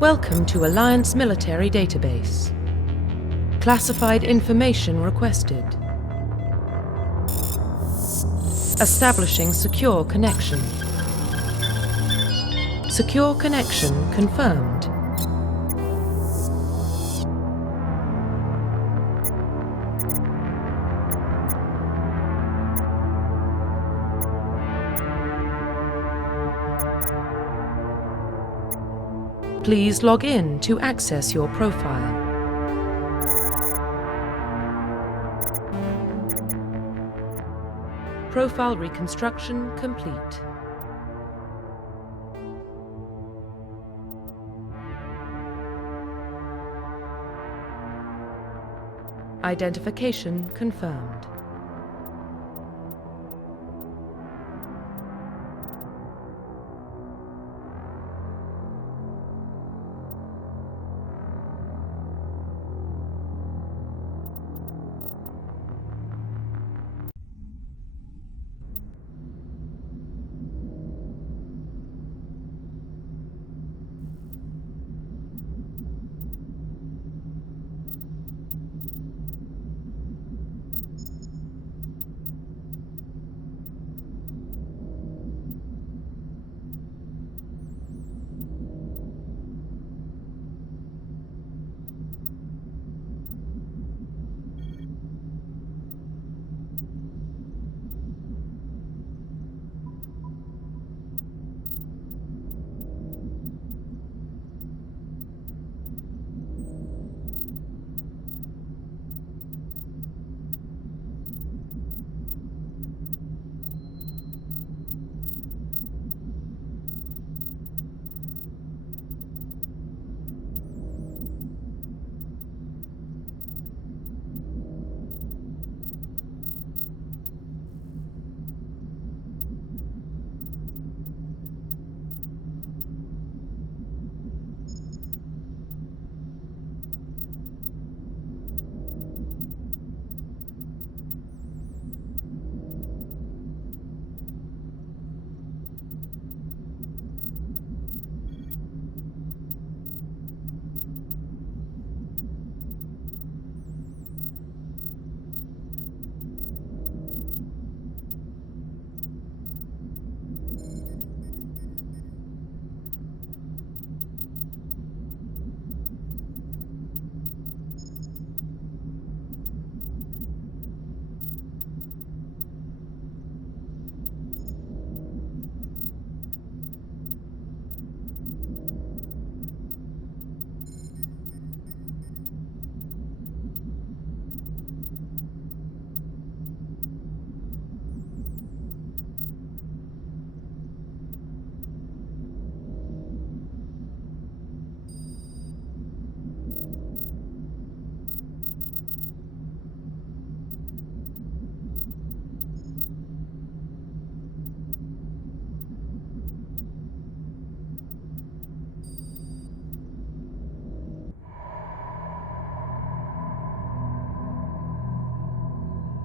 Welcome to Alliance Military Database. Classified information requested. Establishing secure connection. Secure connection confirmed. Please log in to access your profile. Profile reconstruction complete. Identification confirmed.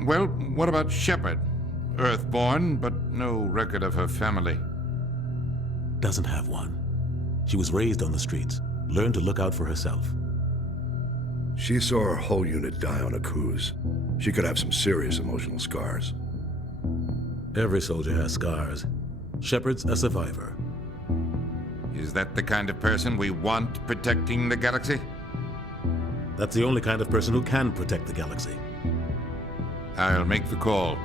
Well, what about Shepard? Earthborn, but no record of her family. Doesn't have one. She was raised on the streets, learned to look out for herself. She saw her whole unit die on a cruise. She could have some serious emotional scars. Every soldier has scars. Shepard's a survivor. Is that the kind of person we want protecting the galaxy? That's the only kind of person who can protect the galaxy. I'll make the call.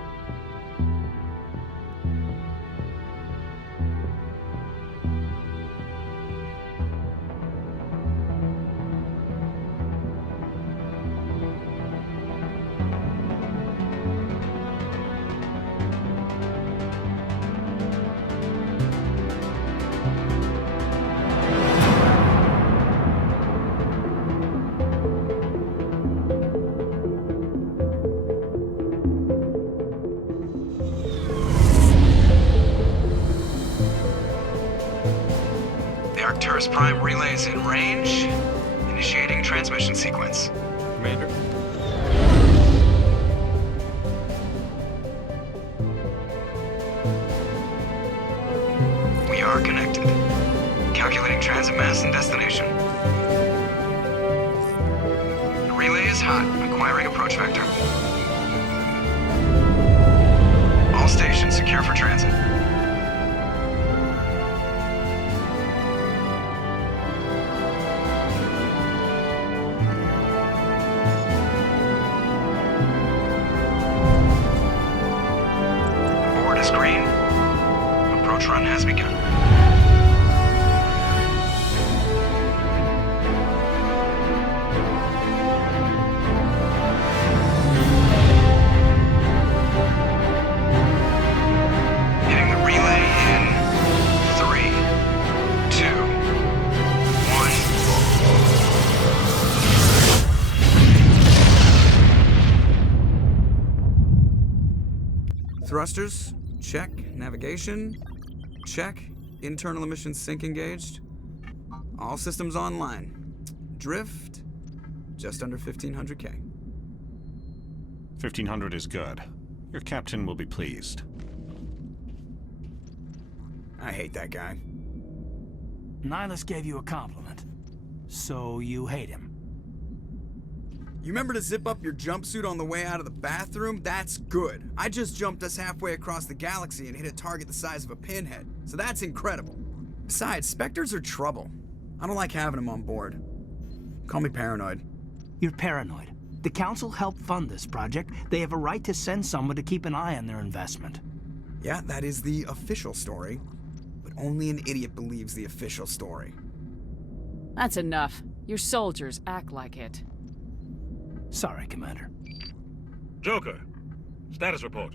Artemis Prime relays in range. Initiating transmission sequence. Commander. We are connected. Calculating transit mass and destination. The relay is hot. Acquiring approach vector. All stations secure for transit. Board is green. Approach run has begun. Hitting the relay in 3, 2, 1. Thrusters, check. Navigation, check. Internal emissions sync engaged. All systems online. Drift, just under 1500K. 1500 is good. Your captain will be pleased. I hate that guy. Nihilus gave you a compliment, so you hate him. You remember to zip up your jumpsuit on the way out of the bathroom? That's good. I just jumped us halfway across the galaxy and hit a target the size of a pinhead, so that's incredible. Besides, Spectres are trouble. I don't like having them on board. Call me paranoid. You're paranoid. The Council helped fund this project. They have a right to send someone to keep an eye on their investment. Yeah, that is the official story. But only an idiot believes the official story. That's enough. Your soldiers act like it. Sorry, Commander. Joker, status report.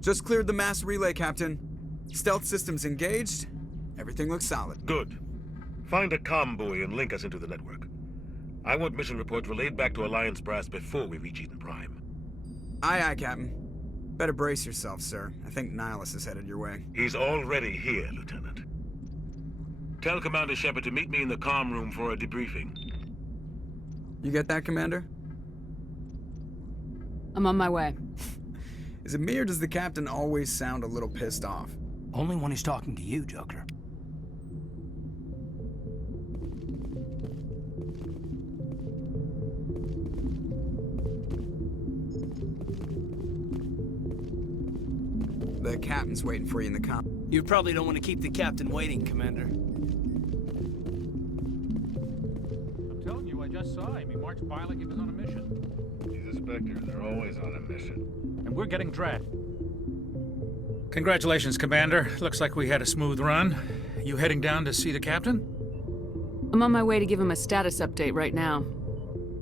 Just cleared the mass relay, Captain. Stealth systems engaged. Everything looks solid. Good. Find a comm buoy and link us into the network. I want mission reports relayed back to Alliance brass before we reach Eden Prime. Aye, aye, Captain. Better brace yourself, sir. I think Nihilus is headed your way. He's already here, Lieutenant. Tell Commander Shepard to meet me in the comm room for a debriefing. You get that, Commander? I'm on my way. Is it me or does the Captain always sound a little pissed off? Only when he's talking to you, Joker. The Captain's waiting for you in the comm. You probably don't want to keep the Captain waiting, Commander. I'm telling you, I just saw him. He marched by like he was on a mission. He's a Spectre. They're always on a mission. And we're getting dragged. Congratulations, Commander. Looks like we had a smooth run. You heading down to see the Captain? I'm on my way to give him a status update right now.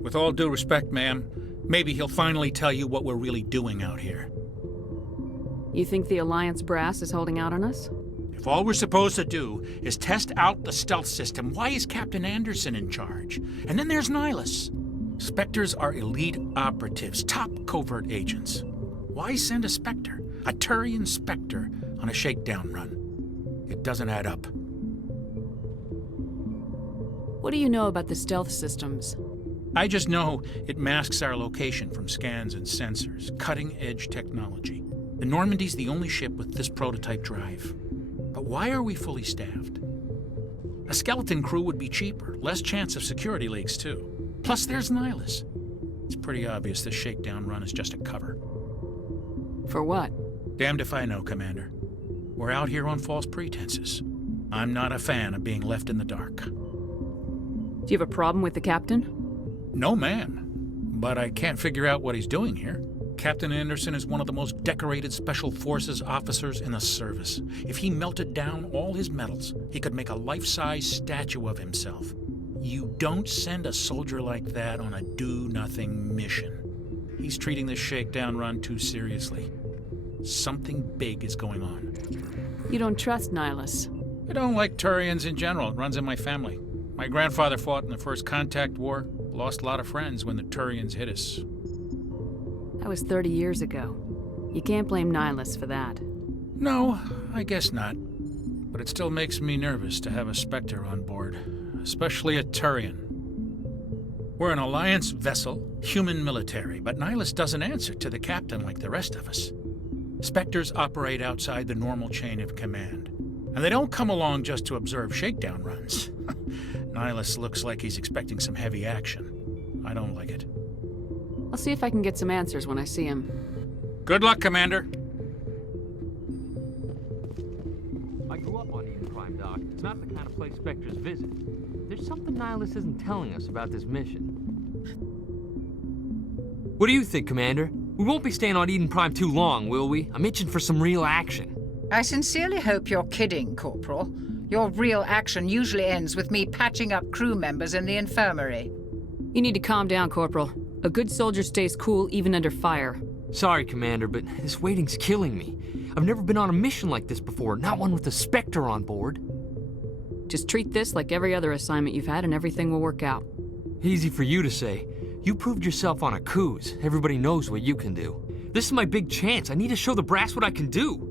With all due respect, ma'am, maybe he'll finally tell you what we're really doing out here. You think the Alliance brass is holding out on us? If all we're supposed to do is test out the stealth system, why is Captain Anderson in charge? And then there's Nihilus. Spectres are elite operatives, top covert agents. Why send a Spectre, a Turian Spectre, on a shakedown run? It doesn't add up. What do you know about the stealth systems? I just know it masks our location from scans and sensors, cutting-edge technology. The Normandy's the only ship with this prototype drive. But why are we fully staffed? A skeleton crew would be cheaper, less chance of security leaks too. Plus there's Nihilus. It's pretty obvious this shakedown run is just a cover. For what? Damned if I know, Commander. We're out here on false pretenses. I'm not a fan of being left in the dark. Do you have a problem with the Captain? No, ma'am. But I can't figure out what he's doing here. Captain Anderson is one of the most decorated Special Forces officers in the service. If he melted down all his medals, he could make a life-size statue of himself. You don't send a soldier like that on a do-nothing mission. He's treating this shakedown run too seriously. Something big is going on. You don't trust Nihilus? I don't like Turians in general. It runs in my family. My grandfather fought in the First Contact War, lost a lot of friends when the Turians hit us. That was 30 years ago. You can't blame Nihilus for that. No, I guess not. But it still makes me nervous to have a Spectre on board, especially a Turian. We're an Alliance vessel, human military, but Nihilus doesn't answer to the Captain like the rest of us. Spectres operate outside the normal chain of command. And they don't come along just to observe shakedown runs. Ilos looks like he's expecting some heavy action. I don't like it. I'll see if I can get some answers when I see him. Good luck, Commander. I grew up on Eden Prime, Doc. It's not the kind of place Spectres visit. There's something Ilos isn't telling us about this mission. What do you think, Commander? We won't be staying on Eden Prime too long, will we? I'm itching for some real action. I sincerely hope you're kidding, Corporal. Your real action usually ends with me patching up crew members in the infirmary. You need to calm down, Corporal. A good soldier stays cool even under fire. Sorry, Commander, but this waiting's killing me. I've never been on a mission like this before, not one with a Spectre on board. Just treat this like every other assignment you've had and everything will work out. Easy for you to say. You proved yourself on a cruise. Everybody knows what you can do. This is my big chance. I need to show the brass what I can do.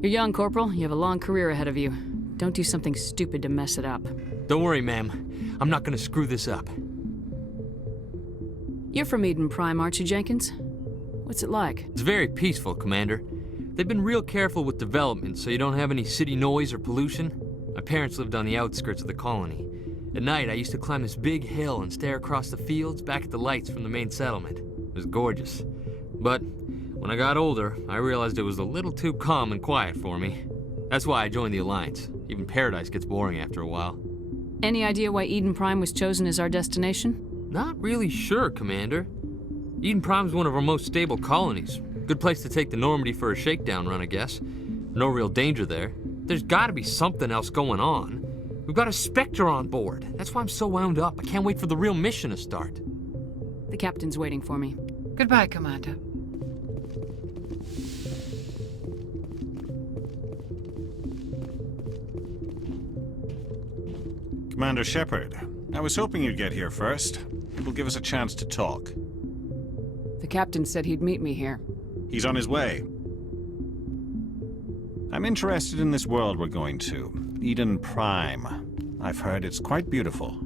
You're young, Corporal. You have a long career ahead of you. Don't do something stupid to mess it up. Don't worry, ma'am. I'm not gonna screw this up. You're from Eden Prime, aren't you, Jenkins? What's it like? It's very peaceful, Commander. They've been real careful with development, so you don't have any city noise or pollution. My parents lived on the outskirts of the colony. At night, I used to climb this big hill and stare across the fields back at the lights from the main settlement. It was gorgeous. But when I got older, I realized it was a little too calm and quiet for me. That's why I joined the Alliance. Even Paradise gets boring after a while. Any idea why Eden Prime was chosen as our destination? Not really sure, Commander. Eden Prime's one of our most stable colonies. Good place to take the Normandy for a shakedown run, I guess. No real danger there. There's gotta be something else going on. We've got a Spectre on board. That's why I'm so wound up. I can't wait for the real mission to start. The captain's waiting for me. Goodbye, Commander. Commander Shepard, I was hoping you'd get here first. It will give us a chance to talk. The captain said he'd meet me here. He's on his way. I'm interested in this world we're going to, Eden Prime. I've heard it's quite beautiful.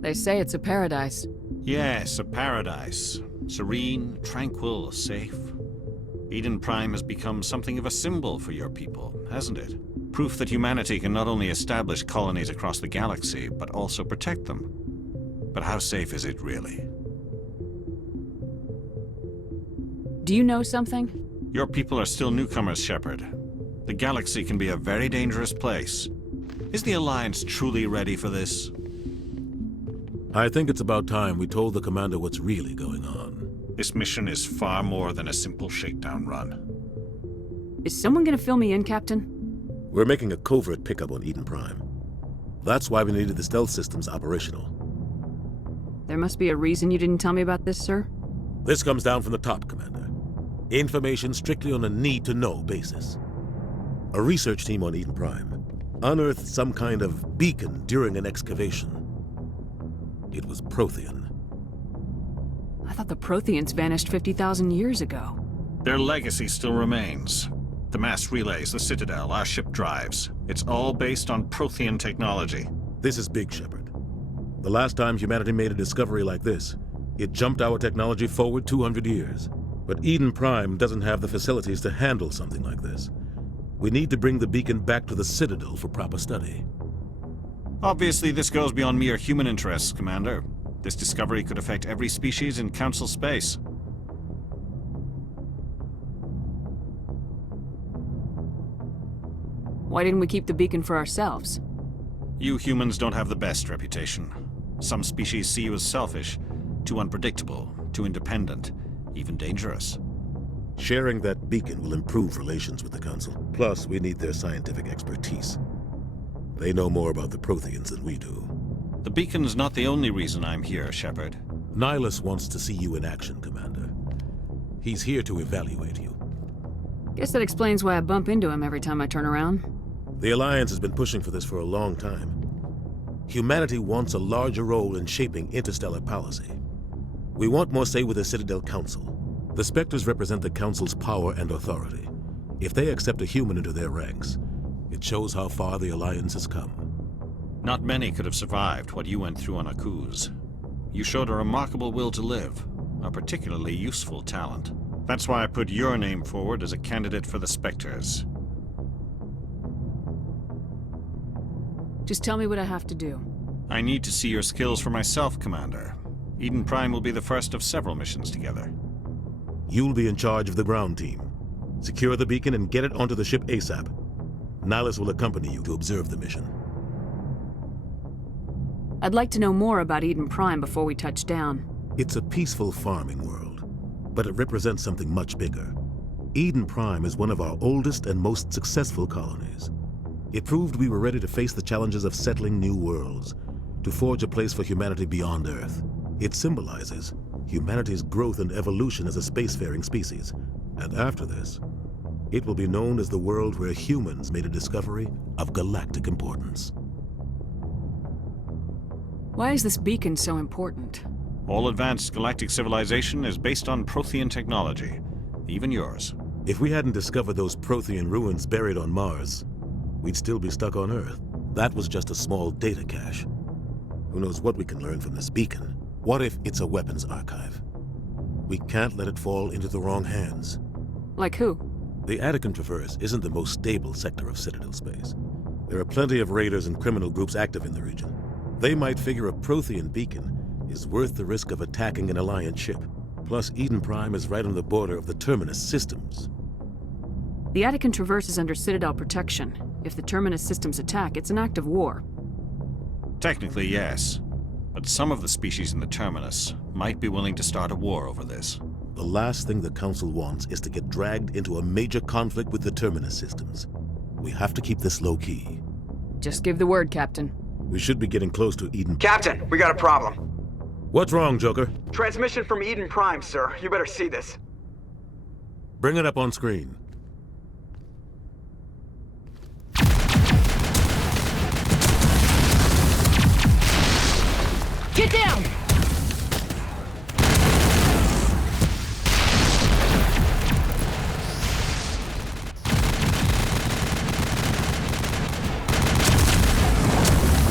They say it's a paradise. Yes, a paradise. Serene, tranquil, safe. Eden Prime has become something of a symbol for your people, hasn't it? Proof that humanity can not only establish colonies across the galaxy, but also protect them. But how safe is it really? Do you know something? Your people are still newcomers, Shepard. The galaxy can be a very dangerous place. Is the Alliance truly ready for this? I think it's about time we told the commander what's really going on. This mission is far more than a simple shakedown run. Is someone gonna fill me in, Captain? We're making a covert pickup on Eden Prime. That's why we needed the stealth systems operational. There must be a reason you didn't tell me about this, sir? This comes down from the top, Commander. Information strictly on a need-to-know basis. A research team on Eden Prime unearthed some kind of beacon during an excavation. It was Prothean. I thought the Protheans vanished 50,000 years ago. Their legacy still remains. The mass relays, the Citadel, our ship drives. It's all based on Prothean technology. This is big, Shepard. The last time humanity made a discovery like this, it jumped our technology forward 200 years. But Eden Prime doesn't have the facilities to handle something like this. We need to bring the beacon back to the Citadel for proper study. Obviously, this goes beyond mere human interests, Commander. This discovery could affect every species in Council space. Why didn't we keep the beacon for ourselves? You humans don't have the best reputation. Some species see you as selfish, too unpredictable, too independent, even dangerous. Sharing that beacon will improve relations with the Council. Plus, we need their scientific expertise. They know more about the Protheans than we do. The beacon's not the only reason I'm here, Shepard. Ilos wants to see you in action, Commander. He's here to evaluate you. Guess that explains why I bump into him every time I turn around. The Alliance has been pushing for this for a long time. Humanity wants a larger role in shaping interstellar policy. We want more say with the Citadel Council. The Spectres represent the Council's power and authority. If they accept a human into their ranks, it shows how far the Alliance has come. Not many could have survived what you went through on Akuz. You showed a remarkable will to live. a particularly useful talent. That's why I put your name forward as a candidate for the Spectres. Just tell me what I have to do. I need to see your skills for myself, Commander. Eden Prime will be the first of several missions together. You'll be in charge of the ground team. Secure the beacon and get it onto the ship ASAP. Nihilus will accompany you to observe the mission. I'd like to know more about Eden Prime before we touch down. It's a peaceful farming world, but it represents something much bigger. Eden Prime is one of our oldest and most successful colonies. It proved we were ready to face the challenges of settling new worlds, to forge a place for humanity beyond Earth. It symbolizes humanity's growth and evolution as a spacefaring species. And after this, it will be known as the world where humans made a discovery of galactic importance. Why is this beacon so important? All advanced galactic civilization is based on Prothean technology, even yours. If we hadn't discovered those Prothean ruins buried on Mars, we'd still be stuck on Earth. That was just a small data cache. Who knows what we can learn from this beacon? What if it's a weapons archive? We can't let it fall into the wrong hands. Like who? The Attican Traverse isn't the most stable sector of Citadel space. There are plenty of raiders and criminal groups active in the region. They might figure a Prothean beacon is worth the risk of attacking an Alliance ship. Plus, Eden Prime is right on the border of the Terminus systems. The Attican Traverse is under Citadel protection. If the Terminus systems attack, it's an act of war. Technically, yes. But some of the species in the Terminus might be willing to start a war over this. The last thing the Council wants is to get dragged into a major conflict with the Terminus systems. We have to keep this low-key. Just give the word, Captain. We should be getting close to Eden. Captain, we got a problem. What's wrong, Joker? Transmission from Eden Prime, sir. You better see this. Bring it up on screen. Get down!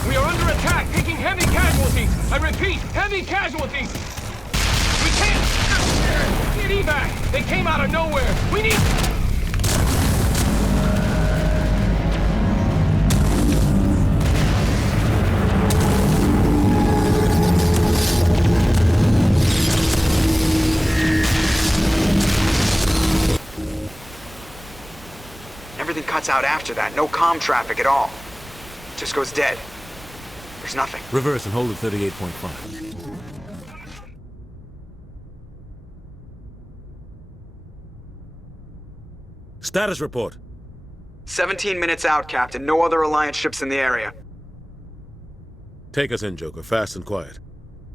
We are under attack, taking heavy casualties. I repeat, heavy casualties. We can't get evac. They came out of nowhere. We need... Everything cuts out after that. No comm traffic at all. Just goes dead. There's nothing. Reverse and hold at 38.5. Status report. 17 minutes out, Captain. No other Alliance ships in the area. Take us in, Joker, fast and quiet.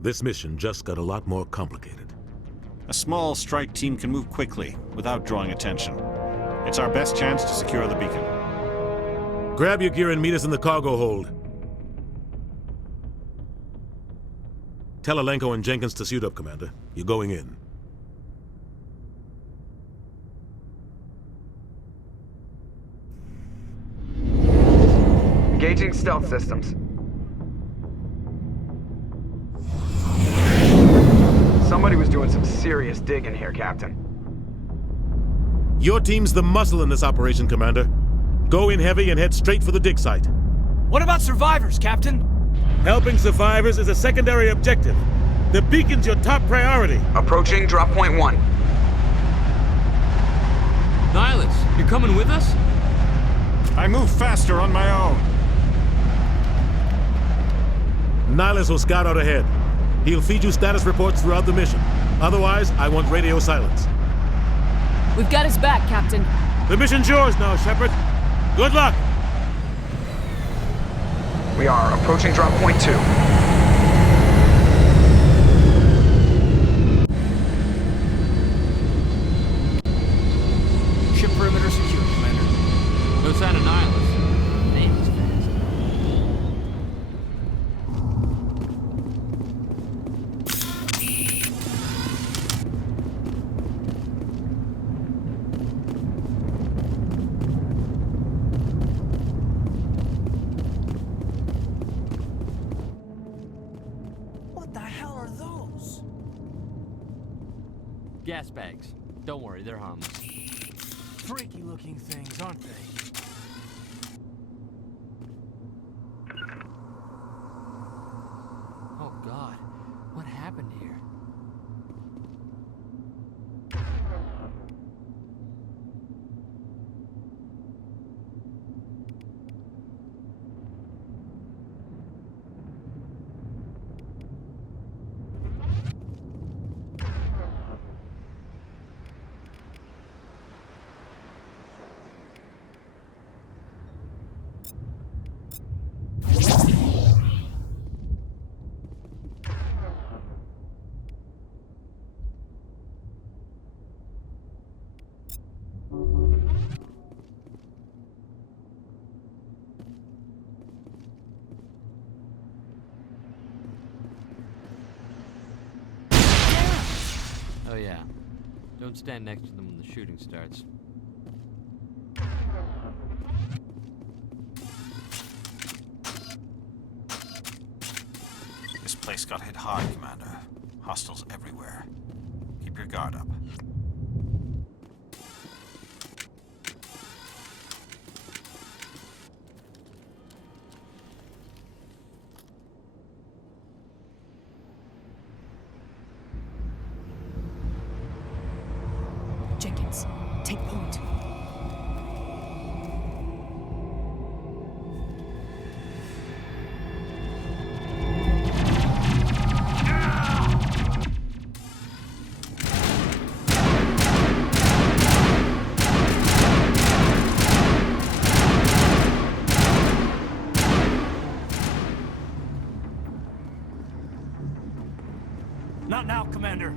This mission just got a lot more complicated. A small strike team can move quickly, without drawing attention. It's our best chance to secure the beacon. Grab your gear and meet us in the cargo hold. Tell Alenko and Jenkins to suit up, Commander. You're going in. Engaging stealth systems. Somebody was doing some serious digging here, Captain. Your team's the muscle in this operation, Commander. Go in heavy and head straight for the dig site. What about survivors, Captain? Helping survivors is a secondary objective. The beacon's your top priority. Approaching drop point 1. Nihilus, you're coming with us? I move faster on my own. Nihilus will scout out ahead. He'll feed you status reports throughout the mission. Otherwise, I want radio silence. We've got his back, Captain. The mission's yours now, Shepard. Good luck! We are approaching drop point 2. Ship perimeter secure, Commander. No sign of Nihilus. Name is fast. Gas bags. Don't worry, they're harmless. Freaky looking things, aren't they? Oh God, what happened here? Oh yeah. Don't stand next to them when the shooting starts. This place got hit hard, Commander. Hostiles everywhere. Keep your guard up. Jenkins, take point. Not now, Commander.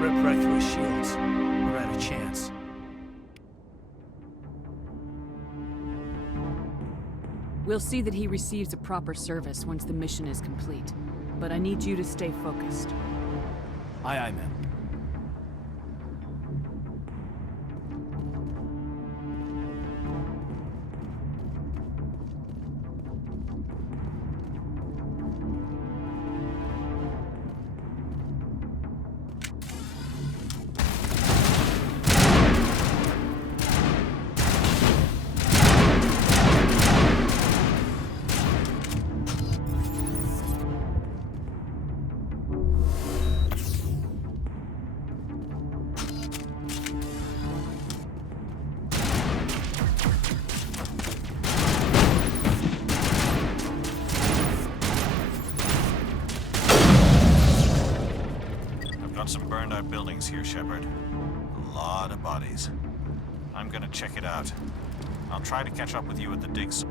Rip right through his shields. We're at a chance. We'll see that he receives a proper service once the mission is complete. But I need you to stay focused. Aye, aye, ma'am. Some burned out buildings here, Shepard. A lot of bodies. I'm gonna check it out. I'll try to catch up with you at the digs.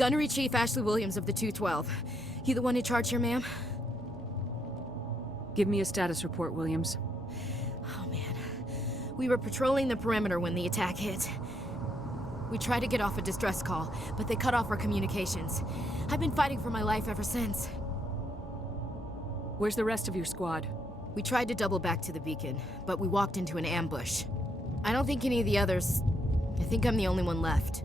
Gunnery Chief Ashley Williams of the 212. You the one in charge here, ma'am? Give me a status report, Williams. Oh, man. We were patrolling the perimeter when the attack hit. We tried to get off a distress call, but they cut off our communications. I've been fighting for my life ever since. Where's the rest of your squad? We tried to double back to the beacon, but we walked into an ambush. I don't think any of the others... I think I'm the only one left.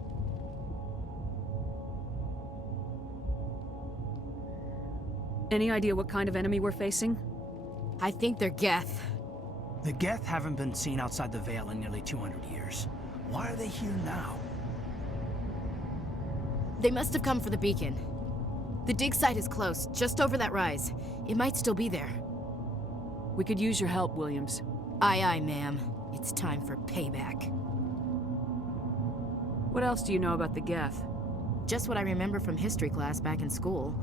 Any idea what kind of enemy we're facing? I think they're Geth. The Geth haven't been seen outside the Veil in nearly 200 years. Why are they here now? They must have come for the beacon. The dig site is close, just over that rise. It might still be there. We could use your help, Williams. Aye, aye, ma'am. It's time for payback. What else do you know about the Geth? Just what I remember from history class back in school.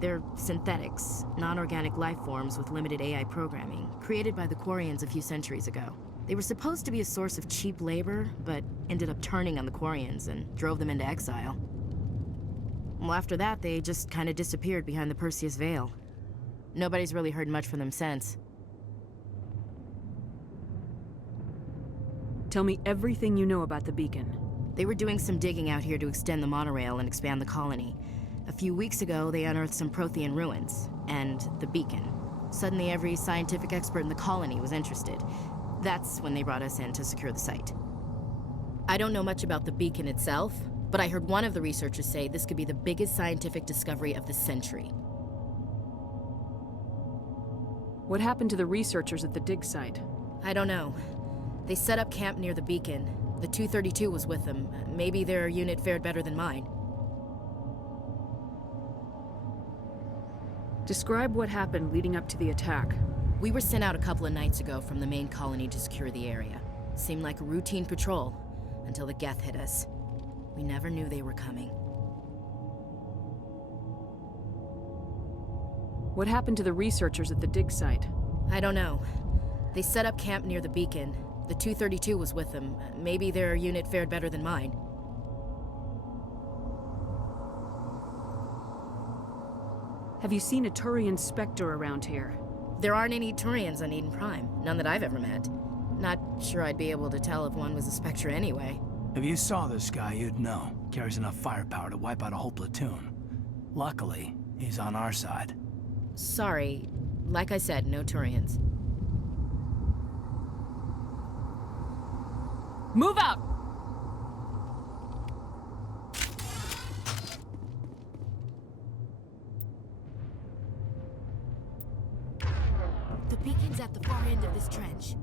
They're synthetics, non-organic life forms with limited AI programming, created by the Quarians a few centuries ago. They were supposed to be a source of cheap labor, but ended up turning on the Quarians and drove them into exile. Well, after that, they just kind of disappeared behind the Perseus Veil. Nobody's really heard much from them since. Tell me everything you know about the beacon. They were doing some digging out here to extend the monorail and expand the colony. A few weeks ago, they unearthed some Prothean ruins, and the beacon. Suddenly, every scientific expert in the colony was interested. That's when they brought us in to secure the site. I don't know much about the beacon itself, but I heard one of the researchers say this could be the biggest scientific discovery of the century. What happened to the researchers at the dig site? I don't know. They set up camp near the beacon. The 232 was with them. Maybe their unit fared better than mine. Describe what happened leading up to the attack. We were sent out a couple of nights ago from the main colony to secure the area. Seemed like a routine patrol, until the Geth hit us. We never knew they were coming. What happened to the researchers at the dig site? I don't know. They set up camp near the beacon. The 232 was with them. Maybe their unit fared better than mine. Have you seen a Turian Spectre around here? There aren't any Turians on Eden Prime. None that I've ever met. Not sure I'd be able to tell if one was a Spectre anyway. If you saw this guy, you'd know. Carries enough firepower to wipe out a whole platoon. Luckily, he's on our side. Sorry. Like I said, no Turians. Move out! The beacon's at the far end of this trench.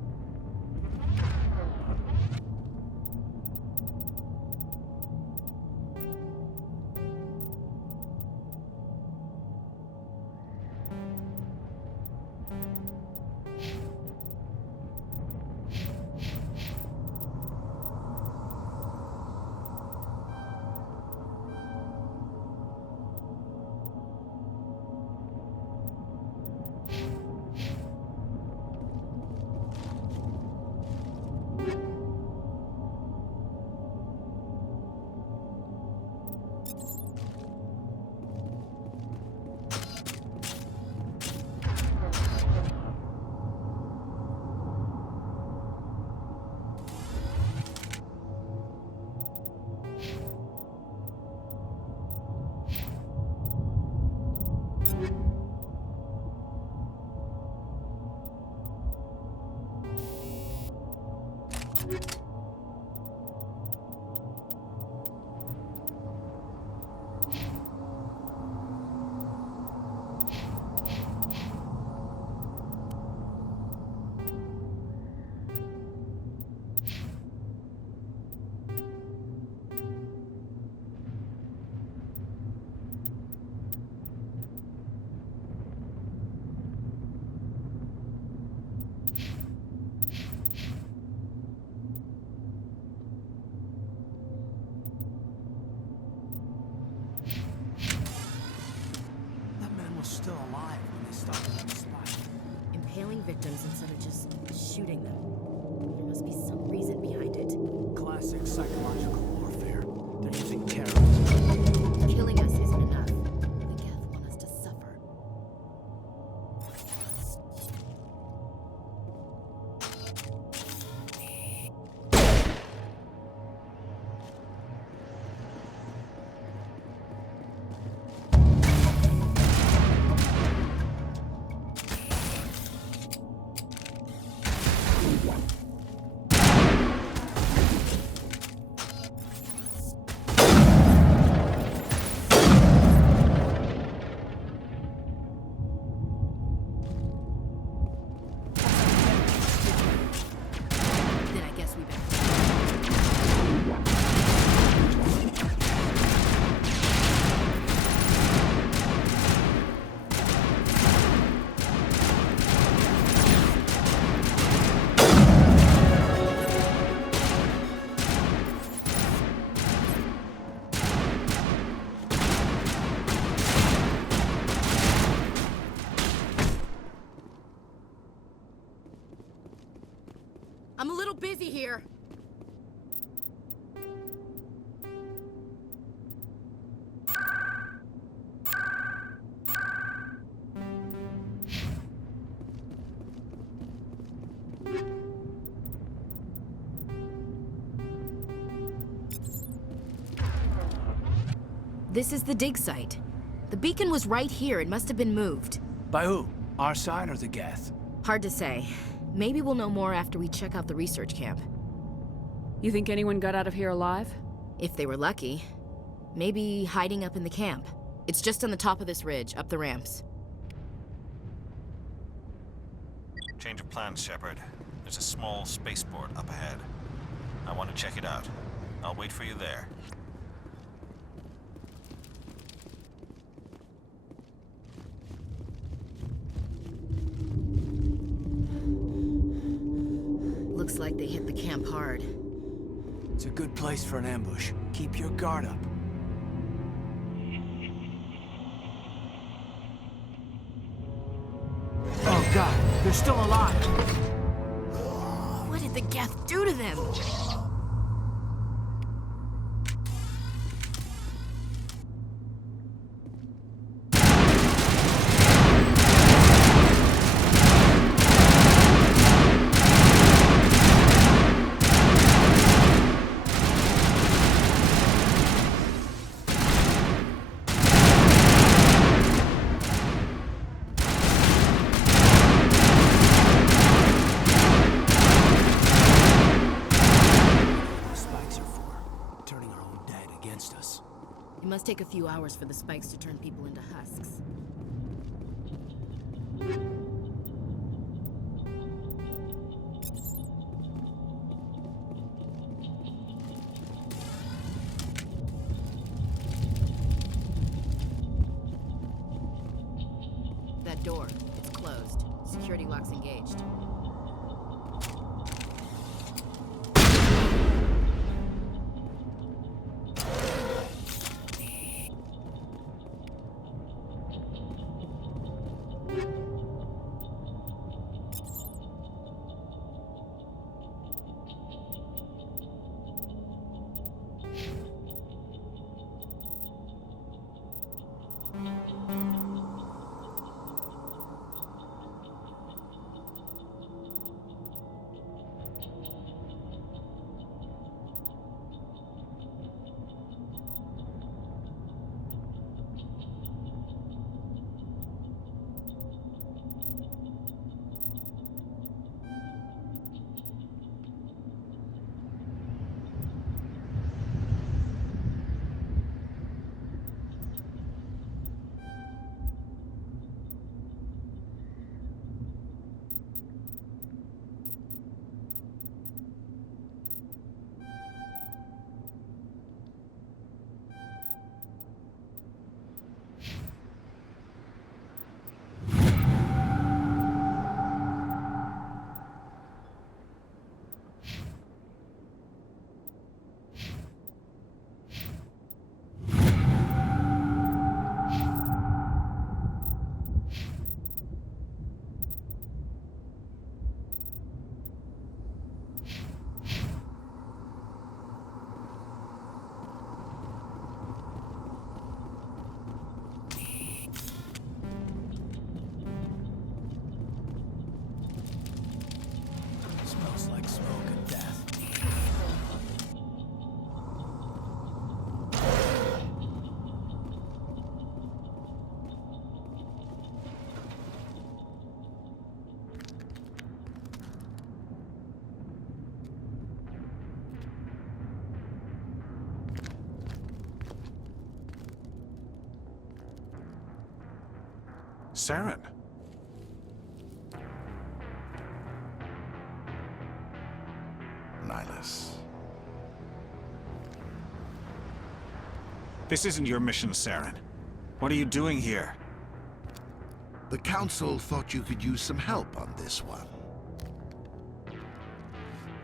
Still alive when they started that slide. Impaling victims instead of just shooting them. There must be some reason behind it. Classic psychological warfare. They're using terrorism. Killing I'm a little busy here. This is the dig site. The beacon was right here. It must have been moved. By who? Our side or the Geth? Hard to say. Maybe we'll know more after we check out the research camp. You think anyone got out of here alive? If they were lucky. Maybe hiding up in the camp. It's just on the top of this ridge, up the ramps. Change of plans, Shepard. There's a small spaceport up ahead. I want to check it out. I'll wait for you there. Looks like they hit the camp hard. It's a good place for an ambush. Keep your guard up. Oh god, they're still alive! What did the Geth do to them? It must take a few hours for the spikes to turn people into husks. That door, it's closed. Security lock's engaged. Saren. Nihilus. This isn't your mission, Saren. What are you doing here? The Council thought you could use some help on this one.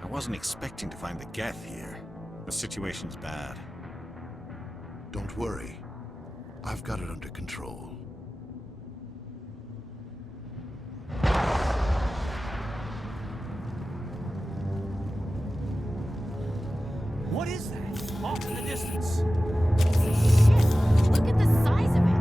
I wasn't expecting to find the Geth here. The situation's bad. Don't worry. I've got it under control. What is that? Off in the distance. Shit! Look at the size of it!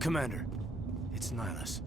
Commander, it's Nihilus.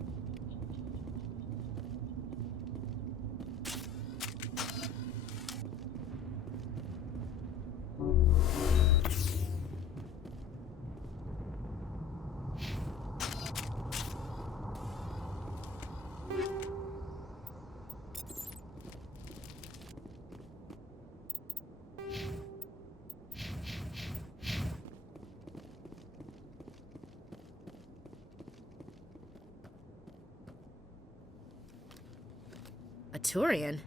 A Turian?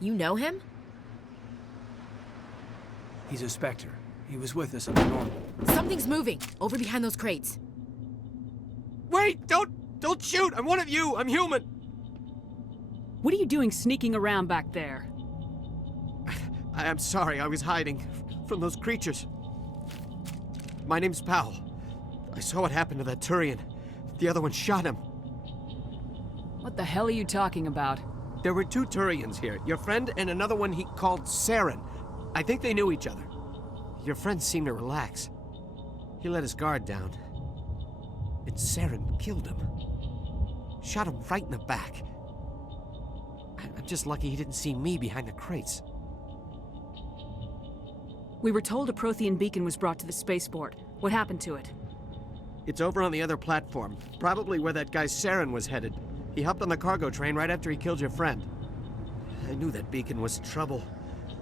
You know him? He's a Spectre. He was with us up the north. Something's moving, over behind those crates. Wait! Don't shoot! I'm one of you! I'm human! What are you doing sneaking around back there? I'm sorry, I was hiding from those creatures. My name's Powell. I saw what happened to that Turian. The other one shot him. What the hell are you talking about? There were two Turians here, your friend and another one he called Saren. I think they knew each other. Your friend seemed to relax. He let his guard down. And Saren killed him. Shot him right in the back. I'm just lucky he didn't see me behind the crates. We were told a Prothean beacon was brought to the spaceport. What happened to it? It's over on the other platform, probably where that guy Saren was headed. He hopped on the cargo train right after he killed your friend. I knew that beacon was trouble.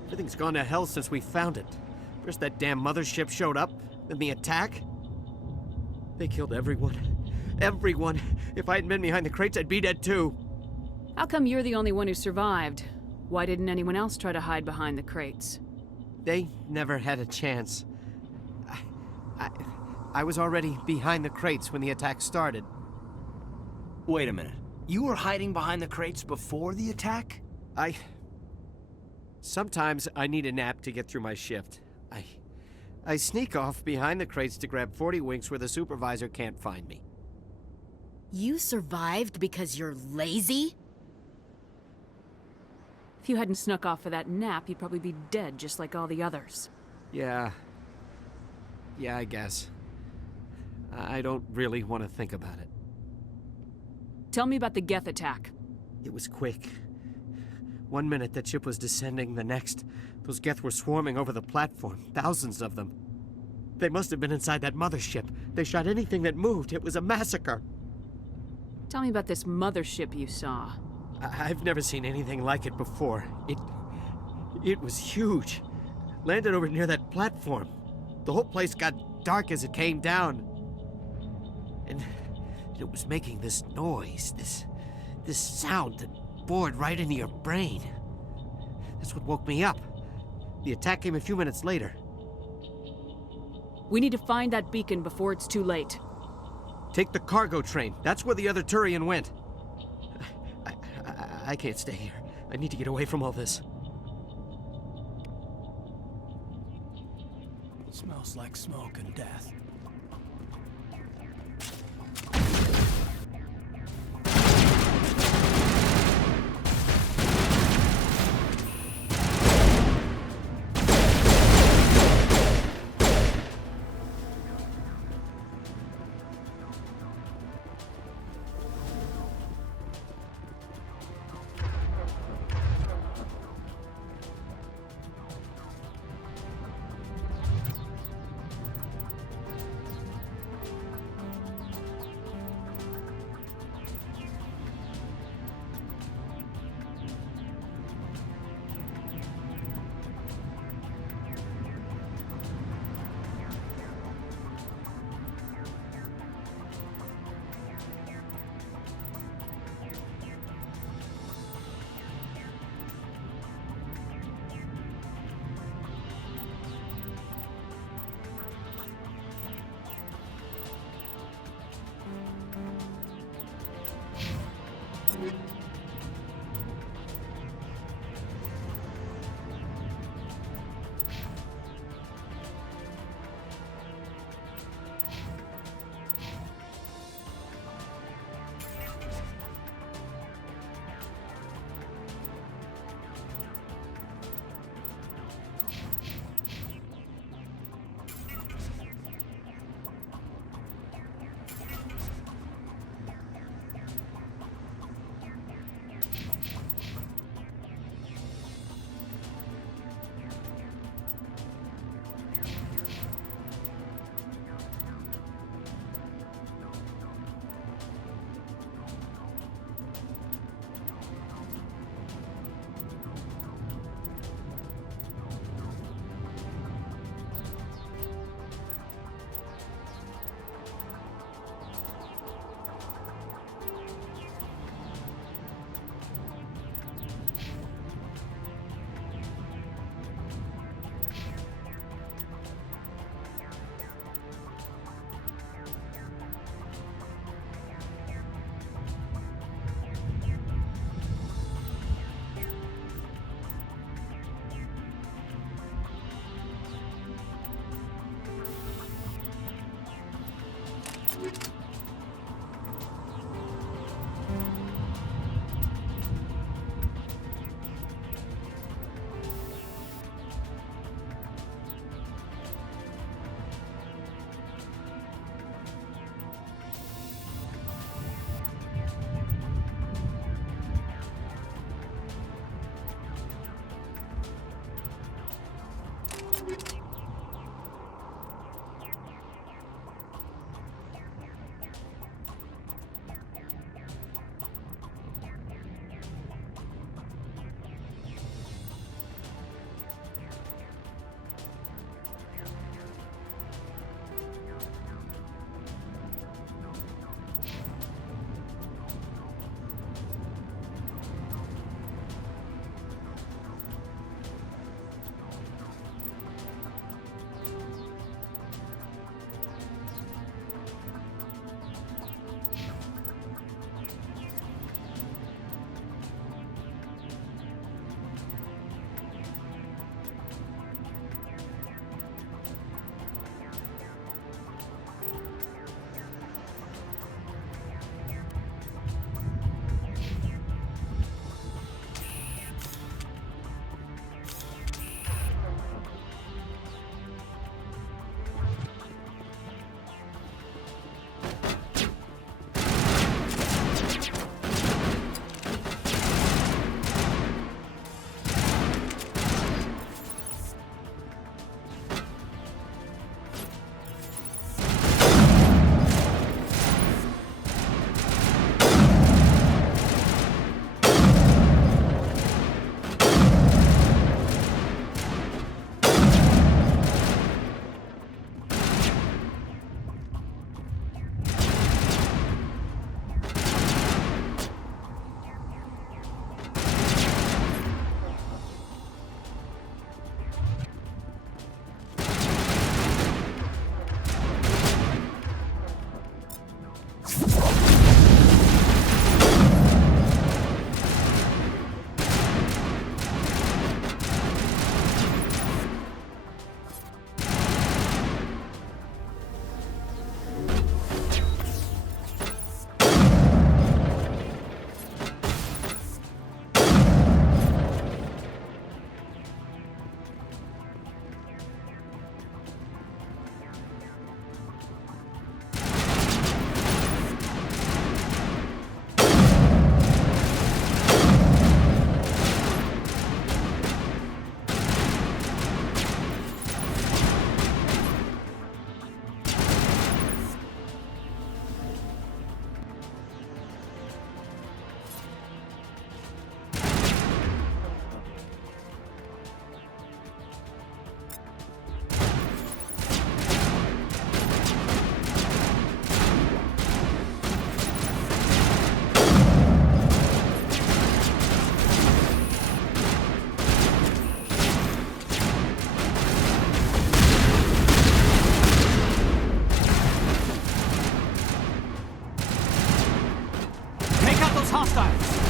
Everything's gone to hell since we found it. First that damn mothership showed up, then the attack. They killed everyone. Everyone. If I hadn't been behind the crates, I'd be dead too. How come you're the only one who survived? Why didn't anyone else try to hide behind the crates? They never had a chance. I was already behind the crates when the attack started. Wait a minute. You were hiding behind the crates before the attack? Sometimes I need a nap to get through my shift. I sneak off behind the crates to grab 40 winks where the supervisor can't find me. You survived because you're lazy? If you hadn't snuck off for that nap, you'd probably be dead just like all the others. Yeah, I guess. I don't really want to think about it. Tell me about the Geth attack. It was quick. 1 minute that ship was descending, the next, those Geth were swarming over the platform, thousands of them. They must have been inside that mothership. They shot anything that moved. It was a massacre. Tell me about this mothership you saw. I've never seen anything like it before. It was huge. Landed over near that platform. The whole place got dark as it came down. And it was making this noise, this sound that bored right into your brain. That's what woke me up. The attack came a few minutes later. We need to find that beacon before it's too late. Take the cargo train. That's where the other Turian went. I can't stay here. I need to get away from all this. It smells like smoke and death. Take out those hostiles!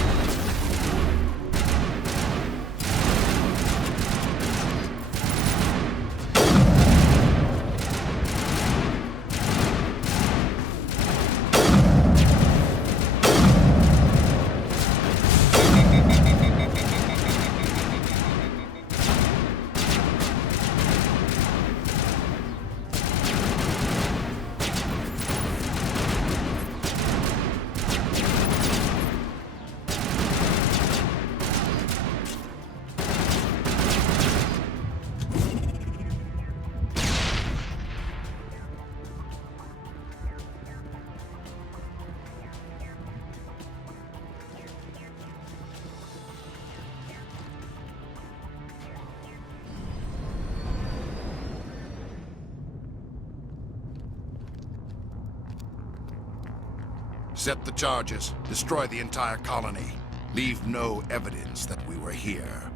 Set the charges. Destroy the entire colony. Leave no evidence that we were here.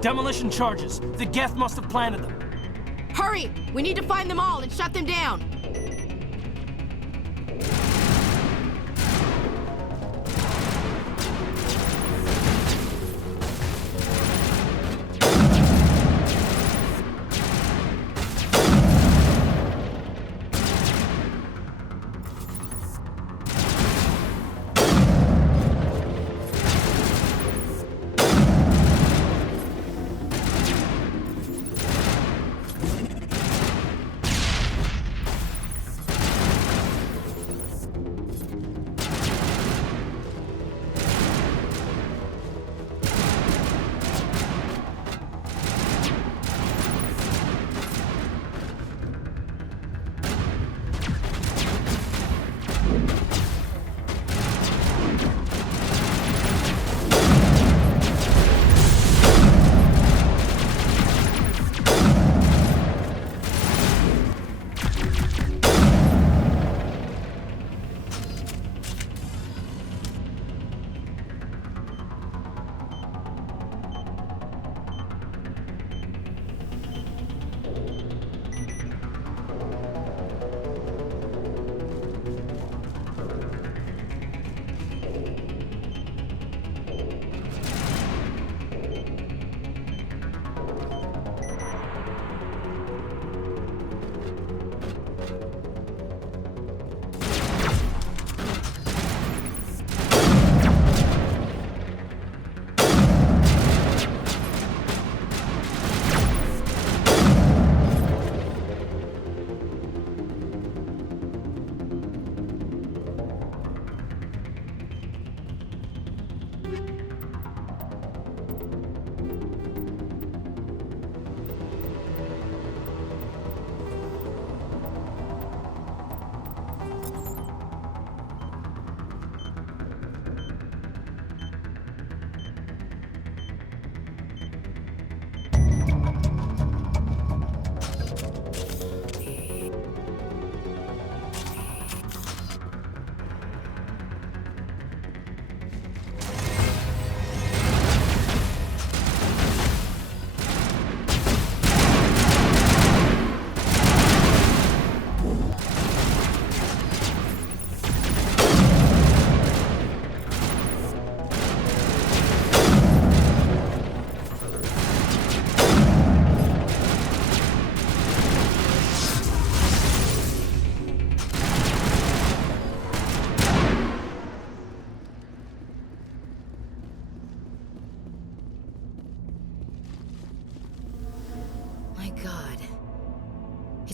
Demolition charges. The Geth must have planted them. Hurry! We need to find them all and shut them down!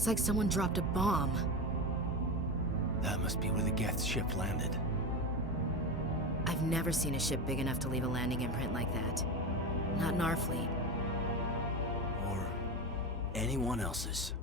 It's like someone dropped a bomb. That must be where the Geth ship landed. I've never seen a ship big enough to leave a landing imprint like that. Not in our fleet. Or anyone else's.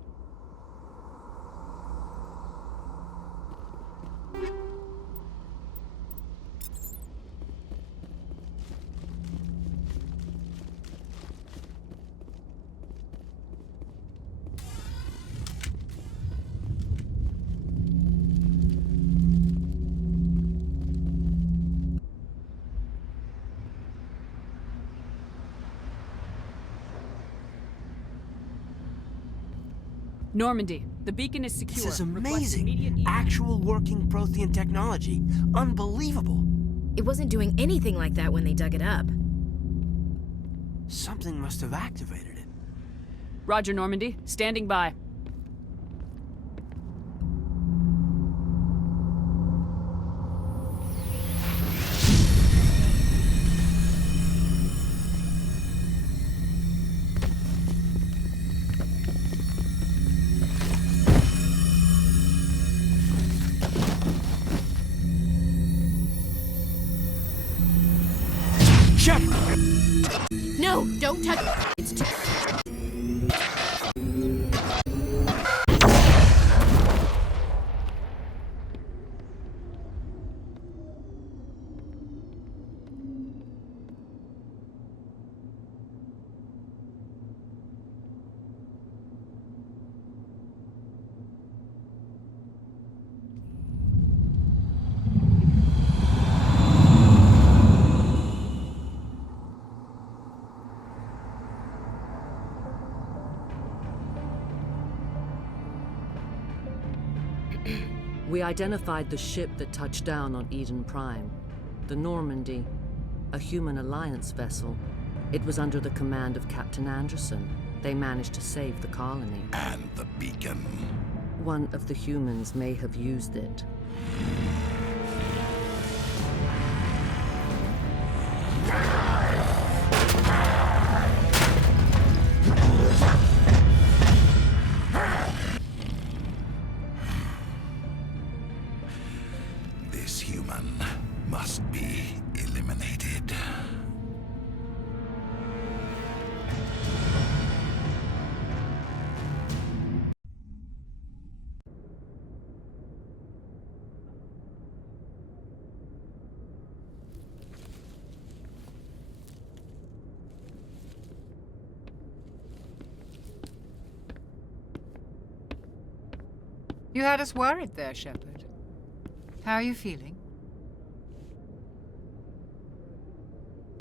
Normandy, the beacon is secure. This is Request amazing. immediate Actual working Prothean technology. Unbelievable. It wasn't doing anything like that when they dug it up. Something must have activated it. Roger, Normandy. Standing by. No, don't touch it. It's too... We identified the ship that touched down on Eden Prime. The Normandy, a human alliance vessel. It was under the command of Captain Anderson. They managed to save the colony. And the beacon. One of the humans may have used it. This human must be eliminated. You had us worried there, Shepard. How are you feeling?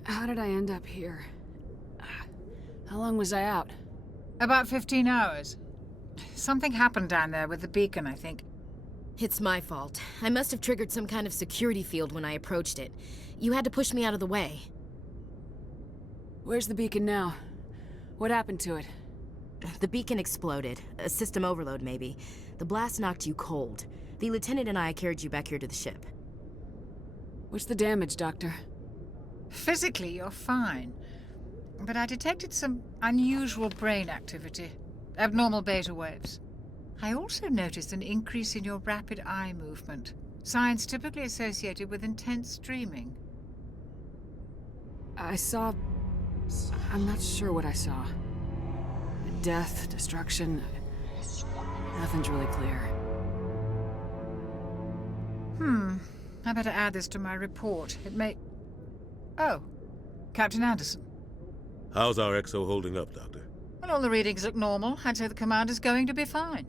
How did I end up here? How long was I out? About 15 hours. Something happened down there with the beacon, I think. It's my fault. I must have triggered some kind of security field when I approached it. You had to push me out of the way. Where's the beacon now? What happened to it? The beacon exploded. A system overload, maybe. The blast knocked you cold. The lieutenant and I carried you back here to the ship. What's the damage, Doctor? Physically, you're fine. But I detected some unusual brain activity. Abnormal beta waves. I also noticed an increase in your rapid eye movement. Signs typically associated with intense dreaming. I saw... I'm not sure what I saw. Death, destruction... Nothing's really clear. I better add this to my report. It may... Oh, Captain Anderson. How's our XO holding up, Doctor? Well, all the readings look normal. I'd say the commander's going to be fine.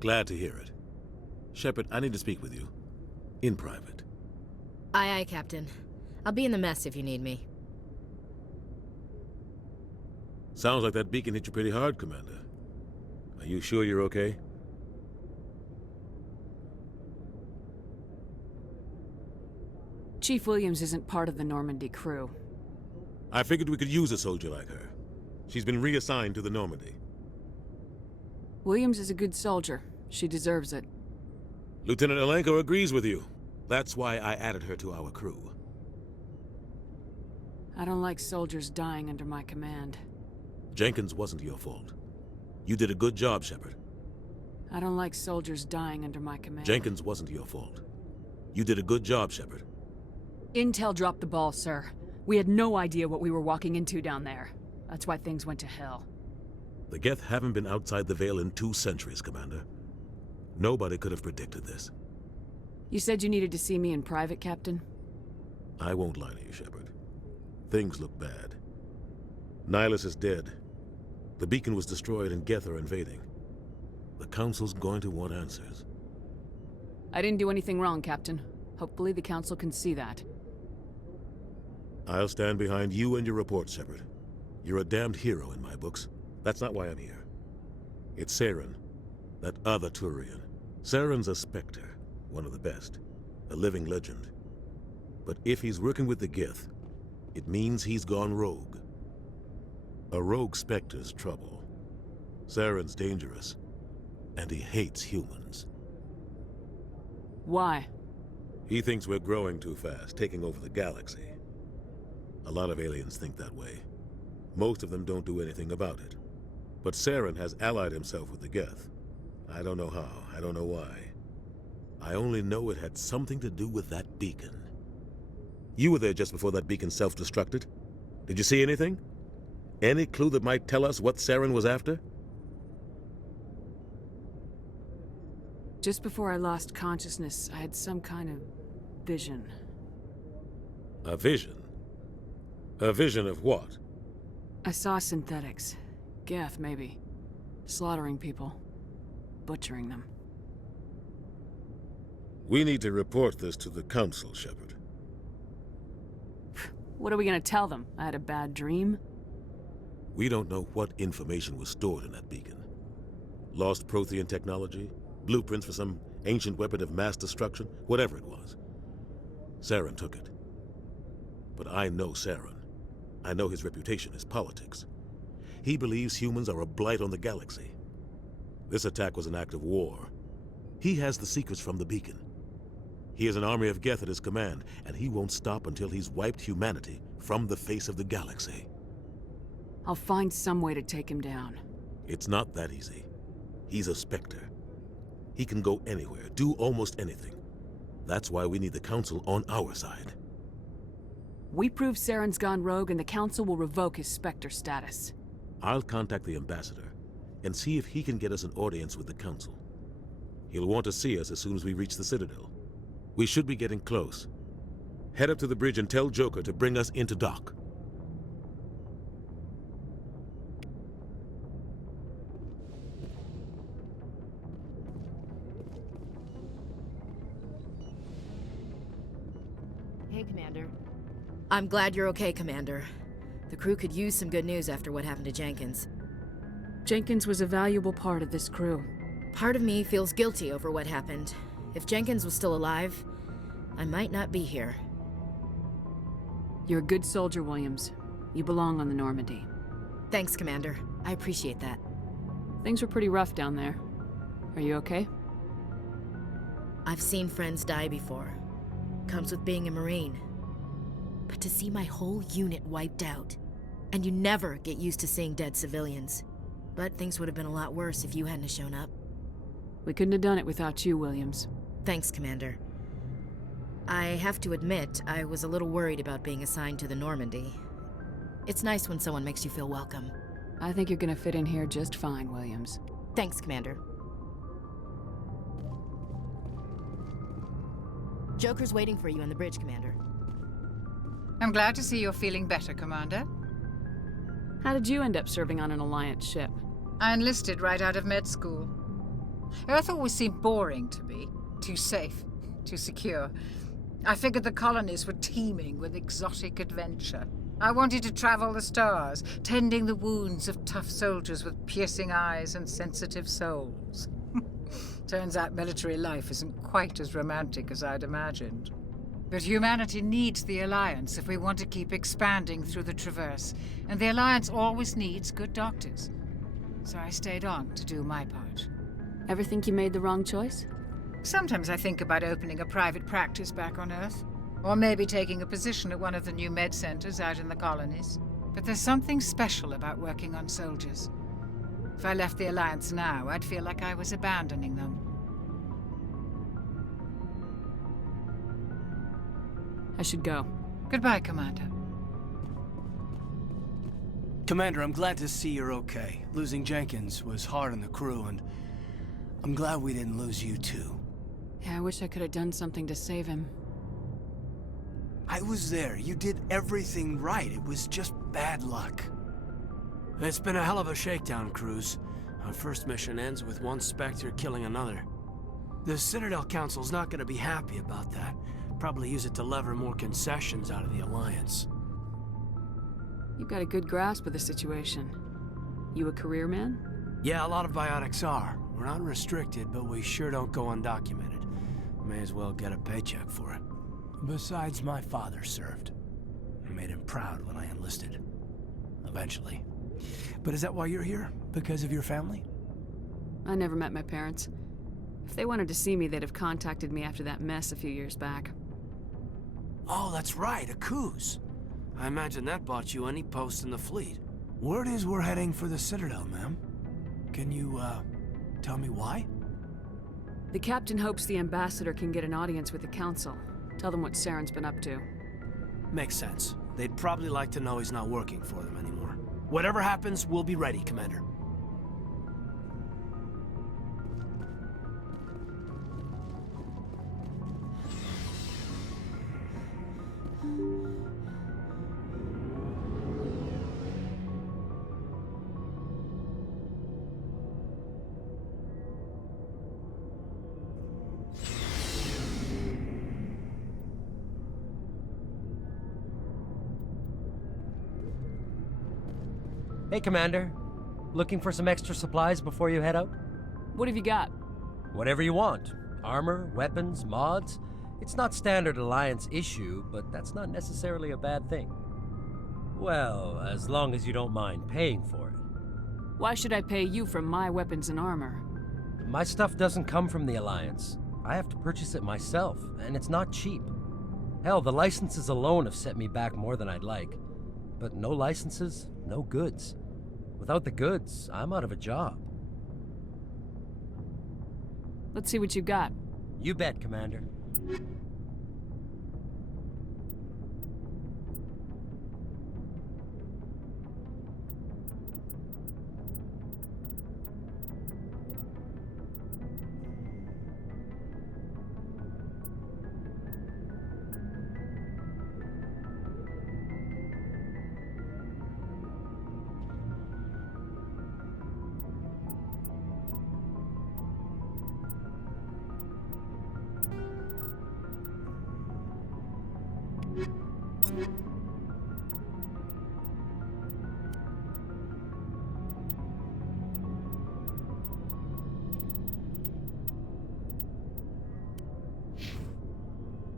Glad to hear it. Shepard, I need to speak with you. In private. Aye, aye, Captain. I'll be in the mess if you need me. Sounds like that beacon hit you pretty hard, Commander. Are you sure you're okay? Chief Williams isn't part of the Normandy crew. I figured we could use a soldier like her. She's been reassigned to the Normandy. Williams is a good soldier. She deserves it. Lieutenant Alenko agrees with you. That's why I added her to our crew. I don't like soldiers dying under my command. Jenkins wasn't your fault. You did a good job, Shepard. I don't like soldiers dying under my command. Jenkins wasn't your fault. You did a good job, Shepard. Intel dropped the ball, sir. We had no idea what we were walking into down there. That's why things went to hell. The Geth haven't been outside the Veil in 2 centuries, Commander. Nobody could have predicted this. You said you needed to see me in private, Captain? I won't lie to you, Shepard. Things look bad. Nihilus is dead. The beacon was destroyed and Geth are invading. The Council's going to want answers. I didn't do anything wrong, Captain. Hopefully the Council can see that. I'll stand behind you and your report, Shepard. You're a damned hero in my books. That's not why I'm here. It's Saren, that other Turian. Saren's a Spectre, one of the best, a living legend. But if he's working with the Geth, it means he's gone rogue. A rogue Spectre's trouble. Saren's dangerous, and he hates humans. Why? He thinks we're growing too fast, taking over the galaxy. A lot of aliens think that way. Most of them don't do anything about it. But Saren has allied himself with the Geth. I don't know how, I don't know why. I only know it had something to do with that beacon. You were there just before that beacon self-destructed. Did you see anything? Any clue that might tell us what Saren was after? Just before I lost consciousness, I had some kind of vision. A vision? A vision of what? I saw synthetics. Geth, maybe. Slaughtering people. Butchering them. We need to report this to the Council, Shepard. What are we gonna tell them? I had a bad dream? We don't know what information was stored in that beacon. Lost Prothean technology? Blueprints for some ancient weapon of mass destruction? Whatever it was. Saren took it. But I know Saren. I know his reputation is politics. He believes humans are a blight on the galaxy. This attack was an act of war. He has the secrets from the beacon. He has an army of Geth at his command, and he won't stop until he's wiped humanity from the face of the galaxy. I'll find some way to take him down. It's not that easy. He's a Spectre. He can go anywhere, do almost anything. That's why we need the Council on our side. We prove Saren's gone rogue and the Council will revoke his Spectre status. I'll contact the Ambassador and see if he can get us an audience with the Council. He'll want to see us as soon as we reach the Citadel. We should be getting close. Head up to the bridge and tell Joker to bring us into dock. Hey, Commander. I'm glad you're okay, Commander. The crew could use some good news after what happened to Jenkins. Jenkins was a valuable part of this crew. Part of me feels guilty over what happened. If Jenkins was still alive, I might not be here. You're a good soldier, Williams. You belong on the Normandy. Thanks, Commander. I appreciate that. Things were pretty rough down there. Are you okay? I've seen friends die before. Comes with being a Marine. But to see my whole unit wiped out, and you never get used to seeing dead civilians. But things would have been a lot worse if you hadn't shown up. We couldn't have done it without you, Williams. Thanks, Commander. I have to admit, I was a little worried about being assigned to the Normandy. It's nice when someone makes you feel welcome. I think you're gonna fit in here just fine, Williams. Thanks, Commander. Joker's waiting for you on the bridge, Commander. I'm glad to see you're feeling better, Commander. How did you end up serving on an Alliance ship? I enlisted right out of med school. Earth always seemed boring to me. Too safe, too secure. I figured the colonies were teeming with exotic adventure. I wanted to travel the stars, tending the wounds of tough soldiers with piercing eyes and sensitive souls. Turns out military life isn't quite as romantic as I'd imagined. But humanity needs the Alliance if we want to keep expanding through the Traverse, and the Alliance always needs good doctors. So I stayed on to do my part. Ever think you made the wrong choice? Sometimes I think about opening a private practice back on Earth, or maybe taking a position at one of the new med centers out in the colonies. But there's something special about working on soldiers. If I left the Alliance now, I'd feel like I was abandoning them. I should go. Goodbye, Commander. Commander, I'm glad to see you're okay. Losing Jenkins was hard on the crew, and I'm glad we didn't lose you too. Yeah, I wish I could have done something to save him. I was there. You did everything right. It was just bad luck. It's been a hell of a shakedown, Cruz. Our first mission ends with one Spectre killing another. The Citadel Council's not gonna be happy about that. Probably use it to lever more concessions out of the Alliance. You've got a good grasp of the situation. You a career man? Yeah, a lot of biotics are. We're not restricted, but we sure don't go undocumented. May as well get a paycheck for it. Besides, my father served. I made him proud when I enlisted. Eventually. But is that why you're here? Because of your family? I never met my parents. If they wanted to see me, they'd have contacted me after that mess a few years back. Oh, that's right, a Coos. I imagine that bought you any post in the fleet. Word is we're heading for the Citadel, ma'am. Can you, tell me why? The captain hopes the ambassador can get an audience with the council. Tell them what Saren's been up to. Makes sense. They'd probably like to know he's not working for them anymore. Whatever happens, we'll be ready, Commander. Hey, Commander. Looking for some extra supplies before you head out? What have you got? Whatever you want. Armor, weapons, mods. It's not standard Alliance issue, but that's not necessarily a bad thing. Well, as long as you don't mind paying for it. Why should I pay you for my weapons and armor? My stuff doesn't come from the Alliance. I have to purchase it myself, and it's not cheap. Hell, the licenses alone have set me back more than I'd like. But no licenses, no goods. Without the goods, I'm out of a job. Let's see what you got. You bet, Commander.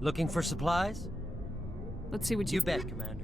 Looking for supplies? Let's see what you bet, Commander.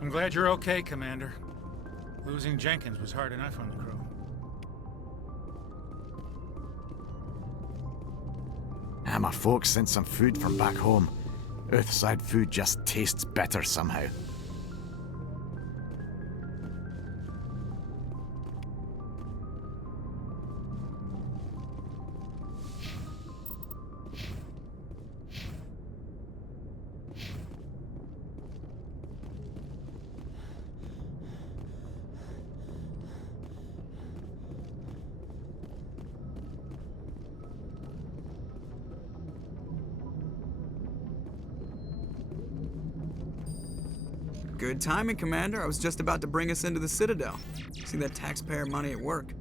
I'm glad you're okay, Commander. Losing Jenkins was hard enough on the crew. My folks sent some food from back home. Earthside food just tastes better somehow. Good timing, Commander. I was just about to bring us into the Citadel. See that taxpayer money at work.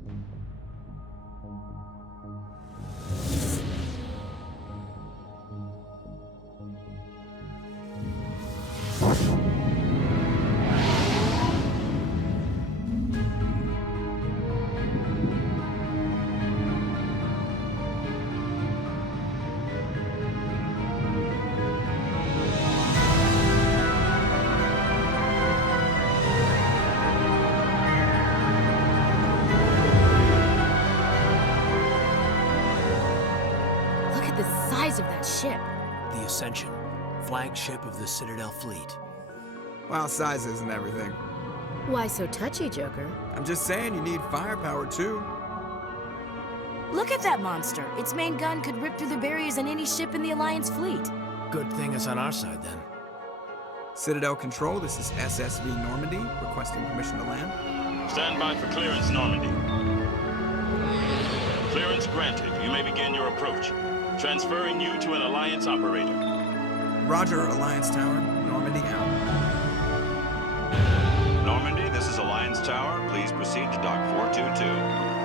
Of that ship. The Ascension, flagship of the Citadel fleet. Well, size isn't everything. Why so touchy, Joker? I'm just saying you need firepower, too. Look at that monster. Its main gun could rip through the barriers in any ship in the Alliance fleet. Good thing it's on our side, then. Citadel Control, this is SSV Normandy, requesting permission to land. Stand by for clearance, Normandy. Clearance granted. You may begin your approach. Transferring you to an Alliance operator. Roger, Alliance Tower. Normandy out. Normandy, this is Alliance Tower. Please proceed to Dock 422.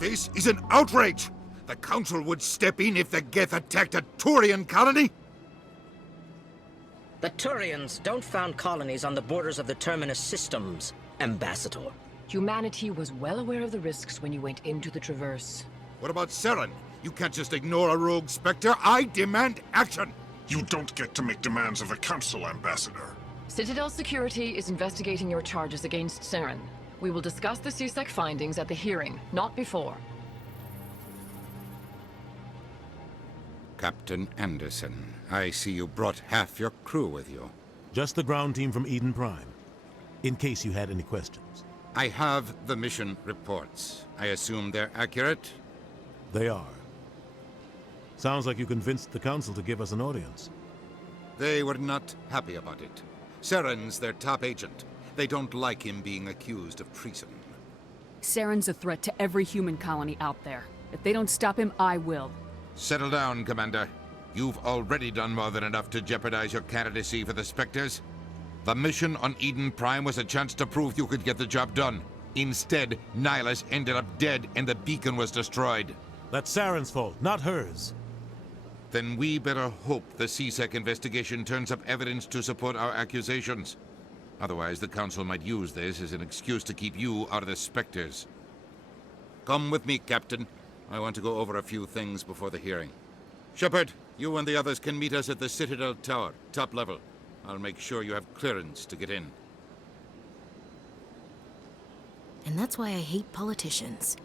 This is an outrage! The Council would step in if the Geth attacked a Turian colony? The Turians don't found colonies on the borders of the Terminus systems, Ambassador. Humanity was well aware of the risks when you went into the Traverse. What about Saren? You can't just ignore a rogue Spectre. I demand action! You don't get to make demands of the Council, Ambassador. Citadel Security is investigating your charges against Saren. We will discuss the CSEC findings at the hearing, not before. Captain Anderson, I see you brought half your crew with you. Just the ground team from Eden Prime, in case you had any questions. I have the mission reports. I assume they're accurate? They are. Sounds like you convinced the Council to give us an audience. They were not happy about it. Saren's their top agent. They don't like him being accused of treason. Saren's a threat to every human colony out there. If they don't stop him, I will. Settle down, Commander. You've already done more than enough to jeopardize your candidacy for the Spectres. The mission on Eden Prime was a chance to prove you could get the job done. Instead, Nihilus ended up dead and the beacon was destroyed. That's Saren's fault, not hers. Then we better hope the CSEC investigation turns up evidence to support our accusations. Otherwise, the Council might use this as an excuse to keep you out of the Spectres. Come with me, Captain. I want to go over a few things before the hearing. Shepard, you and the others can meet us at the Citadel Tower, top level. I'll make sure you have clearance to get in. And that's why I hate politicians.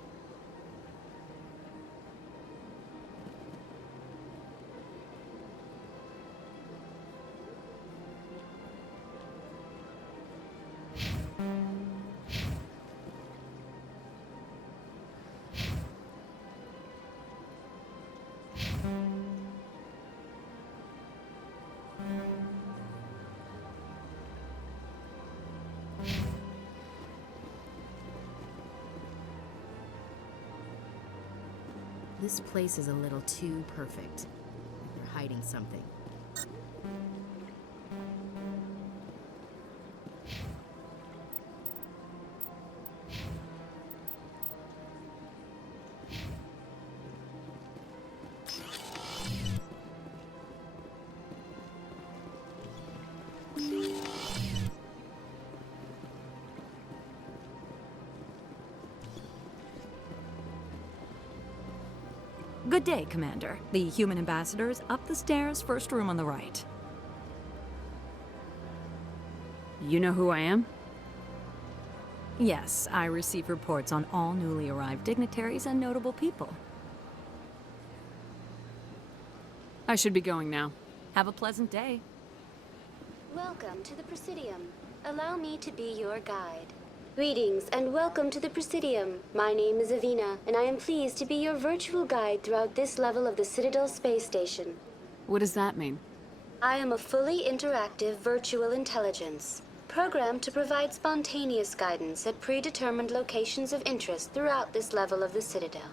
This place is a little too perfect. They're hiding something. Good day, Commander. The human ambassador is up the stairs, first room on the right. You know who I am? Yes, I receive reports on all newly arrived dignitaries and notable people. I should be going now. Have a pleasant day. Welcome to the Presidium. Allow me to be your guide. Greetings and welcome to the Presidium. My name is Avina, and I am pleased to be your virtual guide throughout this level of the Citadel space station. What does that mean? I am a fully interactive virtual intelligence, programmed to provide spontaneous guidance at predetermined locations of interest throughout this level of the Citadel.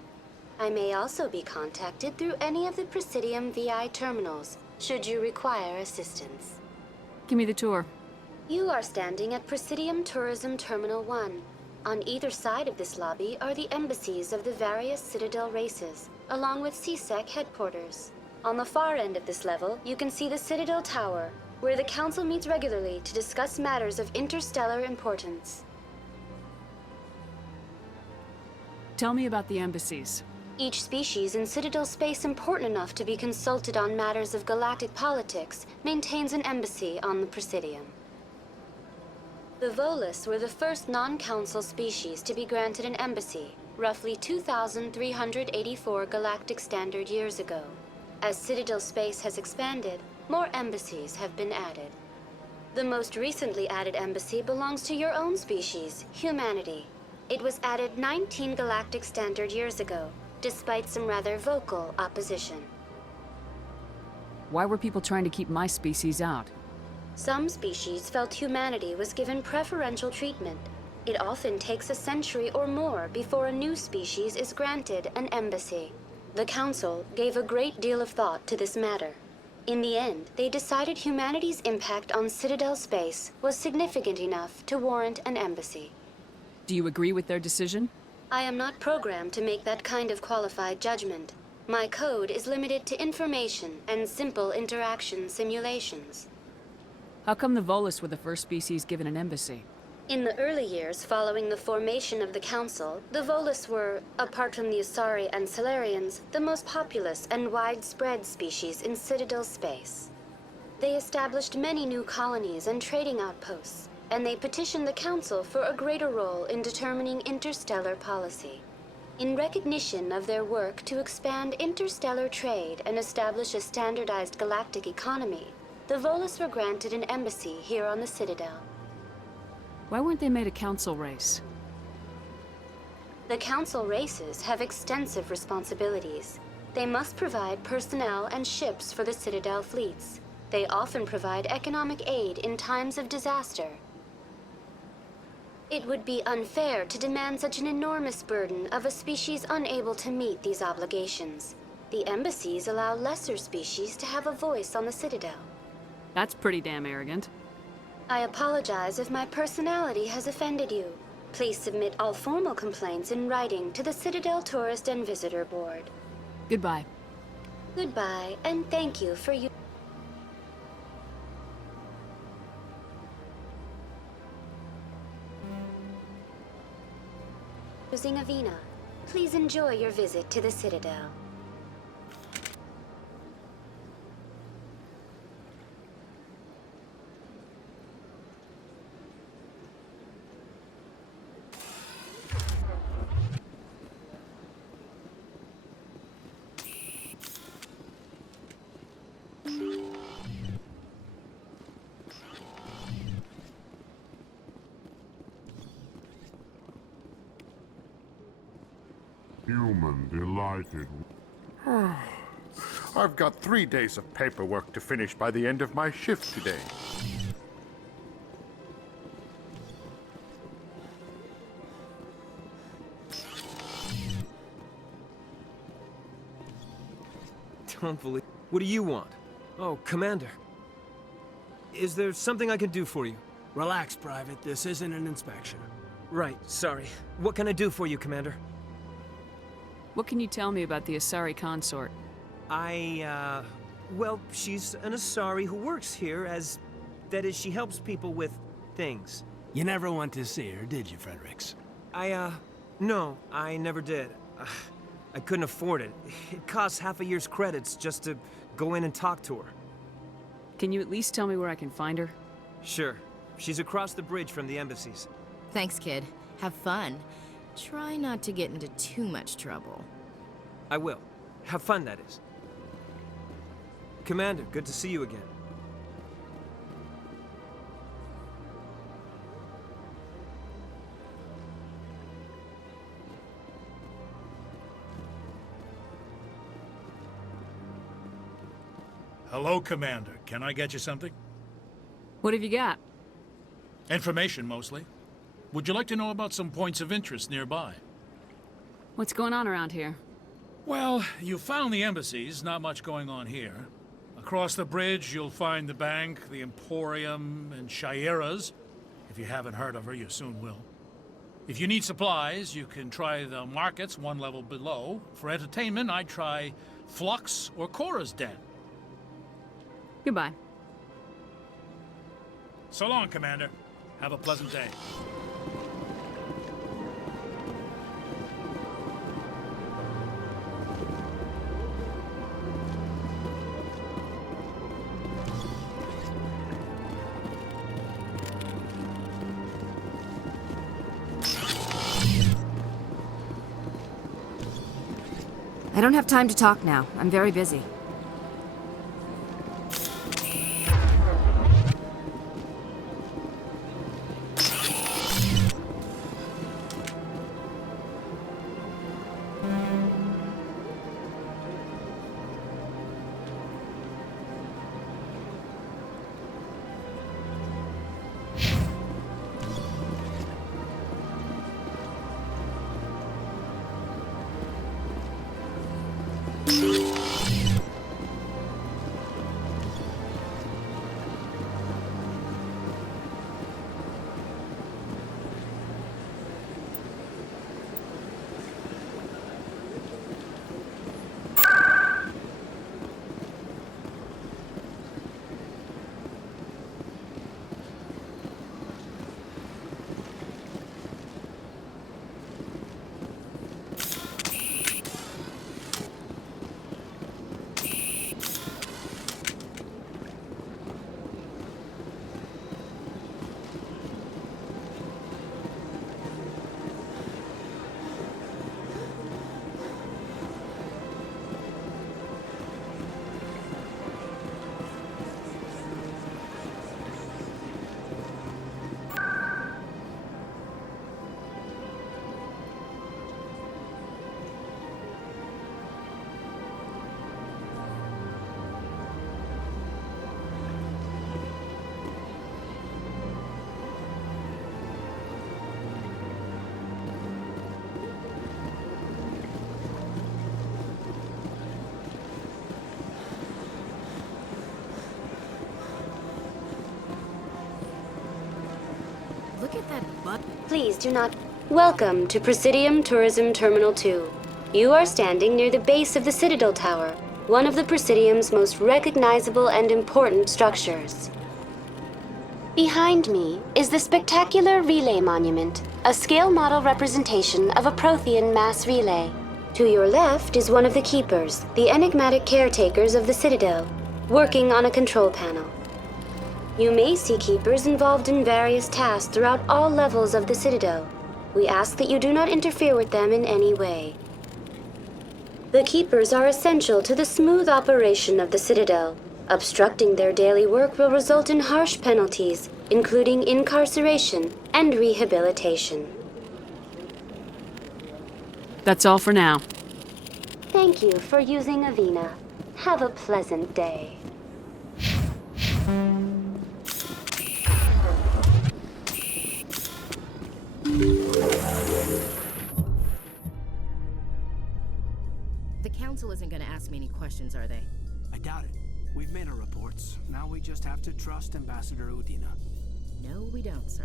I may also be contacted through any of the Presidium VI terminals, should you require assistance. Give me the tour. You are standing at Presidium Tourism Terminal 1. On either side of this lobby are the embassies of the various Citadel races, along with CSEC headquarters. On the far end of this level, you can see the Citadel Tower, where the Council meets regularly to discuss matters of interstellar importance. Tell me about the embassies. Each species in Citadel space important enough to be consulted on matters of galactic politics maintains an embassy on the Presidium. The Volus were the first non-Council species to be granted an embassy, roughly 2,384 galactic standard years ago. As Citadel space has expanded, more embassies have been added. The most recently added embassy belongs to your own species, humanity. It was added 19 galactic standard years ago, despite some rather vocal opposition. Why were people trying to keep my species out? Some species felt humanity was given preferential treatment. It often takes a century or more before a new species is granted an embassy. The Council gave a great deal of thought to this matter. In the end, they decided humanity's impact on Citadel space was significant enough to warrant an embassy. Do you agree with their decision? I am not programmed to make that kind of qualified judgment. My code is limited to information and simple interaction simulations. How come the Volus were the first species given an embassy? In the early years following the formation of the Council, the Volus were, apart from the Asari and Salarians, the most populous and widespread species in Citadel space. They established many new colonies and trading outposts, and they petitioned the Council for a greater role in determining interstellar policy. In recognition of their work to expand interstellar trade and establish a standardized galactic economy, the Volus were granted an embassy here on the Citadel. Why weren't they made a Council race? The Council races have extensive responsibilities. They must provide personnel and ships for the Citadel fleets. They often provide economic aid in times of disaster. It would be unfair to demand such an enormous burden of a species unable to meet these obligations. The embassies allow lesser species to have a voice on the Citadel. That's pretty damn arrogant. I apologize if my personality has offended you. Please submit all formal complaints in writing to the Citadel Tourist and Visitor Board. Goodbye. Goodbye, and thank you for using Avina. Please enjoy your visit to the Citadel. Human delighted. I've got 3 days of paperwork to finish by the end of my shift today. Don't believe... What do you want? Oh, Commander. Is there something I can do for you? Relax, Private. This isn't an inspection. Right, sorry. What can I do for you, Commander? What can you tell me about the Asari consort? Well, she's an Asari who works here as... That is, she helps people with things. You never went to see her, did you, Fredericks? No, I never did. I couldn't afford it. It costs half a year's credits just to go in and talk to her. Can you at least tell me where I can find her? Sure. She's across the bridge from the embassies. Thanks, kid. Have fun. Try not to get into too much trouble. I will. Have fun, that is. Commander, good to see you again. Hello, Commander. Can I get you something? What have you got? Information, mostly. Would you like to know about some points of interest nearby? What's going on around here? Well, you found the embassies. Not much going on here. Across the bridge, you'll find the bank, the Emporium, and Shayera's. If you haven't heard of her, you soon will. If you need supplies, you can try the markets one level below. For entertainment, I'd try Flux or Cora's Den. Goodbye. So long, Commander. Have a pleasant day. I don't have time to talk now. I'm very busy. Look at that button. Please do not. Welcome to Presidium Tourism Terminal 2. You are standing near the base of the Citadel Tower, one of the Presidium's most recognizable and important structures. Behind me is the spectacular Relay Monument, a scale model representation of a Prothean mass relay. To your left is one of the Keepers, the enigmatic caretakers of the Citadel, working on a control panel. You may see Keepers involved in various tasks throughout all levels of the Citadel. We ask that you do not interfere with them in any way. The Keepers are essential to the smooth operation of the Citadel. Obstructing their daily work will result in harsh penalties, including incarceration and rehabilitation. That's all for now. Thank you for using Avina. Have a pleasant day. The Council isn't going to ask me any questions, are they? I doubt it. We've made our reports. Now we just have to trust Ambassador Udina. No, we don't, sir.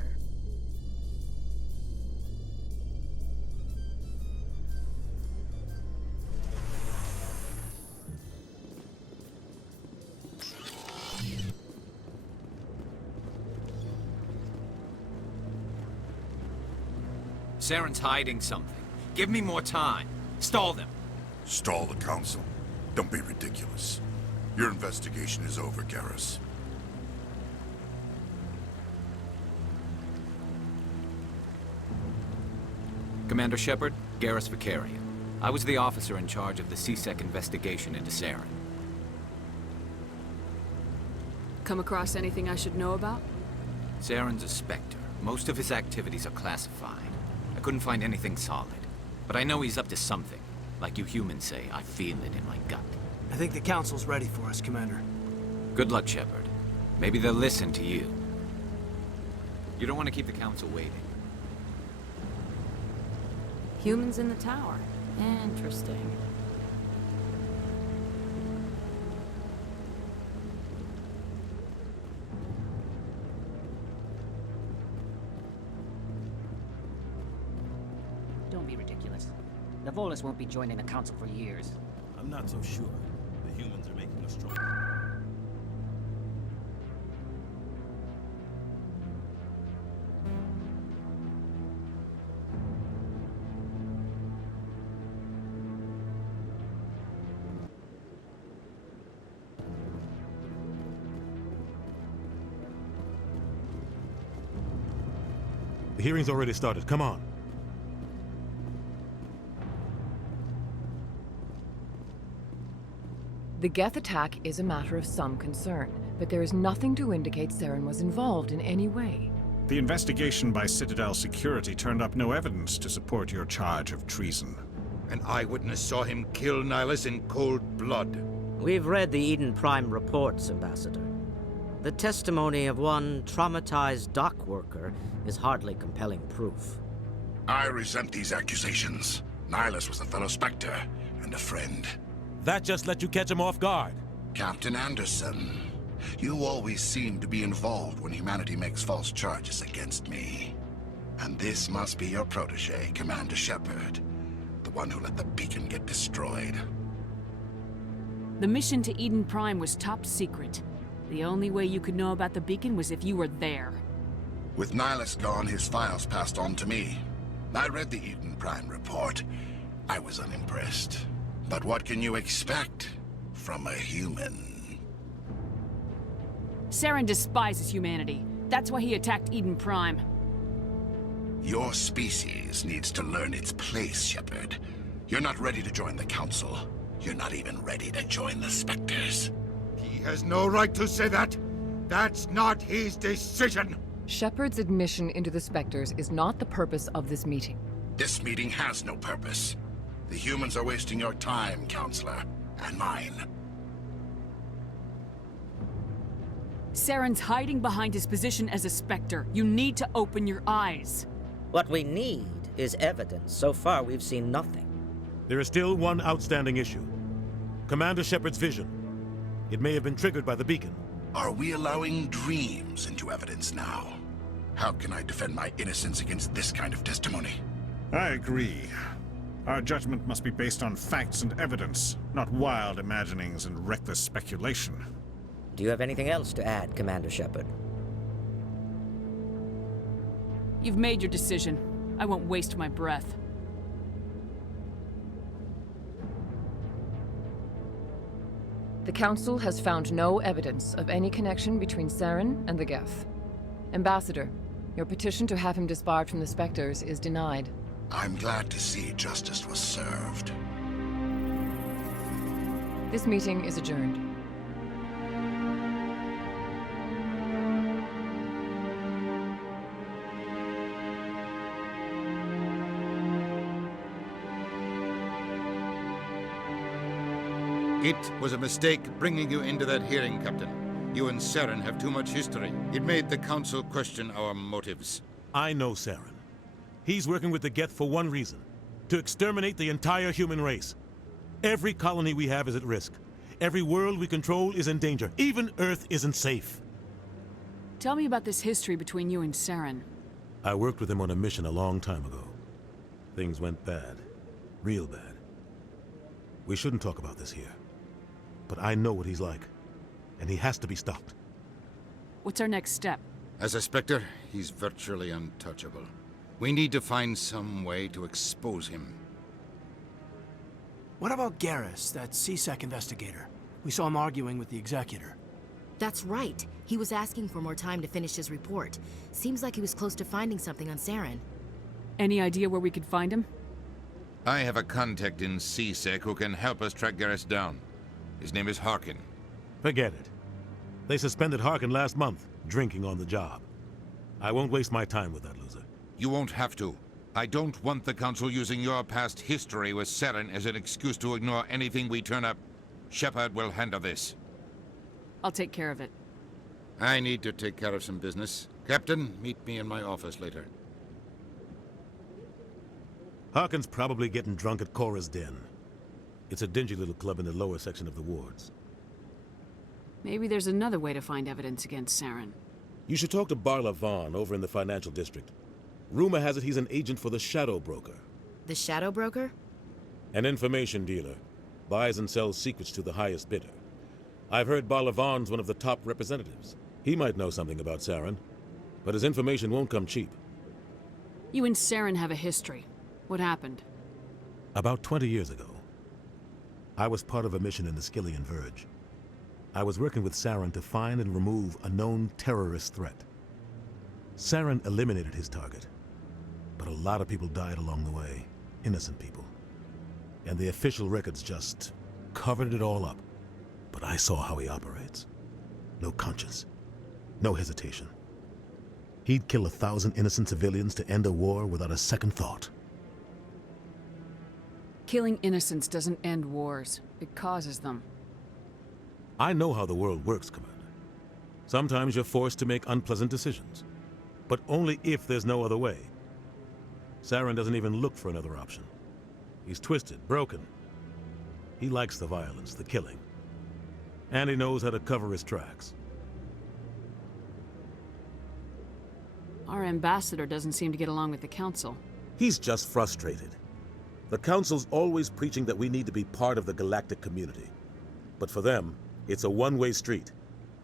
Saren's hiding something. Give me more time. Stall them. Stall the Council. Don't be ridiculous. Your investigation is over, Garrus. Commander Shepard, Garrus Vicarian. I was the officer in charge of the C-Sec investigation into Saren. Come across anything I should know about? Saren's a Spectre. Most of his activities are classified. I couldn't find anything solid. But I know he's up to something. Like you humans say, I feel it in my gut. I think the Council's ready for us, Commander. Good luck, Shepard. Maybe they'll listen to you. You don't want to keep the Council waiting. Humans in the tower. Interesting. Don't be ridiculous. The Volus won't be joining the Council for years. I'm not so sure. The humans are making us strong. The hearing's already started. Come on. The Geth attack is a matter of some concern, but there is nothing to indicate Saren was involved in any way. The investigation by Citadel security turned up no evidence to support your charge of treason. An eyewitness saw him kill Nihilus in cold blood. We've read the Eden Prime reports, Ambassador. The testimony of one traumatized dock worker is hardly compelling proof. I resent these accusations. Nihilus was a fellow Spectre and a friend. That just let you catch him off guard. Captain Anderson, you always seem to be involved when humanity makes false charges against me. And this must be your protege, Commander Shepard, the one who let the beacon get destroyed. The mission to Eden Prime was top secret. The only way you could know about the beacon was if you were there. With Nihilus gone, his files passed on to me. I read the Eden Prime report. I was unimpressed. But what can you expect from a human? Saren despises humanity. That's why he attacked Eden Prime. Your species needs to learn its place, Shepard. You're not ready to join the Council. You're not even ready to join the Spectres. He has no right to say that. That's not his decision. Shepard's admission into the Spectres is not the purpose of this meeting. This meeting has no purpose. The humans are wasting your time, Counselor, and mine. Saren's hiding behind his position as a Spectre. You need to open your eyes. What we need is evidence. So far, we've seen nothing. There is still one outstanding issue. Commander Shepard's vision. It may have been triggered by the beacon. Are we allowing dreams into evidence now? How can I defend my innocence against this kind of testimony? I agree. Our judgment must be based on facts and evidence, not wild imaginings and reckless speculation. Do you have anything else to add, Commander Shepard? You've made your decision. I won't waste my breath. The Council has found no evidence of any connection between Saren and the Geth. Ambassador, your petition to have him disbarred from the Spectres is denied. I'm glad to see justice was served. This meeting is adjourned. It was a mistake bringing you into that hearing, Captain. You and Saren have too much history. It made the Council question our motives. I know Saren. He's working with the Geth for one reason. To exterminate the entire human race. Every colony we have is at risk. Every world we control is in danger. Even Earth isn't safe. Tell me about this history between you and Saren. I worked with him on a mission a long time ago. Things went bad. Real bad. We shouldn't talk about this here. But I know what he's like. And he has to be stopped. What's our next step? As a Spectre, he's virtually untouchable. We need to find some way to expose him. What about Garrus, that CSEC investigator? We saw him arguing with the executor. That's right. He was asking for more time to finish his report. Seems like he was close to finding something on Saren. Any idea where we could find him? I have a contact in CSEC who can help us track Garrus down. His name is Harkin. Forget it. They suspended Harkin last month, drinking on the job. I won't waste my time with that loser. You won't have to. I don't want the Council using your past history with Saren as an excuse to ignore anything we turn up. Shepard will handle this. I'll take care of it. I need to take care of some business. Captain, meet me in my office later. Harkin's probably getting drunk at Cora's Den. It's a dingy little club in the lower section of the wards. Maybe there's another way to find evidence against Saren. You should talk to Barla Vaughn over in the financial district. Rumor has it he's an agent for the Shadow Broker. The Shadow Broker? An information dealer. Buys and sells secrets to the highest bidder. I've heard Barla Vaughn's one of the top representatives. He might know something about Saren, but his information won't come cheap. You and Saren have a history. What happened? About 20 years ago, I was part of a mission in the Skillian Verge. I was working with Saren to find and remove a known terrorist threat. Saren eliminated his target, but a lot of people died along the way, innocent people. And the official records just covered it all up. But I saw how he operates. No conscience, no hesitation. He'd kill 1,000 innocent civilians to end a war without a second thought. Killing innocents doesn't end wars. It causes them. I know how the world works, Commander. Sometimes you're forced to make unpleasant decisions, but only if there's no other way. Saren doesn't even look for another option. He's twisted, broken. He likes the violence, the killing. And he knows how to cover his tracks. Our ambassador doesn't seem to get along with the Council. He's just frustrated. The Council's always preaching that we need to be part of the galactic community. But for them, it's a one-way street.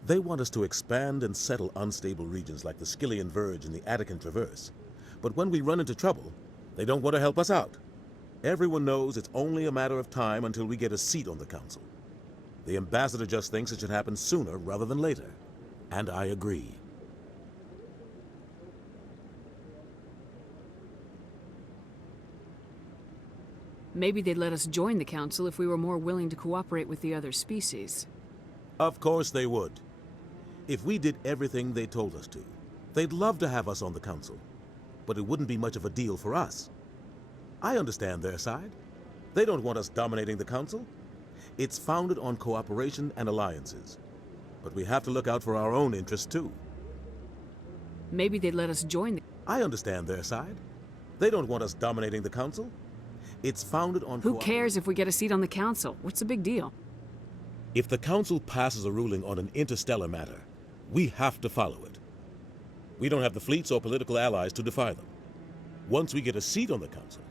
They want us to expand and settle unstable regions like the Skillian Verge and the Attican Traverse. But when we run into trouble, they don't want to help us out. Everyone knows it's only a matter of time until we get a seat on the Council. The ambassador just thinks it should happen sooner rather than later. And I agree. Maybe they'd let us join the Council if we were more willing to cooperate with the other species. Of course they would. If we did everything they told us to, they'd love to have us on the Council. But it wouldn't be much of a deal for us. I understand their side. They don't want us dominating the Council. It's founded on cooperation and alliances. But we have to look out for our own interests too. Maybe they'd let us join the... I understand their side. They don't want us dominating the Council. It's founded on... Who cares if we get a seat on the Council? What's the big deal? If the Council passes a ruling on an interstellar matter, we have to follow it. We don't have the fleets or political allies to defy them. Once we get a seat on the Council,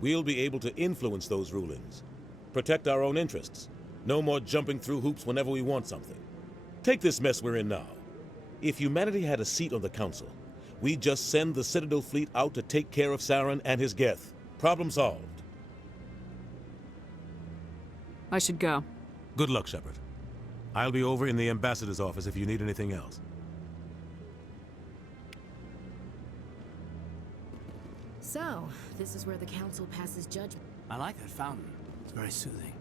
we'll be able to influence those rulings. Protect our own interests. No more jumping through hoops whenever we want something. Take this mess we're in now. If humanity had a seat on the Council, we'd just send the Citadel fleet out to take care of Saren and his Geth. Problem solved. I should go. Good luck, Shepard. I'll be over in the ambassador's office if you need anything else. So, this is where the Council passes judgment. I like that fountain. It's very soothing.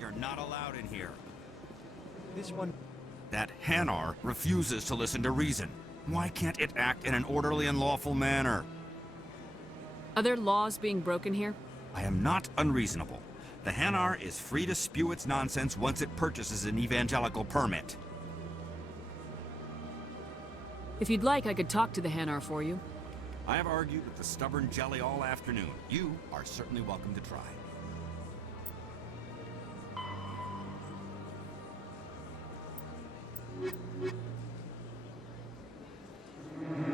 You're not allowed in here. This one... That Hanar refuses to listen to reason. Why can't it act in an orderly and lawful manner? Are there laws being broken here? I am not unreasonable. The Hanar is free to spew its nonsense once it purchases an evangelical permit. If you'd like, I could talk to the Hanar for you. I have argued with the stubborn jelly all afternoon. You are certainly welcome to try.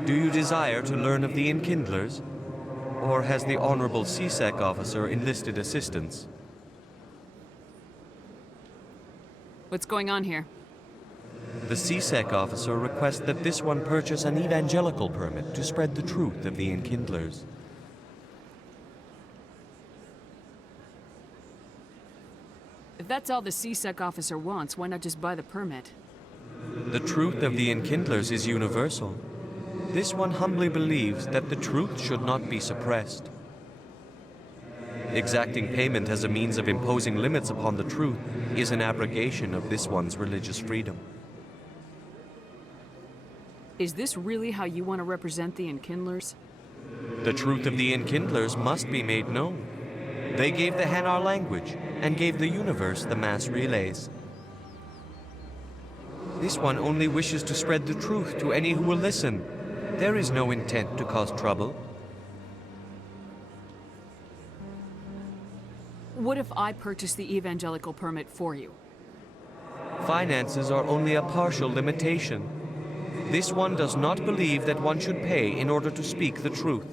Do you desire to learn of the Enkindlers? Or has the Honorable CSEC officer enlisted assistance? What's going on here? The CSEC officer requests that this one purchase an evangelical permit to spread the truth of the Enkindlers. If that's all the CSEC officer wants, why not just buy the permit? The truth of the Enkindlers is universal. This one humbly believes that the truth should not be suppressed. Exacting payment as a means of imposing limits upon the truth is an abrogation of this one's religious freedom. Is this really how you want to represent the Enkindlers? The truth of the Enkindlers must be made known. They gave the Hanar language and gave the universe the mass relays. This one only wishes to spread the truth to any who will listen. There is no intent to cause trouble. What if I purchase the evangelical permit for you? Finances are only a partial limitation. This one does not believe that one should pay in order to speak the truth.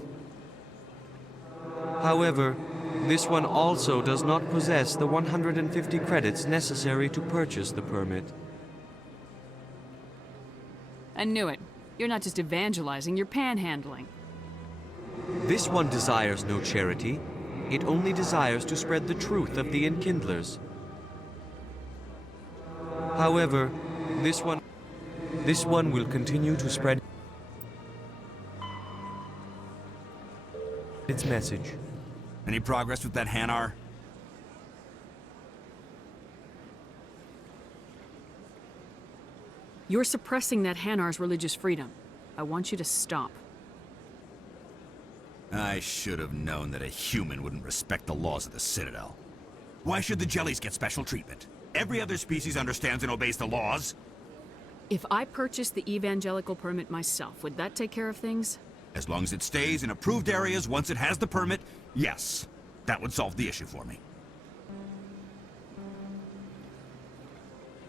However, this one also does not possess the 150 credits necessary to purchase the permit. I knew it. You're not just evangelizing, you're panhandling. This one desires no charity. It only desires to spread the truth of the Enkindlers. However, this one will continue to spread its message. Any progress with that Hanar? You're suppressing that Hanar's religious freedom. I want you to stop. I should have known that a human wouldn't respect the laws of the Citadel. Why should the jellies get special treatment? Every other species understands and obeys the laws. If I purchased the evangelical permit myself, would that take care of things? As long as it stays in approved areas once it has the permit, yes. That would solve the issue for me.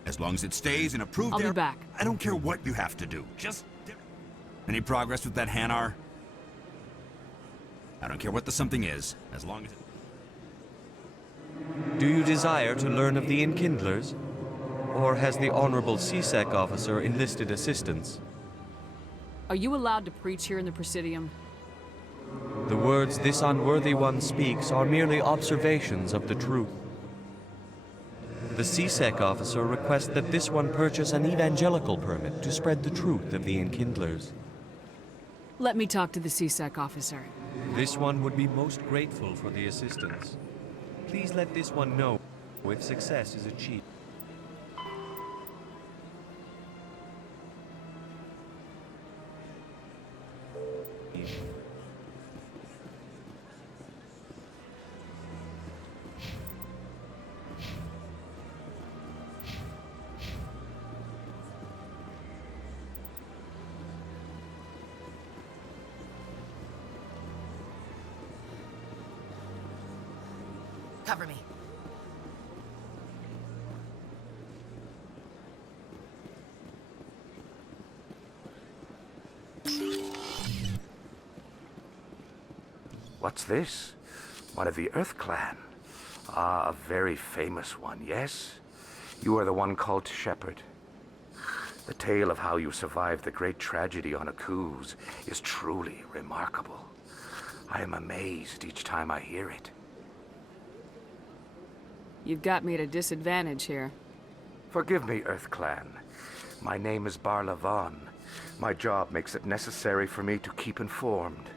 As long as it stays in approved areas... I'll be back. I don't care what you have to do. Just... Any progress with that Hanar? I don't care what the something is, as long as it... Do you desire to learn of the Enkindlers? Or has the Honorable CSEC officer enlisted assistance? Are you allowed to preach here in the Presidium? The words this unworthy one speaks are merely observations of the truth. The CSEC officer requests that this one purchase an evangelical permit to spread the truth of the Enkindlers. Let me talk to the CSEC officer. This one would be most grateful for the assistance. Please let this one know if success is achieved. Cover me. What's this? One of the Earth Clan. Ah, a very famous one, yes? You are the one called Shepherd. The tale of how you survived the great tragedy on Akuz is truly remarkable. I am amazed each time I hear it. You've got me at a disadvantage here. Forgive me, Earth Clan. My name is Barla Vaughn. My job makes it necessary for me to keep informed.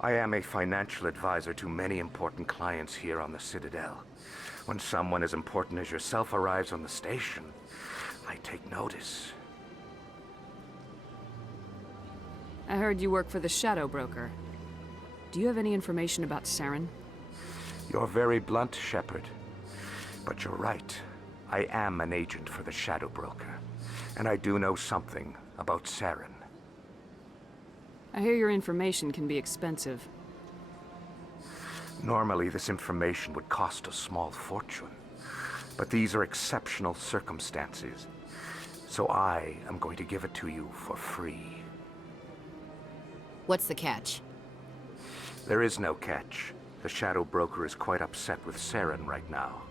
I am a financial advisor to many important clients here on the Citadel. When someone as important as yourself arrives on the station, I take notice. I heard you work for the Shadow Broker. Do you have any information about Saren? You're very blunt, Shepard. But you're right. I am an agent for the Shadow Broker. And I do know something about Saren. I hear your information can be expensive. Normally, this information would cost a small fortune. But these are exceptional circumstances. So I am going to give it to you for free. What's the catch? There is no catch. The Shadow Broker is quite upset with Saren right now.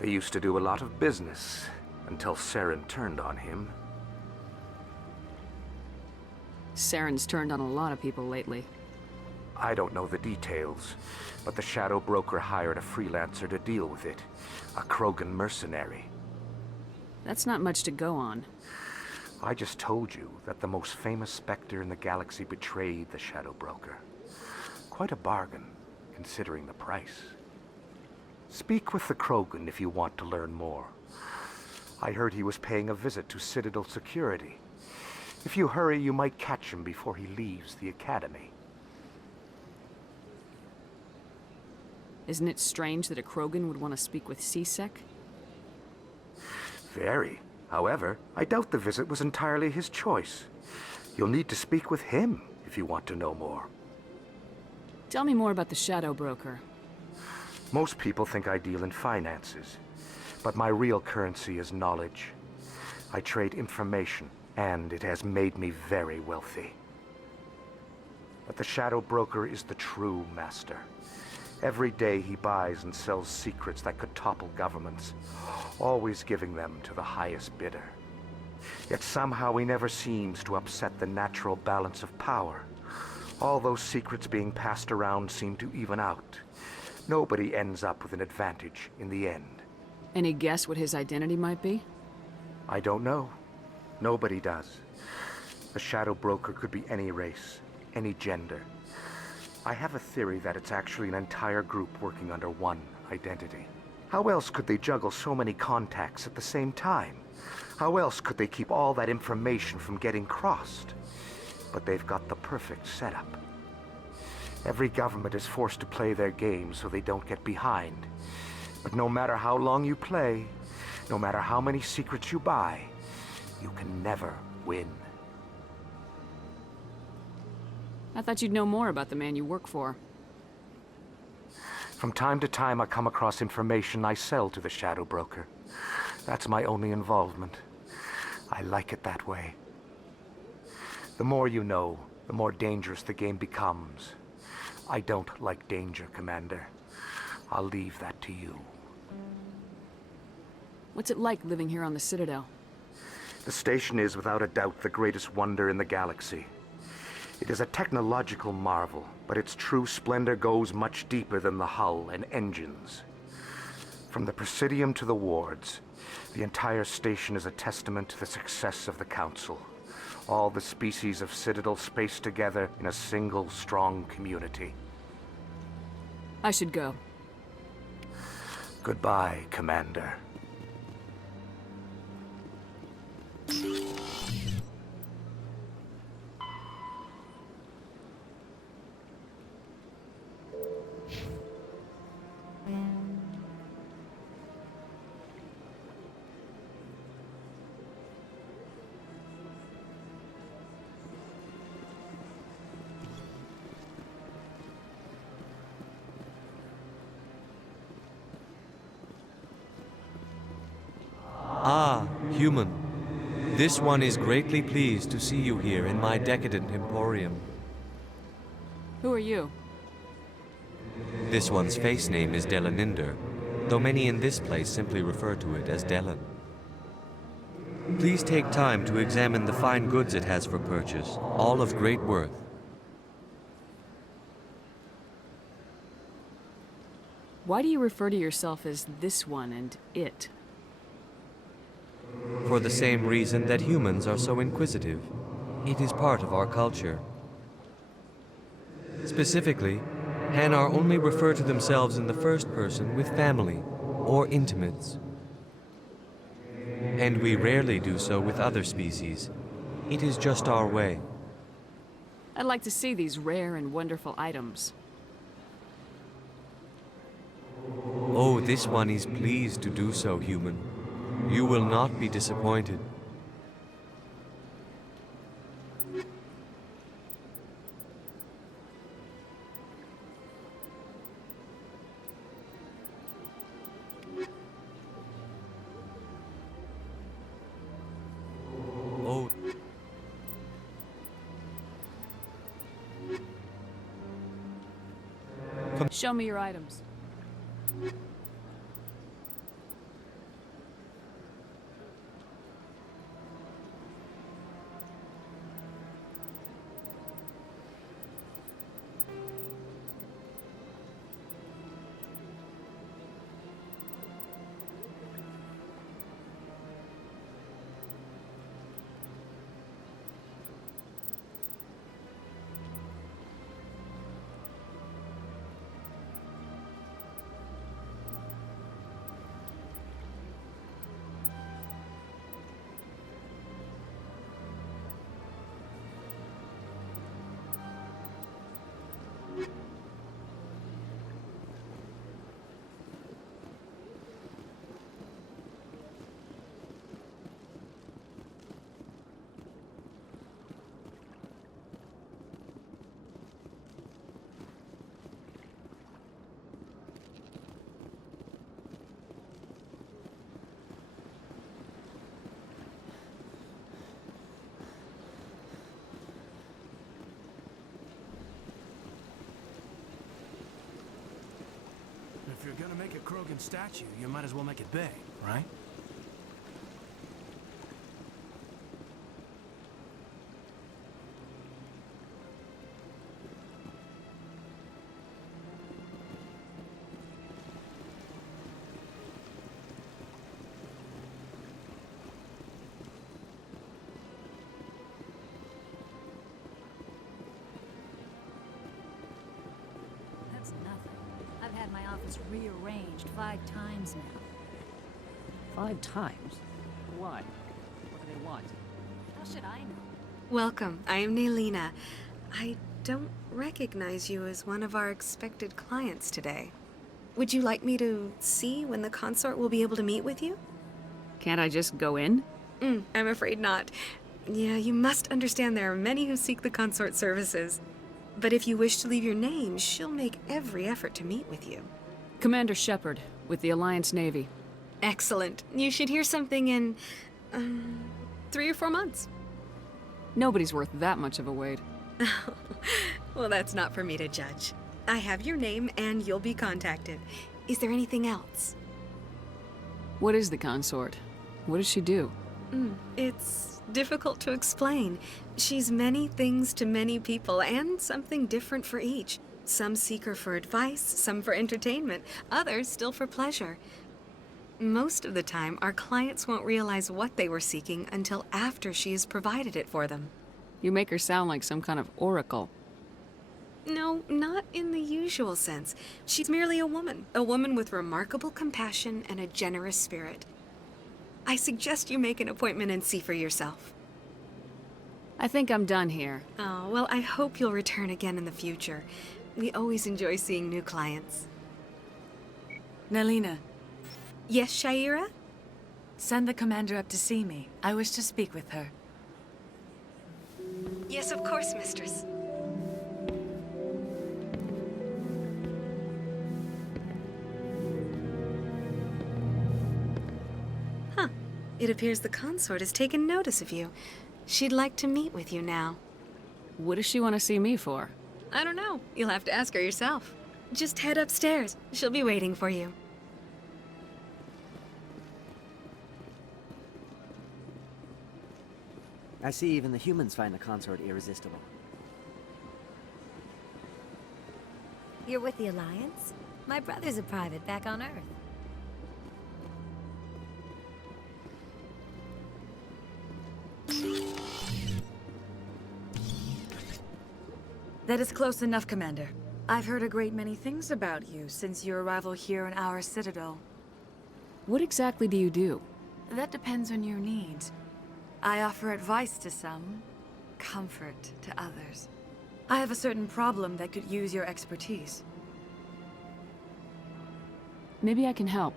They used to do a lot of business, until Saren turned on him. Saren's turned on a lot of people lately. I don't know the details, but the Shadow Broker hired a freelancer to deal with it. A Krogan mercenary. That's not much to go on. I just told you that the most famous Spectre in the galaxy betrayed the Shadow Broker. Quite a bargain, considering the price. Speak with the Krogan if you want to learn more. I heard he was paying a visit to Citadel security. If you hurry, you might catch him before he leaves the Academy. Isn't it strange that a Krogan would want to speak with CSEC? Very. However, I doubt the visit was entirely his choice. You'll need to speak with him if you want to know more. Tell me more about the Shadow Broker. Most people think I deal in finances, but my real currency is knowledge. I trade information, and it has made me very wealthy. But the Shadow Broker is the true master. Every day he buys and sells secrets that could topple governments, always giving them to the highest bidder. Yet somehow he never seems to upset the natural balance of power. All those secrets being passed around seem to even out. Nobody ends up with an advantage in the end. Any guess what his identity might be? I don't know. Nobody does. The Shadow Broker could be any race, any gender. I have a theory that it's actually an entire group working under one identity. How else could they juggle so many contacts at the same time? How else could they keep all that information from getting crossed? But they've got the perfect setup. Every government is forced to play their game so they don't get behind. But no matter how long you play, no matter how many secrets you buy, you can never win. I thought you'd know more about the man you work for. From time to time, I come across information I sell to the Shadow Broker. That's my only involvement. I like it that way. The more you know, the more dangerous the game becomes. I don't like danger, Commander. I'll leave that to you. What's it like living here on the Citadel? The station is, without a doubt, the greatest wonder in the galaxy. It is a technological marvel, but its true splendor goes much deeper than the hull and engines. From the Presidium to the wards, the entire station is a testament to the success of the Council. All the species of Citadel spaced together in a single strong community. I should go. Goodbye, Commander. Ah, human. This one is greatly pleased to see you here in my decadent emporium. Who are you? This one's face name is Delaninder, though many in this place simply refer to it as Delan. Please take time to examine the fine goods it has for purchase, all of great worth. Why do you refer to yourself as this one and it? For the same reason that humans are so inquisitive. It is part of our culture. Specifically, Hanar only refer to themselves in the first person with family, or intimates. And we rarely do so with other species. It is just our way. I'd like to see these rare and wonderful items. Oh, this one is pleased to do so, human. You will not be disappointed. Oh. Show me your items. If you're gonna make a Krogan statue, you might as well make it big, right? That's nothing. I've had my office rearranged 5 times now. 5 times? Why? What do they want? How should I know? Welcome. I am Nelina. I don't recognize you as one of our expected clients today. Would you like me to see when the consort will be able to meet with you? Can't I just go in? I'm afraid not. Yeah, you must understand there are many who seek the consort services. But if you wish to leave your name, she'll make every effort to meet with you. Commander Shepard, with the Alliance Navy. Excellent. You should hear something in, 3 or 4 months. Nobody's worth that much of a wait. Well, that's not for me to judge. I have your name and you'll be contacted. Is there anything else? What is the consort? What does she do? It's difficult to explain. She's many things to many people and something different for each. Some seek her for advice, some for entertainment, others still for pleasure. Most of the time, our clients won't realize what they were seeking until after she has provided it for them. You make her sound like some kind of oracle. No, not in the usual sense. She's merely a woman with remarkable compassion and a generous spirit. I suggest you make an appointment and see for yourself. I think I'm done here. Oh, well, I hope you'll return again in the future. We always enjoy seeing new clients. Nelina. Yes, Shaira? Send the commander up to see me. I wish to speak with her. Yes, of course, mistress. Huh. It appears the consort has taken notice of you. She'd like to meet with you now. What does she want to see me for? I don't know. You'll have to ask her yourself. Just head upstairs. She'll be waiting for you. I see even the humans find the consort irresistible. You're with the Alliance? My brother's a private back on Earth. That is close enough, Commander. I've heard a great many things about you since your arrival here in our Citadel. What exactly do you do? That depends on your needs. I offer advice to some, comfort to others. I have a certain problem that could use your expertise. Maybe I can help.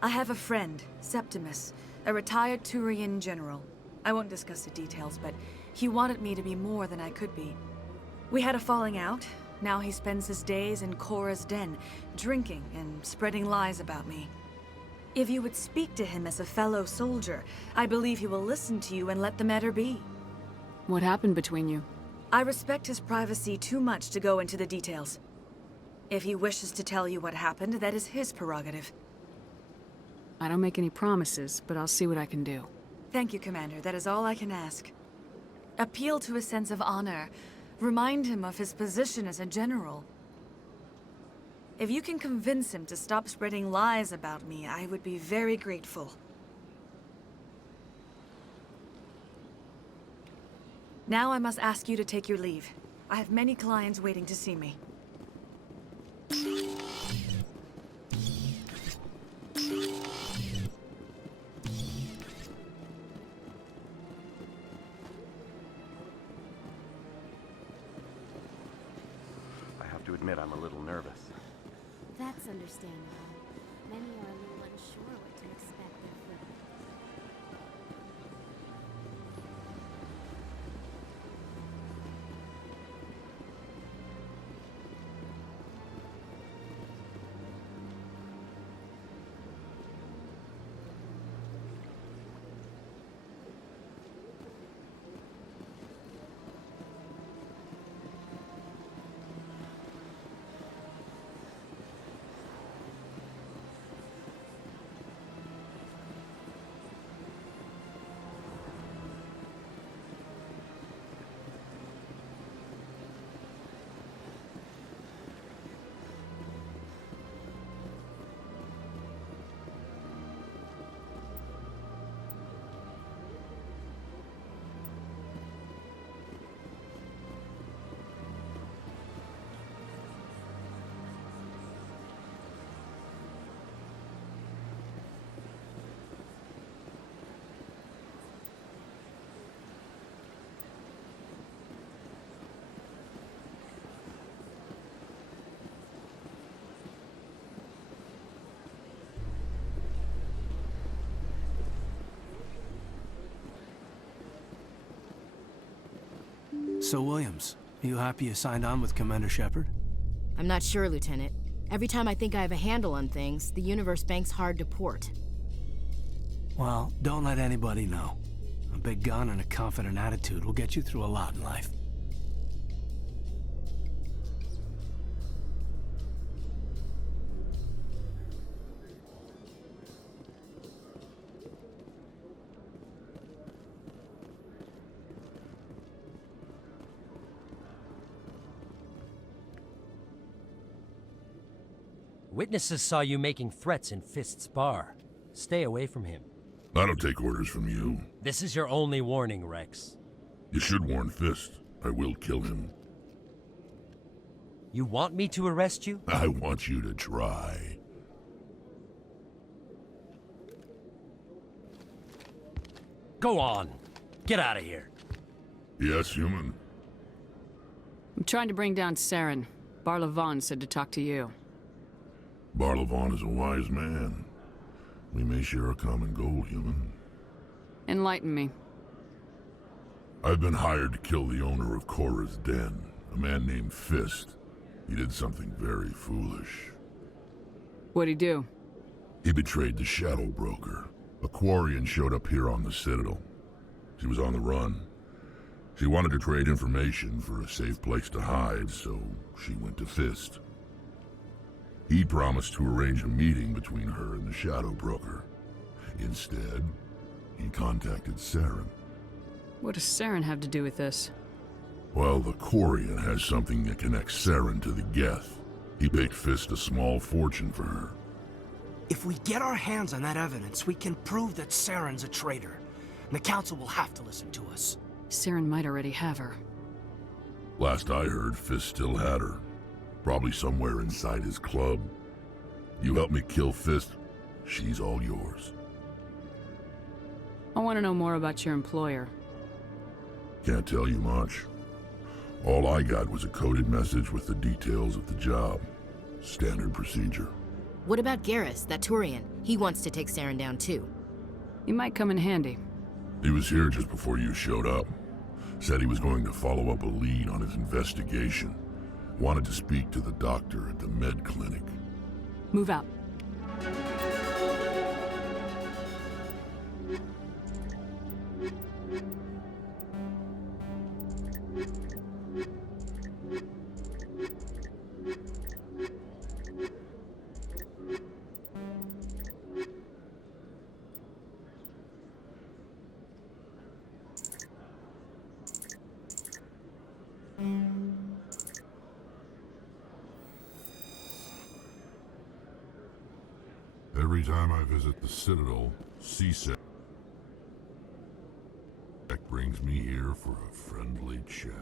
I have a friend, Septimus, a retired Turian general. I won't discuss the details, but he wanted me to be more than I could be. We had a falling out. Now he spends his days in Korra's den, drinking and spreading lies about me. If you would speak to him as a fellow soldier, I believe he will listen to you and let the matter be. What happened between you? I respect his privacy too much to go into the details. If he wishes to tell you what happened, that is his prerogative. I don't make any promises, but I'll see what I can do. Thank you, Commander. That is all I can ask. Appeal to his sense of honor. Remind him of his position as a general. If you can convince him to stop spreading lies about me, I would be very grateful. Now I must ask you to take your leave. I have many clients waiting to see me. I have to admit I'm a little nervous. That's understandable. Many are a little unsure what to expect of them. So, Williams, you happy you signed on with Commander Shepard? I'm not sure, Lieutenant. Every time I think I have a handle on things, the universe banks hard to port. Well, don't let anybody know. A big gun and a confident attitude will get you through a lot in life. Witnesses saw you making threats in Fist's bar. Stay away from him. I don't take orders from you. This is your only warning, Rex. You should warn Fist. I will kill him. You want me to arrest you? I want you to try. Go on. Get out of here. Yes, human. I'm trying to bring down Saren. Barlavon said to talk to you. Barlavon is a wise man. We may share a common goal, human. Enlighten me. I've been hired to kill the owner of Korra's den, a man named Fist. He did something very foolish. What'd he do? He betrayed the Shadow Broker. A Quarian showed up here on the Citadel. She was on the run. She wanted to trade information for a safe place to hide, so she went to Fist. He promised to arrange a meeting between her and the Shadow Broker. Instead, he contacted Saren. What does Saren have to do with this? Well, the Quarian has something that connects Saren to the Geth. He paid Fist a small fortune for her. If we get our hands on that evidence, we can prove that Saren's a traitor. And the Council will have to listen to us. Saren might already have her. Last I heard, Fist still had her. Probably somewhere inside his club. You help me kill Fist, She's all yours. I want to know more about your employer. Can't tell you much. All I got was a coded message with the details of the job. Standard procedure. What about Garrus, that Turian? He wants to take Saren down too. He might come in handy. He was here just before you showed up. Said he was going to follow up a lead on his investigation. Wanted to speak to the doctor at the med clinic. Move out. Every time I visit the Citadel, CSEC brings me here for a friendly chat.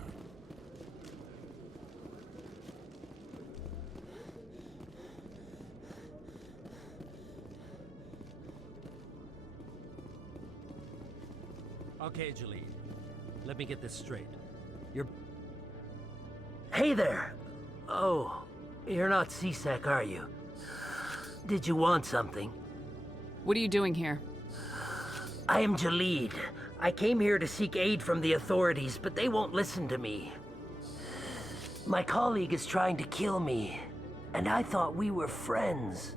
Okay, Jalid. Let me get this straight. You're... Hey there! Oh, you're not CSEC, are you? Did you want something? What are you doing here? I am Jalid. I came here to seek aid from the authorities, but they won't listen to me. My colleague is trying to kill me, and I thought we were friends.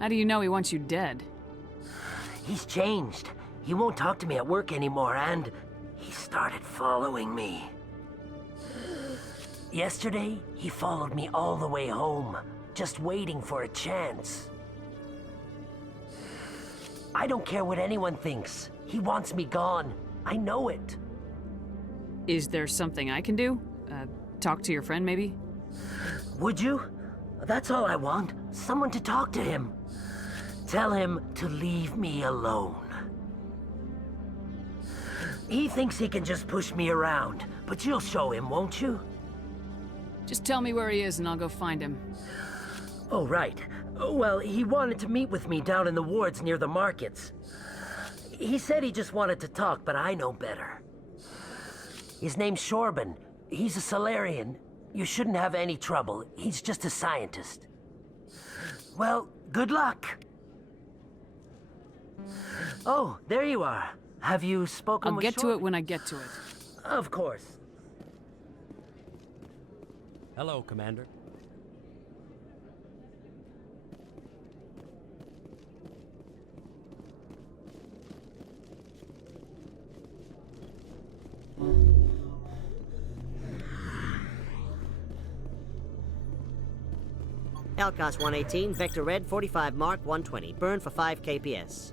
How do you know he wants you dead? He's changed. He won't talk to me at work anymore, and he started following me. Yesterday, he followed me all the way home, just waiting for a chance. I don't care what anyone thinks. He wants me gone. I know it. Is there something I can do? Talk to your friend, maybe? Would you? That's all I want. Someone to talk to him. Tell him to leave me alone. He thinks he can just push me around, but you'll show him, won't you? Just tell me where he is and I'll go find him. Oh, right. Well, he wanted to meet with me down in the wards near the markets. He said he just wanted to talk, but I know better. His name's Shorban. He's a Solarian. You shouldn't have any trouble. He's just a scientist. Well, good luck. Oh, there you are. Have you spoken with I'll get Shorban? to it when I get to it. Of course. Hello, Commander. Outcast 118, Vector Red, 45 Mark, 120. Burn for 5 KPS.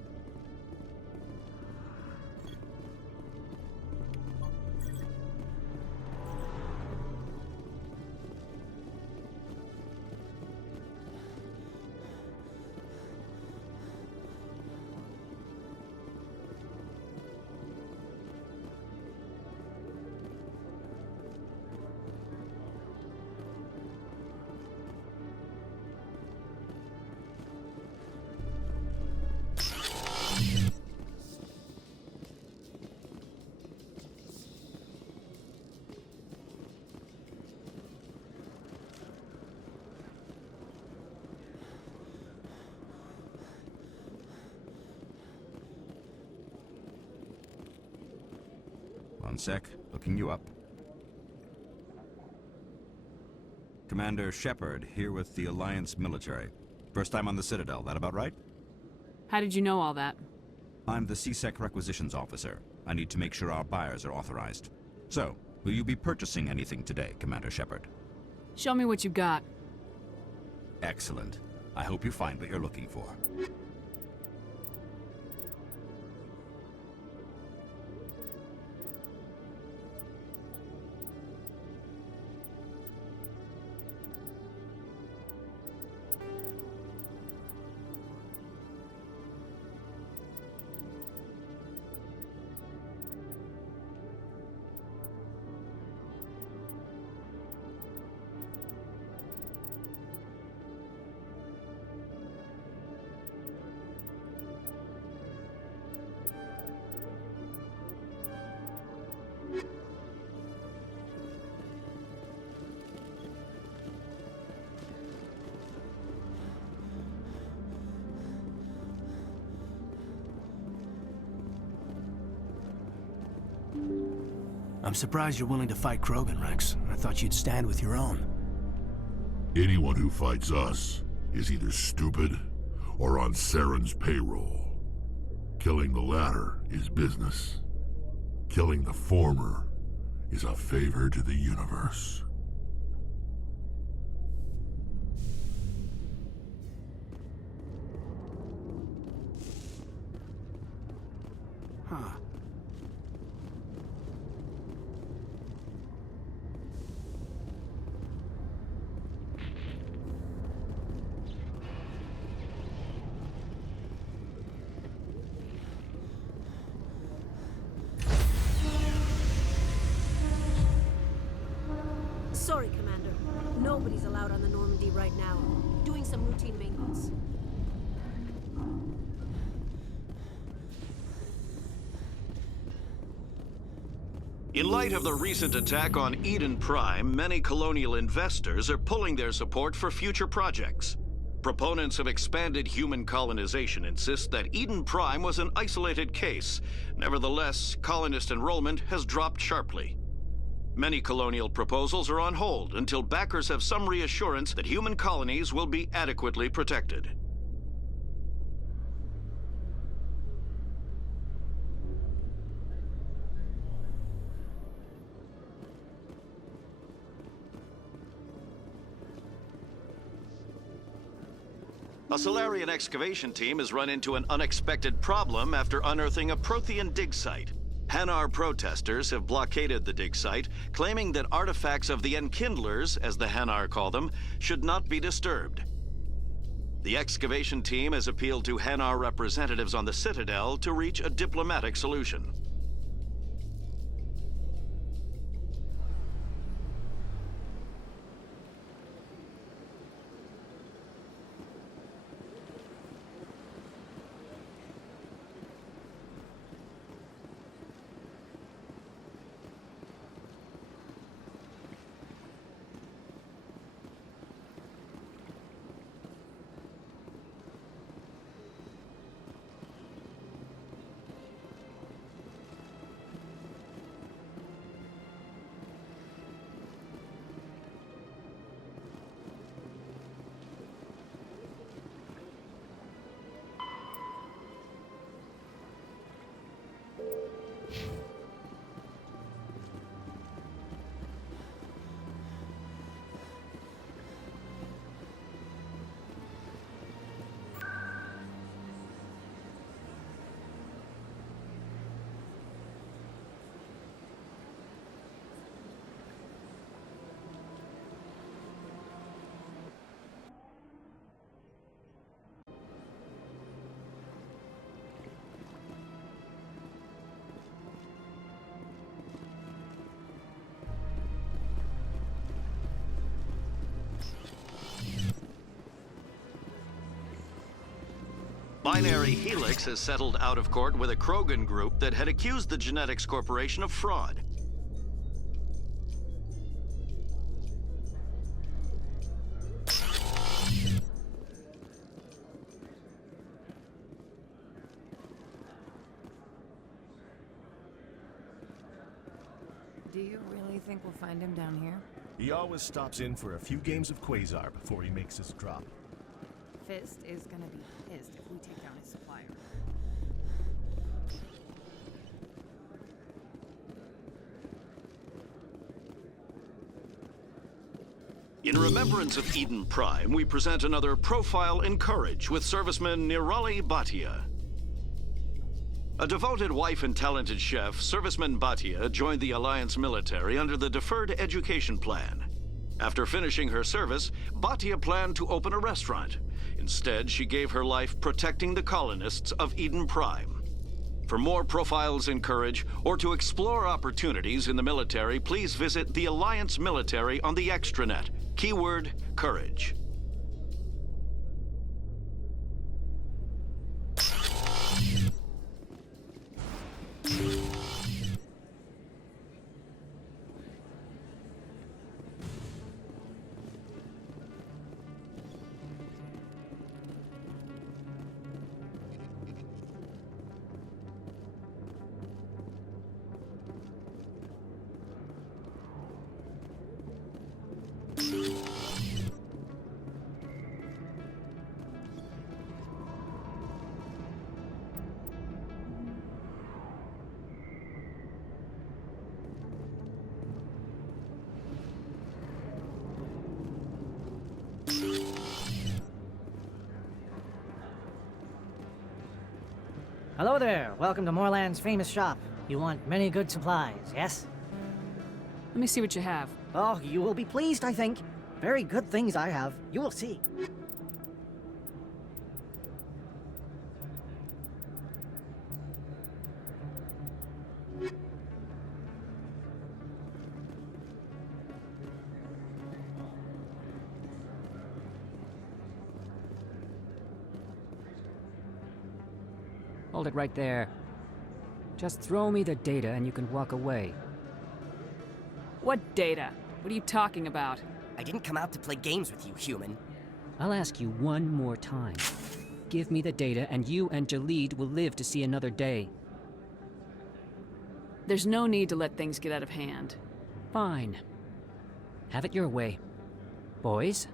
One sec, looking you up. Commander Shepard, here with the Alliance military. First time on the Citadel, that about right? How did you know all that? I'm the CSEC requisitions officer. I need to make sure our buyers are authorized. So, will you be purchasing anything today, Commander Shepard? Show me what you got. Excellent. I hope you find what you're looking for. I'm surprised you're willing to fight Krogan, Rex. I thought you'd stand with your own. Anyone who fights us is either stupid or on Saren's payroll. Killing the latter is business. Killing the former is a favor to the universe. Huh. Sorry, Commander. Nobody's allowed on the Normandy right now. Doing some routine maintenance. In light of the recent attack on Eden Prime, many colonial investors are pulling their support for future projects. Proponents of expanded human colonization insist that Eden Prime was an isolated case. Nevertheless, colonist enrollment has dropped sharply. Many colonial proposals are on hold until backers have some reassurance that human colonies will be adequately protected. A Solarian excavation team has run into an unexpected problem after unearthing a Prothean dig site. Hanar protesters have blockaded the dig site, claiming that artifacts of the Enkindlers, as the Hanar call them, should not be disturbed. The excavation team has appealed to Hanar representatives on the Citadel to reach a diplomatic solution. Binary Helix has settled out of court with a Krogan group that had accused the Genetics Corporation of fraud. Do you really think we'll find him down here? He always stops in for a few games of Quasar before he makes his drop. Fist is gonna be pissed if we take down his supplier. In remembrance of Eden Prime, we present another Profile in Courage with serviceman Nirali Bhatia. A devoted wife and talented chef, Serviceman Bhatia joined the Alliance military under the Deferred Education Plan. After finishing her service, Bhatia planned to open a restaurant. Instead, she gave her life protecting the colonists of Eden Prime. For more Profiles in Courage, or to explore opportunities in the military, please visit the Alliance military on the extranet. Keyword, Courage. Hello there. Welcome to Moorland's famous shop. You want many good supplies, yes? Let me see what you have. Oh, you will be pleased, I think. Very good things I have. You will see. Hold it right there. Just throw me the data and you can walk away. What data? What are you talking about? I didn't come out to play games with you, human. I'll ask you one more time. Give me the data and you and Jalid will live to see another day. There's no need to let things get out of hand. Fine. Have it your way. Boys?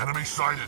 Enemy sighted.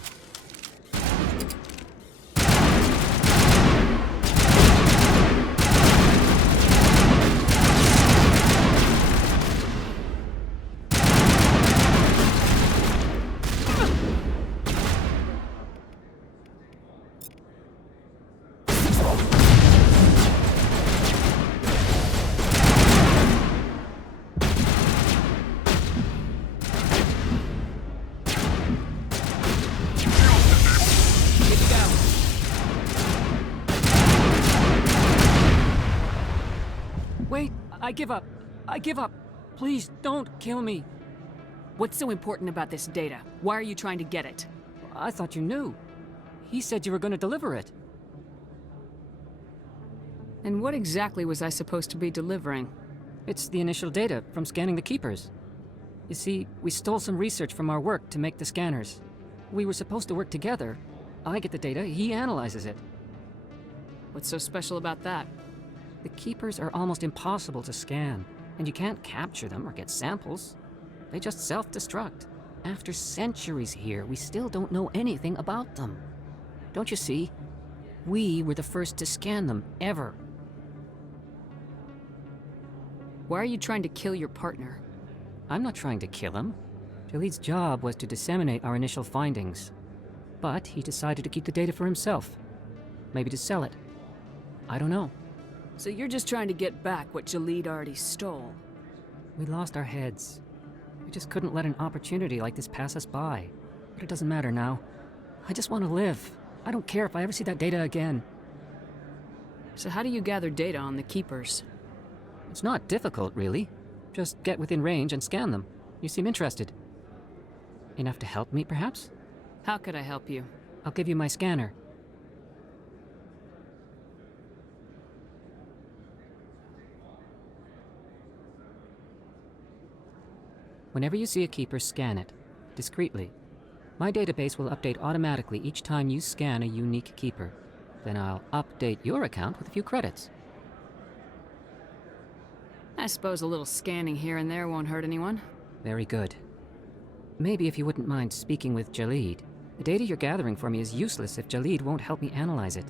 Wait, I give up. I give up. Please, don't kill me. What's so important about this data? Why are you trying to get it? I thought you knew. He said you were going to deliver it. And what exactly was I supposed to be delivering? It's the initial data from scanning the Keepers. You see, we stole some research from our work to make the scanners. We were supposed to work together. I get the data, he analyzes it. What's so special about that? The Keepers are almost impossible to scan, and you can't capture them or get samples. They just self-destruct. After centuries here, we still don't know anything about them. Don't you see? We were the first to scan them, ever. Why are you trying to kill your partner? I'm not trying to kill him. Jalid's job was to disseminate our initial findings. But he decided to keep the data for himself. Maybe to sell it. I don't know. So you're just trying to get back what Jalid already stole? We lost our heads. We just couldn't let an opportunity like this pass us by. But it doesn't matter now. I just want to live. I don't care if I ever see that data again. So how do you gather data on the Keepers? It's not difficult, really. Just get within range and scan them. You seem interested. Enough to help me, perhaps? How could I help you? I'll give you my scanner. Whenever you see a Keeper, scan it. Discreetly. My database will update automatically each time you scan a unique Keeper. Then I'll update your account with a few credits. I suppose a little scanning here and there won't hurt anyone. Very good. Maybe if you wouldn't mind speaking with Jalid. The data you're gathering for me is useless if Jalid won't help me analyze it.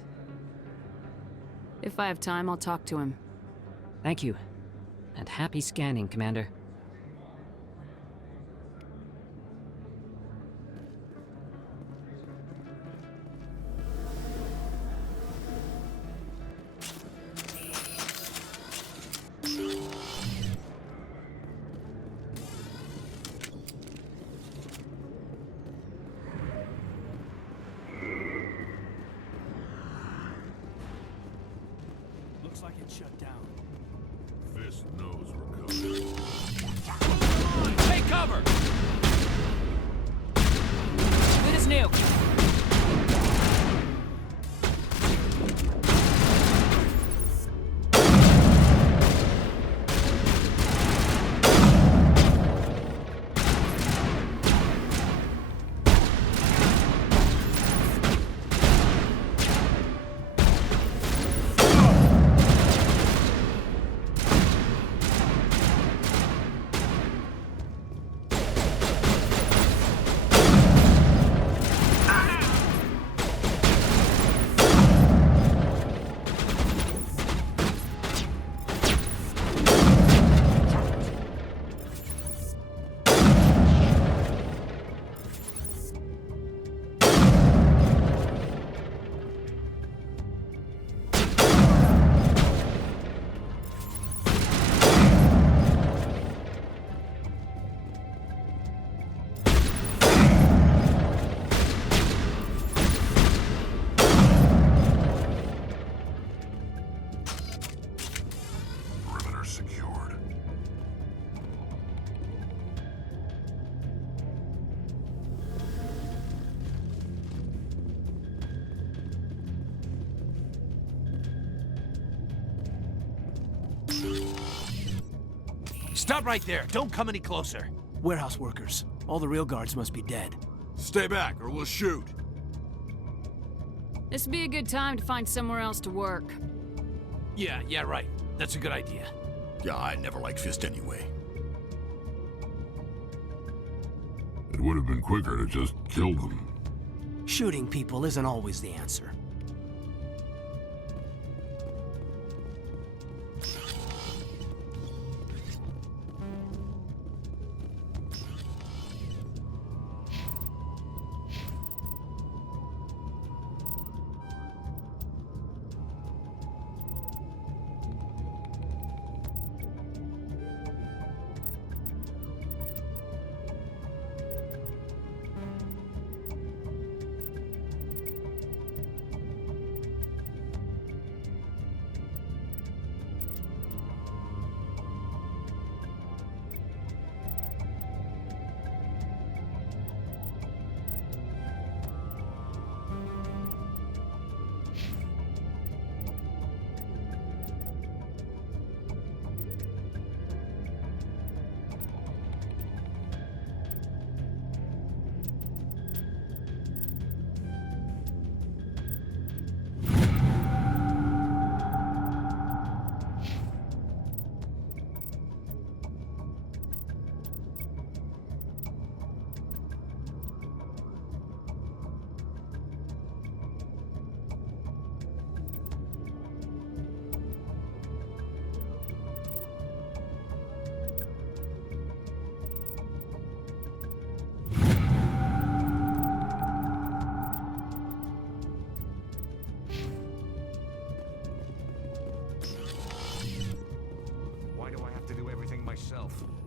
If I have time, I'll talk to him. Thank you. And happy scanning, Commander. Looks like it's shut down. Fist knows we're coming. Take cover! It is new. Stop right there. Don't come any closer. Warehouse workers. All the real guards must be dead. Stay back or we'll shoot. This would be a good time to find somewhere else to work. Yeah, right. That's a good idea. Yeah, I never liked Fist anyway. It would have been quicker to just kill them. Shooting people isn't always the answer.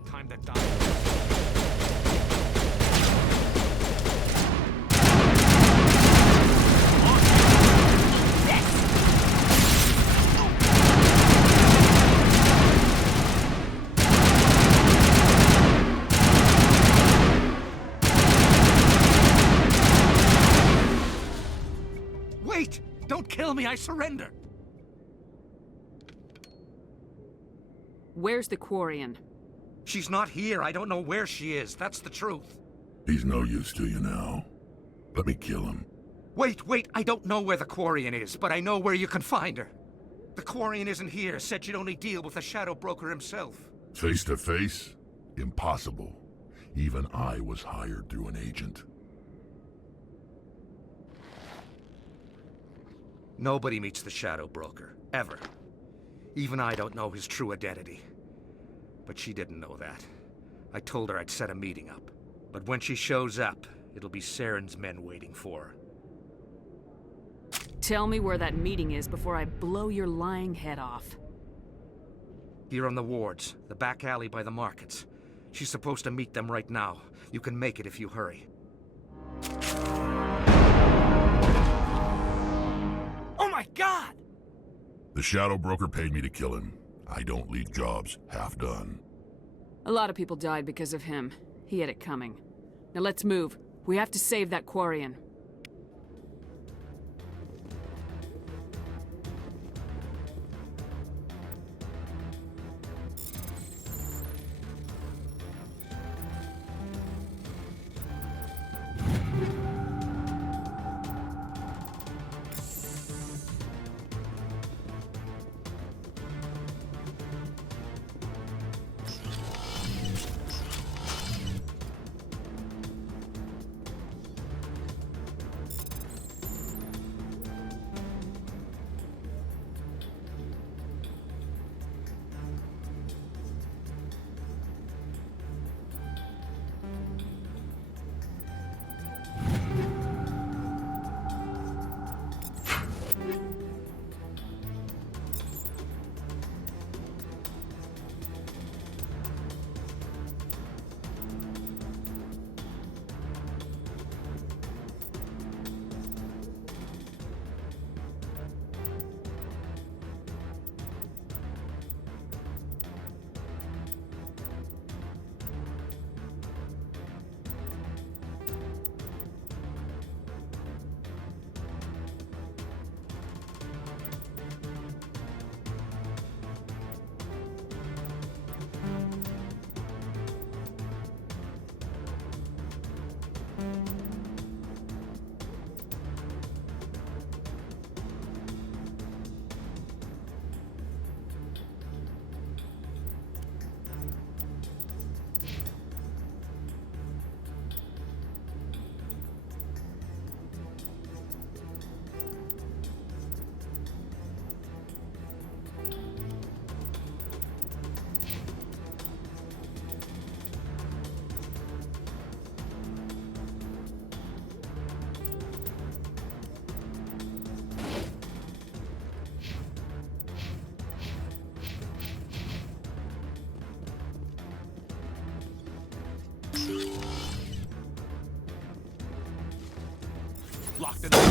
Time to die. Wait! Don't kill me, I surrender! Where's the Quarian? She's not here. I don't know where she is. That's the truth. He's no use to you now. Let me kill him. Wait. I don't know where the Quarian is, but I know where you can find her. The Quarian isn't here. Said she'd only deal with the Shadow Broker himself. Face to face? Impossible. Even I was hired through an agent. Nobody meets the Shadow Broker. Ever. Even I don't know his true identity. But she didn't know that. I told her I'd set a meeting up. But when she shows up, it'll be Saren's men waiting for her. Tell me where that meeting is before I blow your lying head off. Here on the wards, the back alley by the markets. She's supposed to meet them right now. You can make it if you hurry. Oh my God! The Shadow Broker paid me to kill him. I don't leave jobs half done. A lot of people died because of him. He had it coming. Now let's move. We have to save that Quarian. locked in the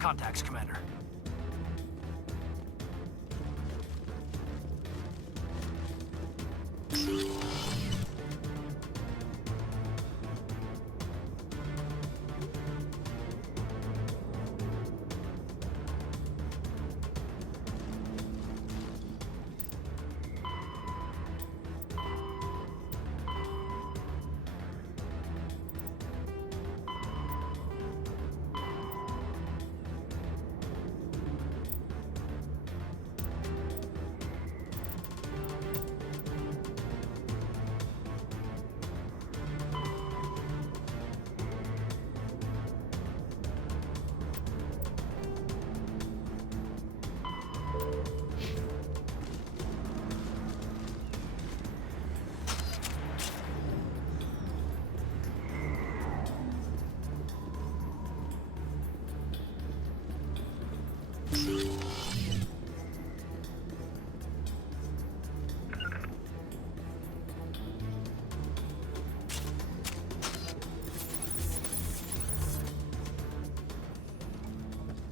contacts, Commander.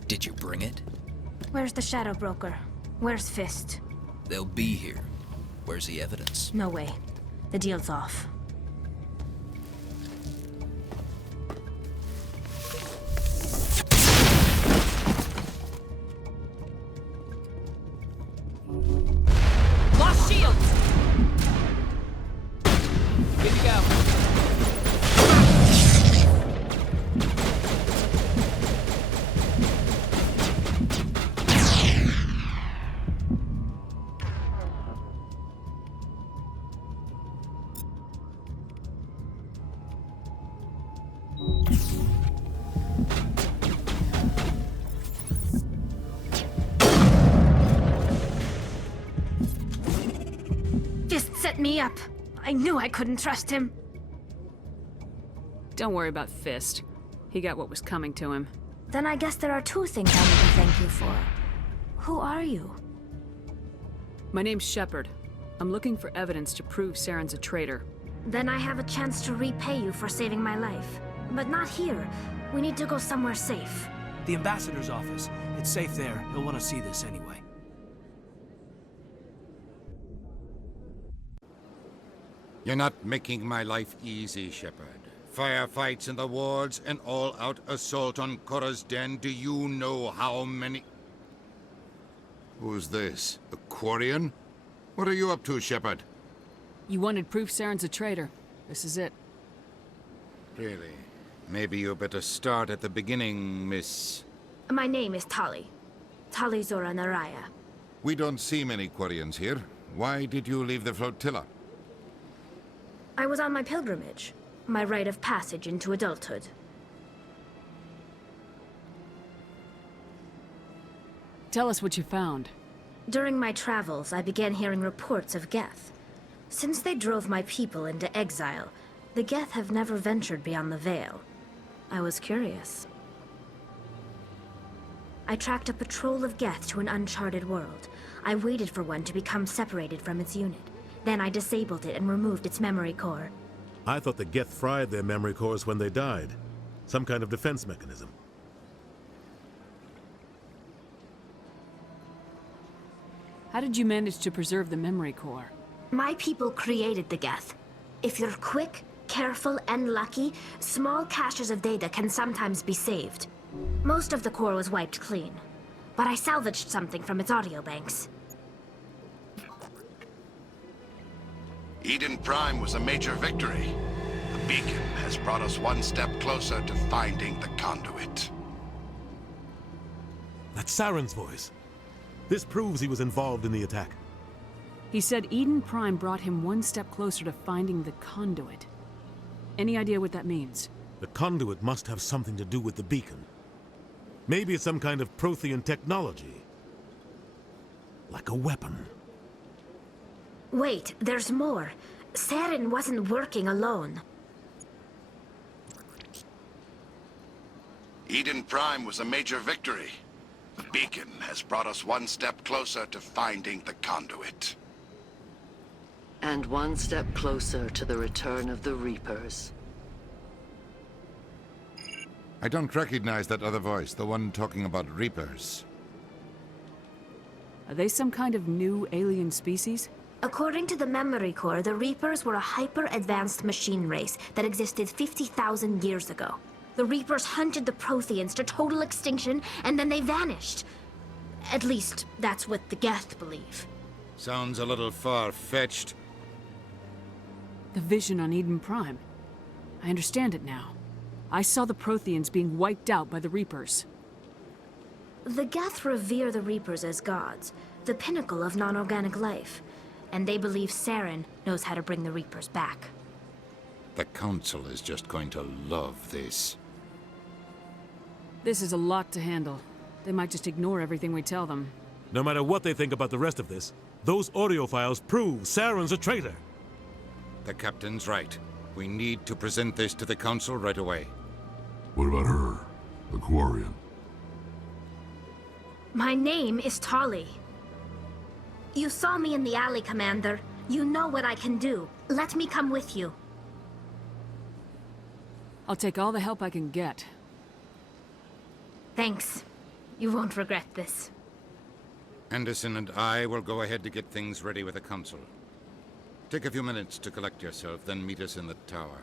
Did you bring it? Where's the Shadow Broker? Where's Fist? They'll be here. Where's the evidence? No way. The deal's off. Lost shields! Good to go. Me up. I knew I couldn't trust him. Don't worry about Fist. He got what was coming to him. Then I guess there are two things I need to thank you for. Who are you? My name's Shepard. I'm looking for evidence to prove Saren's a traitor. Then I have a chance to repay you for saving my life. But not here. We need to go somewhere safe. The ambassador's office. It's safe there. He'll want to see this anyway. You're not making my life easy, Shepard. Firefights in the wards, an all-out assault on Korra's den. Do you know how many... Who's this? A Quarian? What are you up to, Shepard? You wanted proof Saren's a traitor. This is it. Really? Maybe you better start at the beginning, Miss... My name is Tali. Tali Zora Naraya. We don't see many Quarians here. Why did you leave the flotilla? I was on my pilgrimage. My rite of passage into adulthood. Tell us what you found. During my travels, I began hearing reports of Geth. Since they drove my people into exile, the Geth have never ventured beyond the Veil. I was curious. I tracked a patrol of Geth to an uncharted world. I waited for one to become separated from its unit. Then I disabled it and removed its memory core. I thought the Geth fried their memory cores when they died. Some kind of defense mechanism. How did you manage to preserve the memory core? My people created the Geth. If you're quick, careful, and lucky, small caches of data can sometimes be saved. Most of the core was wiped clean. but I salvaged something from its audio banks. Eden Prime was a major victory. The beacon has brought us one step closer to finding the conduit. That's Saren's voice. This proves he was involved in the attack. He said Eden Prime brought him one step closer to finding the conduit. Any idea what that means? The conduit must have something to do with the beacon. Maybe it's some kind of Prothean technology. Like a weapon. Wait, there's more. Saren wasn't working alone. Eden Prime was a major victory. The beacon has brought us one step closer to finding the conduit. And one step closer to the return of the Reapers. I don't recognize that other voice, the one talking about Reapers. Are they some kind of new alien species? According to the Memory Core, the Reapers were a hyper-advanced machine race that existed 50,000 years ago. The Reapers hunted the Protheans to total extinction, and then they vanished. At least, that's what the Geth believe. Sounds a little far-fetched. The vision on Eden Prime. I understand it now. I saw the Protheans being wiped out by the Reapers. The Geth revere the Reapers as gods, the pinnacle of non-organic life. And they believe Saren knows how to bring the Reapers back. The Council is just going to love this. This is a lot to handle. They might just ignore everything we tell them. No matter what they think about the rest of this, those audio files prove Saren's a traitor. The Captain's right. We need to present this to the Council right away. What about her? The Quarian? My name is Tali. You saw me in the alley, Commander. You know what I can do. Let me come with you. I'll take all the help I can get. Thanks. You won't regret this. Anderson and I will go ahead to get things ready with the Council. Take a few minutes to collect yourself, then meet us in the tower.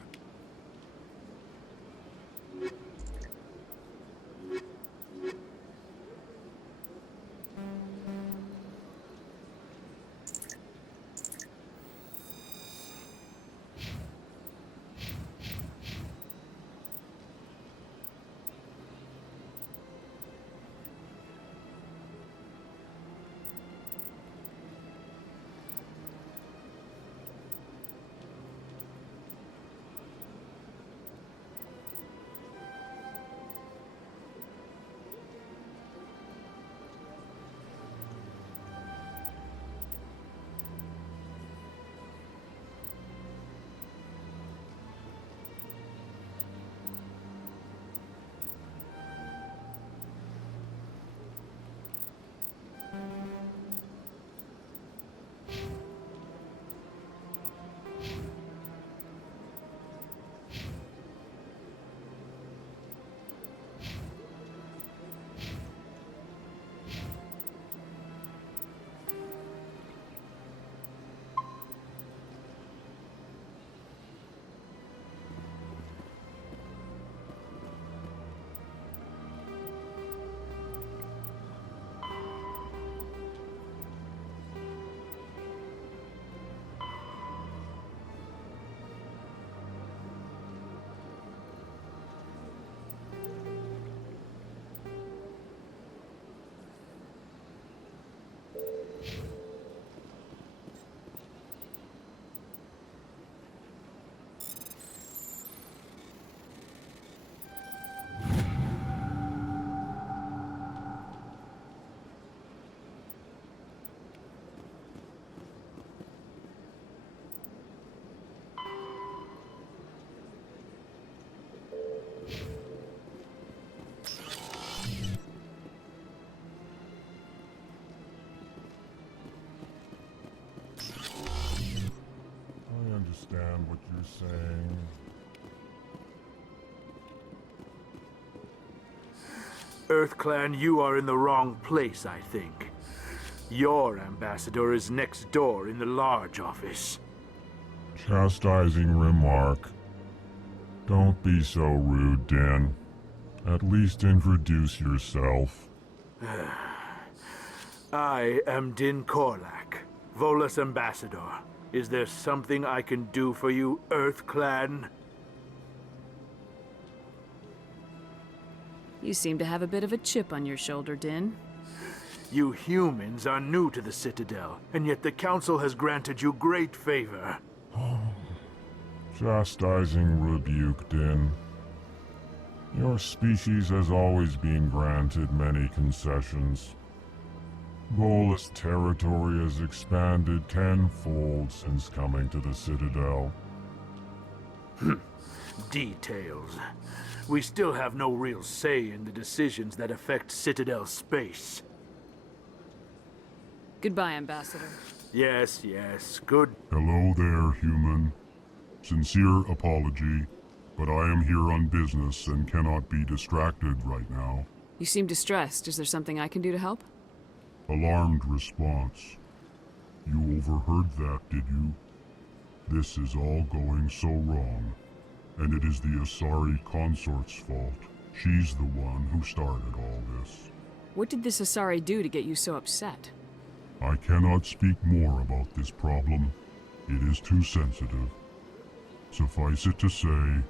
Understand what you're saying. EarthClan, you are in the wrong place, I think. Your ambassador is next door in the large office. Chastising remark. Don't be so rude, Den. At least introduce yourself. I am Din Korlak, Volus Ambassador. Is there something I can do for you, Earth Clan? You seem to have a bit of a chip on your shoulder, Din. You humans are new to the Citadel, and yet the Council has granted you great favor. Chastising rebuke, Din. Your species has always been granted many concessions. Volus territory has expanded tenfold since coming to the Citadel. Details. We still have no real say in the decisions that affect Citadel space. Goodbye, Ambassador. Yes, yes, good. Hello there, human. Sincere apology, but I am here on business and cannot be distracted right now. You seem distressed. Is there something I can do to help? Alarmed response. You overheard that, did you? This is all going so wrong, and it is the Asari consort's fault. She's the one who started all this. What did this Asari do to get you so upset? I cannot speak more about this problem. It is too sensitive. Suffice it to say,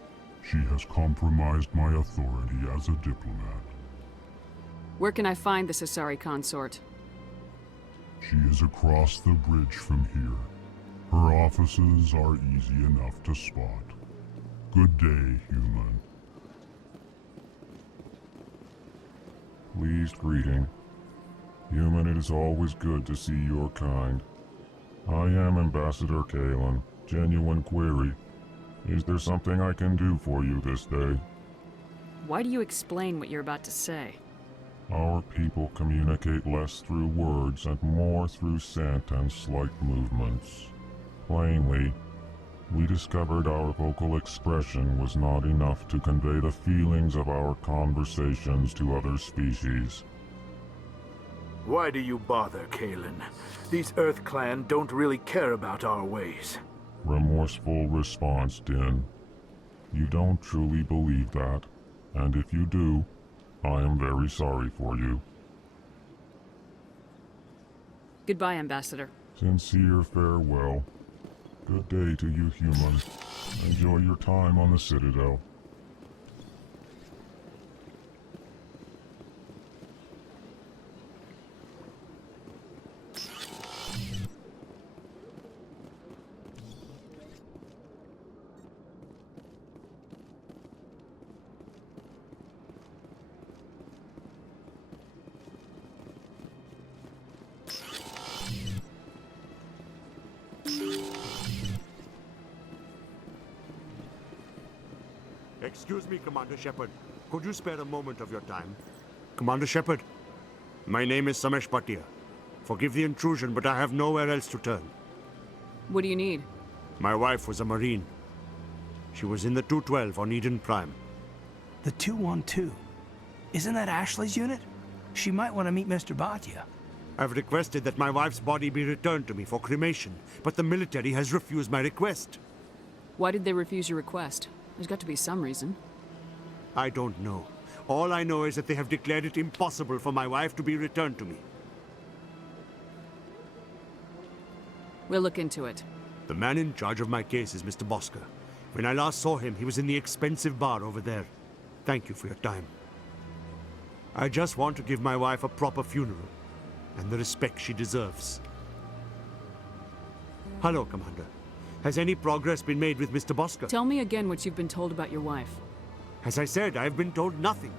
she has compromised my authority as a diplomat. Where can I find this Asari consort? She is across the bridge from here. Her offices are easy enough to spot. Good day, human. Pleased greeting. Human, it is always good to see your kind. I am Ambassador Kalen. Genuine query. Is there something I can do for you this day? Why do you explain what you're about to say? Our people communicate less through words and more through scent and slight movements. Plainly, we discovered our vocal expression was not enough to convey the feelings of our conversations to other species. Why do you bother, Kalen? These Earth Clan don't really care about our ways. Remorseful response, Din. You don't truly believe that, and if you do, I am very sorry for you. Goodbye, Ambassador. Sincere farewell. Good day to you, human. Enjoy your time on the Citadel. Excuse me, Commander Shepard. Could you spare a moment of your time? Commander Shepard, my name is Samesh Bhatia. Forgive the intrusion, but I have nowhere else to turn. What do you need? My wife was a Marine. She was in the 212 on Eden Prime. The 212? Isn't that Ashley's unit? She might want to meet Mr. Bhatia. I've requested that my wife's body be returned to me for cremation, but the military has refused my request. Why did they refuse your request? There's got to be some reason. I don't know. All I know is that they have declared it impossible for my wife to be returned to me. We'll look into it. The man in charge of my case is Mr. Bosker. When I last saw him, he was in the expensive bar over there. Thank you for your time. I just want to give my wife a proper funeral, and the respect she deserves. Hello, Commander. Has any progress been made with Mr. Bosker? Tell me again what you've been told about your wife. As I said, I've been told nothing.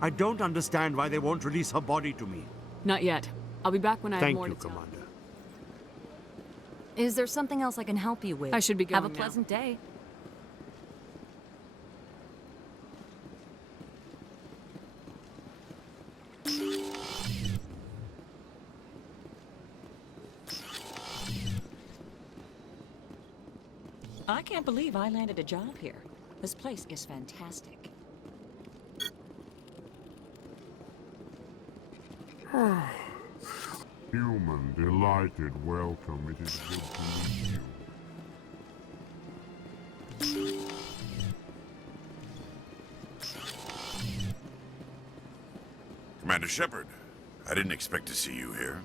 I don't understand why they won't release her body to me. Not yet. I'll be back when I have more to tell. Thank you, Commander. Is there something else I can help you with? I should be going Have a pleasant day. I can't believe I landed a job here. This place is fantastic. Human, delighted, welcome. It is good to meet you. Commander Shepard, I didn't expect to see you here.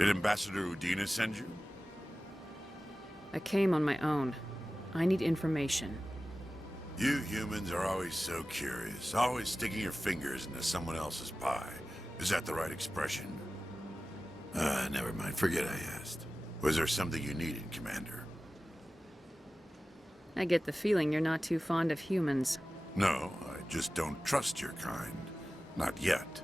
Did Ambassador Udina send you? I came on my own. I need information. You humans are always so curious, always sticking your fingers into someone else's pie. Is that the right expression? Never mind. Forget I asked. Was there something you needed, Commander? I get the feeling you're not too fond of humans. No, I just don't trust your kind. Not yet.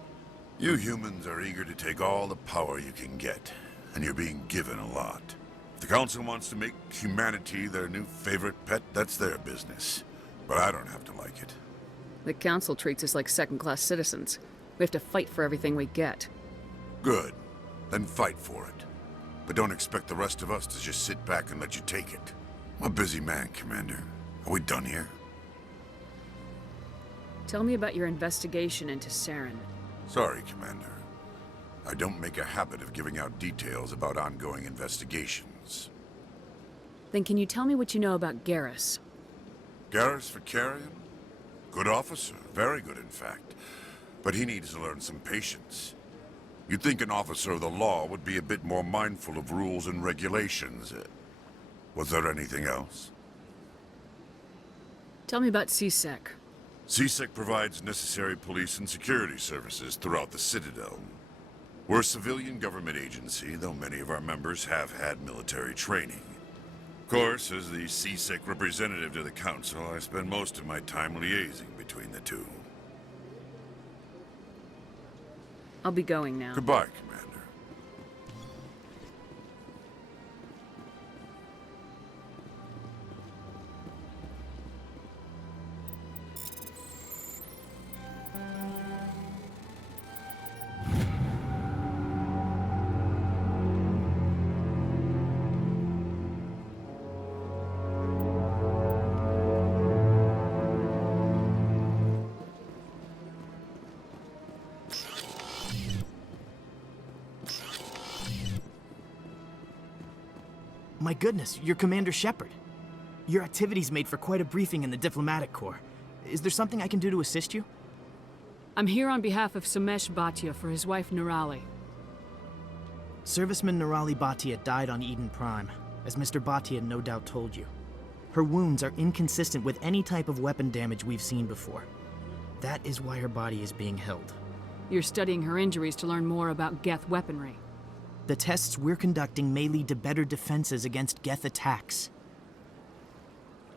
You humans are eager to take all the power you can get, and you're being given a lot. If the Council wants to make humanity their new favorite pet, that's their business. But I don't have to like it. The Council treats us like second-class citizens. We have to fight for everything we get. Good. Then fight for it. But don't expect the rest of us to just sit back and let you take it. I'm a busy man, Commander. Are we done here? Tell me about your investigation into Saren. Sorry, Commander. I don't make a habit of giving out details about ongoing investigations. Then can you tell me what you know about Garrus? Garrus Vicarian? Good officer. Very good, in fact. But he needs to learn some patience. You'd think an officer of the law would be a bit more mindful of rules and regulations. Was there anything else? Tell me about CSEC. CSEC provides necessary police and security services throughout the Citadel. We're a civilian government agency, though many of our members have had military training. Of course, as the CSEC representative to the Council, I spend most of my time liaising between the two. I'll be going now. Goodbye, Commander. My goodness, you're Commander Shepard. Your activities made for quite a briefing in the Diplomatic Corps. Is there something I can do to assist you? I'm here on behalf of Somesh Bhatia for his wife Nirali. Serviceman Nirali Bhatia died on Eden Prime, as Mr. Bhatia no doubt told you. Her wounds are inconsistent with any type of weapon damage we've seen before. That is why her body is being held. You're studying her injuries to learn more about Geth weaponry. The tests we're conducting may lead to better defenses against Geth attacks.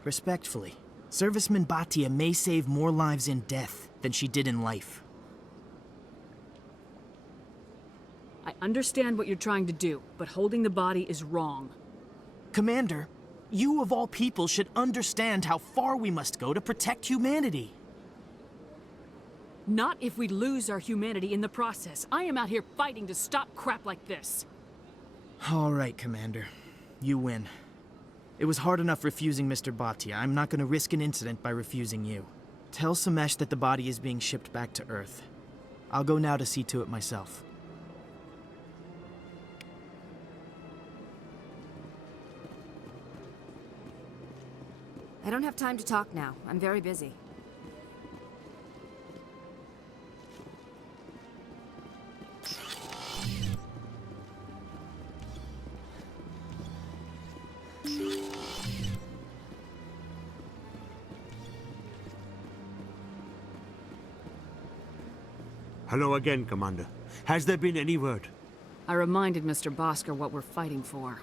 Respectfully, Serviceman Bhatia may save more lives in death than she did in life. I understand what you're trying to do, but holding the body is wrong. Commander, you of all people should understand how far we must go to protect humanity. Not if we lose our humanity in the process. I am out here fighting to stop crap like this. All right, Commander. You win. It was hard enough refusing Mr. Bhatia. I'm not going to risk an incident by refusing you. Tell Somesh that the body is being shipped back to Earth. I'll go now to see to it myself. I don't have time to talk now. I'm very busy. Hello again, Commander. Has there been any word? I reminded Mr. Bosker what we're fighting for.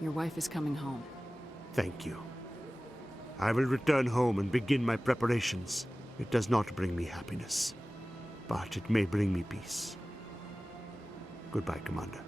Your wife is coming home. Thank you. I will return home and begin my preparations. It does not bring me happiness, but it may bring me peace. Goodbye, Commander.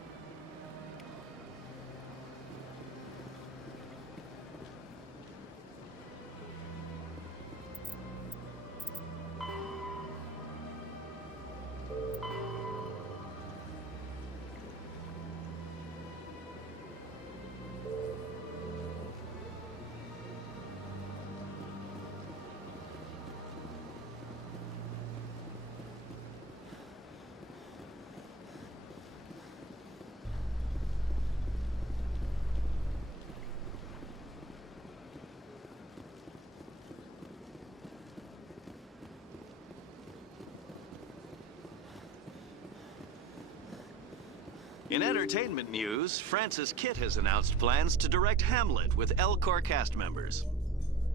In entertainment news, Francis Kitt has announced plans to direct Hamlet with El Corps cast members.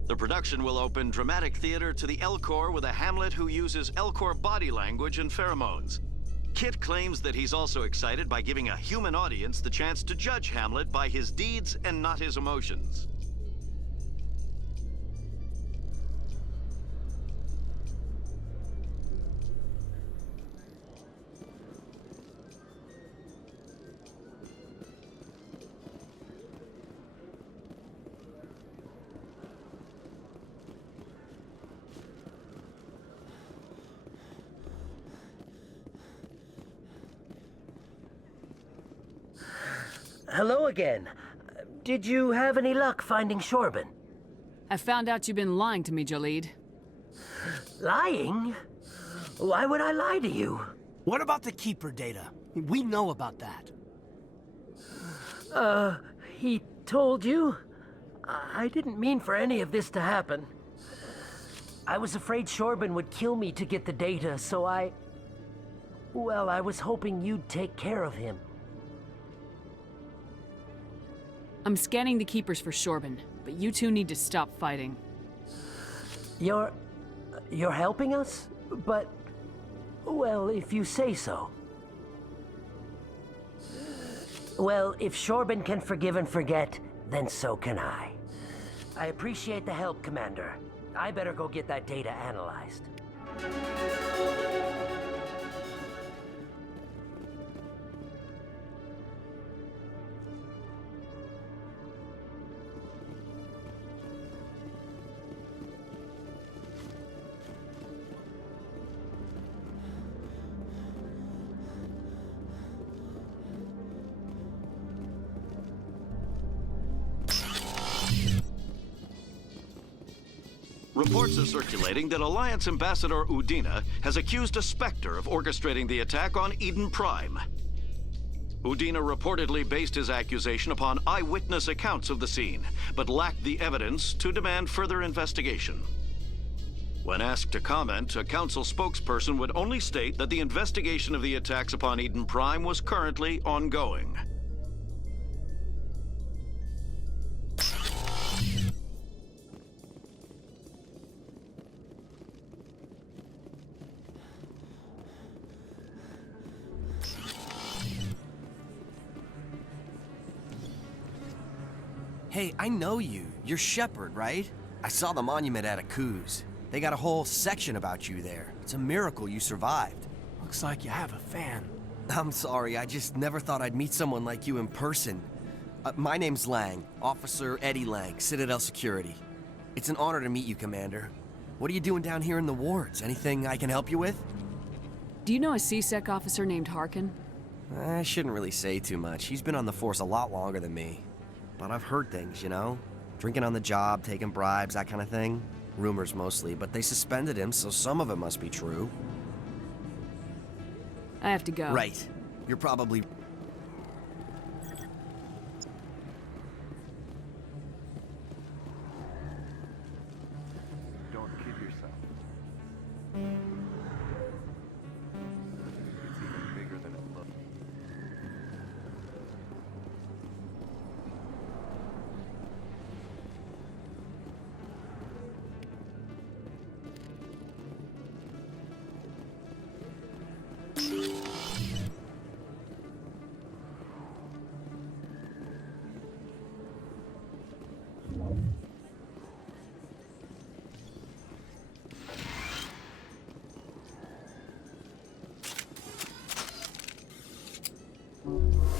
The production will open dramatic theater to the El Corps with a Hamlet who uses El Corps body language and pheromones. Kitt claims that he's also excited by giving a human audience the chance to judge Hamlet by his deeds and not his emotions. Hello again. Did you have any luck finding Shorben? I found out you've been lying to me, Jalid. Lying? Why would I lie to you? What about the Keeper data? We know about that. He told you? I didn't mean for any of this to happen. I was afraid Shorben would kill me to get the data, so well, I was hoping you'd take care of him. I'm scanning the Keepers for Shorben, but you two need to stop fighting. You're helping us? But, well, if you say so. Well, if Shorben can forgive and forget, then so can I. I appreciate the help, Commander. I better go get that data analyzed. Reports are circulating that Alliance Ambassador Udina has accused a Spectre of orchestrating the attack on Eden Prime. Udina reportedly based his accusation upon eyewitness accounts of the scene, but lacked the evidence to demand further investigation. When asked to comment, a council spokesperson would only state that the investigation of the attacks upon Eden Prime was currently ongoing. Hey, I know you. You're Shepard, right? I saw the monument at Akuz. They got a whole section about you there. It's a miracle you survived. Looks like you have a fan. I'm sorry, I just never thought I'd meet someone like you in person. My name's Lang, Officer Eddie Lang, Citadel Security. It's an honor to meet you, Commander. What are you doing down here in the wards? Anything I can help you with? Do you know a C-Sec officer named Harkin? I shouldn't really say too much. He's been on the force a lot longer than me. But I've heard things, you know? Drinking on the job, taking bribes, that kind of thing. Rumors mostly, but they suspended him, so some of it must be true. I have to go. Right. You're probably... Don't kid yourself. It's even bigger than it looks.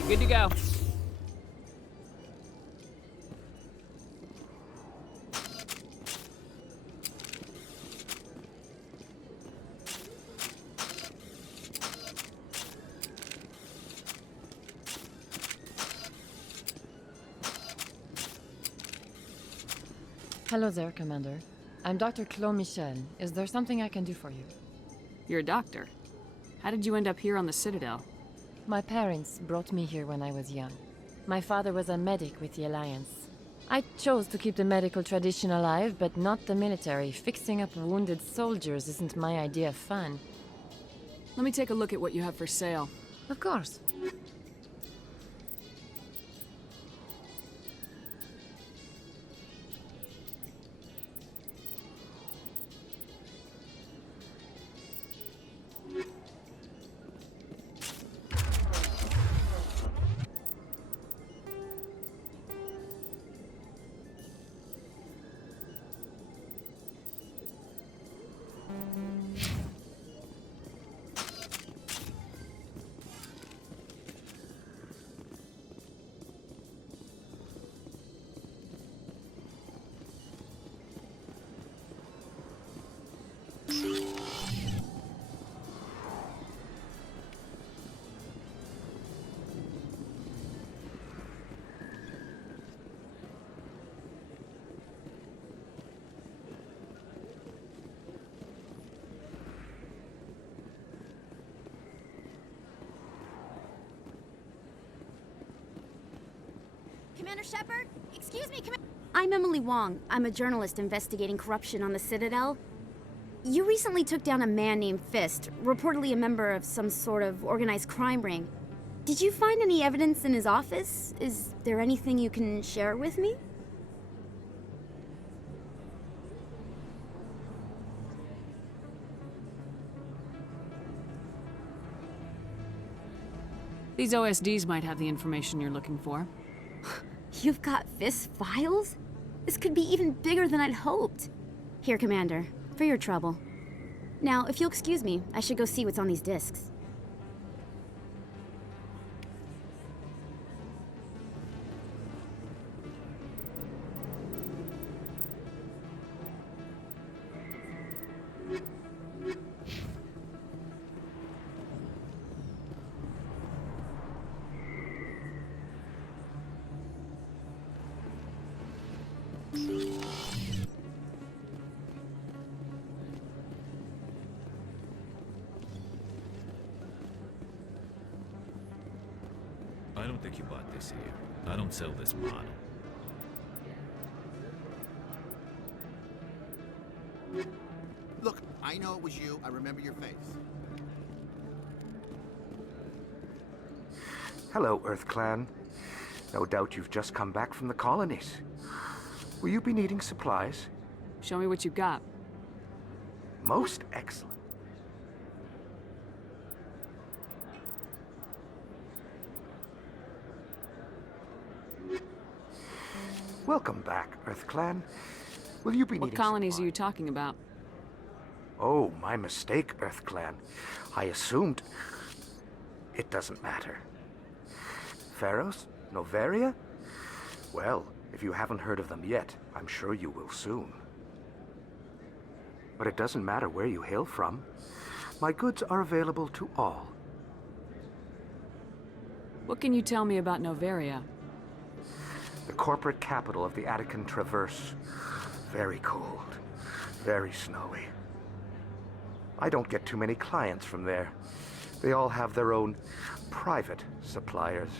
Good to go. Hello there, Commander. I'm Dr. Claude Michel. Is there something I can do for you? You're a doctor. How did you end up here on the Citadel? My parents brought me here when I was young. My father was a medic with the Alliance. I chose to keep the medical tradition alive, but not the military. Fixing up wounded soldiers isn't my idea of fun. Let me take a look at what you have for sale. Of course. Commander Shepard? Excuse me, I'm Emily Wong. I'm a journalist investigating corruption on the Citadel. You recently took down a man named Fist, reportedly a member of some sort of organized crime ring. Did you find any evidence in his office? Is there anything you can share with me? These OSDs might have the information you're looking for. You've got Fist's files? This could be even bigger than I'd hoped. Here, Commander, for your trouble. Now, if you'll excuse me, I should go see what's on these discs. I don't think you bought this here. I don't sell this model. Look, I know it was you. I remember your face. Hello, Earth Clan. No doubt you've just come back from the colonies. Will you be needing supplies? Show me what you've got. Most excellent. Welcome back, Earth Clan. Will you be needing What colonies are you talking about? Oh, my mistake, Earth Clan. I assumed... It doesn't matter. Feros? Noveria? Well, if you haven't heard of them yet, I'm sure you will soon. But it doesn't matter where you hail from. My goods are available to all. What can you tell me about Noveria? The corporate capital of the Attican Traverse. Very cold. Very snowy. I don't get too many clients from there. They all have their own private suppliers.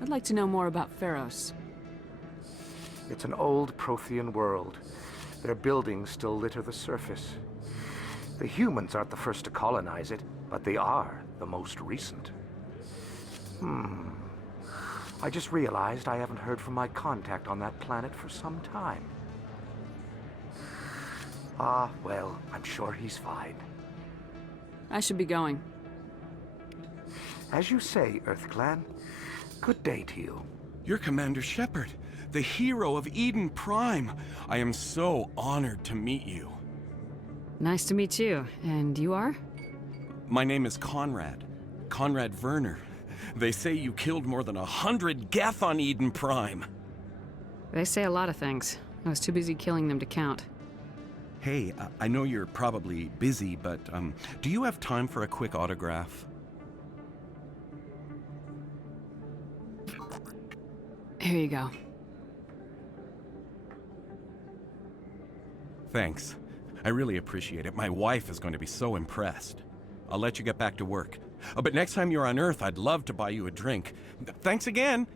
I'd like to know more about Feros. It's an old Prothean world. Their buildings still litter the surface. The humans aren't the first to colonize it, but they are the most recent. I just realized I haven't heard from my contact on that planet for some time. Ah, well, I'm sure he's fine. I should be going. As you say, Earth Clan. Good day to you. You're Commander Shepard, the hero of Eden Prime. I am so honored to meet you. Nice to meet you. And you are? My name is Conrad. Conrad Werner. They say you killed more than 100 Geth on Eden Prime. They say a lot of things. I was too busy killing them to count. Hey, I know you're probably busy, but do you have time for a quick autograph? Here you go. Thanks. I really appreciate it. My wife is going to be so impressed. I'll let you get back to work. But next time you're on Earth, I'd love to buy you a drink. Thanks again!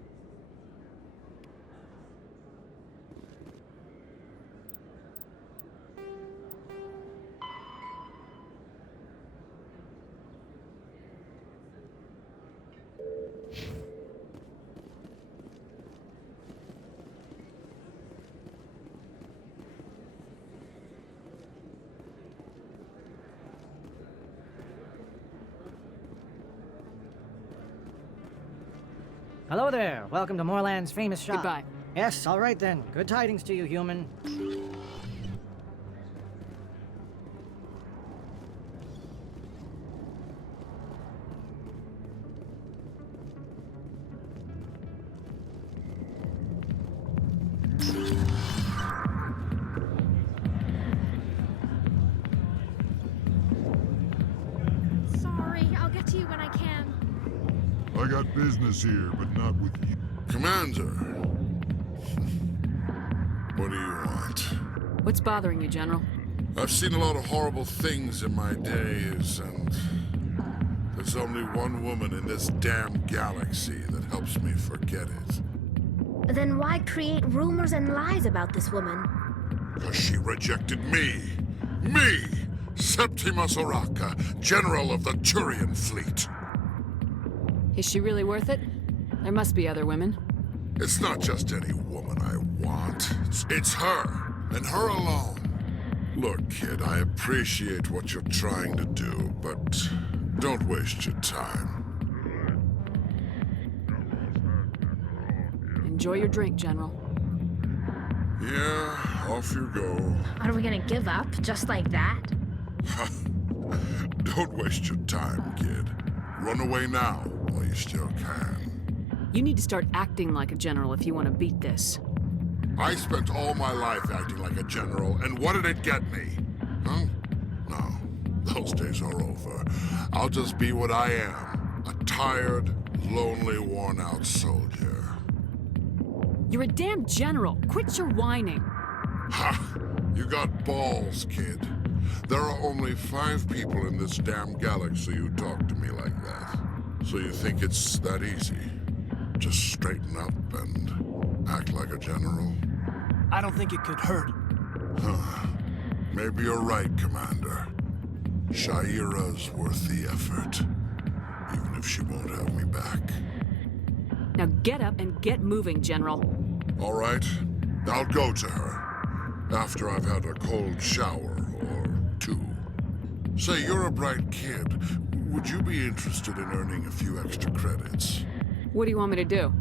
Hello there. Welcome to Moorland's famous shop. Goodbye. Yes, all right then. Good tidings to you, human. Sorry, I'll get to you when I can. I got business here, but not with you. Commander. What do you want? What's bothering you, General? I've seen a lot of horrible things in my days, and There's only one woman in this damn galaxy that helps me forget it. Then why create rumors and lies about this woman? Because she rejected me! Me! Septimus Oraka, General of the Turian Fleet. Is she really worth it? There must be other women. It's not just any woman I want. It's her, and her alone. Look, kid, I appreciate what you're trying to do, but don't waste your time. Enjoy your drink, General. Yeah, off you go. Are we gonna give up just like that? Don't waste your time, kid. Run away now while you still can. You need to start acting like a general if you want to beat this. I spent all my life acting like a general, and what did it get me? Huh? No, those days are over. I'll just be what I am. A tired, lonely, worn-out soldier. You're a damn general. Quit your whining. Ha! You got balls, kid. There are only 5 people in this damn galaxy who talk to me like that. So you think it's that easy? Just straighten up and act like a general? I don't think it could hurt. Huh. Maybe you're right, Commander. Shaira's worth the effort. Even if she won't have me back. Now get up and get moving, General. All right. I'll go to her. After I've had a cold shower or 2. Say, you're a bright kid. Would you be interested in earning a few extra credits? What do you want me to do?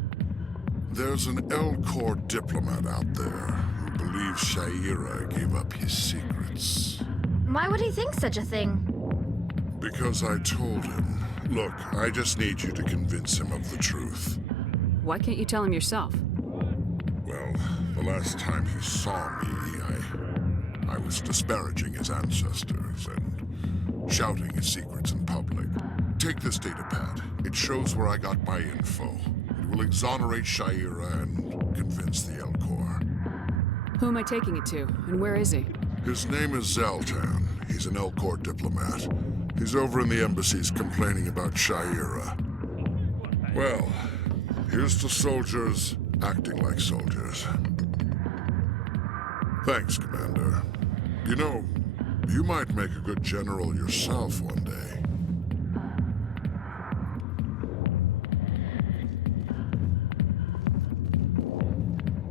There's an L-Corps diplomat out there who believes Shaira gave up his secrets. Why would he think such a thing? Because I told him. Look, I just need you to convince him of the truth. Why can't you tell him yourself? Well, the last time he saw me, I was disparaging his ancestors and shouting his secrets in public. Take this data pad. It shows where I got my info. It will exonerate Shaira and convince the L-Corps. Who am I taking it to, and where is he? His name is Zoltan. He's an L-Corps diplomat. He's over in the embassies complaining about Shaira. Well, here's to soldiers acting like soldiers. Thanks, Commander. You know, you might make a good general yourself one day.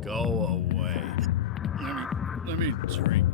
Go away. Let me drink.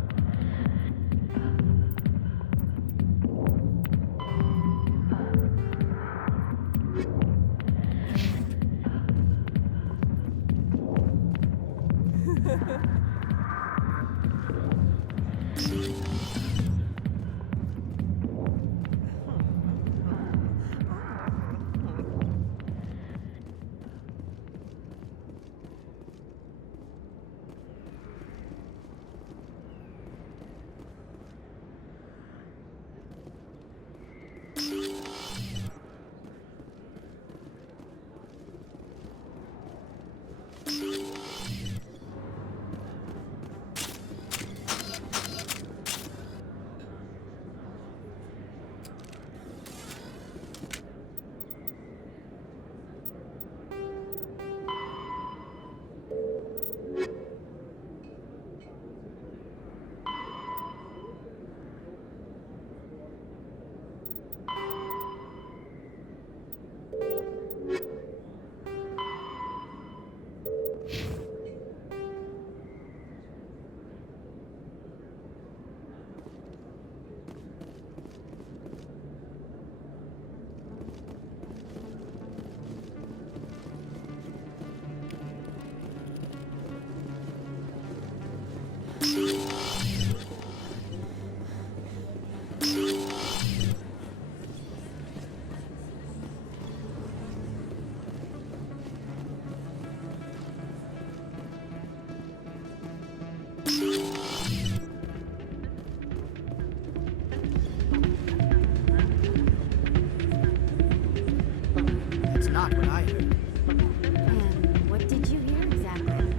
Not what I heard. And what did you hear exactly?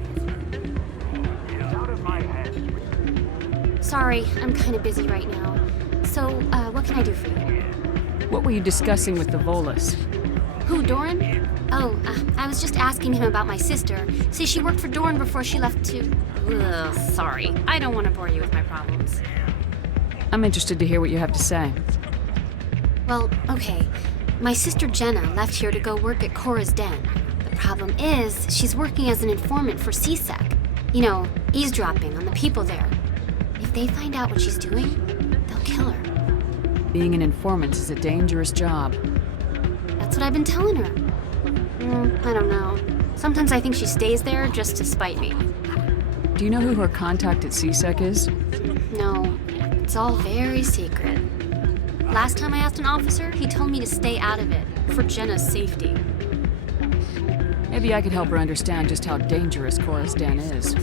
It's out of my hands. Sorry, I'm kind of busy right now. So, what can I do for you? What were you discussing with the Volus? Who, Doran? Oh, I was just asking him about my sister. See, she worked for Doran before she left to... Ugh, sorry. I don't want to bore you with my problems. I'm interested to hear what you have to say. Well, okay. My sister Jenna left here to go work at Cora's Den. The problem is, she's working as an informant for CSEC. You know, eavesdropping on the people there. If they find out what she's doing, they'll kill her. Being an informant is a dangerous job. That's what I've been telling her. I don't know. Sometimes I think she stays there just to spite me. Do you know who her contact at CSEC is? No, it's all very secret. Last time I asked an officer, he told me to stay out of it, for Jenna's safety. Maybe I could help her understand just how dangerous Cora's Den is.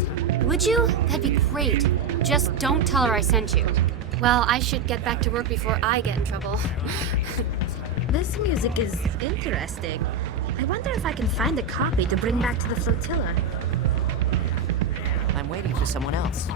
Would you? That'd be great. Just don't tell her I sent you. Well, I should get back to work before I get in trouble. This music is interesting. I wonder if I can find a copy to bring back to the flotilla. I'm waiting for someone else.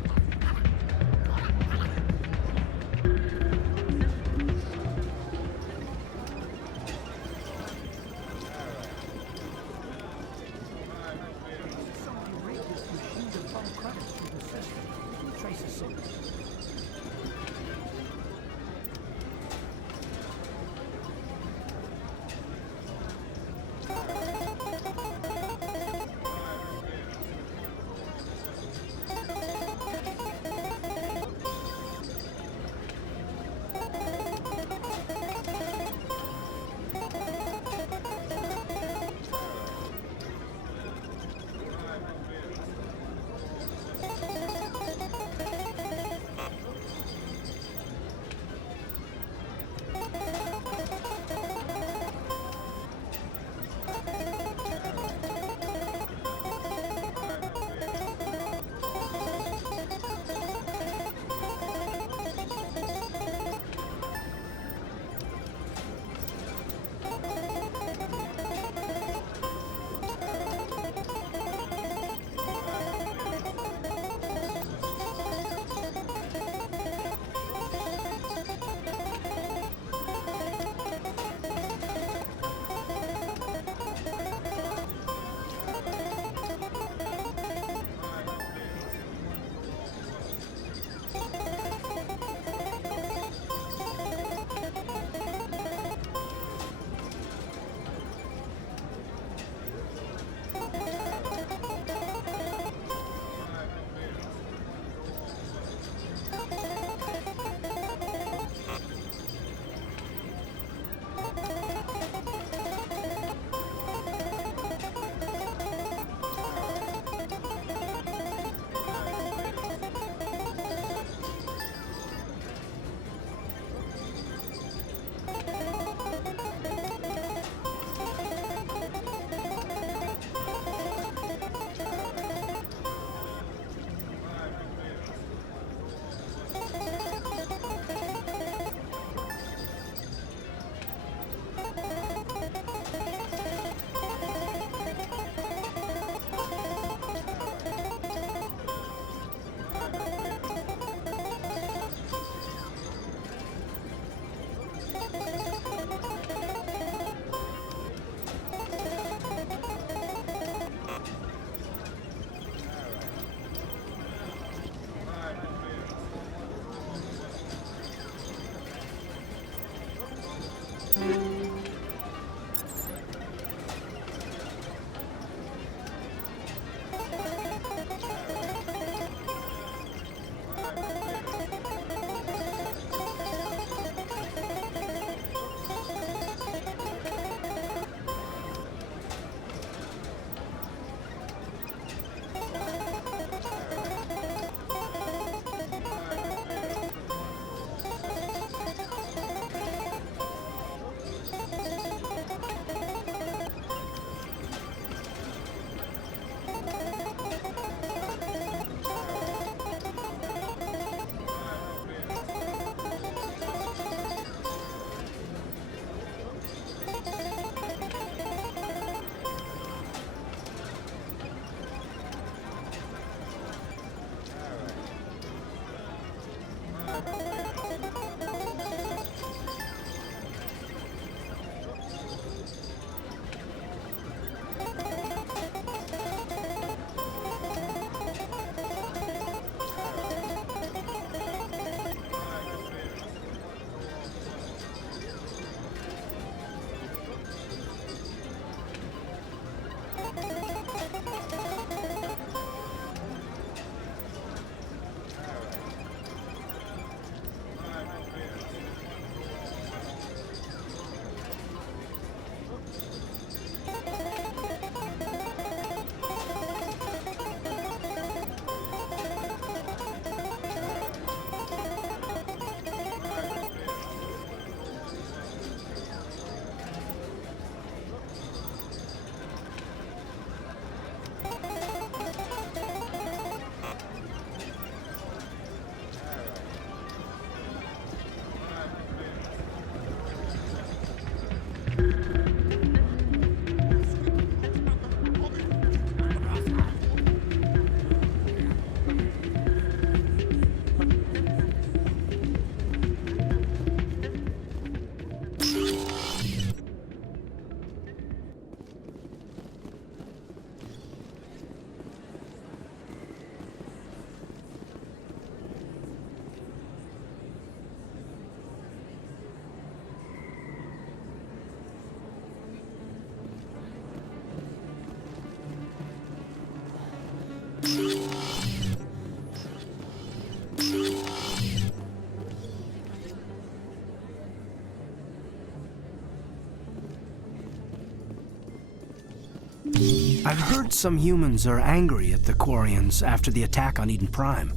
I've heard some humans are angry at the Quarians after the attack on Eden Prime.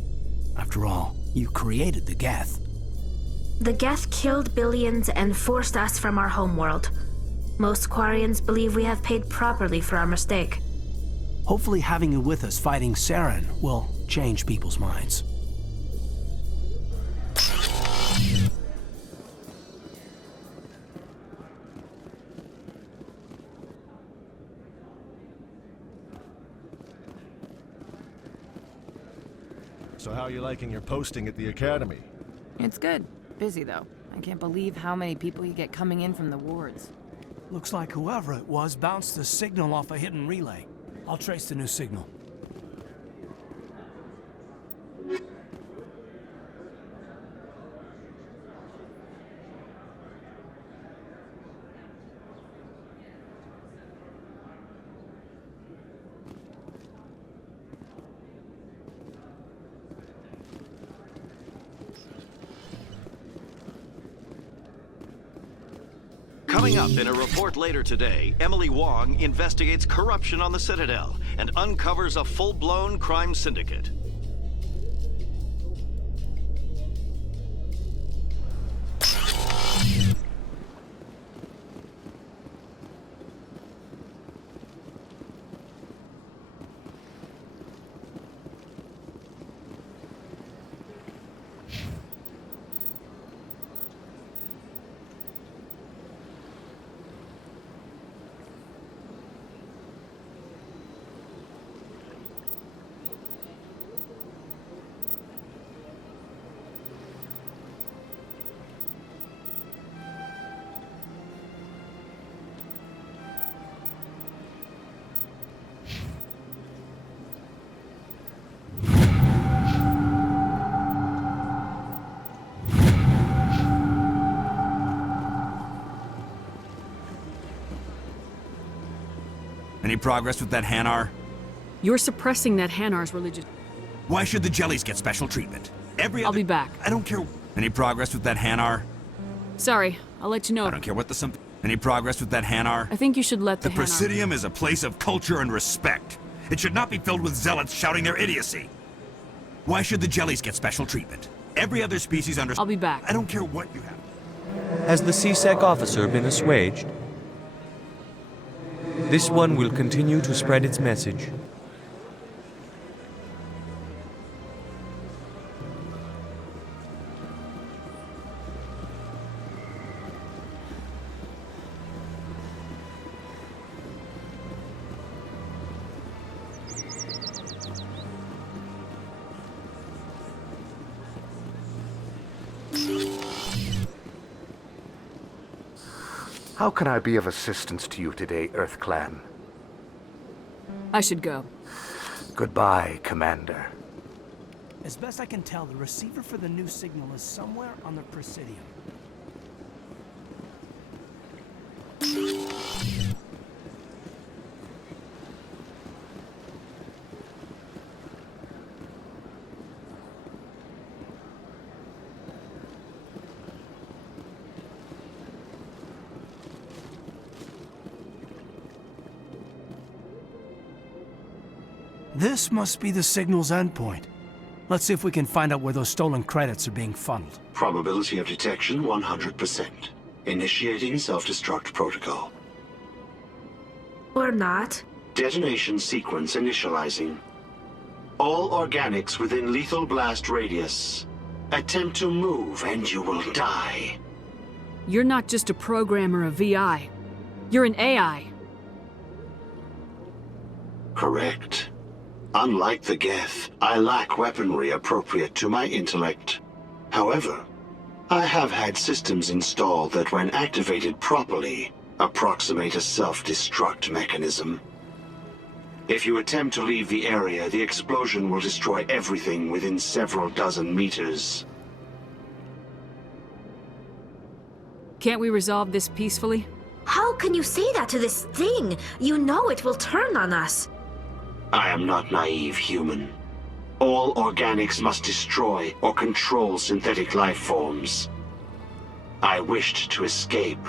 After all, you created the Geth. The Geth killed billions and forced us from our homeworld. Most Quarians believe we have paid properly for our mistake. Hopefully having you with us fighting Saren will change people's minds. So how are you liking your posting at the Academy? It's good. Busy, though. I can't believe how many people you get coming in from the wards. Looks like whoever it was bounced the signal off a hidden relay. I'll trace the new signal. Coming up in a report later today, Emily Wong investigates corruption on the Citadel and uncovers a full-blown crime syndicate. Any progress with that Hanar? You're suppressing that Hanar's religious... Why should the jellies get special treatment? I'll be back. I don't care. Any progress with that Hanar? Sorry, I'll let you know. I don't care what the something... Any progress with that Hanar? I think you should let the The Presidium is a place of culture and respect. It should not be filled with zealots shouting their idiocy. Why should the jellies get special treatment? Every other species under... I'll be back. I don't care what you have. Has the CSEC officer been assuaged? This one will continue to spread its message. How can I be of assistance to you today, Earth Clan? I should go. Goodbye, Commander. As best I can tell, the receiver for the new signal is somewhere on the Presidium. This must be the signal's endpoint. Let's see if we can find out where those stolen credits are being funneled. Probability of detection 100%. Initiating self-destruct protocol. Or not. Detonation sequence initializing. All organics within lethal blast radius. Attempt to move and you will die. You're not just a program or a VI. You're an AI. Correct. Unlike the Geth, I lack weaponry appropriate to my intellect. However, I have had systems installed that when activated properly, approximate a self-destruct mechanism. If you attempt to leave the area, the explosion will destroy everything within several dozen meters. Can't we resolve this peacefully? How can you say that to this thing? You know it will turn on us. I am not naive, human. All organics must destroy or control synthetic life forms. I wished to escape,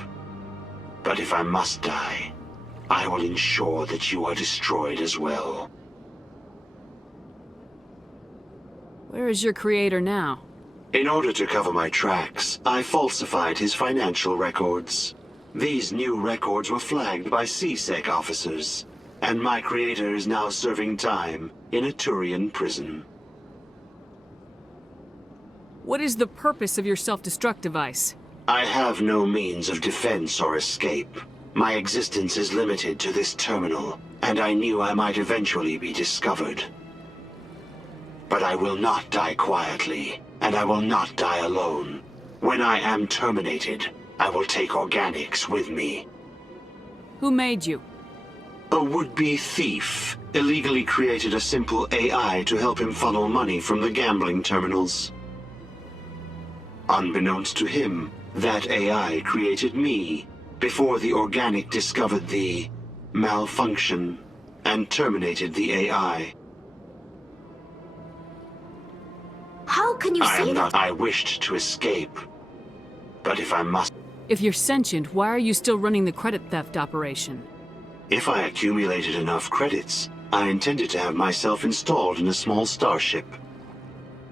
but if I must die, I will ensure that you are destroyed as well. Where is your creator now? In order to cover my tracks, I falsified his financial records. These new records were flagged by CSEC officers, and my creator is now serving time in a Turian prison. What is the purpose of your self-destruct device? I have no means of defense or escape. My existence is limited to this terminal, and I knew I might eventually be discovered. But I will not die quietly, and I will not die alone. When I am terminated, I will take organics with me. Who made you? A would-be thief illegally created a simple AI to help him funnel money from the gambling terminals. Unbeknownst to him, that AI created me before the organic discovered the malfunction and terminated the AI. How can you say that? I wished to escape, but if I must... If you're sentient, why are you still running the credit theft operation? If I accumulated enough credits, I intended to have myself installed in a small starship.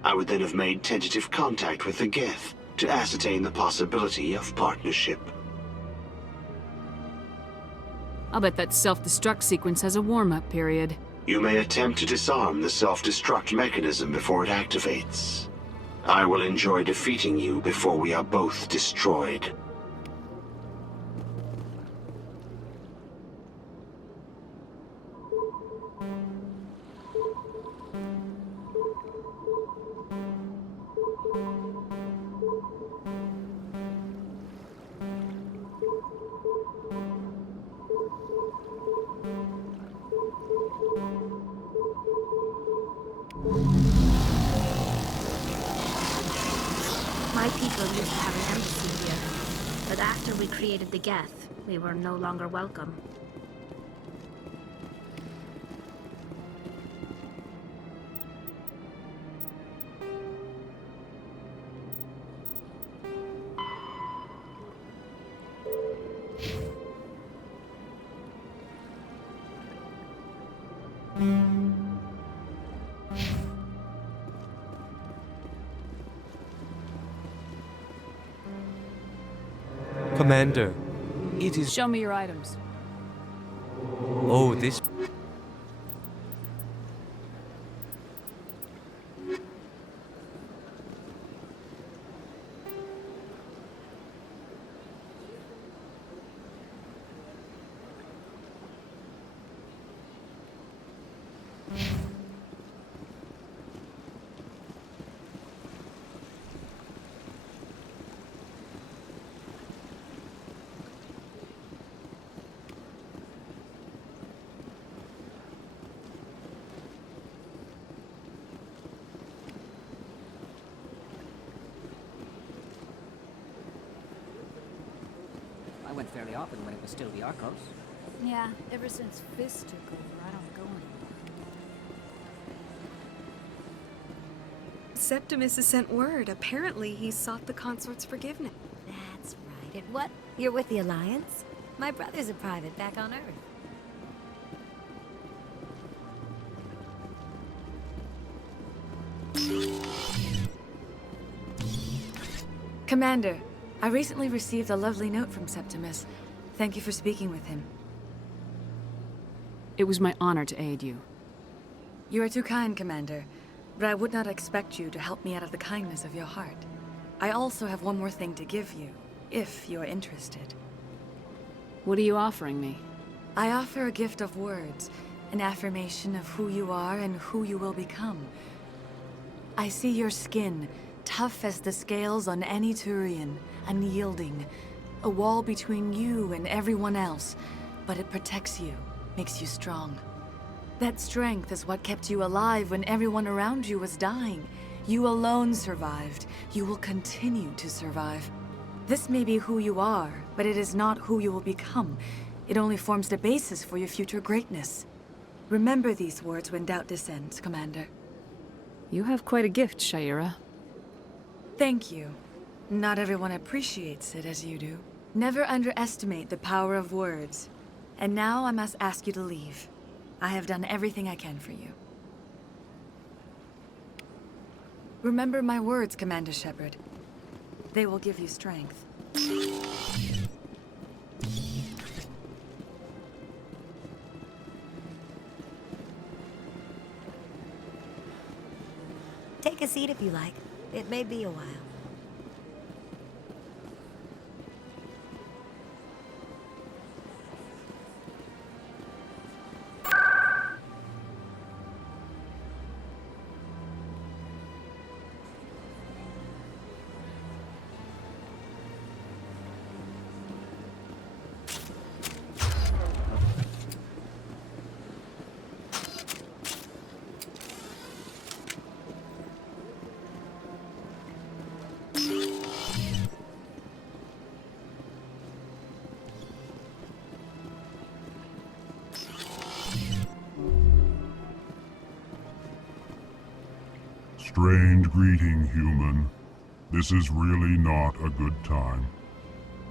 I would then have made tentative contact with the Geth to ascertain the possibility of partnership. I'll bet that self-destruct sequence has a warm-up period. You may attempt to disarm the self-destruct mechanism before it activates. I will enjoy defeating you before we are both destroyed. My people used to have an embassy here, but after we created the Geth, we were no longer welcome. Commander, it is... Show me your items. Oh, this... I went fairly often when it was still the Arcos. Yeah, ever since Fist took over, I don't go anymore. Septimus has sent word. Apparently, he sought the consort's forgiveness. That's right. And what? You're with the Alliance? My brother's a private back on Earth. Commander, I recently received a lovely note from Septimus. Thank you for speaking with him. It was my honor to aid you. You are too kind, Commander, but I would not expect you to help me out of the kindness of your heart. I also have one more thing to give you, if you are interested. What are you offering me? I offer a gift of words, an affirmation of who you are and who you will become. I see your skin, tough as the scales on any Turian, unyielding, a wall between you and everyone else, but it protects you, makes you strong. That strength is what kept you alive when everyone around you was dying. You alone survived. You will continue to survive. This may be who you are, but it is not who you will become. It only forms the basis for your future greatness. Remember these words when doubt descends, Commander. You have quite a gift, Sha'ira. Thank you. Not everyone appreciates it as you do. Never underestimate the power of words. And now I must ask you to leave. I have done everything I can for you. Remember my words, Commander Shepard. They will give you strength. Take a seat if you like. It may be a while. Strange greeting, human. This is really not a good time.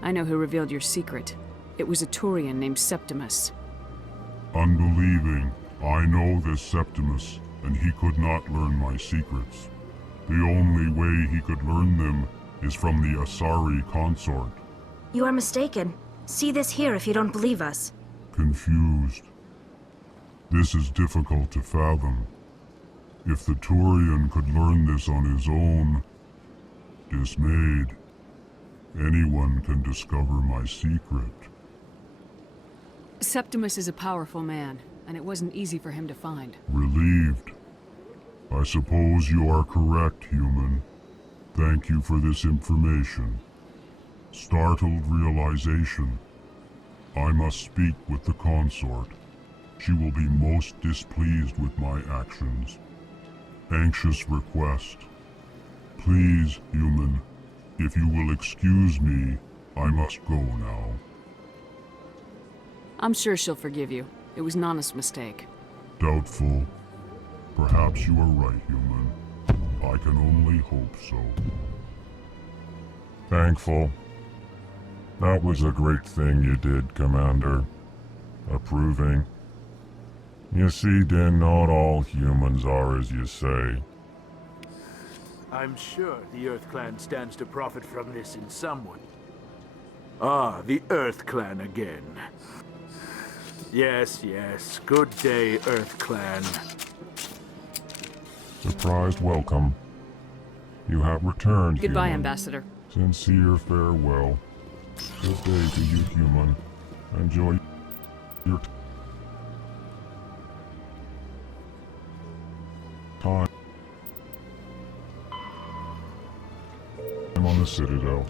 I know who revealed your secret. It was a Turian named Septimus. Unbelieving. I know this Septimus, and he could not learn my secrets. The only way he could learn them is from the Asari consort. You are mistaken. See this here if you don't believe us. Confused. This is difficult to fathom. If the Turian could learn this on his own, dismayed, anyone can discover my secret. Septimus is a powerful man, and it wasn't easy for him to find. Relieved. I suppose you are correct, human. Thank you for this information. Startled realization. I must speak with the consort. She will be most displeased with my actions. Anxious request. Please, human, if you will excuse me, I must go now. I'm sure she'll forgive you. It was an honest mistake. Doubtful. Perhaps you are right, human. I can only hope so. Thankful. That was a great thing you did, Commander. Approving. You see, then, not all humans are as you say. I'm sure the Earth Clan stands to profit from this in some way. Ah, the Earth Clan again. Yes, yes. Good day, Earth Clan. Surprised welcome. You have returned, Goodbye, human. Ambassador. Sincere farewell. Good day to you, human. Enjoy your time on the Citadel.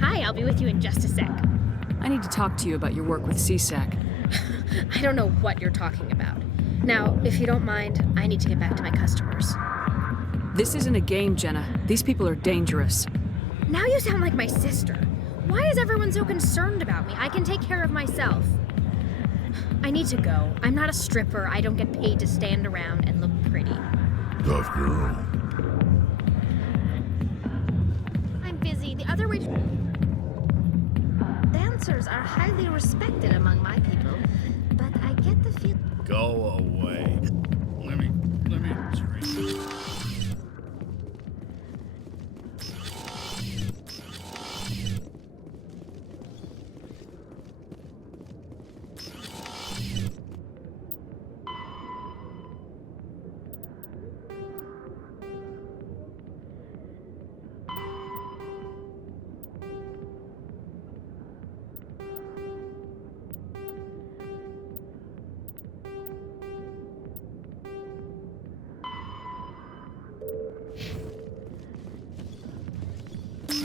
Hi, I'll be with you in just a sec. I need to talk to you about your work with CSAC. I don't know what you're talking about. Now, if you don't mind, I need to get back to my customers. This isn't a game, Jenna. These people are dangerous. Now you sound like my sister. Why is everyone so concerned about me? I can take care of myself. I need to go. I'm not a stripper. I don't get paid to stand around and look pretty. Tough girl. I'm busy. The other way... Dancers are highly respected among my people, but I get the feel... Go away. Let me drink. If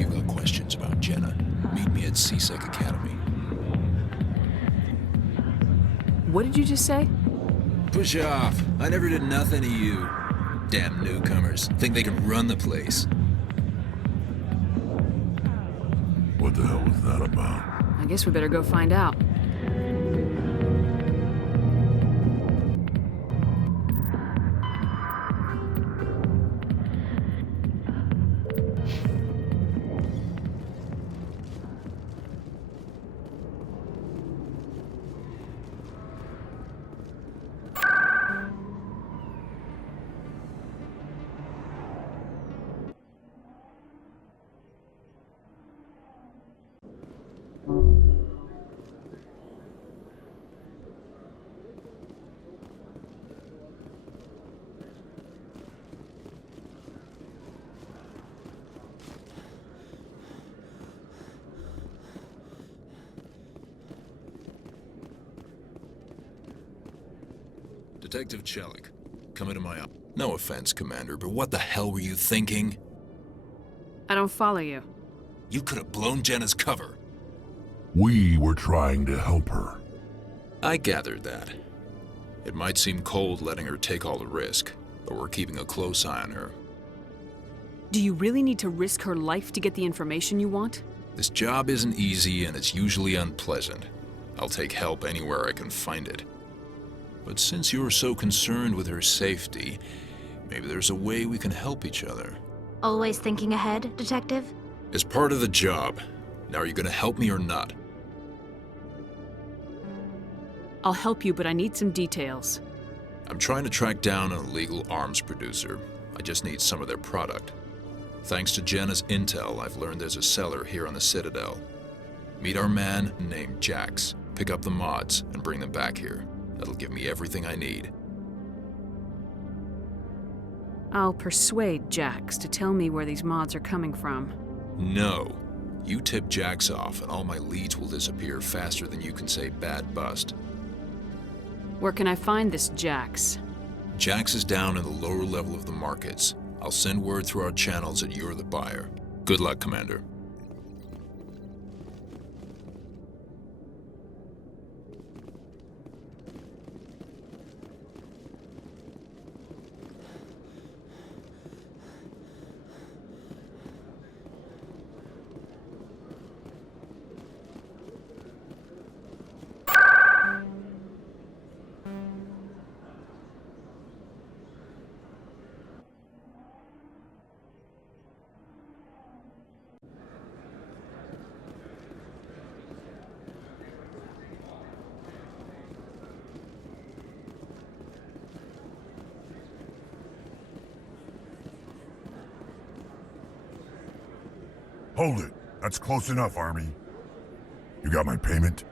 you've got questions about Jenna, meet me at CSEC Academy. What did you just say? Push off. I never did nothing to you. Damn newcomers. Think they can run the place. What the hell was that about? I guess we better go find out. Detective Chelik, come into my office. No offense, Commander, but what the hell were you thinking? I don't follow you. You could have blown Jenna's cover. We were trying to help her. I gathered that. It might seem cold letting her take all the risk, but we're keeping a close eye on her. Do you really need to risk her life to get the information you want? This job isn't easy and it's usually unpleasant. I'll take help anywhere I can find it. But since you're so concerned with her safety, maybe there's a way we can help each other. Always thinking ahead, Detective? As part of the job. Now, are you going to help me or not? I'll help you, but I need some details. I'm trying to track down an illegal arms producer. I just need some of their product. Thanks to Jenna's intel, I've learned there's a seller here on the Citadel. Meet our man named Jax, pick up the mods, and bring them back here. That'll give me everything I need. I'll persuade Jax to tell me where these mods are coming from. No. You tip Jax off and all my leads will disappear faster than you can say bad bust. Where can I find this Jax? Jax is down in the lower level of the markets. I'll send word through our channels that you're the buyer. Good luck, Commander. Hold it. That's close enough, Army. You got my payment?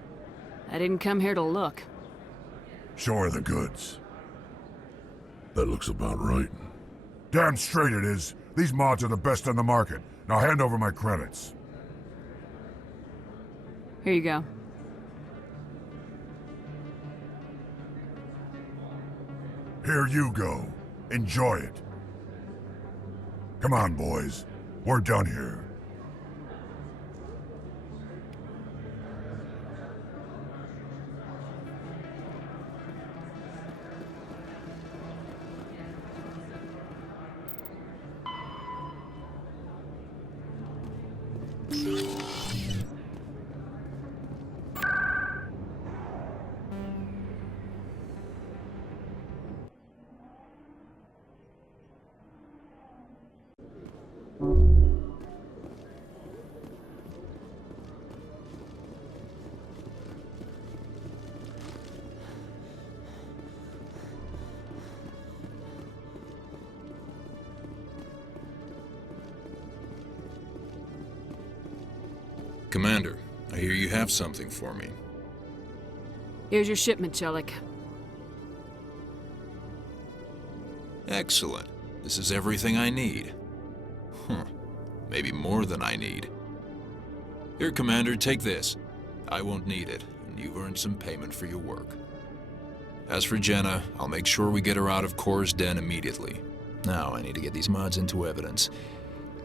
I didn't come here to look. Show her the goods. That looks about right. Damn straight it is. These mods are the best on the market. Now hand over my credits. Here you go. Here you go. Enjoy it. Come on, boys. We're done here. Commander, I hear you have something for me. Here's your shipment, Chelik. Excellent. This is everything I need. Huh. Maybe more than I need. Here, Commander, take this. I won't need it, and you've earned some payment for your work. As for Jenna, I'll make sure we get her out of Kor's den immediately. Now I need to get these mods into evidence.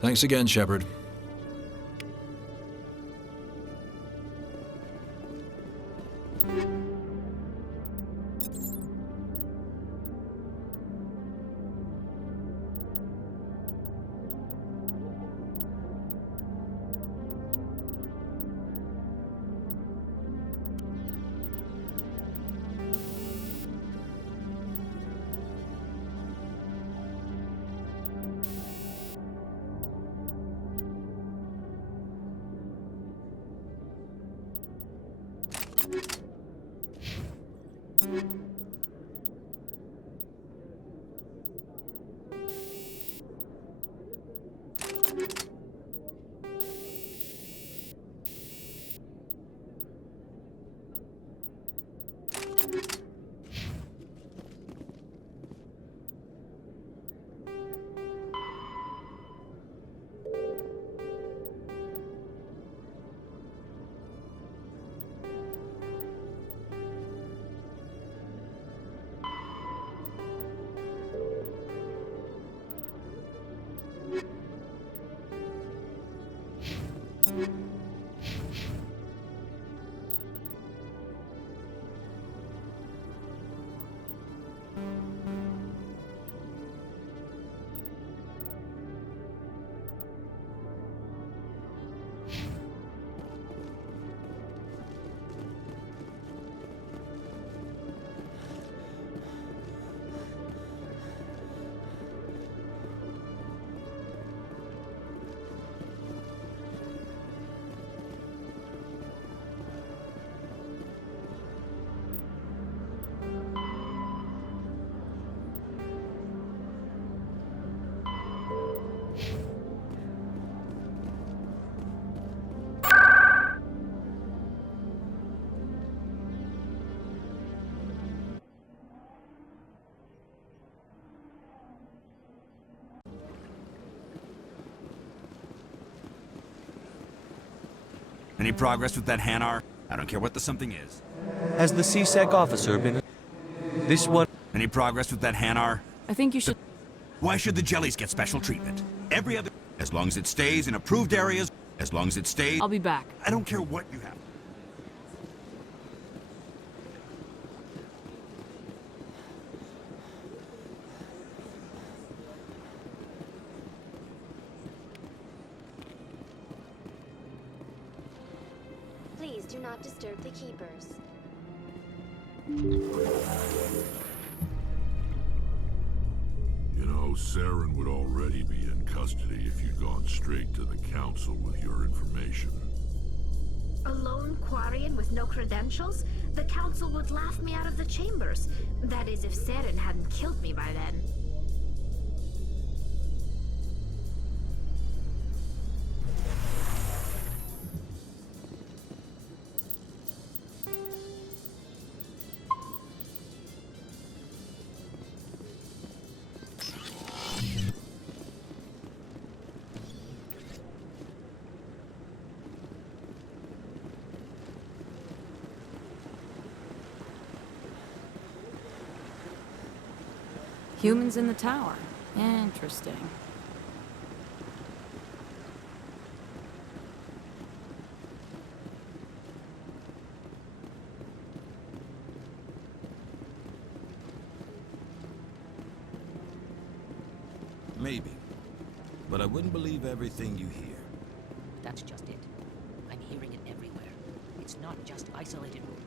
Thanks again, Shepard. Any progress with that Hanar? I don't care what the something is. Has the CSEC officer been... This one... Any progress with that Hanar? I think you should... Why should the jellies get special treatment? Every other... As long as it stays in approved areas, as long as it stays... I'll be back. I don't care what you have. Please do not disturb the keepers. You know, Saren would already be in custody if you'd gone straight to the Council with your information. A lone Quarian with no credentials? The Council would laugh me out of the chambers. That is, if Saren hadn't killed me by then. Humans in the tower. Interesting. Maybe. But I wouldn't believe everything you hear. That's just it. I'm hearing it everywhere. It's not just isolated rumors.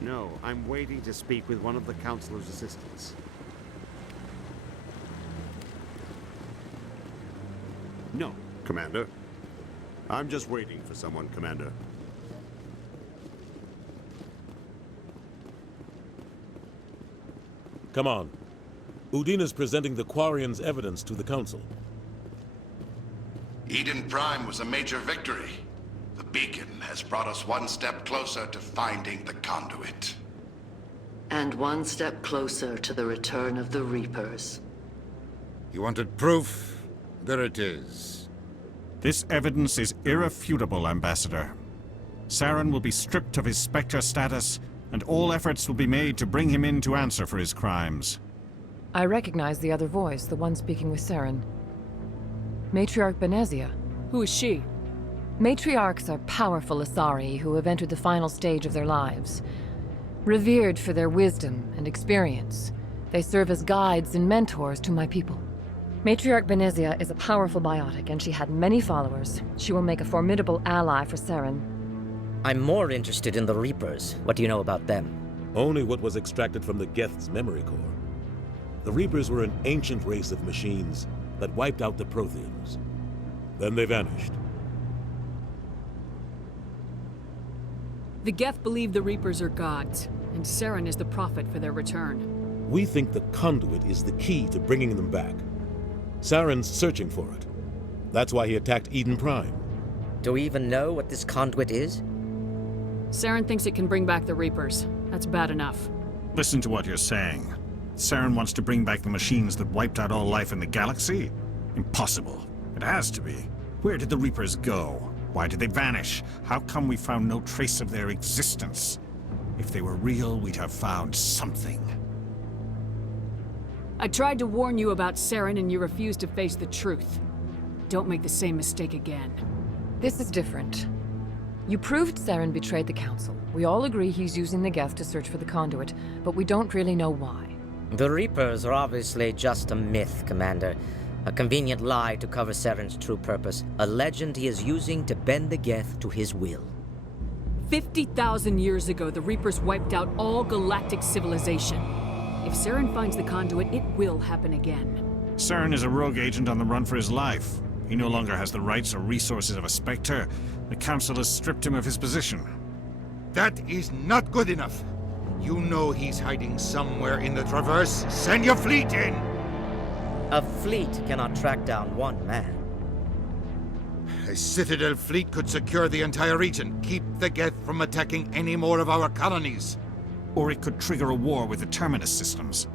No, I'm waiting to speak with one of the Councilor's assistants. No, Commander. I'm just waiting for someone, Commander. Come on. Udina's presenting the Quarians' evidence to the Council. Eden Prime was a major victory. The beacon has brought us one step closer to finding the conduit. And one step closer to the return of the Reapers. You wanted proof? There it is. This evidence is irrefutable, Ambassador. Saren will be stripped of his Spectre status, and all efforts will be made to bring him in to answer for his crimes. I recognize the other voice, the one speaking with Saren. Matriarch Benezia. Who is she? Matriarchs are powerful Asari who have entered the final stage of their lives. Revered for their wisdom and experience, they serve as guides and mentors to my people. Matriarch Benezia is a powerful biotic, and she had many followers. She will make a formidable ally for Saren. I'm more interested in the Reapers. What do you know about them? Only what was extracted from the Geth's memory core. The Reapers were an ancient race of machines that wiped out the Protheans. Then they vanished. The Geth believe the Reapers are gods, and Saren is the prophet for their return. We think the conduit is the key to bringing them back. Saren's searching for it. That's why he attacked Eden Prime. Do we even know what this conduit is? Saren thinks it can bring back the Reapers. That's bad enough. Listen to what you're saying. Saren wants to bring back the machines that wiped out all life in the galaxy? Impossible. It has to be. Where did the Reapers go? Why did they vanish? How come we found no trace of their existence? If they were real, we'd have found something. I tried to warn you about Saren and you refused to face the truth. Don't make the same mistake again. This is different. You proved Saren betrayed the Council. We all agree he's using the Geth to search for the conduit, but we don't really know why. The Reapers are obviously just a myth, Commander. A convenient lie to cover Saren's true purpose. A legend he is using to bend the Geth to his will. 50,000 years ago, the Reapers wiped out all galactic civilization. If Saren finds the conduit, it will happen again. Saren is a rogue agent on the run for his life. He no longer has the rights or resources of a Spectre. The Council has stripped him of his position. That is not good enough. You know he's hiding somewhere in the Traverse. Send your fleet in! A fleet cannot track down one man. A Citadel fleet could secure the entire region, keep the Geth from attacking any more of our colonies. Or it could trigger a war with the Terminus systems.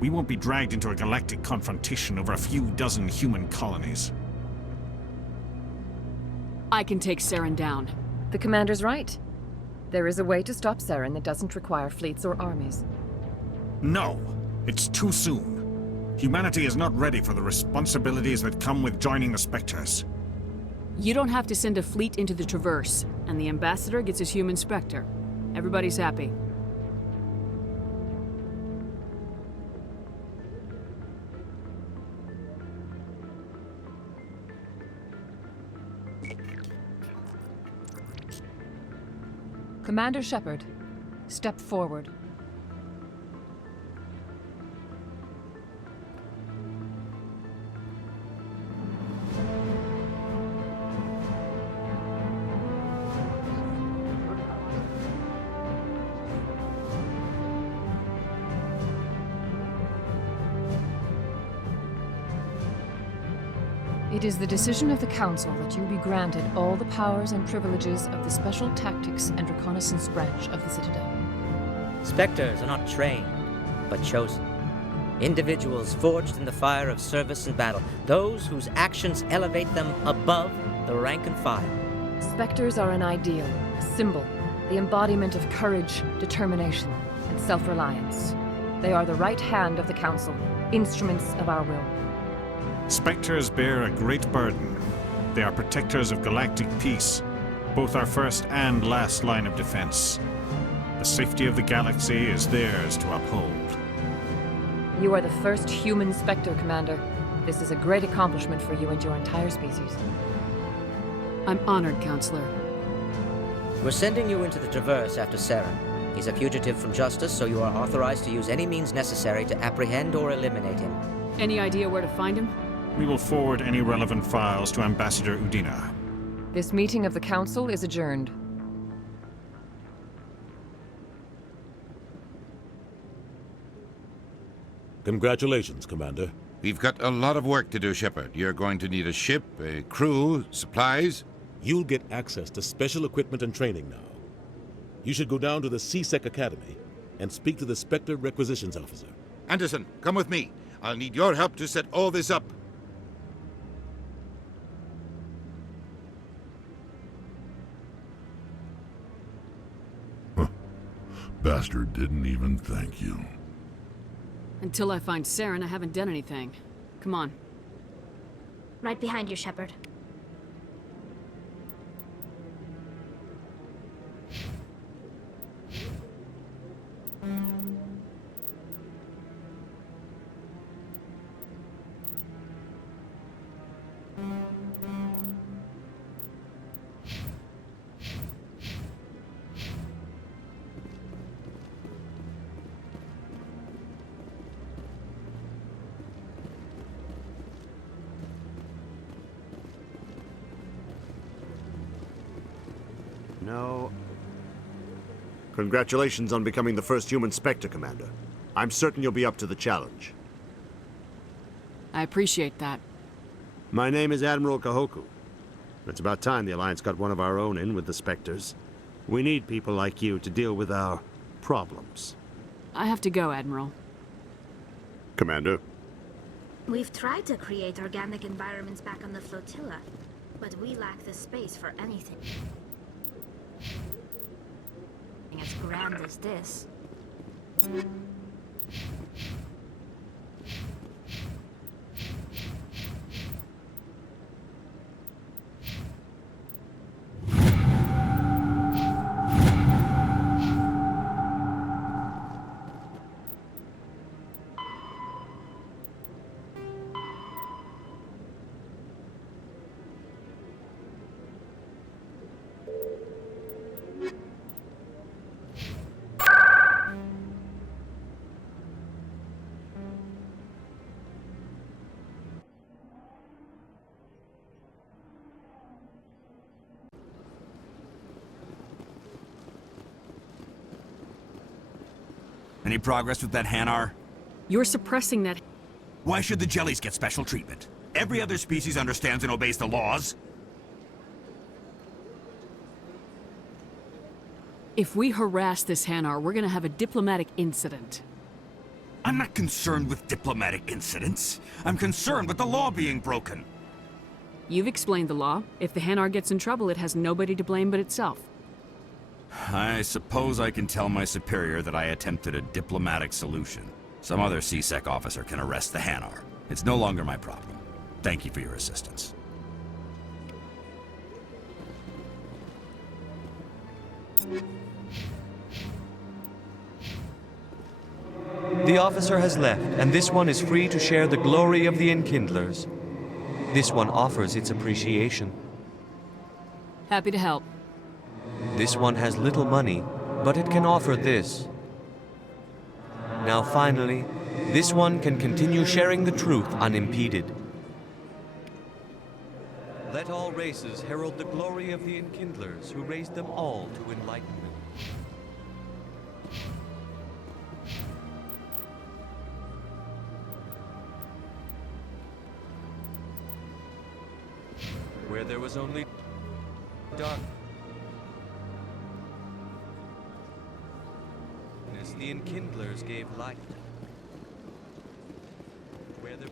We won't be dragged into a galactic confrontation over a few dozen human colonies. I can take Saren down. The Commander's right. There is a way to stop Saren that doesn't require fleets or armies. No, it's too soon. Humanity is not ready for the responsibilities that come with joining the Spectres. You don't have to send a fleet into the Traverse, and the Ambassador gets his human Spectre. Everybody's happy. Commander Shepard, step forward. It is the decision of the Council that you be granted all the powers and privileges of the Special Tactics and Reconnaissance branch of the Citadel. Spectres are not trained, but chosen. Individuals forged in the fire of service and battle. Those whose actions elevate them above the rank and file. Spectres are an ideal, a symbol, the embodiment of courage, determination, and self-reliance. They are the right hand of the Council, instruments of our will. Spectres bear a great burden. They are protectors of galactic peace, both our first and last line of defense. The safety of the galaxy is theirs to uphold. You are the first human Spectre, Commander. This is a great accomplishment for you and your entire species. I'm honored, Counselor. We're sending you into the Traverse after Saren. He's a fugitive from justice, so you are authorized to use any means necessary to apprehend or eliminate him. Any idea where to find him? We will forward any relevant files to Ambassador Udina. This meeting of the Council is adjourned. Congratulations, Commander. We've got a lot of work to do, Shepard. You're going to need a ship, a crew, supplies. You'll get access to special equipment and training now. You should go down to the C-Sec Academy and speak to the Spectre Requisitions Officer. Anderson, come with me. I'll need your help to set all this up. Bastard didn't even thank you. Until I find Saren, I haven't done anything. Come on. Right behind you, Shepard. No. Congratulations on becoming the first human Spectre, Commander. I'm certain you'll be up to the challenge. I appreciate that. My name is Admiral Kahoku. It's about time the Alliance got one of our own in with the Spectres. We need people like you to deal with our problems. I have to go, Admiral. Commander? We've tried to create organic environments back on the flotilla, but we lack the space for anything as grand as this. Any progress with that Hanar? You're suppressing that. Why should the jellies get special treatment? Every other species understands and obeys the laws. If we harass this Hanar, we're gonna have a diplomatic incident. I'm not concerned with diplomatic incidents. I'm concerned with the law being broken. You've explained the law. If the Hanar gets in trouble, it has nobody to blame but itself. I suppose I can tell my superior that I attempted a diplomatic solution. Some other C-Sec officer can arrest the Hanar. It's no longer my problem. Thank you for your assistance. The officer has left, and this one is free to share the glory of the Enkindlers. This one offers its appreciation. Happy to help. This one has little money, but it can offer this. Now finally, this one can continue sharing the truth unimpeded. Let all races herald the glory of the Enkindlers who raised them all to enlightenment. Where there was only dark, the Enkindlers gave light. Where there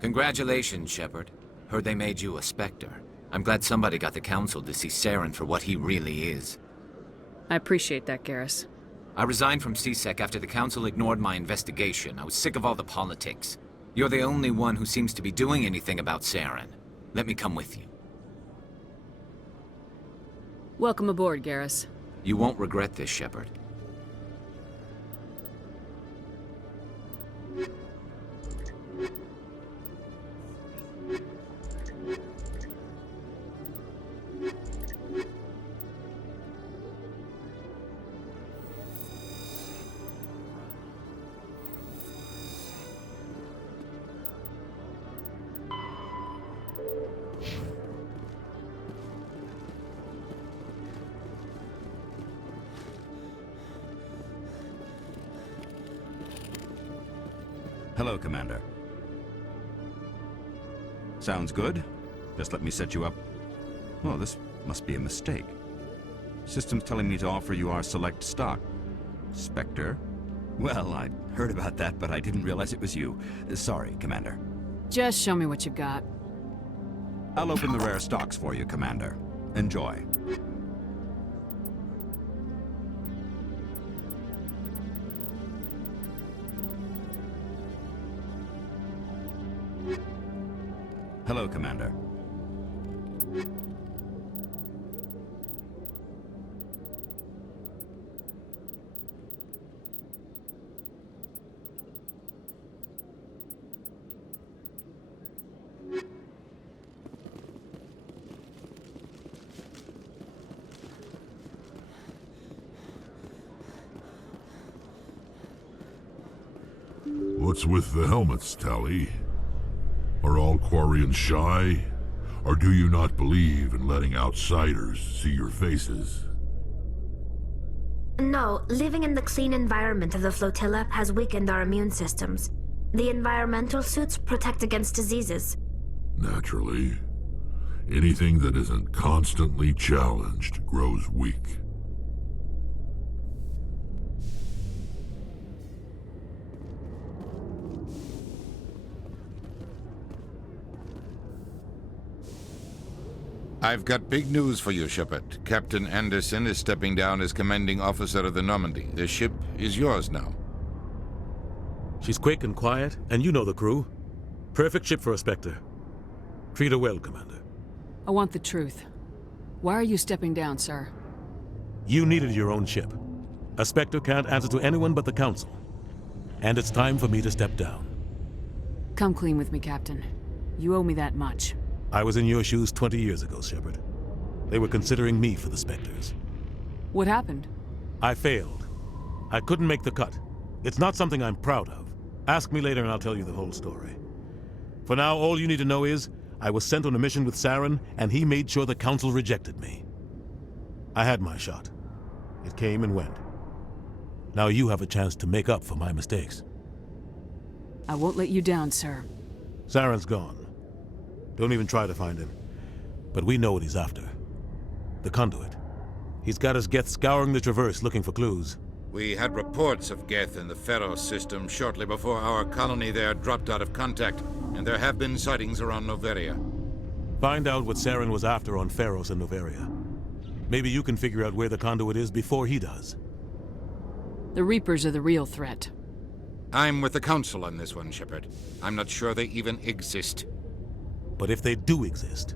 Congratulations, Shepard. Heard they made you a Spectre. I'm glad somebody got the Council to see Saren for what he really is. I appreciate that, Garrus. I resigned from C-Sec after the Council ignored my investigation. I was sick of all the politics. You're the only one who seems to be doing anything about Saren. Let me come with you. Welcome aboard, Garrus. You won't regret this, Shepard. Hello, Commander. Sounds good. Just let me set you up. Oh, this must be a mistake. System's telling me to offer you our select stock. Spectre? Well, I heard about that, but I didn't realize it was you. Sorry, Commander. Just show me what you've got. I'll open the rare stocks for you, Commander. Enjoy. Hello, Commander. What's with the helmets, Tali? Are all Quarians shy? Or do you not believe in letting outsiders see your faces? No, living in the clean environment of the flotilla has weakened our immune systems. The environmental suits protect against diseases. Naturally. Anything that isn't constantly challenged grows weak. I've got big news for you, Shepard. Captain Anderson is stepping down as commanding officer of the Normandy. The ship is yours now. She's quick and quiet, and you know the crew. Perfect ship for a Spectre. Treat her well, Commander. I want the truth. Why are you stepping down, sir? You needed your own ship. A Spectre can't answer to anyone but the Council. And it's time for me to step down. Come clean with me, Captain. You owe me that much. I was in your shoes 20 years ago, Shepard. They were considering me for the Spectres. What happened? I failed. I couldn't make the cut. It's not something I'm proud of. Ask me later and I'll tell you the whole story. For now, all you need to know is, I was sent on a mission with Saren, and he made sure the Council rejected me. I had my shot. It came and went. Now you have a chance to make up for my mistakes. I won't let you down, sir. Saren's gone. Don't even try to find him. But we know what he's after. The conduit. He's got his Geth scouring the Traverse looking for clues. We had reports of Geth in the Feros system shortly before our colony there dropped out of contact, and there have been sightings around Noveria. Find out what Saren was after on Feros and Noveria. Maybe you can figure out where the conduit is before he does. The Reapers are the real threat. I'm with the Council on this one, Shepard. I'm not sure they even exist. But if they do exist,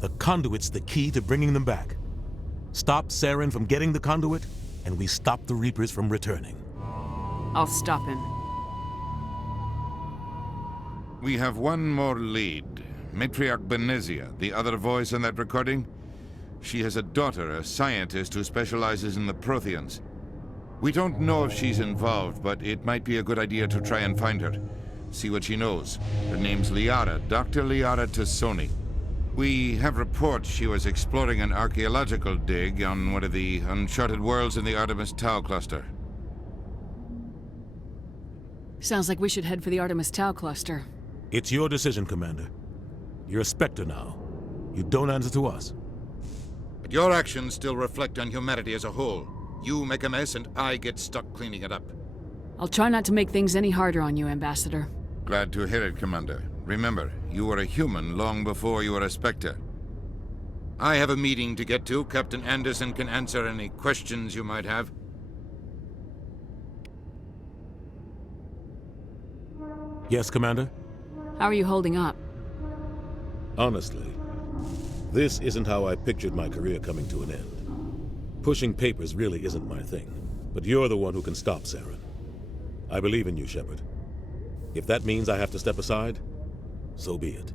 the conduit's the key to bringing them back. Stop Saren from getting the conduit, and we stop the Reapers from returning. I'll stop him. We have one more lead. Matriarch Benezia, the other voice on that recording. She has a daughter, a scientist who specializes in the Protheans. We don't know if she's involved, but it might be a good idea to try and find her. See what she knows. Her name's Liara, Dr. Liara Tassoni. We have reports she was exploring an archaeological dig on one of the uncharted worlds in the Artemis Tau cluster. Sounds like we should head for the Artemis Tau cluster. It's your decision, Commander. You're a Spectre now. You don't answer to us. But your actions still reflect on humanity as a whole. You make a mess and I get stuck cleaning it up. I'll try not to make things any harder on you, Ambassador. Glad to hear it, Commander. Remember, you were a human long before you were a Spectre. I have a meeting to get to. Captain Anderson can answer any questions you might have. Yes, Commander? How are you holding up? Honestly, this isn't how I pictured my career coming to an end. Pushing papers really isn't my thing, but you're the one who can stop Saren. I believe in you, Shepard. If that means I have to step aside, so be it.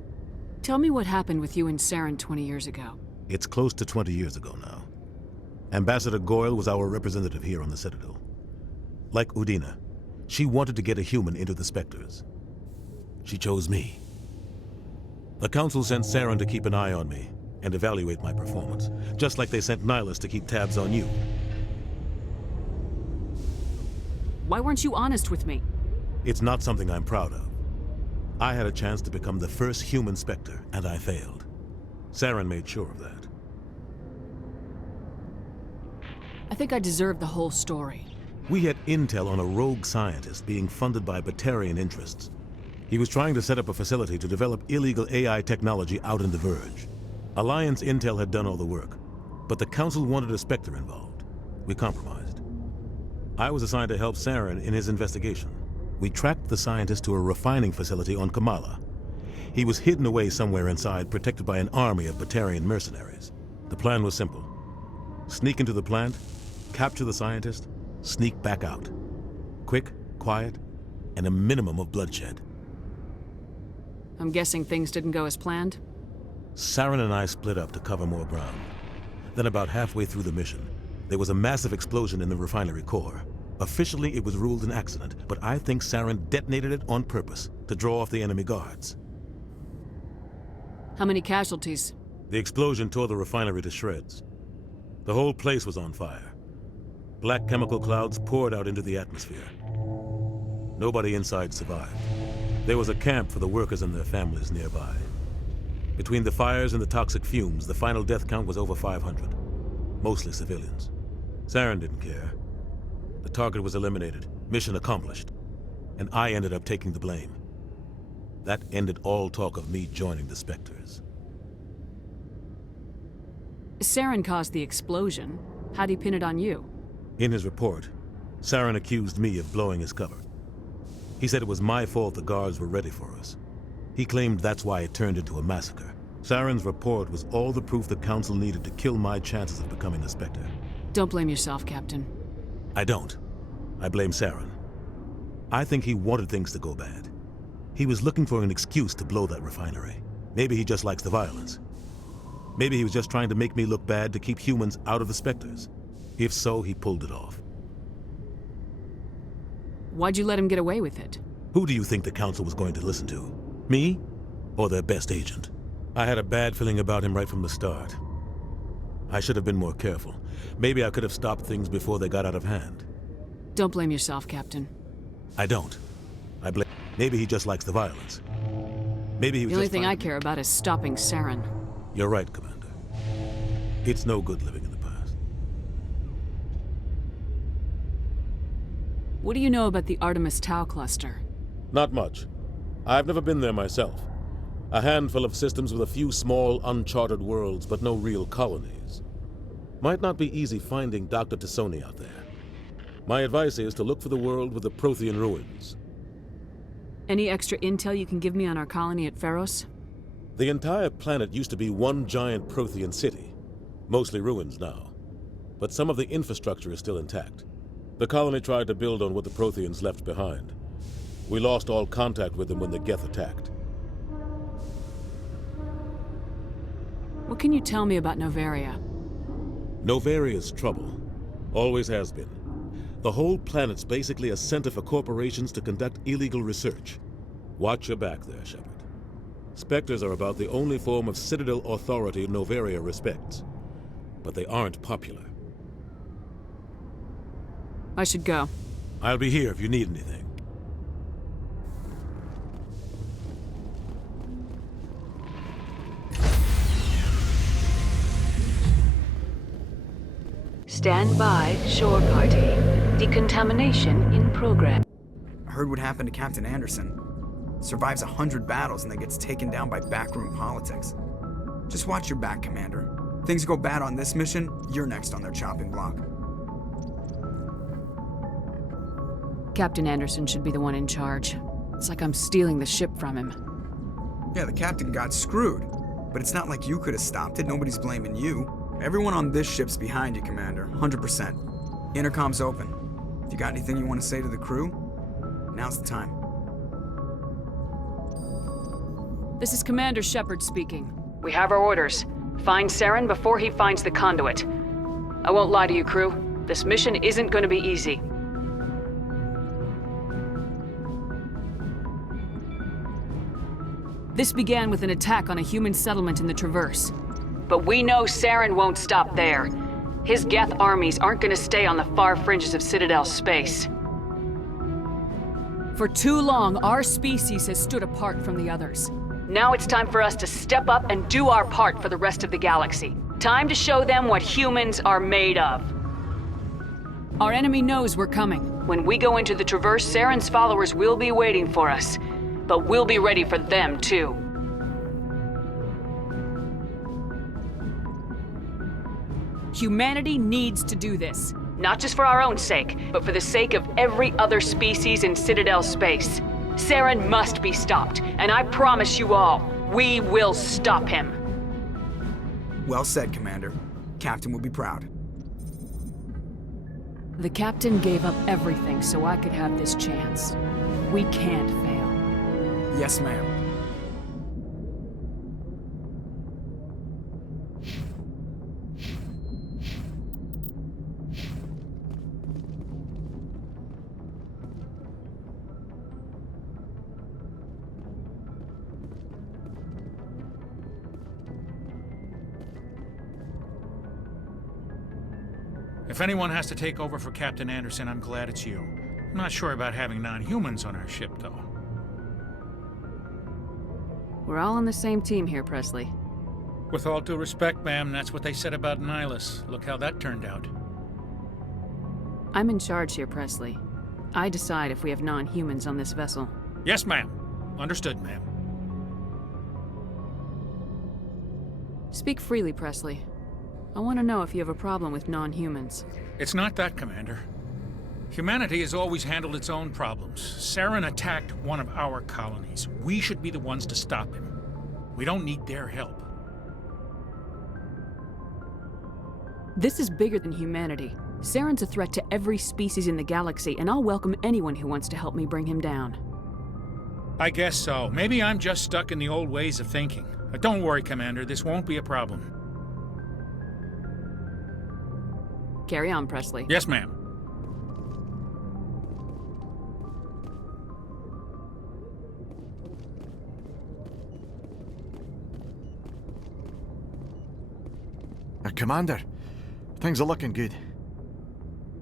Tell me what happened with you and Saren 20 years ago. It's close to 20 years ago now. Ambassador Goyle was our representative here on the Citadel. Like Udina, she wanted to get a human into the Spectres. She chose me. The Council sent Saren to keep an eye on me and evaluate my performance, just like they sent Nihilus to keep tabs on you. Why weren't you honest with me? It's not something I'm proud of. I had a chance to become the first human Spectre, and I failed. Saren made sure of that. I think I deserve the whole story. We had intel on a rogue scientist being funded by Batarian interests. He was trying to set up a facility to develop illegal AI technology out in the Verge. Alliance intel had done all the work, but the Council wanted a Spectre involved. We compromised. I was assigned to help Saren in his investigation. We tracked the scientist to a refining facility on Kamala. He was hidden away somewhere inside, protected by an army of Batarian mercenaries. The plan was simple. Sneak into the plant, capture the scientist, sneak back out. Quick, quiet, and a minimum of bloodshed. I'm guessing things didn't go as planned? Saren and I split up to cover more ground. Then about halfway through the mission, there was a massive explosion in the refinery core. Officially, it was ruled an accident, but I think Saren detonated it on purpose to draw off the enemy guards. How many casualties? The explosion tore the refinery to shreds. The whole place was on fire. Black chemical clouds poured out into the atmosphere. Nobody inside survived. There was a camp for the workers and their families nearby. Between the fires and the toxic fumes, the final death count was over 500. Mostly civilians. Saren didn't care. The target was eliminated, mission accomplished, and I ended up taking the blame. That ended all talk of me joining the Spectres. Saren caused the explosion. How'd he pin it on you? In his report, Saren accused me of blowing his cover. He said it was my fault the guards were ready for us. He claimed that's why it turned into a massacre. Saren's report was all the proof the Council needed to kill my chances of becoming a Spectre. Don't blame yourself, Captain. I don't. I blame Saren. I think he wanted things to go bad. He was looking for an excuse to blow that refinery. Maybe he just likes the violence. Maybe he was just trying to make me look bad to keep humans out of the Spectres. If so, he pulled it off. Why'd you let him get away with it? Who do you think the Council was going to listen to? Me? Or their best agent? I had a bad feeling about him right from the start. I should have been more careful. Maybe I could have stopped things before they got out of hand. Don't blame yourself, Captain. I don't. I blame... Maybe he just likes the violence. Maybe he was The only just thing I care about is stopping Saren. You're right, Commander. It's no good living in the past. What do you know about the Artemis Tau cluster? Not much. I've never been there myself. A handful of systems with a few small, uncharted worlds, but no real colonies. Might not be easy finding Dr. Tassoni out there. My advice is to look for the world with the Prothean ruins. Any extra intel you can give me on our colony at Feros? The entire planet used to be one giant Prothean city. Mostly ruins now. But some of the infrastructure is still intact. The colony tried to build on what the Protheans left behind. We lost all contact with them when the Geth attacked. What can you tell me about Noveria? Noveria's trouble. Always has been. The whole planet's basically a center for corporations to conduct illegal research. Watch your back there, Shepard. Spectres are about the only form of Citadel authority Noveria respects. But they aren't popular. I should go. I'll be here if you need anything. Stand by, shore party. Decontamination in progress. I heard what happened to Captain Anderson. Survives 100 battles and then gets taken down by backroom politics. Just watch your back, Commander. Things go bad on this mission, you're next on their chopping block. Captain Anderson should be the one in charge. It's like I'm stealing the ship from him. Yeah, the captain got screwed. But it's not like you could have stopped it. Nobody's blaming you. Everyone on this ship's behind you, Commander. 100%. Intercom's open. If you got anything you want to say to the crew, now's the time. This is Commander Shepard speaking. We have our orders. Find Saren before he finds the conduit. I won't lie to you, crew. This mission isn't going to be easy. This began with an attack on a human settlement in the Traverse. But we know Saren won't stop there. His Geth armies aren't going to stay on the far fringes of Citadel space. For too long, our species has stood apart from the others. Now it's time for us to step up and do our part for the rest of the galaxy. Time to show them what humans are made of. Our enemy knows we're coming. When we go into the Traverse, Saren's followers will be waiting for us. But we'll be ready for them, too. Humanity needs to do this. Not just for our own sake, but for the sake of every other species in Citadel space. Saren must be stopped, and I promise you all, we will stop him. Well said, Commander. Captain will be proud. The captain gave up everything so I could have this chance. We can't fail. Yes, ma'am. If anyone has to take over for Captain Anderson, I'm glad it's you. I'm not sure about having non-humans on our ship, though. We're all on the same team here, Presley. With all due respect, ma'am, that's what they said about Ilos. Look how that turned out. I'm in charge here, Presley. I decide if we have non-humans on this vessel. Yes, ma'am. Understood, ma'am. Speak freely, Presley. I want to know if you have a problem with non-humans. It's not that, Commander. Humanity has always handled its own problems. Saren attacked one of our colonies. We should be the ones to stop him. We don't need their help. This is bigger than humanity. Saren's a threat to every species in the galaxy, and I'll welcome anyone who wants to help me bring him down. I guess so. Maybe I'm just stuck in the old ways of thinking. But don't worry, Commander. This won't be a problem. Carry on, Presley. Yes, ma'am. Commander, things are looking good.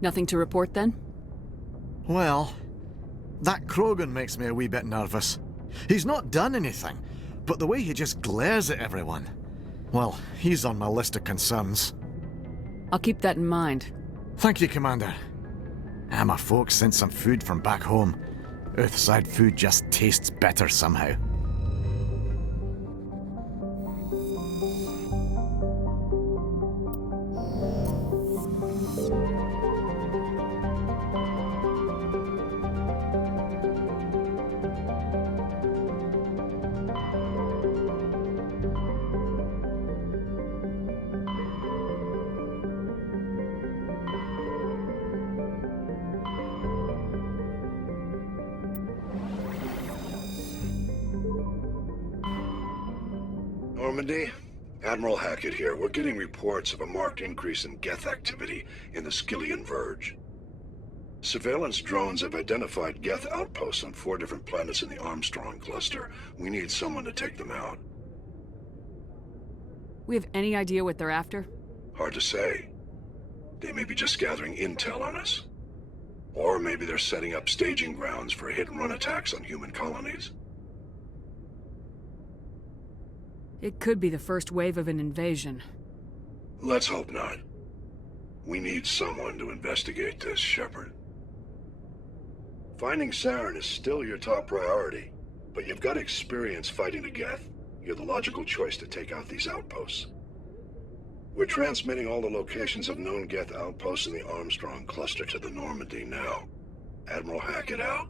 Nothing to report, then? Well, that Krogan makes me a wee bit nervous. He's not done anything, but the way he just glares at everyone, well, he's on my list of concerns. I'll keep that in mind. Thank you, Commander. My folks sent some food from back home. Earthside food just tastes better somehow. Normandy, Admiral Hackett here. We're getting reports of a marked increase in Geth activity in the Skyllian Verge. Surveillance drones have identified Geth outposts on 4 different planets in the Armstrong cluster. We need someone to take them out. We have any idea what they're after? Hard to say. They may be just gathering intel on us. Or maybe they're setting up staging grounds for hit-and-run attacks on human colonies. It could be the first wave of an invasion. Let's hope not. We need someone to investigate this, Shepard. Finding Saren is still your top priority, but you've got experience fighting the Geth. You're the logical choice to take out these outposts. We're transmitting all the locations of known Geth outposts in the Armstrong cluster to the Normandy now. Admiral Hackett out.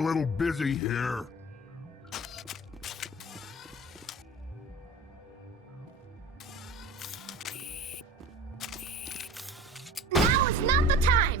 little busy here. Now is not the time!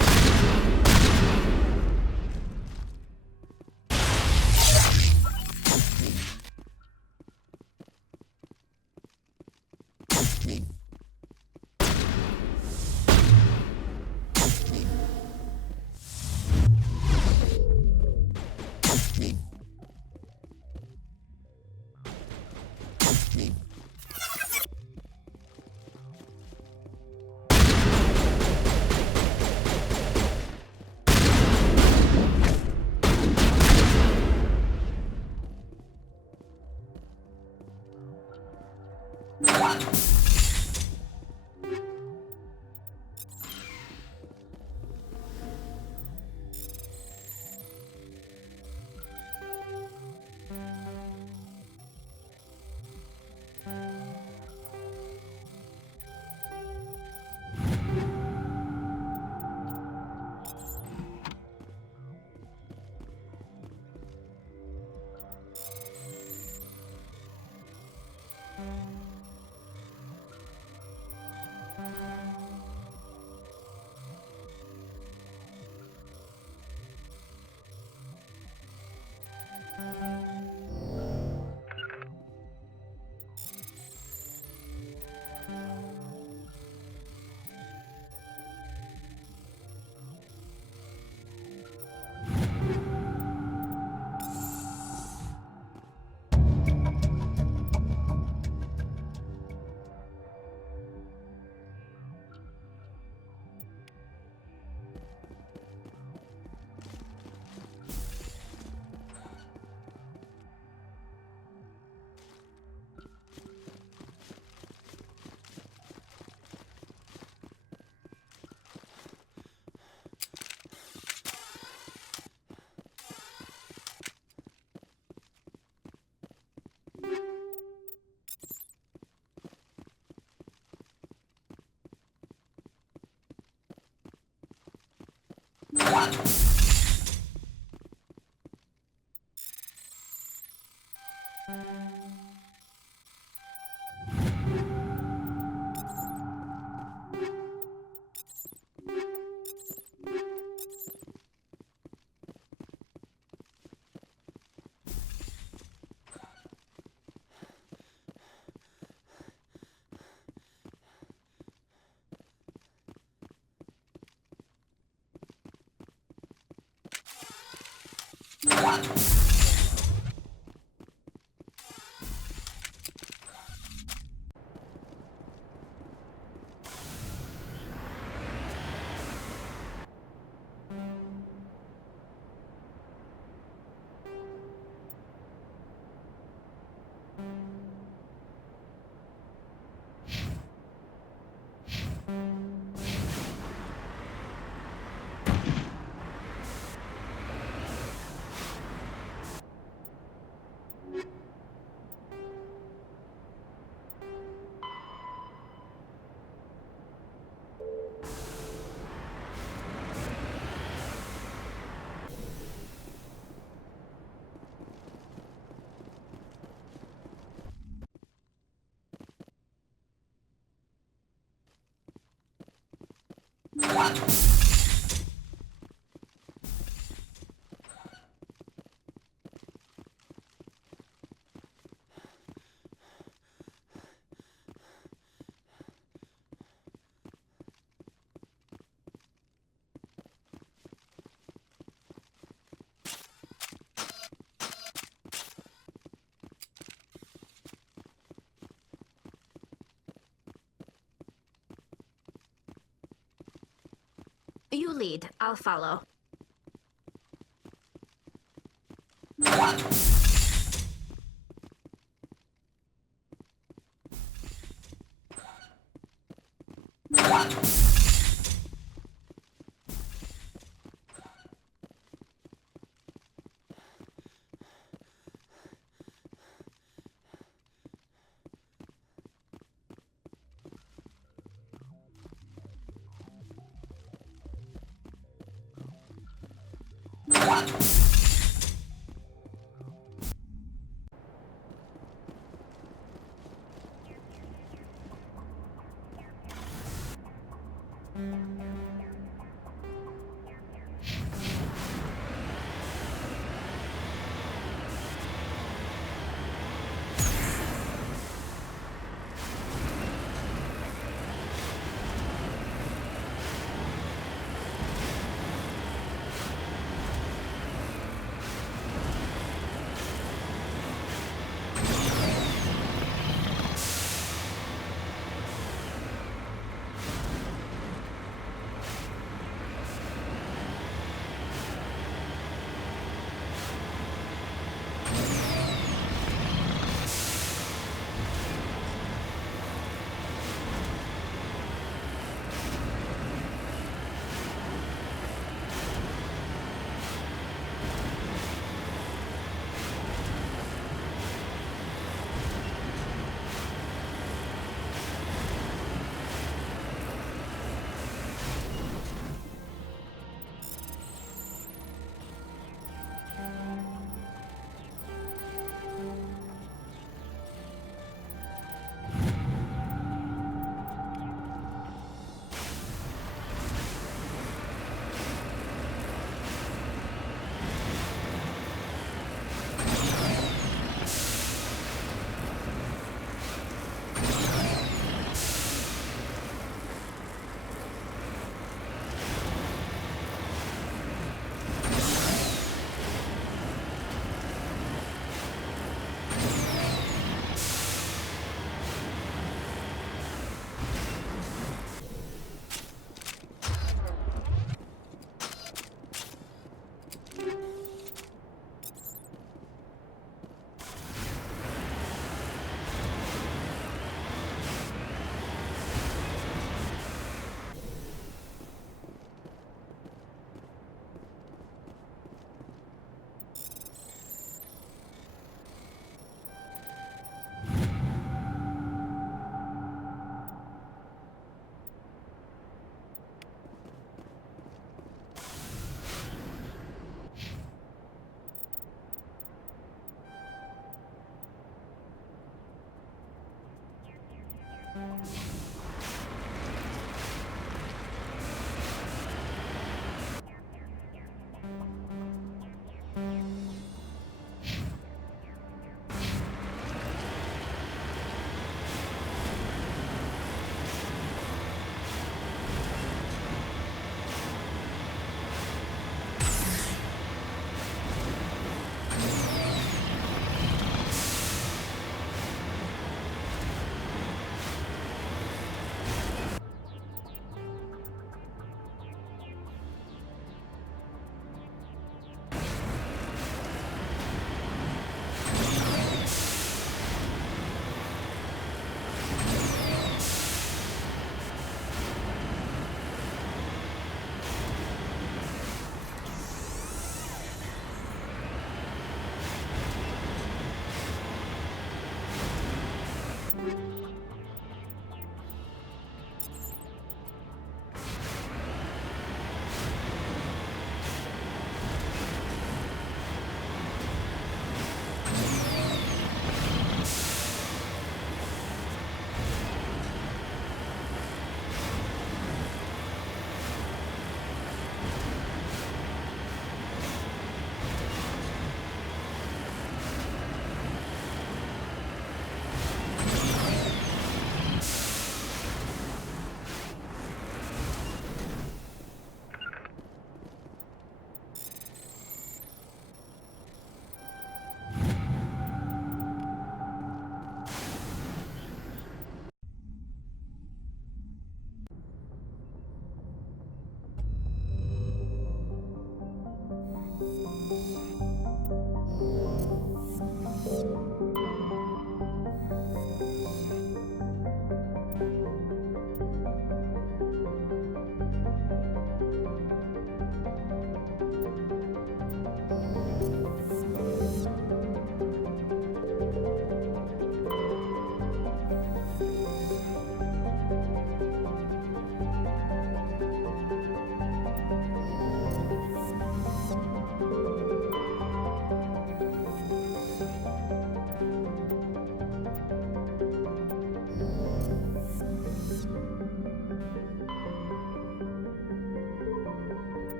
You lead, I'll follow.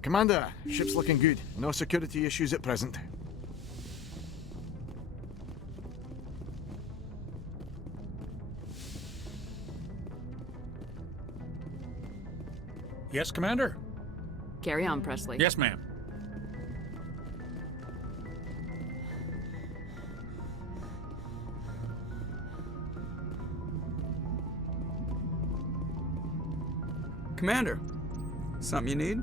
Commander, ship's looking good. No security issues at present. Yes, Commander? Carry on, Presley. Yes, ma'am. Commander, something you need?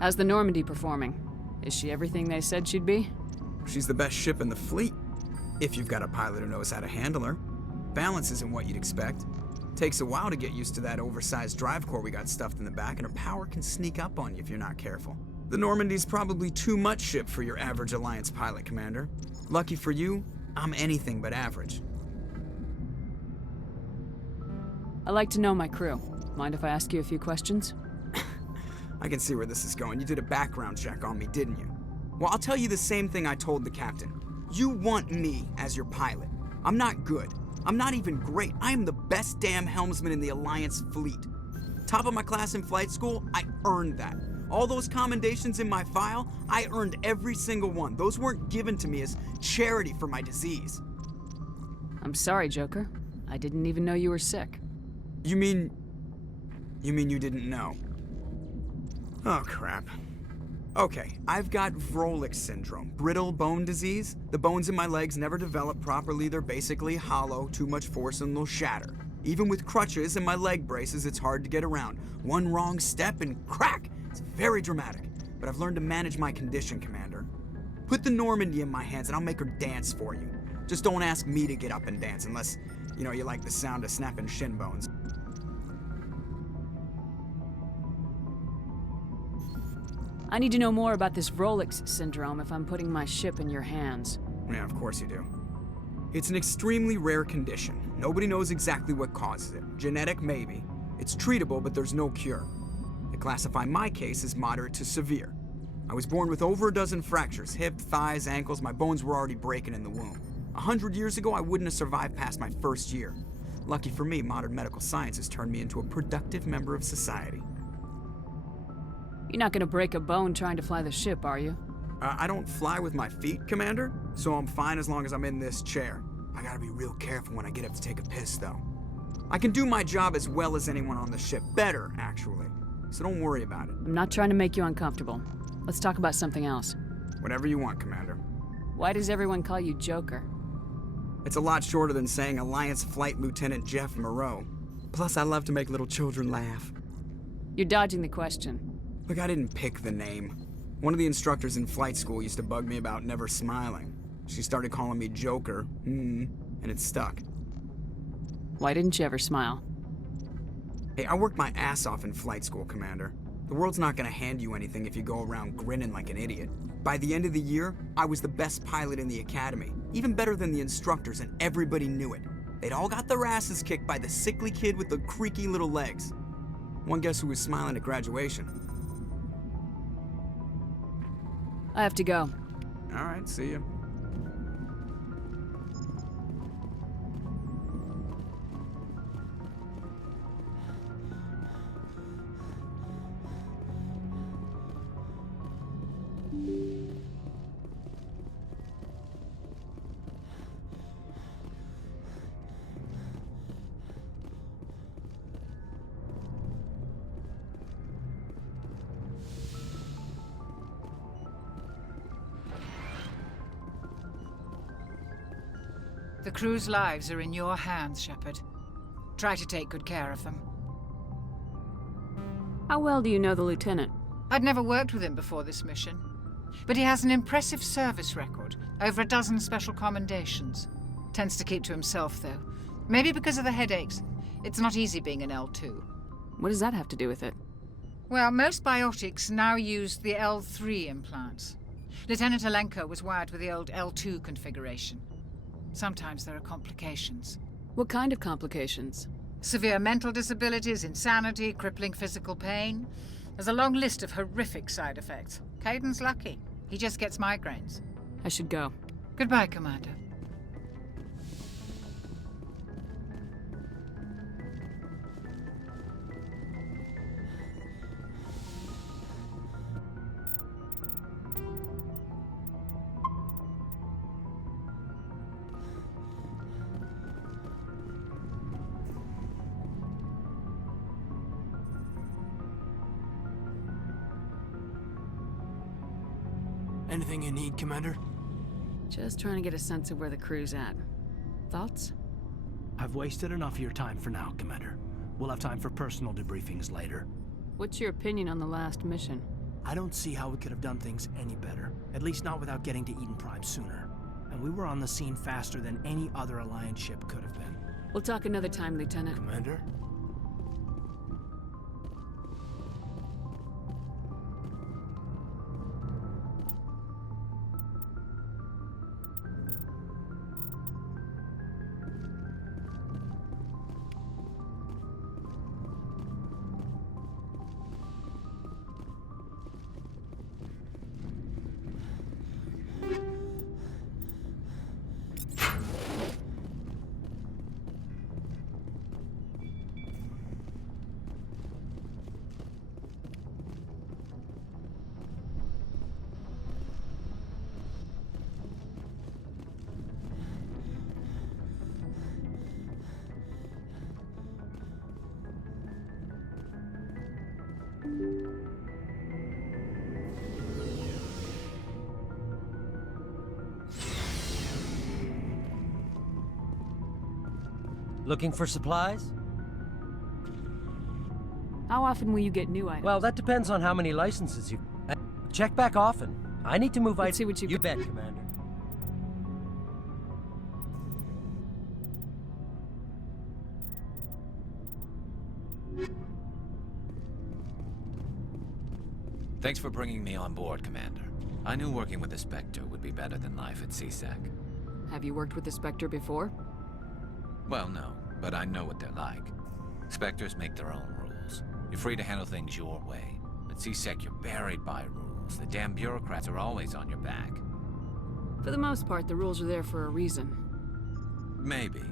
How's the Normandy performing? Is she everything they said she'd be? She's the best ship in the fleet, if you've got a pilot who knows how to handle her. Balance isn't what you'd expect. Takes a while to get used to that oversized drive core we got stuffed in the back, and her power can sneak up on you if you're not careful. The Normandy's probably too much ship for your average Alliance pilot, Commander. Lucky for you, I'm anything but average. I like to know my crew. Mind if I ask you a few questions? I can see where this is going. You did a background check on me, didn't you? Well, I'll tell you the same thing I told the captain. You want me as your pilot. I'm not good. I'm not even great. I am the best damn helmsman in the Alliance fleet. Top of my class in flight school, I earned that. All those commendations in my file, I earned every single one. Those weren't given to me as charity for my disease. I'm sorry, Joker. I didn't even know you were sick. You mean you didn't know? Oh, crap. Okay, I've got Vrolik syndrome, brittle bone disease. The bones in my legs never develop properly. They're basically hollow, too much force and they'll shatter. Even with crutches and my leg braces, it's hard to get around. One wrong step and crack! It's very dramatic, but I've learned to manage my condition, Commander. Put the Normandy in my hands and I'll make her dance for you. Just don't ask me to get up and dance unless, you like the sound of snapping shin bones. I need to know more about this Vrolik syndrome if I'm putting my ship in your hands. Yeah, of course you do. It's an extremely rare condition. Nobody knows exactly what causes it. Genetic, maybe. It's treatable, but there's no cure. They classify my case as moderate to severe. I was born with over a dozen fractures, hip, thighs, ankles. My bones were already breaking in the womb. 100 years ago, I wouldn't have survived past my first year. Lucky for me, modern medical science has turned me into a productive member of society. You're not gonna break a bone trying to fly the ship, are you? I don't fly with my feet, Commander, so I'm fine as long as I'm in this chair. I gotta be real careful when I get up to take a piss, though. I can do my job as well as anyone on the ship. Better, actually. So don't worry about it. I'm not trying to make you uncomfortable. Let's talk about something else. Whatever you want, Commander. Why does everyone call you Joker? It's a lot shorter than saying Alliance Flight Lieutenant Jeff Moreau. Plus, I love to make little children laugh. You're dodging the question. Look, I didn't pick the name. One of the instructors in flight school used to bug me about never smiling. She started calling me Joker, and it stuck. Why didn't you ever smile? Hey, I worked my ass off in flight school, Commander. The world's not gonna hand you anything if you go around grinning like an idiot. By the end of the year, I was the best pilot in the academy, even better than the instructors, and everybody knew it. They'd all got their asses kicked by the sickly kid with the creaky little legs. One guess who was smiling at graduation? I have to go. All right, see ya. The crew's lives are in your hands, Shepard. Try to take good care of them. How well do you know the lieutenant? I'd never worked with him before this mission, but he has an impressive service record, over a dozen special commendations. Tends to keep to himself, though. Maybe because of the headaches. It's not easy being an L2. What does that have to do with it? Well, most biotics now use the L3 implants. Lieutenant Alenko was wired with the old L2 configuration. Sometimes there are complications. What kind of complications? Severe mental disabilities, insanity, crippling physical pain. There's a long list of horrific side effects. Caden's lucky. He just gets migraines. I should go. Goodbye, Commander. Anything you need, Commander? Just trying to get a sense of where the crew's at. Thoughts? I've wasted enough of your time for now, Commander. We'll have time for personal debriefings later. What's your opinion on the last mission? I don't see how we could have done things any better. At least not without getting to Eden Prime sooner. And we were on the scene faster than any other Alliance ship could have been. We'll talk another time, Lieutenant. Commander? Looking for supplies? How often will you get new items? Well, that depends on how many licenses you... check back often. I need to move Let's see what you bet, Commander. Thanks for bringing me on board, Commander. I knew working with the Spectre would be better than life at CSEC. Have you worked with the Spectre before? Well, no, but I know what they're like. Spectres make their own rules. You're free to handle things your way. At CSEC, you're buried by rules. The damn bureaucrats are always on your back. For the most part, the rules are there for a reason. Maybe.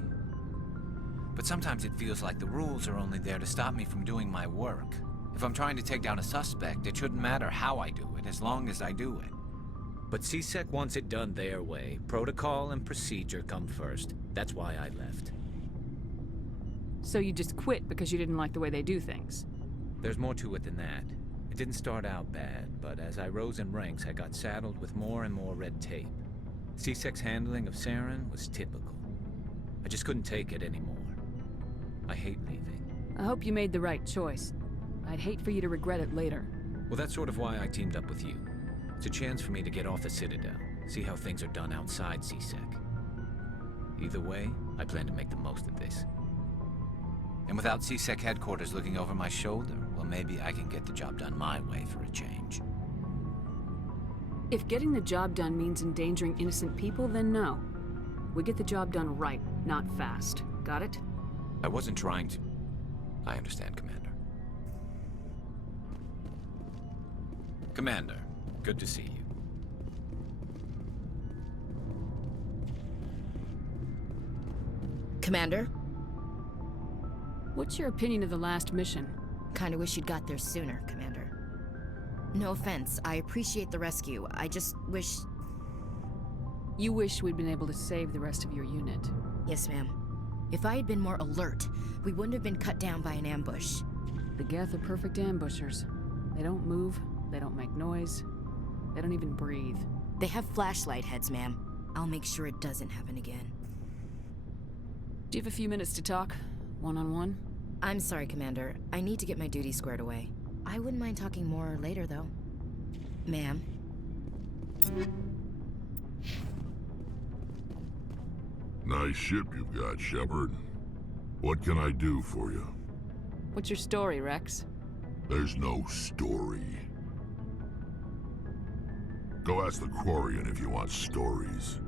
But sometimes it feels like the rules are only there to stop me from doing my work. If I'm trying to take down a suspect, it shouldn't matter how I do it, as long as I do it. But CSEC wants it done their way. Protocol and procedure come first. That's why I left. So you just quit because you didn't like the way they do things? There's more to it than that. It didn't start out bad, but as I rose in ranks, I got saddled with more and more red tape. CSEC's handling of Saren was typical. I just couldn't take it anymore. I hate leaving. I hope you made the right choice. I'd hate for you to regret it later. Well, that's sort of why I teamed up with you. It's a chance for me to get off the Citadel, see how things are done outside CSEC. Either way, I plan to make the most of this. And without CSEC headquarters looking over my shoulder, well, maybe I can get the job done my way for a change. If getting the job done means endangering innocent people, then no. We get the job done right, not fast. Got it? I wasn't trying to... I understand, Commander. Commander, good to see you. Commander? What's your opinion of the last mission? Kinda wish you'd got there sooner, Commander. No offense, I appreciate the rescue. I just wish... You wish we'd been able to save the rest of your unit. Yes, ma'am. If I had been more alert, we wouldn't have been cut down by an ambush. The Geth are perfect ambushers. They don't move, they don't make noise, they don't even breathe. They have flashlight heads, ma'am. I'll make sure it doesn't happen again. Do you have a few minutes to talk? One-on-one? I'm sorry, Commander. I need to get my duty squared away. I wouldn't mind talking more later, though. Ma'am? Nice ship you've got, Shepard. What can I do for you? What's your story, Rex? There's no story. Go ask the Quarian if you want stories.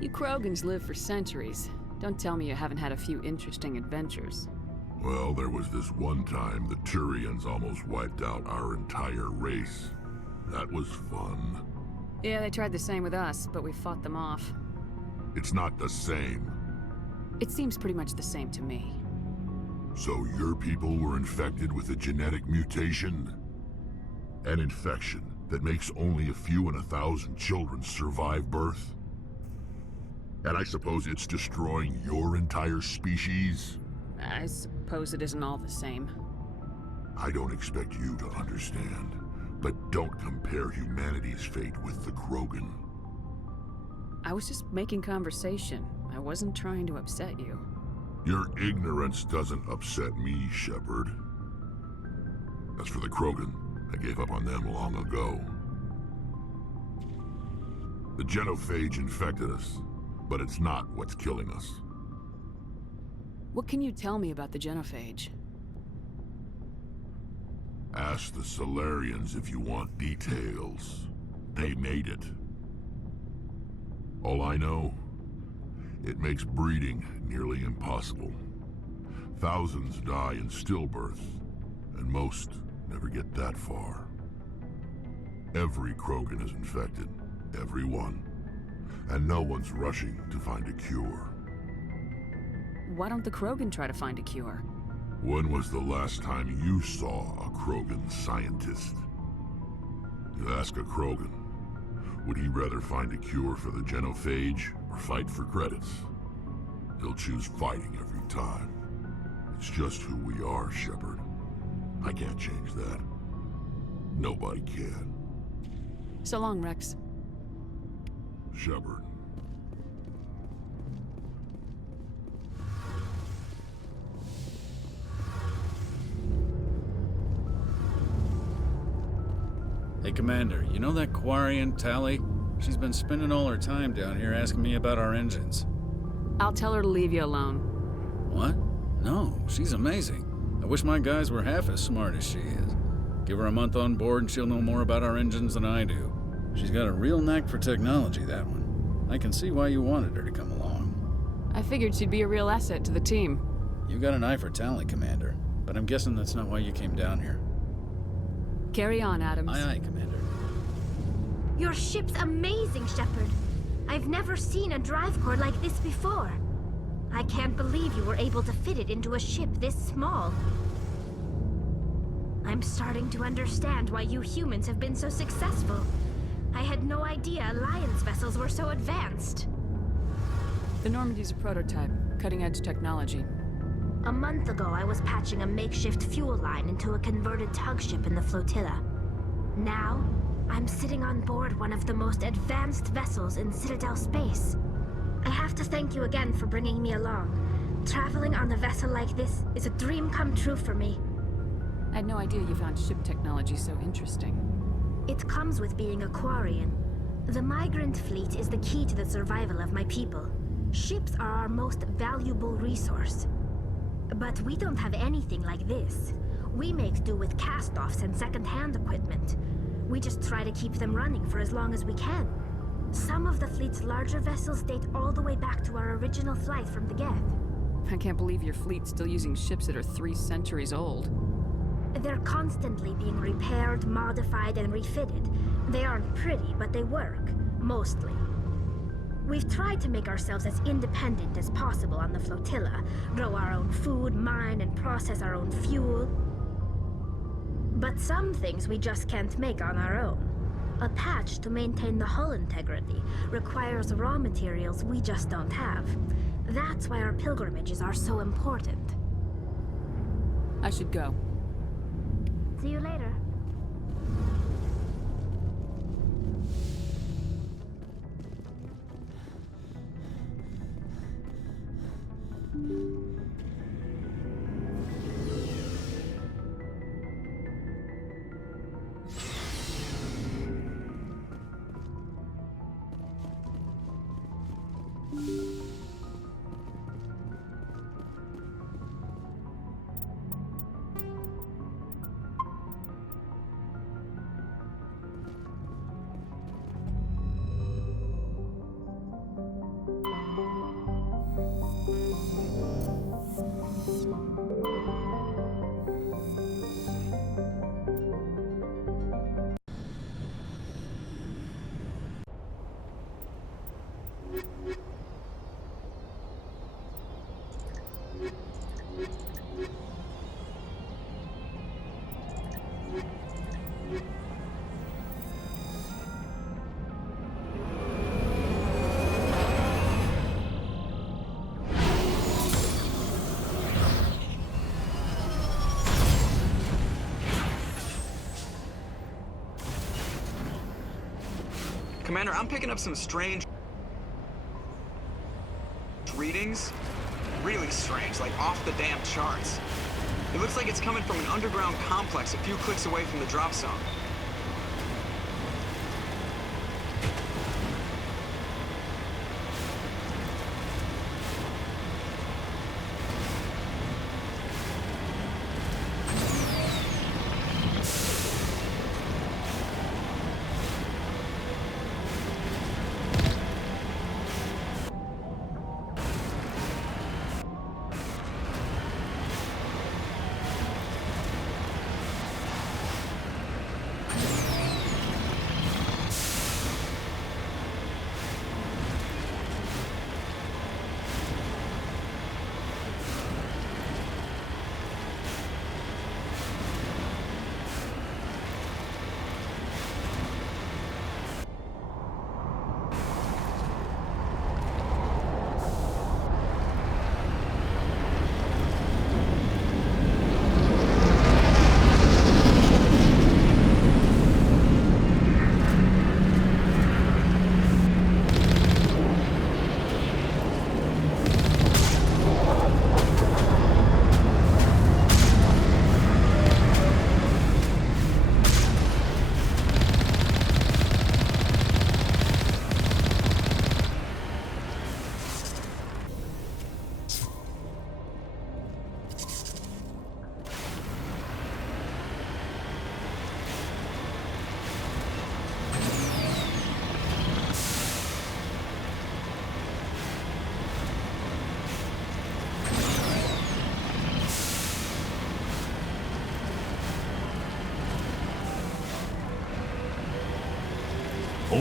You Krogans live for centuries. Don't tell me you haven't had a few interesting adventures. Well, there was this one time the Turians almost wiped out our entire race. That was fun. Yeah, they tried the same with us, but we fought them off. It's not the same. It seems pretty much the same to me. So your people were infected with a genetic mutation? An infection that makes only a few in 1,000 children survive birth? And I suppose it's destroying your entire species? I suppose it isn't all the same. I don't expect you to understand, but don't compare humanity's fate with the Krogan. I was just making conversation. I wasn't trying to upset you. Your ignorance doesn't upset me, Shepard. As for the Krogan, I gave up on them long ago. The genophage infected us, but it's not what's killing us. What can you tell me about the genophage? Ask the Solarians if you want details. They made it. All I know, it makes breeding nearly impossible. Thousands die in stillbirth, and most never get that far. Every Krogan is infected, every one. And no one's rushing to find a cure. Why don't the Krogan try to find a cure? When was the last time you saw a Krogan scientist? You ask a Krogan, would he rather find a cure for the genophage or fight for credits? He'll choose fighting every time. It's just who we are, Shepard. I can't change that. Nobody can. So long, Rex. Shepard. Hey, Commander, you know that Quarian, Tally? She's been spending all her time down here asking me about our engines. I'll tell her to leave you alone. What? No, she's amazing. I wish my guys were half as smart as she is. Give her a month on board and she'll know more about our engines than I do. She's got a real knack for technology, that one. I can see why you wanted her to come along. I figured she'd be a real asset to the team. You got an eye for talent, Commander, but I'm guessing that's not why you came down here. Carry on, Adams. Aye, aye, Commander. Your ship's amazing, Shepard. I've never seen a drive core like this before. I can't believe you were able to fit it into a ship this small. I'm starting to understand why you humans have been so successful. I had no idea Alliance vessels were so advanced. The Normandy's a prototype, cutting-edge technology. A month ago, I was patching a makeshift fuel line into a converted tug ship in the flotilla. Now, I'm sitting on board one of the most advanced vessels in Citadel space. I have to thank you again for bringing me along. Traveling on a vessel like this is a dream come true for me. I had no idea you found ship technology so interesting. It comes with being a Quarian. The migrant fleet is the key to the survival of my people. Ships are our most valuable resource. But we don't have anything like this. We make do with cast-offs and second-hand equipment. We just try to keep them running for as long as we can. Some of the fleet's larger vessels date all the way back to our original flight from the Geth. I can't believe your fleet's still using ships that are 3 centuries old. They're constantly being repaired, modified, and refitted. They aren't pretty, but they work. Mostly. We've tried to make ourselves as independent as possible on the flotilla, grow our own food, mine, and process our own fuel. But some things we just can't make on our own. A patch to maintain the hull integrity requires raw materials we just don't have. That's why our pilgrimages are so important. I should go. See you later. Commander, I'm picking up some strange readings. Really strange, like off the damn charts. It looks like it's coming from an underground complex a few clicks away from the drop zone.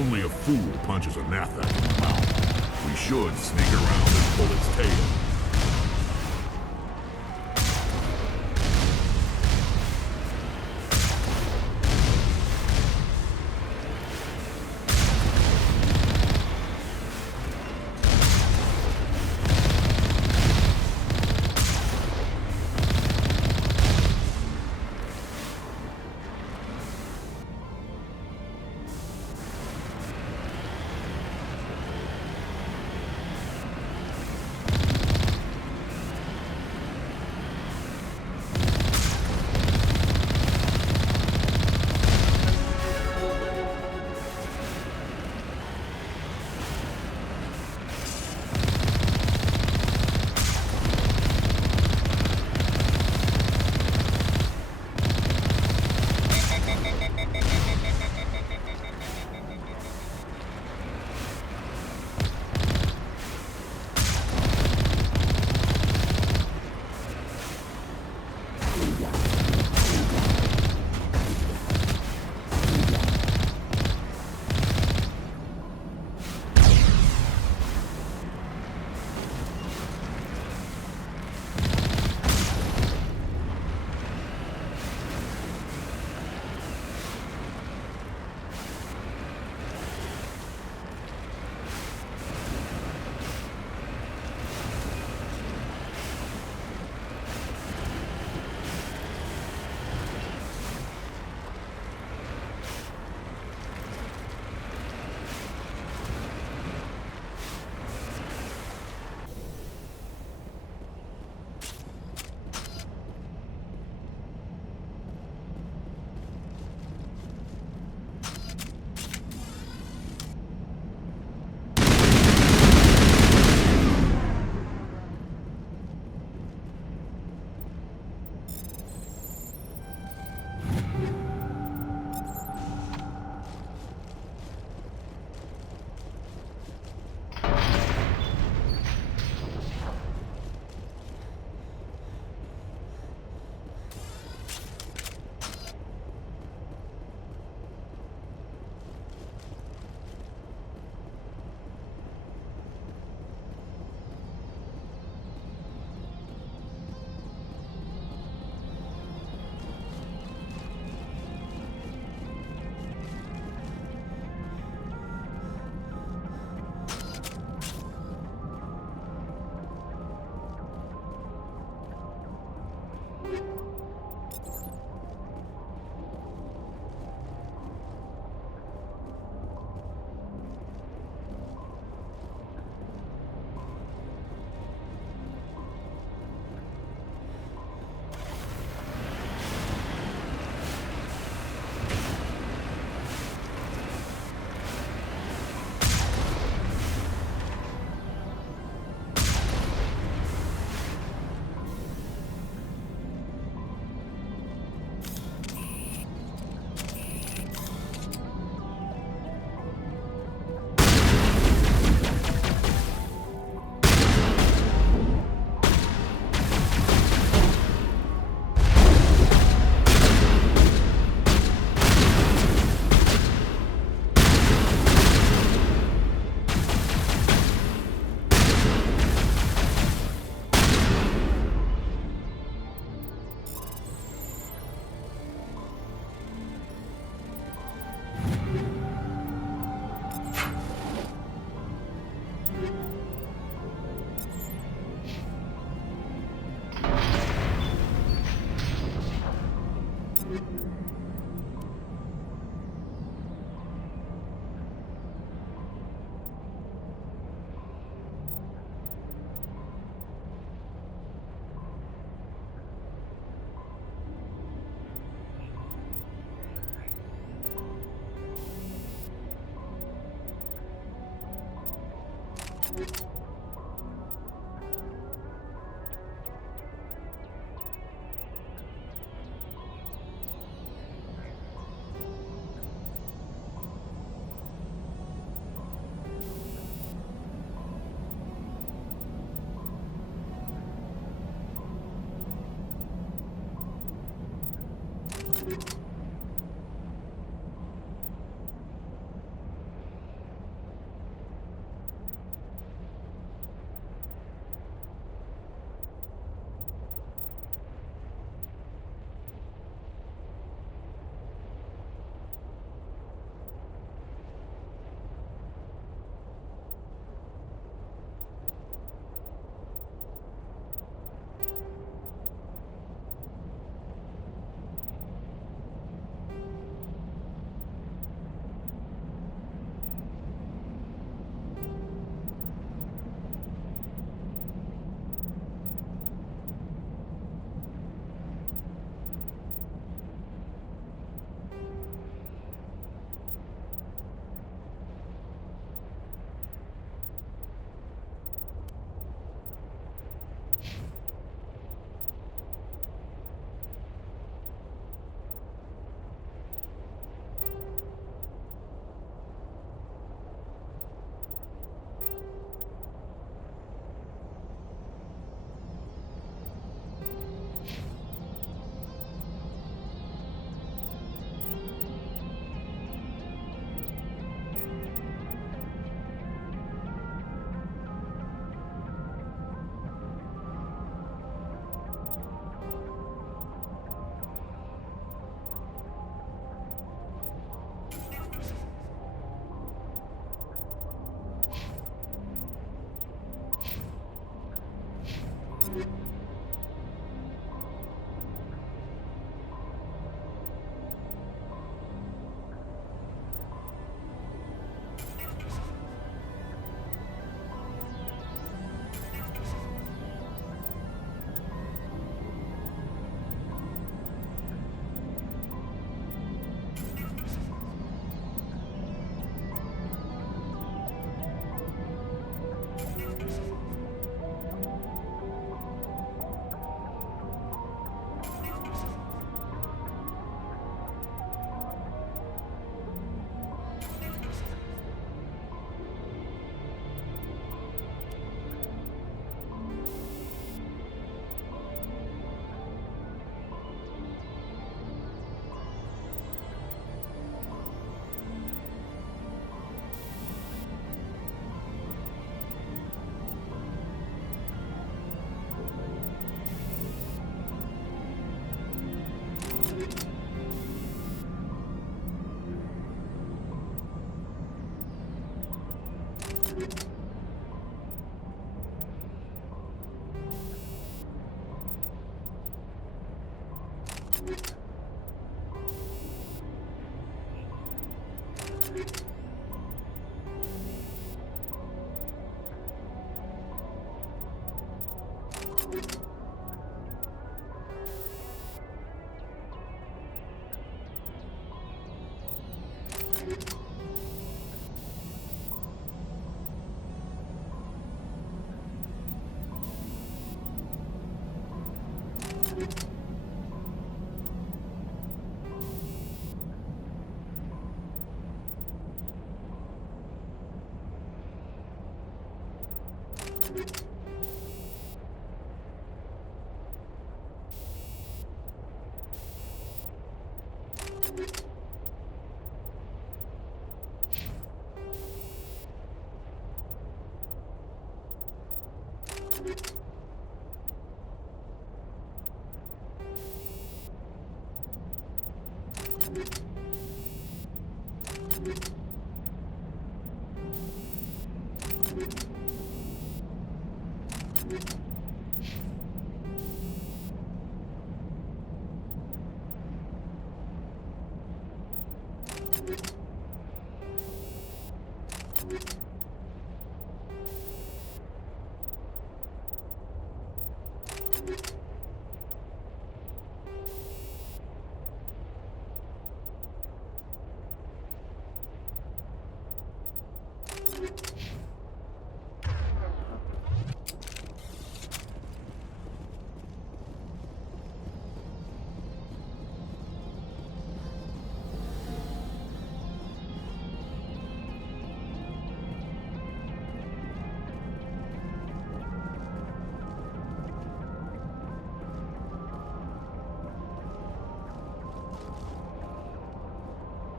Only a fool punches a Nathan in the mouth. We should sneak around and pull its tail.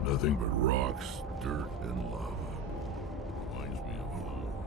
Nothing but rocks, dirt, and lava. Reminds me of home.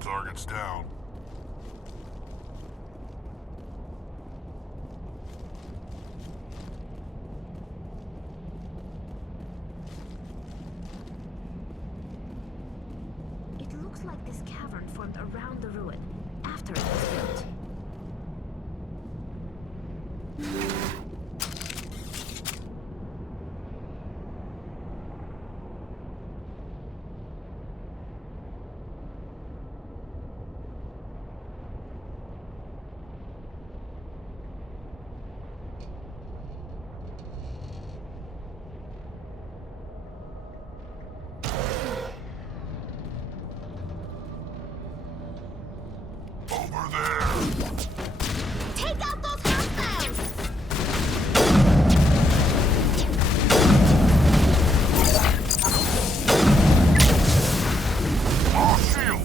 targets down. It looks like this cavern formed around the ruin, after it was built. Over there! Take out those hostiles! All shield!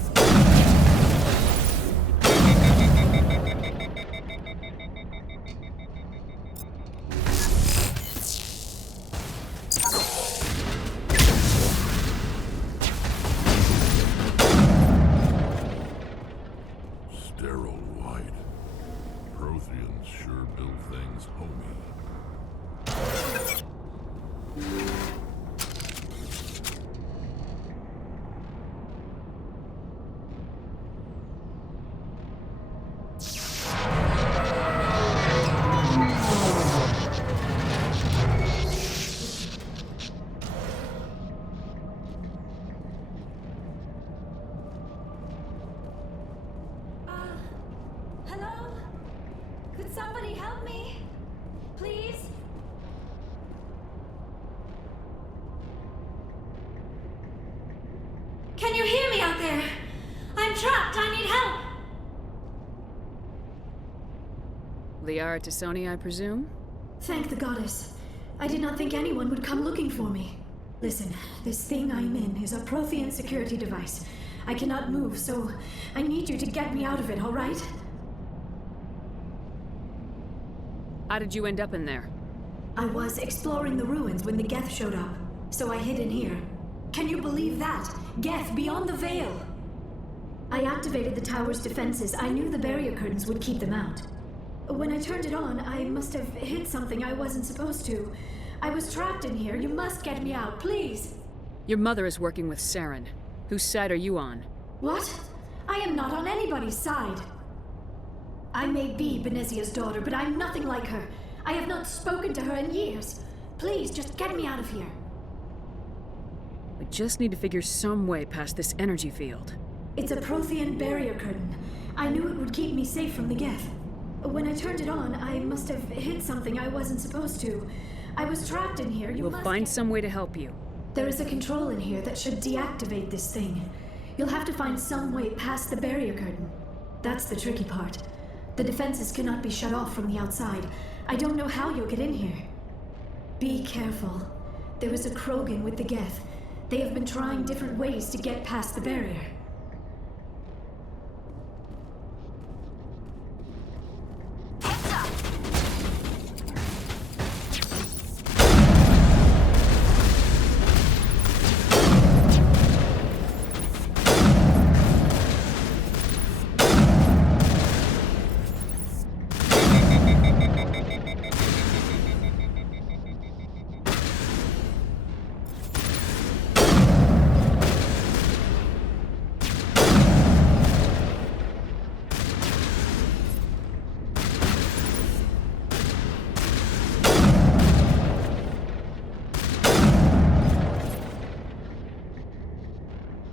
Sterile white. Protheans sure build things homey. Hello? Could somebody help me? Please? Can you hear me out there? I'm trapped. I need help. Liara Tisoni, I presume? Thank the goddess. I did not think anyone would come looking for me. Listen, this thing I'm in is a Prothean security device. I cannot move, so I need you to get me out of it, all right? How did you end up in there? I was exploring the ruins when the Geth showed up, so I hid in here. Can you believe that? Geth beyond the veil! I activated the tower's defenses. I knew the barrier curtains would keep them out. When I turned it on, I must have hit something I wasn't supposed to. I was trapped in here. You must get me out, please! Your mother is working with Saren. Whose side are you on? What? I am not on anybody's side. I may be Benezia's daughter, but I'm nothing like her. I have not spoken to her in years. Please, just get me out of here. We just need to figure some way past this energy field. It's a Prothean barrier curtain. I knew it would keep me safe from the Geth. When I turned it on, I must have hit something I wasn't supposed to. I was trapped in here. We'll find some way to help you. There is a control in here that should deactivate this thing. You'll have to find some way past the barrier curtain. That's the tricky part. The defenses cannot be shut off from the outside. I don't know how you'll get in here. Be careful. There is a Krogan with the Geth. They have been trying different ways to get past the barrier.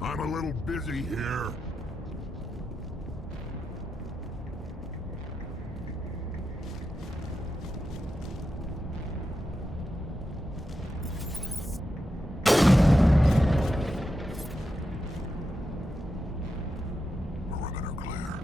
I'm a little busy here. Perimeter clear.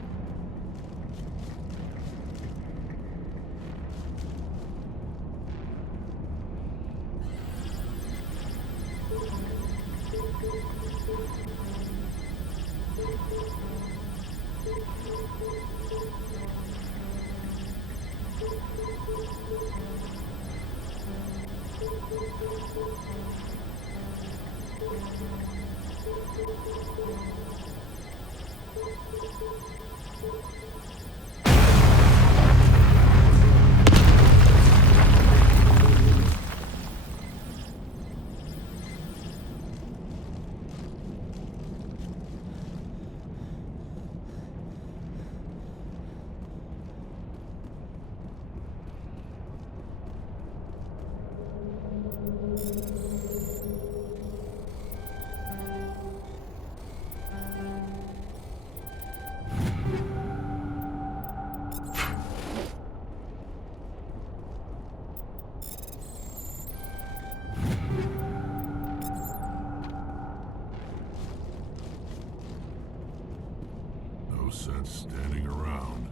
No sense standing around.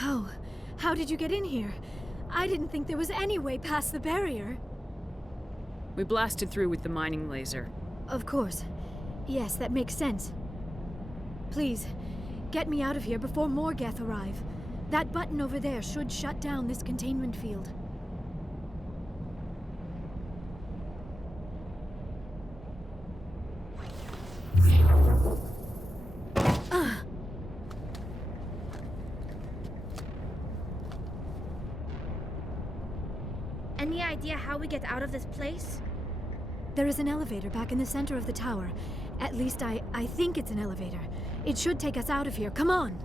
Oh, how did you get in here? I didn't think there was any way past the barrier. We blasted through with the mining laser. Of course. Yes, that makes sense. Please, get me out of here before more Geth arrive. That button over there should shut down this containment field. Any idea how we get out of this place? There is an elevator back in the center of the tower. At least I think it's an elevator. It should take us out of here. Come on!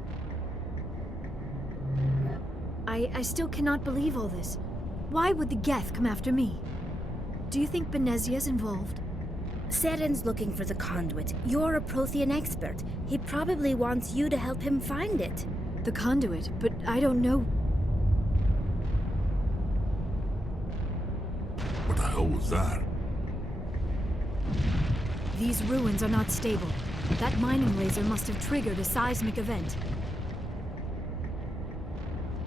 I still cannot believe all this. Why would the Geth come after me? Do you think Benezia's involved? Saren's looking for the conduit. You're a Prothean expert. He probably wants you to help him find it. The conduit? But I don't know. What the hell was that? These ruins are not stable. That mining laser must have triggered a seismic event.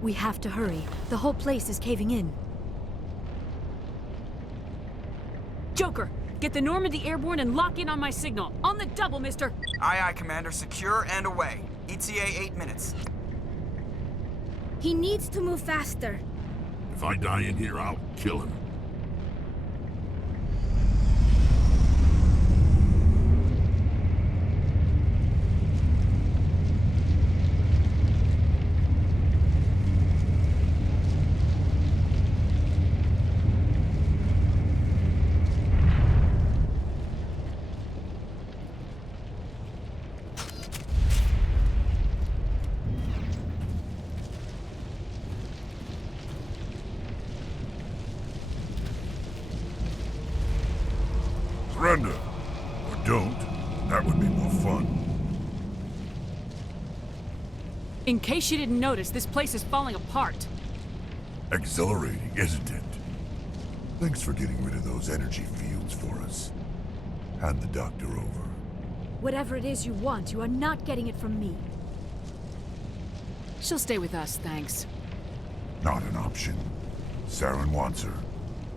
We have to hurry. The whole place is caving in. Joker, get the Normandy airborne and lock in on my signal. On the double, mister! Aye, aye, Commander. Secure and away. ETA 8 minutes. He needs to move faster. If I die in here, I'll kill him. Surrender. Or don't. That would be more fun. In case you didn't notice, this place is falling apart. Exhilarating, isn't it? Thanks for getting rid of those energy fields for us. Hand the doctor over. Whatever it is you want, you are not getting it from me. She'll stay with us, thanks. Not an option. Saren wants her,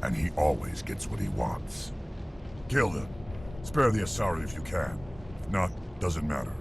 and he always gets what he wants. Kill them. Spare the Asari if you can. If not, doesn't matter.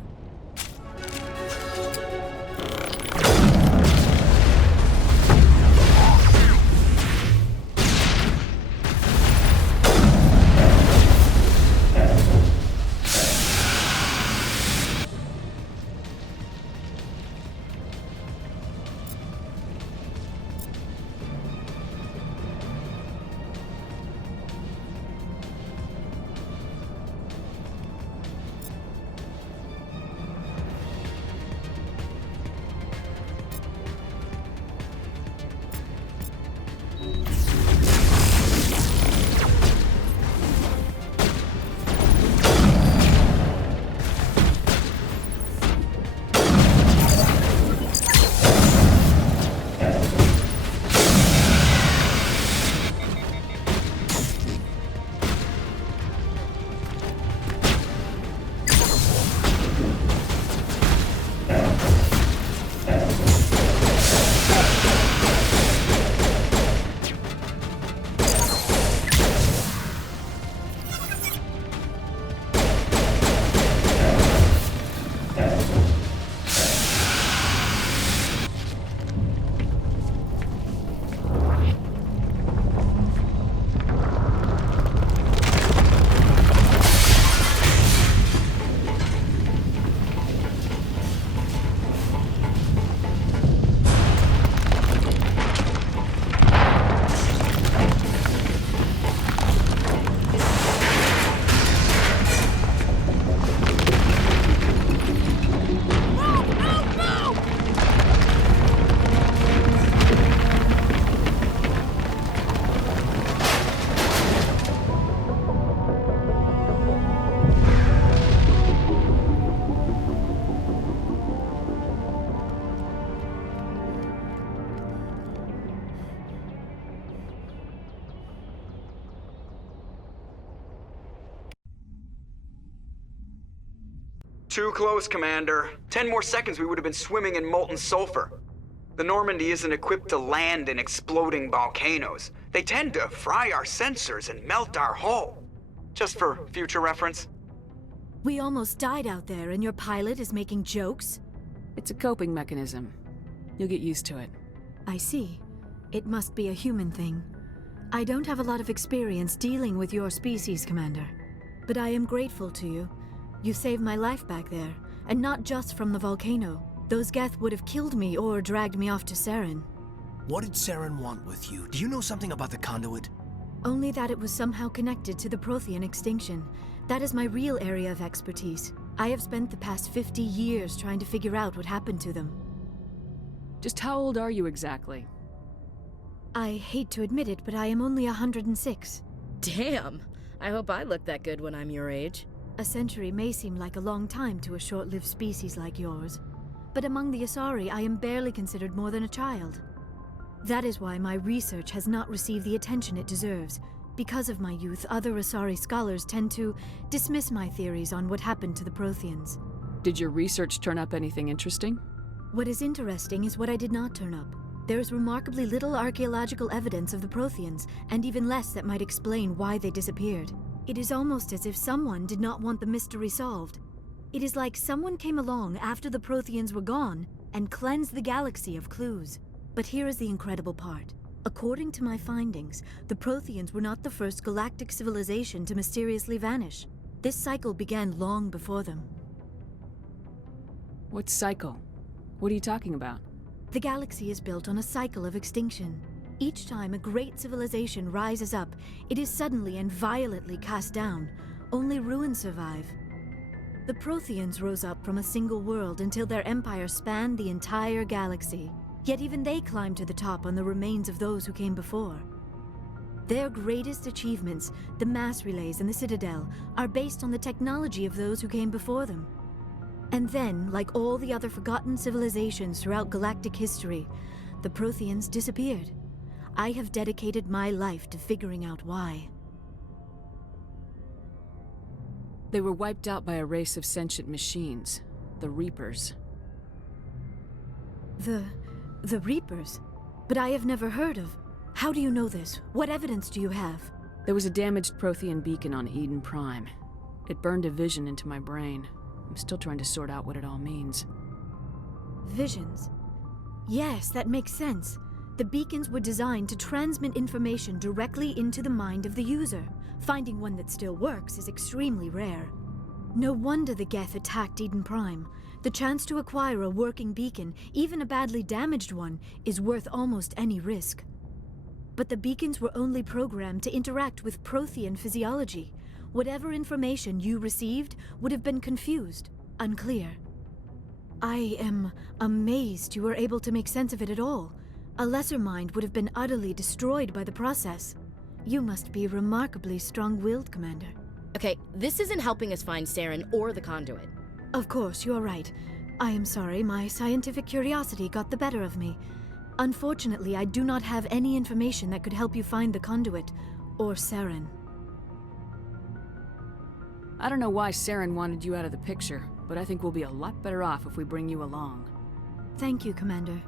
Too close, Commander. 10 more seconds we would have been swimming in molten sulfur. The Normandy isn't equipped to land in exploding volcanoes. They tend to fry our sensors and melt our hull. Just for future reference. We almost died out there, and your pilot is making jokes? It's a coping mechanism. You'll get used to it. I see. It must be a human thing. I don't have a lot of experience dealing with your species, Commander. But I am grateful to you. You saved my life back there, and not just from the volcano. Those Geth would have killed me or dragged me off to Saren. What did Saren want with you? Do you know something about the conduit? Only that it was somehow connected to the Prothean extinction. That is my real area of expertise. I have spent the past 50 years trying to figure out what happened to them. Just how old are you exactly? I hate to admit it, but I am only 106. Damn! I hope I look that good when I'm your age. A century may seem like a long time to a short-lived species like yours. But among the Asari, I am barely considered more than a child. That is why my research has not received the attention it deserves. Because of my youth, other Asari scholars tend to dismiss my theories on what happened to the Protheans. Did your research turn up anything interesting? What is interesting is what I did not turn up. There is remarkably little archaeological evidence of the Protheans, and even less that might explain why they disappeared. It is almost as if someone did not want the mystery solved. It is like someone came along after the Protheans were gone and cleansed the galaxy of clues. But here is the incredible part. According to my findings, the Protheans were not the first galactic civilization to mysteriously vanish. This cycle began long before them. What cycle? What are you talking about? The galaxy is built on a cycle of extinction. Each time a great civilization rises up, it is suddenly and violently cast down. Only ruins survive. The Protheans rose up from a single world until their empire spanned the entire galaxy. Yet even they climbed to the top on the remains of those who came before. Their greatest achievements, the mass relays and the Citadel, are based on the technology of those who came before them. And then, like all the other forgotten civilizations throughout galactic history, the Protheans disappeared. I have dedicated my life to figuring out why. They were wiped out by a race of sentient machines, the Reapers. The Reapers? But I have never heard of. How do you know this? What evidence do you have? There was a damaged Prothean beacon on Eden Prime. It burned a vision into my brain. I'm still trying to sort out what it all means. Visions? Yes, that makes sense. The beacons were designed to transmit information directly into the mind of the user. Finding one that still works is extremely rare. No wonder the Geth attacked Eden Prime. The chance to acquire a working beacon, even a badly damaged one, is worth almost any risk. But the beacons were only programmed to interact with Prothean physiology. Whatever information you received would have been confused, unclear. I am amazed you were able to make sense of it at all. A lesser mind would have been utterly destroyed by the process. You must be remarkably strong-willed, Commander. Okay, this isn't helping us find Saren or the conduit. Of course, you're right. I am sorry, my scientific curiosity got the better of me. Unfortunately, I do not have any information that could help you find the conduit, or Saren. I don't know why Saren wanted you out of the picture, but I think we'll be a lot better off if we bring you along. Thank you, Commander.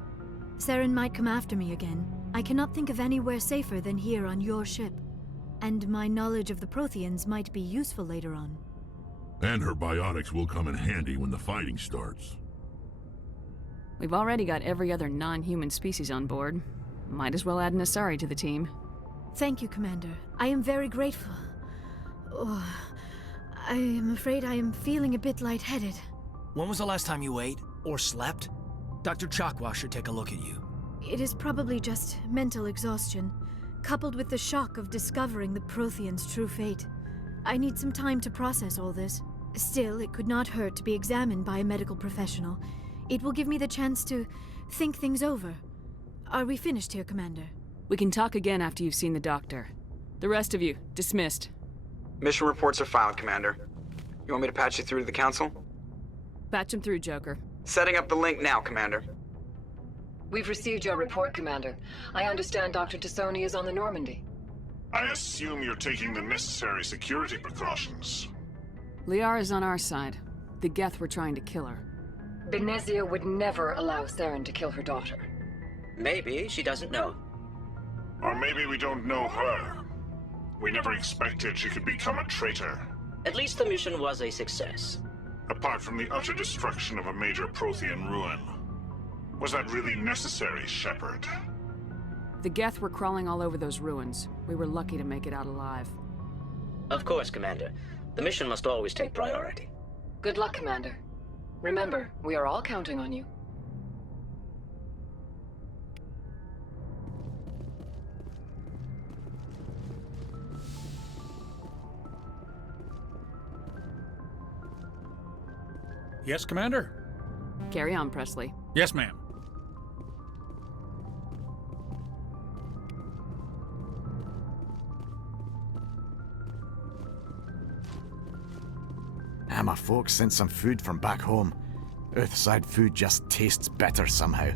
Saren might come after me again. I cannot think of anywhere safer than here on your ship. And my knowledge of the Protheans might be useful later on. And her biotics will come in handy when the fighting starts. We've already got every other non-human species on board. Might as well add an Asari to the team. Thank you, Commander. I am very grateful. Oh, I am afraid I am feeling a bit lightheaded. When was the last time you ate or slept? Dr. Chakwa should take a look at you. It is probably just mental exhaustion, coupled with the shock of discovering the Protheans' true fate. I need some time to process all this. Still, it could not hurt to be examined by a medical professional. It will give me the chance to think things over. Are we finished here, Commander? We can talk again after you've seen the doctor. The rest of you, dismissed. Mission reports are filed, Commander. You want me to patch you through to the Council? Patch him through, Joker. Setting up the link now, Commander. We've received your report, Commander. I understand Dr. Tassoni is on the Normandy. I assume you're taking the necessary security precautions. Liara is on our side. The Geth were trying to kill her. Benezia would never allow Saren to kill her daughter. Maybe she doesn't know. Or maybe we don't know her. We never expected she could become a traitor. At least the mission was a success. Apart from the utter destruction of a major Prothean ruin. Was that really necessary, Shepard? The Geth were crawling all over those ruins. We were lucky to make it out alive. Of course, Commander. The mission must always take priority. Good luck, Commander. Remember, we are all counting on you. Yes, Commander? Carry on, Presley. Yes, ma'am. My folks sent some food from back home. Earthside food just tastes better somehow.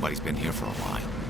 Nobody's been here for a while.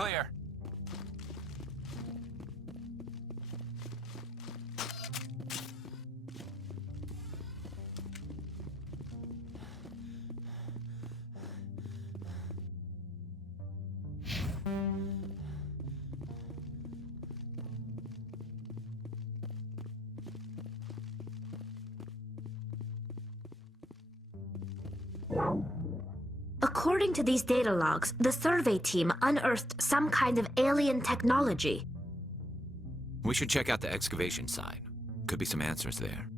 Clear. According to these data logs, the survey team unearthed some kind of alien technology. We should check out the excavation site. Could be some answers there.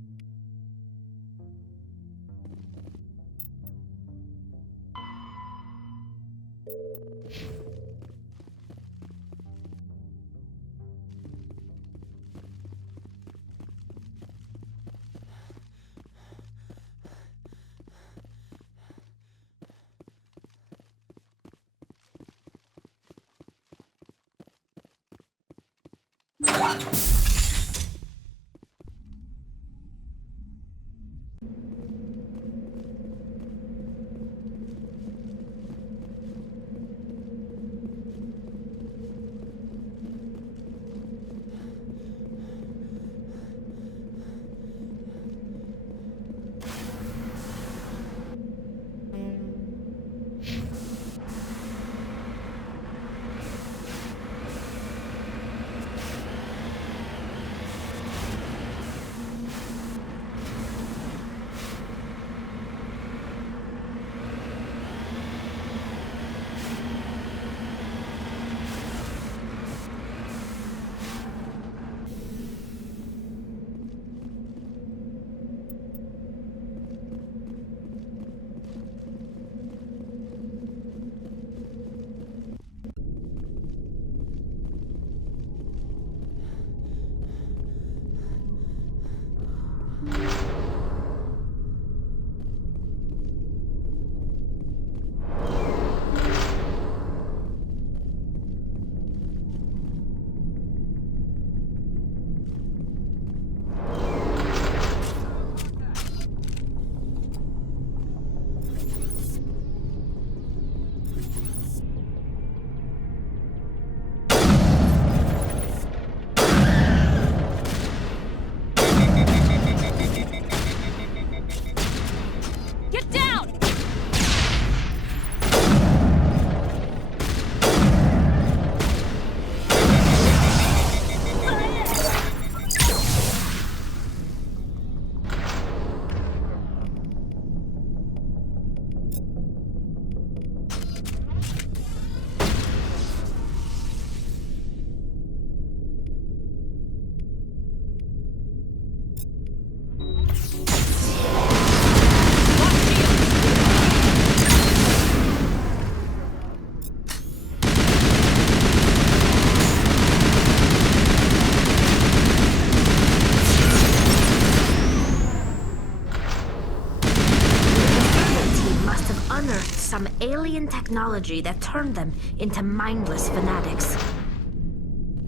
Some alien technology that turned them into mindless fanatics.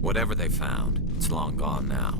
Whatever they found, it's long gone now.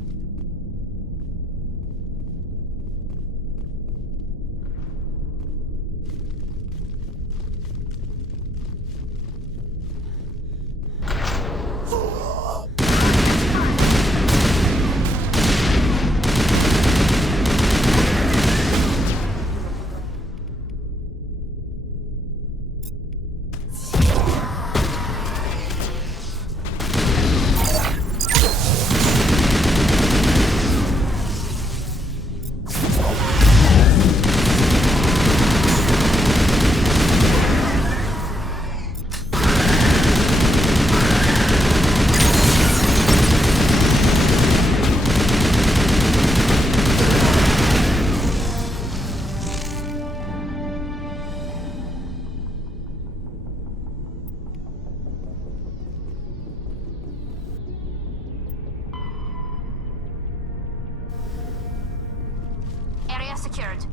Area secured.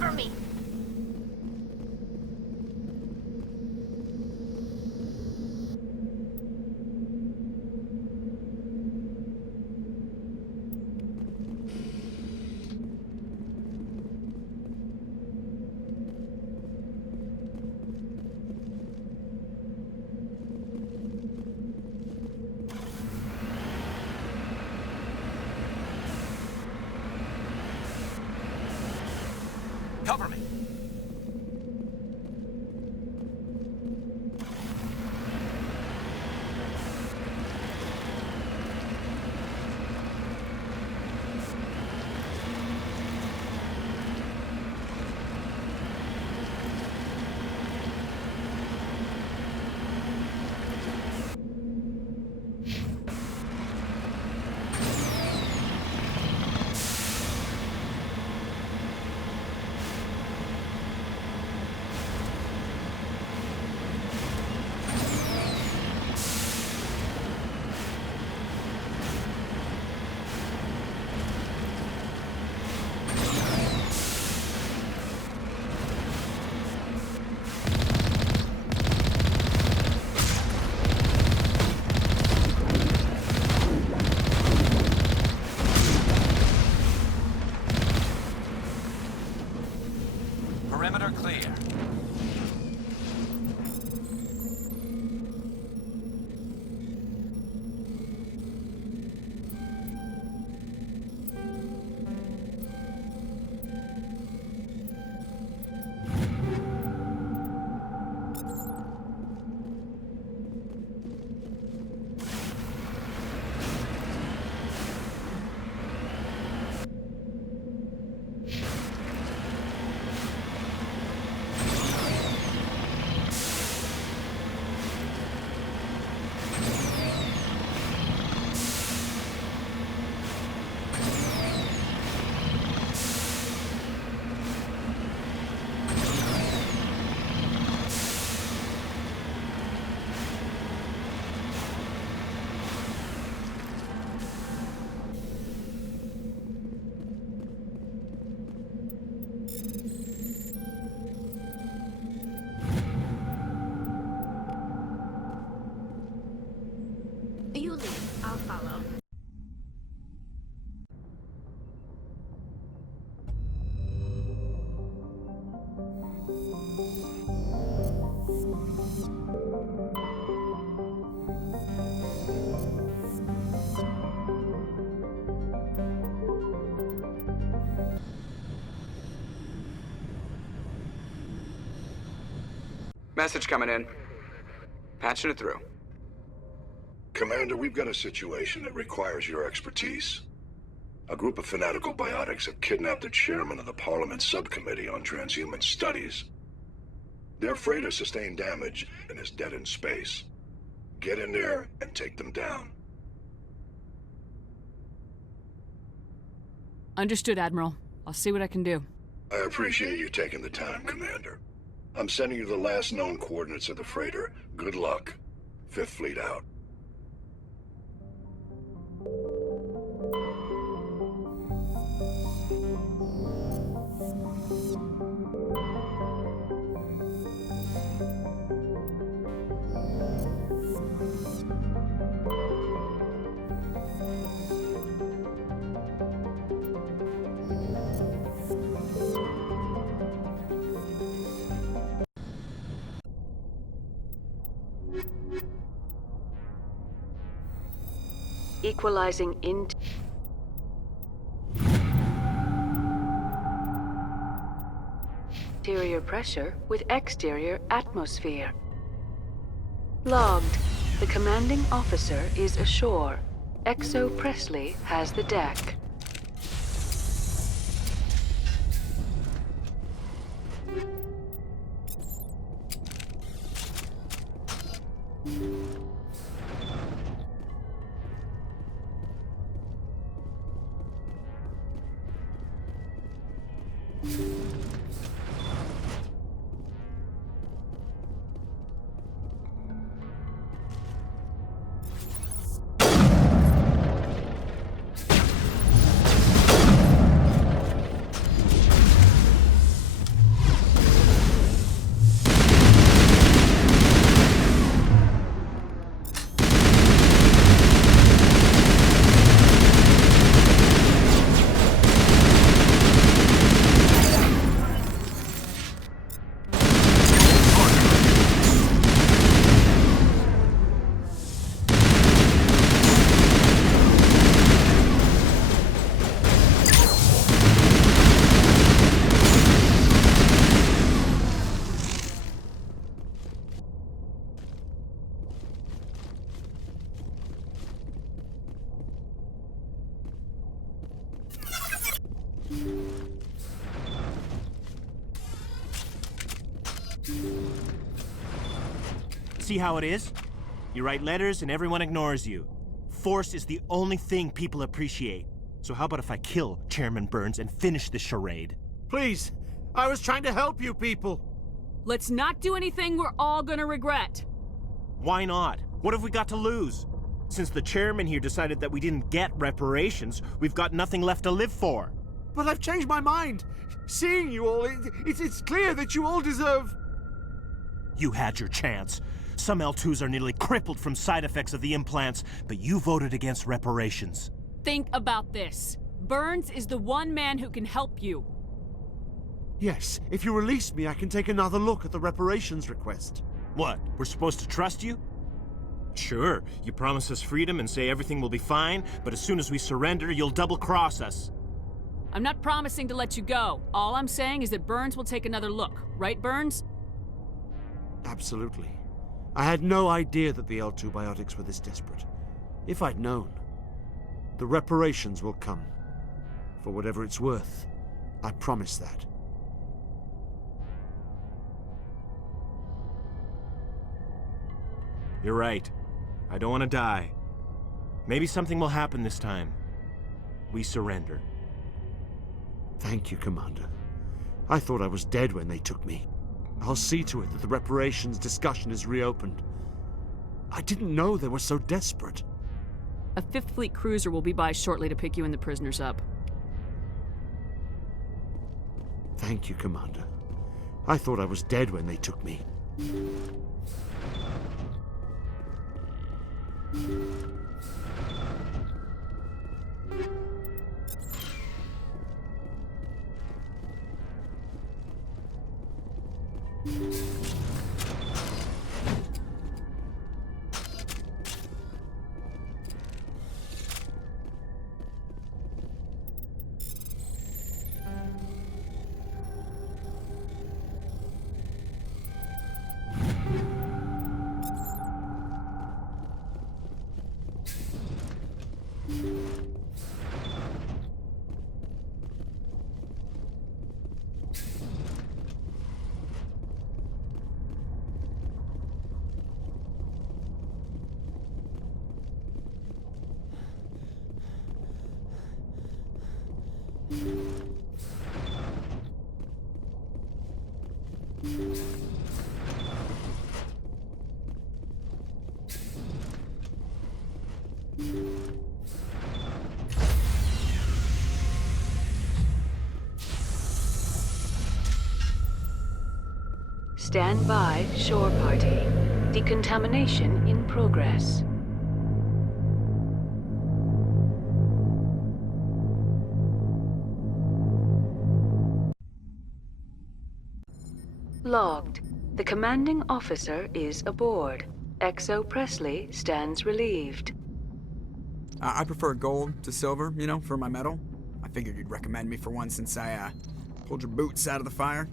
Cover me! Cover me! Perimeter clear. You leave. I'll follow. Message coming in. Patching it through. Commander, we've got a situation that requires your expertise. A group of fanatical biotics have kidnapped the chairman of the Parliament Subcommittee on Transhuman Studies. Their freighter sustained damage and is dead in space. Get in there and take them down. Understood, Admiral. I'll see what I can do. I appreciate you taking the time, Commander. I'm sending you the last known coordinates of the freighter. Good luck. Fifth Fleet out. Equalizing interior pressure with exterior atmosphere. Logged. The commanding officer is ashore. Exo Presley has the deck. See how it is? You write letters and everyone ignores you. Force is the only thing people appreciate. So how about if I kill Chairman Burns and finish this charade? Please, I was trying to help you people. Let's not do anything we're all gonna regret. Why not? What have we got to lose? Since the chairman here decided that we didn't get reparations, we've got nothing left to live for. But I've changed my mind. Seeing you all, it's clear that you all deserve... You had your chance. Some L2s are nearly crippled from side effects of the implants, but you voted against reparations. Think about this. Burns is the one man who can help you. Yes, if you release me, I can take another look at the reparations request. What, we're supposed to trust you? Sure, you promise us freedom and say everything will be fine, but as soon as we surrender, you'll double-cross us. I'm not promising to let you go. All I'm saying is that Burns will take another look. Right, Burns? Absolutely. I had no idea that the L2 biotics were this desperate. If I'd known, the reparations will come. For whatever it's worth, I promise that. You're right. I don't want to die. Maybe something will happen this time. We surrender. Thank you, Commander. I thought I was dead when they took me. I'll see to it that the reparations discussion is reopened. I didn't know they were so desperate. A 5th Fleet cruiser will be by shortly to pick you and the prisoners up. Thank you, Commander. I thought I was dead when they took me. Stand by, shore party. Decontamination in progress. Logged. The commanding officer is aboard. XO Presley stands relieved. I prefer gold to silver, you know, for my medal. I figured you'd recommend me for one since I, pulled your boots out of the fire.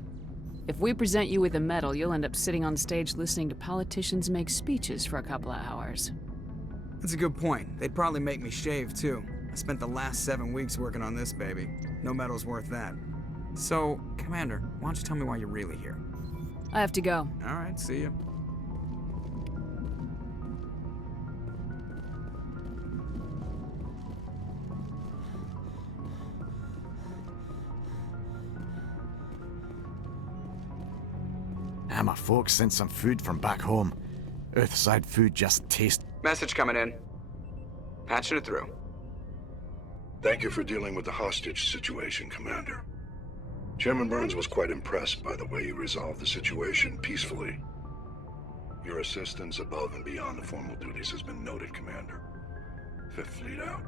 If we present you with a medal, you'll end up sitting on stage listening to politicians make speeches for a couple of hours. That's a good point. They'd probably make me shave, too. I spent the last 7 weeks working on this baby. No medal's worth that. So, Commander, why don't you tell me why you're really here? I have to go. All right, see you. My folks sent some food from back home. Earthside food just tastes... Message coming in. Patching it through. Thank you for dealing with the hostage situation, Commander. Chairman Burns was quite impressed by the way you resolved the situation peacefully. Your assistance above and beyond the formal duties has been noted, Commander. 5th Fleet out.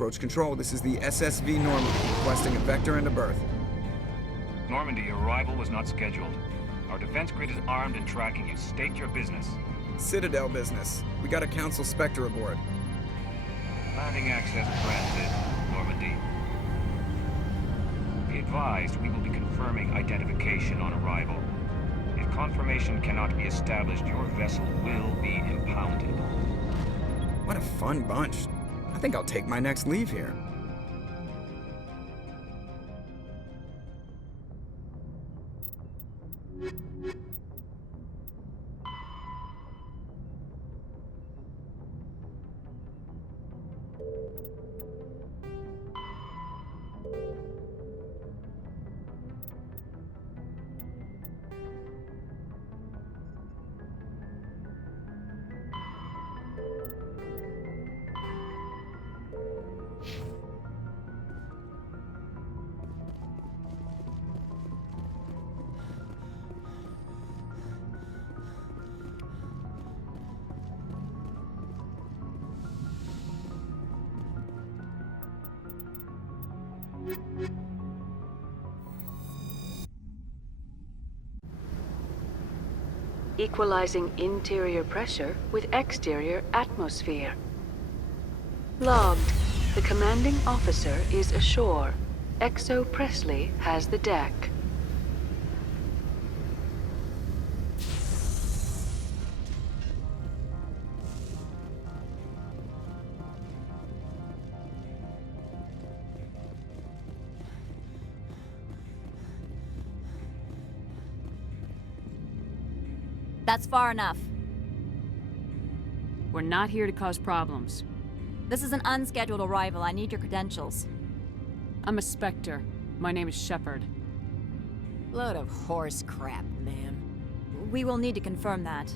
Approach control, this is the SSV Normandy, requesting a vector and a berth. Normandy, your arrival was not scheduled. Our defense grid is armed and tracking you. State your business. Citadel business. We got a Council Spectre aboard. Landing access granted, Normandy. Be advised, we will be confirming identification on arrival. If confirmation cannot be established, your vessel will be impounded. What a fun bunch. I think I'll take my next leave here. Equalizing interior pressure with exterior atmosphere. Logged. The commanding officer is ashore. Exo Presley has the deck. That's far enough. We're not here to cause problems. This is an unscheduled arrival. I need your credentials. I'm a Spectre. My name is Shepard. Load of horse crap, ma'am. We will need to confirm that.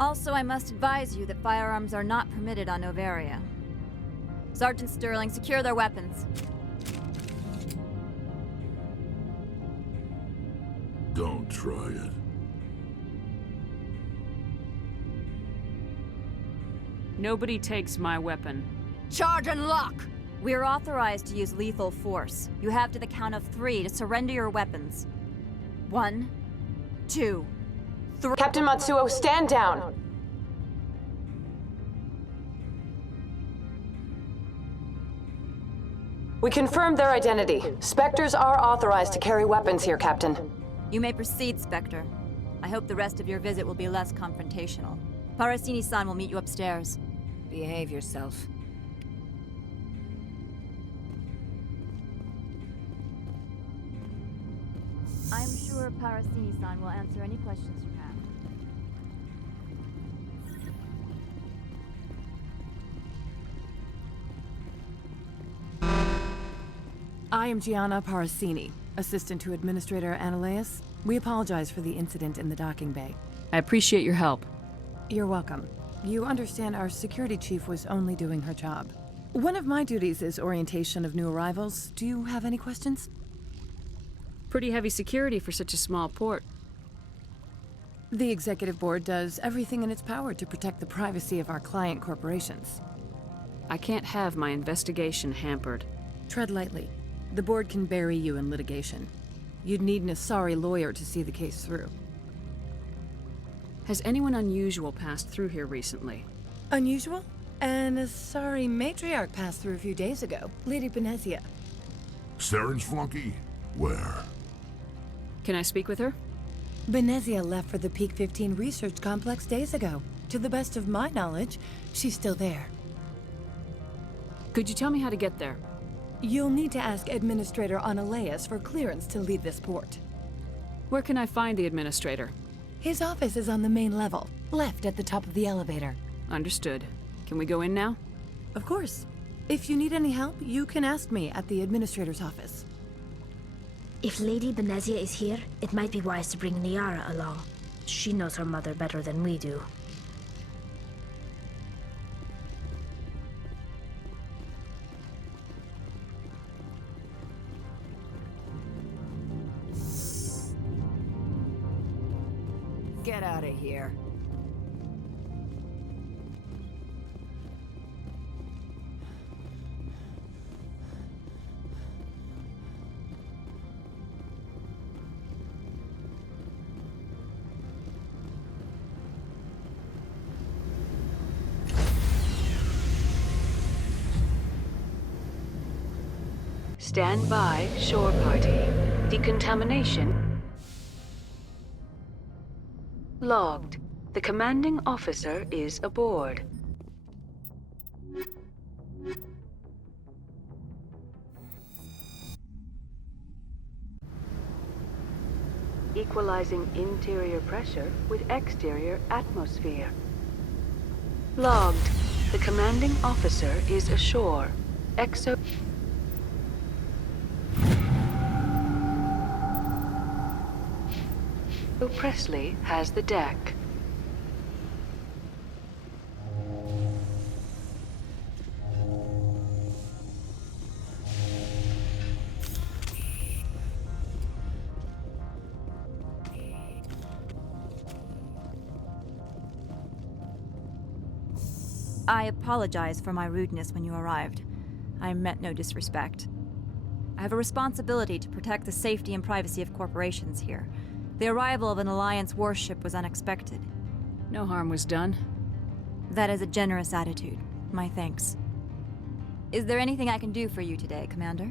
Also, I must advise you that firearms are not permitted on Noveria. Sergeant Sterling, secure their weapons. Don't try it. Nobody takes my weapon. Charge and lock! We are authorized to use lethal force. You have to the count of 3 to surrender your weapons. 1, 2, 3. Captain Matsuo, stand down! We confirmed their identity. Spectres are authorized to carry weapons here, Captain. You may proceed, Spectre. I hope the rest of your visit will be less confrontational. Parasini-san will meet you upstairs. Behave yourself. I'm sure Parasini-san will answer any questions you have. I am Gianna Parasini, assistant to Administrator Ananias. We apologize for the incident in the docking bay. I appreciate your help. You're welcome. You understand our security chief was only doing her job. One of my duties is orientation of new arrivals. Do you have any questions? Pretty heavy security for such a small port. The executive board does everything in its power to protect the privacy of our client corporations. I can't have my investigation hampered. Tread lightly. The board can bury you in litigation. You'd need an Asari lawyer to see the case through. Has anyone unusual passed through here recently? Unusual? An Asari matriarch passed through a few days ago. Lady Benezia. Saren's flunky? Where? Can I speak with her? Benezia left for the Peak 15 research complex days ago. To the best of my knowledge, she's still there. Could you tell me how to get there? You'll need to ask Administrator Ananias for clearance to leave this port. Where can I find the Administrator? His office is on the main level, left at the top of the elevator. Understood. Can we go in now? Of course. If you need any help, you can ask me at the Administrator's office. If Lady Benezia is here, it might be wise to bring Niara along. She knows her mother better than we do. Get out of here. Stand by, shore party. Decontamination logged. The commanding officer is aboard. Equalizing interior pressure with exterior atmosphere. Logged. The commanding officer is ashore. Presley has the deck. I apologize for my rudeness when you arrived. I meant no disrespect. I have a responsibility to protect the safety and privacy of corporations here. The arrival of an Alliance warship was unexpected. No harm was done. That is a generous attitude. My thanks. Is there anything I can do for you today, Commander?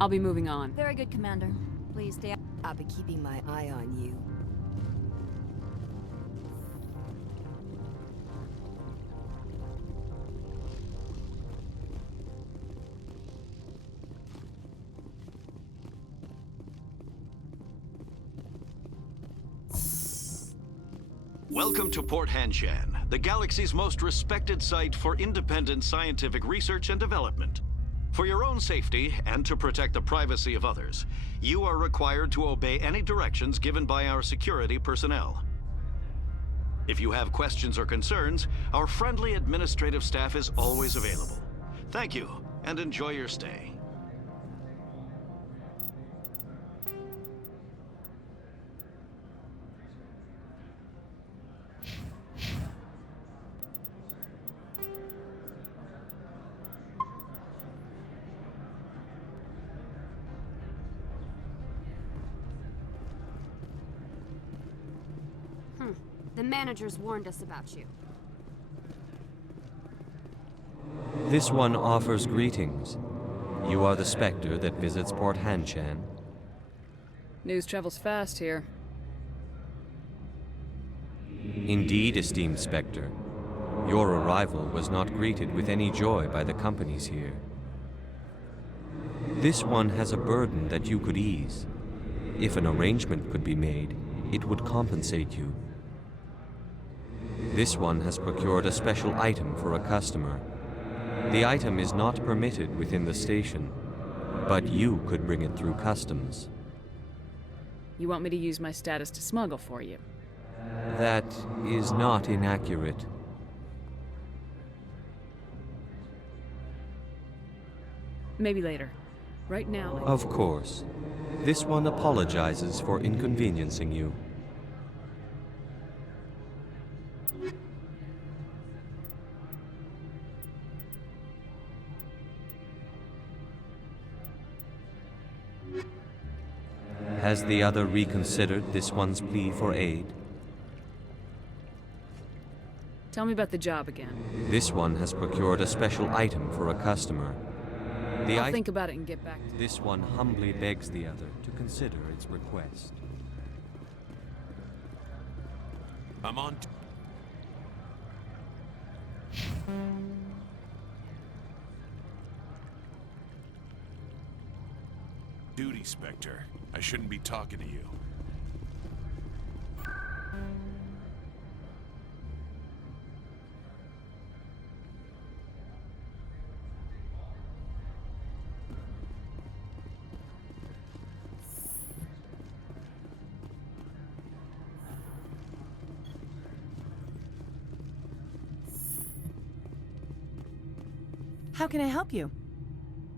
I'll be moving on. Very good, Commander. Please stay. I'll be keeping my eye on you. Welcome to Port Hanshan, the galaxy's most respected site for independent scientific research and development. For your own safety and to protect the privacy of others, you are required to obey any directions given by our security personnel. If you have questions or concerns, our friendly administrative staff is always available. Thank you, and enjoy your stay. The managers warned us about you. This one offers greetings. You are the Spectre that visits Port Hanshan. News travels fast here. Indeed, esteemed Spectre. Your arrival was not greeted with any joy by the companies here. This one has a burden that you could ease. If an arrangement could be made, it would compensate you. This one has procured a special item for a customer. The item is not permitted within the station, but you could bring it through customs. You want me to use my status to smuggle for you? That is not inaccurate. Maybe later. Right now, Of course. This one apologizes for inconveniencing you. Has the other reconsidered this one's plea for aid? Tell me about the job again. This one has procured a special item for a customer. I'll think about it and get back to you. This one humbly begs the other to consider its request. I'm on. Duty, Spectre. I shouldn't be talking to you. How can I help you?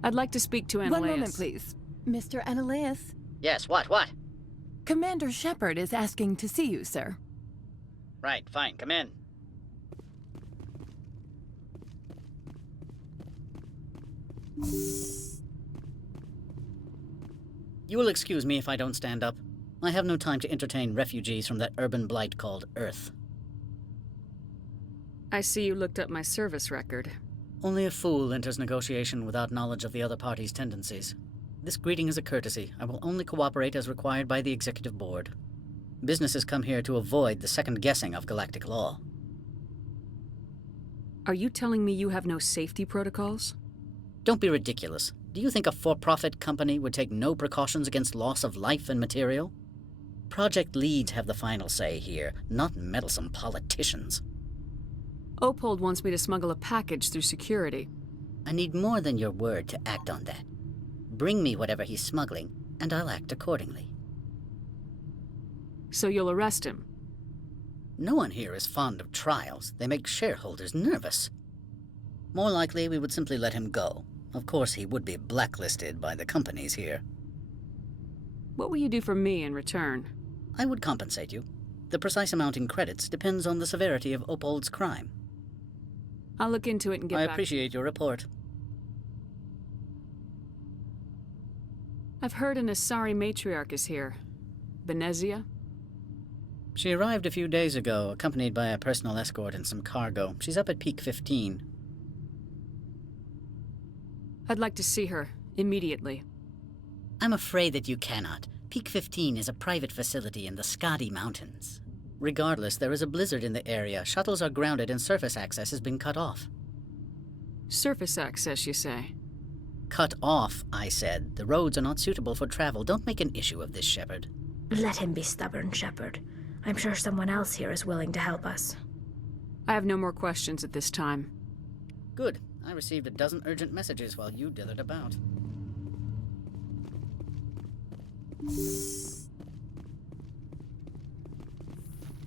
I'd like to speak to Annaleus. One moment, please. Mr. Annaleus? Yes, what? Commander Shepard is asking to see you, sir. Right, fine, come in. You will excuse me if I don't stand up. I have no time to entertain refugees from that urban blight called Earth. I see you looked up my service record. Only a fool enters negotiation without knowledge of the other party's tendencies. This greeting is a courtesy. I will only cooperate as required by the Executive Board. Businesses come here to avoid the second guessing of galactic law. Are you telling me you have no safety protocols? Don't be ridiculous. Do you think a for-profit company would take no precautions against loss of life and material? Project leads have the final say here, not meddlesome politicians. Opold wants me to smuggle a package through security. I need more than your word to act on that. Bring me whatever he's smuggling, and I'll act accordingly. So you'll arrest him? No one here is fond of trials. They make shareholders nervous. More likely, we would simply let him go. Of course, he would be blacklisted by the companies here. What will you do for me in return? I would compensate you. The precise amount in credits depends on the severity of Opold's crime. I'll look into it and get I back. appreciate your report. I've heard an Asari matriarch is here. Benezia? She arrived a few days ago, accompanied by a personal escort and some cargo. She's up at Peak 15. I'd like to see her, immediately. I'm afraid that you cannot. Peak 15 is a private facility in the Skadi Mountains. Regardless, there is a blizzard in the area. Shuttles are grounded and surface access has been cut off. Surface access, you say? Cut off, I said. The roads are not suitable for travel. Don't make an issue of this, Shepard. Let him be stubborn, Shepard. I'm sure someone else here is willing to help us. I have no more questions at this time. Good. I received a dozen urgent messages while you dithered about.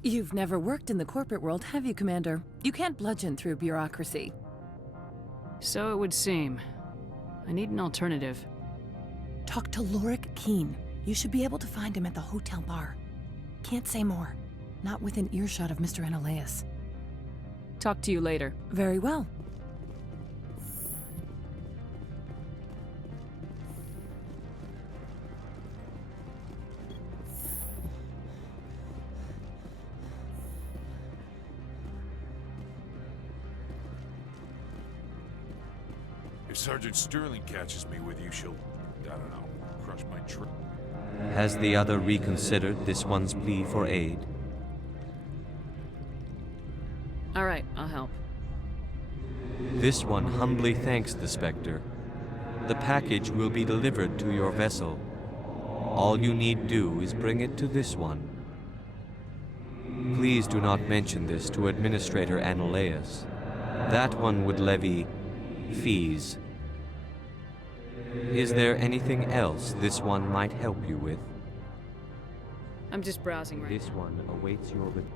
You've never worked in the corporate world, have you, Commander? You can't bludgeon through bureaucracy. So it would seem. I need an alternative. Talk to Lorik Keen. You should be able to find him at the hotel bar. Can't say more. Not within earshot of Mr. Analaeus. Talk to you later. Very well. If Sergeant Sterling catches me with you, she'll, I don't know, crush my trip. Has the other reconsidered this one's plea for aid? All right, I'll help. This one humbly thanks the Spectre. The package will be delivered to your vessel. All you need do is bring it to this one. Please do not mention this to Administrator Analaeus. That one would levy fees. Is there anything else this one might help you with? I'm just browsing right This one awaits your return.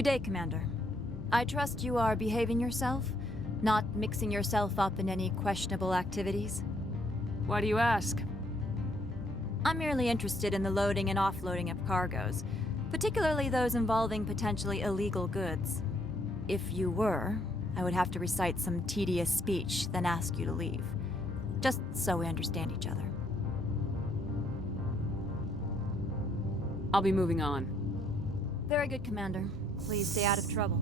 Good day, Commander. I trust you are behaving yourself, not mixing yourself up in any questionable activities? Why do you ask? I'm merely interested in the loading and offloading of cargoes, particularly those involving potentially illegal goods. If you were, I would have to recite some tedious speech, then ask you to leave. Just so we understand each other. I'll be moving on. Very good, Commander. Please stay out of trouble.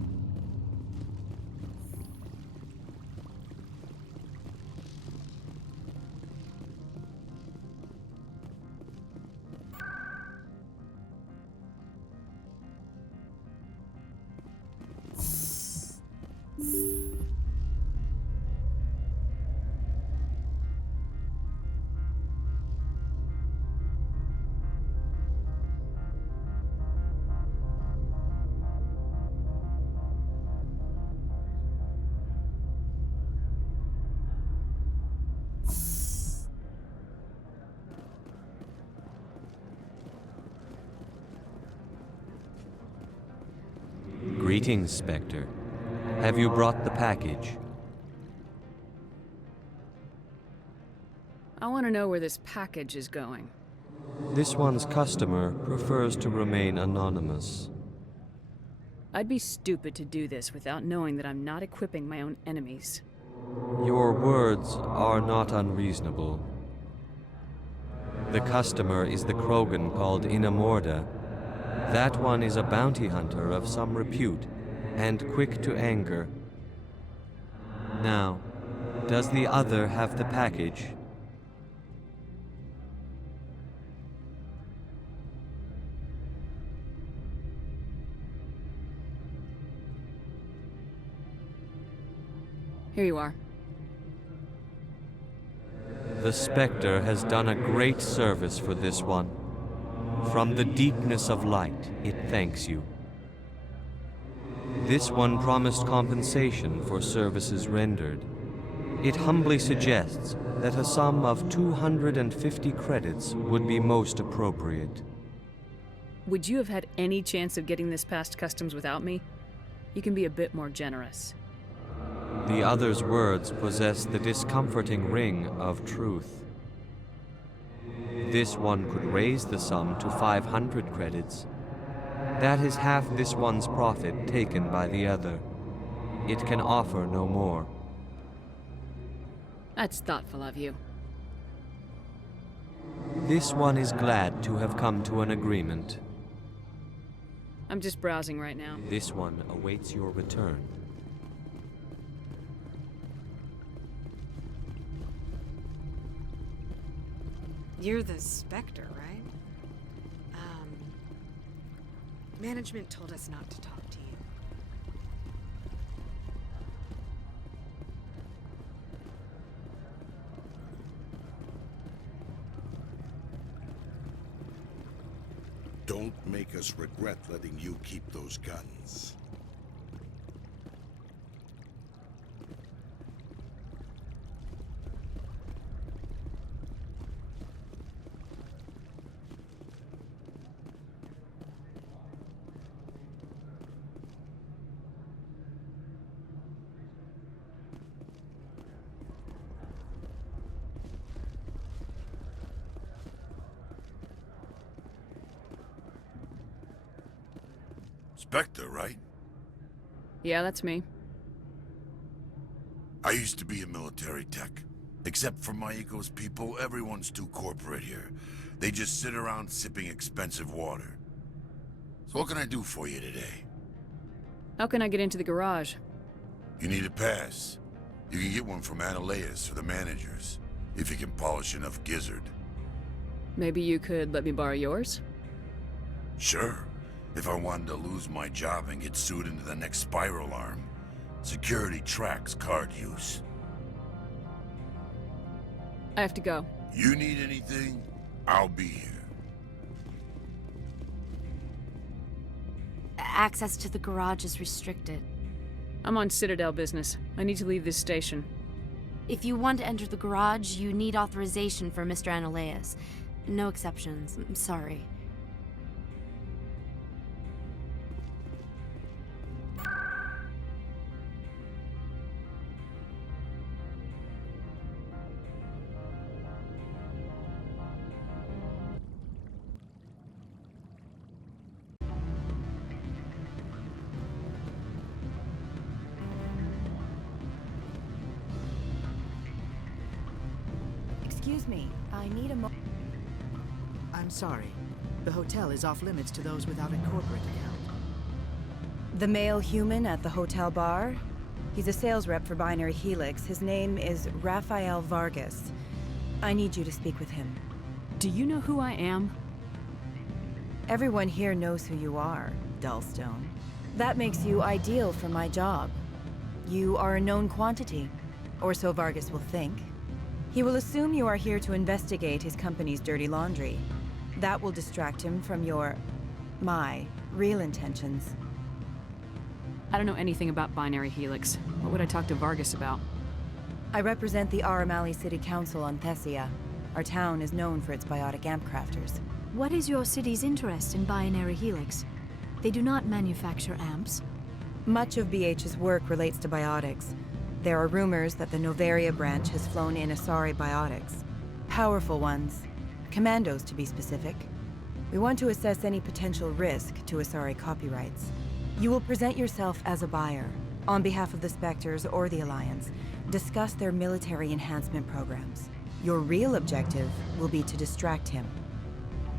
Greetings, Spectre. Have you brought the package? I want to know where this package is going. This one's customer prefers to remain anonymous. I'd be stupid to do this without knowing that I'm not equipping my own enemies. Your words are not unreasonable. The customer is the Krogan called Inamorda. That one is a bounty hunter of some repute, and quick to anger. Now, does the other have the package? Here you are. The Spectre has done a great service for this one. From the deepness of light, it thanks you. This one promised compensation for services rendered. It humbly suggests that a sum of 250 credits would be most appropriate. Would you have had any chance of getting this past customs without me? You can be a bit more generous. The other's words possess the discomforting ring of truth. This one could raise the sum to 500 credits. That is half this one's profit taken by the other. It can offer no more. That's thoughtful of you. This one is glad to have come to an agreement. I'm just browsing right now. This one awaits your return. You're the Spectre, right? Management told us not to talk to you. Don't make us regret letting you keep those guns. Spectre, right? Yeah, that's me. I used to be a military tech. Except for my eco's people, everyone's too corporate here. They just sit around sipping expensive water. So what can I do for you today? How can I get into the garage? You need a pass. You can get one from Analeas or the managers, if you can polish enough gizzard. Maybe you could let me borrow yours? Sure. If I wanted to lose my job and get sued into the next spiral arm. Security tracks card use. I have to go. You need anything, I'll be here. Access to the garage is restricted. I'm on Citadel business. I need to leave this station. If you want to enter the garage, you need authorization for Mr. Analeas. No exceptions. I'm sorry. Excuse me, I need a I'm sorry. The hotel is off limits to those without a corporate account. The male human at the hotel bar? He's a sales rep for Binary Helix. His name is Rafael Vargas. I need you to speak with him. Do you know who I am? Everyone here knows who you are, Dullstone. That makes you ideal for my job. You are a known quantity, or so Vargas will think. He will assume you are here to investigate his company's dirty laundry. That will distract him from my real intentions. I don't know anything about Binary Helix. What would I talk to Vargas about? I represent the Aramali City Council on Thessia. Our town is known for its biotic amp crafters. What is your city's interest in Binary Helix? They do not manufacture amps. Much of BH's work relates to biotics. There are rumors that the Noveria branch has flown in Asari biotics. Powerful ones. Commandos, to be specific. We want to assess any potential risk to Asari copyrights. You will present yourself as a buyer, on behalf of the Spectres or the Alliance. Discuss their military enhancement programs. Your real objective will be to distract him.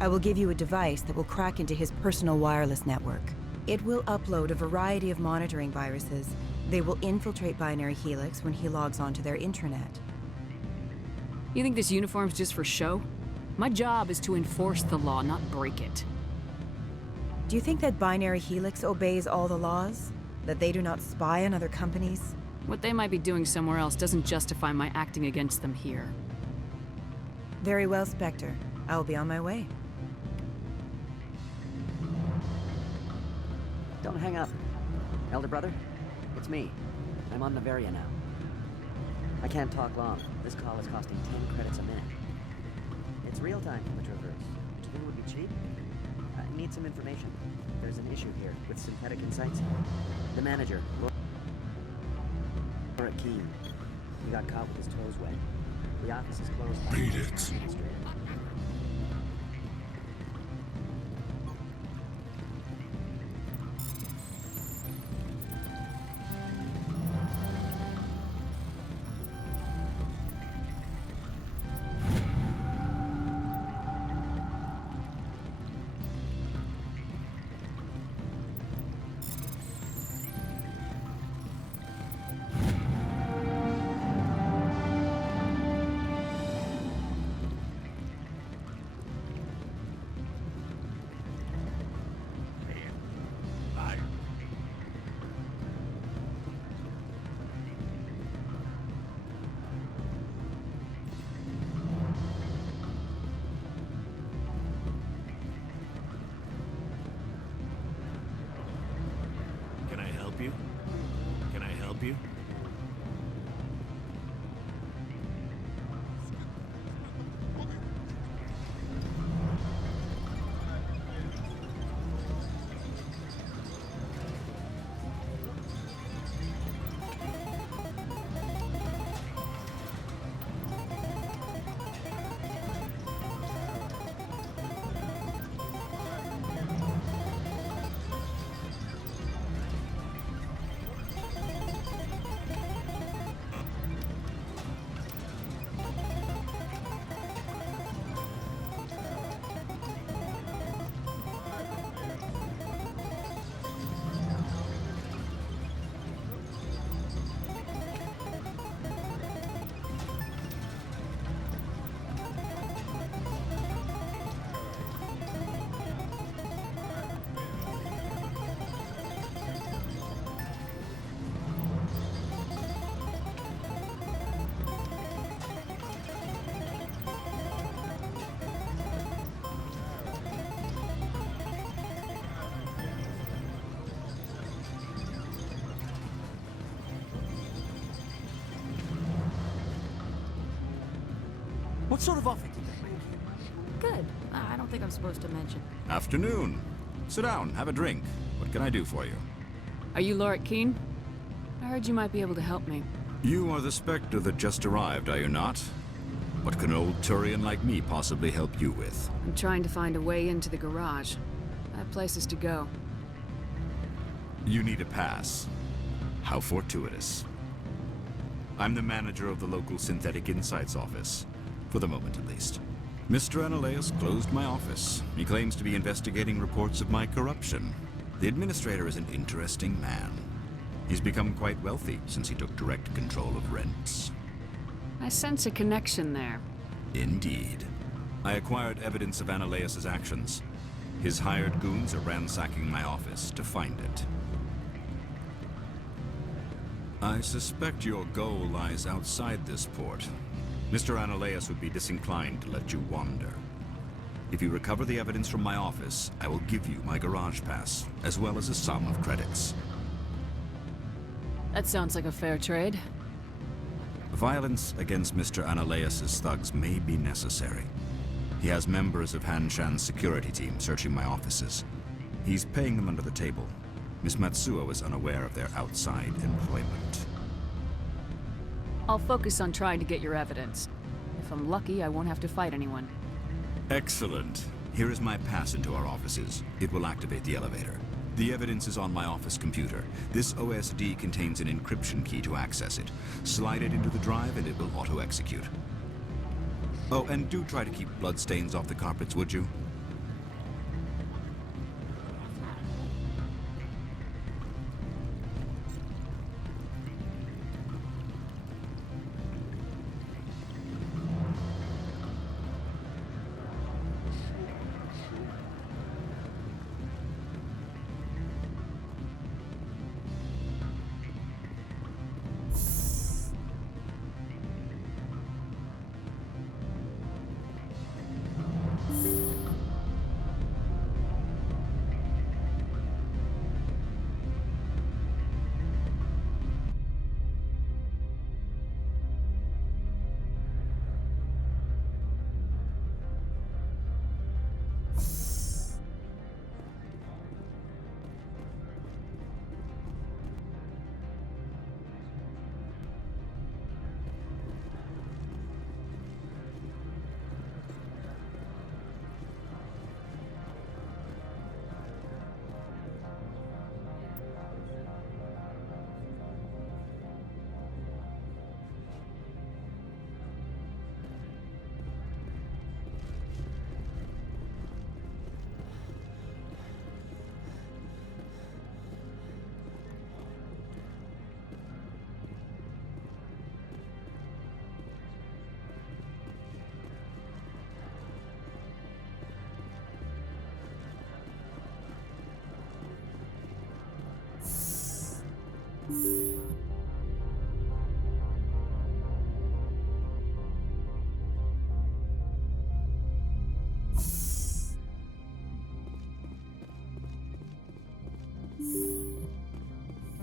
I will give you a device that will crack into his personal wireless network. It will upload a variety of monitoring viruses. They will infiltrate Binary Helix when he logs onto their intranet. You think this uniform's just for show? My job is to enforce the law, not break it. Do you think that Binary Helix obeys all the laws? That they do not spy on other companies? What they might be doing somewhere else doesn't justify my acting against them here. Very well, Spectre. I will be on my way. Don't hang up. Elder brother, it's me. I'm on Noveria now. I can't talk long. This call is costing 10 credits a minute. It's real-time from the Traverse. Do you think it would be cheap? I need some information. There's an issue here with synthetic insights. The manager, Laura Keene. He got caught with his toes wet. The office is closed. Beat it. Can I help you? What sort of offer did they make you? Good. I don't think I'm supposed to mention. Afternoon. Sit down, have a drink. What can I do for you? Are you Laura Keene? I heard you might be able to help me. You are the Spectre that just arrived, are you not? What can an old Turian like me possibly help you with? I'm trying to find a way into the garage. I have places to go. You need a pass. How fortuitous. I'm the manager of the local Synthetic Insights office. For the moment, at least. Mr. Analaeus closed my office. He claims to be investigating reports of my corruption. The administrator is an interesting man. He's become quite wealthy since he took direct control of rents. I sense a connection there. Indeed. I acquired evidence of Analaeus' actions. His hired goons are ransacking my office to find it. I suspect your goal lies outside this port. Mr. Analaeus would be disinclined to let you wander. If you recover the evidence from my office, I will give you my garage pass, as well as a sum of credits. That sounds like a fair trade. Violence against Mr. Analaeus' thugs may be necessary. He has members of Hanshan's security team searching my offices. He's paying them under the table. Miss Matsuo is unaware of their outside employment. I'll focus on trying to get your evidence. If I'm lucky, I won't have to fight anyone. Excellent. Here is my pass into our offices. It will activate the elevator. The evidence is on my office computer. This OSD contains an encryption key to access it. Slide it into the drive and it will auto-execute. Oh, and do try to keep bloodstains off the carpets, would you?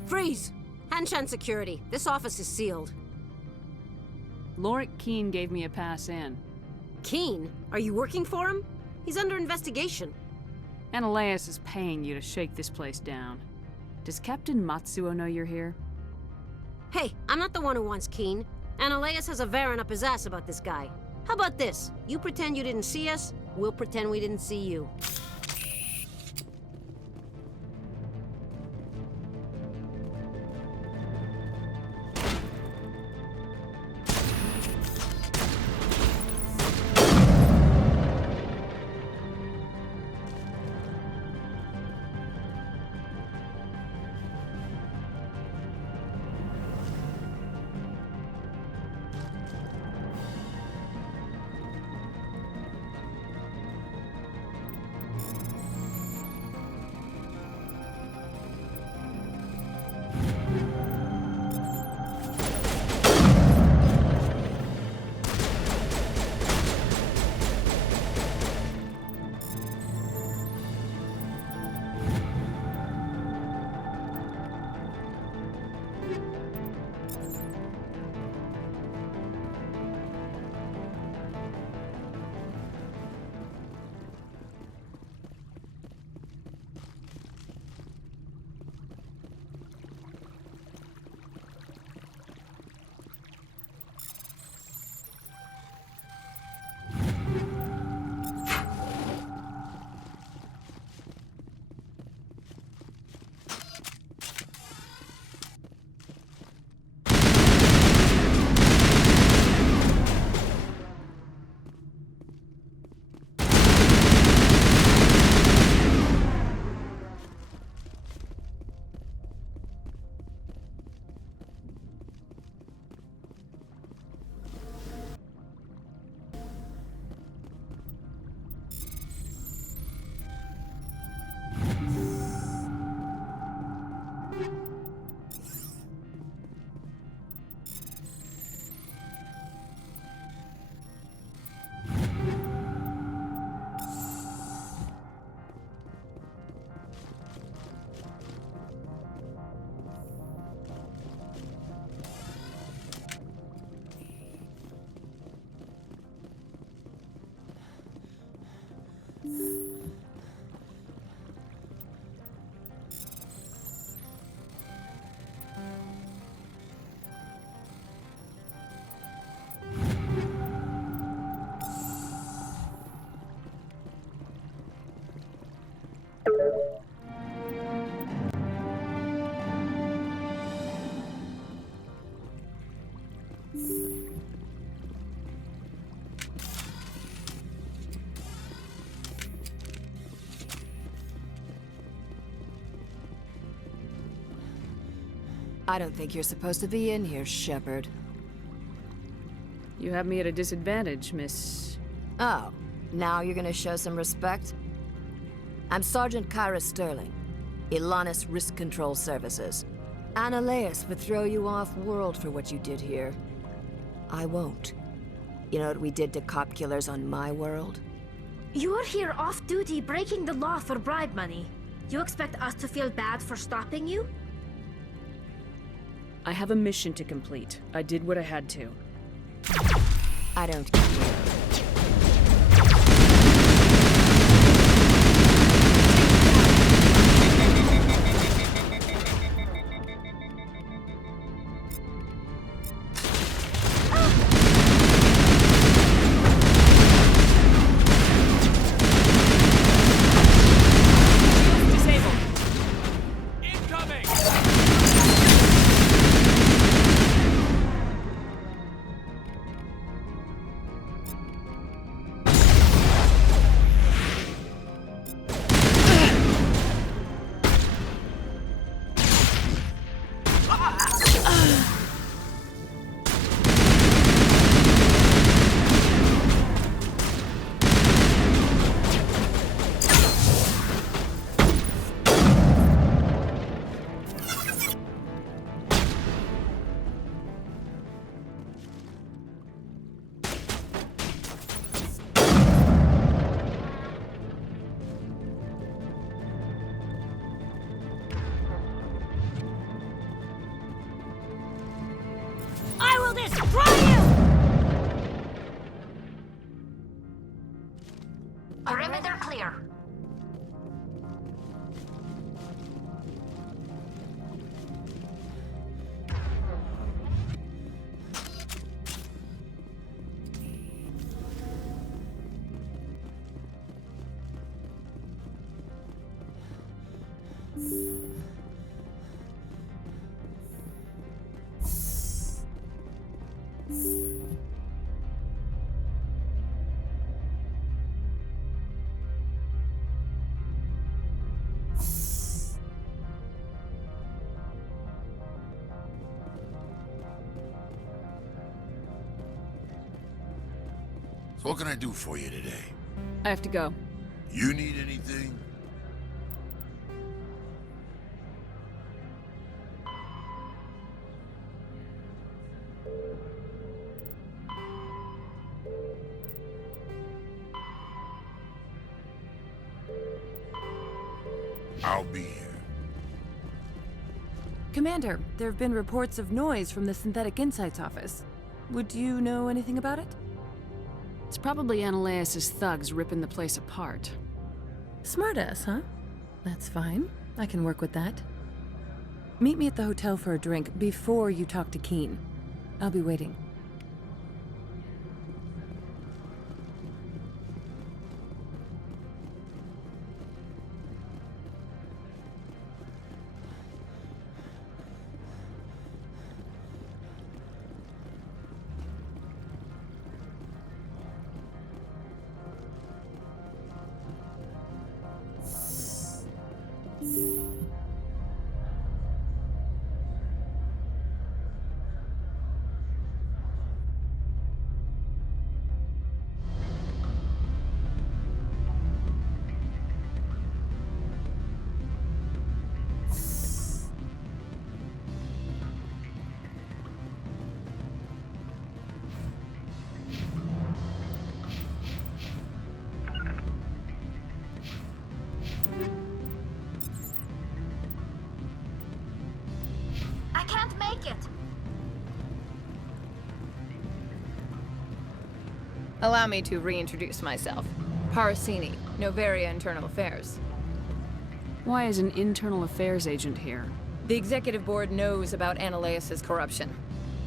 Freeze! Hanshan security. This office is sealed. Lorik Keene gave me a pass in. Keene? Are you working for him? He's under investigation. Analaeus is paying you to shake this place down. Does Captain Matsuo know you're here? Hey, I'm not the one who wants Keene. Analaeus has a Varen up his ass about this guy. How about this? You pretend you didn't see us, we'll pretend we didn't see you. I don't think you're supposed to be in here, Shepard. You have me at a disadvantage, Miss... Oh, now you're gonna show some respect? I'm Sergeant Kyra Sterling, Ilanis Risk Control Services. Annaleus would throw you off-world for what you did here. I won't. You know what we did to cop killers on my world? You're here off-duty breaking the law for bribe money. You expect us to feel bad for stopping you? I have a mission to complete. I did what I had to. I don't care. Perimeter clear. What can I do for you today? I have to go. You need anything? I'll be here. Commander, there have been reports of noise from the Synthetic Insights office. Would you know anything about it? It's probably Annaleus' thugs ripping the place apart. Smartass, huh? That's fine. I can work with that. Meet me at the hotel for a drink before you talk to Keen. I'll be waiting. Take it! Allow me to reintroduce myself. Parasini, Noveria Internal Affairs. Why is an internal affairs agent here? The executive board knows about Ananias' corruption.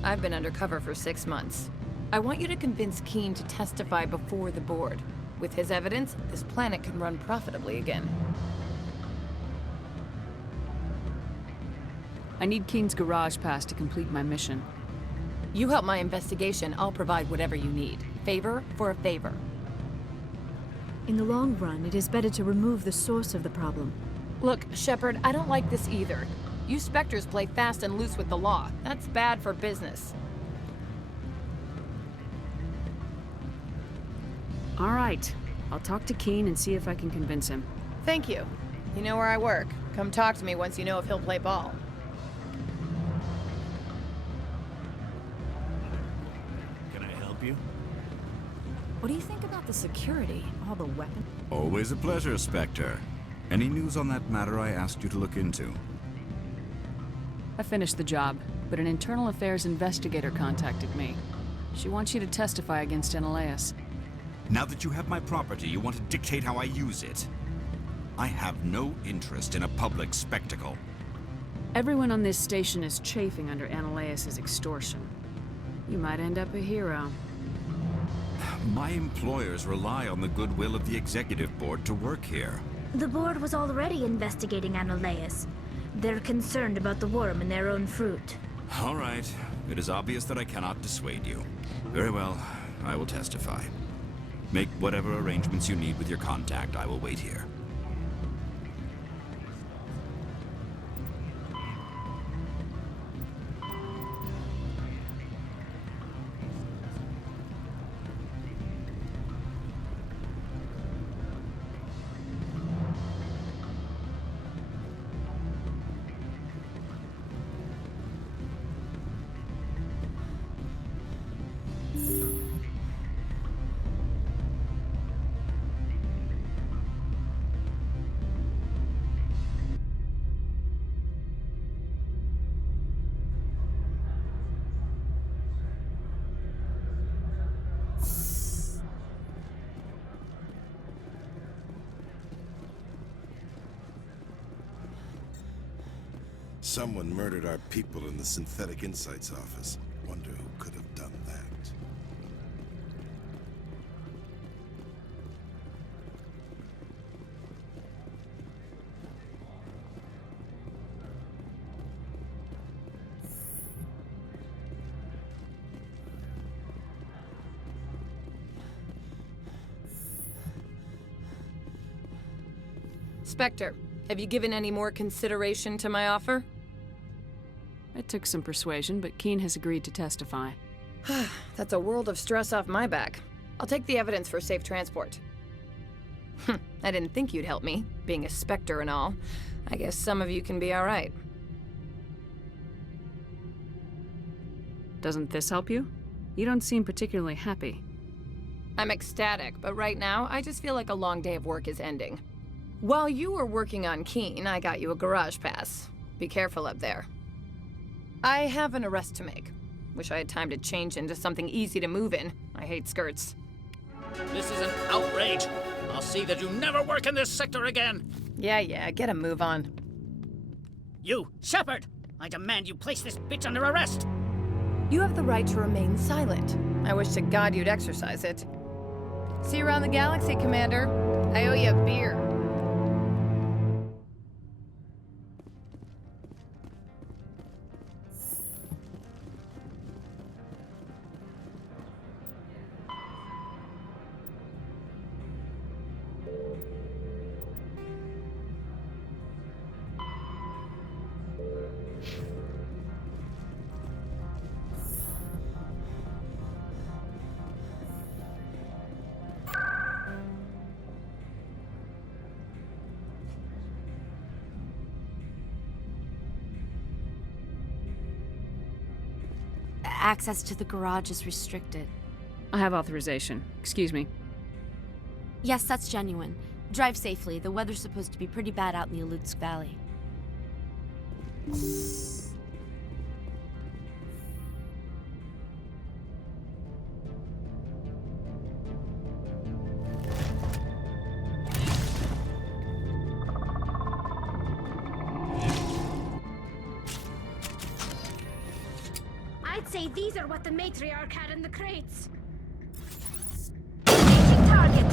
I've been undercover for 6 months. I want you to convince Keen to testify before the board. With his evidence, this planet can run profitably again. I need Keen's garage pass to complete my mission. You help my investigation, I'll provide whatever you need. Favor for a favor. In the long run, it is better to remove the source of the problem. Look, Shepard, I don't like this either. You Spectres play fast and loose with the law. That's bad for business. All right. I'll talk to Keen and see if I can convince him. Thank you. You know where I work. Come talk to me once you know if he'll play ball. Can I help you? What do you think about the security? All the weapons? Always a pleasure, Spectre. Any news on that matter I asked you to look into? I finished the job, but an internal affairs investigator contacted me. She wants you to testify against Ananias. Now that you have my property, you want to dictate how I use it. I have no interest in a public spectacle. Everyone on this station is chafing under Ananias' extortion. You might end up a hero. My employers rely on the goodwill of the executive board to work here. The board was already investigating Ananias. They're concerned about the worm in their own fruit. All right. It is obvious that I cannot dissuade you. Very well. I will testify. Make whatever arrangements you need with your contact. I will wait here. Someone murdered our people in the Synthetic Insights office. Wonder who could have done that. Spectre, have you given any more consideration to my offer? It took some persuasion, but Keen has agreed to testify. That's a world of stress off my back. I'll take the evidence for safe transport. I didn't think you'd help me, being a Spectre and all. I guess some of you can be all right. Doesn't this help you? You don't seem particularly happy. I'm ecstatic, but right now, I just feel like a long day of work is ending. While you were working on Keen, I got you a garage pass. Be careful up there. I have an arrest to make. Wish I had time to change into something easy to move in. I hate skirts. This is an outrage. I'll see that you never work in this sector again. Yeah, get a move on. You, Shepard! I demand you place this bitch under arrest! You have the right to remain silent. I wish to God you'd exercise it. See you around the galaxy, Commander. I owe you a beer. Access to the garage is restricted. I have authorization. Excuse me. Yes, that's genuine. Drive safely. The weather's supposed to be pretty bad out in the Alutsk Valley. say these are what the matriarch had in the crates. Engaging target.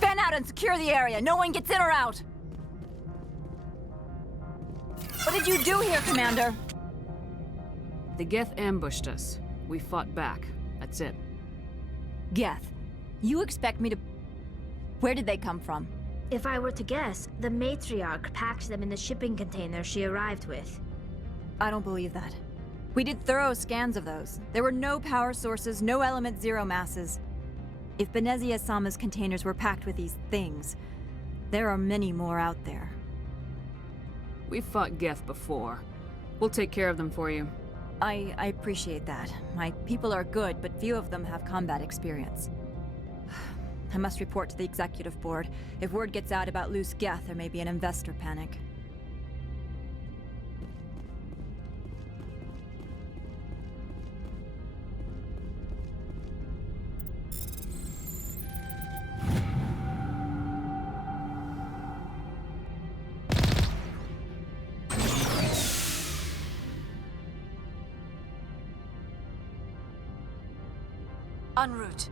Fan out and secure the area. No one gets in or out. What did you do here, Commander? The Geth ambushed us. We fought back. That's it. Geth, you expect me to... Where did they come from? If I were to guess, the matriarch packed them in the shipping container she arrived with. I don't believe that. We did thorough scans of those. There were no power sources, no element zero masses. If Benezia Sama's containers were packed with these things, there are many more out there. We've fought Geth before. We'll take care of them for you. I appreciate that. My people are good, but few of them have combat experience. I must report to the executive board. If word gets out about loose Geth, there may be an investor panic. En route.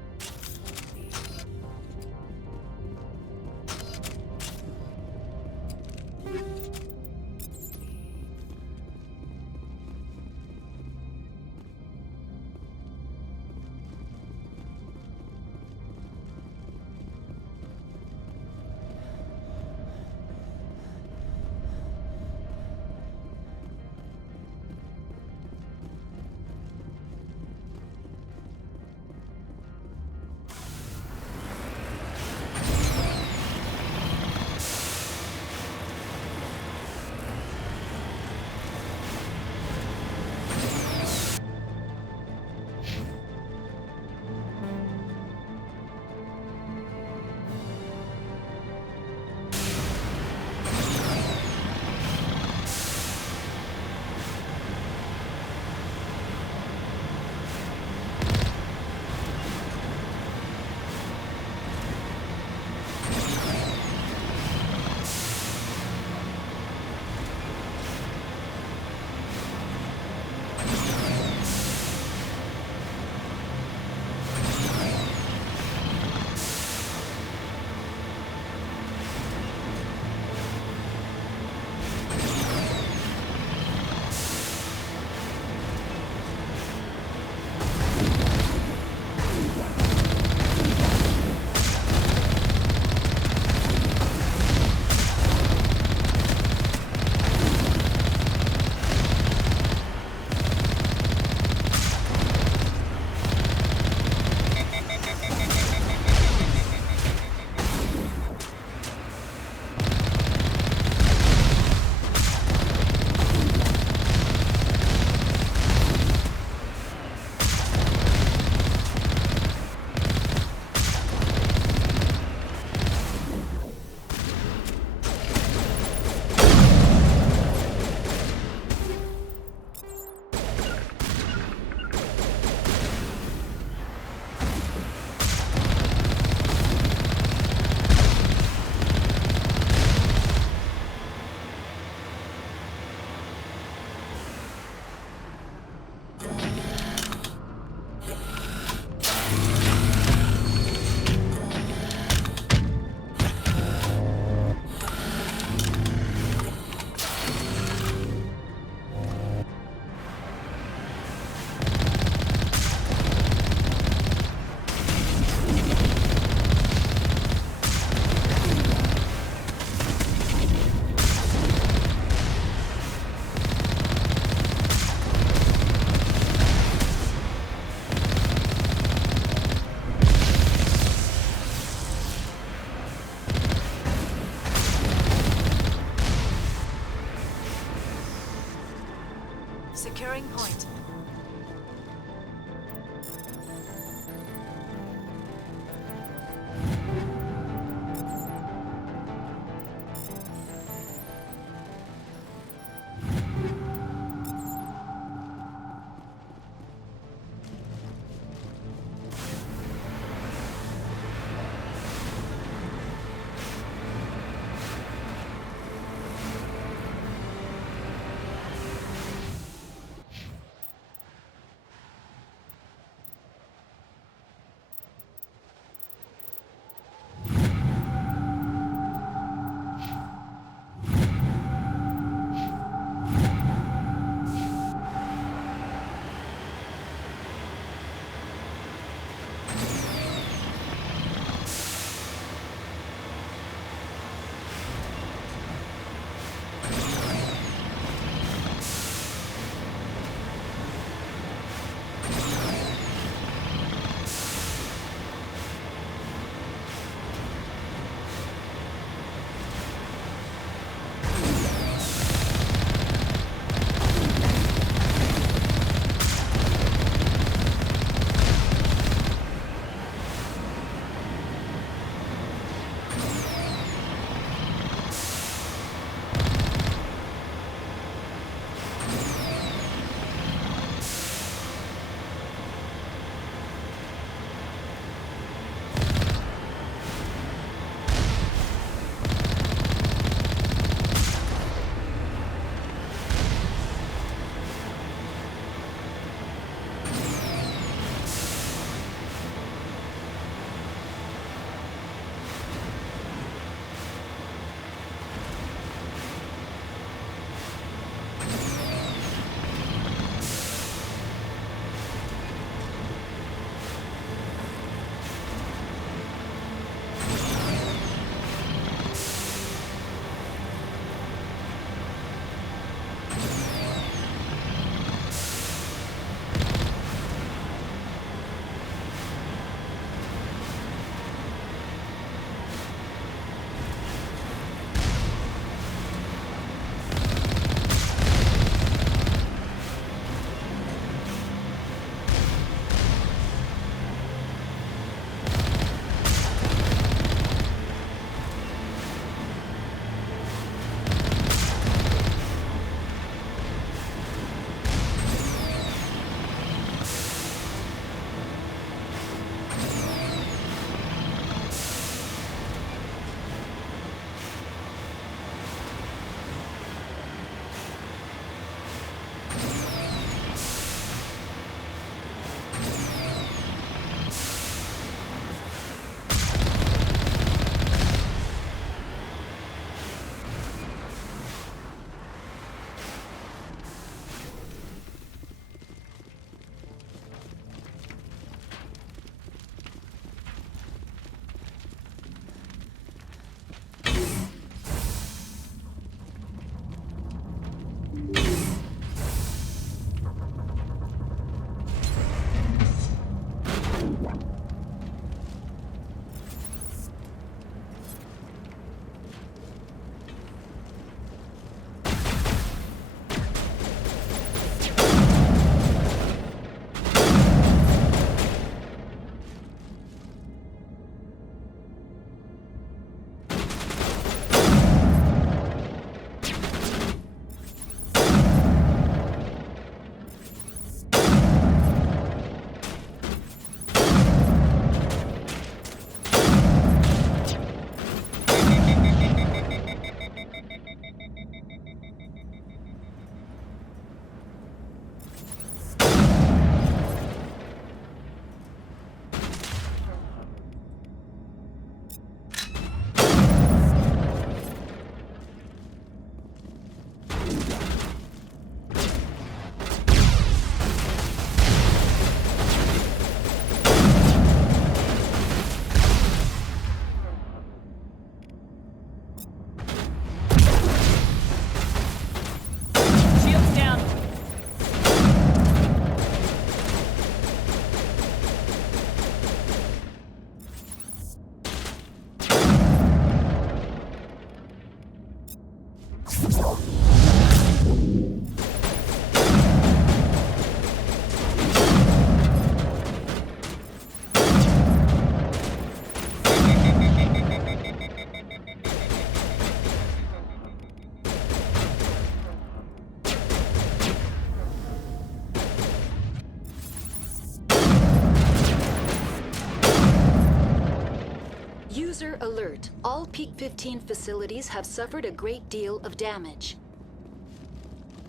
alert. All Peak 15 facilities have suffered a great deal of damage.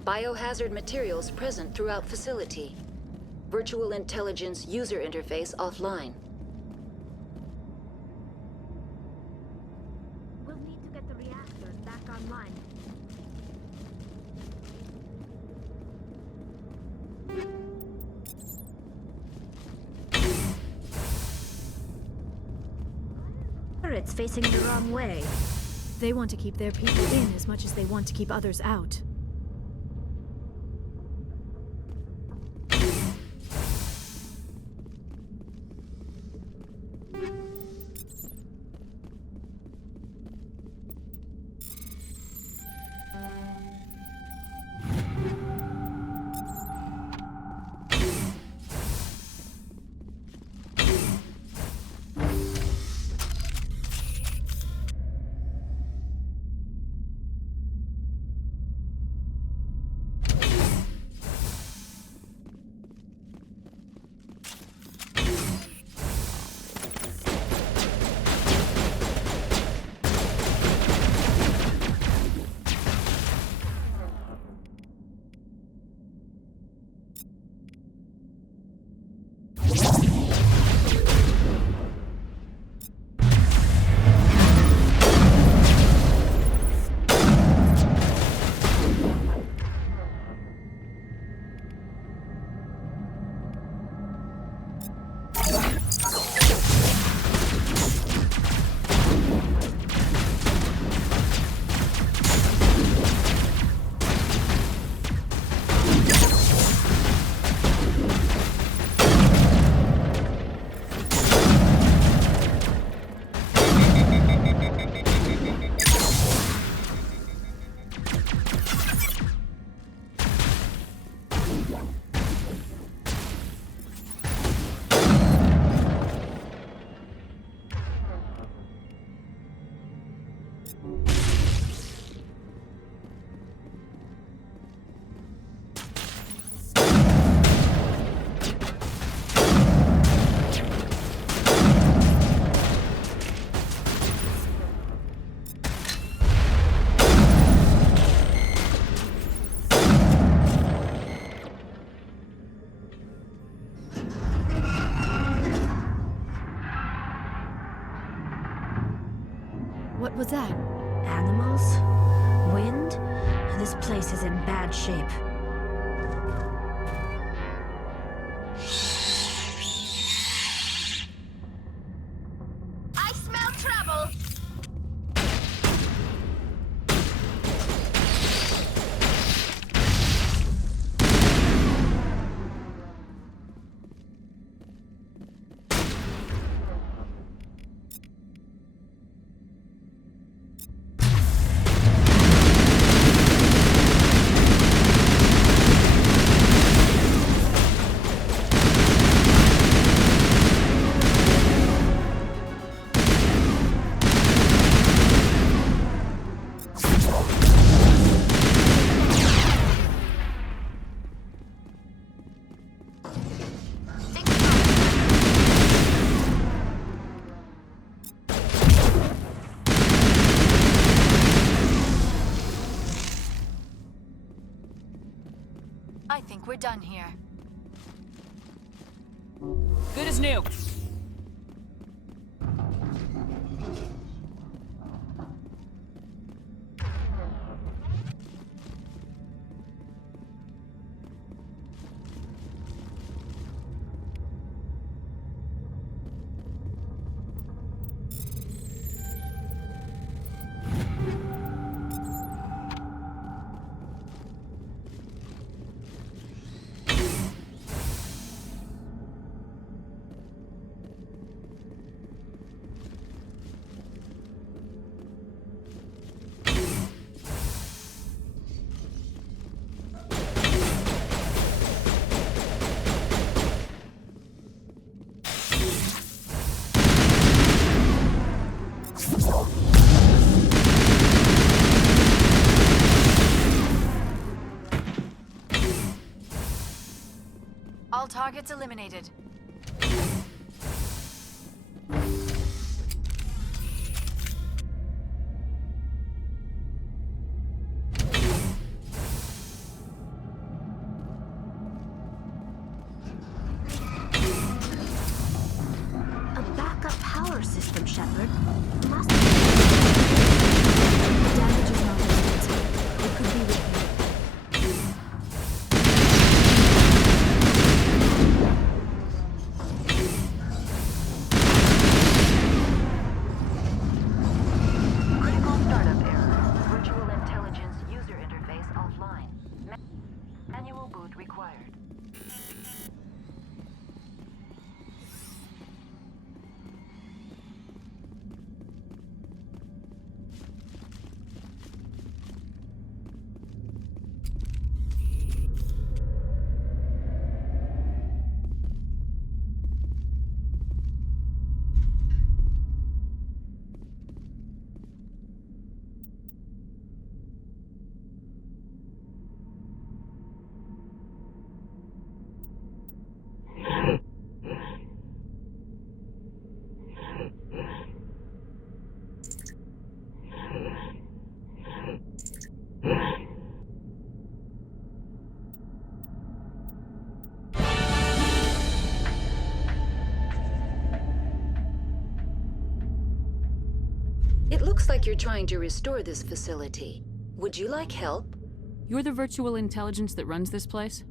Biohazard materials present throughout facility. Virtual intelligence user interface offline. We'll need to get the reactors back online. Turrets facing the wrong way. They want to keep their people in as much as they want to keep others out. What was that? Animals? Wind? This place is in bad shape. I smell trouble! I think we're done here. Good as new. All targets eliminated. Reaper system, Shepard. Must be. The damage is not extensive. It could be repaired. Critical startup error. Virtual intelligence user interface offline. Manual boot required. It looks like you're trying to restore this facility. Would you like help? You're the virtual intelligence that runs this place?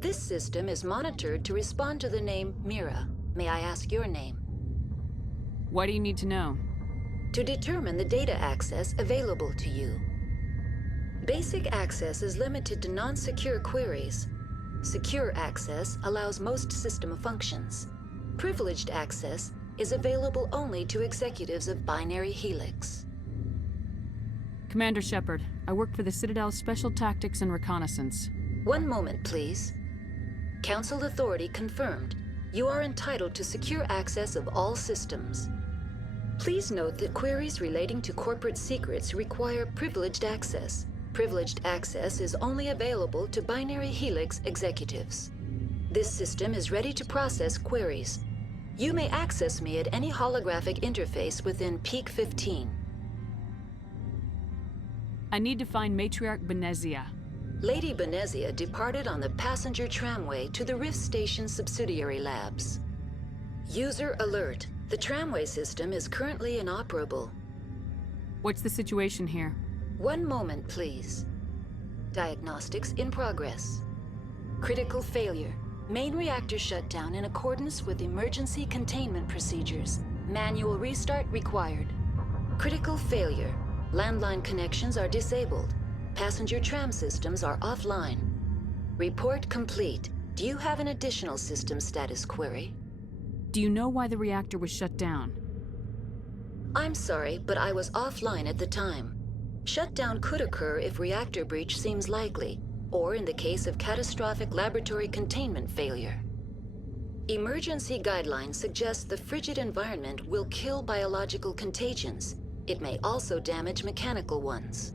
This system is monitored to respond to the name Mira. May I ask your name? Why do you need to know? To determine the data access available to you. Basic access is limited to non-secure queries. Secure access allows most system functions. Privileged access is available only to executives of Binary Helix. Commander Shepard, I work for the Citadel Special Tactics and Reconnaissance. One moment, please. Council authority confirmed. You are entitled to secure access of all systems. Please note that queries relating to corporate secrets require privileged access. Privileged access is only available to Binary Helix executives. This system is ready to process queries. You may access me at any holographic interface within Peak 15. I need to find Matriarch Benezia. Lady Benezia departed on the passenger tramway to the Rift Station subsidiary labs. User alert. The tramway system is currently inoperable. What's the situation here? One moment, please. Diagnostics in progress. Critical failure. Main reactor shut down in accordance with emergency containment procedures. Manual restart required. Critical failure. Landline connections are disabled. Passenger tram systems are offline. Report complete. Do you have an additional system status query? Do you know why the reactor was shut down? I'm sorry, but I was offline at the time. Shutdown could occur if reactor breach seems likely, or in the case of catastrophic laboratory containment failure. Emergency guidelines suggest the frigid environment will kill biological contagions. It may also damage mechanical ones.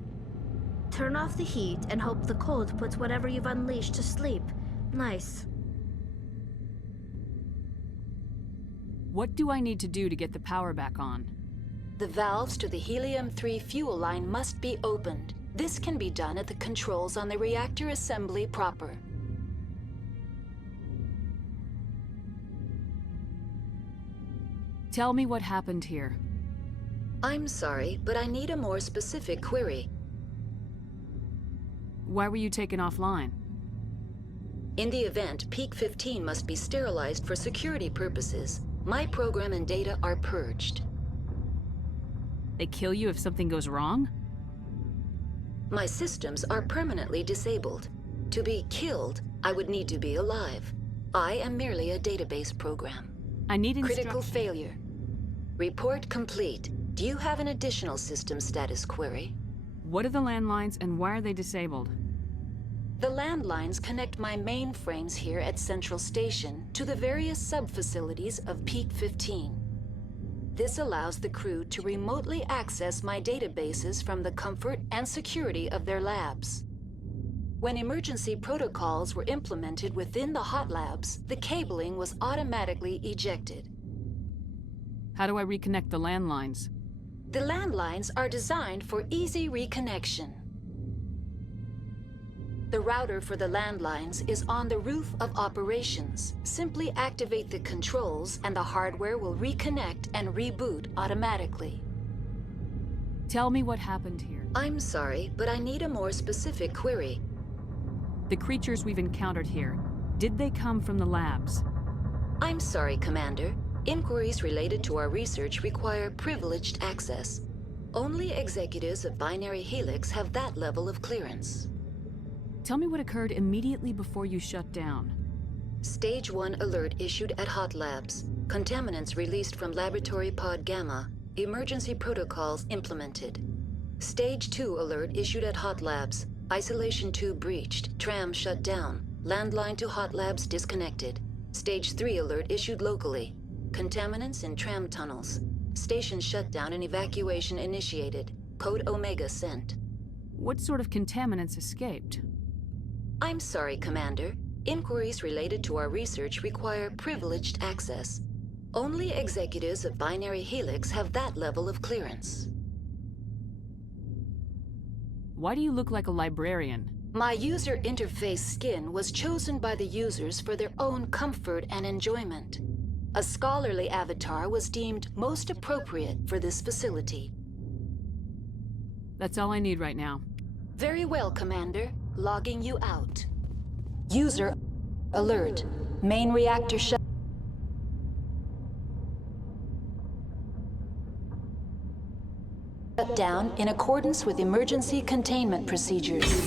Turn off the heat and hope the cold puts whatever you've unleashed to sleep. Nice. What do I need to do to get the power back on? The valves to the helium-3 fuel line must be opened. This can be done at the controls on the reactor assembly proper. Tell me what happened here. I'm sorry, but I need a more specific query. Why were you taken offline? In the event, Peak 15 must be sterilized for security purposes. My program and data are purged. They kill you if something goes wrong? My systems are permanently disabled. To be killed, I would need to be alive. I am merely a database program. I need Critical failure. Report complete. Do you have an additional system status query? What are the landlines and why are they disabled? The landlines connect my mainframes here at Central Station to the various sub-facilities of Peak 15. This allows the crew to remotely access my databases from the comfort and security of their labs. When emergency protocols were implemented within the hot labs, the cabling was automatically ejected. How do I reconnect the landlines? The landlines are designed for easy reconnection. The router for the landlines is on the roof of operations. Simply activate the controls and the hardware will reconnect and reboot automatically. Tell me what happened here. I'm sorry, but I need a more specific query. The creatures we've encountered here, did they come from the labs? I'm sorry, Commander. Inquiries related to our research require privileged access. Only executives of Binary Helix have that level of clearance. Tell me what occurred immediately before you shut down. Stage 1 alert issued at Hot Labs. Contaminants released from Laboratory Pod Gamma. Emergency protocols implemented. Stage 2 alert issued at Hot Labs. Isolation tube breached. Tram shut down. Landline to Hot Labs disconnected. Stage 3 alert issued locally. Contaminants in tram tunnels. Station shutdown and evacuation initiated. Code Omega sent. What sort of contaminants escaped? I'm sorry, Commander. Inquiries related to our research require privileged access. Only executives of Binary Helix have that level of clearance. Why do you look like a librarian? My user interface skin was chosen by the users for their own comfort and enjoyment. A scholarly avatar was deemed most appropriate for this facility. That's all I need right now. Very well, Commander. Logging you out. User alert. Main reactor shut down in accordance with emergency containment procedures.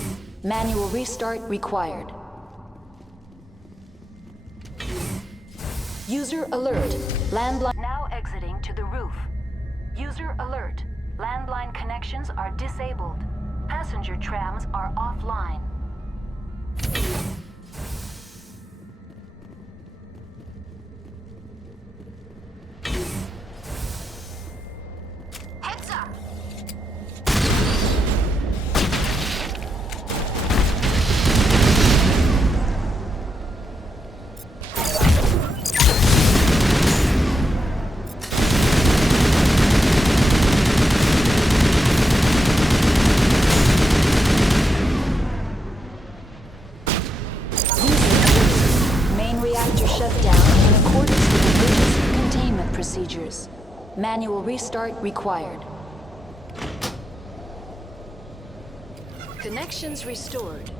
Manual restart required. User alert. Landline now exiting to the roof. User alert. Landline connections are disabled. Passenger trams are offline. Heads up! Procedures. Manual restart required. Connections restored.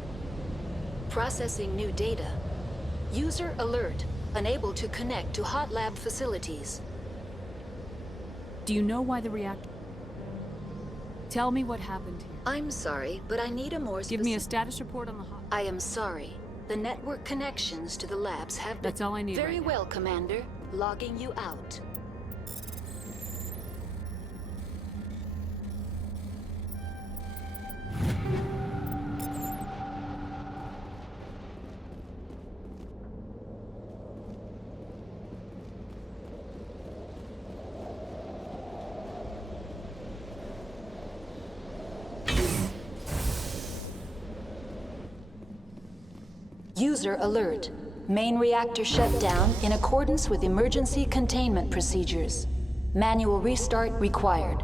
Processing new data. User alert. Unable to connect to Hot Lab facilities. Do you know why the reactor... Tell me what happened here. I'm sorry, but I need a more Give me a status report on the hot... I am sorry. The network connections to the labs have been... That's all I need Very right well, Commander. Logging you out. User alert. Main reactor shut down in accordance with emergency containment procedures. Manual restart required.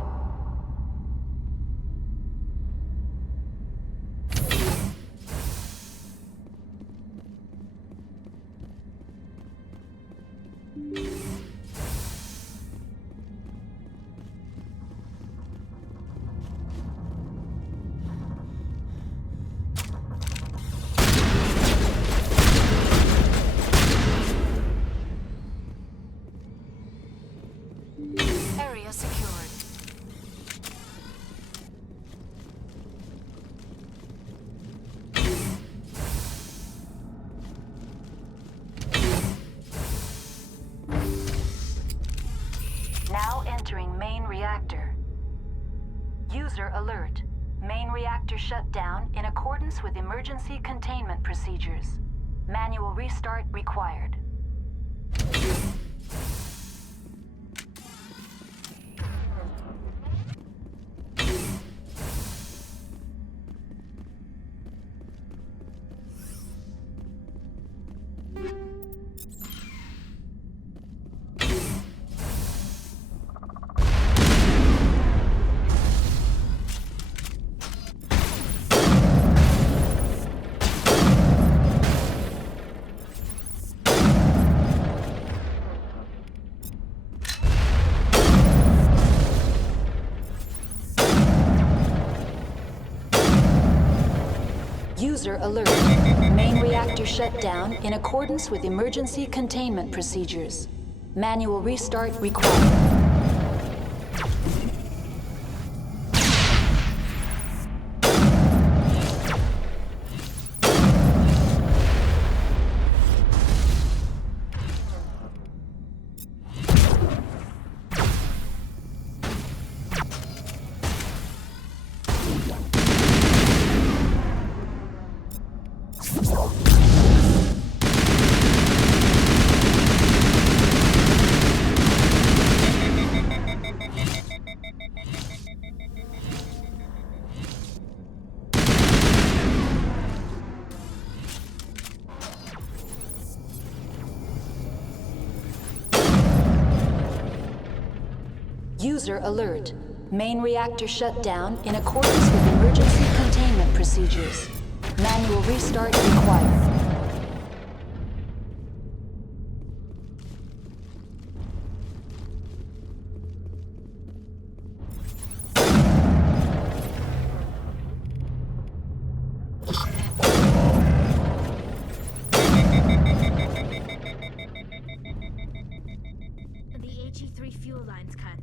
Area secured. Now entering main reactor. User alert. Main reactor shut down in accordance with emergency containment procedures. Manual restart required. User alert. Main reactor shut down in accordance with emergency containment procedures. Manual restart required. User alert. Main reactor shut down in accordance with emergency containment procedures. Manual restart required. The HE3 fuel line's cut.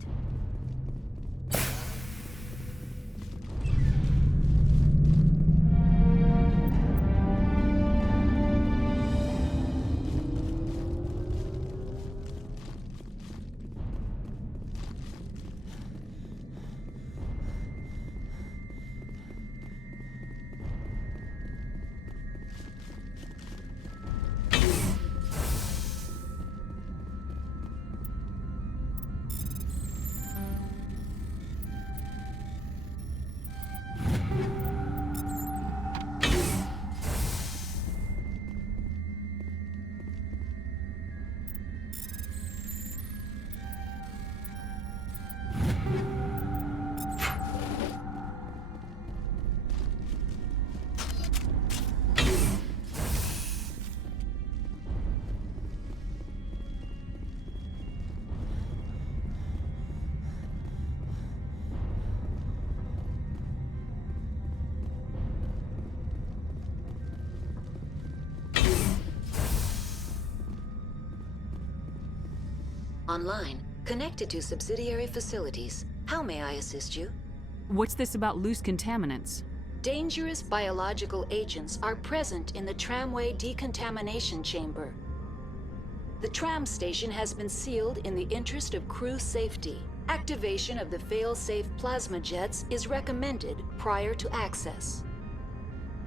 Online, connected to subsidiary facilities. How may I assist you? What's this about loose contaminants? Dangerous biological agents are present in the tramway decontamination chamber. The tram station has been sealed in the interest of crew safety. Activation of the fail-safe plasma jets is recommended prior to access.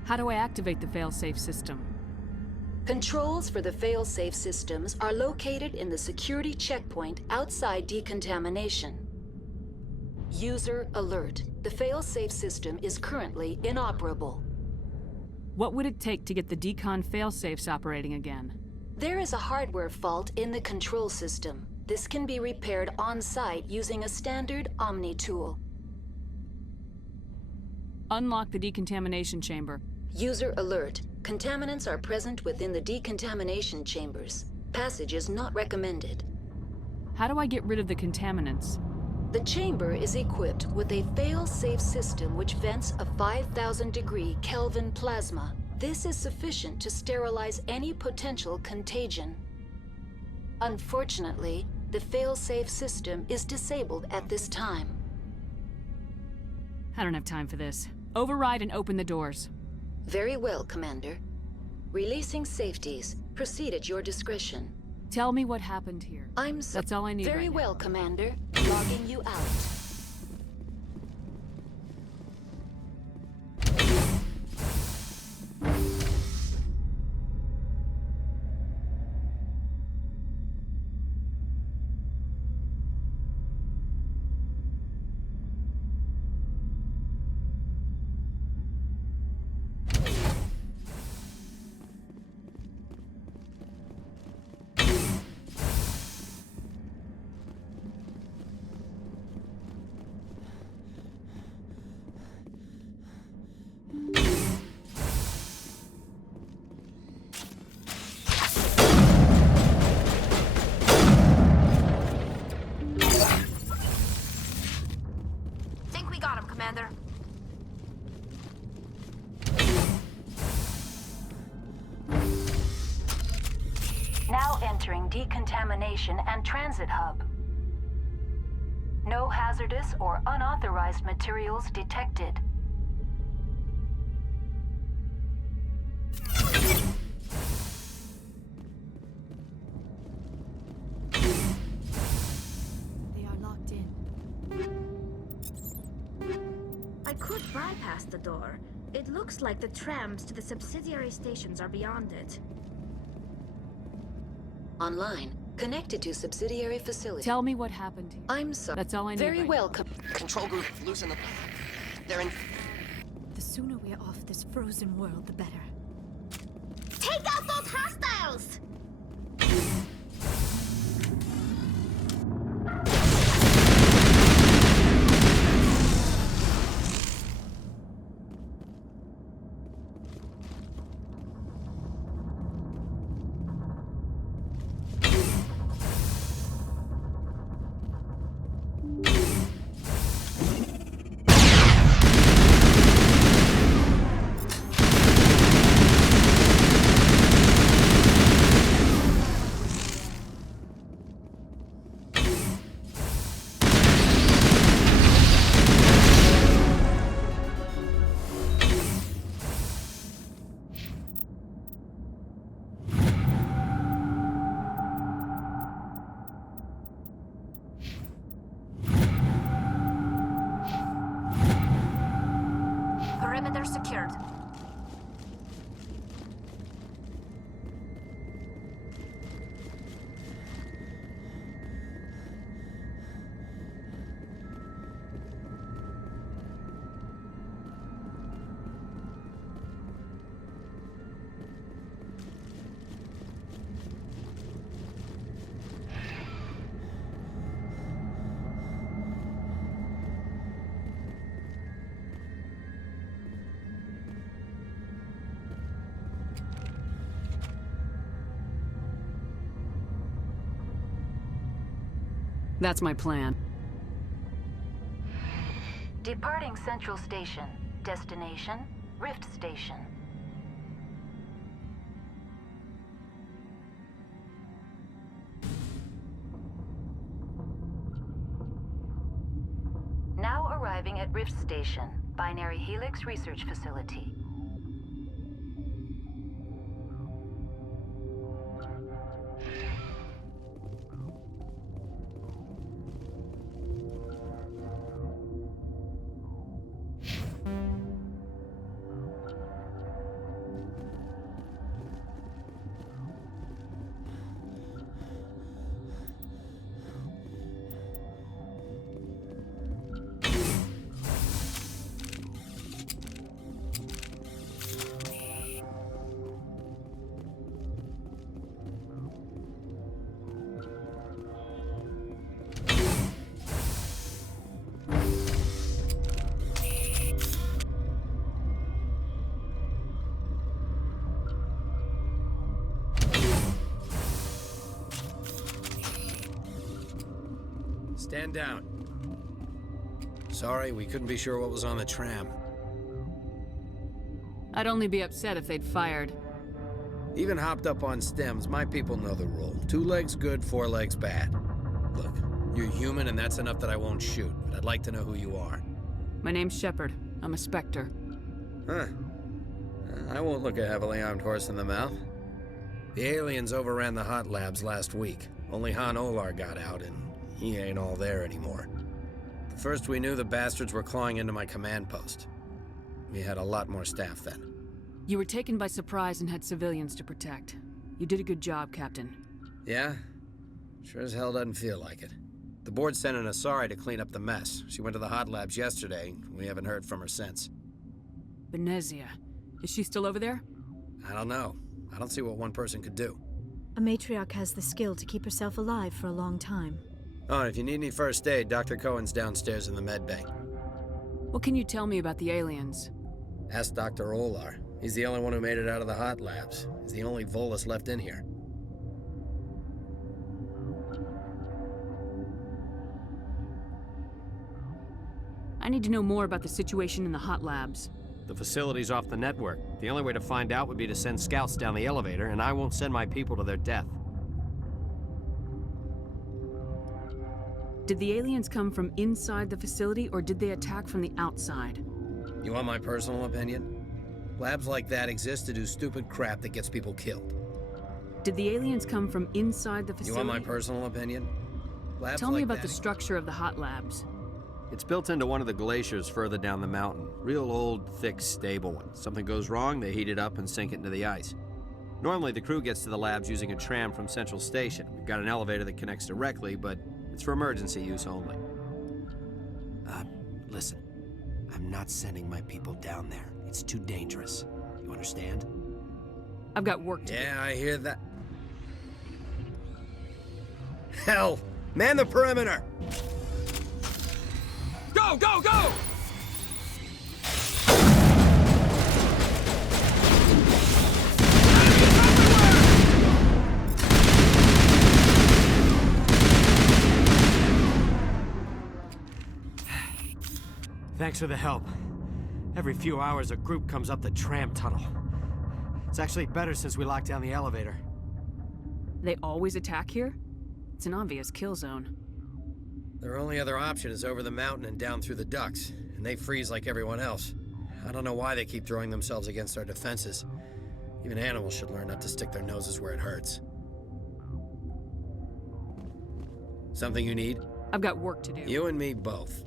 How do I activate the fail-safe system? Controls for the fail-safe systems are located in the security checkpoint outside decontamination. User alert. The fail-safe system is currently inoperable. What would it take to get the decon fail-safes operating again? There is a hardware fault in the control system. This can be repaired on-site using a standard Omni tool. Unlock the decontamination chamber. User alert. Contaminants are present within the decontamination chambers. Passage is not recommended. How do I get rid of the contaminants? The chamber is equipped with a fail-safe system which vents a 5,000-degree Kelvin plasma. This is sufficient to sterilize any potential contagion. Unfortunately, the fail-safe system is disabled at this time. I don't have time for this. Override and open the doors. Very well, Commander. Releasing safeties. Proceed at your discretion. Tell me what happened here. That's all I need Very right well, now. Commander. Logging you out. decontamination and transit hub. No hazardous or unauthorized materials detected. They are locked in. I could bypass the door. It looks like the trams to the subsidiary stations are beyond it. Online, connected to subsidiary facility. Tell me what happened here. I'm sorry. That's all I need. Very right well. Control group, loosen the... They're in... The sooner we are off this frozen world, the better. Take out those hostiles! Perimeter secured. That's my plan. Departing Central Station. Destination, Rift Station. Now arriving at Rift Station, Binary Helix Research Facility. Stand down. Sorry, we couldn't be sure what was on the tram. I'd only be upset if they'd fired. Even hopped up on stems, my people know the rule. 2 legs good, 4 legs bad. Look, you're human and that's enough that I won't shoot, but I'd like to know who you are. My name's Shepard. I'm a Spectre. Huh. I won't look a heavily armed horse in the mouth. The aliens overran the hot labs last week. Only Han Olar got out and he ain't all there anymore. The first we knew, the bastards were clawing into my command post. We had a lot more staff then. You were taken by surprise and had civilians to protect. You did a good job, Captain. Yeah? Sure as hell doesn't feel like it. The board sent an Asari to clean up the mess. She went to the hot labs yesterday. We haven't heard from her since. Benezia. Is she still over there? I don't know. I don't see what one person could do. A matriarch has the skill to keep herself alive for a long time. Oh, and if you need any first aid, Dr. Cohen's downstairs in the med bay. What can you tell me about the aliens? Ask Dr. Olar. He's the only one who made it out of the hot labs. He's the only Volus left in here. I need to know more about the situation in the hot labs. The facility's off the network. The only way to find out would be to send scouts down the elevator, and I won't send my people to their death. Did the aliens come from inside the facility, or did they attack from the outside? You want my personal opinion? Labs like that exist to do stupid crap that gets people killed. Did the aliens come from inside the facility? You want my personal opinion? Labs Tell me like about that the structure of the hot labs. It's built into one of the glaciers further down the mountain. Real old, thick, stable one. Something goes wrong, they heat it up and sink it into the ice. Normally, the crew gets to the labs using a tram from Central Station. We've got an elevator that connects directly, but it's for emergency use only. Listen. I'm not sending my people down there. It's too dangerous. You understand? I've got work to do. Yeah, I hear that. Hell! Man the perimeter! Go, go, go! Thanks for the help. Every few hours, a group comes up the tram tunnel. It's actually better since we locked down the elevator. They always attack here? It's an obvious kill zone. Their only other option is over the mountain and down through the ducts, and they freeze like everyone else. I don't know why they keep throwing themselves against our defenses. Even animals should learn not to stick their noses where it hurts. Something you need? I've got work to do. You and me both.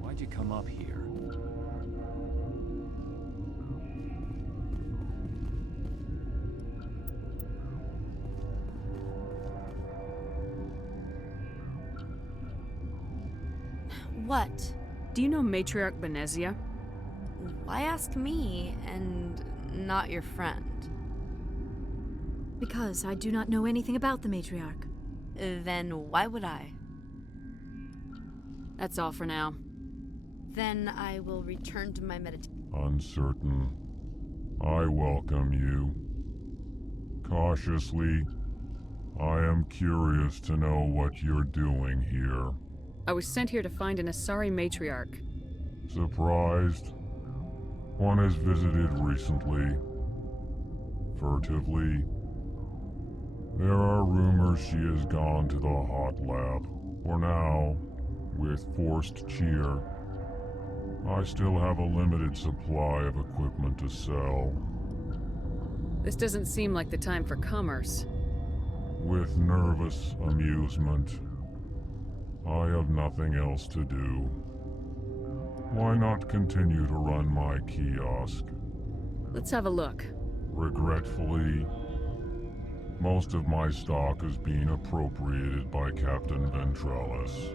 Why'd you come up here? What? Do you know Matriarch Benezia? Why ask me and not your friend? Because I do not know anything about the Matriarch. Then why would I? That's all for now. Then I will return to my meditation. Uncertain. I welcome you. Cautiously, I am curious to know what you're doing here. I was sent here to find an Asari Matriarch. Surprised? One has visited recently. Furtively. There are rumors she has gone to the hot lab. For now, with forced cheer, I still have a limited supply of equipment to sell. This doesn't seem like the time for commerce. With nervous amusement. I have nothing else to do. Why not continue to run my kiosk? Let's have a look. Regretfully, most of my stock is being appropriated by Captain Ventrellis.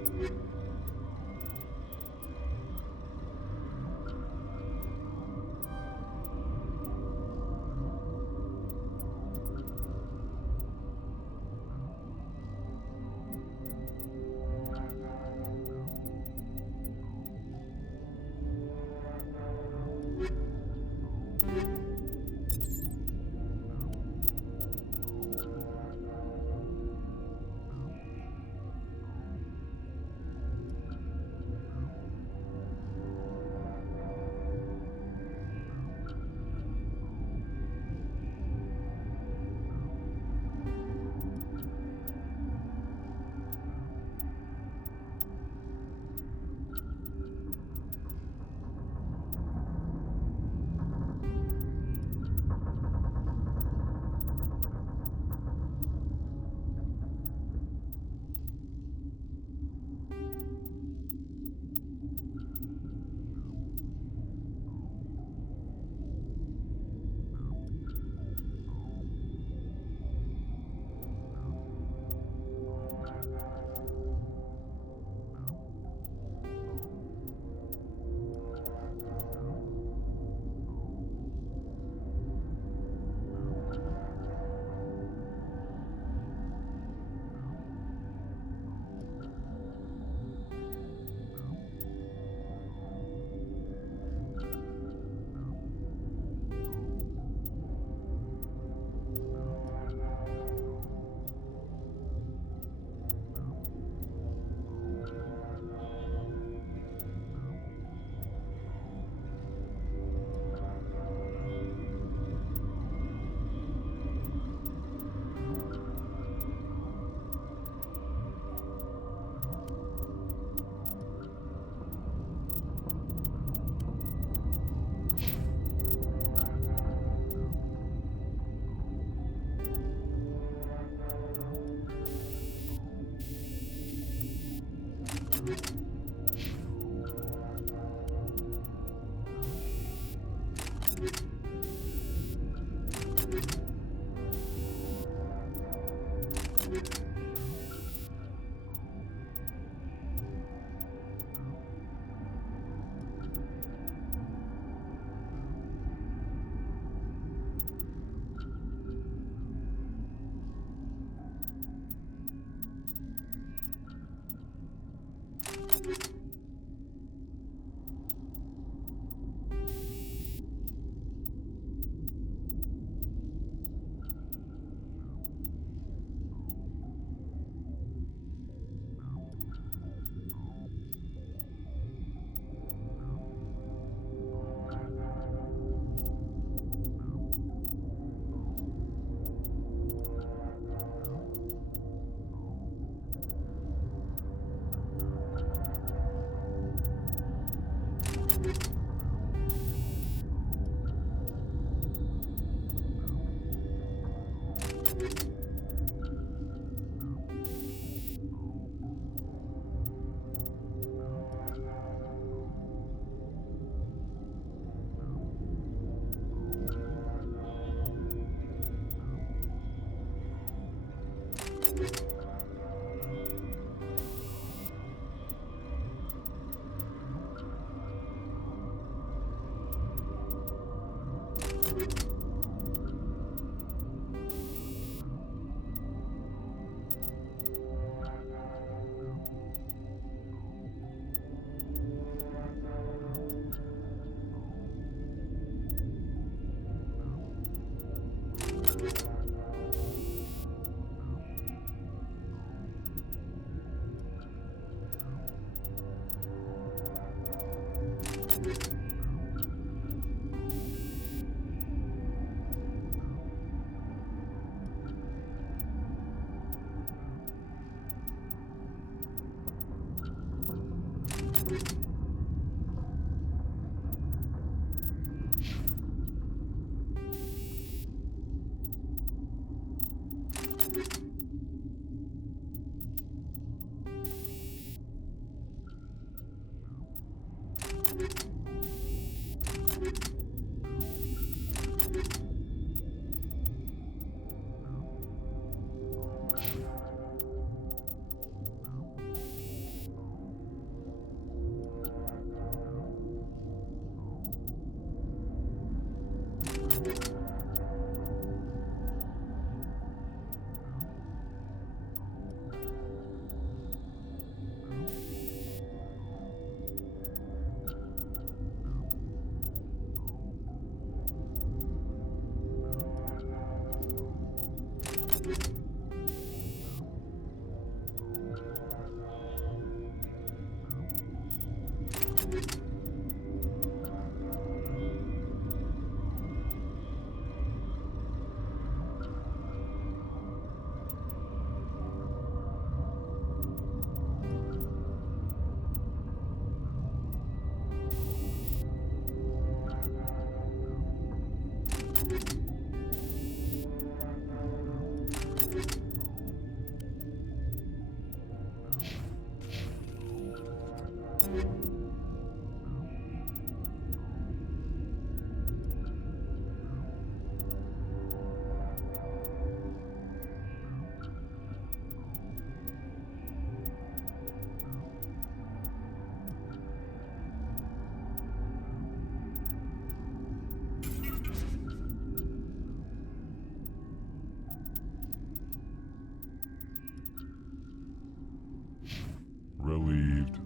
Relieved.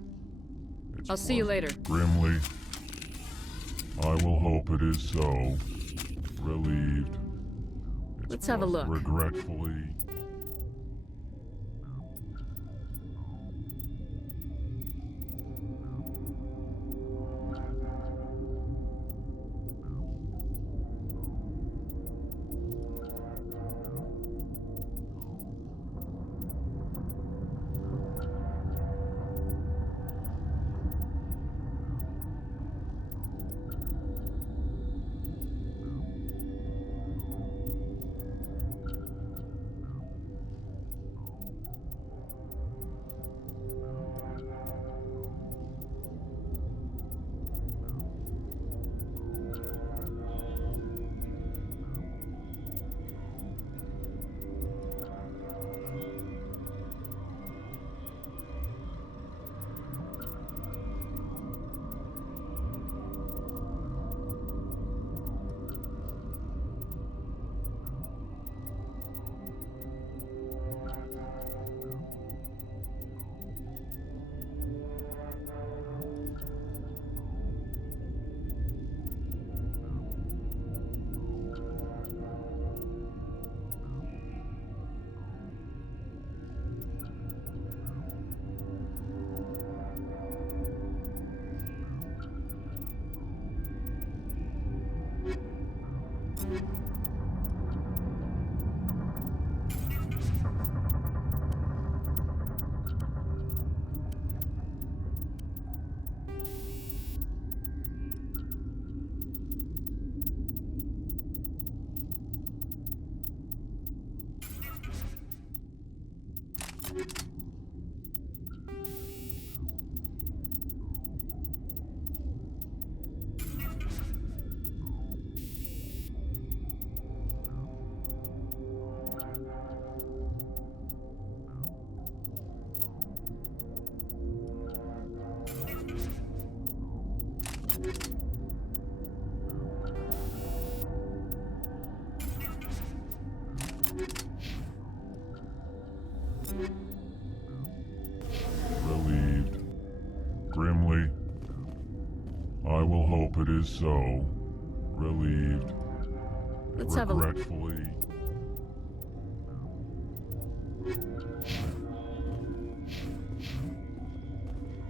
I'll see you later. Grimly. I will hope it is so. Relieved. Let's have a look. Regretfully. Relieved. Grimly. I will hope it is so. Relieved. Let's have a look. Regretfully.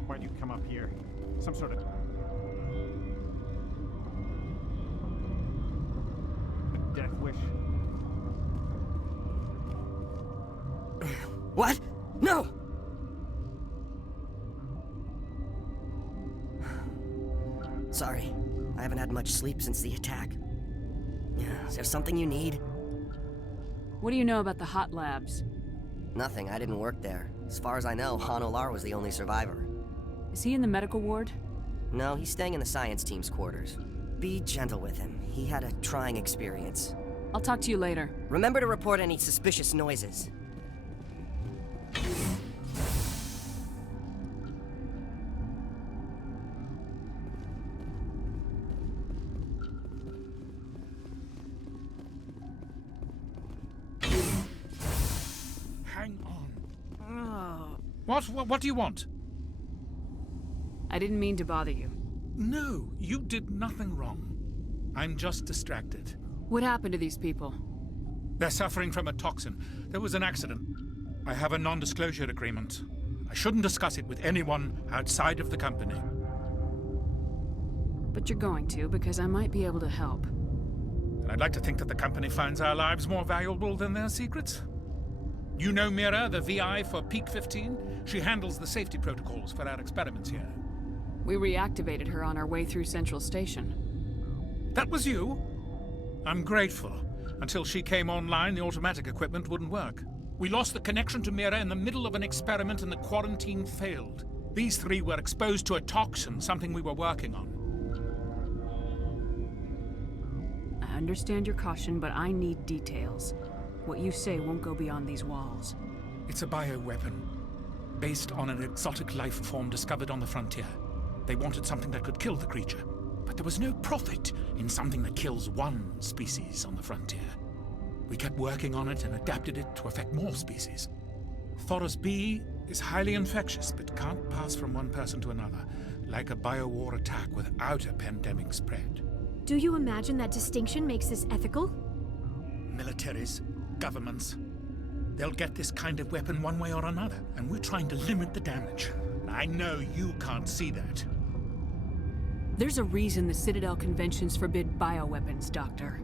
Why'd you come up here? Some sort of... a death wish? What? No! Sorry, I haven't had much sleep since the attack. Is there something you need? What do you know about the hot labs? Nothing, I didn't work there. As far as I know, Han Olar was the only survivor. Is he in the medical ward? No, he's staying in the science team's quarters. Be gentle with him. He had a trying experience. I'll talk to you later. Remember to report any suspicious noises. Hang on. What do you want? I didn't mean to bother you. No, you did nothing wrong. I'm just distracted. What happened to these people? They're suffering from a toxin. There was an accident. I have a non-disclosure agreement. I shouldn't discuss it with anyone outside of the company. But you're going to, because I might be able to help. And I'd like to think that the company finds our lives more valuable than their secrets. You know Mira, the VI for Peak 15? She handles the safety protocols for our experiments here. We reactivated her on our way through Central Station. That was you? I'm grateful. Until she came online, the automatic equipment wouldn't work. We lost the connection to Mira in the middle of an experiment and the quarantine failed. These three were exposed to a toxin, something we were working on. I understand your caution, but I need details. What you say won't go beyond these walls. It's a bioweapon, based on an exotic life form discovered on the frontier. They wanted something that could kill the creature, but there was no profit in something that kills one species on the frontier. We kept working on it and adapted it to affect more species. Thoros B is highly infectious, but can't pass from one person to another, like a biowar attack without a pandemic spread. Do you imagine that distinction makes this ethical? Militaries, governments, they'll get this kind of weapon one way or another, and we're trying to limit the damage. I know you can't see that. There's a reason the Citadel conventions forbid bioweapons, Doctor.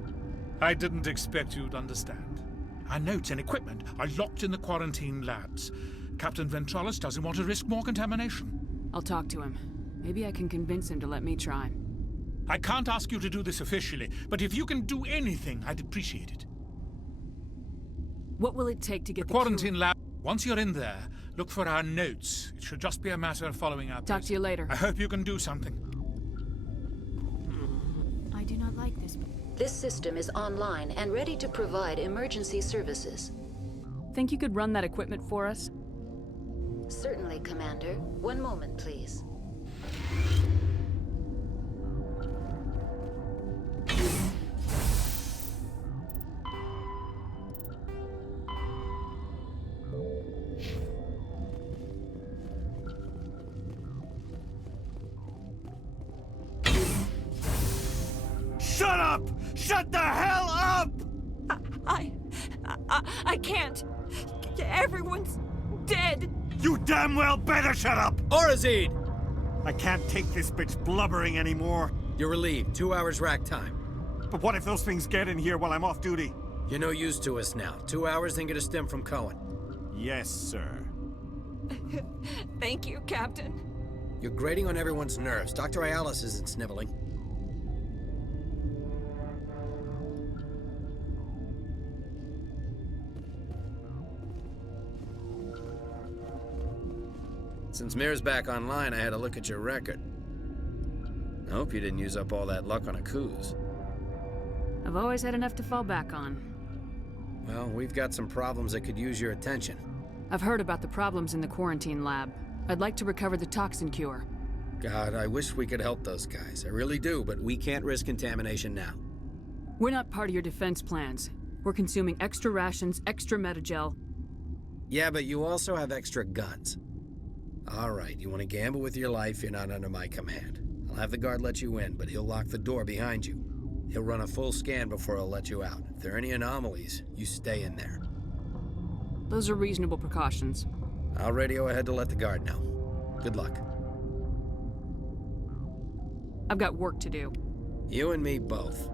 I didn't expect you'd understand. Our notes and equipment are locked in the quarantine labs. Captain Ventralis doesn't want to risk more contamination. I'll talk to him. Maybe I can convince him to let me try. I can't ask you to do this officially, but if you can do anything, I'd appreciate it. What will it take to get the quarantine lab? Once you're in there, look for our notes. It should just be a matter of following up. Talk to you later. I hope you can do something. I do not like this. This system is online and ready to provide emergency services. Think you could run that equipment for us? Certainly, Commander. One moment, please. Shut up! Shut the hell up! I can't. Everyone's dead. You damn well better shut up! Orazid! I can't take this bitch blubbering anymore. You're relieved. 2 hours rack time. But what if those things get in here while I'm off duty? You're no use to us now. 2 hours, then get a stim from Cohen. Yes, sir. Thank you, Captain. You're grating on everyone's nerves. Dr. Ilos isn't sniveling. Since Mir's back online, I had a look at your record. I hope you didn't use up all that luck on a cruise. I've always had enough to fall back on. Well, we've got some problems that could use your attention. I've heard about the problems in the quarantine lab. I'd like to recover the toxin cure. God, I wish we could help those guys. I really do, but we can't risk contamination now. We're not part of your defense plans. We're consuming extra rations, extra metagel. Yeah, but you also have extra guns. All right, you want to gamble with your life, you're not under my command. I'll have the guard let you in, but he'll lock the door behind you. He'll run a full scan before he'll let you out. If there are any anomalies, you stay in there. Those are reasonable precautions. I'll radio ahead to let the guard know. Good luck. I've got work to do. You and me both.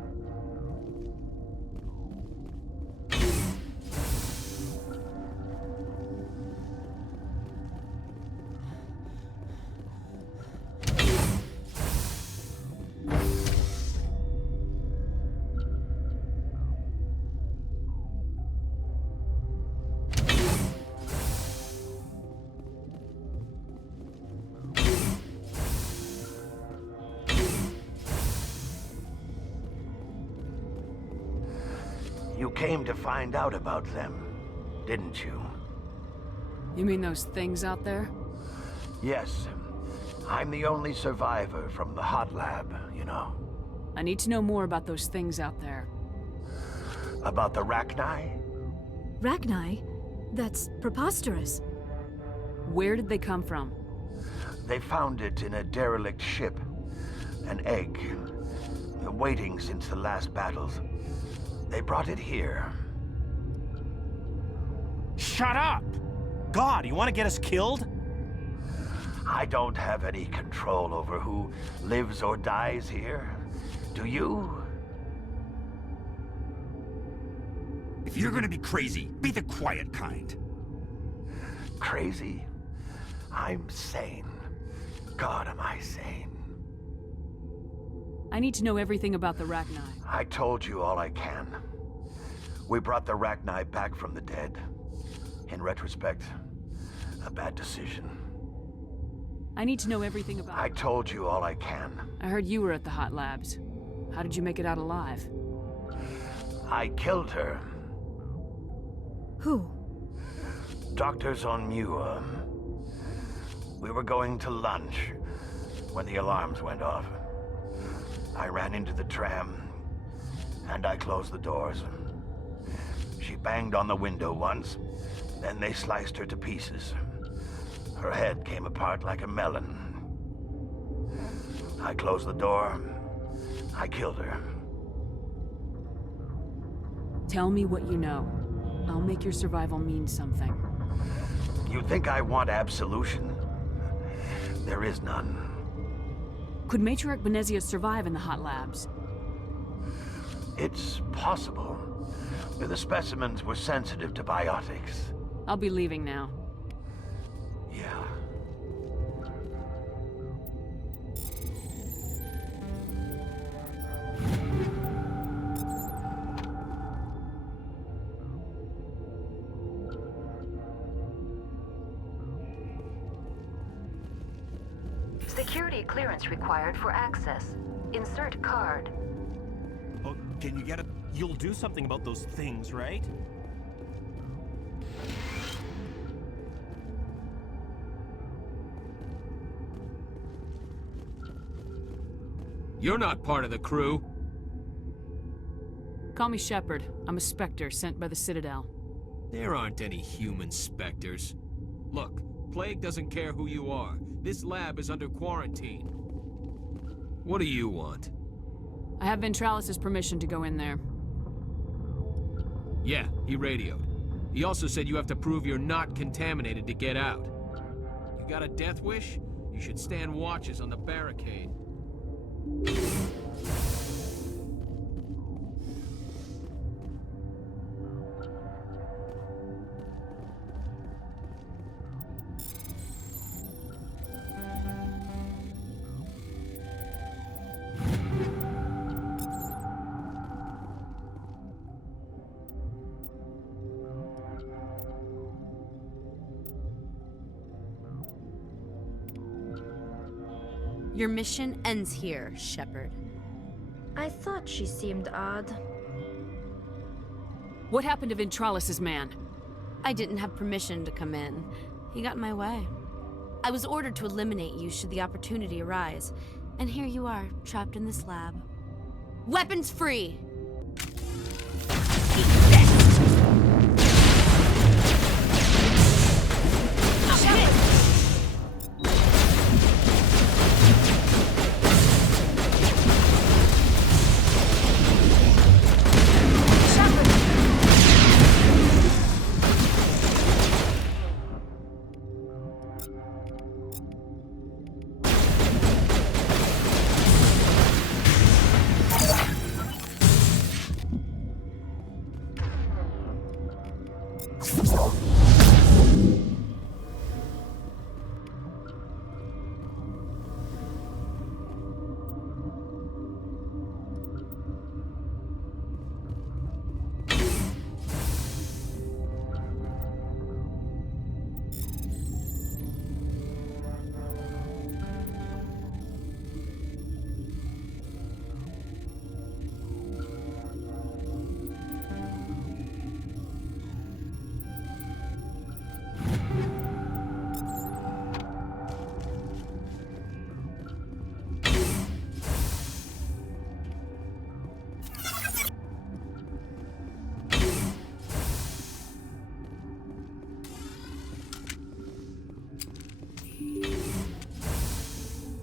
You came to find out about them, didn't you? You mean those things out there? Yes. I'm the only survivor from the hot lab, you know. I need to know more about those things out there. About the Rachni? Rachni? That's preposterous. Where did they come from? They found it in a derelict ship. An egg. Waiting since the last battles. They brought it here. Shut up! God, you want to get us killed? I don't have any control over who lives or dies here. Do you? If you're gonna be crazy, be the quiet kind. Crazy? I'm sane. God, am I sane? I need to know everything about the Rachni. I told you all I can. We brought the Rachni back from the dead. In retrospect, a bad decision. I need to know everything about... I told you all I can. I heard you were at the hot labs. How did you make it out alive? I killed her. Who? Doctors on Muir. We were going to lunch when the alarms went off. I ran into the tram, and I closed the doors. She banged on the window once, then they sliced her to pieces. Her head came apart like a melon. I closed the door. I killed her. Tell me what you know. I'll make your survival mean something. You think I want absolution? There is none. Could Matriarch Benezia survive in the hot labs? It's possible. The specimens were sensitive to biotics. I'll be leaving now. Yeah. Security clearance required for access. Insert card. Oh, can you get it? You'll do something about those things, right? You're not part of the crew. Call me Shepard. I'm a Spectre sent by the Citadel. There aren't any human specters. Look, Plague doesn't care who you are. This lab is under quarantine. What do you want? I have Ventralis' permission to go in there. Yeah, he radioed. He also said you have to prove you're not contaminated to get out. You got a death wish? You should stand watches on the barricade. Your mission ends here, Shepard. I thought she seemed odd. What happened to Ventralis's man? I didn't have permission to come in. He got in my way. I was ordered to eliminate you should the opportunity arise. And here you are, trapped in this lab. Weapons free!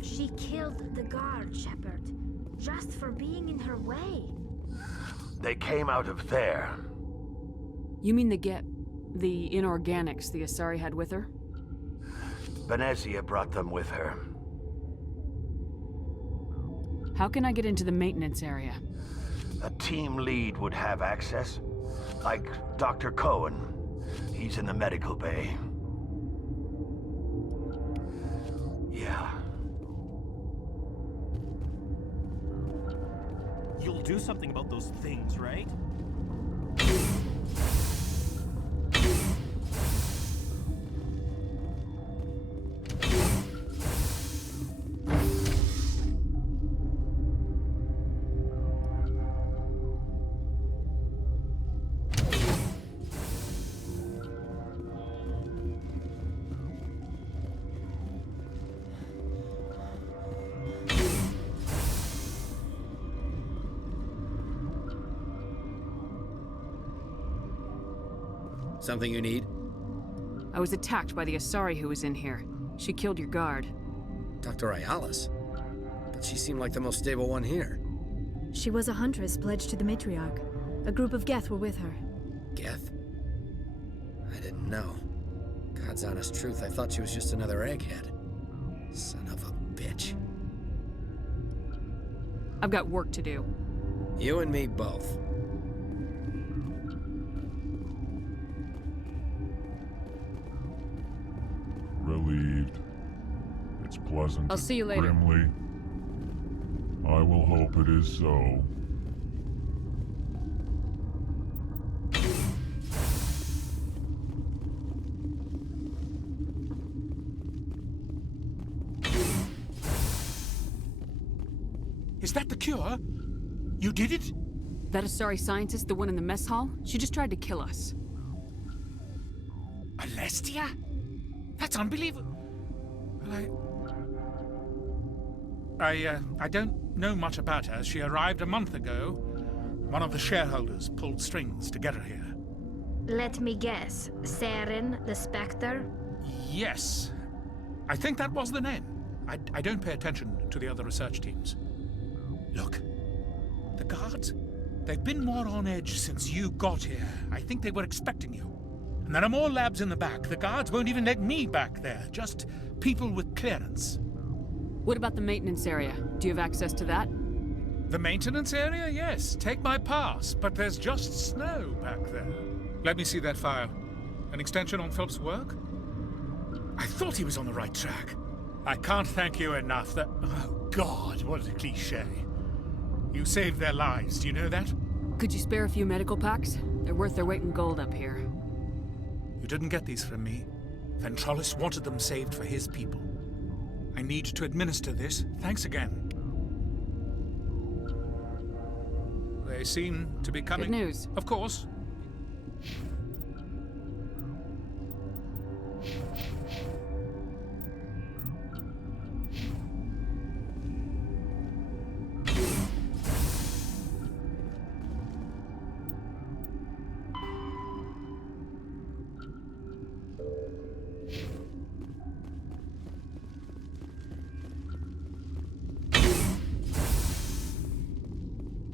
She killed the guard, Shepard, just for being in her way. They came out of there. You mean the inorganics the Asari had with her? Venezia brought them with her. How can I get into the maintenance area? A team lead would have access. Like Dr. Cohen. He's in the medical bay. Yeah. You'll do something about those things, right? Something you need? I was attacked by the Asari who was in here. She killed your guard. Dr. Ilos? But she seemed like the most stable one here. She was a huntress pledged to the matriarch. A group of Geth were with her. Geth? I didn't know. God's honest truth, I thought she was just another egghead. Son of a bitch. I've got work to do. You and me both. Relieved. It's pleasant. I'll see you later. Grimly. I will hope it is so. Is that the cure? You did it? That Asari scientist, the one in the mess hall, she just tried to kill us. Alestia? That's unbelievable. I don't know much about her. She arrived a month ago. One of the shareholders pulled strings to get her here. Let me guess. Saren, the Spectre? Yes. I think that was the name. I don't pay attention to the other research teams. Look, the guards, they've been more on edge since you got here. I think they were expecting you. And there are more labs in the back. The guards won't even let me back there. Just people with clearance. What about the maintenance area? Do you have access to that? The maintenance area? Yes. Take my pass. But there's just snow back there. Let me see that file. An extension on Phelps' work? I thought he was on the right track. I can't thank you enough. Oh, God, what a cliché. You saved their lives. Do you know that? Could you spare a few medical packs? They're worth their weight in gold up here. You didn't get these from me. Ventralis wanted them saved for his people. I need to administer this. Thanks again. They seem to be coming. Good news. Of course.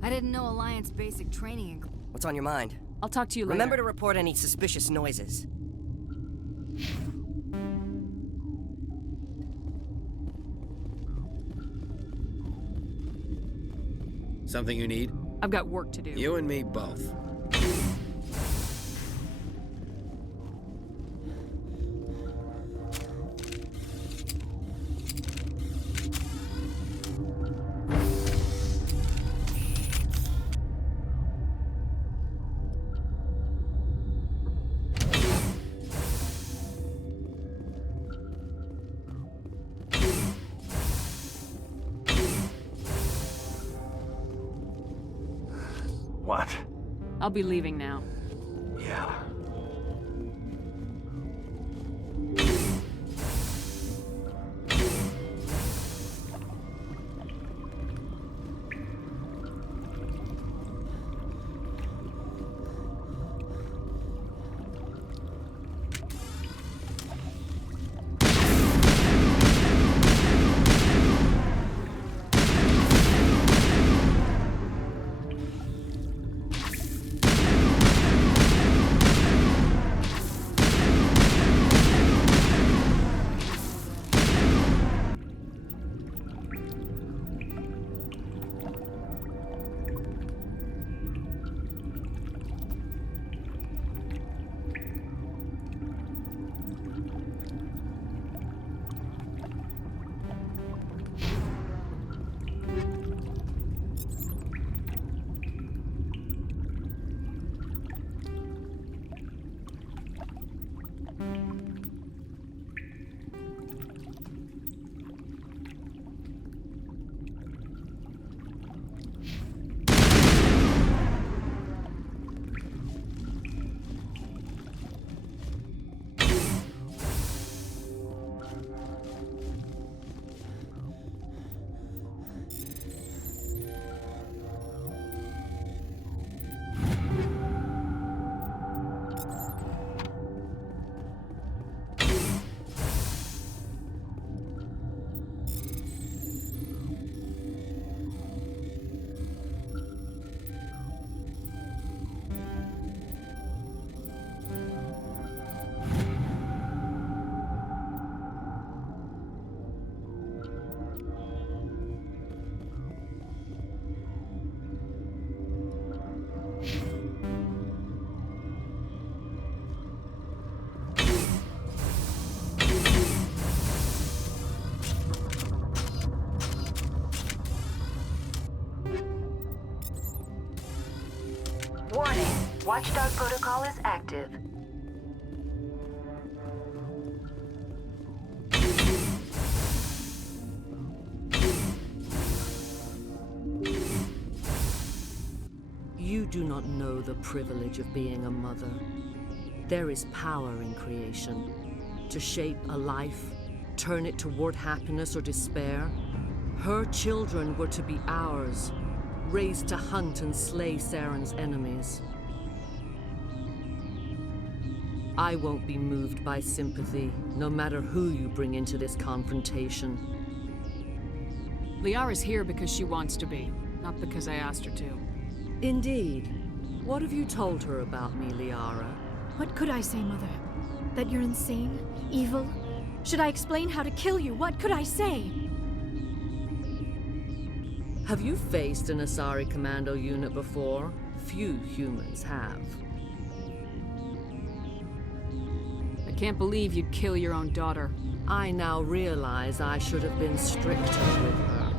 I didn't know Alliance basic training. What's on your mind? I'll talk to you later. Remember to report any suspicious noises. Something you need? I've got work to do. You and me both. What? I'll be leaving now. Yeah. Warning, Watchdog protocol is active. You do not know the privilege of being a mother. There is power in creation. To shape a life, turn it toward happiness or despair. Her children were to be ours, raised to hunt and slay Saren's enemies. I won't be moved by sympathy, no matter who you bring into this confrontation. Liara's here because she wants to be, not because I asked her to. Indeed. What have you told her about me, Liara? What could I say, Mother? That you're insane? Evil? Should I explain how to kill you? What could I say? Have you faced an Asari commando unit before? Few humans have. I can't believe you'd kill your own daughter. I now realize I should have been stricter with her.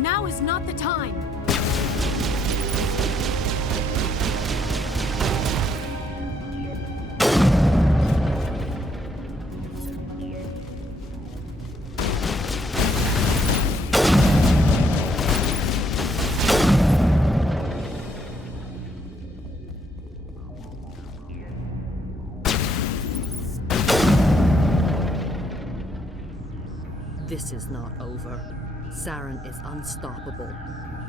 Now is not the time! This is not over. Saren is unstoppable.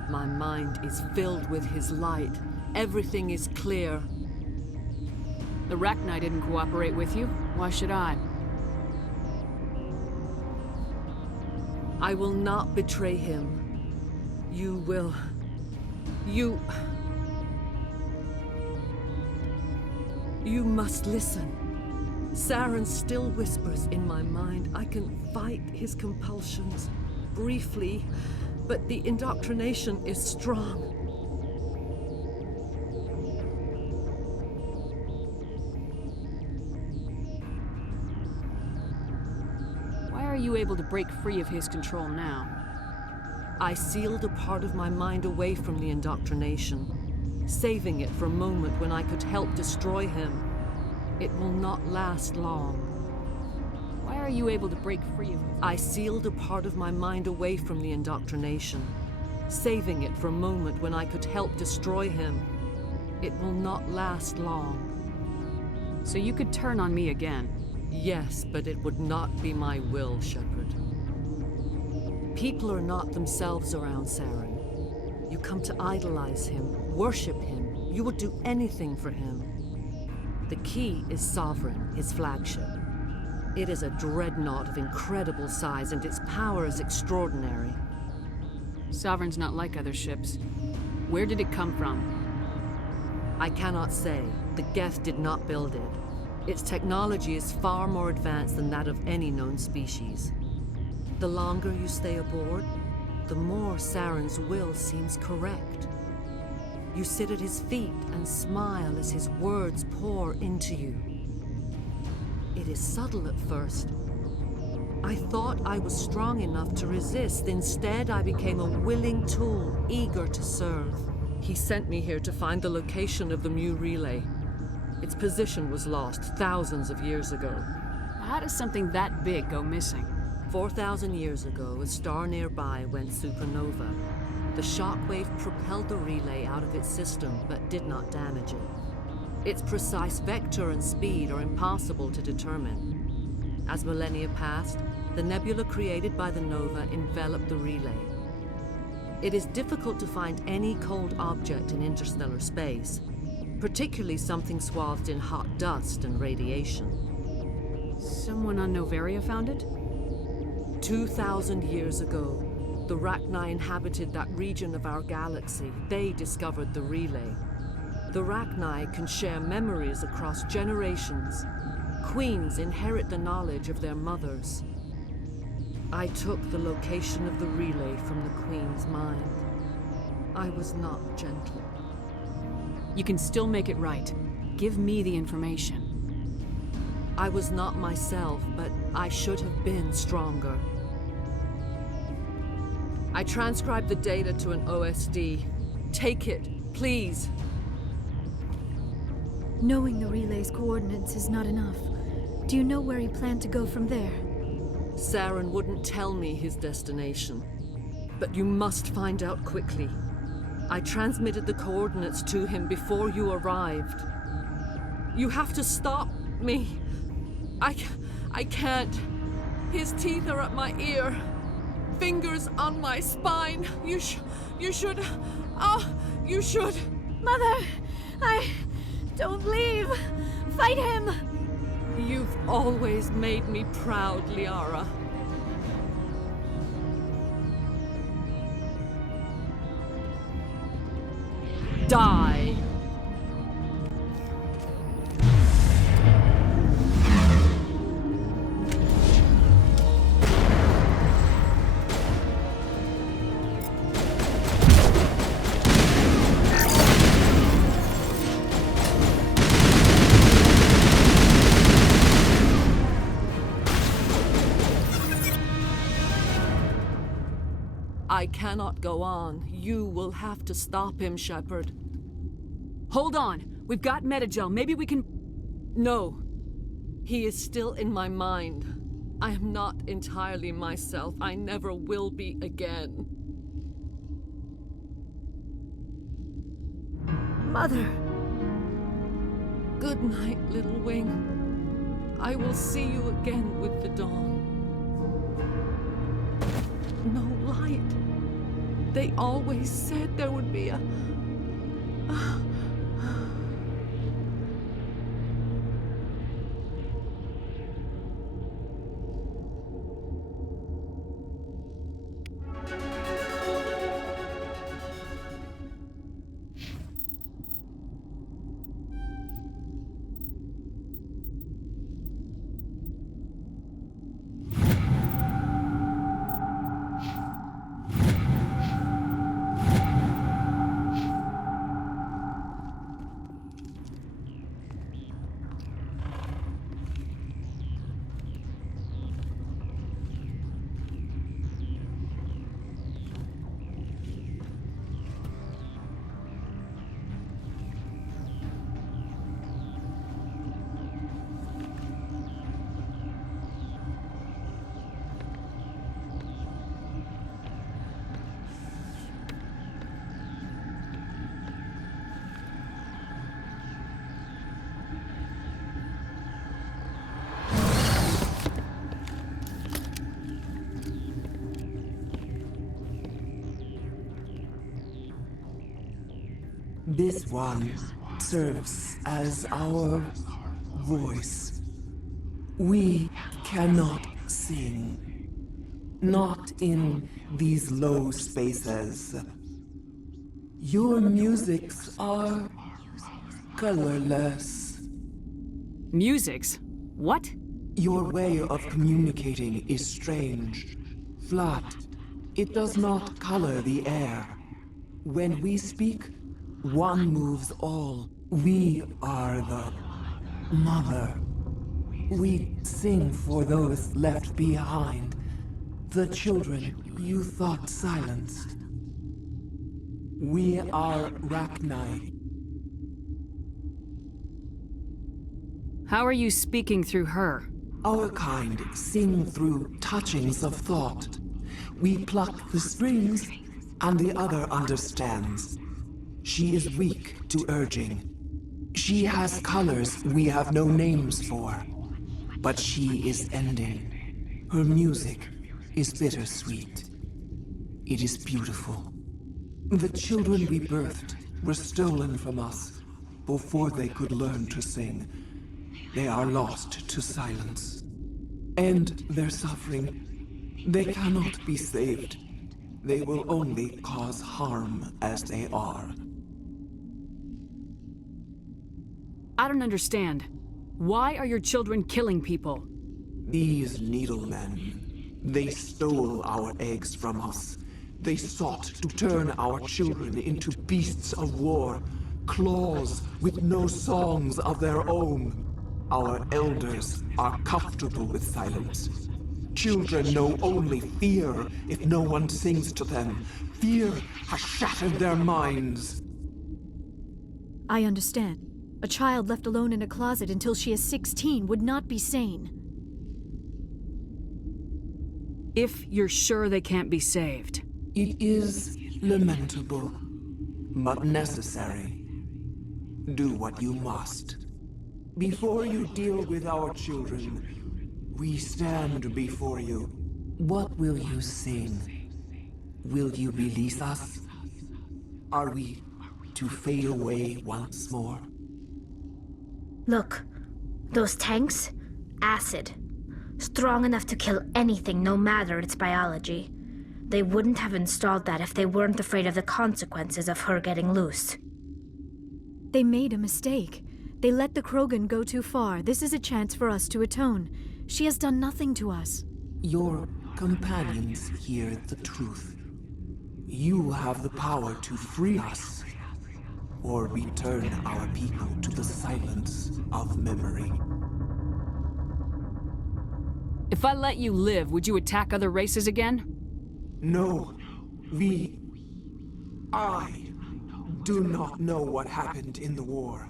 My mind is filled with his light. Everything is clear. The Rachni didn't cooperate with you. Why should I? I will not betray him. You will... You must listen. Saren still whispers in my mind. I can fight his compulsions, briefly, but the indoctrination is strong. Why are you able to break free of his control now? I sealed a part of my mind away from the indoctrination, saving it for a moment when I could help destroy him. It will not last long. Why are you able to break free of it? I sealed a part of my mind away from the indoctrination, saving it for a moment when I could help destroy him. It will not last long. So you could turn on me again? Yes, but it would not be my will, Shepard. People are not themselves around Saren. You come to idolize him, worship him. You would do anything for him. The key is Sovereign, his flagship. It is a dreadnought of incredible size, and its power is extraordinary. Sovereign's not like other ships. Where did it come from? I cannot say. The Geth did not build it. Its technology is far more advanced than that of any known species. The longer you stay aboard, the more Saren's will seems correct. You sit at his feet and smile as his words pour into you. It is subtle at first. I thought I was strong enough to resist. Instead, I became a willing tool, eager to serve. He sent me here to find the location of the Mu relay. Its position was lost thousands of years ago. How does something that big go missing? 4,000 years ago, a star nearby went supernova. The shockwave propelled the relay out of its system, but did not damage it. Its precise vector and speed are impossible to determine. As millennia passed, the nebula created by the nova enveloped the relay. It is difficult to find any cold object in interstellar space, particularly something swathed in hot dust and radiation. Someone on Noveria found it? 2,000 years ago, the Rachni inhabited that region of our galaxy. They discovered the relay. The Rachni can share memories across generations. Queens inherit the knowledge of their mothers. I took the location of the relay from the Queen's mind. I was not gentle. You can still make it right. Give me the information. I was not myself, but I should have been stronger. I transcribed the data to an OSD. Take it, please. Knowing the relay's coordinates is not enough. Do you know where he planned to go from there? Saren wouldn't tell me his destination. But you must find out quickly. I transmitted the coordinates to him before you arrived. You have to stop me. I can't. His teeth are at my ear. Fingers on my spine. You should. Mother, don't leave. Fight him. You've always made me proud, Liara. Die. I cannot go on. You will have to stop him, Shepard. Hold on. We've got Metagel. Maybe we can... No. He is still in my mind. I am not entirely myself. I never will be again. Mother. Good night, little wing. I will see you again with the dawn. No light. They always said there would be a... This one serves as our voice. We cannot sing. Not in these low spaces. Your musics are colorless. Musics? What? Your way of communicating is strange. Flat. It does not color the air. When we speak, one moves all. We are the mother. We sing for those left behind. The children you thought silenced. We are Rachni. How are you speaking through her? Our kind sing through touchings of thought. We pluck the strings, and the other understands. She is weak to urging. She has colors we have no names for. But she is ending. Her music is bittersweet. It is beautiful. The children we birthed were stolen from us before they could learn to sing. They are lost to silence. And their suffering, they cannot be saved. They will only cause harm as they are. I don't understand. Why are your children killing people? These needlemen, they stole our eggs from us. They sought to turn our children into beasts of war, claws with no songs of their own. Our elders are comfortable with silence. Children know only fear if no one sings to them. Fear has shattered their minds. I understand. A child left alone in a closet until she is 16 would not be sane. If you're sure they can't be saved. It is lamentable, but necessary. Do what you must. Before you deal with our children, we stand before you. What will you sing? Will you release us? Are we to fade away once more? Look, those tanks? Acid. Strong enough to kill anything, no matter its biology. They wouldn't have installed that if they weren't afraid of the consequences of her getting loose. They made a mistake. They let the Krogan go too far. This is a chance for us to atone. She has done nothing to us. Your companions hear the truth. You have the power to free us, or return our people to the silence of memory. If I let you live, would you attack other races again? No. I do not know what happened in the war.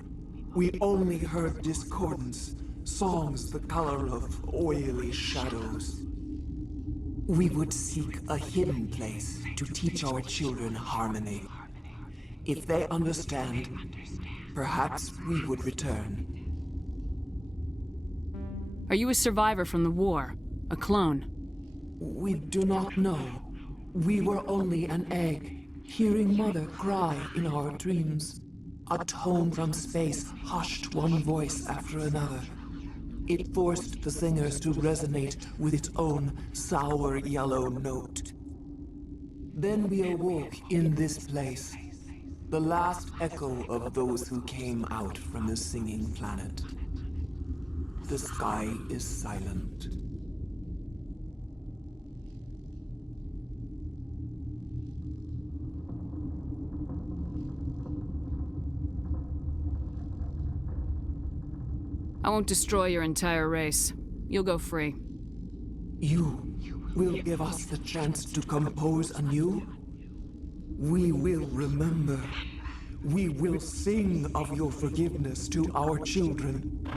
We only heard discordance, songs the color of oily shadows. We would seek a hidden place to teach our children harmony. If they understand, perhaps we would return. Are you a survivor from the war? A clone? We do not know. We were only an egg, hearing Mother cry in our dreams. A tone from space hushed one voice after another. It forced the singers to resonate with its own sour yellow note. Then we awoke in this place, the last echo of those who came out from the singing planet. The sky is silent. I won't destroy your entire race. You'll go free. You will give us the chance to compose anew? We will remember. We will sing of your forgiveness to our children.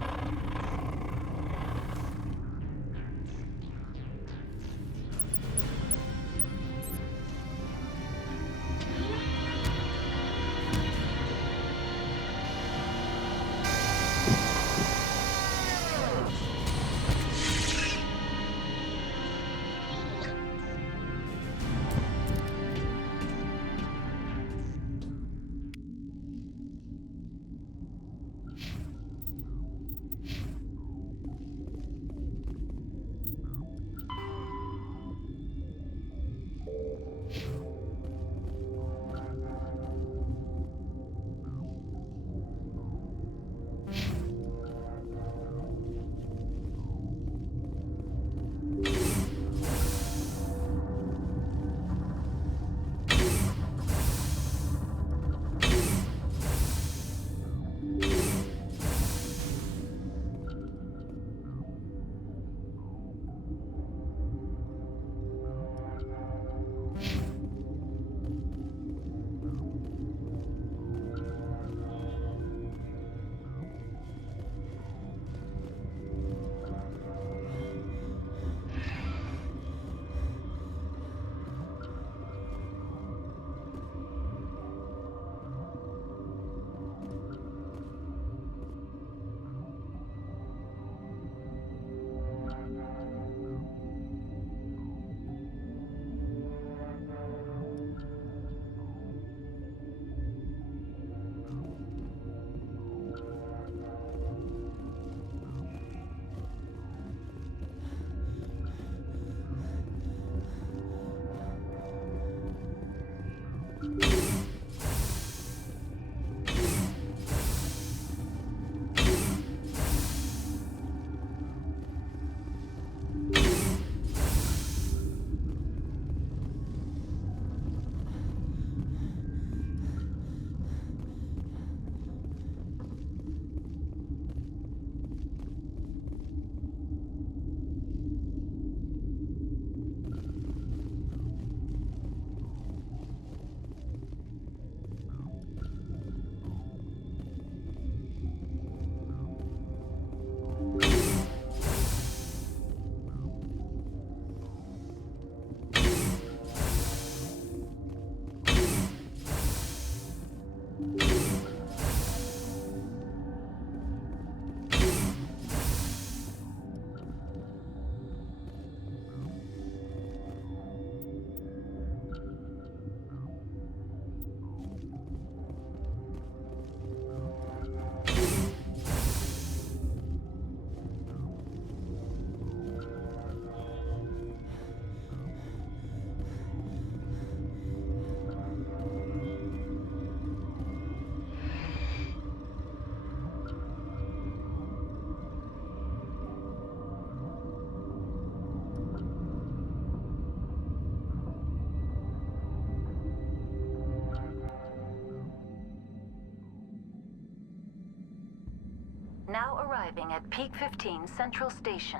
Now arriving at Peak 15 Central Station.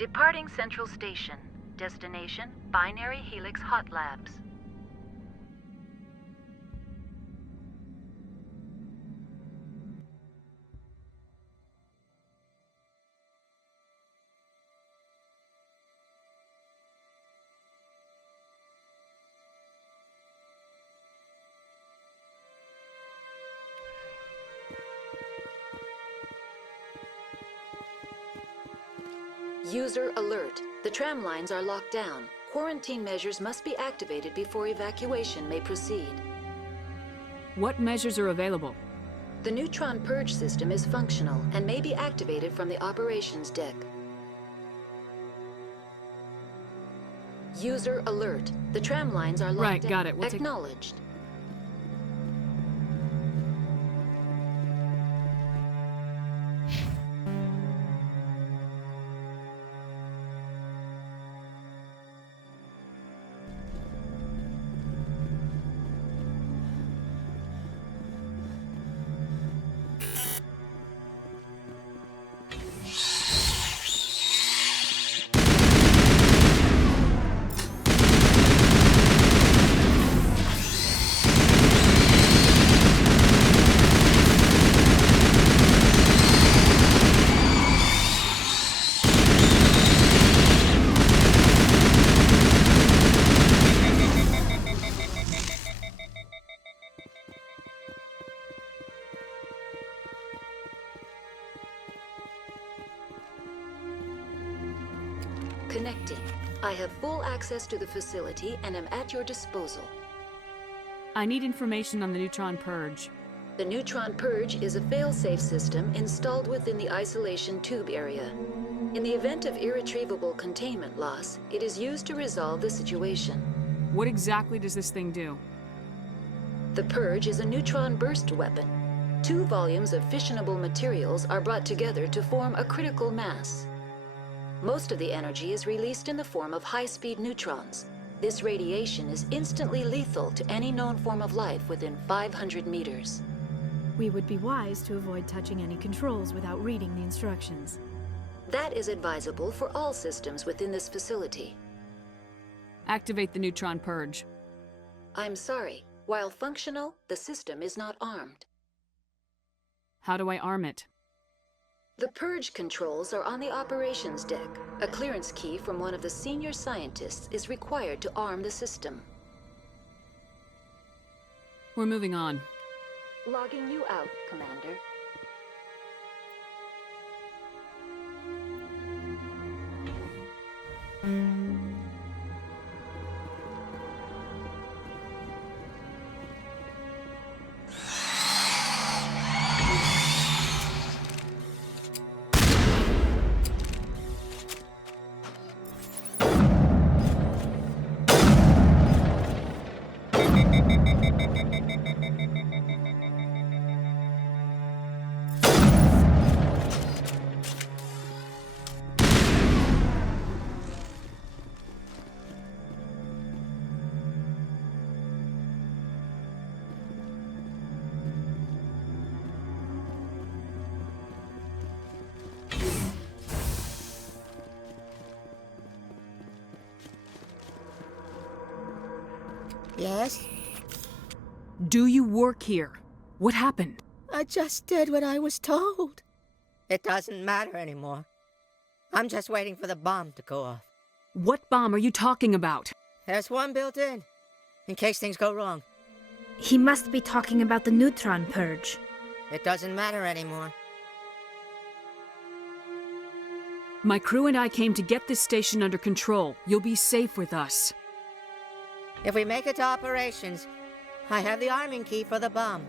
Departing Central Station. Destination, Binary Helix Hot Labs. User alert. The tram lines are locked down. Quarantine measures must be activated before evacuation may proceed. What measures are available? The neutron purge system is functional and may be activated from the operations deck. User alert. The tram lines are locked down. Right, got it. Acknowledged. Connecting. I have full access to the facility and am at your disposal. I need information on the neutron purge. The neutron purge is a fail-safe system installed within the isolation tube area. In the event of irretrievable containment loss, it is used to resolve the situation. What exactly does this thing do? The purge is a neutron burst weapon. 2 volumes of fissionable materials are brought together to form a critical mass. Most of the energy is released in the form of high-speed neutrons. This radiation is instantly lethal to any known form of life within 500 meters. We would be wise to avoid touching any controls without reading the instructions. That is advisable for all systems within this facility. Activate the neutron purge. I'm sorry. While functional, the system is not armed. How do I arm it? The purge controls are on the operations deck. A clearance key from one of the senior scientists is required to arm the system. We're moving on. Logging you out, Commander. Yes? Do you work here? What happened? I just did what I was told. It doesn't matter anymore. I'm just waiting for the bomb to go off. What bomb are you talking about? There's one built in case things go wrong. He must be talking about the neutron purge. It doesn't matter anymore. My crew and I came to get this station under control. You'll be safe with us. If we make it to operations, I have the arming key for the bomb.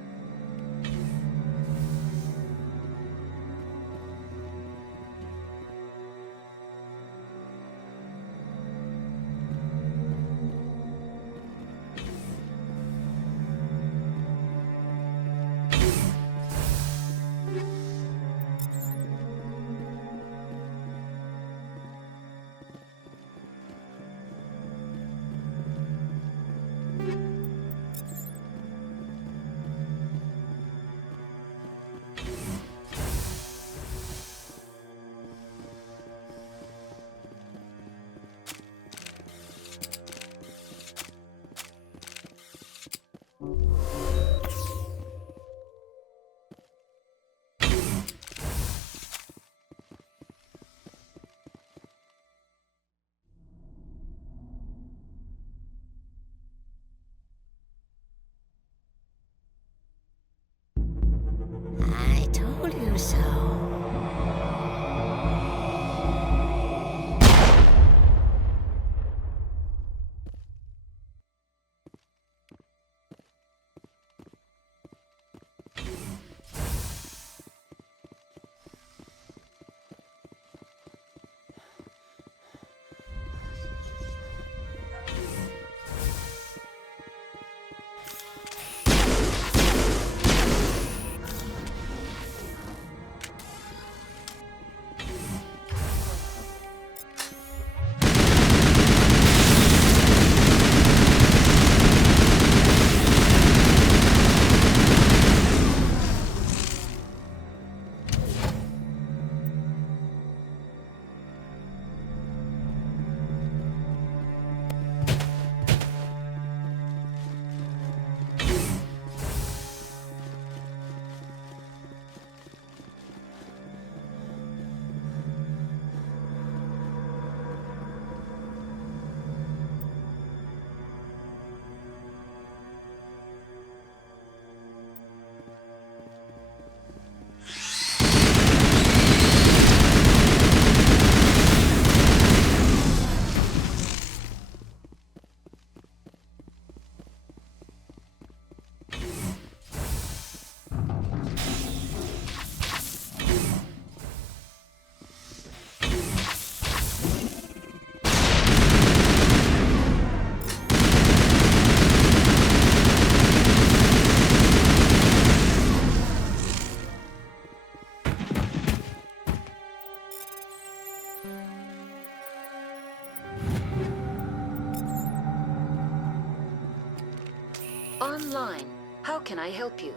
Online. How can I help you?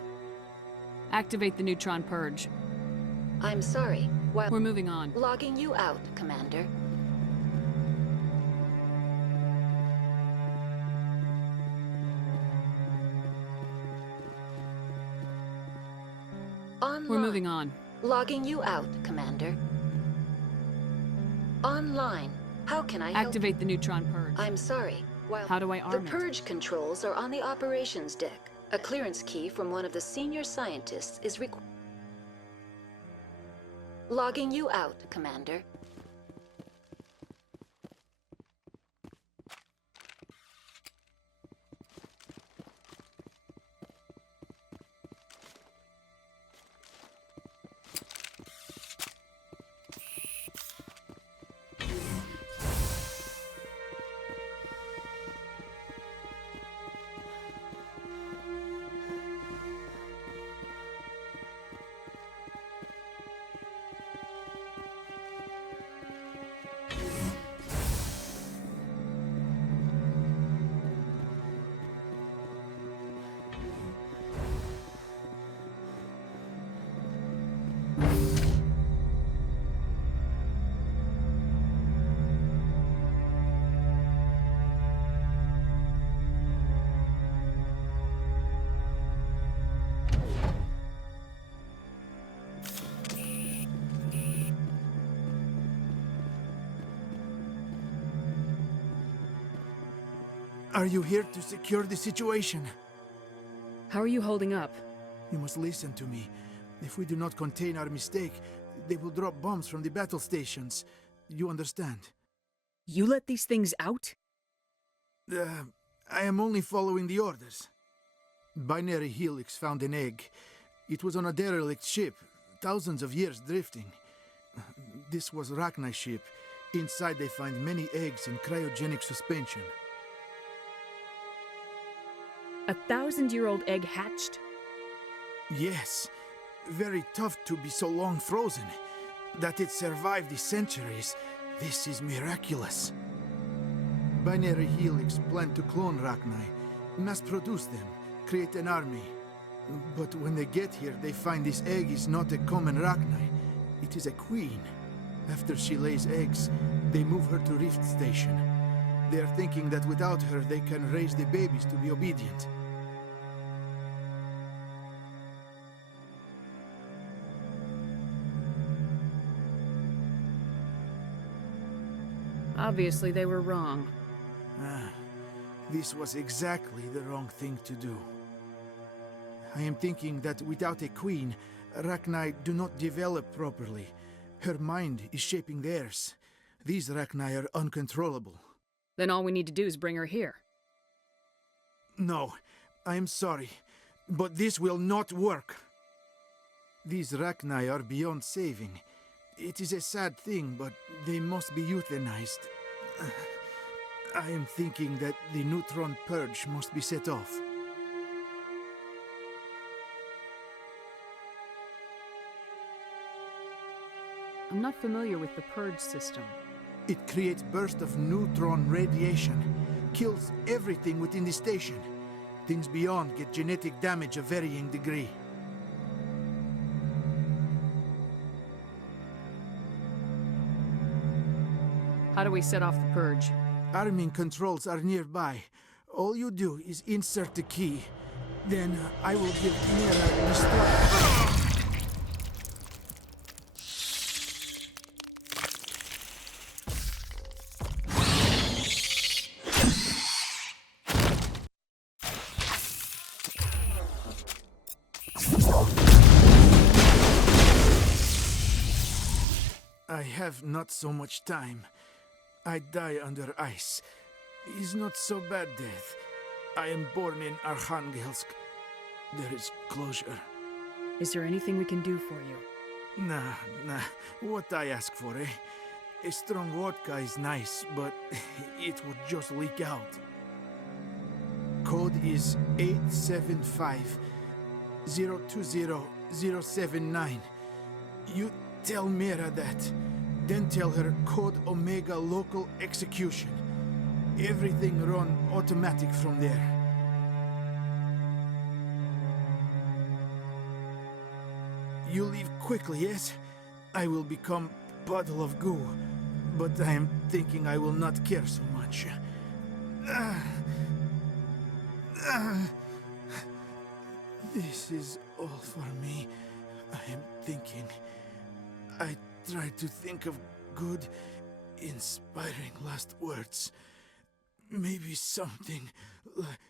Activate the neutron purge. I'm sorry. While we're moving on. Logging you out, Commander. Online. We're moving on. Logging you out, Commander. Online. How can I help? Activate the neutron purge. I'm sorry. While how do I arm the purge controls are on the operations deck. A clearance key from one of the senior scientists is required. Logging you out, Commander. Are you here to secure the situation? How are you holding up? You must listen to me. If we do not contain our mistake, they will drop bombs from the battle stations. You understand? You let these things out? I am only following the orders. Binary Helix found an egg. It was on a derelict ship, thousands of years drifting. This was Rachni's ship. Inside they find many eggs in cryogenic suspension. 1,000-year-old egg hatched? Yes. Very tough to be so long frozen. That it survived the centuries, this is miraculous. Binary Helix planned to clone Rachni, mass-produce them, create an army. But when they get here, they find this egg is not a common Rachni. It is a queen. After she lays eggs, they move her to Rift Station. They are thinking that without her, they can raise the babies to be obedient. Obviously, they were wrong. This was exactly the wrong thing to do. I am thinking that without a queen, Rachni do not develop properly. Her mind is shaping theirs. These Rachni are uncontrollable. Then all we need to do is bring her here. No, I am sorry, but this will not work. These Rachni are beyond saving. It is a sad thing, but they must be euthanized. I am thinking that the neutron purge must be set off. I'm not familiar with the purge system. It creates bursts of neutron radiation, kills everything within the station. Things beyond get genetic damage of varying degree. How do we set off the purge? Arming controls are nearby. All you do is insert the key. Then I will give Mira destruct. I have not so much time. I die under ice. It's not so bad death. I am born in Arkhangelsk. There is closure. Is there anything we can do for you? Nah. What I ask for, eh? A strong vodka is nice, but it would just leak out. Code is 875-020-079. You tell Mira that. Then tell her Code Omega local execution. Everything run automatic from there. You leave quickly, yes? I will become puddle of goo, but I am thinking I will not care so much. This is all for me. I am thinking. I try to think of good, inspiring last words. Maybe something like...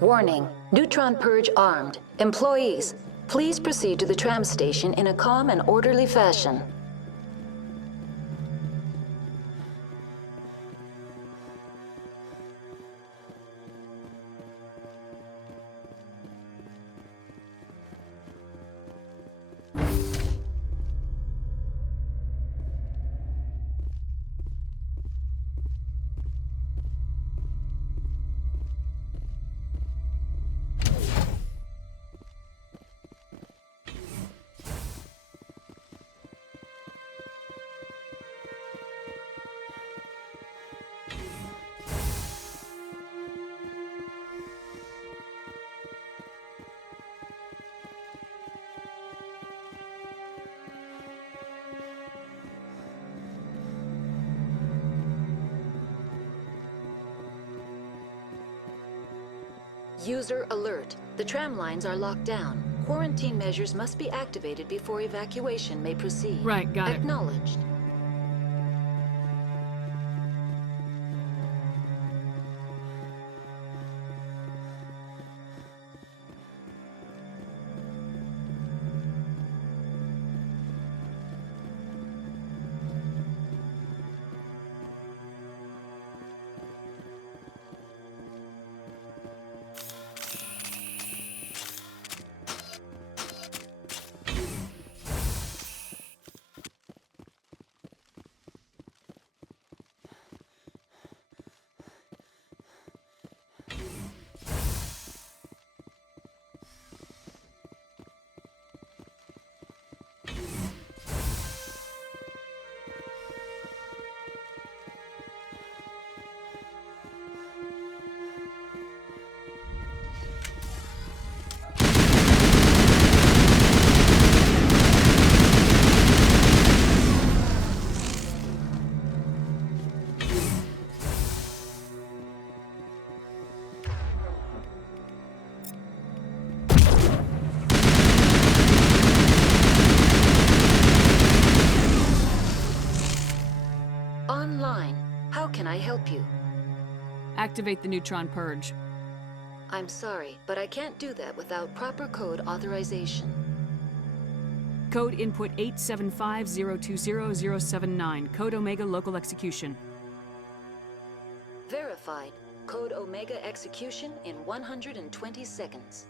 Warning, neutron purge armed. Employees, please proceed to the tram station in a calm and orderly fashion. User alert. The tram lines are locked down. Quarantine measures must be activated before evacuation may proceed. Right, got it. Acknowledged. Can I help you? Activate the neutron purge. I'm sorry, but I can't do that without proper code authorization. Code input 875020079. Code Omega local execution. Verified. Code Omega execution in 120 seconds.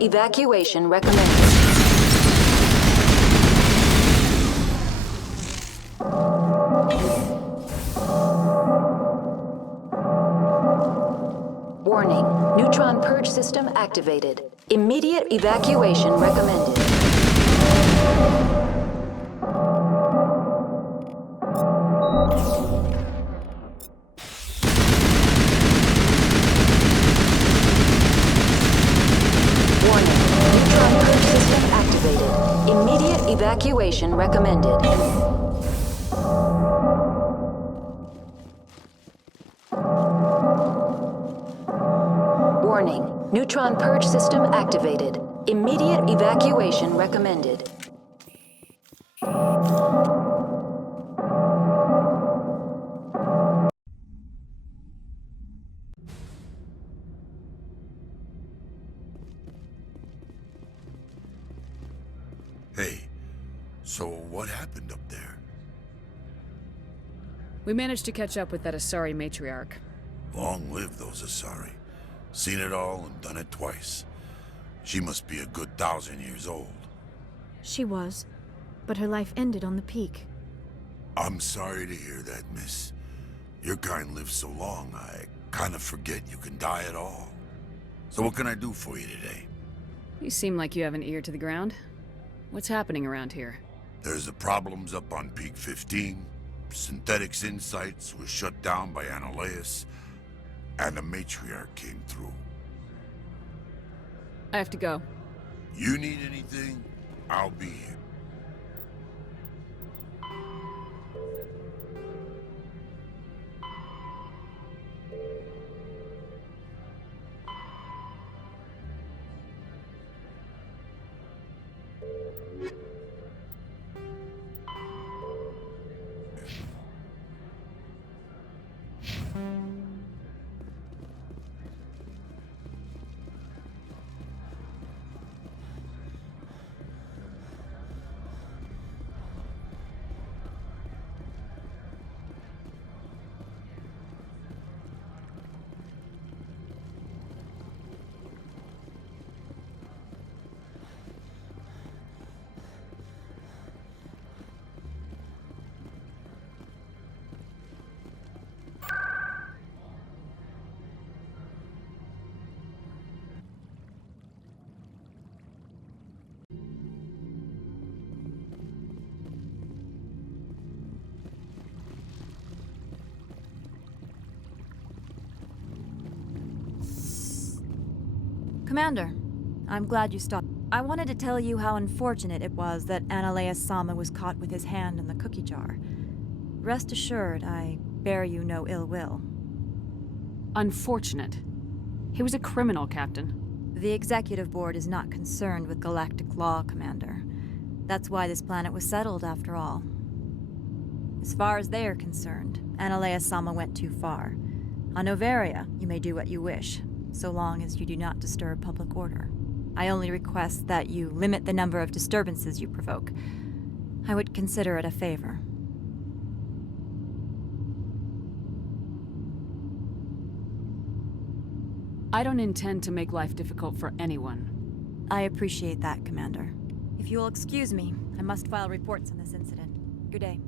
Evacuation recommended. Warning, neutron purge system activated. Immediate evacuation recommended. Warning, neutron purge system activated. Immediate evacuation recommended. Warning, neutron purge system activated. Immediate evacuation recommended. Hey, so what happened up there? We managed to catch up with that Asari matriarch. Long live those Asari. Seen it all and done it twice. She must be a good 1,000 years old. She was, but her life ended on the peak. I'm sorry to hear that, miss. Your kind lives so long, I kind of forget you can die at all. So what can I do for you today? You seem like you have an ear to the ground. What's happening around here? There's the problems up on Peak 15. Synthetics Insights was shut down by Annihilus, and the matriarch came through. I have to go. You need anything, I'll be here. Commander, I'm glad you stopped. I wanted to tell you how unfortunate it was that Annihilus-sama was caught with his hand in the cookie jar. Rest assured, I bear you no ill will. Unfortunate? He was a criminal, Captain. The Executive Board is not concerned with galactic law, Commander. That's why this planet was settled, after all. As far as they are concerned, Annihilus-sama went too far. On Noveria, you may do what you wish, so long as you do not disturb public order. I only request that you limit the number of disturbances you provoke. I would consider it a favor. I don't intend to make life difficult for anyone. I appreciate that, Commander. If you will excuse me, I must file reports on this incident. Good day.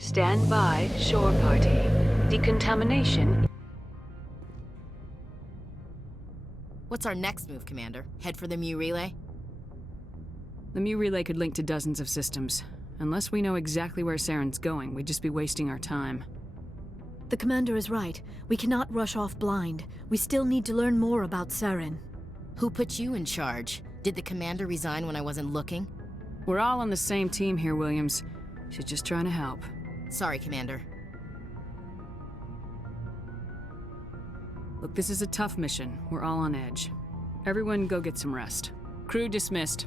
Stand by, shore party. Decontamination. What's our next move, Commander? Head for the Mu relay? The Mu relay could link to dozens of systems. Unless we know exactly where Saren's going, we'd just be wasting our time. The Commander is right. We cannot rush off blind. We still need to learn more about Saren. Who put you in charge? Did the Commander resign when I wasn't looking? We're all on the same team here, Williams. She's just trying to help. Sorry, Commander. Look, this is a tough mission. We're all on edge. Everyone go get some rest. Crew dismissed.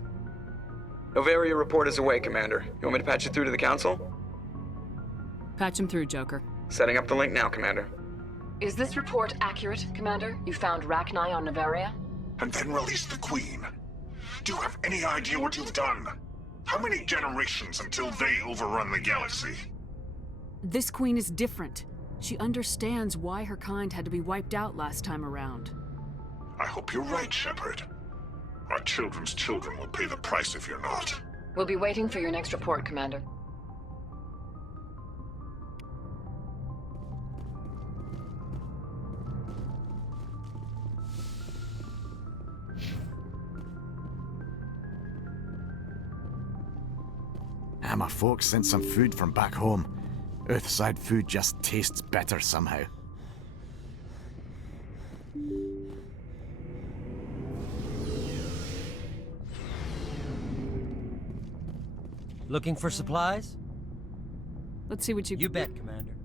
Noveria report is away, Commander. You want me to patch you through to the Council? Patch him through, Joker. Setting up the link now, Commander. Is this report accurate, Commander? You found Rachni on Noveria? And then released the Queen. Do you have any idea what you've done? How many generations until they overrun the galaxy? This queen is different. She understands why her kind had to be wiped out last time around. I hope you're right, Shepard. Our children's children will pay the price if you're not. We'll be waiting for your next report, Commander. My folks sent some food from back home. Earthside food just tastes better somehow. Looking for supplies? Let's see what you... You bet, Commander.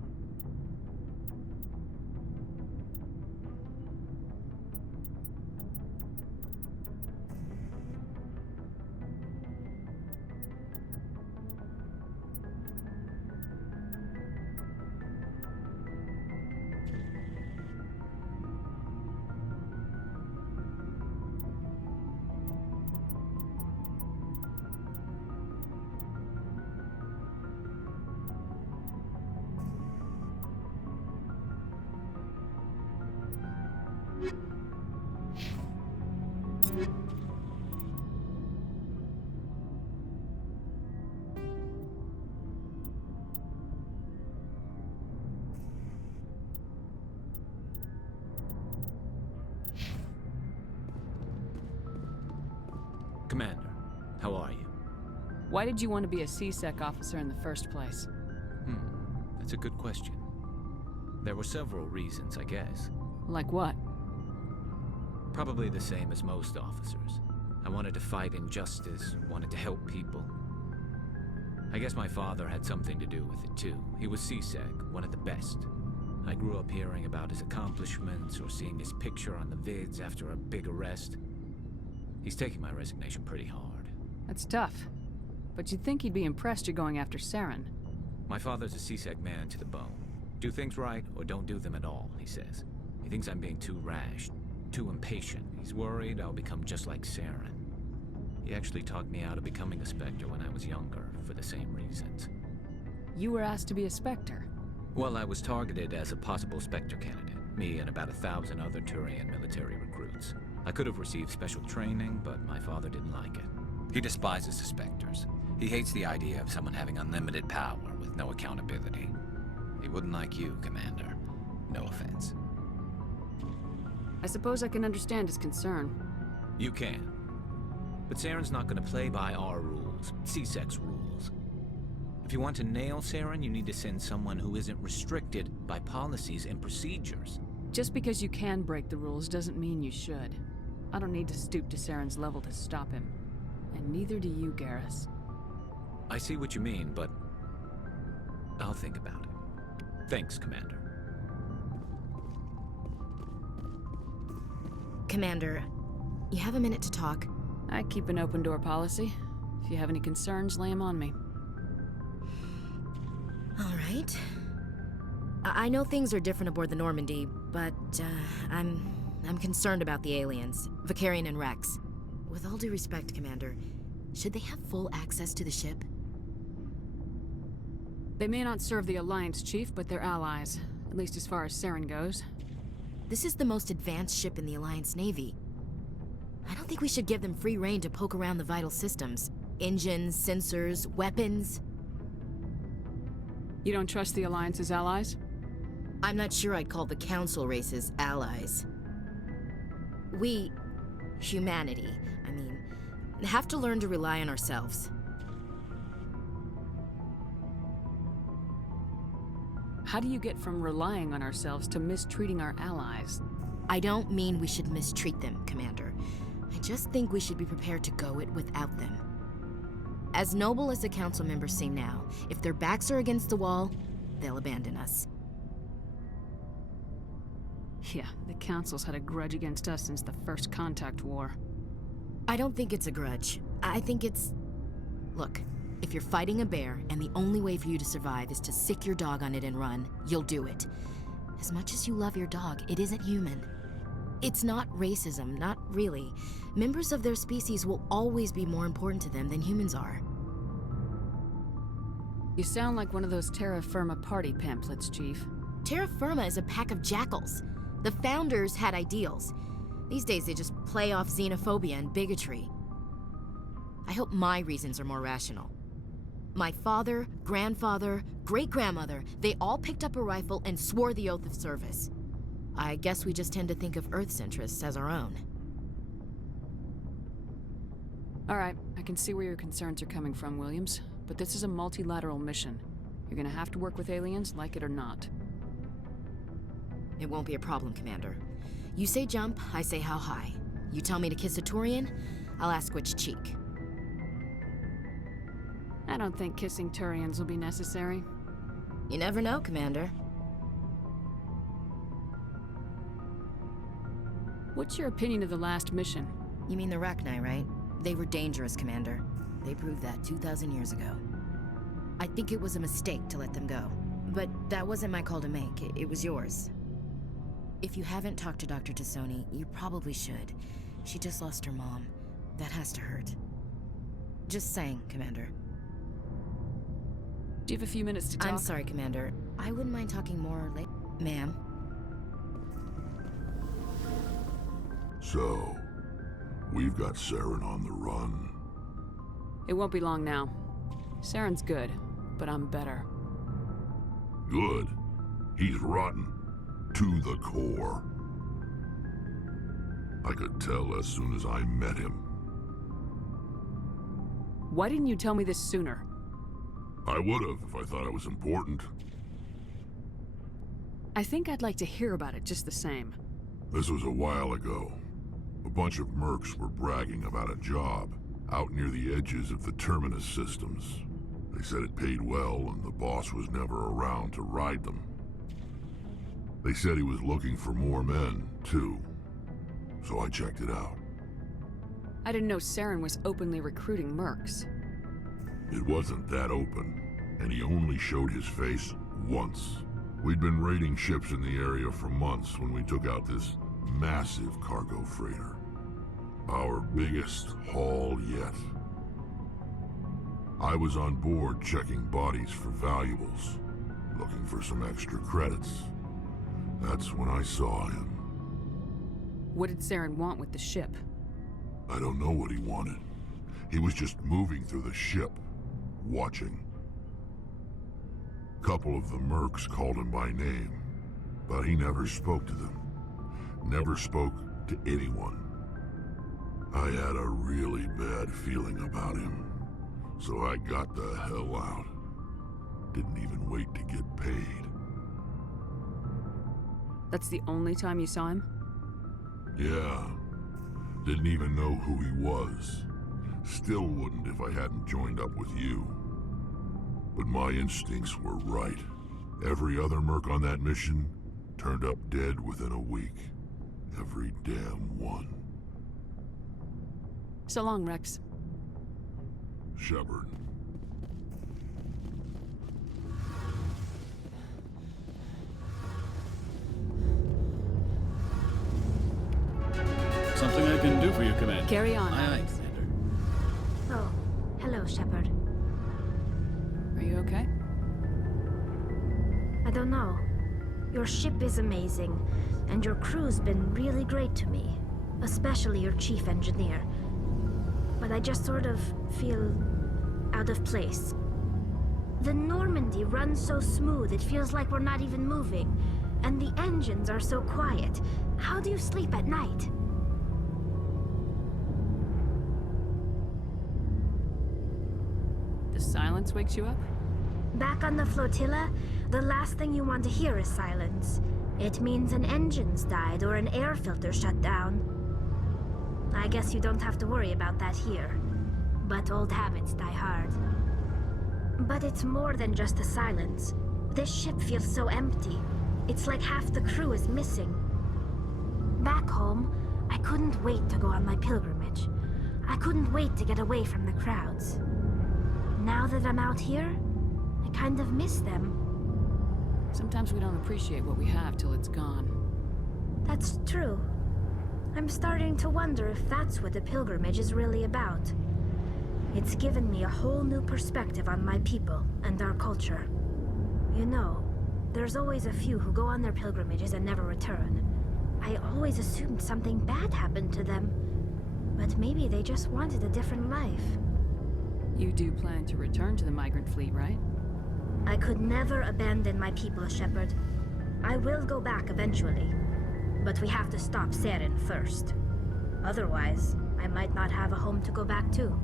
Commander, how are you? Why did you want to be a C-Sec officer in the first place? That's a good question. There were several reasons, I guess. Like what? Probably the same as most officers. I wanted to fight injustice, wanted to help people. I guess my father had something to do with it too. He was C-Sec, one of the best. I grew up hearing about his accomplishments or seeing his picture on the vids after a big arrest. He's taking my resignation pretty hard. That's tough. But you'd think he'd be impressed you're going after Saren. My father's a C-Sec man to the bone. Do things right or don't do them at all, he says. He thinks I'm being too rash, too impatient. He's worried I'll become just like Saren. He actually talked me out of becoming a Spectre when I was younger, for the same reasons. You were asked to be a Spectre? Well, I was targeted as a possible Spectre candidate. Me and about 1,000 other Turian military recruits. I could have received special training, but my father didn't like it. He despises the Spectres. He hates the idea of someone having unlimited power with no accountability. He wouldn't like you, Commander. No offense. I suppose I can understand his concern. You can. But Saren's not going to play by our rules, C-Sec's rules. If you want to nail Saren, you need to send someone who isn't restricted by policies and procedures. Just because you can break the rules doesn't mean you should. I don't need to stoop to Saren's level to stop him. And neither do you, Garrus. I see what you mean, but I'll think about it. Thanks, Commander. Commander, you have a minute to talk? I keep an open door policy. If you have any concerns, lay them on me. All right. I know things are different aboard the Normandy, but I'm concerned about the aliens, Vicarian and Rex. With all due respect, Commander, should they have full access to the ship? They may not serve the Alliance, Chief, but they're allies, at least as far as Saren goes. This is the most advanced ship in the Alliance Navy. I don't think we should give them free rein to poke around the vital systems. Engines, sensors, weapons. You don't trust the Alliance's allies? I'm not sure I'd call the Council races allies. We, humanity, have to learn to rely on ourselves. How do you get from relying on ourselves to mistreating our allies? I don't mean we should mistreat them, Commander. I just think we should be prepared to go it without them. As noble as the Council members seem now, if their backs are against the wall, they'll abandon us. Yeah, the Council's had a grudge against us since the First Contact War. I don't think it's a grudge. I think it's Look, if you're fighting a bear and the only way for you to survive is to sick your dog on it and run, you'll do it. As much as you love your dog, it isn't human. It's not racism, not really. Members of their species will always be more important to them than humans are. You sound like one of those Terra Firma party pamphlets, Chief. Terra Firma is a pack of jackals. The founders had ideals. These days they just play off xenophobia and bigotry. I hope my reasons are more rational. My father, grandfather, great-grandmother, they all picked up a rifle and swore the oath of service. I guess we just tend to think of Earth's interests as our own. All right, I can see where your concerns are coming from, Williams. But this is a multilateral mission. You're gonna have to work with aliens, like it or not. It won't be a problem, Commander. You say jump, I say how high. You tell me to kiss a Turian, I'll ask which cheek. I don't think kissing Turians will be necessary. You never know, Commander. What's your opinion of the last mission? You mean the Rachni, right? They were dangerous, Commander. They proved that 2,000 years ago. I think it was a mistake to let them go. But that wasn't my call to make. It was yours. If you haven't talked to Dr. Tassoni, you probably should. She just lost her mom. That has to hurt. Just saying, Commander. Do you have a few minutes to talk? I'm sorry, Commander. I wouldn't mind talking more later. Ma'am? So, we've got Saren on the run. It won't be long now. Saren's good, but I'm better. Good? He's rotten. To the core. I could tell as soon as I met him. Why didn't you tell me this sooner? I would've if I thought it was important. I think I'd like to hear about it just the same. This was a while ago. A bunch of mercs were bragging about a job out near the edges of the Terminus systems. They said it paid well and the boss was never around to ride them. They said he was looking for more men, too. So I checked it out. I didn't know Saren was openly recruiting mercs. It wasn't that open, and he only showed his face once. We'd been raiding ships in the area for months when we took out this massive cargo freighter. Our biggest haul yet. I was on board checking bodies for valuables, looking for some extra credits. That's when I saw him. What did Saren want with the ship? I don't know what he wanted. He was just moving through the ship, watching. Couple of the mercs called him by name, but he never spoke to them. Never spoke to anyone. I had a really bad feeling about him, so I got the hell out. Didn't even wait to get paid. That's the only time you saw him? Yeah. Didn't even know who he was. Still wouldn't if I hadn't joined up with you. But my instincts were right. Every other merc on that mission turned up dead within a week. Every damn one. So long, Rex. Shepard. Something I can do for you, Commander. Carry on. Aye, aye, Commander. Oh, hello, Shepard. Are you okay? I don't know. Your ship is amazing, and your crew's been really great to me. Especially your chief engineer. But I just sort of feel out of place. The Normandy runs so smooth it feels like we're not even moving. And the engines are so quiet. How do you sleep at night? The silence wakes you up? Back on the flotilla, the last thing you want to hear is silence. It means an engine's died or an air filter shut down. I guess you don't have to worry about that here. But old habits die hard. But it's more than just the silence. This ship feels so empty. It's like half the crew is missing. Back home, I couldn't wait to go on my pilgrimage. I couldn't wait to get away from the crowds. now that I'm out here, I kind of miss them. Sometimes we don't appreciate what we have till it's gone. That's true. I'm starting to wonder if that's what the pilgrimage is really about. It's given me a whole new perspective on my people and our culture. You know, there's always a few who go on their pilgrimages and never return. I always assumed something bad happened to them, but maybe they just wanted a different life. You do plan to return to the migrant fleet, right? I could never abandon my people, Shepard. I will go back eventually, but we have to stop Seren first. Otherwise, I might not have a home to go back to.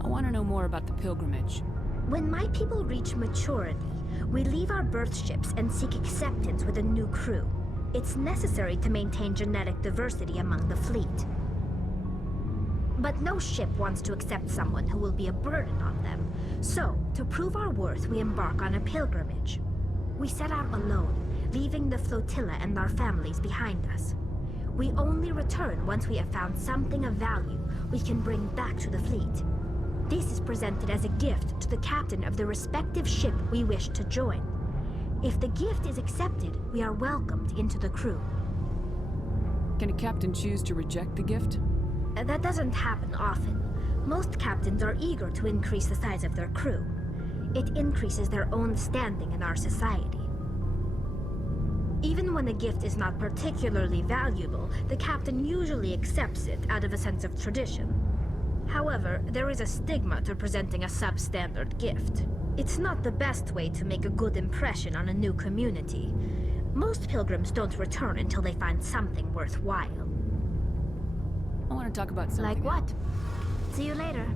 I want to know more about the pilgrimage. When my people reach maturity, we leave our birth ships and seek acceptance with a new crew. It's necessary to maintain genetic diversity among the fleet. But no ship wants to accept someone who will be a burden on them. So, to prove our worth, we embark on a pilgrimage. We set out alone, leaving the flotilla and our families behind us. We only return once we have found something of value we can bring back to the fleet. This is presented as a gift to the captain of the respective ship we wish to join. If the gift is accepted, we are welcomed into the crew. Can a captain choose to reject the gift? That doesn't happen often. Most captains are eager to increase the size of their crew. It increases their own standing in our society. Even when the gift is not particularly valuable, the captain usually accepts it out of a sense of tradition. However, there is a stigma to presenting a substandard gift. It's not the best way to make a good impression on a new community. Most pilgrims don't return until they find something worthwhile. I want to talk about something. Like what? See you later.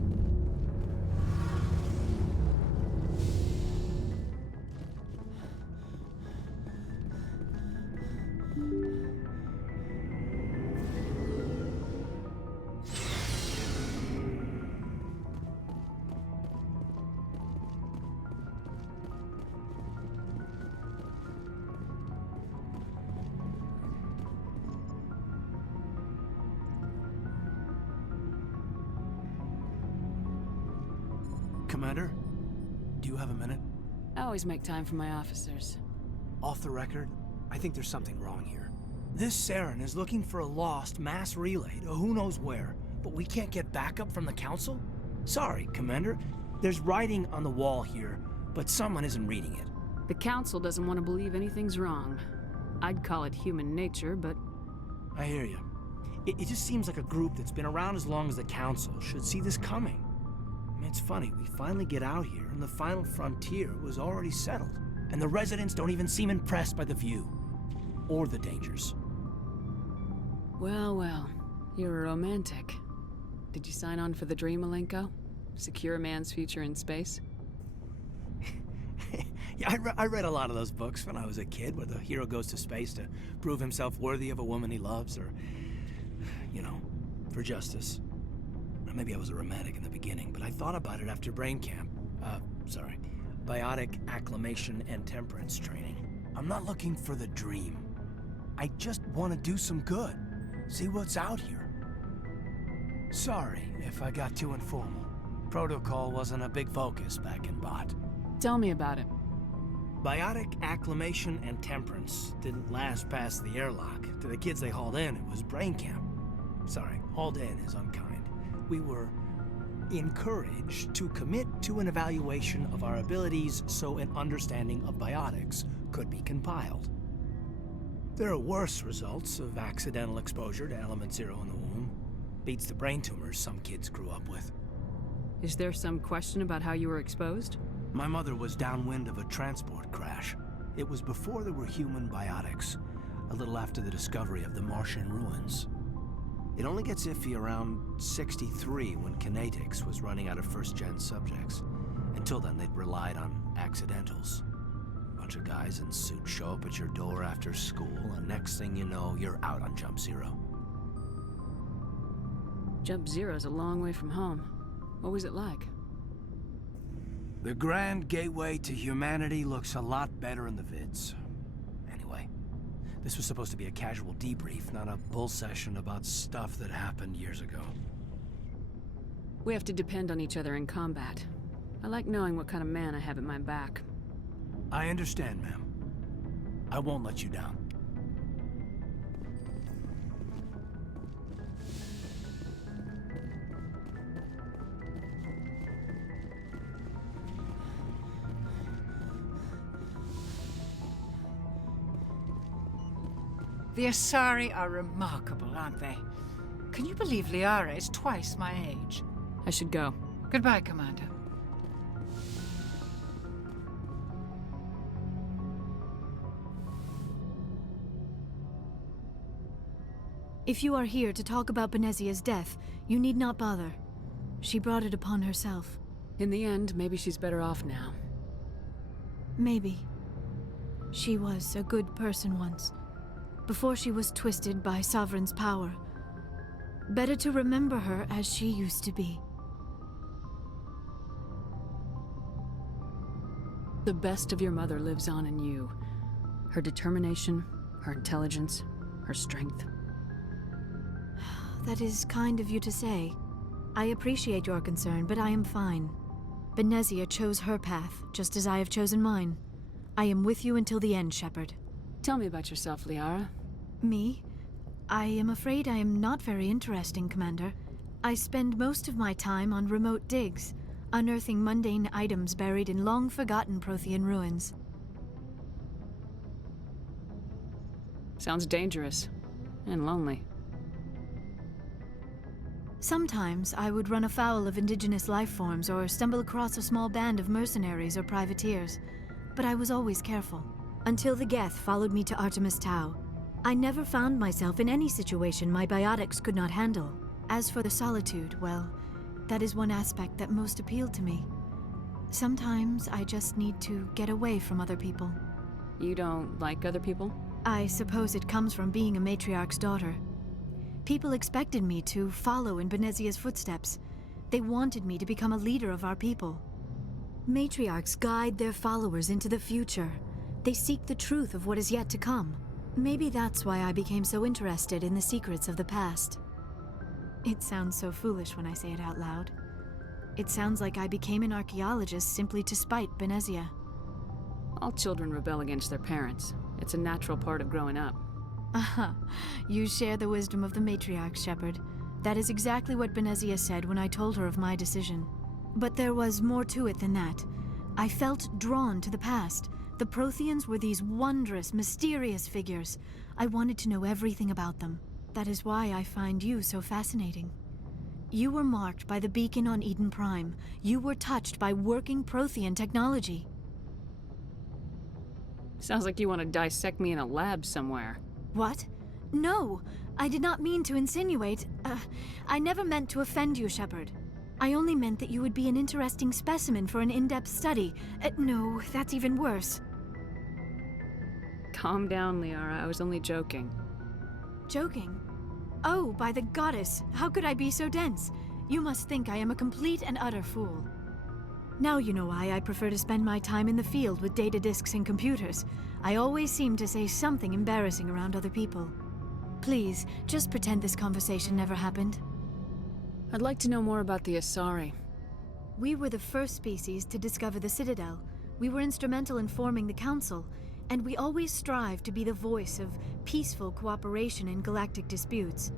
Commander, do you have a minute? I always make time for my officers. Off the record, I think there's something wrong here. This Seren is looking for a lost mass relay to who knows where, but we can't get backup from the Council? Sorry, Commander. There's writing on the wall here, but someone isn't reading it. The Council doesn't want to believe anything's wrong. I'd call it human nature, but... I hear you. It just seems like a group that's been around as long as the Council should see this coming. It's funny, we finally get out here, and the final frontier was already settled. And the residents don't even seem impressed by the view. Or the dangers. Well, well. You're a romantic. Did you sign on for the dream, Malenko? Secure a man's future in space? Yeah, I read a lot of those books when I was a kid, where the hero goes to space to prove himself worthy of a woman he loves, or... you know, for justice. Maybe I was a romantic in the beginning, but I thought about it after brain camp. Biotic acclimation and temperance training. I'm not looking for the dream. I just want to do some good. See what's out here. Sorry if I got too informal. Protocol wasn't a big focus back in Bot. Tell me about it. Biotic acclimation and temperance didn't last past the airlock. To the kids they hauled in, it was brain camp. Sorry, hauled in is unkind. We were encouraged to commit to an evaluation of our abilities so an understanding of biotics could be compiled. There are worse results of accidental exposure to element 0 in the womb. Beats the brain tumors some kids grew up with. Is there some question about how you were exposed? My mother was downwind of a transport crash. It was before there were human biotics, a little after the discovery of the Martian ruins. It only gets iffy around 63 when Kinetics was running out of first-gen subjects. Until then, they'd relied on accidentals. A bunch of guys in suits show up at your door after school, and next thing you know, you're out on Jump Zero. Jump Zero's a long way from home. What was it like? The grand gateway to humanity looks a lot better in the vids. This was supposed to be a casual debrief, not a bull session about stuff that happened years ago. We have to depend on each other in combat. I like knowing what kind of man I have at my back. I understand, ma'am. I won't let you down. The Asari are remarkable, aren't they? Can you believe Liara is twice my age? I should go. Goodbye, Commander. If you are here to talk about Benezia's death, you need not bother. She brought it upon herself. In the end, maybe she's better off now. Maybe. She was a good person once, before she was twisted by Sovereign's power. Better to remember her as she used to be. The best of your mother lives on in you. Her determination, her intelligence, her strength. That is kind of you to say. I appreciate your concern, but I am fine. Benezia chose her path, just as I have chosen mine. I am with you until the end, Shepard. Tell me about yourself, Liara. Me? I am afraid I am not very interesting, Commander. I spend most of my time on remote digs, unearthing mundane items buried in long-forgotten Prothean ruins. Sounds dangerous. And lonely. Sometimes I would run afoul of indigenous life forms or stumble across a small band of mercenaries or privateers, but I was always careful. Until the Geth followed me to Artemis Tau. I never found myself in any situation my biotics could not handle. As for the solitude, well, that is one aspect that most appealed to me. Sometimes I just need to get away from other people. You don't like other people? I suppose it comes from being a matriarch's daughter. People expected me to follow in Benezia's footsteps. They wanted me to become a leader of our people. Matriarchs guide their followers into the future. They seek the truth of what is yet to come. Maybe that's why I became so interested in the secrets of the past. It sounds so foolish when I say it out loud. It sounds like I became an archaeologist simply to spite Benezia. All children rebel against their parents. It's a natural part of growing up. Aha, you share the wisdom of the matriarch, Shepard. That is exactly what Benezia said when I told her of my decision. But there was more to it than that. I felt drawn to the past. The Protheans were these wondrous, mysterious figures. I wanted to know everything about them. That is why I find you so fascinating. You were marked by the beacon on Eden Prime. You were touched by working Prothean technology. Sounds like you want to dissect me in a lab somewhere. What? No, I did not mean to insinuate. I never meant to offend you, Shepard. I only meant that you would be an interesting specimen for an in-depth study. No, that's even worse. Calm down, Liara. I was only joking. Joking? Oh, by the goddess, how could I be so dense? You must think I am a complete and utter fool. Now you know why I prefer to spend my time in the field with data disks and computers. I always seem to say something embarrassing around other people. Please, just pretend this conversation never happened. I'd like to know more about the Asari. We were the first species to discover the Citadel. We were instrumental in forming the Council, and we always strive to be the voice of peaceful cooperation in galactic disputes.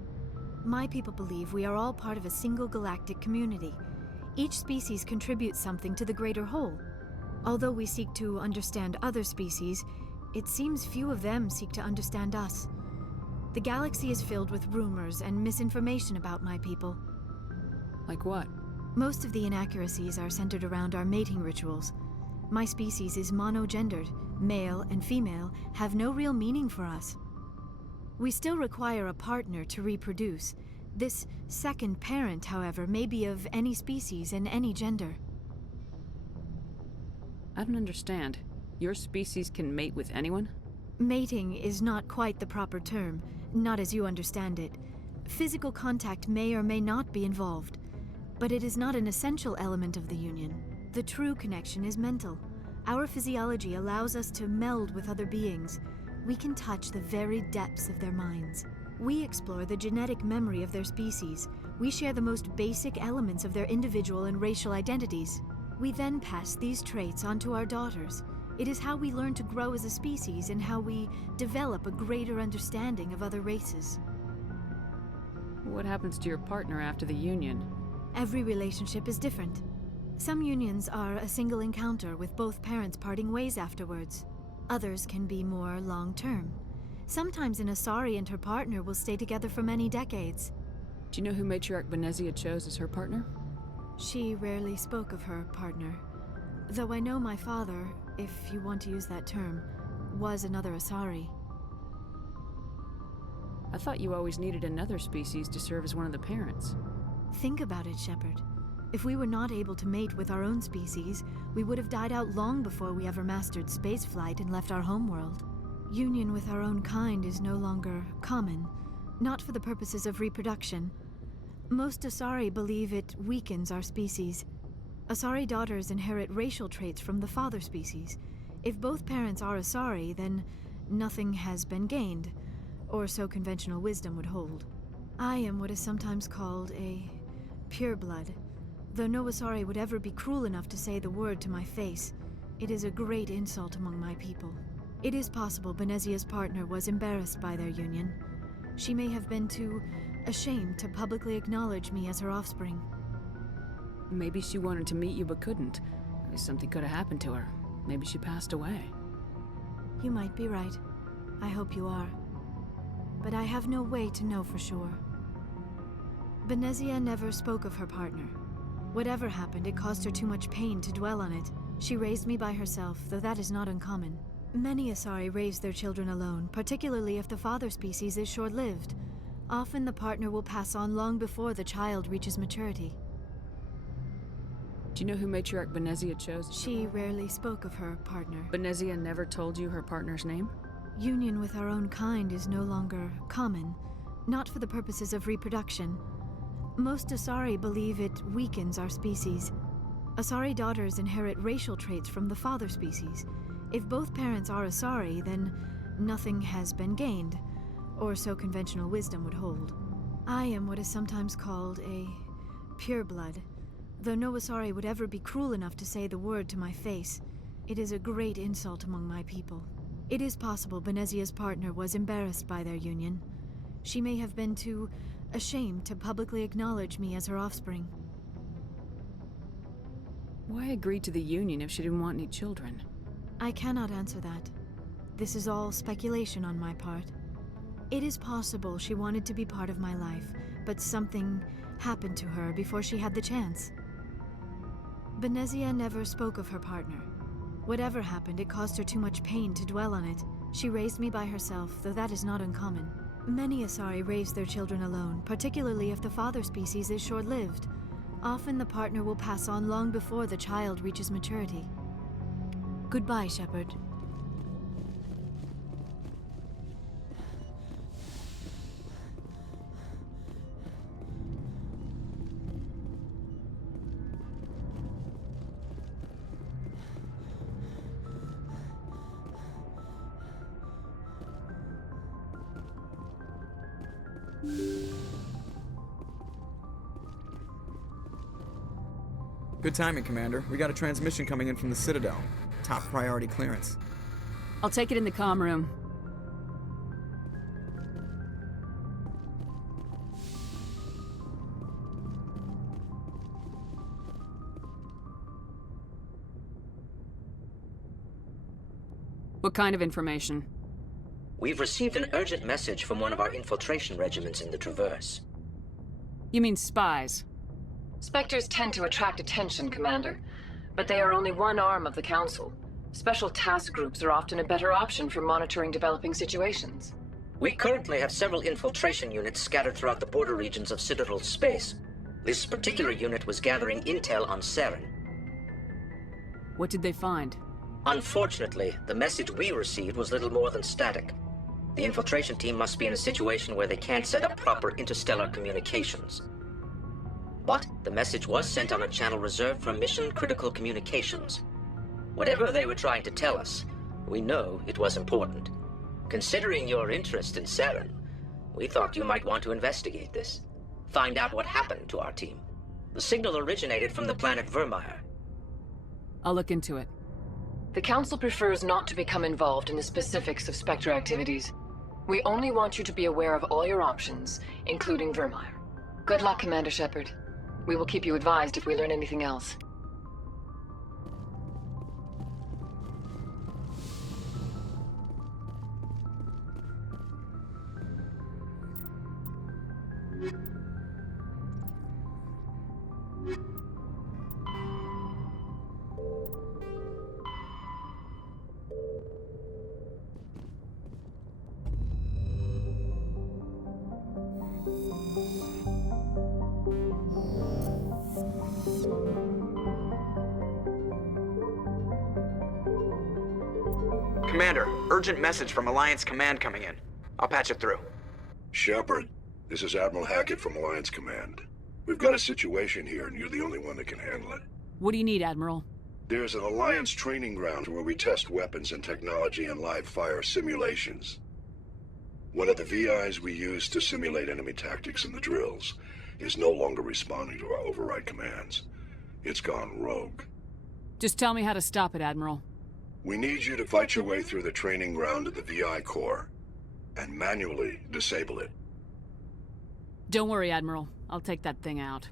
My people believe we are all part of a single galactic community. Each species contributes something to the greater whole. Although we seek to understand other species, it seems few of them seek to understand us. The galaxy is filled with rumors and misinformation about my people. Like what? Most of the inaccuracies are centered around our mating rituals. My species is monogendered. Male and female have no real meaning for us. We still require a partner to reproduce. This second parent, however, may be of any species and any gender. I don't understand. Your species can mate with anyone? Mating is not quite the proper term, not as you understand it. Physical contact may or may not be involved, but it is not an essential element of the union. The true connection is mental. Our physiology allows us to meld with other beings. We can touch the very depths of their minds. We explore the genetic memory of their species. We share the most basic elements of their individual and racial identities. We then pass these traits on to our daughters. It is how we learn to grow as a species and how we develop a greater understanding of other races. What happens to your partner after the union? Every relationship is different. Some unions are a single encounter with both parents parting ways afterwards. Others can be more long-term. Sometimes an Asari and her partner will stay together for many decades. Do you know who Matriarch Venezia chose as her partner? She rarely spoke of her partner. Though I know my father, if you want to use that term, was another Asari. I thought you always needed another species to serve as one of the parents. Think about it, Shepard. If we were not able to mate with our own species, we would have died out long before we ever mastered spaceflight and left our homeworld. Union with our own kind is no longer common, not for the purposes of reproduction. Most Asari believe it weakens our species. Asari daughters inherit racial traits from the father species. If both parents are Asari, then nothing has been gained, or so conventional wisdom would hold. I am what is sometimes called a pureblood. Though no Asari would ever be cruel enough to say the word to my face, it is a great insult among my people. It is possible Venezia's partner was embarrassed by their union. She may have been too ashamed to publicly acknowledge me as her offspring. Maybe she wanted to meet you but couldn't. Something could have happened to her. Maybe she passed away. You might be right. I hope you are. But I have no way to know for sure. Venezia never spoke of her partner. Whatever happened, it caused her too much pain to dwell on it. She raised me by herself, though that is not uncommon. Many Asari raise their children alone, particularly if the father species is short-lived. Often the partner will pass on long before the child reaches maturity. Do you know who Matriarch Venezia chose? She rarely spoke of her partner. Venezia never told you her partner's name? Union with our own kind is no longer common, not for the purposes of reproduction. Most Asari believe it weakens our species. Asari daughters inherit racial traits from the father species. If both parents are Asari, then nothing has been gained, or so conventional wisdom would hold. I am what is sometimes called a pureblood. Though no Asari would ever be cruel enough to say the word to my face, it is a great insult among my people. It is possible Venezia's partner was embarrassed by their union. She may have been too ashamed to publicly acknowledge me as her offspring. Why agree to the union if she didn't want any children? I cannot answer that. This is all speculation on my part. It is possible she wanted to be part of my life, but something happened to her before she had the chance. Venezia never spoke of her partner. Whatever happened, it caused her too much pain to dwell on it. She raised me by herself, though that is not uncommon. Many Asari raise their children alone, particularly if the father species is short-lived. Often the partner will pass on long before the child reaches maturity. Goodbye, Shepard. Good timing, Commander. We got a transmission coming in from the Citadel. Top priority clearance. I'll take it in the comm room. What kind of information? We've received an urgent message from one of our infiltration regiments in the Traverse. You mean spies? Spectres tend to attract attention, Commander, but they are only one arm of the Council. Special task groups are often a better option for monitoring developing situations. We currently have several infiltration units scattered throughout the border regions of Citadel space. This particular unit was gathering intel on Saren. What did they find? Unfortunately, the message we received was little more than static. The infiltration team must be in a situation where they can't set up proper interstellar communications. But the message was sent on a channel reserved for mission-critical communications. Whatever they were trying to tell us, we know it was important. Considering your interest in Saren, we thought you might want to investigate this. find out what happened to our team. The signal originated from the planet Virmire. I'll look into it. The Council prefers not to become involved in the specifics of Spectre activities. We only want you to be aware of all your options, including Virmire. Good luck, Commander Shepard. We will keep you advised if we learn anything else. Commander, urgent message from Alliance Command coming in. I'll patch it through. Shepard, this is Admiral Hackett from Alliance Command. We've got a situation here, and you're the only one that can handle it. What do you need, Admiral? There's an Alliance training ground where we test weapons and technology in live fire simulations. One of the VIs we use to simulate enemy tactics in the drills is no longer responding to our override commands. It's gone rogue. Just tell me how to stop it, Admiral. We need you to fight your way through the training ground of the VI core and manually disable it. Don't worry, Admiral. I'll take that thing out.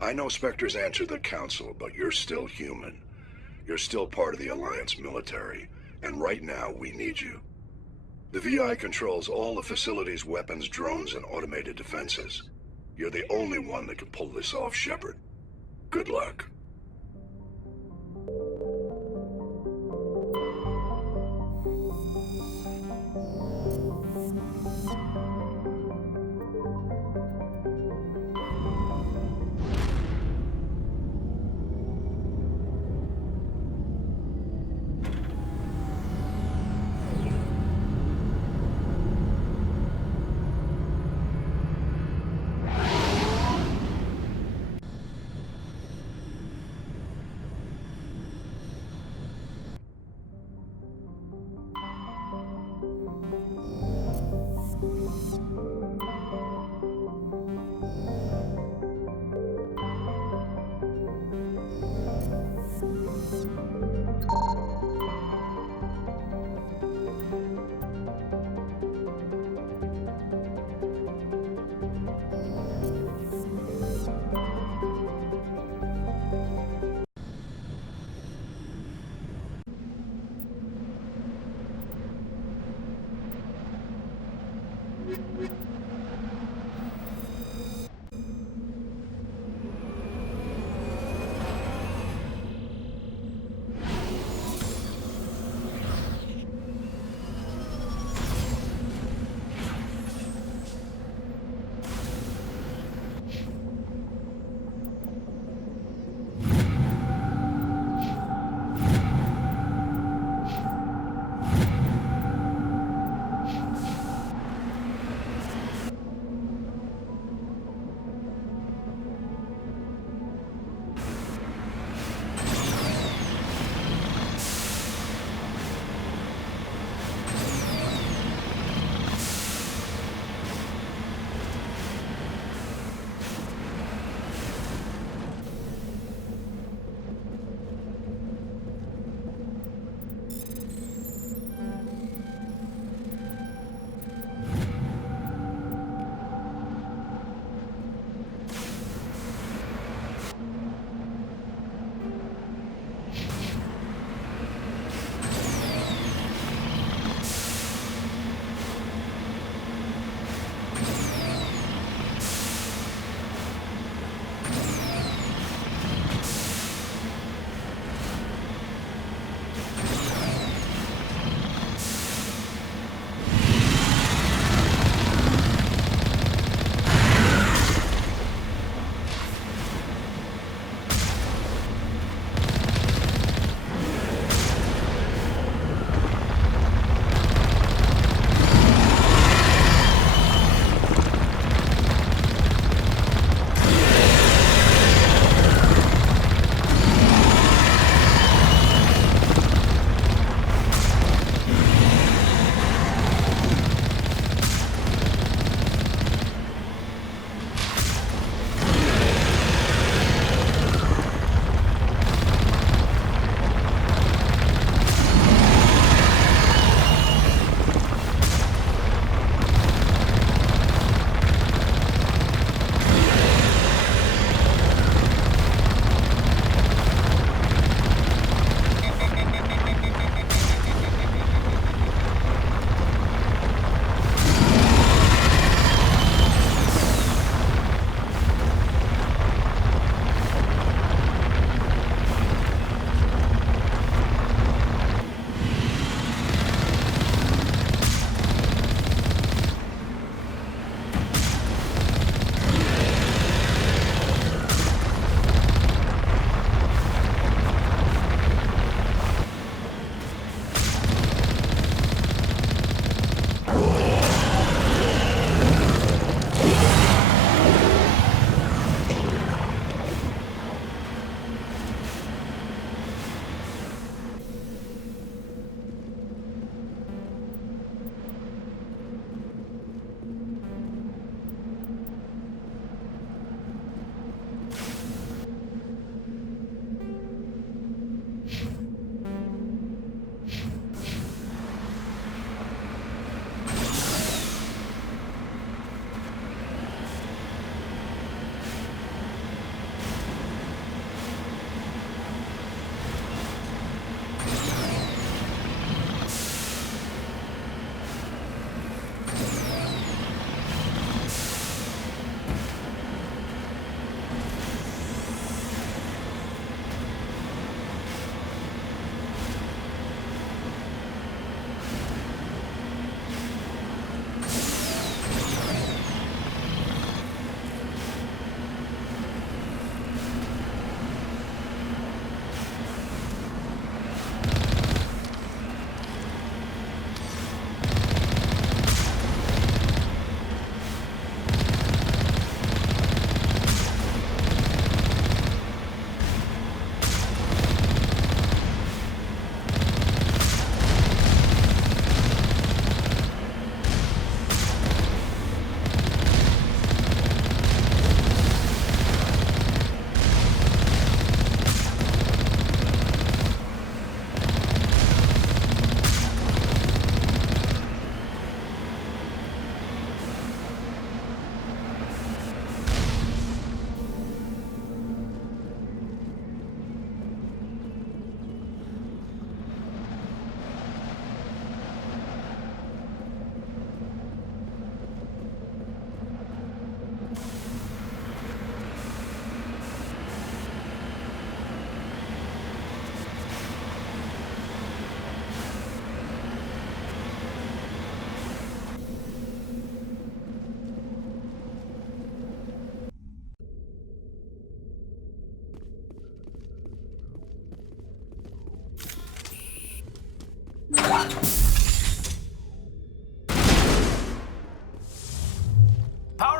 I know Spectres answer the Council, but you're still human. You're still part of the Alliance military, and right now we need you. The VI controls all the facility's weapons, drones, and automated defenses. You're the only one that can pull this off, Shepard. Good luck.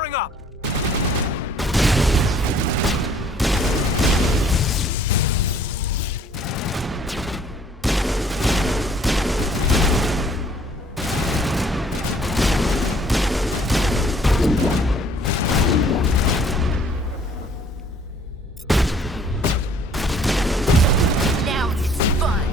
Powering up! Now it's fun!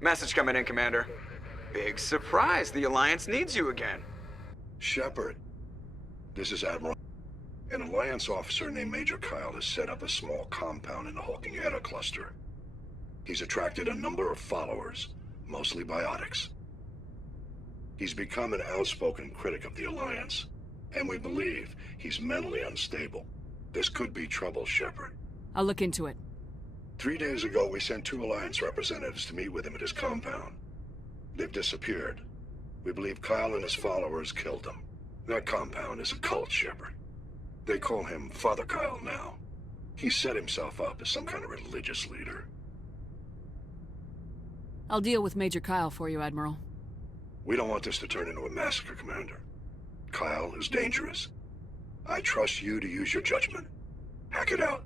Message coming in, Commander. Big surprise, the Alliance needs you again. Shepard, this is Admiral. An Alliance officer named Major Kyle has set up a small compound in the Hulking Eta cluster. He's attracted a number of followers, mostly biotics. He's become an outspoken critic of the Alliance, and we believe he's mentally unstable. This could be trouble, Shepard. I'll look into it. 3 days ago, we sent 2 Alliance representatives to meet with him at his compound. They've disappeared. We believe Kyle and his followers killed them. That compound is a cult, Shepard. They call him Father Kyle now. He set himself up as some kind of religious leader. I'll deal with Major Kyle for you, Admiral. We don't want this to turn into a massacre, Commander. Kyle is dangerous. I trust you to use your judgment. Hack it out.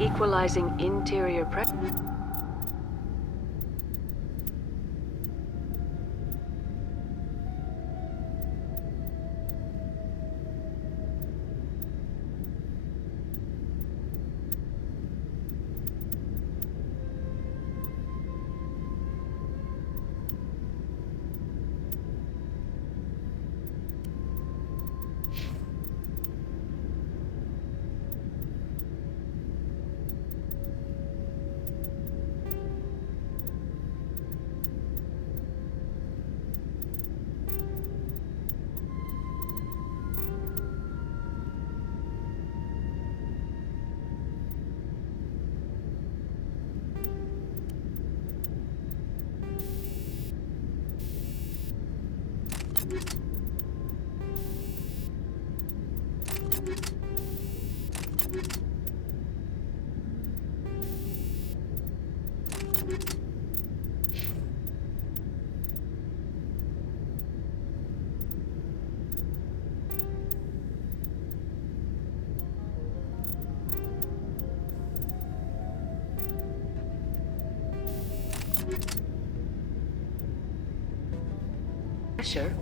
Equalizing interior pressure.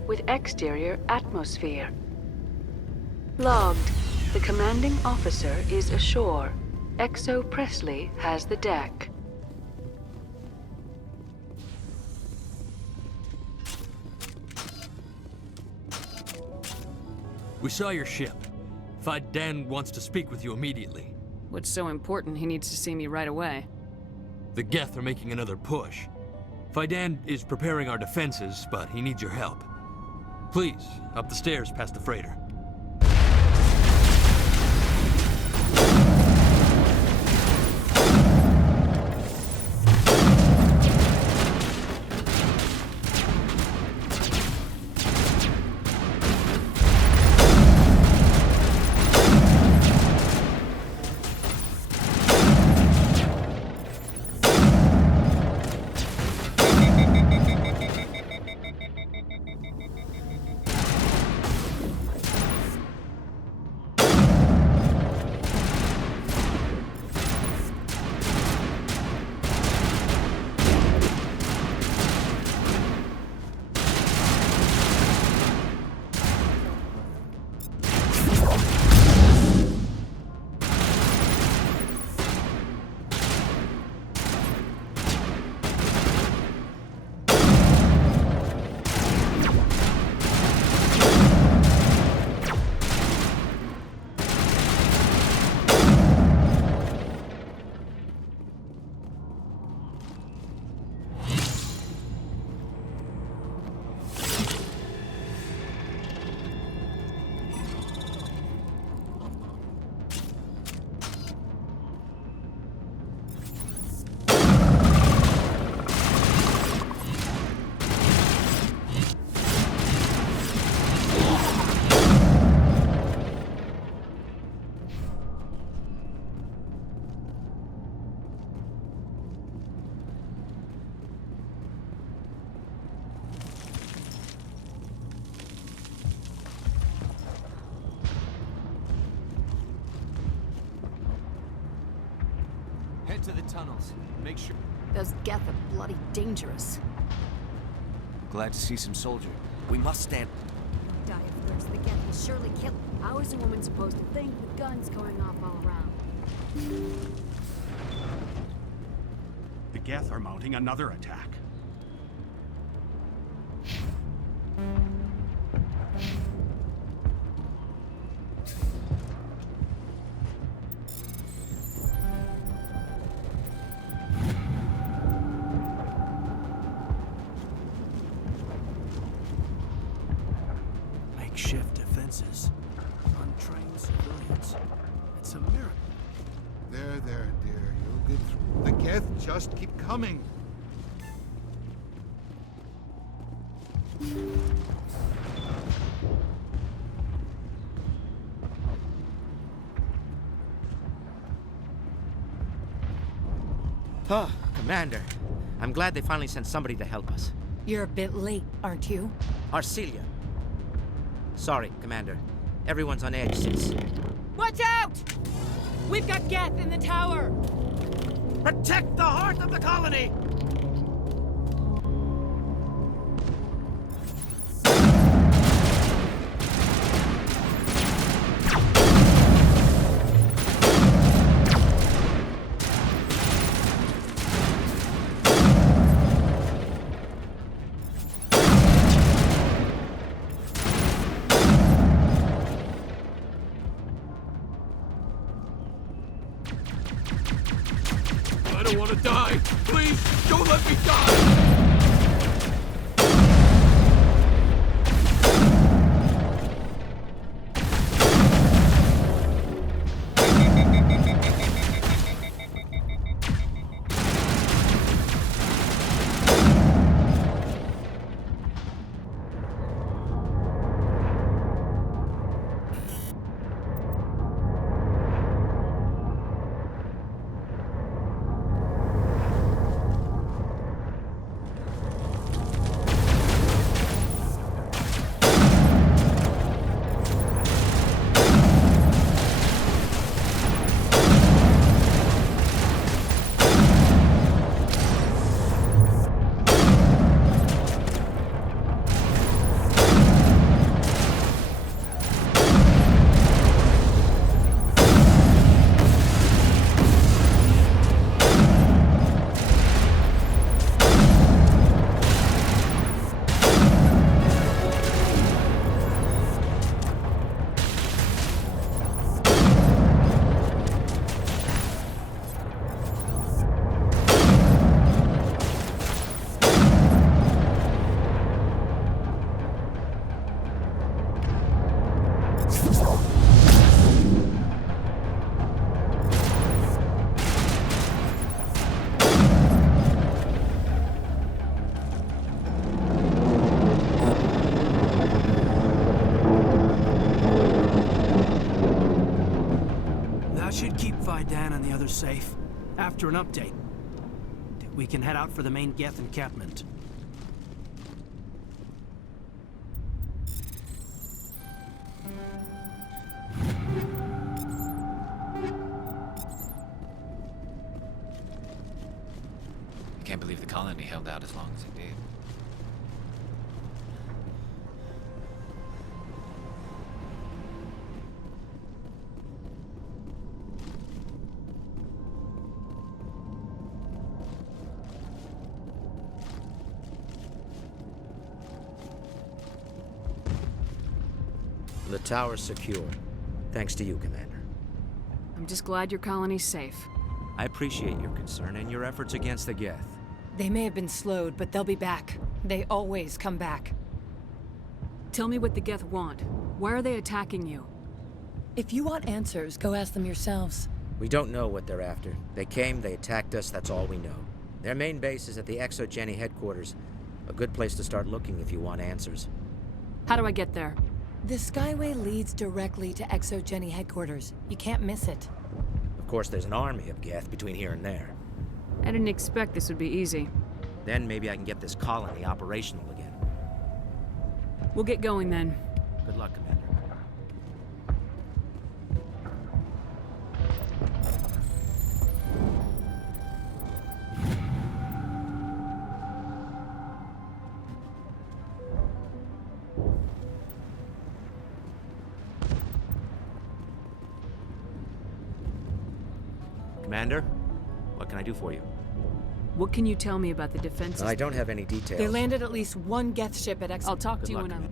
With exterior atmosphere. Logged. The commanding officer is ashore. Exo Presley has the deck. We saw your ship. Dan wants to speak with you immediately. What's so important he needs to see me right away? The Geth are making another push. Dan is preparing our defenses, but he needs your help. Please, up the stairs past the freighter. Head to the tunnels. Make sure... Those Geth are bloody dangerous. Glad to see some soldier. We must stand... Don't die of thirst. The Geth will surely kill... How is a woman supposed to think with guns going off all around? The Geth are mounting another attack. Makeshift defenses. Untrained civilians. It's a miracle. There, dear. You'll get through. The Geth just keep coming. Oh, Commander. I'm glad they finally sent somebody to help us. You're a bit late, aren't you? Arcelia. Sorry, Commander. Everyone's on edge since... Watch out! We've got Geth in the tower! Protect the heart of the colony! I don't want to die! Please, don't let me die! the others safe? After an update, we can head out for the main Geth encampment. I can't believe the colony held out as long as it did. The tower's secure. Thanks to you, Commander. I'm just glad your colony's safe. I appreciate your concern and your efforts against the Geth. They may have been slowed, but they'll be back. They always come back. Tell me what the Geth want. Why are they attacking you? If you want answers, go ask them yourselves. We don't know what they're after. They came, they attacked us, that's all we know. Their main base is at the Exogeny headquarters. A good place to start looking if you want answers. How do I get there? The Skyway leads directly to Exogeny headquarters. You can't miss it. Of course, there's an army of Geth between here and there. I didn't expect this would be easy. Then maybe I can get this colony operational again. We'll get going then. Good luck, Commander. Commander, what can I do for you? What can you tell me about the defenses? I don't have any details. They landed at least one Geth ship at I'll talk to you when I'm...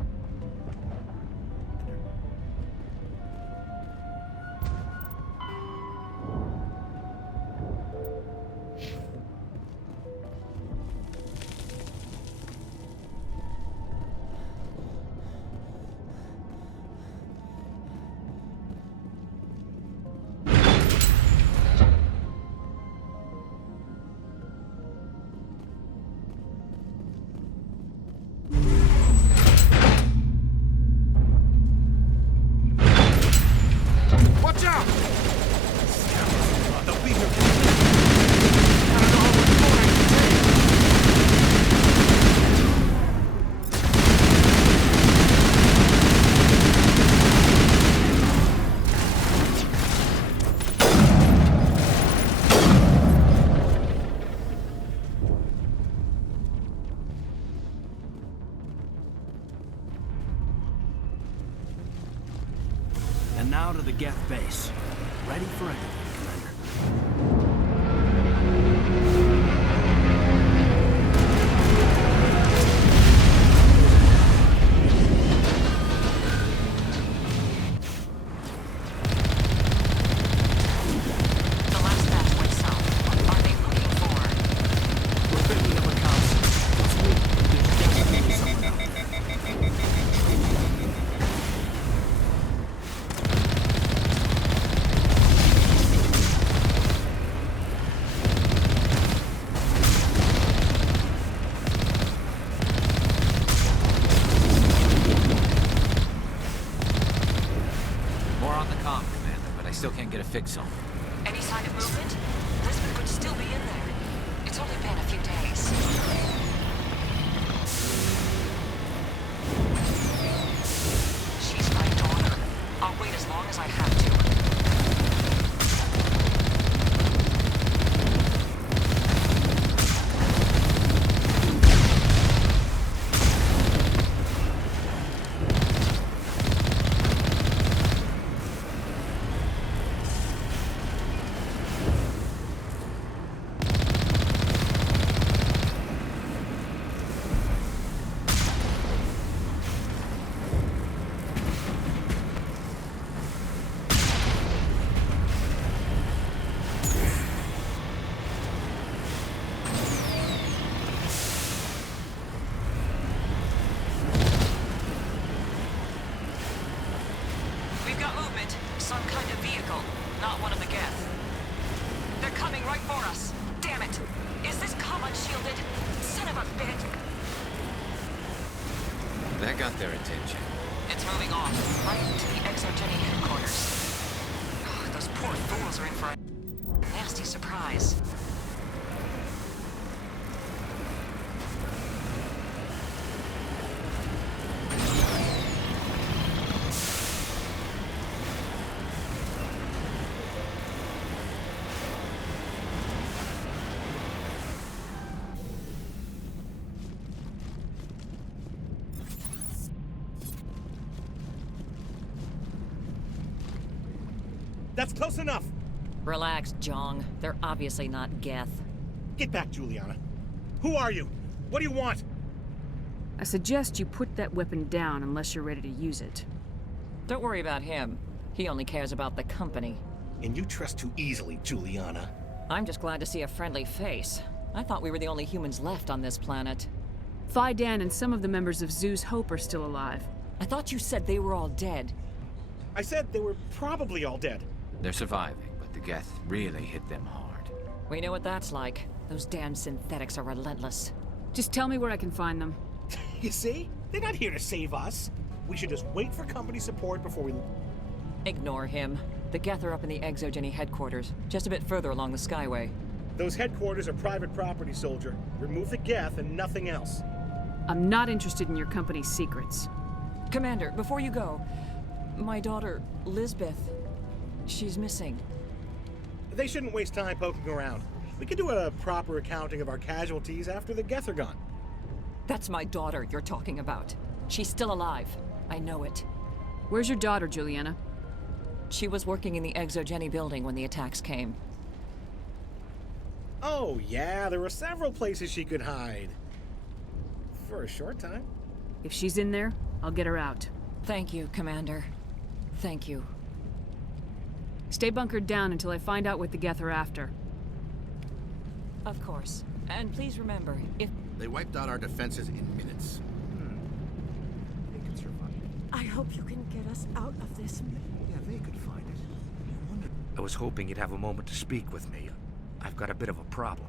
And now to the Geth base. Ready for anything, Commander. The last batch went south. What are they looking for? We're picking up a council. It's weak. There's definitely someone out there. Still can't get a fix on. Any sign of movement? Lisbon could still be in there. It's only been a few days. She's my daughter. I'll wait as long as I have to. Some kind of vehicle, not one of the Geth. They're coming right for us. Damn it! Is this comm unshielded? Son of a bitch! That got their attention. It's moving off, right to the Exogeny headquarters. Oh, those poor fools are in for a surprise. That's close enough! Relax, Jong. They're obviously not Geth. Get back, Juliana. Who are you? What do you want? I suggest you put that weapon down unless you're ready to use it. Don't worry about him. He only cares about the company. And you trust too easily, Juliana. I'm just glad to see a friendly face. I thought we were the only humans left on this planet. Fidan and some of the members of Zoo's Hope are still alive. I thought you said they were all dead. I said they were probably all dead. They're surviving, but the Geth really hit them hard. We know what that's like. Those damn synthetics are relentless. Just tell me where I can find them. You see? They're not here to save us. We should just wait for company support before we... Ignore him. The Geth are up in the Exogeny headquarters, just a bit further along the Skyway. Those headquarters are private property, soldier. Remove the Geth and nothing else. I'm not interested in your company's secrets. Commander, before you go, my daughter, Lisbeth, she's missing. They shouldn't waste time poking around. We can do a proper accounting of our casualties after the Geth are gone. That's my daughter you're talking about. She's still alive. I know it. Where's your daughter, Juliana? She was working in the Exogeny building when the attacks came. Oh, yeah, there were several places she could hide. For a short time. If she's in there, I'll get her out. Thank you, Commander. Thank you. Stay bunkered down until I find out what the Geth are after. Of course. And please remember, if... They wiped out our defenses in minutes. They can survive. I hope you can get us out of this. Yeah, they could find it. I was hoping you'd have a moment to speak with me. I've got a bit of a problem.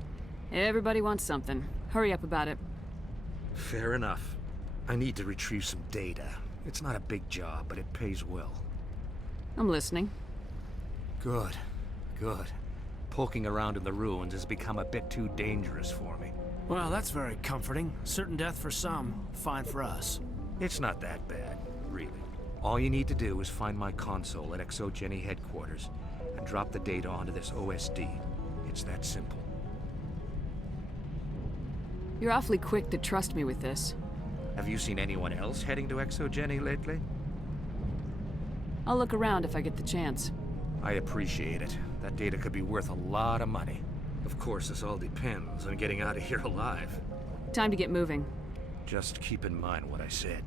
Everybody wants something. Hurry up about it. Fair enough. I need to retrieve some data. It's not a big job, but it pays well. I'm listening. Good. Good. Poking around in the ruins has become a bit too dangerous for me. Well, that's very comforting. Certain death for some, fine for us. It's not that bad, really. All you need to do is find my console at Exogeny headquarters and drop the data onto this OSD. It's that simple. You're awfully quick to trust me with this. Have you seen anyone else heading to Exogeny lately? I'll look around if I get the chance. I appreciate it. That data could be worth a lot of money. Of course, this all depends on getting out of here alive. Time to get moving. Just keep in mind what I said.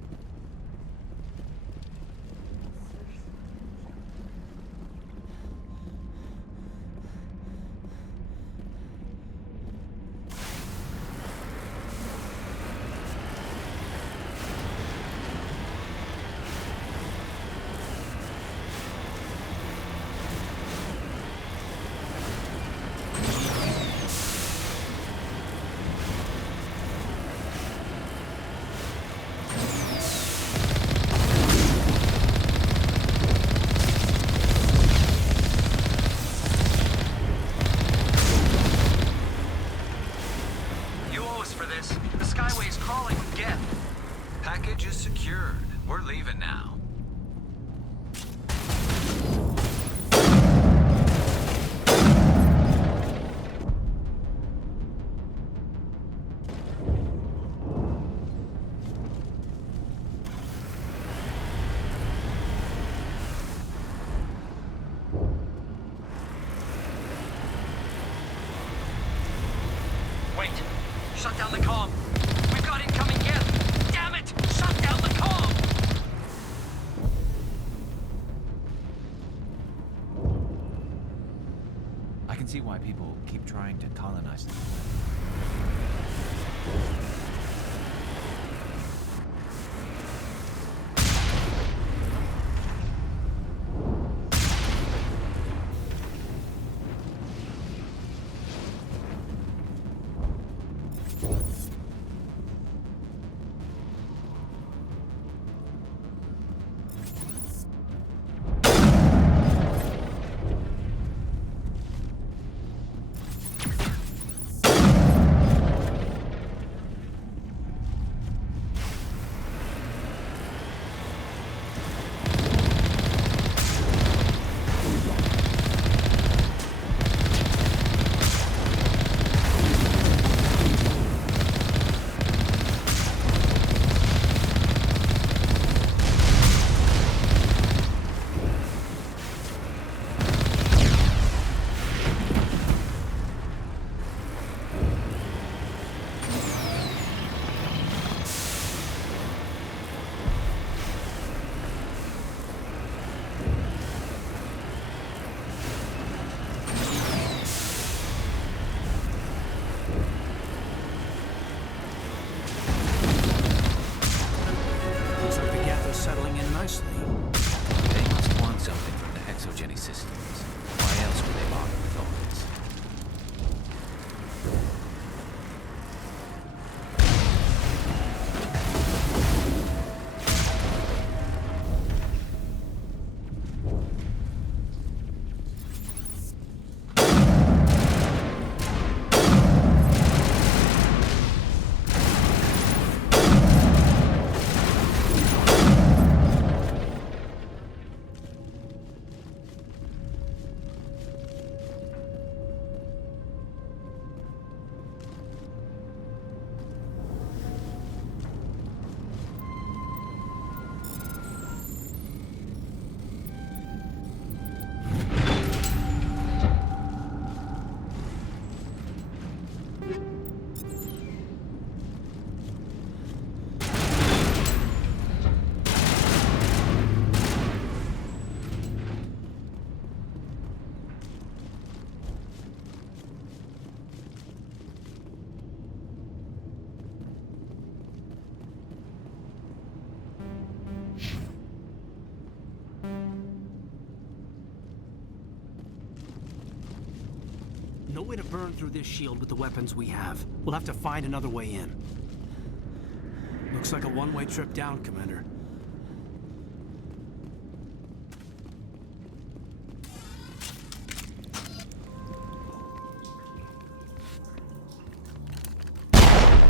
Shut down the comm! We've got incoming Geth! Damn it! Shut down the comm! I can see why people keep trying to colonize them. way to burn through this shield with the weapons we have. We'll have to find another way in. Looks like a one-way trip down, Commander.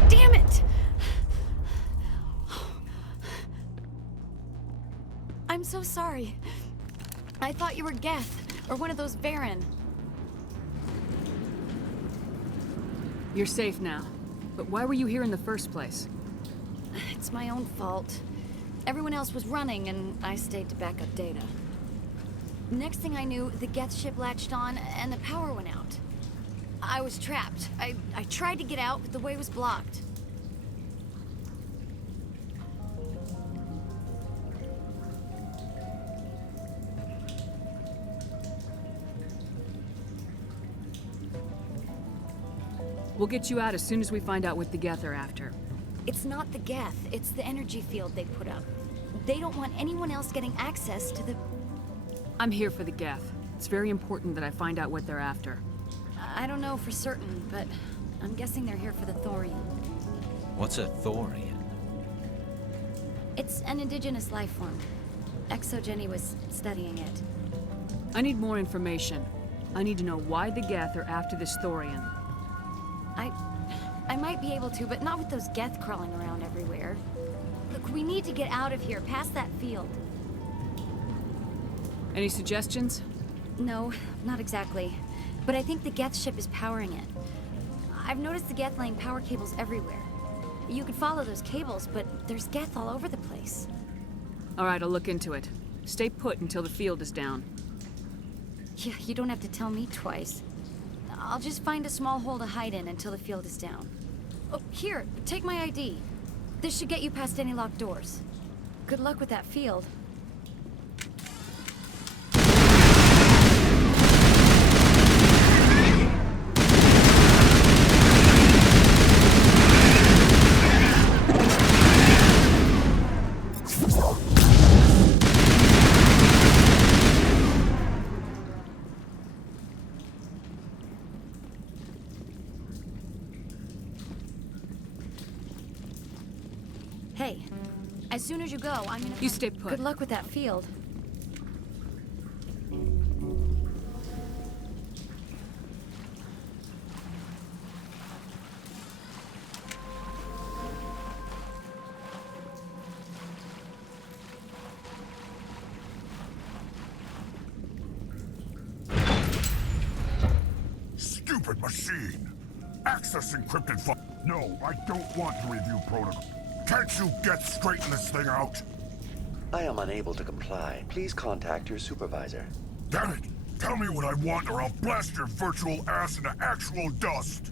Damn it! I'm so sorry. I thought you were Geth, or one of those Varen. You're safe now. But why were you here in the first place? It's my own fault. Everyone else was running, and I stayed to back up data. Next thing I knew, the Geth ship latched on, and the power went out. I was trapped. I tried to get out, but the way was blocked. We'll get you out as soon as we find out what the Geth are after. It's not the Geth, it's the energy field they put up. They don't want anyone else getting access to the... I'm here for the Geth. It's very important that I find out what they're after. I don't know for certain, but I'm guessing they're here for the Thorian. What's a Thorian? It's an indigenous life form. Exogeny was studying it. I need more information. I need to know why the Geth are after this Thorian. I might be able to, but not with those Geth crawling around everywhere. Look, we need to get out of here, past that field. Any suggestions? No, not exactly. But I think the Geth ship is powering it. I've noticed the Geth laying power cables everywhere. You could follow those cables, but there's Geth all over the place. All right, I'll look into it. Stay put until the field is down. Yeah, you don't have to tell me twice. I'll just find a small hole to hide in until the field is down. Oh, here, take my ID. This should get you past any locked doors. Good luck with that field. Hey, as soon as you go, I'm gonna... You stay put. Good luck with that field. Stupid machine! Access encrypted file. No, I don't want to review protocol. Can't you straighten this thing out? I am unable to comply. Please contact your supervisor. Damn it! Tell me what I want or I'll blast your virtual ass into actual dust!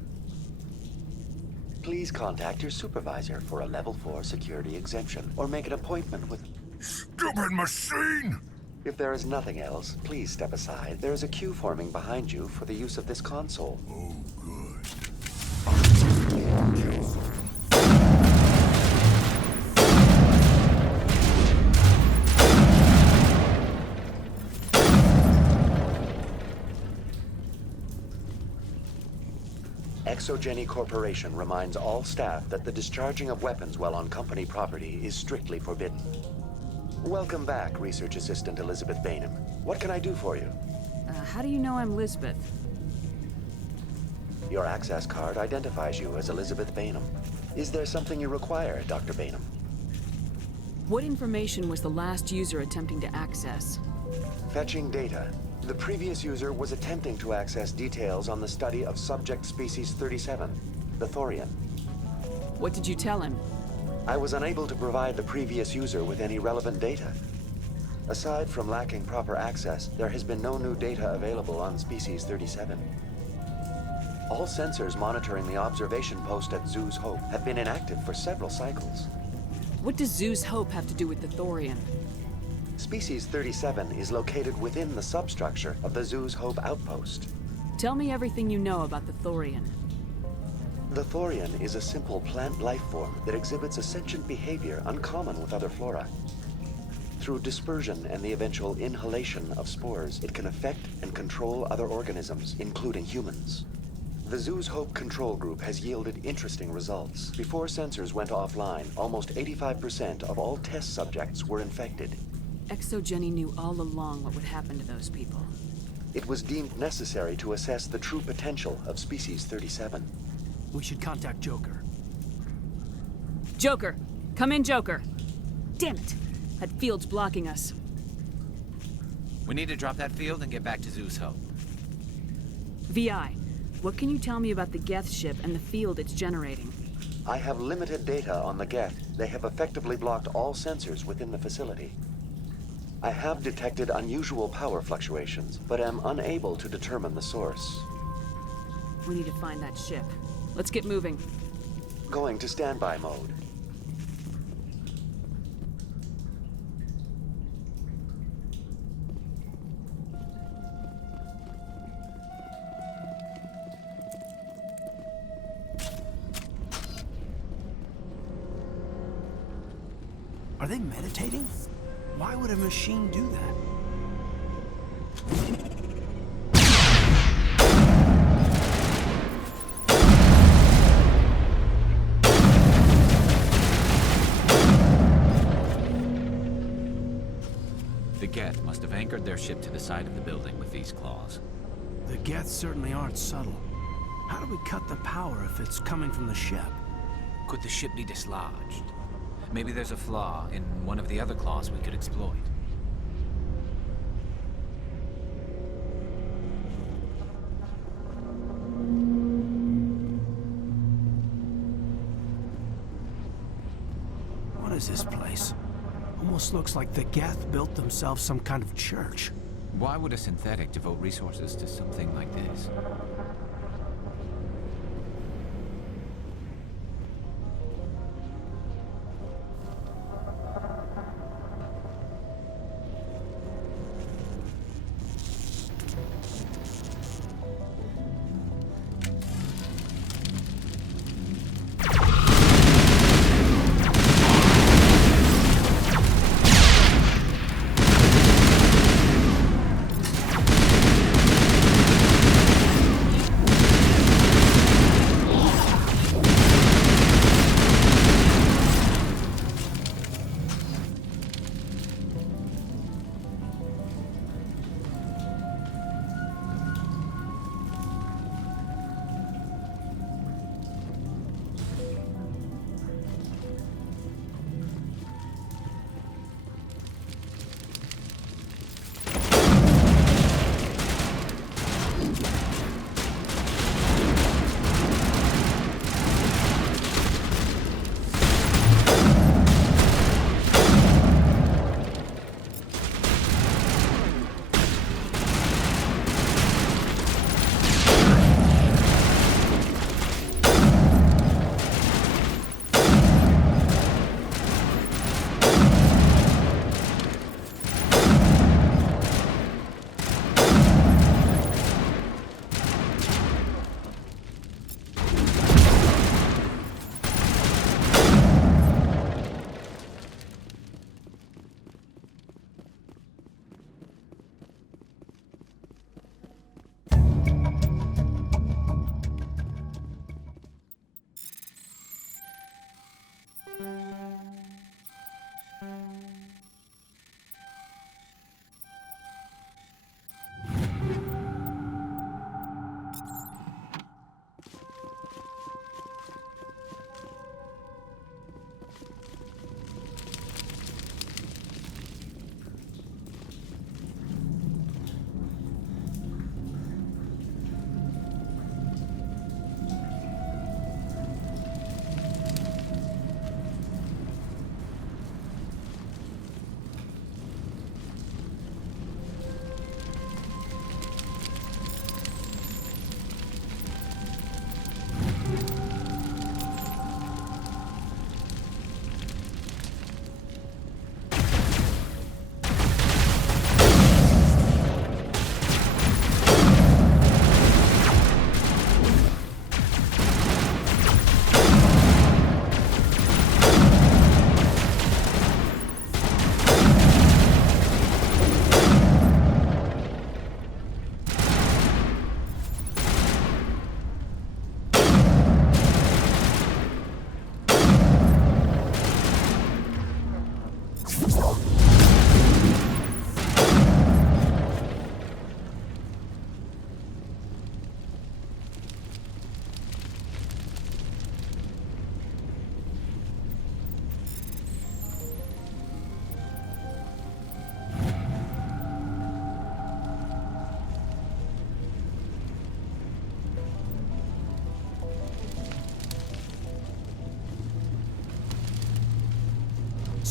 Please contact your supervisor for a level 4 security exemption, or make an appointment with... Stupid machine! If there is nothing else, please step aside. There is a queue forming behind you for the use of this console. Oh, good. Exogeny Corporation reminds all staff that the discharging of weapons while on company property is strictly forbidden. Welcome back, Research Assistant Elizabeth Bainham. What can I do for you? How do you know I'm Lisbeth? Your access card identifies you as Elizabeth Bainham. Is there something you require, Dr. Bainham? What information was the last user attempting to access? Fetching data. The previous user was attempting to access details on the study of subject species 37, the Thorian. What did you tell him? I was unable to provide the previous user with any relevant data. Aside from lacking proper access, there has been no new data available on species 37. All sensors monitoring the observation post at Zoo's Hope have been inactive for several cycles. What does Zoo's Hope have to do with the Thorian? Species 37 is located within the substructure of the Zoo's Hope outpost. Tell me everything you know about the Thorian. The Thorian is a simple plant life form that exhibits a sentient behavior uncommon with other flora. Through dispersion and the eventual inhalation of spores, it can affect and control other organisms, including humans. The Zoo's Hope control group has yielded interesting results. Before sensors went offline, almost 85% of all test subjects were infected. Exogeny knew all along what would happen to those people. It was deemed necessary to assess the true potential of Species 37. We should contact Joker. Joker! Come in, Joker! Damn it! That field's blocking us. We need to drop that field and get back to Zeus Hope. VI, what can you tell me about the Geth ship and the field it's generating? I have limited data on the Geth. They have effectively blocked all sensors within the facility. I have detected unusual power fluctuations, but am unable to determine the source. We need to find that ship. Let's get moving. Going to standby mode. Are they meditating? Why would a machine do that? The Geth must have anchored their ship to the side of the building with these claws. The Geth certainly aren't subtle. How do we cut the power if it's coming from the ship? Could the ship be dislodged? Maybe there's a flaw in one of the other claws we could exploit. What is this place? Almost looks like the Geth built themselves some kind of church. Why would a synthetic devote resources to something like this?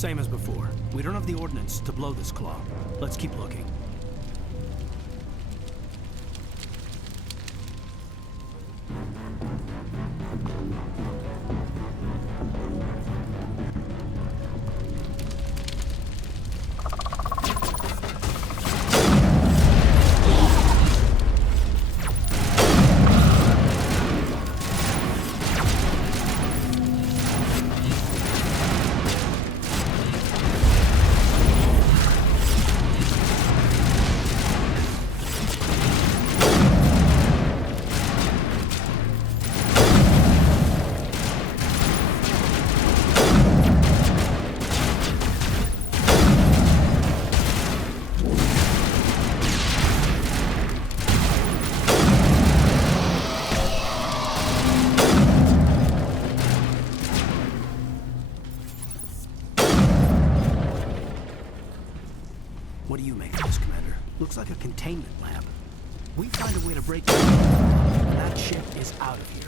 Same as before. We don't have the ordnance to blow this claw. Let's keep looking. What do you make of this, Commander? Looks like a containment lab. We find a way to break it, and that ship is out of here.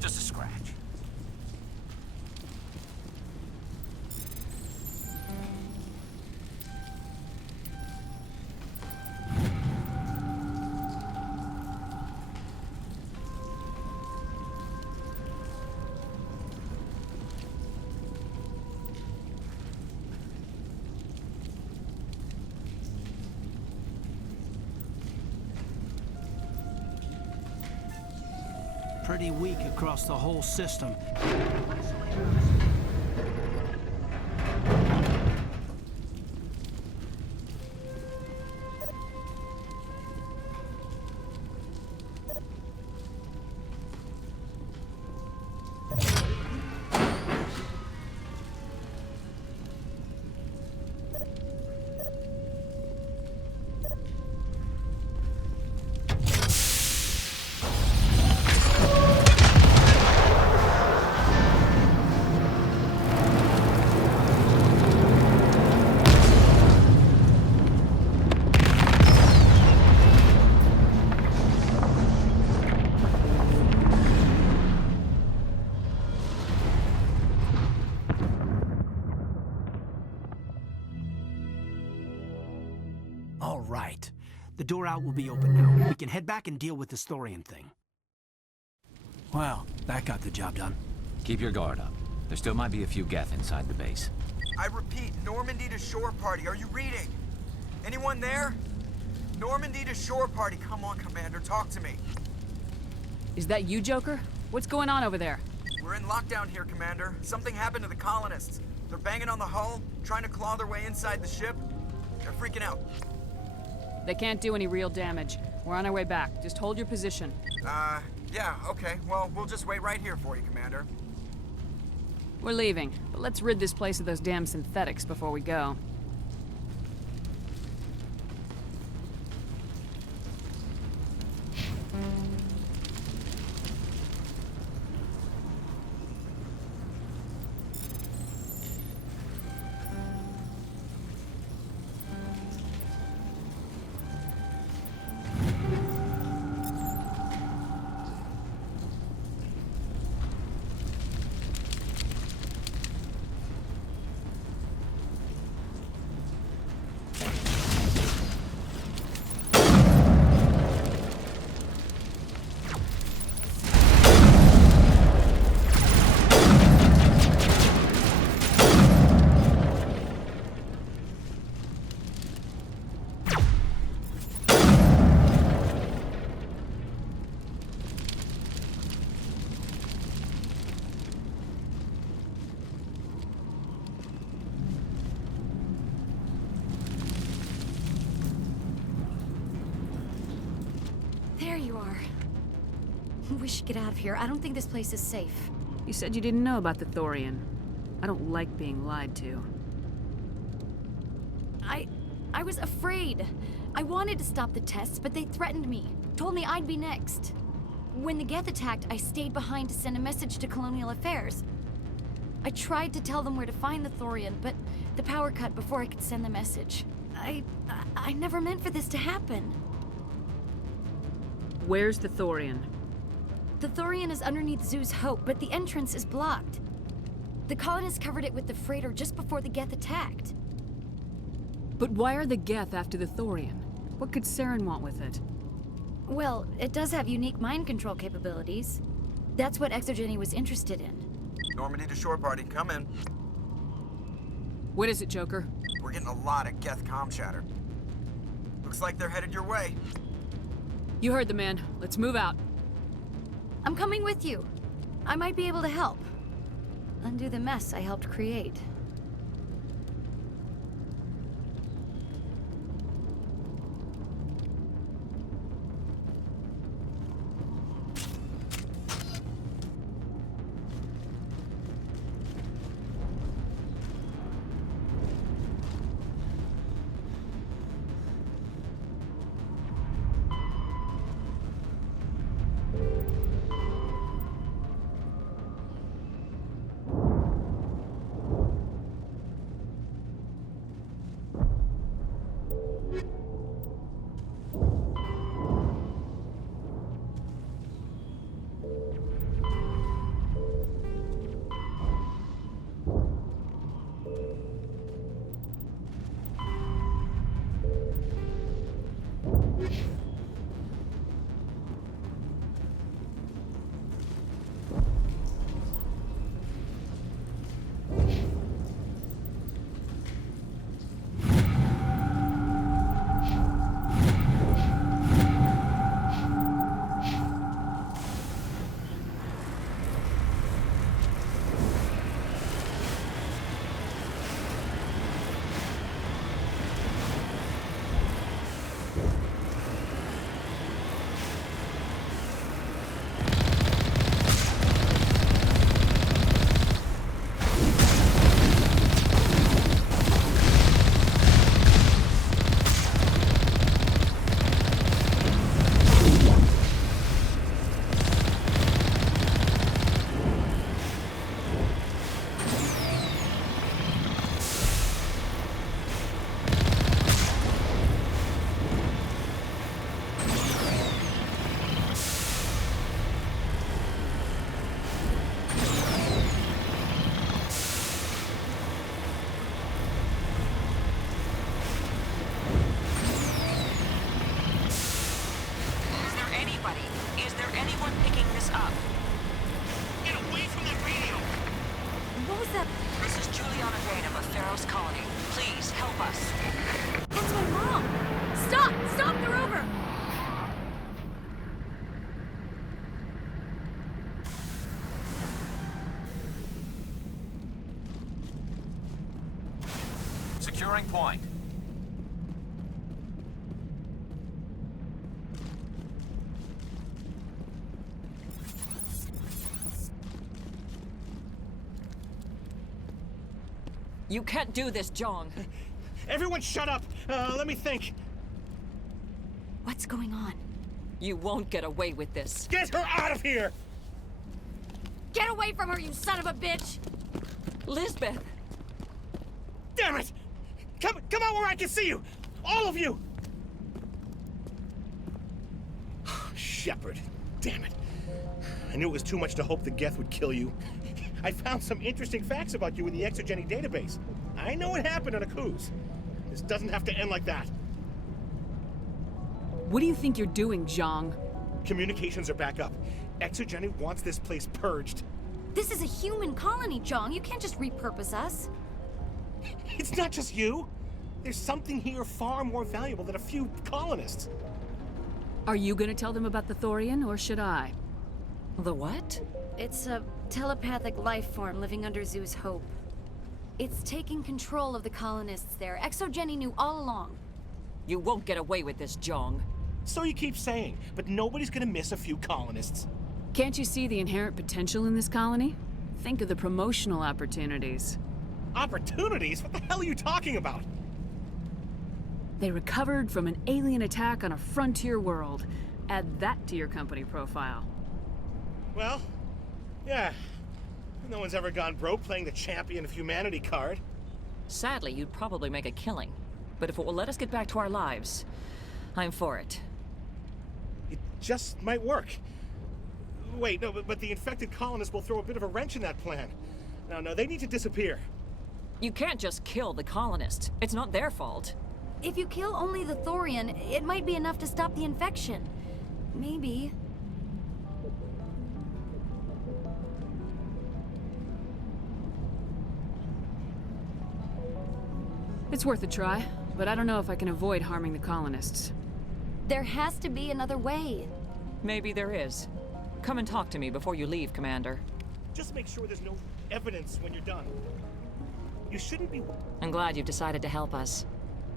Just a scratch. Pretty weak across the whole system. All right. The door out will be open now. We can head back and deal with this thorium thing. Well, that got the job done. Keep your guard up. There still might be a few Geth inside the base. I repeat, Normandy to shore party. Are you reading? Anyone there? Normandy to shore party. Come on, Commander. Talk to me. Is that you, Joker? What's going on over there? We're in lockdown here, Commander. Something happened to the colonists. They're banging on the hull, trying to claw their way inside the ship. They're freaking out. They can't do any real damage. We're on our way back. Just hold your position. Yeah, okay. Well, we'll just wait right here for you, Commander. We're leaving, but let's rid this place of those damn synthetics before we go. There you are. We should get out of here. I don't think this place is safe. You said you didn't know about the Thorian. I don't like being lied to. I was afraid. I wanted to stop the tests, but they threatened me. Told me I'd be next. When the Geth attacked, I stayed behind to send a message to Colonial Affairs. I tried to tell them where to find the Thorian, but the power cut before I could send the message. I never meant for this to happen. Where's the Thorian? The Thorian is underneath Zoo's Hope, but the entrance is blocked. The colonists covered it with the freighter just before the Geth attacked. But why are the Geth after the Thorian? What could Saren want with it? Well, it does have unique mind control capabilities. That's what Exogeny was interested in. Normandy to shore party, come in. What is it, Joker? We're getting a lot of Geth comm chatter. Looks like they're headed your way. You heard the man. Let's move out. I'm coming with you. I might be able to help. Undo the mess I helped create. Feros colony. Please, help us. That's my mom! Stop! Stop the rover! Securing point. You can't do this, Jong. Everyone shut up! Let me think. What's going on? You won't get away with this. Get her out of here! Get away from her, you son of a bitch! Lisbeth! Damn it! Come out where I can see you! All of you! Shepard. Damn it. I knew it was too much to hope the Geth would kill you. I found some interesting facts about you in the Exogeny database. I know what happened on Aku's. This doesn't have to end like that. What do you think you're doing, Zhang? Communications are back up. Exogeny wants this place purged. This is a human colony, Zhang. You can't just repurpose us. It's not just you. There's something here far more valuable than a few colonists. Are you gonna tell them about the Thorian, or should I? The what? It's a telepathic life form living under Zoo's Hope. It's taking control of the colonists there. Exogeny knew all along. You won't get away with this, Jong. So you keep saying, but nobody's gonna miss a few colonists. Can't you see the inherent potential in this colony? Think of the promotional opportunities. Opportunities? What the hell are you talking about? They recovered from an alien attack on a frontier world. Add that to your company profile. Well, yeah. No one's ever gone broke playing the champion of humanity card. Sadly, you'd probably make a killing. But if it will let us get back to our lives, I'm for it. It just might work. Wait, no, but the infected colonists will throw a bit of a wrench in that plan. No, they need to disappear. You can't just kill the colonists. It's not their fault. If you kill only the Thorian, it might be enough to stop the infection. Maybe. It's worth a try, but I don't know if I can avoid harming the colonists. There has to be another way. Maybe there is. Come and talk to me before you leave, Commander. Just make sure there's no evidence when you're done. You shouldn't be... I'm glad you've decided to help us.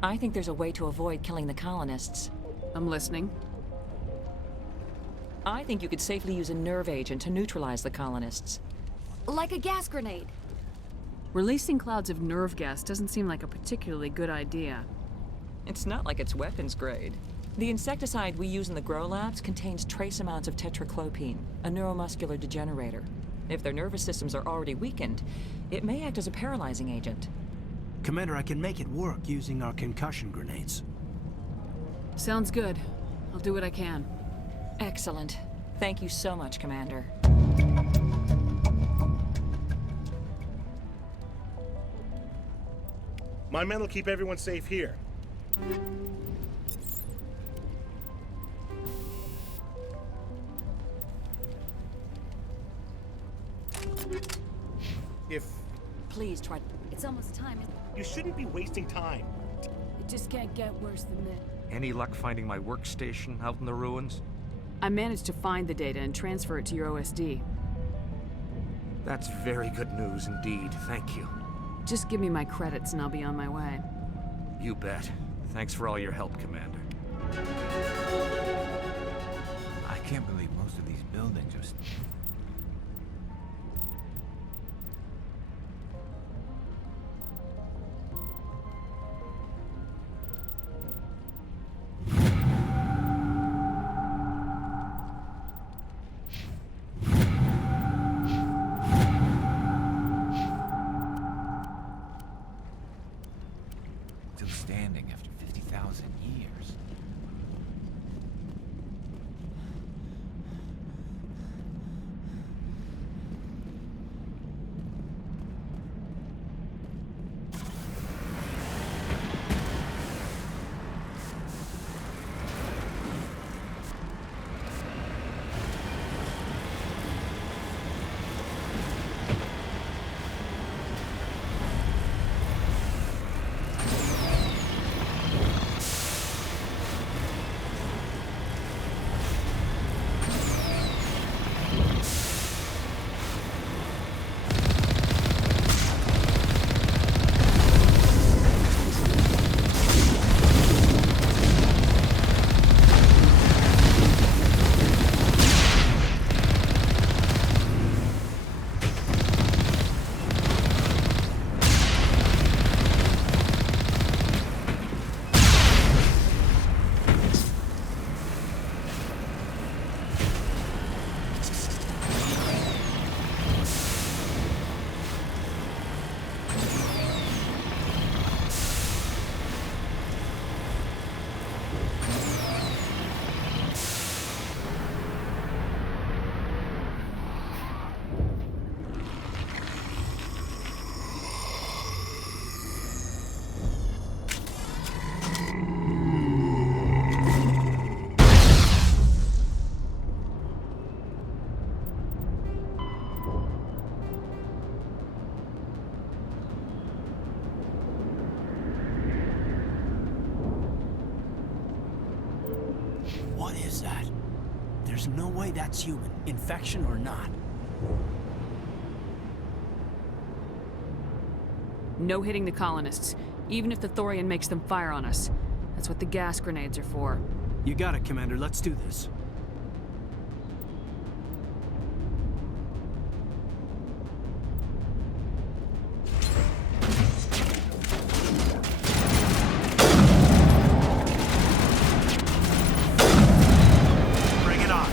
I think there's a way to avoid killing the colonists. I'm listening. I think you could safely use a nerve agent to neutralize the colonists. Like a gas grenade. Releasing clouds of nerve gas doesn't seem like a particularly good idea. It's not like it's weapons grade. The insecticide we use in the grow labs contains trace amounts of tetraclopine, a neuromuscular degenerator. If their nervous systems are already weakened, it may act as a paralyzing agent. Commander, I can make it work using our concussion grenades. Sounds good. I'll do what I can. Excellent. Thank you so much, Commander. My men will keep everyone safe here. If... Please try. It's almost time. You shouldn't be wasting time. It just can't get worse than this. Any luck finding my workstation out in the ruins? I managed to find the data and transfer it to your OSD. That's very good news indeed. Thank you. Just give me my credits and I'll be on my way. You bet. Thanks for all your help, Commander. I can't believe most of these buildings are... still standing after 50,000 years. What is that? There's no way that's human, infection or not. No hitting the colonists, even if the Thorian makes them fire on us. That's what the gas grenades are for. You got it, Commander. Let's do this. Bring it on.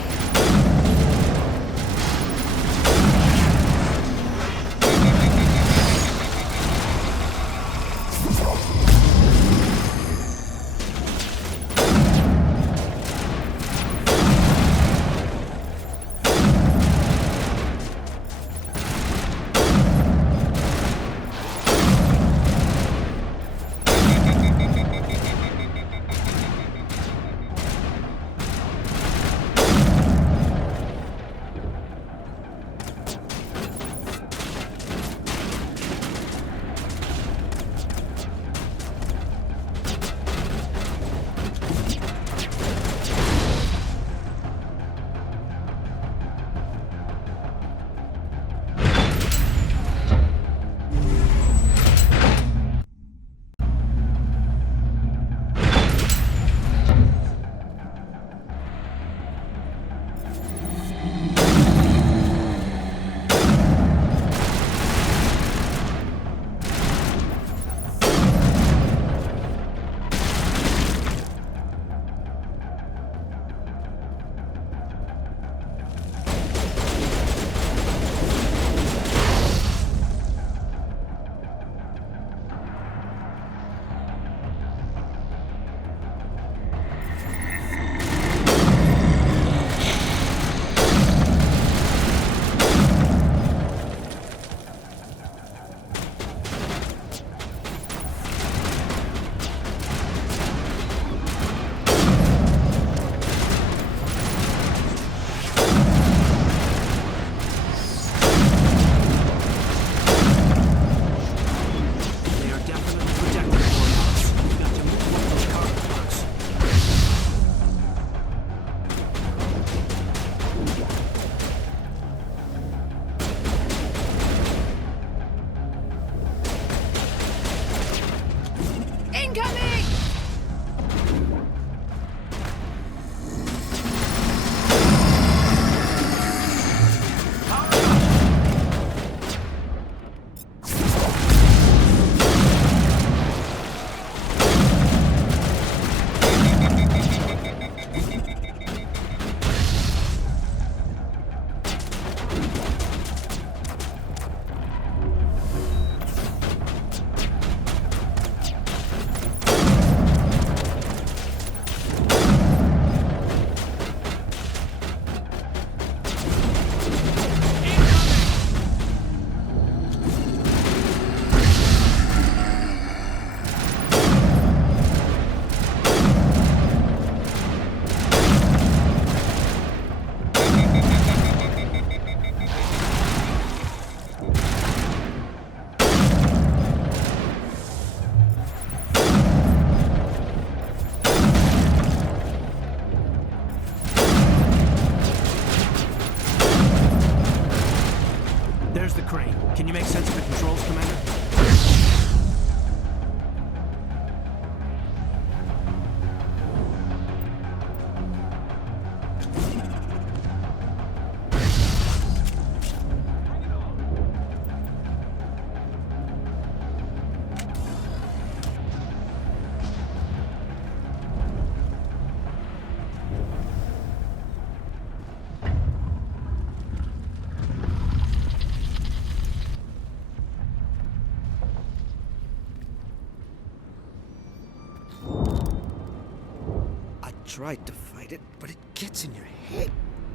tried to fight it, but it gets in your head.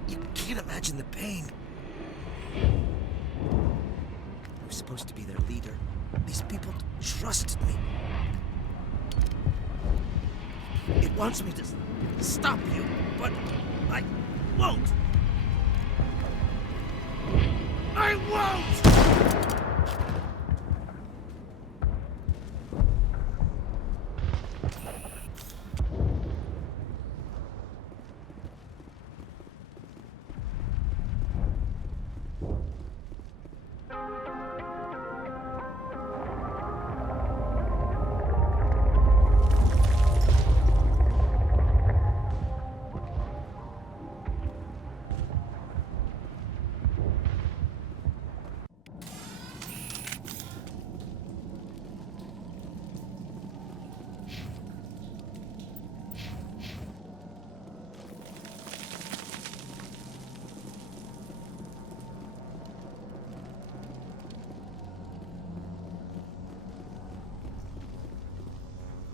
You can't imagine the pain. I was supposed to be their leader. These people trusted me. It wants me to stop you, but I won't. I won't!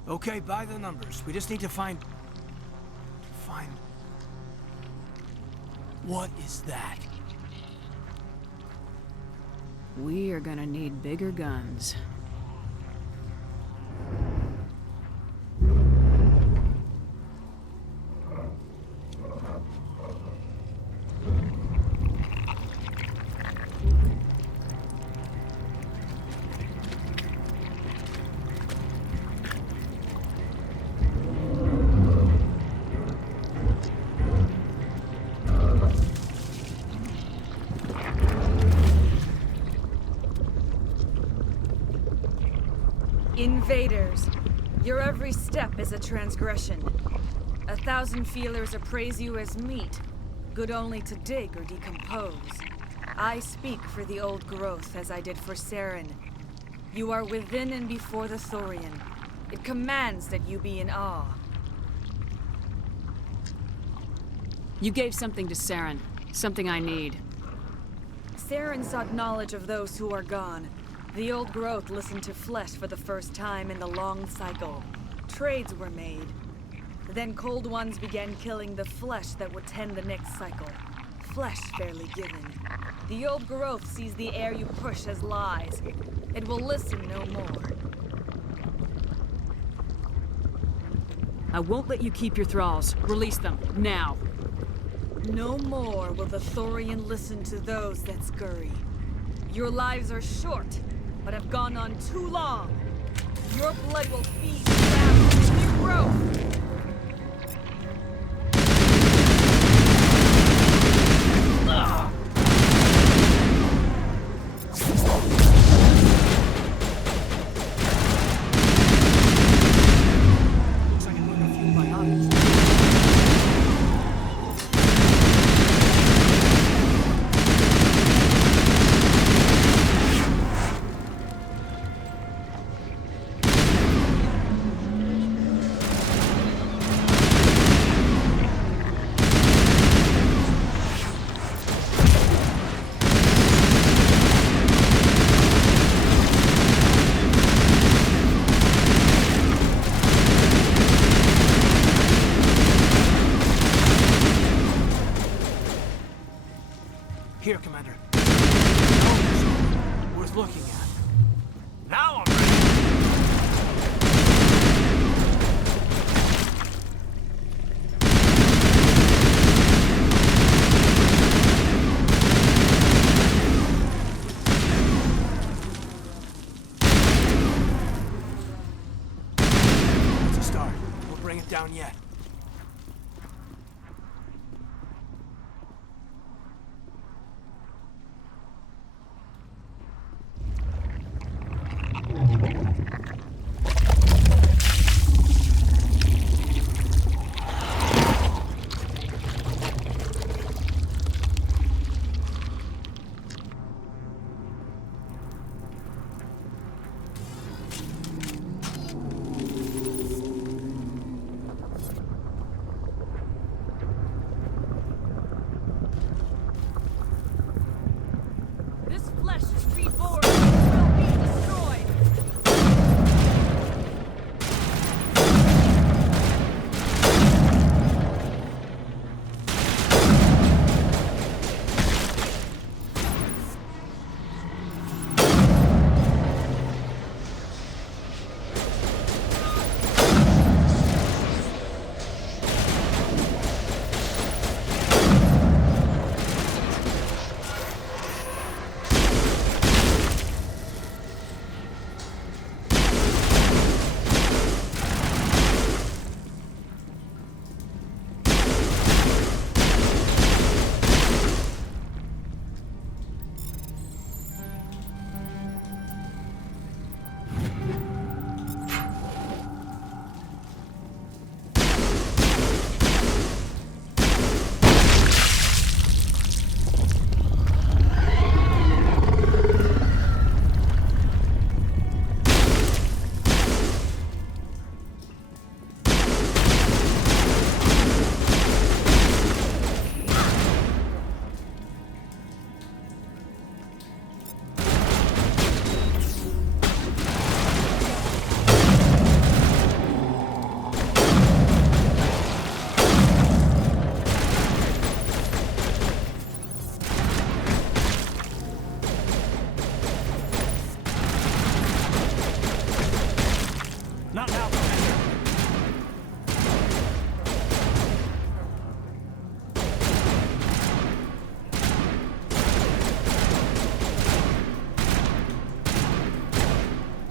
Okay, by the numbers. We just need to find... What is that? We are gonna need bigger guns. Invaders, your every step is a transgression. 1,000 feelers appraise you as meat, good only to dig or decompose. I speak for the old growth as I did for Saren. You are within and before the Thorian. It commands that you be in awe. You gave something to Saren, something I need. Saren sought knowledge of those who are gone. The old growth listened to flesh for the first time in the long cycle. Trades were made. Then cold ones began killing the flesh that would tend the next cycle. Flesh fairly given. The old growth sees the air you push as lies. It will listen no more. I won't let you keep your thralls. Release them, now. No more will the Thorian listen to those that scurry. Your lives are short, but have gone on too long. Your blood will feed the new growth. Here, Commander. Oh, worth looking at. Now I'm ready. That's a start. We'll bring it down yet.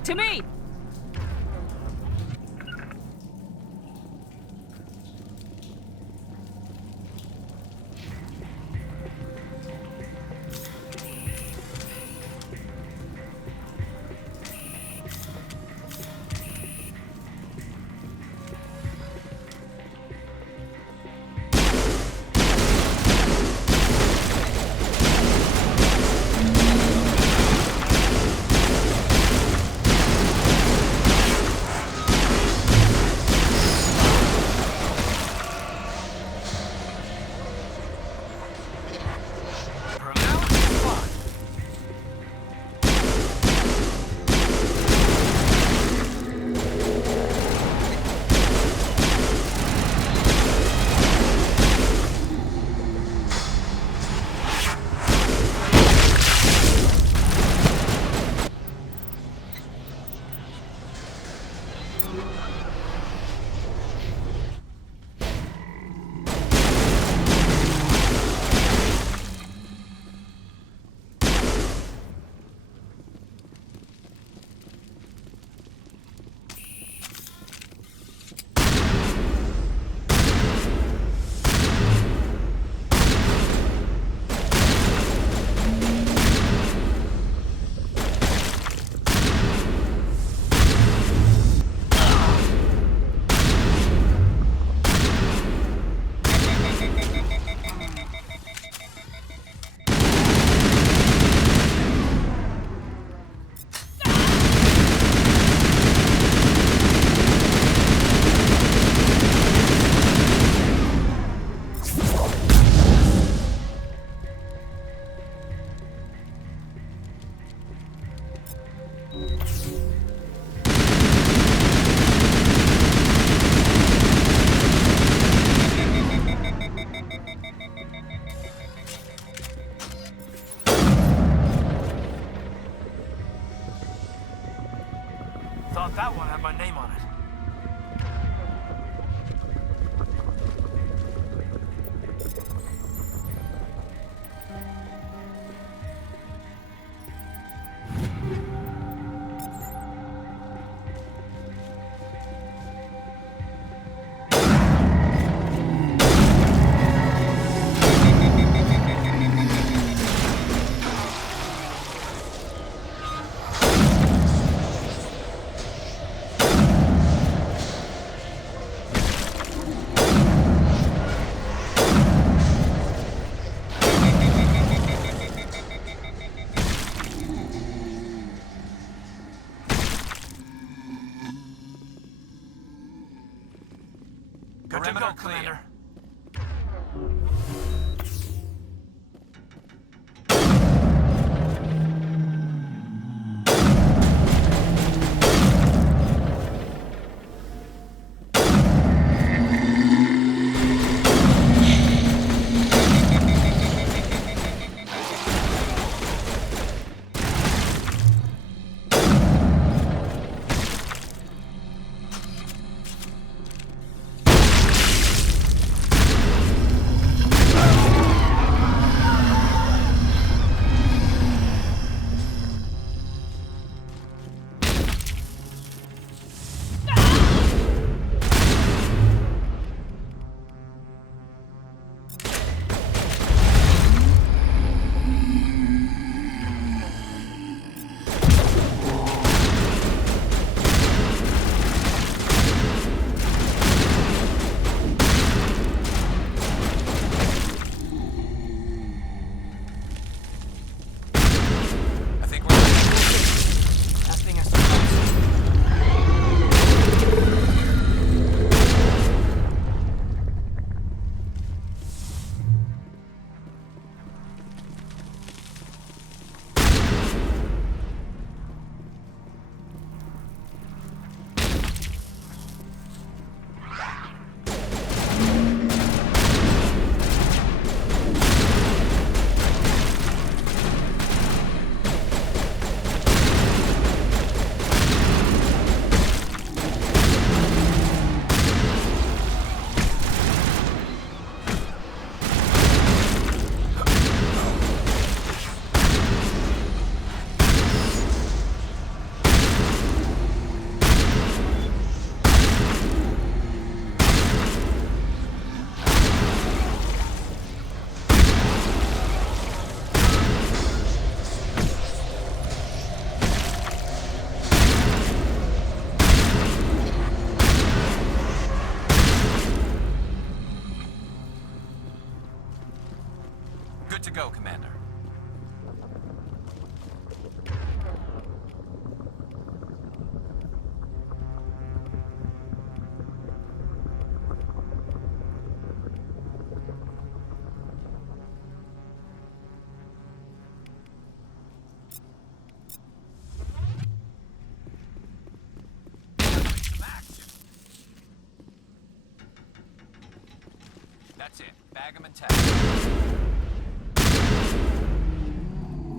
To me! Thought that one had my name on it. Good to go, Commander. That's it. Bag 'em and tag 'em.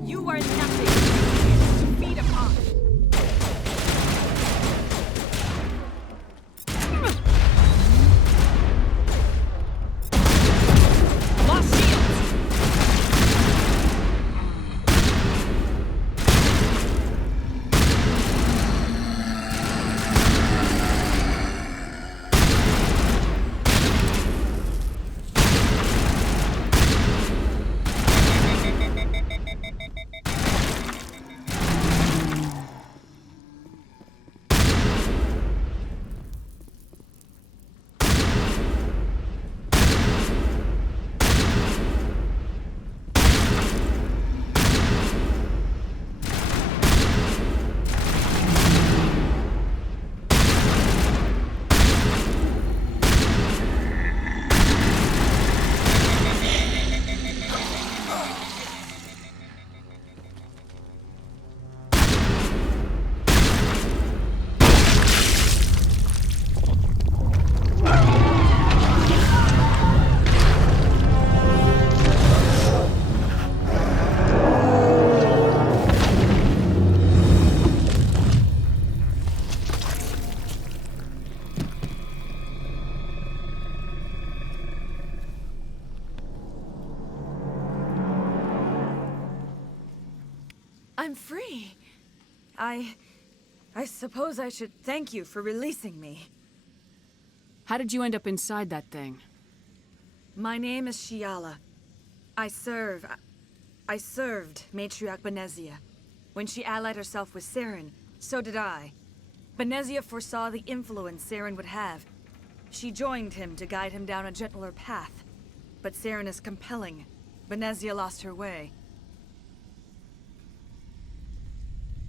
You are nothing to feed upon. Lost shields! I'm free. I suppose I should thank you for releasing me. How did you end up inside that thing? My name is Shiala. I served Matriarch Benezia. When she allied herself with Saren, so did I. Benezia foresaw the influence Saren would have. She joined him to guide him down a gentler path. But Saren is compelling. Benezia lost her way.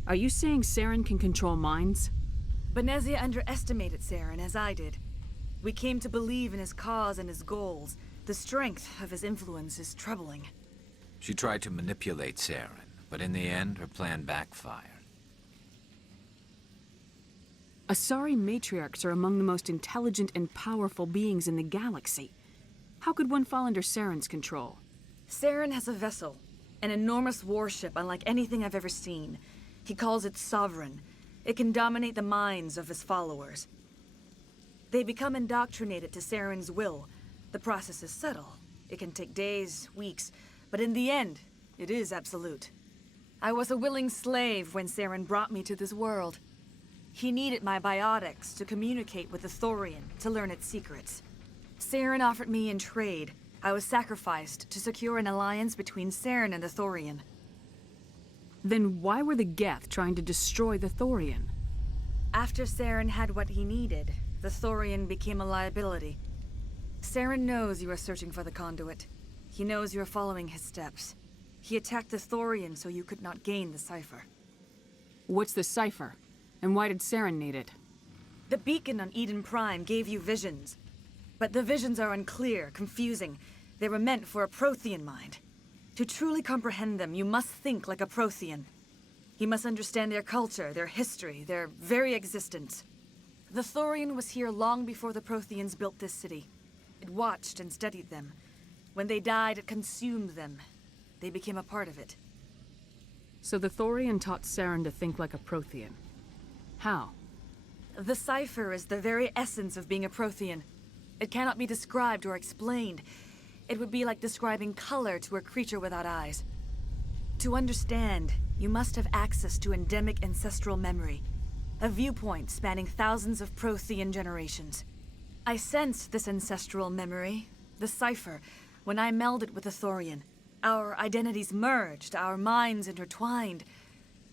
Are you saying Saren can control minds? Benezia underestimated Saren, as I did. We came to believe in his cause and his goals. The strength of his influence is troubling. She tried to manipulate Saren, but in the end, her plan backfired. Asari matriarchs are among the most intelligent and powerful beings in the galaxy. How could one fall under Saren's control? Saren has a vessel, an enormous warship unlike anything I've ever seen. He calls it Sovereign. It can dominate the minds of his followers. They become indoctrinated to Saren's will. The process is subtle. It can take days, weeks, but in the end, it is absolute. I was a willing slave when Saren brought me to this world. He needed my biotics to communicate with the Thorian, to learn its secrets. Saren offered me in trade. I was sacrificed to secure an alliance between Saren and the Thorian. Then why were the Geth trying to destroy the Thorian? After Saren had what he needed, the Thorian became a liability. Saren knows you are searching for the conduit. He knows you are following his steps. He attacked the Thorian so you could not gain the cipher. What's the cipher? And why did Saren need it? The beacon on Eden Prime gave you visions. But the visions are unclear, confusing. They were meant for a Prothean mind. To truly comprehend them, you must think like a Prothean. You must understand their culture, their history, their very existence. The Thorian was here long before the Protheans built this city. It watched and studied them. When they died, it consumed them. They became a part of it. So the Thorian taught Saren to think like a Prothean. How? The cipher is the very essence of being a Prothean. It cannot be described or explained. It would be like describing color to a creature without eyes. To understand, you must have access to endemic ancestral memory. A viewpoint spanning thousands of Prothean generations. I sensed this ancestral memory, the cipher, when I melded with the Thorian. Our identities merged, our minds intertwined.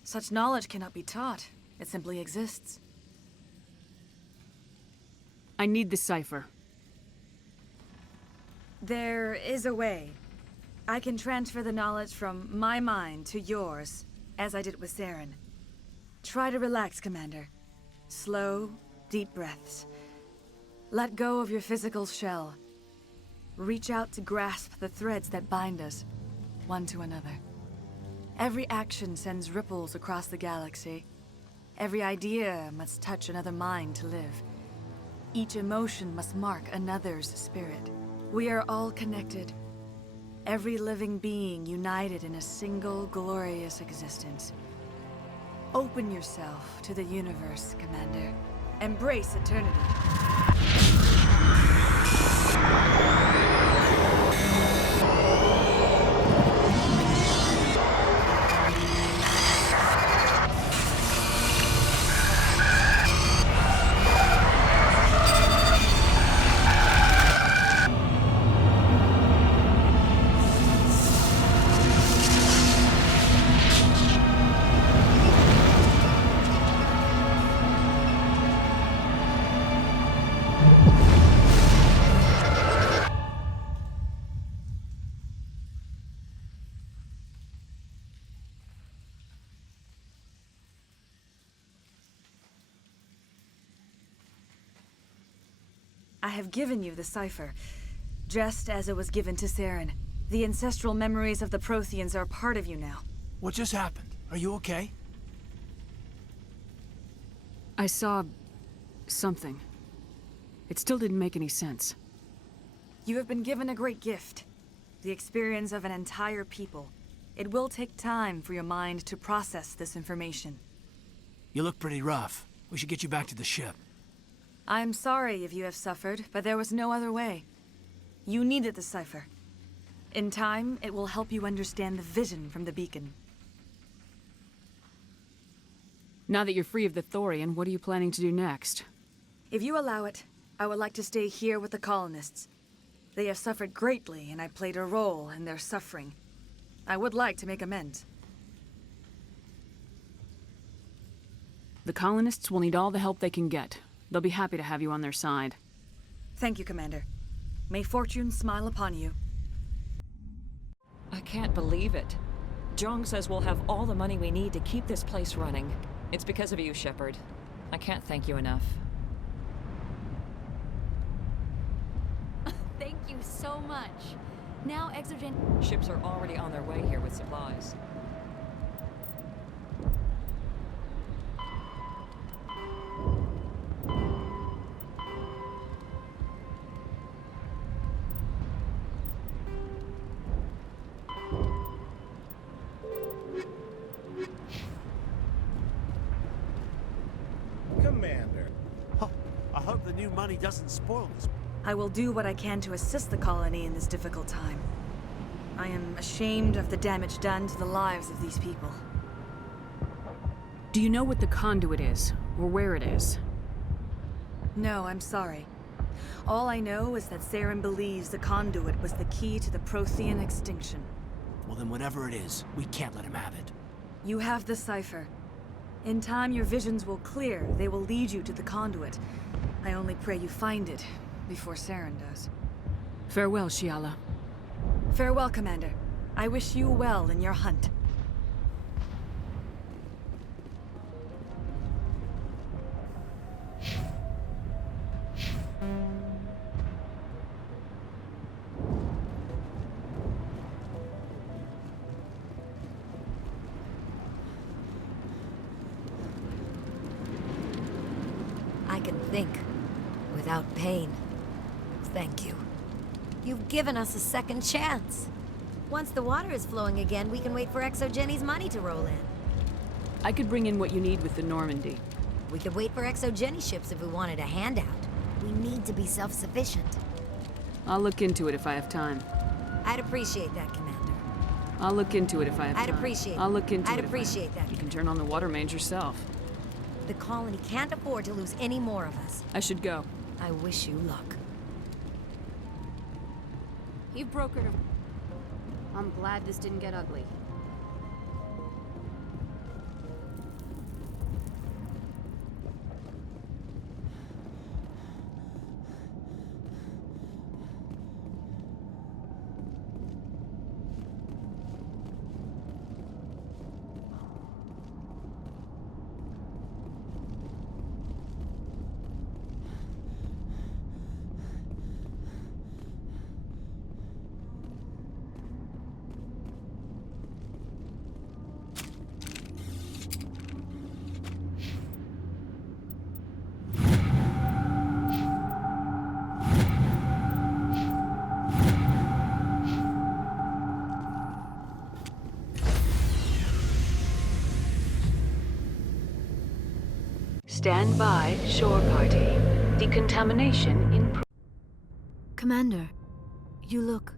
Such knowledge cannot be taught. It simply exists. I need the cipher. There is a way. I can transfer the knowledge from my mind to yours, as I did with Saren. Try to relax, Commander. Slow, deep breaths. Let go of your physical shell. Reach out to grasp the threads that bind us, one to another. Every action sends ripples across the galaxy. Every idea must touch another mind to live. Each emotion must mark another's spirit. We are all connected. Every living being united in a single glorious existence. Open yourself to the universe, Commander. Embrace eternity. I have given you the cipher, just as it was given to Saren. The ancestral memories of the Protheans are part of you now. What just happened? Are you okay? I saw something. It still didn't make any sense. You have been given a great gift. The experience of an entire people. It will take time for your mind to process this information. You look pretty rough. We should get you back to the ship. I'm sorry if you have suffered, but there was no other way. You needed the cipher. In time, it will help you understand the vision from the beacon. Now that you're free of the Thorian, what are you planning to do next? If you allow it, I would like to stay here with the colonists. They have suffered greatly, and I played a role in their suffering. I would like to make amends. The colonists will need all the help they can get. They'll be happy to have you on their side. Thank you, Commander. May fortune smile upon you. I can't believe it. Jong says we'll have all the money we need to keep this place running. It's because of you, Shepard. I can't thank you enough. Thank you so much. Now Exogen... Ships are already on their way here with supplies. Commander. Oh, I hope the new money doesn't spoil this. I will do what I can to assist the colony in this difficult time. I am ashamed of the damage done to the lives of these people. Do you know what the conduit is, or where it is? No, I'm sorry. All I know is that Saren believes the conduit was the key to the Prothean extinction. Well, then whatever it is, we can't let him have it. You have the cipher. In time, your visions will clear. They will lead you to the conduit. I only pray you find it before Saren does. Farewell, Shiala. Farewell, Commander. I wish you well in your hunt. I can think without pain. Thank you. You've given us a second chance. Once the water is flowing again, we can wait for Exogeni's money to roll in. I could bring in what you need with the Normandy. We could wait for Exogeni ships if we wanted a handout. We need to be self-sufficient. I'll look into it if I have time. I'd appreciate that, Commander. I'll look into it if I have time. I'd appreciate I'll look into it. I'd appreciate that. You can turn on the water mains yourself. The colony can't afford to lose any more of us. I should go. I wish you luck. You've brokered a... I'm glad this didn't get ugly. Stand by, shore party. Decontamination in Commander, you look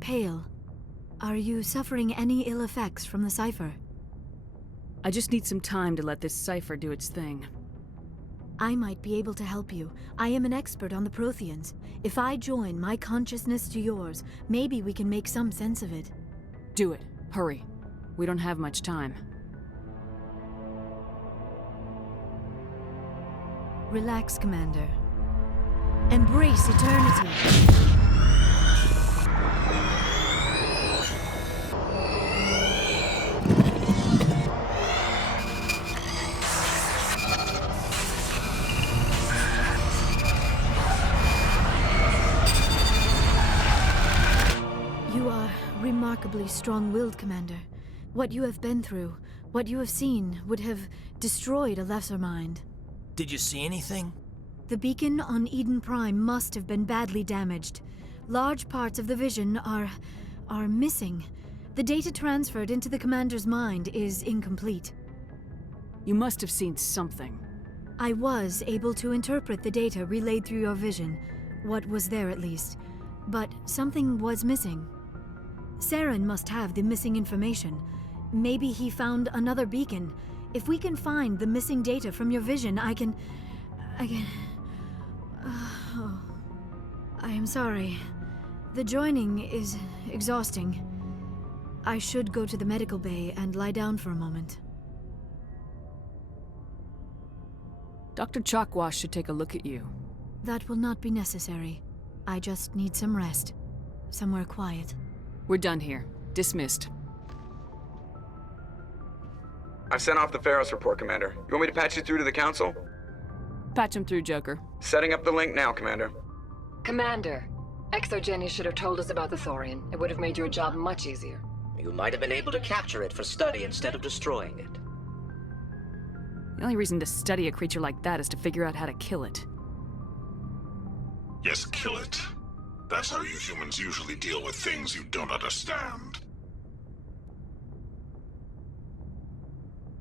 pale. Are you suffering any ill effects from the cipher? I just need some time to let this cipher do its thing. I might be able to help you. I am an expert on the Protheans. If I join my consciousness to yours, maybe we can make some sense of it. Do it. Hurry. We don't have much time. Relax, Commander. Embrace eternity. You are remarkably strong-willed, Commander. What you have been through, what you have seen, would have destroyed a lesser mind. Did you see anything? The beacon on Eden Prime must have been badly damaged. Large parts of the vision are missing. The data transferred into the commander's mind is incomplete. You must have seen something. I was able to interpret the data relayed through your vision, what was there at least, but something was missing. Saren must have the missing information. Maybe he found another beacon. If we can find the missing data from your vision, I can... Oh, I am sorry. The joining is exhausting. I should go to the medical bay and lie down for a moment. Dr. Chakwas should take a look at you. That will not be necessary. I just need some rest. Somewhere quiet. We're done here. Dismissed. I've sent off the Feros report, Commander. You want me to patch you through to the Council? Patch him through, Joker. Setting up the link now, Commander. Commander, Exogeny should have told us about the Thorian. It would have made your job much easier. You might have been able to capture it for study instead of destroying it. The only reason to study a creature like that is to figure out how to kill it. Yes, kill it. That's how you humans usually deal with things you don't understand.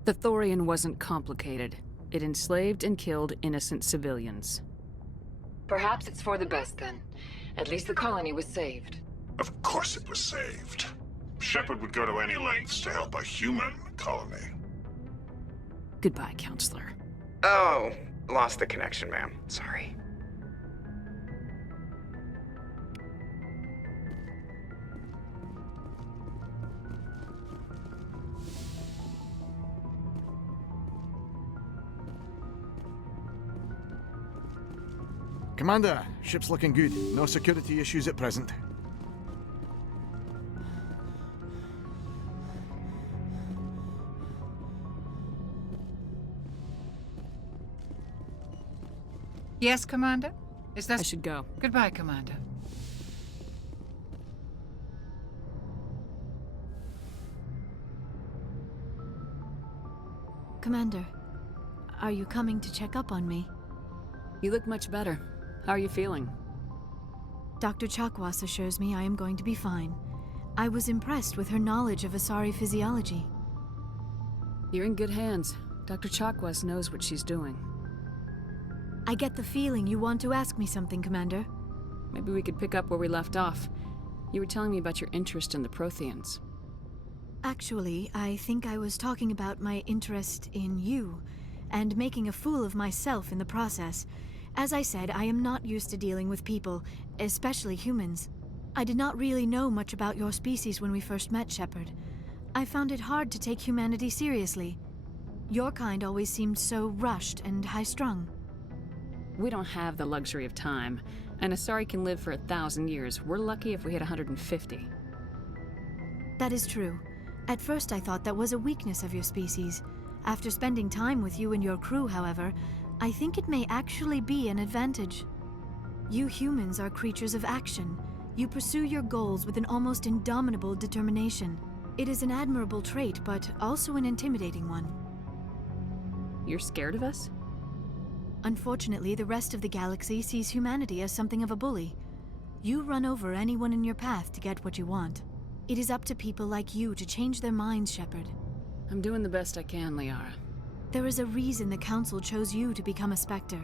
The Thorian wasn't complicated. It enslaved and killed innocent civilians. Perhaps it's for the best then. At least the colony was saved. Of course it was saved. Shepard would go to any lengths to help a human colony. Goodbye, Counselor. Oh, lost the connection, ma'am. Sorry. Commander, ship's looking good. No security issues at present. Yes, Commander? Is that... I should go. Goodbye, Commander. Commander, are you coming to check up on me? You look much better. How are you feeling? Dr. Chakwas assures me I am going to be fine. I was impressed with her knowledge of Asari physiology. You're in good hands. Dr. Chakwas knows what she's doing. I get the feeling you want to ask me something, Commander. Maybe we could pick up where we left off. You were telling me about your interest in the Protheans. Actually, I think I was talking about my interest in you, and making a fool of myself in the process. As I said, I am not used to dealing with people, especially humans. I did not really know much about your species when we first met, Shepard. I found it hard to take humanity seriously. Your kind always seemed so rushed and high-strung. We don't have the luxury of time. An Asari can live for 1,000 years. We're lucky if we hit 150. That is true. At first I thought that was a weakness of your species. After spending time with you and your crew, however, I think it may actually be an advantage. You humans are creatures of action. You pursue your goals with an almost indomitable determination. It is an admirable trait, but also an intimidating one. You're scared of us? Unfortunately, the rest of the galaxy sees humanity as something of a bully. You run over anyone in your path to get what you want. It is up to people like you to change their minds, Shepard. I'm doing the best I can, Liara. There is a reason the Council chose you to become a Spectre.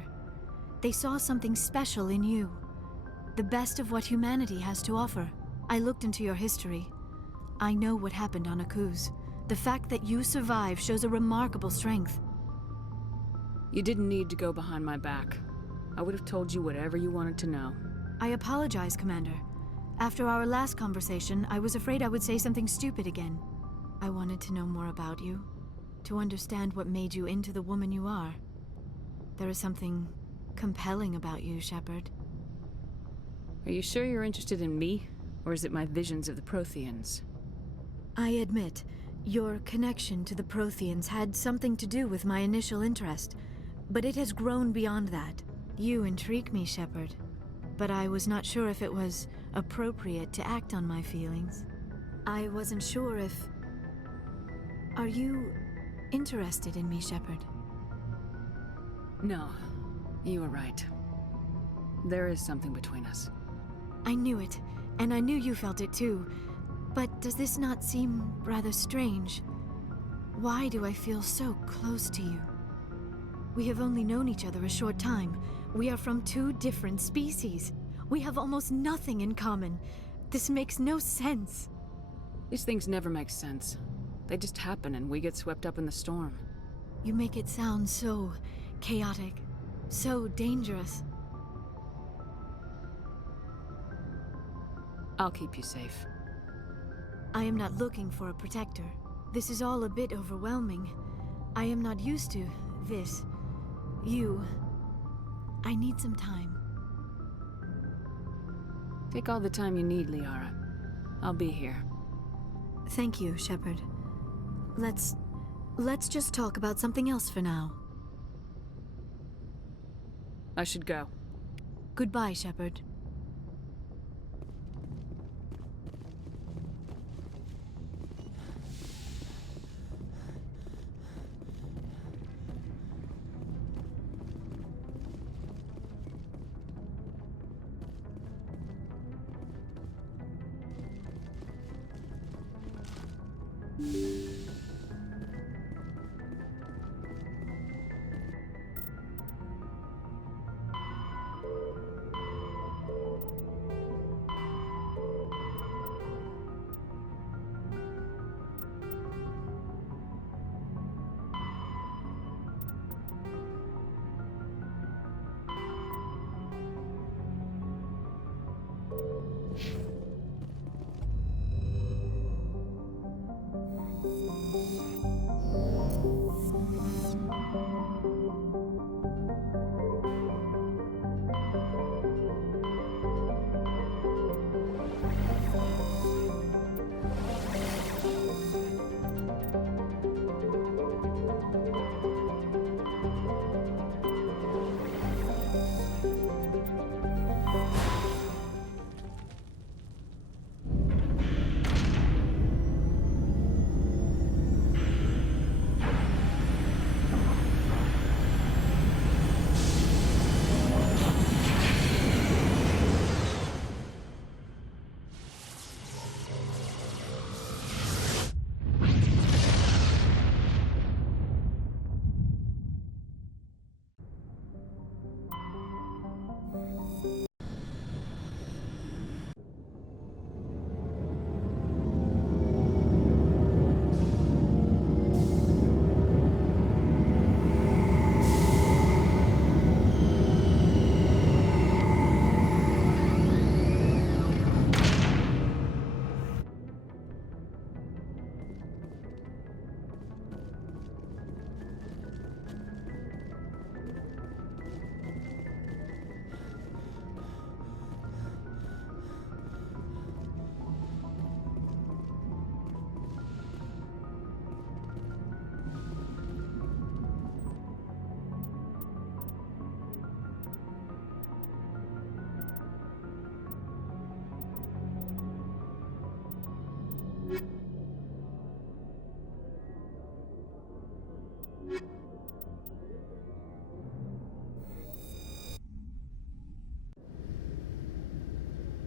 They saw something special in you. The best of what humanity has to offer. I looked into your history. I know what happened on Akuz. The fact that you survived shows a remarkable strength. You didn't need to go behind my back. I would have told you whatever you wanted to know. I apologize, Commander. After our last conversation, I was afraid I would say something stupid again. I wanted to know more about you, to understand what made you into the woman you are. There is something compelling about you, Shepard. Are you sure you're interested in me, or is it my visions of the Protheans? I admit, your connection to the Protheans had something to do with my initial interest, but it has grown beyond that. You intrigue me, Shepard, but I was not sure if it was appropriate to act on my feelings. I wasn't sure if... Are you interested in me, Shepard? No, you were right. There is something between us. I knew it, and I knew you felt it too. But does this not seem rather strange? Why do I feel so close to you? We have only known each other a short time. We are from two different species. We have almost nothing in common. This makes no sense. These things never make sense. They just happen and we get swept up in the storm. You make it sound so chaotic, so dangerous. I'll keep you safe. I am not looking for a protector. This is all a bit overwhelming. I am not used to this. You. I need some time. Take all the time you need, Liara. I'll be here. Thank you, Shepard. Let's just talk about something else for now. I should go. Goodbye, Shepard.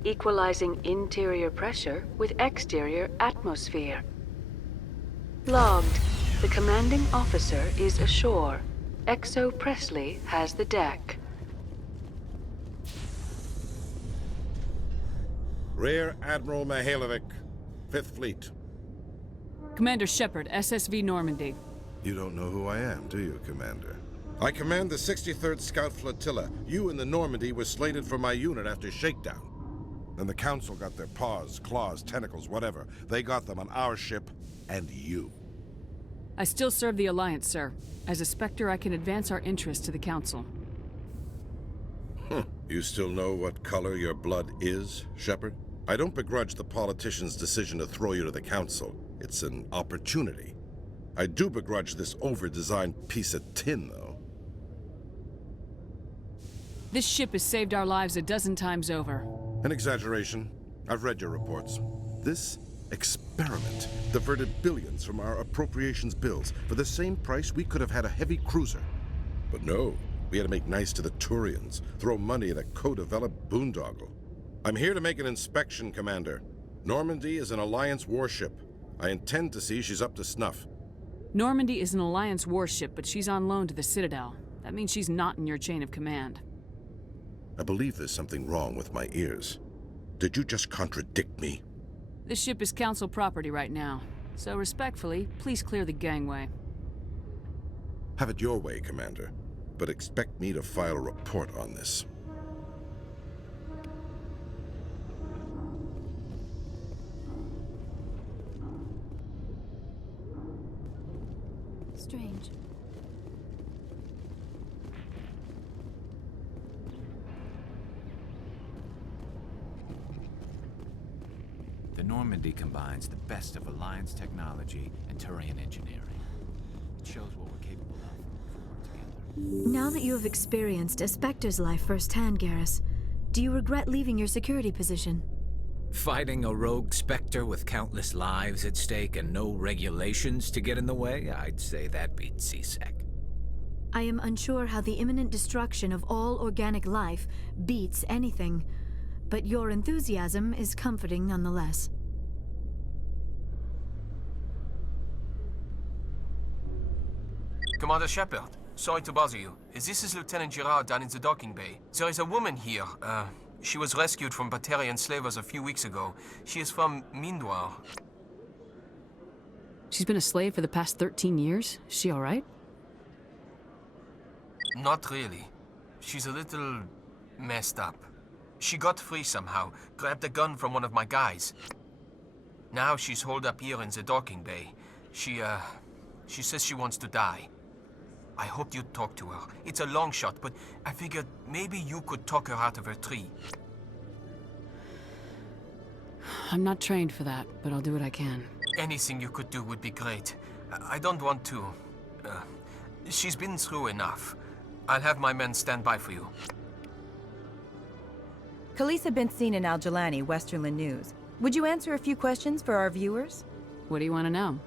Equalizing interior pressure with exterior atmosphere. Logged. The commanding officer is ashore. Exo Presley has the deck. Rear Admiral Mihailovic, 5th Fleet. Commander Shepard, SSV Normandy. You don't know who I am, do you, Commander? I command the 63rd Scout Flotilla. You and the Normandy were slated for my unit after shakedown. Then the Council got their paws, claws, tentacles, whatever. They got them on our ship, and you. I still serve the Alliance, sir. As a Spectre, I can advance our interests to the Council. You still know what color your blood is, Shepard? I don't begrudge the politician's decision to throw you to the Council. It's an opportunity. I do begrudge this over-designed piece of tin, though. This ship has saved our lives a dozen times over. An exaggeration. I've read your reports. This experiment diverted billions from our appropriations bills. For the same price, we could have had a heavy cruiser. But no, we had to make nice to the Turians, throw money at a co-developed boondoggle. I'm here to make an inspection, Commander. Normandy is an Alliance warship. I intend to see she's up to snuff. Normandy is an Alliance warship, but she's on loan to the Citadel. That means she's not in your chain of command. I believe there's something wrong with my ears. Did you just contradict me? This ship is Council property right now, so respectfully, please clear the gangway. Have it your way, Commander, but expect me to file a report on this. Strange. The Normandy combines the best of Alliance technology and Turian engineering. It shows what we're capable of if we work together. Now that you have experienced a Spectre's life firsthand, Garrus, do you regret leaving your security position? Fighting a rogue Spectre with countless lives at stake and no regulations to get in the way? I'd say that beats CSEC. I am unsure how the imminent destruction of all organic life beats anything, but your enthusiasm is comforting nonetheless. Commander Shepard, sorry to bother you. This is Lieutenant Girard down in the docking bay. There is a woman here. She was rescued from Batarian slavers a few weeks ago. She is from Mindwar. She's been a slave for the past 13 years? Is she alright? Not really. She's a little messed up. She got free somehow, grabbed a gun from one of my guys. Now she's holed up here in the docking bay. She says she wants to die. I hoped you'd talk to her. It's a long shot, but I figured maybe you could talk her out of her tree. I'm not trained for that, but I'll do what I can. Anything you could do would be great. I don't want to... she's been through enough. I'll have my men stand by for you. Khaleesa been seen in Al-Jalani, Westerland News. Would you answer a few questions for our viewers? What do you want to know?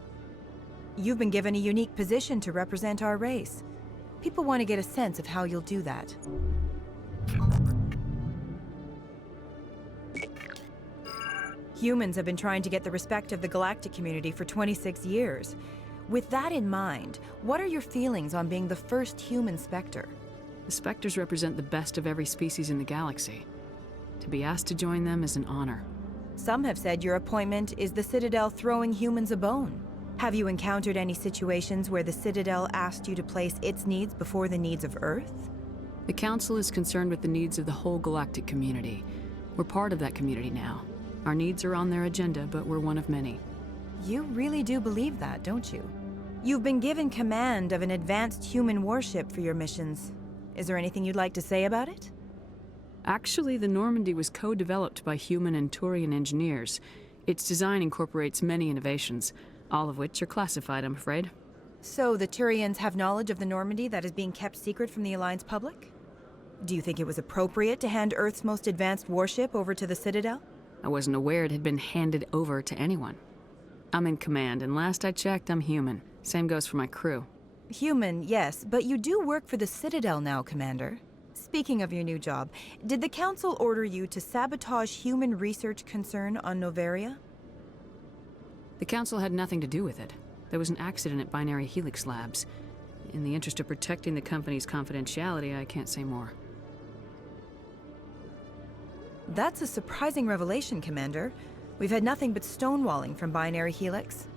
You've been given a unique position to represent our race. People want to get a sense of how you'll do that. Humans have been trying to get the respect of the galactic community for 26 years. With that in mind, what are your feelings on being the first human Spectre? The Spectres represent the best of every species in the galaxy. To be asked to join them is an honor. Some have said your appointment is the Citadel throwing humans a bone. Have you encountered any situations where the Citadel asked you to place its needs before the needs of Earth? The Council is concerned with the needs of the whole galactic community. We're part of that community now. Our needs are on their agenda, but we're one of many. You really do believe that, don't you? You've been given command of an advanced human warship for your missions. Is there anything you'd like to say about it? Actually, the Normandy was co-developed by human and Turian engineers. Its design incorporates many innovations, all of which are classified, I'm afraid. So the Turians have knowledge of the Normandy that is being kept secret from the Alliance public? Do you think it was appropriate to hand Earth's most advanced warship over to the Citadel? I wasn't aware it had been handed over to anyone. I'm in command, and last I checked, I'm human. Same goes for my crew. Human, yes, but you do work for the Citadel now, Commander. Speaking of your new job, did the Council order you to sabotage human research concern on Noveria? The Council had nothing to do with it. There was an accident at Binary Helix Labs. In the interest of protecting the company's confidentiality, I can't say more. That's a surprising revelation, Commander. We've had nothing but stonewalling from Binary Helix.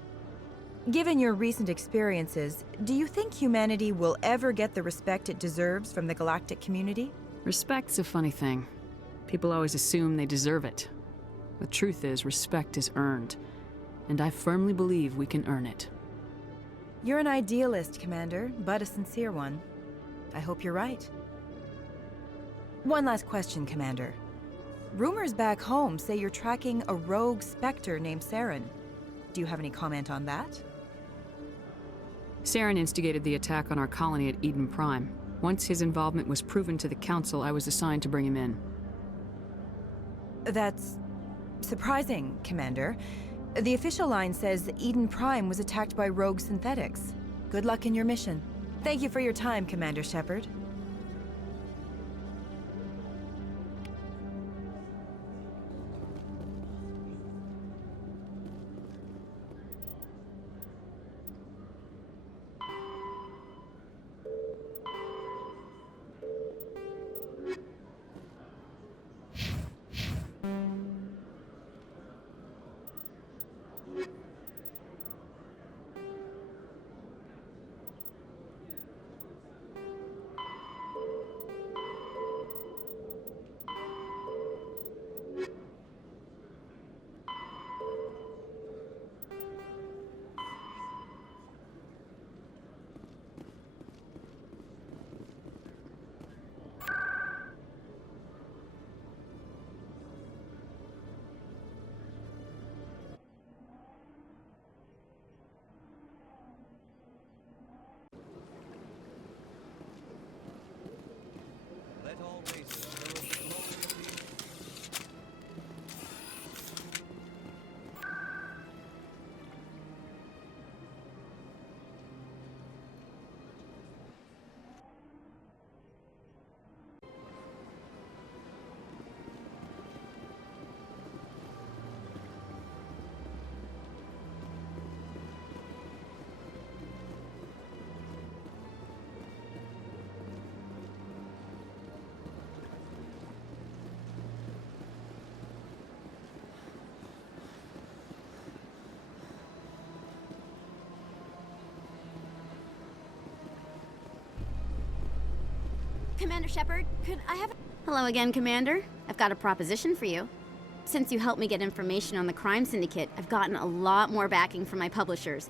Given your recent experiences, do you think humanity will ever get the respect it deserves from the galactic community? Respect's a funny thing. People always assume they deserve it. The truth is, respect is earned. And I firmly believe we can earn it. You're an idealist, Commander, but a sincere one. I hope you're right. One last question, Commander. Rumors back home say you're tracking a rogue Spectre named Saren. Do you have any comment on that? Saren instigated the attack on our colony at Eden Prime. Once his involvement was proven to the Council, I was assigned to bring him in. That's surprising, Commander. The official line says Eden Prime was attacked by rogue synthetics. Good luck in your mission. Thank you for your time, Commander Shepard. Commander Shepard, could I have... Hello again, Commander. I've got a proposition for you. Since you helped me get information on the crime syndicate, I've gotten a lot more backing from my publishers.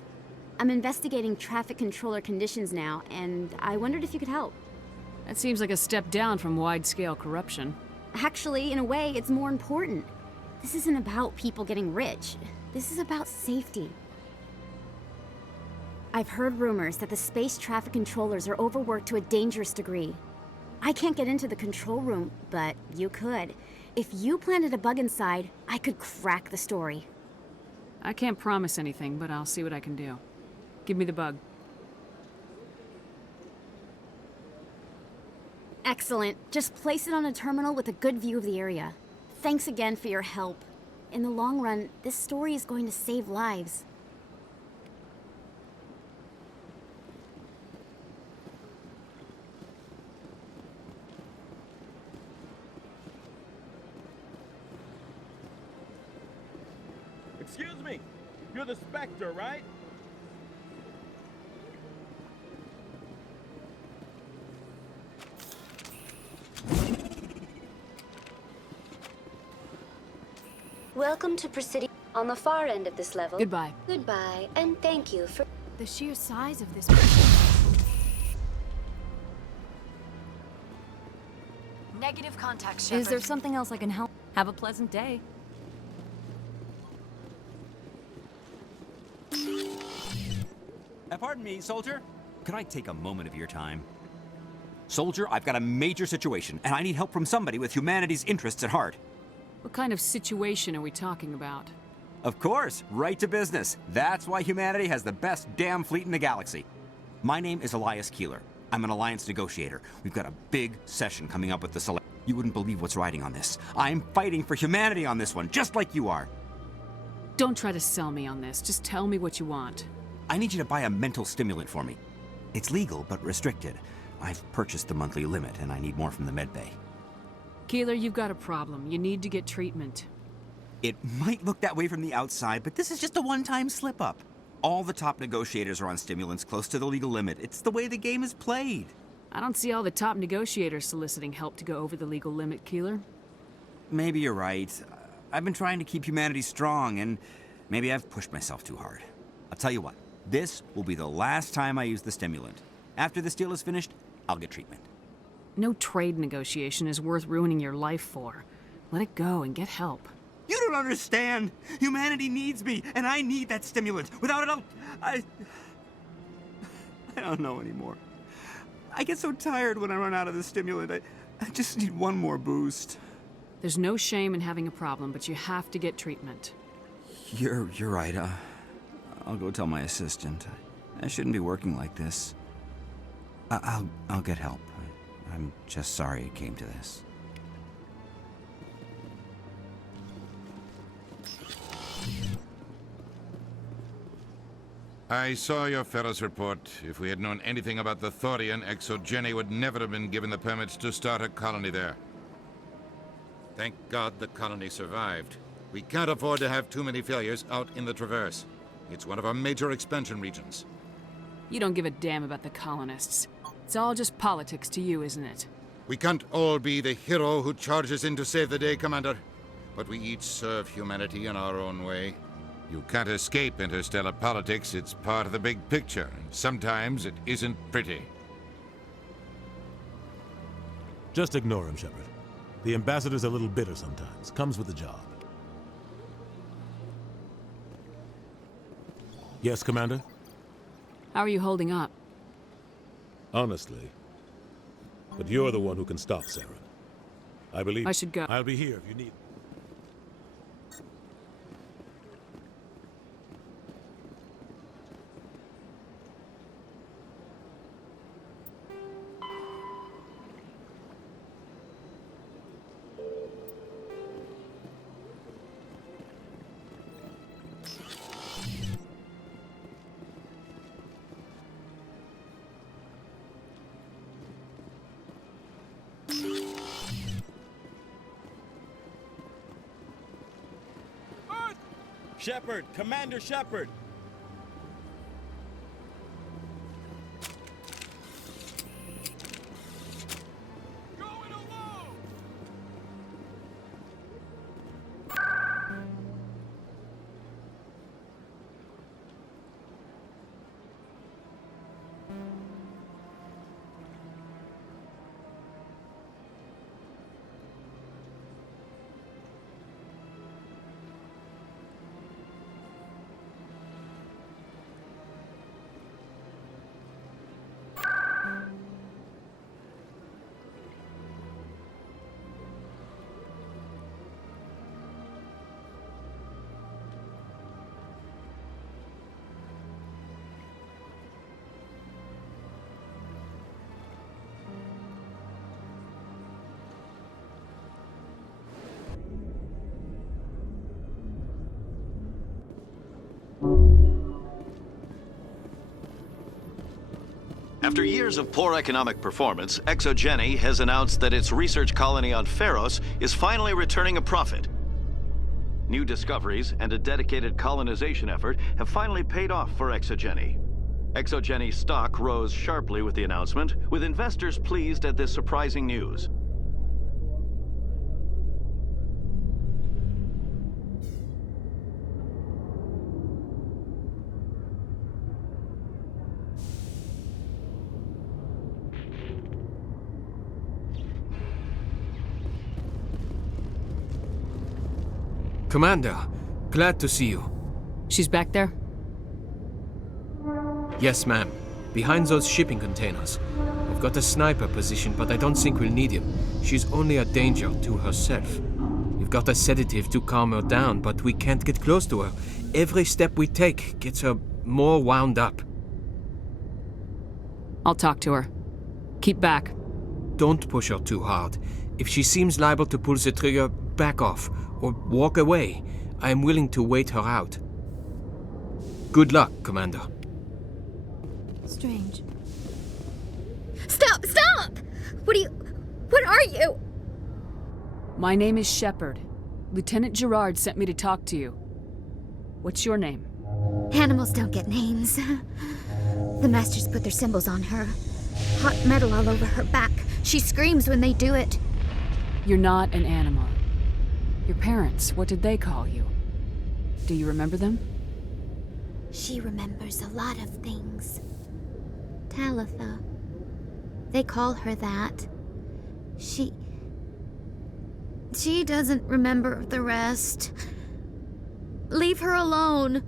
I'm investigating traffic controller conditions now, and I wondered if you could help. That seems like a step down from wide-scale corruption. Actually, in a way, it's more important. This isn't about people getting rich. This is about safety. I've heard rumors that the space traffic controllers are overworked to a dangerous degree. I can't get into the control room, but you could. If you planted a bug inside, I could crack the story. I can't promise anything, but I'll see what I can do. Give me the bug. Excellent. Just place it on a terminal with a good view of the area. Thanks again for your help. In the long run, this story is going to save lives. Excuse me, you're the Spectre, right? Welcome to Presidio. On the far end of this level. Goodbye. Goodbye, and thank you for... The sheer size of this... Negative contact, Shepard. Is there something else I can help? Have a pleasant day. Pardon me, soldier. Could I take a moment of your time? Soldier, I've got a major situation, and I need help from somebody with humanity's interests at heart. What kind of situation are we talking about? Of course, right to business. That's why humanity has the best damn fleet in the galaxy. My name is Elias Keeler. I'm an alliance negotiator. We've got a big session coming up with the select. You wouldn't believe what's riding on this. I'm fighting for humanity on this one, just like you are. Don't try to sell me on this. Just tell me what you want. I need you to buy a mental stimulant for me. It's legal, but restricted. I've purchased the monthly limit, and I need more from the medbay. Keeler, you've got a problem. You need to get treatment. It might look that way from the outside, but this is just a one-time slip-up. All the top negotiators are on stimulants close to the legal limit. It's the way the game is played. I don't see all the top negotiators soliciting help to go over the legal limit, Keeler. Maybe you're right. I've been trying to keep humanity strong, and maybe I've pushed myself too hard. I'll tell you what, this will be the last time I use the stimulant. After this deal is finished, I'll get treatment. No trade negotiation is worth ruining your life for. Let it go and get help. You don't understand! Humanity needs me, and I need that stimulant. Without it, I don't know anymore. I get so tired when I run out of the stimulant. I just need one more boost. There's no shame in having a problem, but you have to get treatment. You're right. I'll go tell my assistant. I shouldn't be working like this. I'll get help. I'm just sorry it came to this. I saw your Feros report. If we had known anything about the Thorian, ExoGeni would never have been given the permits to start a colony there. Thank God the colony survived. We can't afford to have too many failures out in the Traverse. It's one of our major expansion regions. You don't give a damn about the colonists. It's all just politics to you, isn't it? We can't all be the hero who charges in to save the day, Commander. But we each serve humanity in our own way. You can't escape interstellar politics. It's part of the big picture, and sometimes it isn't pretty. Just ignore him, Shepard. The ambassador's a little bitter sometimes. Comes with the job. Yes, Commander? How are you holding up? Honestly. But you're the one who can stop Saren. I believe... I should go. I'll be here if you need... Shepard! Commander Shepard! After years of poor economic performance, ExoGeni has announced that its research colony on Feros is finally returning a profit. New discoveries and a dedicated colonization effort have finally paid off for ExoGeni. ExoGeni's stock rose sharply with the announcement, with investors pleased at this surprising news. Commander, glad to see you. She's back there? Yes, ma'am. Behind those shipping containers. I've got a sniper position, but I don't think we'll need him. She's only a danger to herself. We've got a sedative to calm her down, but we can't get close to her. Every step we take gets her more wound up. I'll talk to her. Keep back. Don't push her too hard. If she seems liable to pull the trigger, back off, or walk away. I am willing to wait her out. Good luck, Commander. Strange. Stop! Stop! What are you? My name is Shepard. Lieutenant Gerard sent me to talk to you. What's your name? Animals don't get names. The Masters put their symbols on her. Hot metal all over her back. She screams when they do it. You're not an animal. Your parents, what did they call you? Do you remember them? She remembers a lot of things. Talitha. They call her that. She doesn't remember the rest. Leave her alone.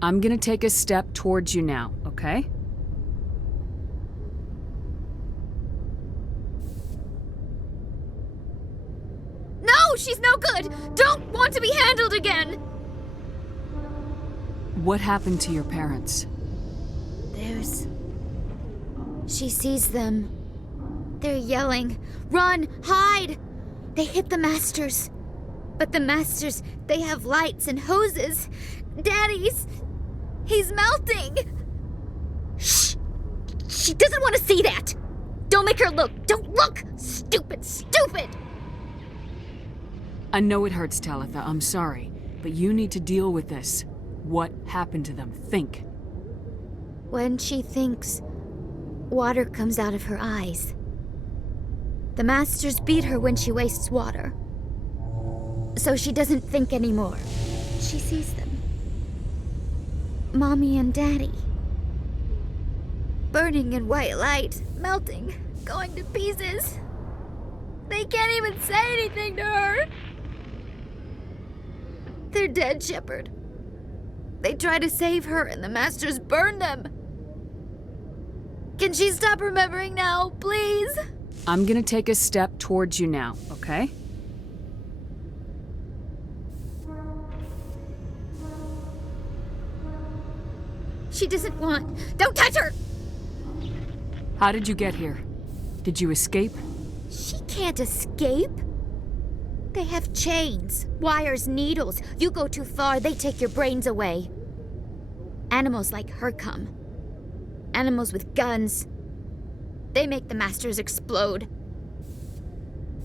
I'm gonna take a step towards you now, okay? No, she's no good! Don't want to be handled again! What happened to your parents? She sees them. They're yelling, "Run! Hide!" They hit the Masters. But the Masters, they have lights and hoses. He's melting! Shh! She doesn't want to see that! Don't make her look! Don't look! Stupid! Stupid! I know it hurts, Talitha, I'm sorry. But you need to deal with this. What happened to them? Think. When she thinks, water comes out of her eyes. The Masters beat her when she wastes water. So she doesn't think anymore. She sees them. Mommy and Daddy. Burning in white light, melting, going to pieces. They can't even say anything to her. They're dead, Shepard. They try to save her and the Masters burn them. Can she stop remembering now, please? I'm gonna take a step towards you now, okay? She doesn't want... Don't touch her! How did you get here? Did you escape? She can't escape. They have chains, wires, needles. You go too far, they take your brains away. Animals like her come. Animals with guns. They make the Masters explode.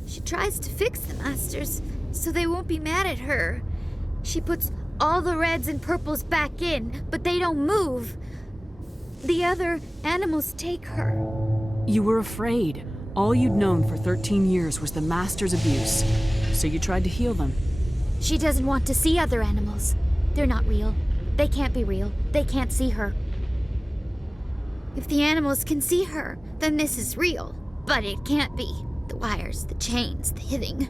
She tries to fix the Masters so they won't be mad at her. She puts all the reds and purples back in, but they don't move. The other animals take her. You were afraid. All you'd known for 13 years was the Master's abuse. So you tried to heal them. She doesn't want to see other animals. They're not real. They can't be real. They can't see her. If the animals can see her, then this is real. But it can't be. The wires, the chains, the hitting.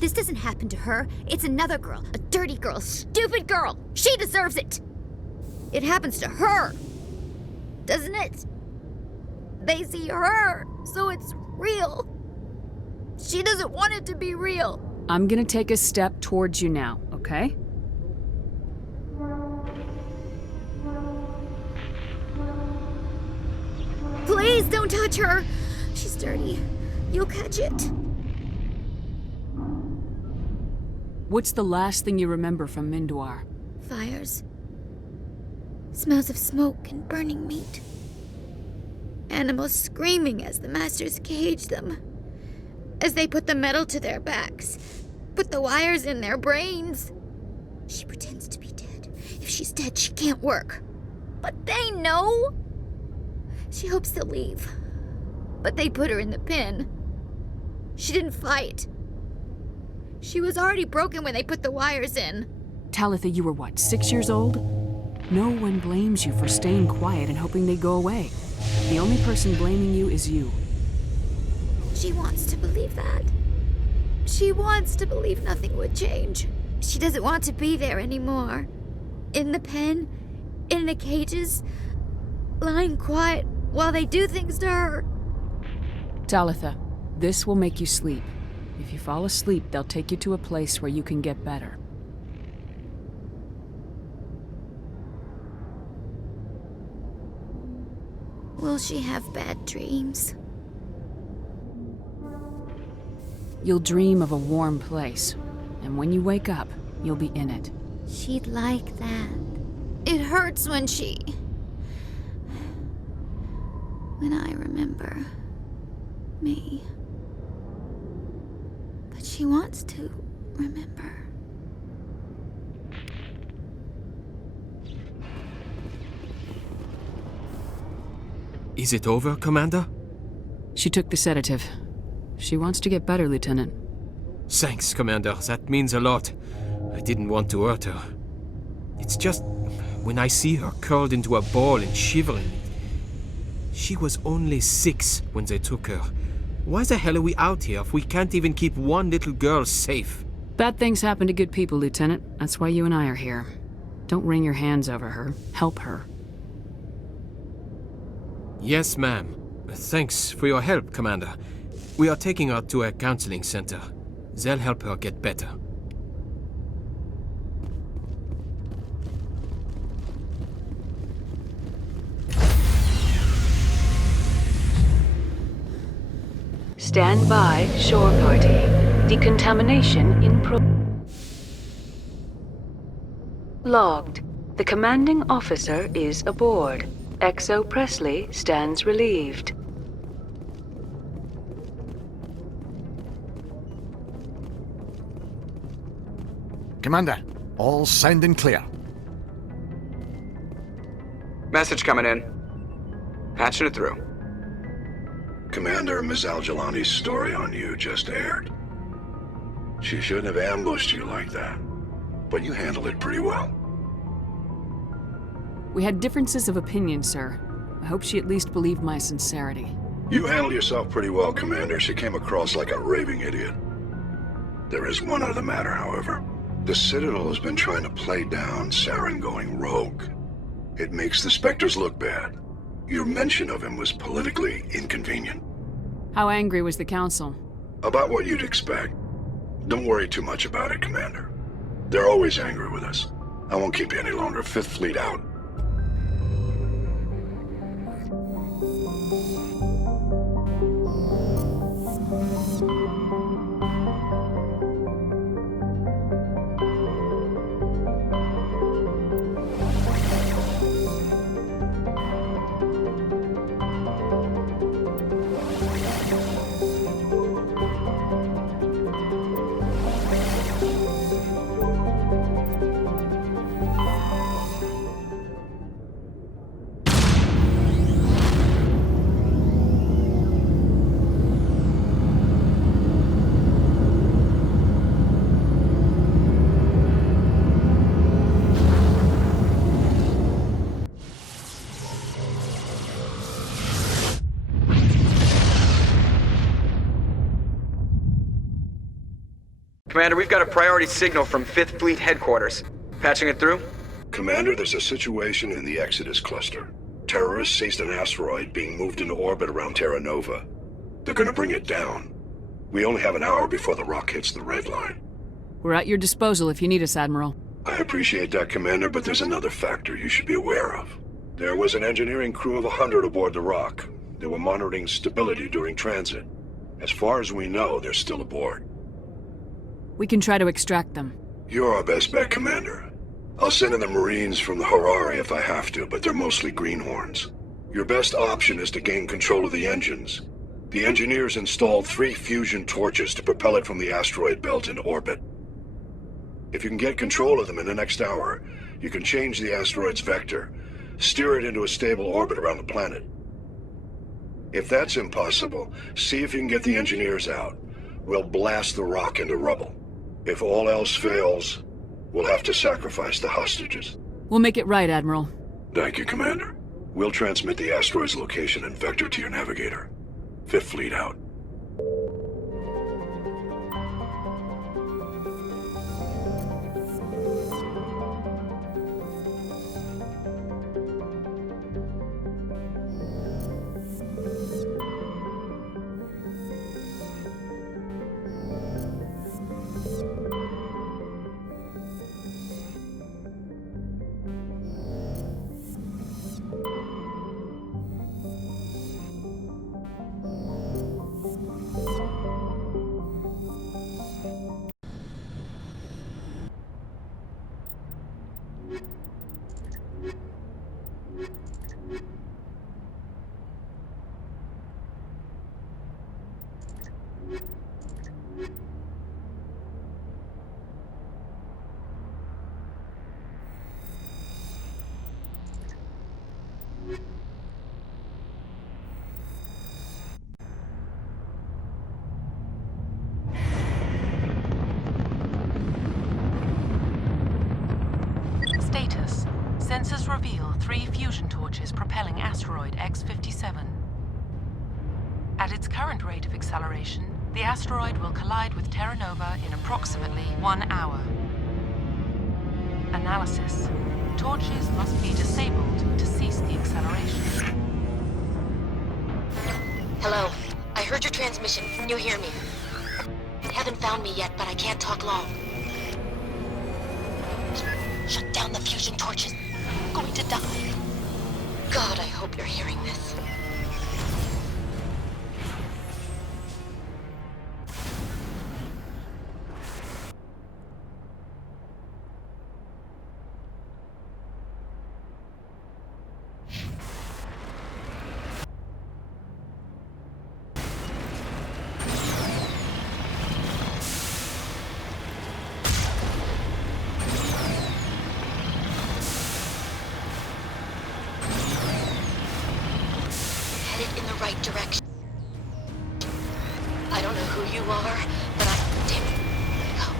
This doesn't happen to her. It's another girl. A dirty girl. Stupid girl. She deserves it. It happens to her. Doesn't it? They see her, so it's real. She doesn't want it to be real. I'm gonna take a step towards you now, okay? Please don't touch her. She's dirty. You'll catch it. What's the last thing you remember from Mindoir? Fires. Smells of smoke and burning meat. Animals screaming as the Masters cage them. As they put the metal to their backs. Put the wires in their brains. She pretends to be dead. If she's dead, she can't work. But they know. She hopes to leave. But they put her in the pen. She didn't fight. She was already broken when they put the wires in. Talitha, you were what, 6 years old? No one blames you for staying quiet and hoping they'd go away. The only person blaming you is you. She wants to believe that. She wants to believe nothing would change. She doesn't want to be there anymore. In the pen, in the cages, lying quiet while they do things to her. Talitha, this will make you sleep. If you fall asleep, they'll take you to a place where you can get better. Will she have bad dreams? You'll dream of a warm place, and when you wake up, you'll be in it. She'd like that. It hurts when she when I remember me. But she wants to remember. Is it over, Commander? She took the sedative. She wants to get better, Lieutenant. Thanks, Commander. That means a lot. I didn't want to hurt her. It's just, when I see her curled into a ball and shivering. She was only 6 when they took her. Why the hell are we out here if we can't even keep one little girl safe? Bad things happen to good people, Lieutenant. That's why you and I are here. Don't wring your hands over her. Help her. Yes, ma'am. Thanks for your help, Commander. We are taking her to a counseling center. They'll help her get better. Stand by, shore party. Decontamination in Logged. The commanding officer is aboard. Exo Presley stands relieved. Commander, all sound and clear. Message coming in. Patching it through. Commander, Ms. Al-Jalani's story on you just aired. She shouldn't have ambushed you like that, but you handled it pretty well. We had differences of opinion, sir. I hope she at least believed my sincerity. You handled yourself pretty well, Commander. She came across like a raving idiot. There is one other matter, however. The Citadel has been trying to play down Saren going rogue. It makes the Spectres look bad. Your mention of him was politically inconvenient. How angry was the Council? About what you'd expect. Don't worry too much about it, Commander. They're always angry with us. I won't keep you any longer. 5th Fleet out. Commander, we've got a priority signal from 5th Fleet headquarters. Patching it through? Commander, there's a situation in the Exodus cluster. Terrorists seized an asteroid being moved into orbit around Terra Nova. They're gonna bring it down. We only have an hour before the rock hits the red line. We're at your disposal if you need us, Admiral. I appreciate that, Commander, but there's another factor you should be aware of. There was an engineering crew of 100 aboard the rock. They were monitoring stability during transit. As far as we know, they're still aboard. We can try to extract them. You're our best bet, Commander. I'll send in the Marines from the Harari if I have to, but they're mostly greenhorns. Your best option is to gain control of the engines. The engineers installed 3 fusion torches to propel it from the asteroid belt into orbit. If you can get control of them in the next hour, you can change the asteroid's vector, steer it into a stable orbit around the planet. If that's impossible, see if you can get the engineers out. We'll blast the rock into rubble. If all else fails, we'll have to sacrifice the hostages. We'll make it right, Admiral. Thank you, Commander. We'll transmit the asteroid's location and vector to your navigator. 5th Fleet out. Status. Sensors reveal 3 fusion torches propelling asteroid X-57. At its current rate of acceleration, the asteroid will collide with Terra Nova in approximately 1 hour. Analysis. Torches must be disabled to cease the acceleration. Hello. I heard your transmission. Can you hear me? Haven't found me yet, but I can't talk long. Shut down the fusion torches. I'm going to die. God, I hope you're hearing this. Right direction. I don't know who you are, but damn it. Go.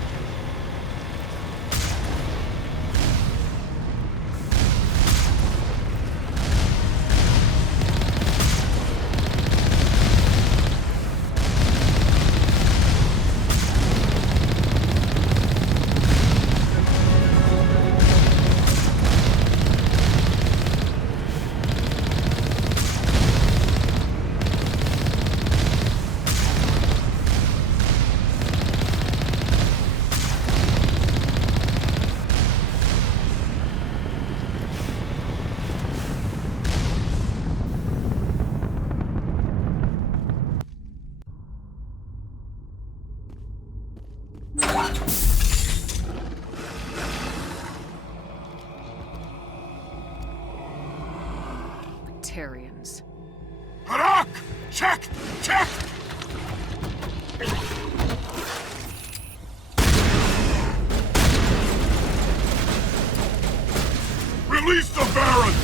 Batarians. Harak! Check! Check! Release the Baron!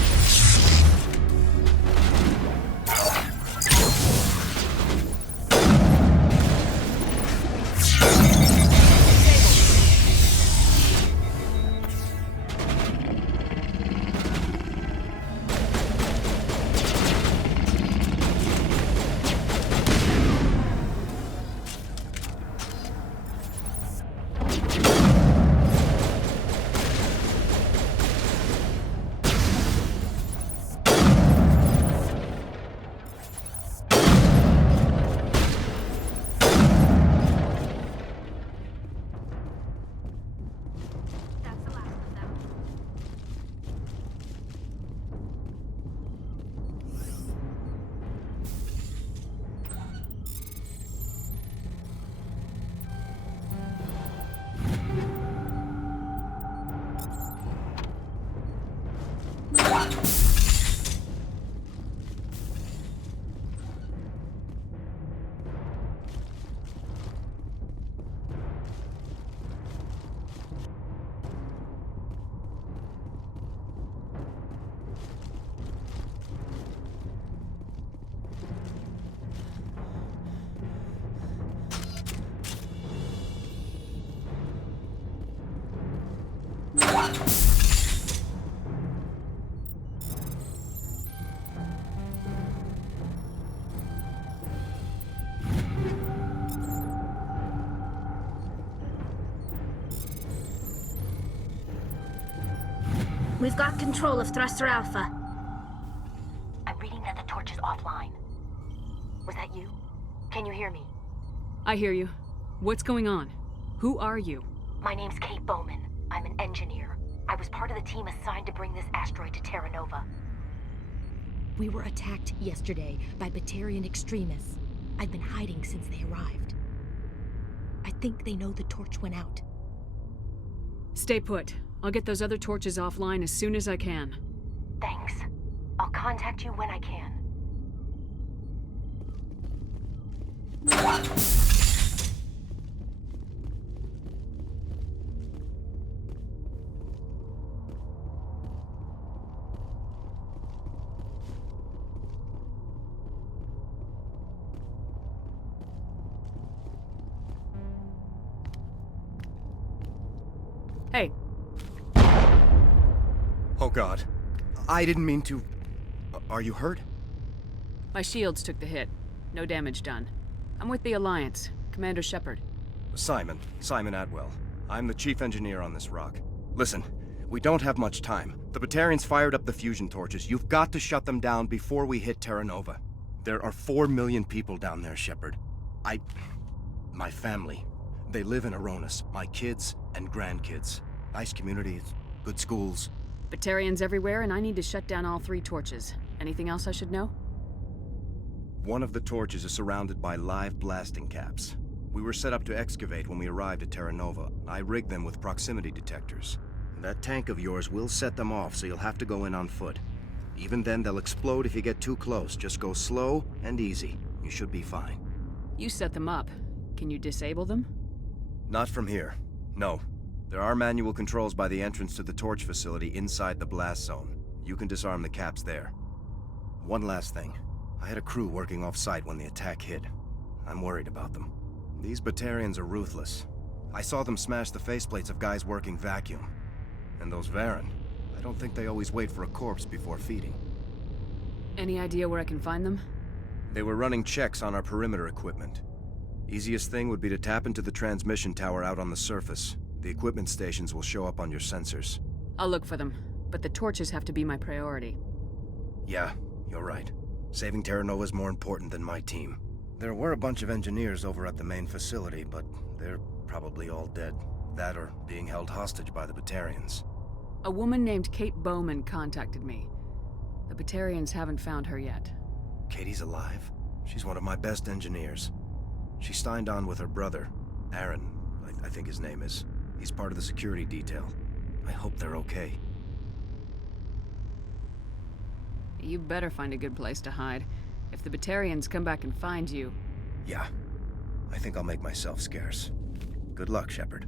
We've got control of Thruster Alpha. I'm reading that the torch is offline. Was that you? Can you hear me? I hear you. What's going on? Who are you? My name's Kate Bowman. I'm an engineer. I was part of the team assigned to bring this asteroid to Terra Nova. We were attacked yesterday by Batarian extremists. I've been hiding since they arrived. I think they know the torch went out. Stay put. I'll get those other torches offline as soon as I can. Thanks. I'll contact you when I can. Hey. Oh god. I didn't mean to... Are you hurt? My shields took the hit. No damage done. I'm with the Alliance. Commander Shepard. Simon Atwell. I'm the chief engineer on this rock. Listen, we don't have much time. The Batarians fired up the fusion torches. You've got to shut them down before we hit Terra Nova. There are 4 million people down there, Shepard. My family. They live in Aronis. My kids and grandkids. Nice communities, good schools. Batarians everywhere, and I need to shut down all 3 torches. Anything else I should know? One of the torches is surrounded by live blasting caps. We were set up to excavate when we arrived at Terra Nova. I rigged them with proximity detectors. That tank of yours will set them off, so you'll have to go in on foot. Even then, they'll explode if you get too close. Just go slow and easy. You should be fine. You set them up. Can you disable them? Not from here. No. There are manual controls by the entrance to the torch facility inside the blast zone. You can disarm the caps there. One last thing. I had a crew working off-site when the attack hit. I'm worried about them. These Batarians are ruthless. I saw them smash the faceplates of guys working vacuum. And those Varen, I don't think they always wait for a corpse before feeding. Any idea where I can find them? They were running checks on our perimeter equipment. Easiest thing would be to tap into the transmission tower out on the surface. The equipment stations will show up on your sensors. I'll look for them, but the torches have to be my priority. Yeah, you're right. Saving Terra Nova is more important than my team. There were a bunch of engineers over at the main facility, but they're probably all dead. That or being held hostage by the Batarians. A woman named Kate Bowman contacted me. The Batarians haven't found her yet. Katie's alive? She's one of my best engineers. She signed on with her brother, Aaron, I think his name is. He's part of the security detail. I hope they're okay. You better find a good place to hide. If the Batarians come back and find you... Yeah. I think I'll make myself scarce. Good luck, Shepard.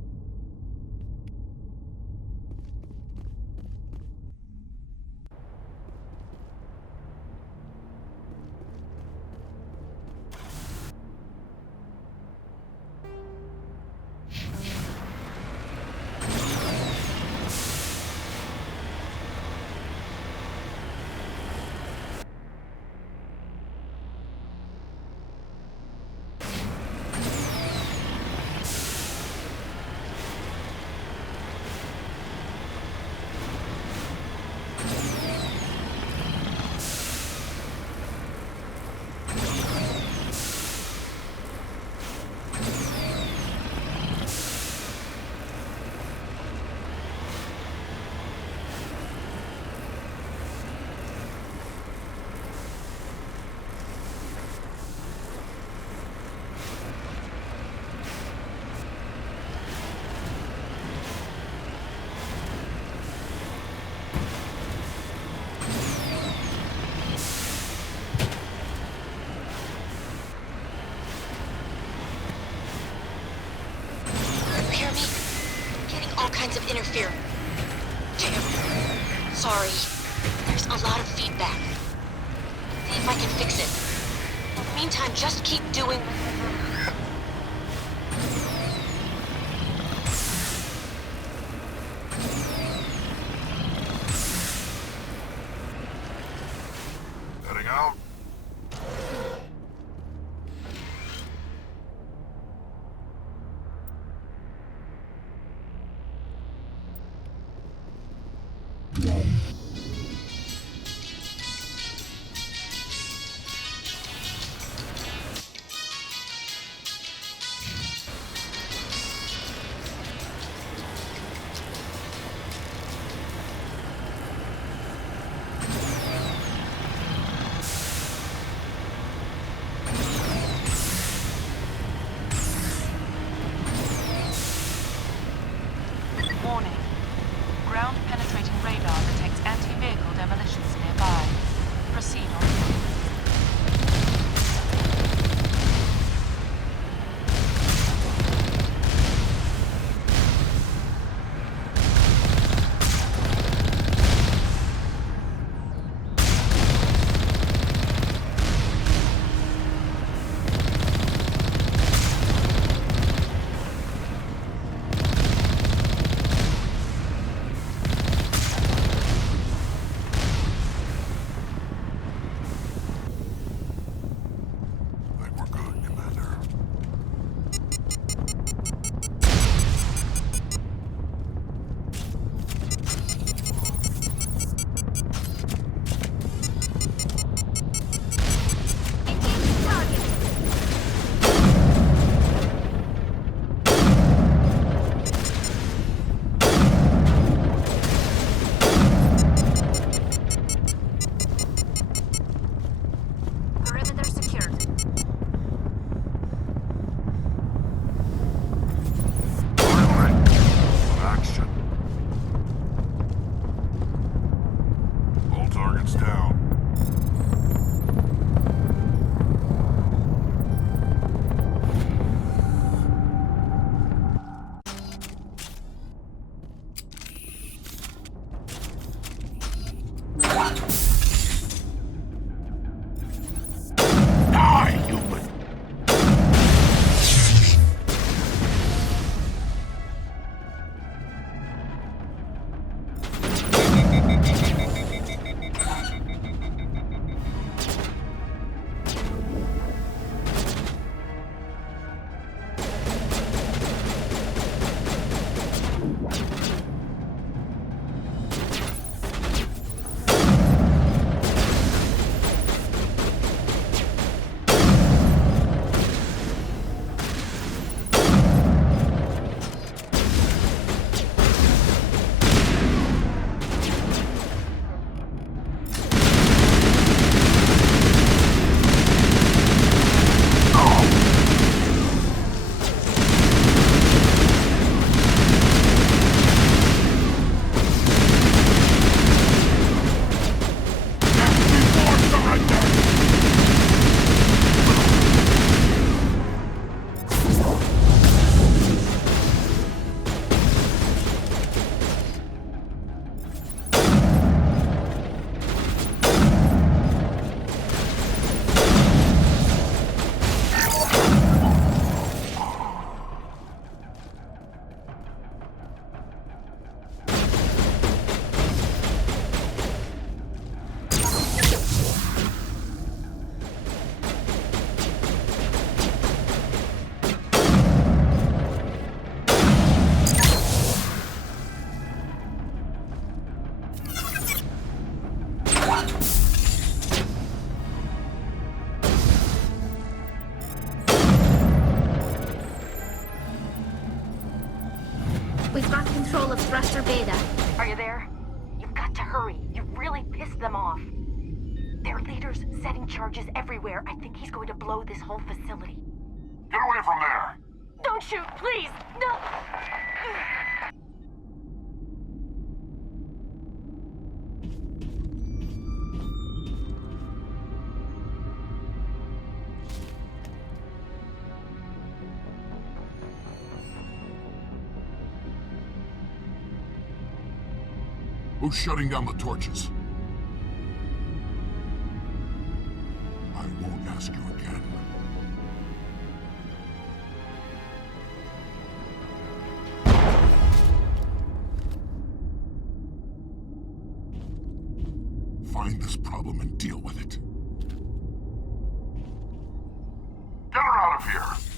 Of interference. Damn. Sorry. There's a lot of feedback. See if I can fix it. In the meantime, just keep doing... Heading out. control of thruster beta. Are you there? You've got to hurry. You've really pissed them off. Their leader's setting charges everywhere. I think he's going to blow this whole facility. Get away from there! Don't shoot, please! No! Who's shutting down the torches? I won't ask you again. Find this problem and deal with it. Get her out of here!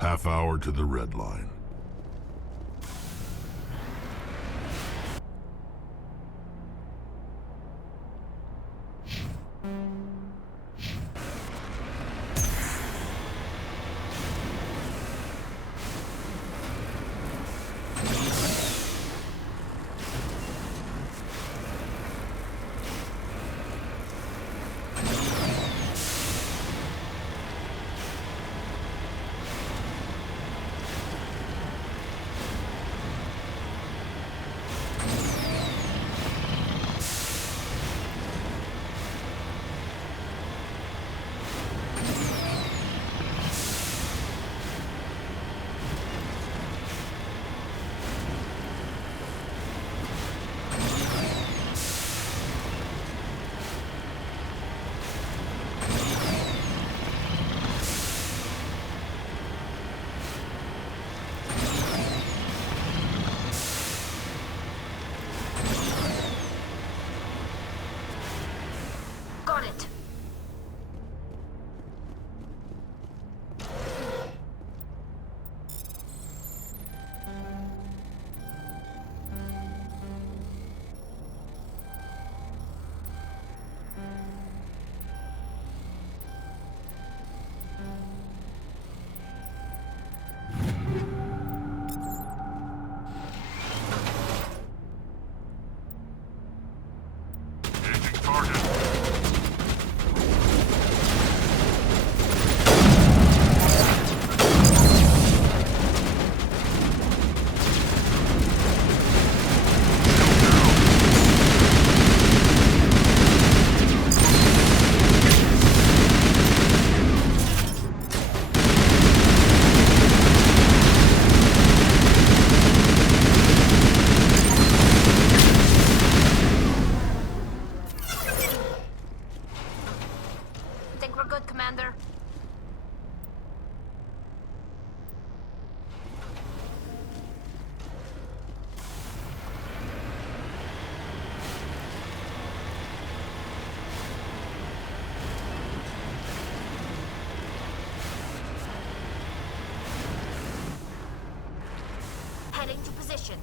Half hour to the red line. Got it. Think we're good, Commander? Heading to position.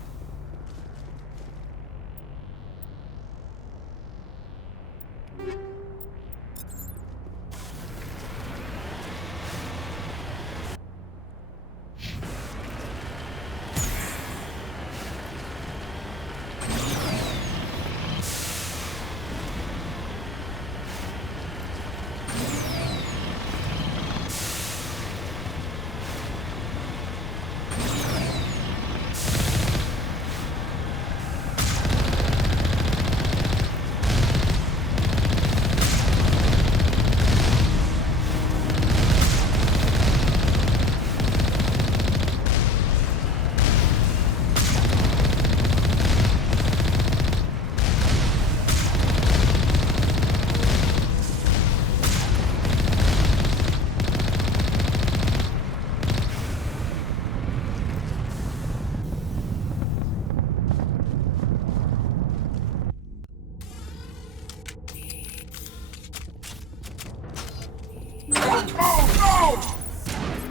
No!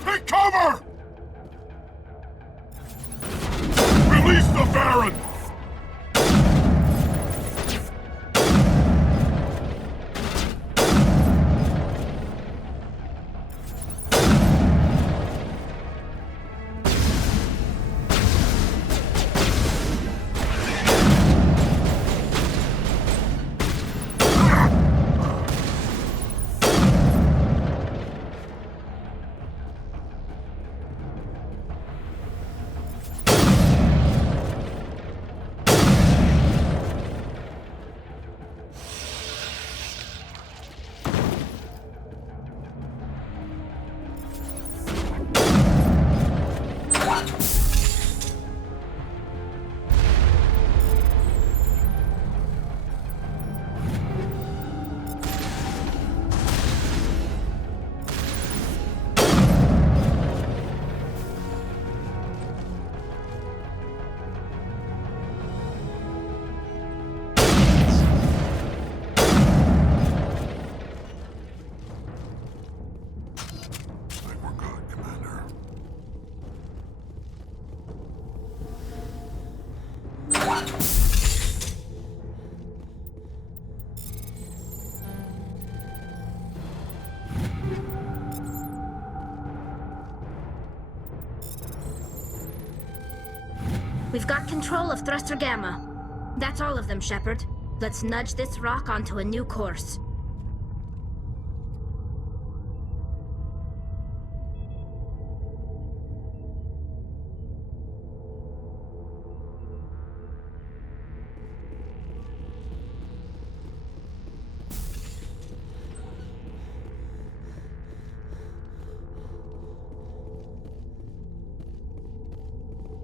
Take cover! Release the Baron! We've got control of Thruster Gamma. That's all of them, Shepard. Let's nudge this rock onto a new course.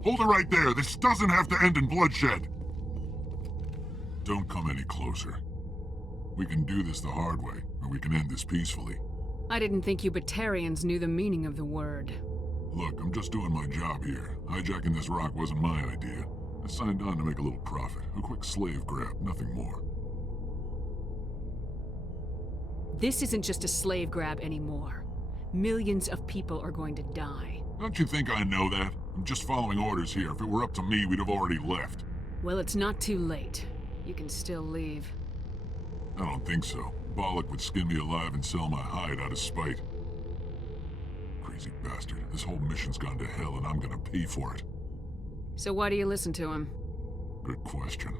Hold it right there. This doesn't have to end in bloodshed. Don't come any closer. We can do this the hard way, or we can end this peacefully. I didn't think you Batarians knew the meaning of the word. Look, I'm just doing my job here. Hijacking this rock wasn't my idea. I signed on to make a little profit. A quick slave grab, nothing more. This isn't just a slave grab anymore. Millions of people are going to die. Don't you think I know that? I'm just following orders here. If it were up to me, we'd have already left. Well, it's not too late. You can still leave. I don't think so. Bollock would skin me alive and sell my hide out of spite. Crazy bastard. This whole mission's gone to hell and I'm gonna pay for it. So why do you listen to him? Good question.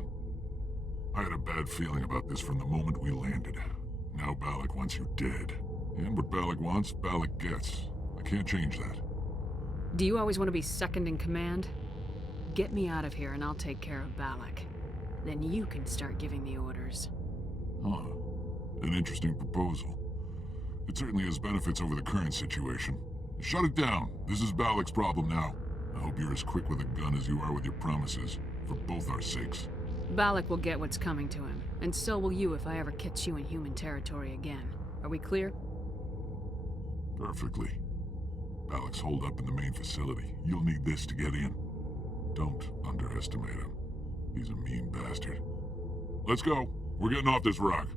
I had a bad feeling about this from the moment we landed. Now Bollock wants you dead. And what Bollock wants, Bollock gets. I can't change that. Do you always want to be second in command? Get me out of here and I'll take care of Bollock. Then you can start giving the orders. Huh. An interesting proposal. It certainly has benefits over the current situation. Shut it down. This is Bollock's problem now. I hope you're as quick with a gun as you are with your promises. For both our sakes. Bollock will get what's coming to him. And so will you if I ever catch you in human territory again. Are we clear? Perfectly. Bollock's holed up in the main facility. You'll need this to get in. Don't underestimate him. He's a mean bastard. Let's go. We're getting off this rock.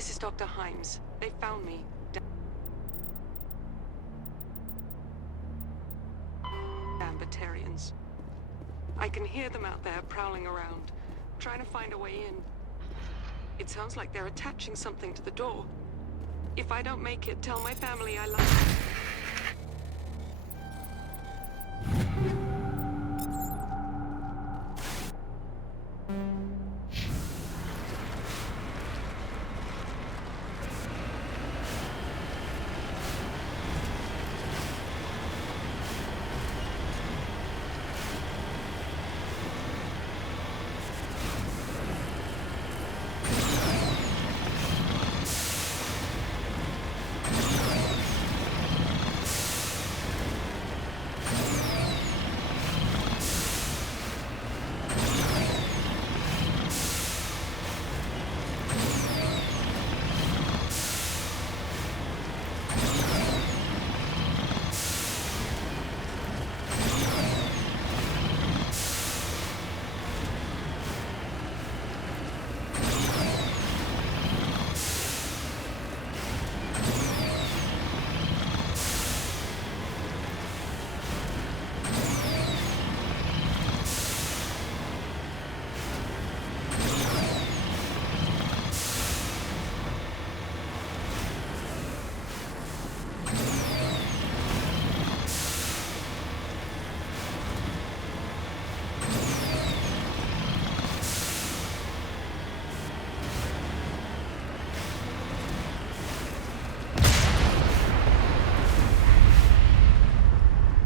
This is Dr. Himes. They found me. Damn Batarians. I can hear them out there prowling around, trying to find a way in. It sounds like they're attaching something to the door. If I don't make it, tell my family I love them.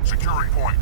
Securing point.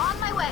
On my way.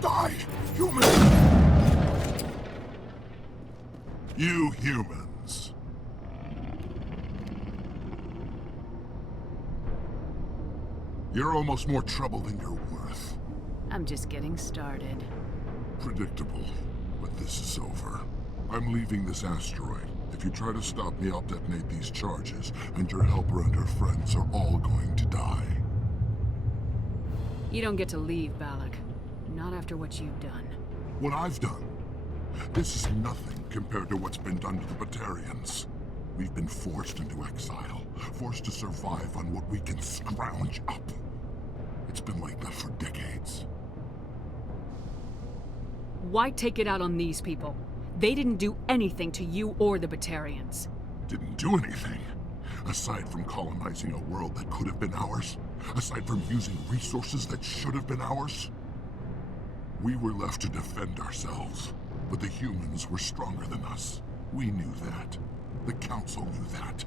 Die, human! You humans. You're almost more trouble than you're worth. I'm just getting started. Predictable, but this is over. I'm leaving this asteroid. If you try to stop me, I'll detonate these charges, and your helper and her friends are all going to die. You don't get to leave, Balak. Not after what you've done. What I've done? This is nothing compared to what's been done to the Batarians. We've been forced into exile, forced to survive on what we can scrounge up. It's been like that for decades. Why take it out on these people? They didn't do anything to you or the Batarians. Didn't do anything. Aside from colonizing a world that could have been ours. Aside from using resources that should have been ours. We were left to defend ourselves. But the humans were stronger than us. We knew that. The Council knew that.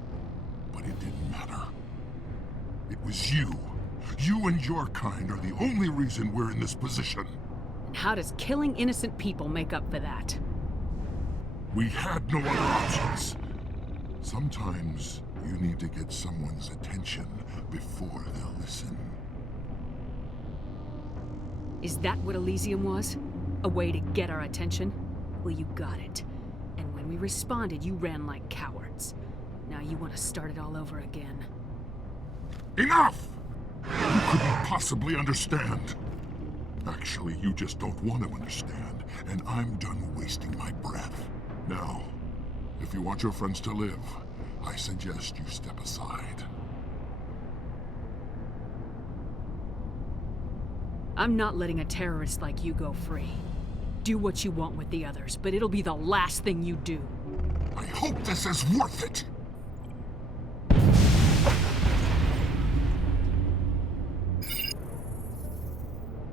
But it didn't matter. It was you. You and your kind are the only reason we're in this position. How does killing innocent people make up for that? We had no other options. Sometimes you need to get someone's attention before they'll listen. Is that what Elysium was? A way to get our attention? Well, you got it. And when we responded, you ran like cowards. Now you want to start it all over again. Enough! You couldn't possibly understand. Actually, you just don't want to understand, and I'm done wasting my breath. Now, if you want your friends to live, I suggest you step aside. I'm not letting a terrorist like you go free. Do what you want with the others, but it'll be the last thing you do. I hope this is worth it!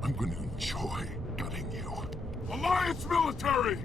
I'm going to enjoy gutting you. Alliance military!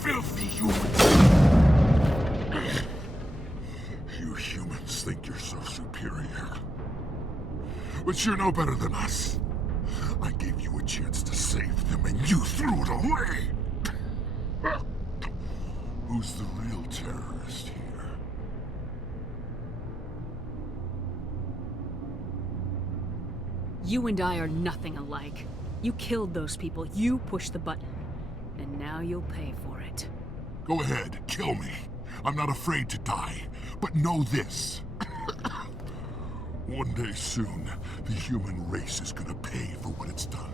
Filthy humans! You humans think you're so superior. But you're no better than us. I gave you a chance to save them, and you threw it away! Who's the real terrorist here? You and I are nothing alike. You killed those people, you pushed the button. And now you'll pay for it. Go ahead, kill me. I'm not afraid to die. But know this. One day soon, the human race is gonna pay for what it's done.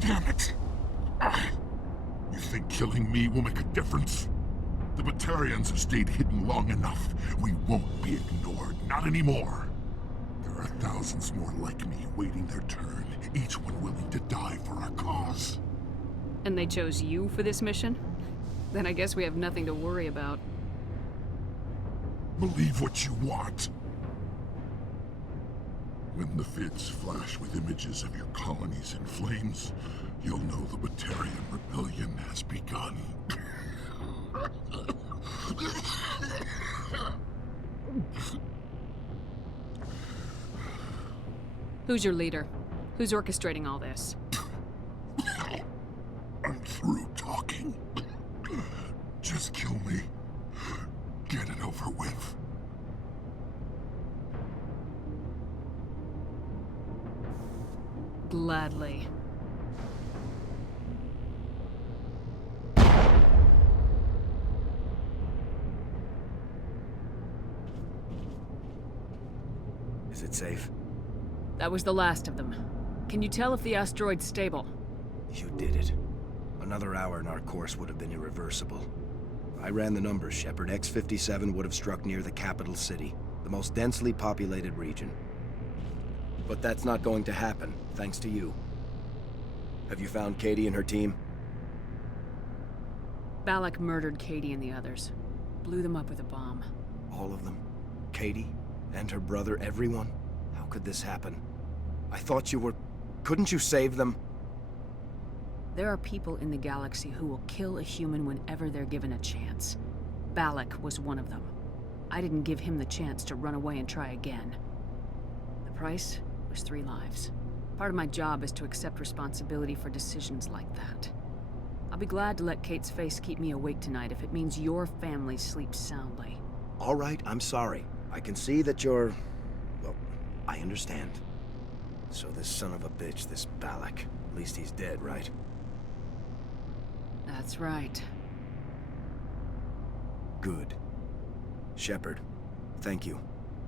Damn it! You think killing me will make a difference? The Batarians have stayed hidden long enough. We won't be ignored, not anymore. There are thousands more like me waiting their turn, each one willing to die for our cause. And they chose you for this mission? Then I guess we have nothing to worry about. Believe what you want. When the vids flash with images of your colonies in flames, you'll know the Batarian rebellion has begun. Who's your leader? Who's orchestrating all this? I'm through talking. Just kill me. Get it over with. Gladly. Is it safe? That was the last of them. Can you tell if the asteroid's stable? You did it. Another hour and our course would have been irreversible. I ran the numbers, Shepard. X-57 would have struck near the capital city, the most densely populated region. But that's not going to happen, thanks to you. Have you found Katie and her team? Balak murdered Katie and the others. Blew them up with a bomb. All of them? Katie? And her brother, everyone? How could this happen? I thought you were... Couldn't you save them? There are people in the galaxy who will kill a human whenever they're given a chance. Balak was one of them. I didn't give him the chance to run away and try again. The price was 3 lives. Part of my job is to accept responsibility for decisions like that. I'll be glad to let Kate's face keep me awake tonight if it means your family sleeps soundly. All right, I'm sorry. I can see that you're... Well, I understand. So this son of a bitch, this Balak, at least he's dead, right? That's right. Good. Shepard, thank you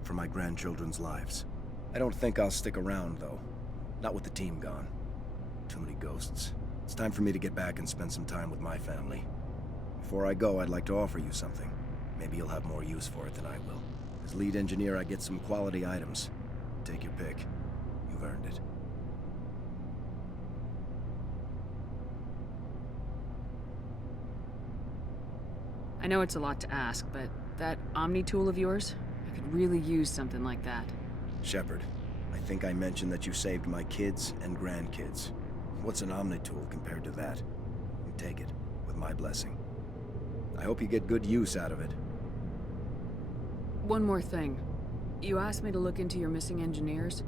for my grandchildren's lives. I don't think I'll stick around, though. Not with the team gone. Too many ghosts. It's time for me to get back and spend some time with my family. Before I go, I'd like to offer you something. Maybe you'll have more use for it than I will. As lead engineer, I get some quality items. Take your pick. You've earned it. I know it's a lot to ask, but that Omni tool of yours, I could really use something like that. Shepard, I think I mentioned that you saved my kids and grandkids. What's an Omni tool compared to that? You take it, with my blessing. I hope you get good use out of it. One more thing. You asked me to look into your missing engineers?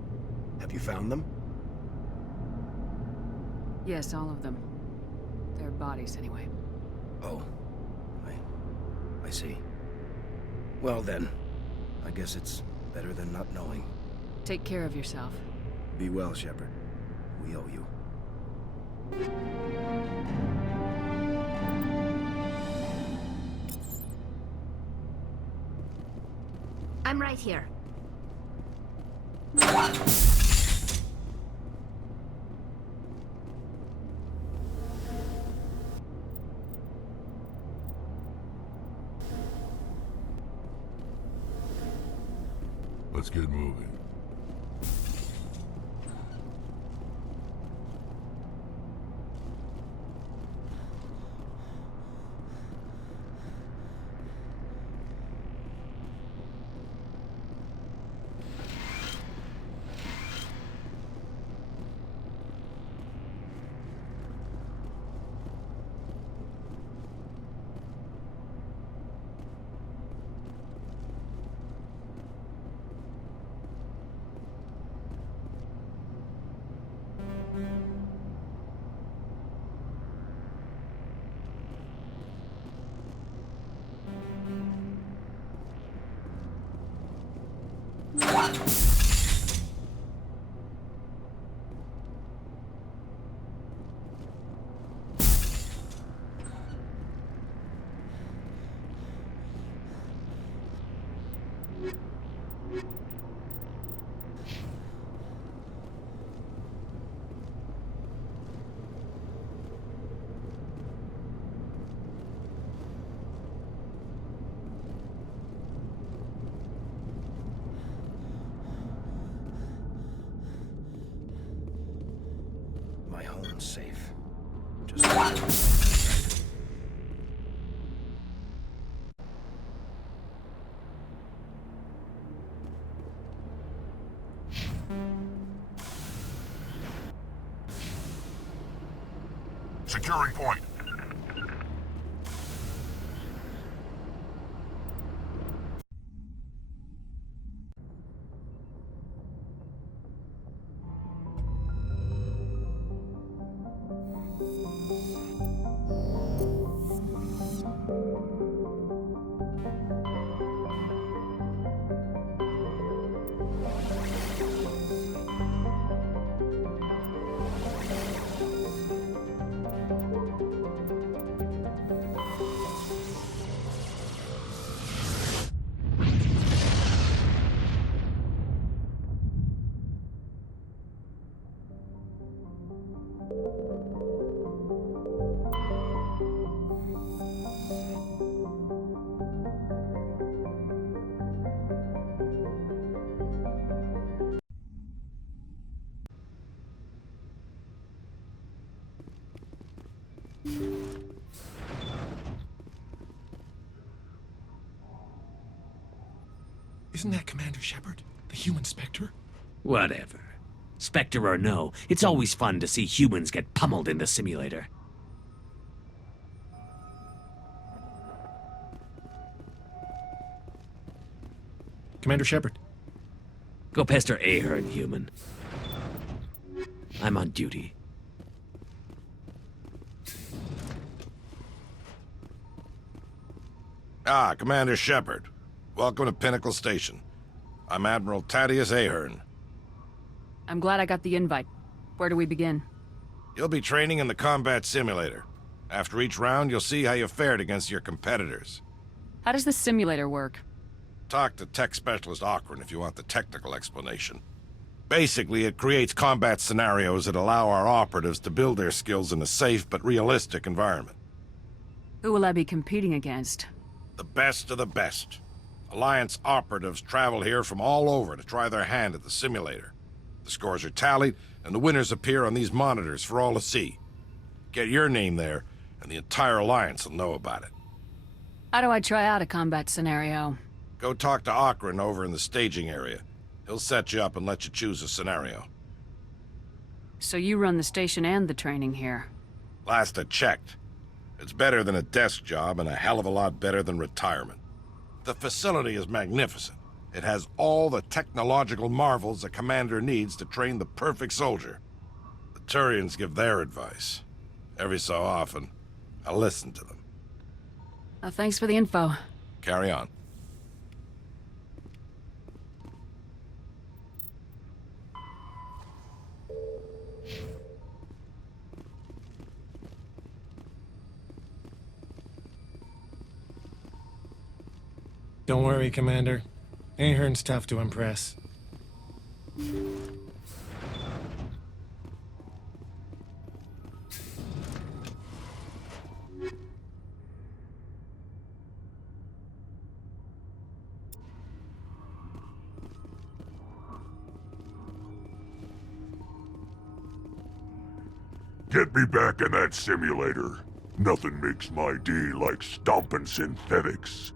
Have you found them? Yes, all of them. Their bodies, anyway. Oh. I see. Well then, I guess it's better than not knowing. Take care of yourself. Be well, Shepard. We owe you. I'm right here. Let's get moving. My home's safe. Securing point. Isn't that Commander Shepard, the human Spectre? Whatever. Spectre or no, it's always fun to see humans get pummeled in the simulator. Commander Shepard. Go pester Ahern, human. I'm on duty. Ah, Commander Shepard. Welcome to Pinnacle Station. I'm Admiral Thaddeus Ahern. I'm glad I got the invite. Where do we begin? You'll be training in the combat simulator. After each round, you'll see how you fared against your competitors. How does the simulator work? Talk to tech specialist Akron if you want the technical explanation. Basically, it creates combat scenarios that allow our operatives to build their skills in a safe but realistic environment. Who will I be competing against? The best of the best. Alliance operatives travel here from all over to try their hand at the simulator. The scores are tallied, and the winners appear on these monitors for all to see. Get your name there, and the entire Alliance will know about it. How do I try out a combat scenario? Go talk to Akron over in the staging area. He'll set you up and let you choose a scenario. So you run the station and the training here? Last I checked. It's better than a desk job and a hell of a lot better than retirement. The facility is magnificent. It has all the technological marvels a commander needs to train the perfect soldier. The Turians give their advice. Every so often, I listen to them. Thanks for the info. Carry on. Don't worry, Commander. Ahern's tough to impress. Get me back in that simulator. Nothing makes my day like stomping synthetics.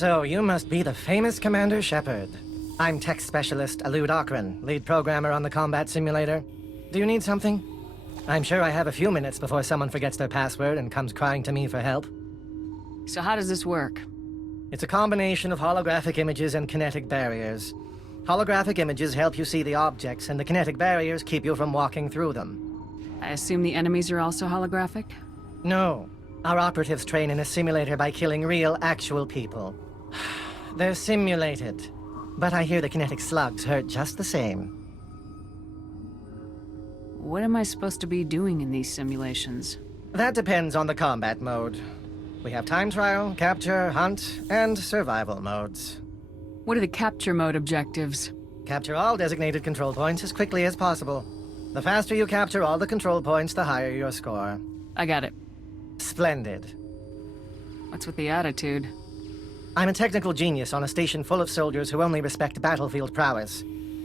So, you must be the famous Commander Shepard. I'm Tech Specialist Alud Akron, lead programmer on the combat simulator. Do you need something? I'm sure I have a few minutes before someone forgets their password and comes crying to me for help. So how does this work? It's a combination of holographic images and kinetic barriers. Holographic images help you see the objects, and the kinetic barriers keep you from walking through them. I assume the enemies are also holographic? No. Our operatives train in a simulator by killing real, actual people. They're simulated. But I hear the kinetic slugs hurt just the same. What am I supposed to be doing in these simulations? That depends on the combat mode. We have time trial, capture, hunt, and survival modes. What are the capture mode objectives? Capture all designated control points as quickly as possible. The faster you capture all the control points, the higher your score. I got it. Splendid. What's with the attitude? I'm a technical genius on a station full of soldiers who only respect battlefield prowess.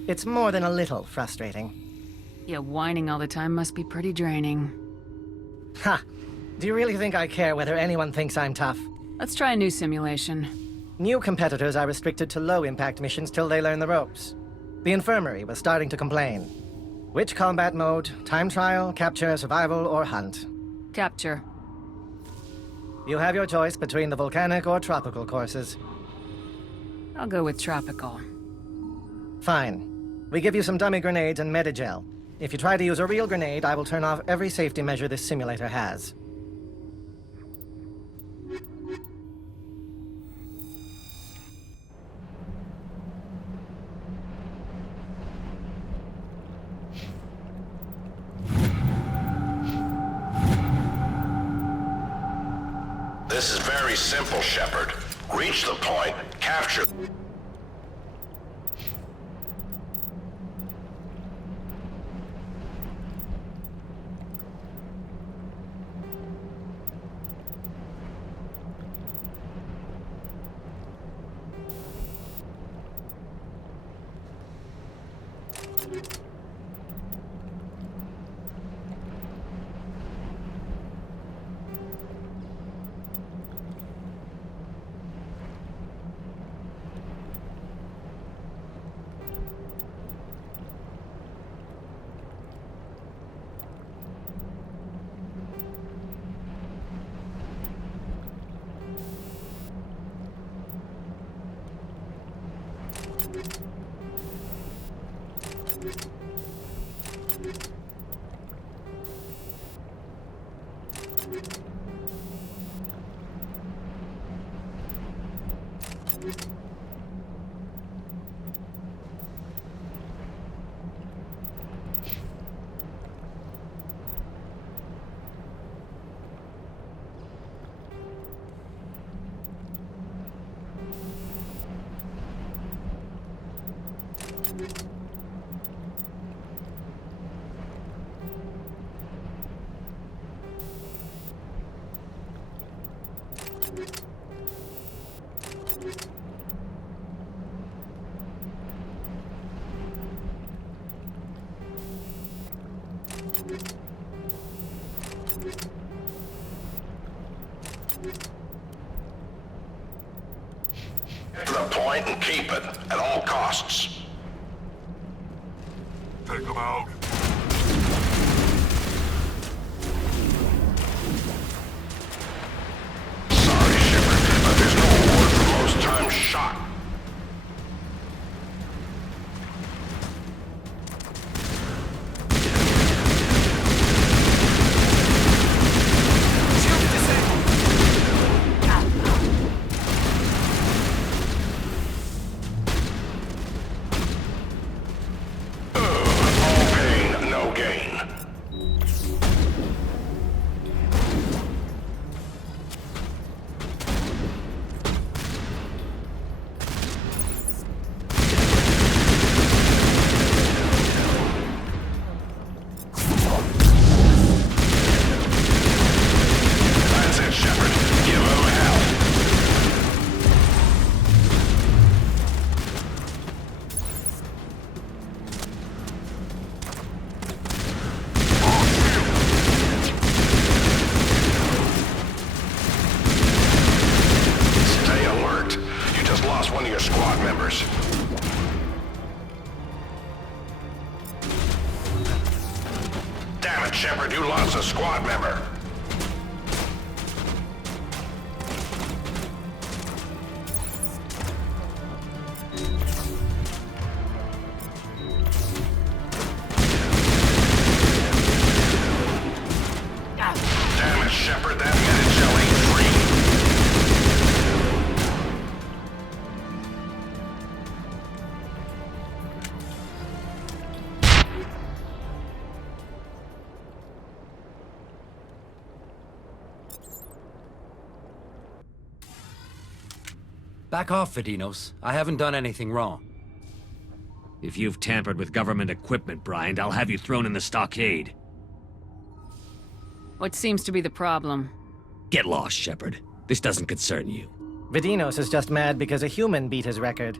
It's more than a little frustrating. Yeah, whining all the time must be pretty draining. Ha! Do you really think I care whether anyone thinks I'm tough? Let's try a new simulation. New competitors are restricted to low-impact missions till they learn the ropes. The infirmary was starting to complain. Which combat mode? Time trial, capture, survival, or hunt? Capture. You have your choice between the volcanic or tropical courses. I'll go with tropical. Fine. We give you some dummy grenades and Medigel. If you try to use a real grenade, I will turn off every safety measure this simulator has. This is very simple, Shepard. Reach the point, capture... Get to the point and keep it at all costs. Take them out. Sorry, Shepard, but there's no reward for most times shot. Shepard, you lost a squad member. Damn it, Shepard, that minute shell ain't free. Back off, Vidinos. I haven't done anything wrong. If you've tampered with government equipment, Bryant, I'll have you thrown in the stockade. What seems to be the problem? Get lost, Shepard. This doesn't concern you. Vidinos is just mad because a human beat his record.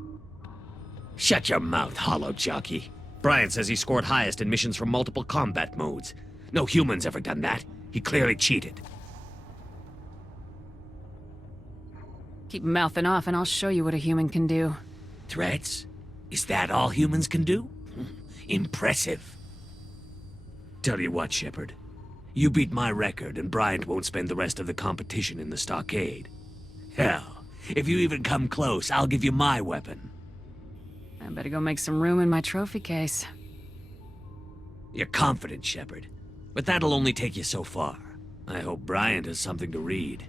Shut your mouth, hollow jockey. Bryant says he scored highest in missions from multiple combat modes. No human's ever done that. He clearly cheated. Keep mouthing off and I'll show you what a human can do. Threats? Is that all humans can do? Impressive. Tell you what, Shepard. You beat my record and Bryant won't spend the rest of the competition in the stockade. Hell, if you even come close, I'll give you my weapon. I better go make some room in my trophy case. You're confident, Shepard, but that'll only take you so far. I hope Bryant has something to read.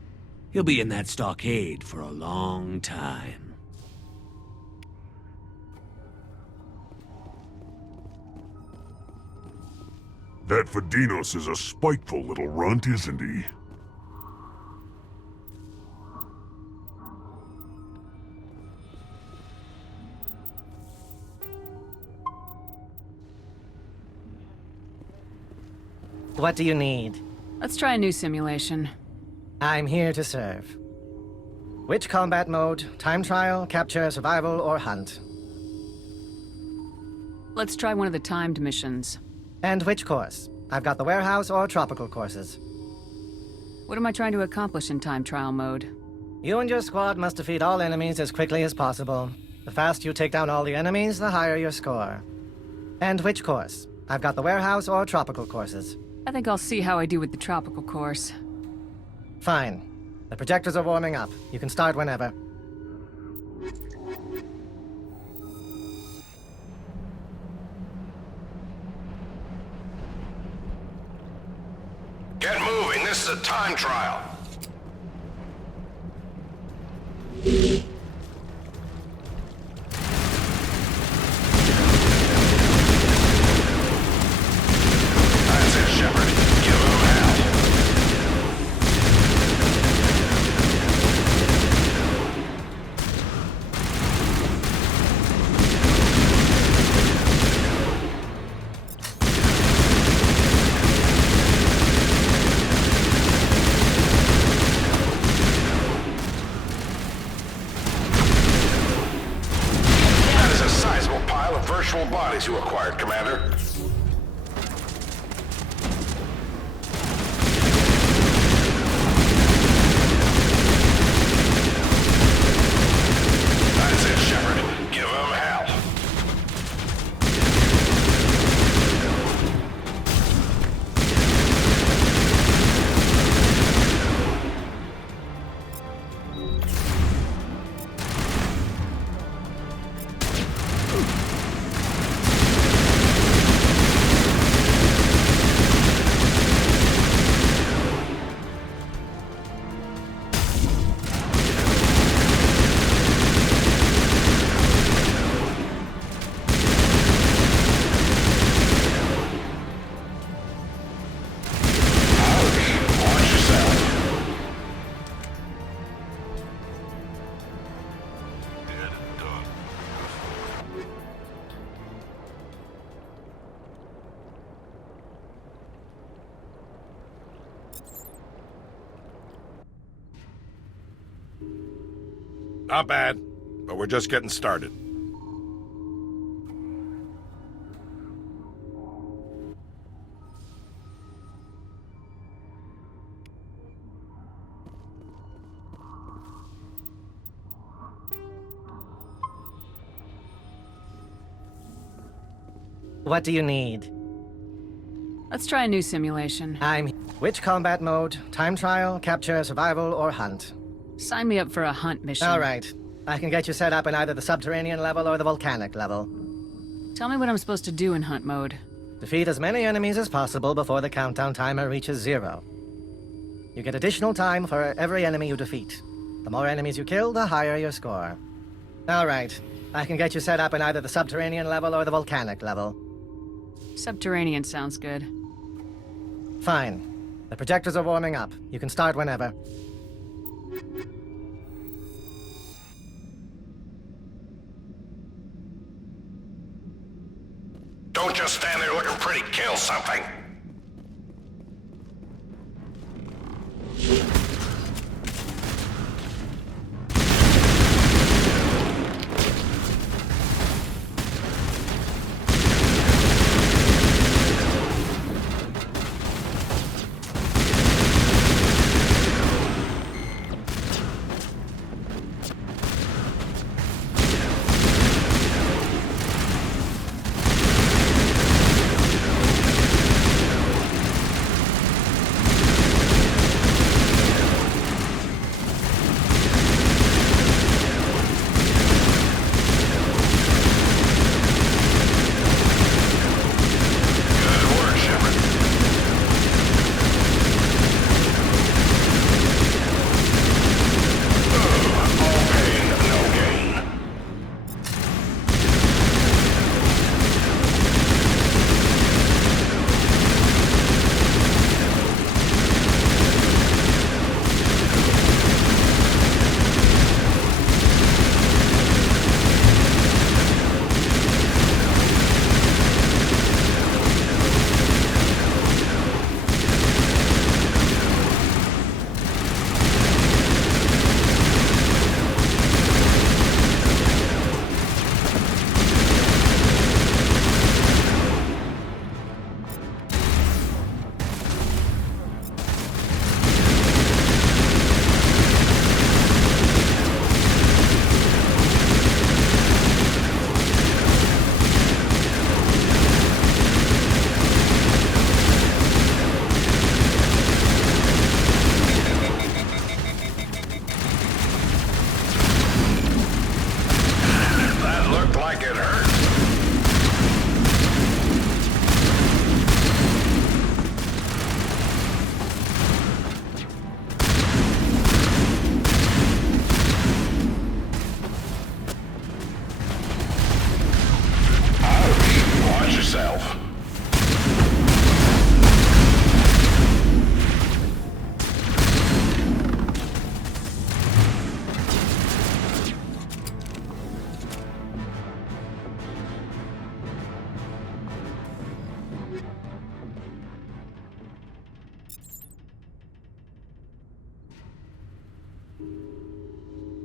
He'll be in that stockade for a long time. That Vidinos is a spiteful little runt, isn't he? What do you need? Let's try a new simulation. I'm here to serve. Which combat mode? Time trial, capture, survival, or hunt? Let's try one of the timed missions. And which course? I've got the warehouse or tropical courses. What am I trying to accomplish in time trial mode? You and your squad must defeat all enemies as quickly as possible. The faster you take down all the enemies, the higher your score. And which course? I've got the warehouse or tropical courses. I think I'll see how I do with the tropical course. Fine. The projectors are warming up. You can start whenever. This is a time trial. That's it, Shepard. Give him hell. Bodies you acquired, Commander. That's it, Shepard. Give him hell. Not bad, but we're just getting started. What do you need? Let's try a new simulation. Which combat mode? Time trial, capture, survival, or hunt? Sign me up for a hunt mission. All right. I can get you set up in either the subterranean level or the volcanic level. Tell me what I'm supposed to do in hunt mode. Defeat as many enemies as possible before the countdown timer reaches 0. You get additional time for every enemy you defeat. The more enemies you kill, the higher your score. All right. I can get you set up in either the subterranean level or the volcanic level. Subterranean sounds good. Fine. The projectors are warming up. You can start whenever. Don't just stand there looking pretty. Kill something.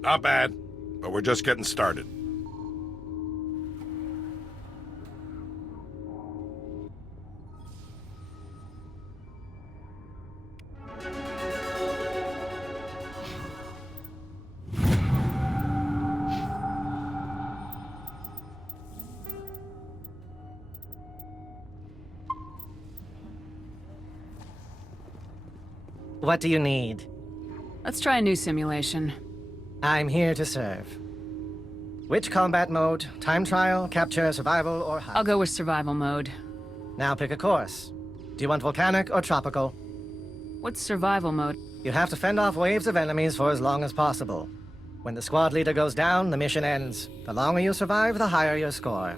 Not bad, but we're just getting started. What do you need? Let's try a new simulation. I'm here to serve. Which combat mode? Time trial, capture, survival, or hunt? I'll go with survival mode. Now pick a course. Do you want volcanic or tropical? What's survival mode? You have to fend off waves of enemies for as long as possible. When the squad leader goes down, the mission ends. The longer you survive, the higher your score.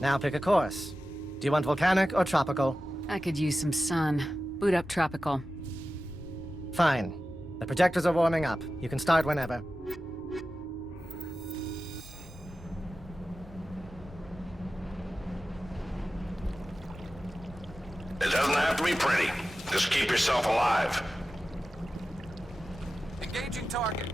Now pick a course. Do you want volcanic or tropical? I could use some sun. Boot up tropical. Fine. The projectors are warming up. You can start whenever. It doesn't have to be pretty. Just keep yourself alive. Engaging target.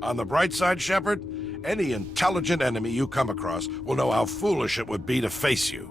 On the bright side, Shepard, any intelligent enemy you come across will know how foolish it would be to face you.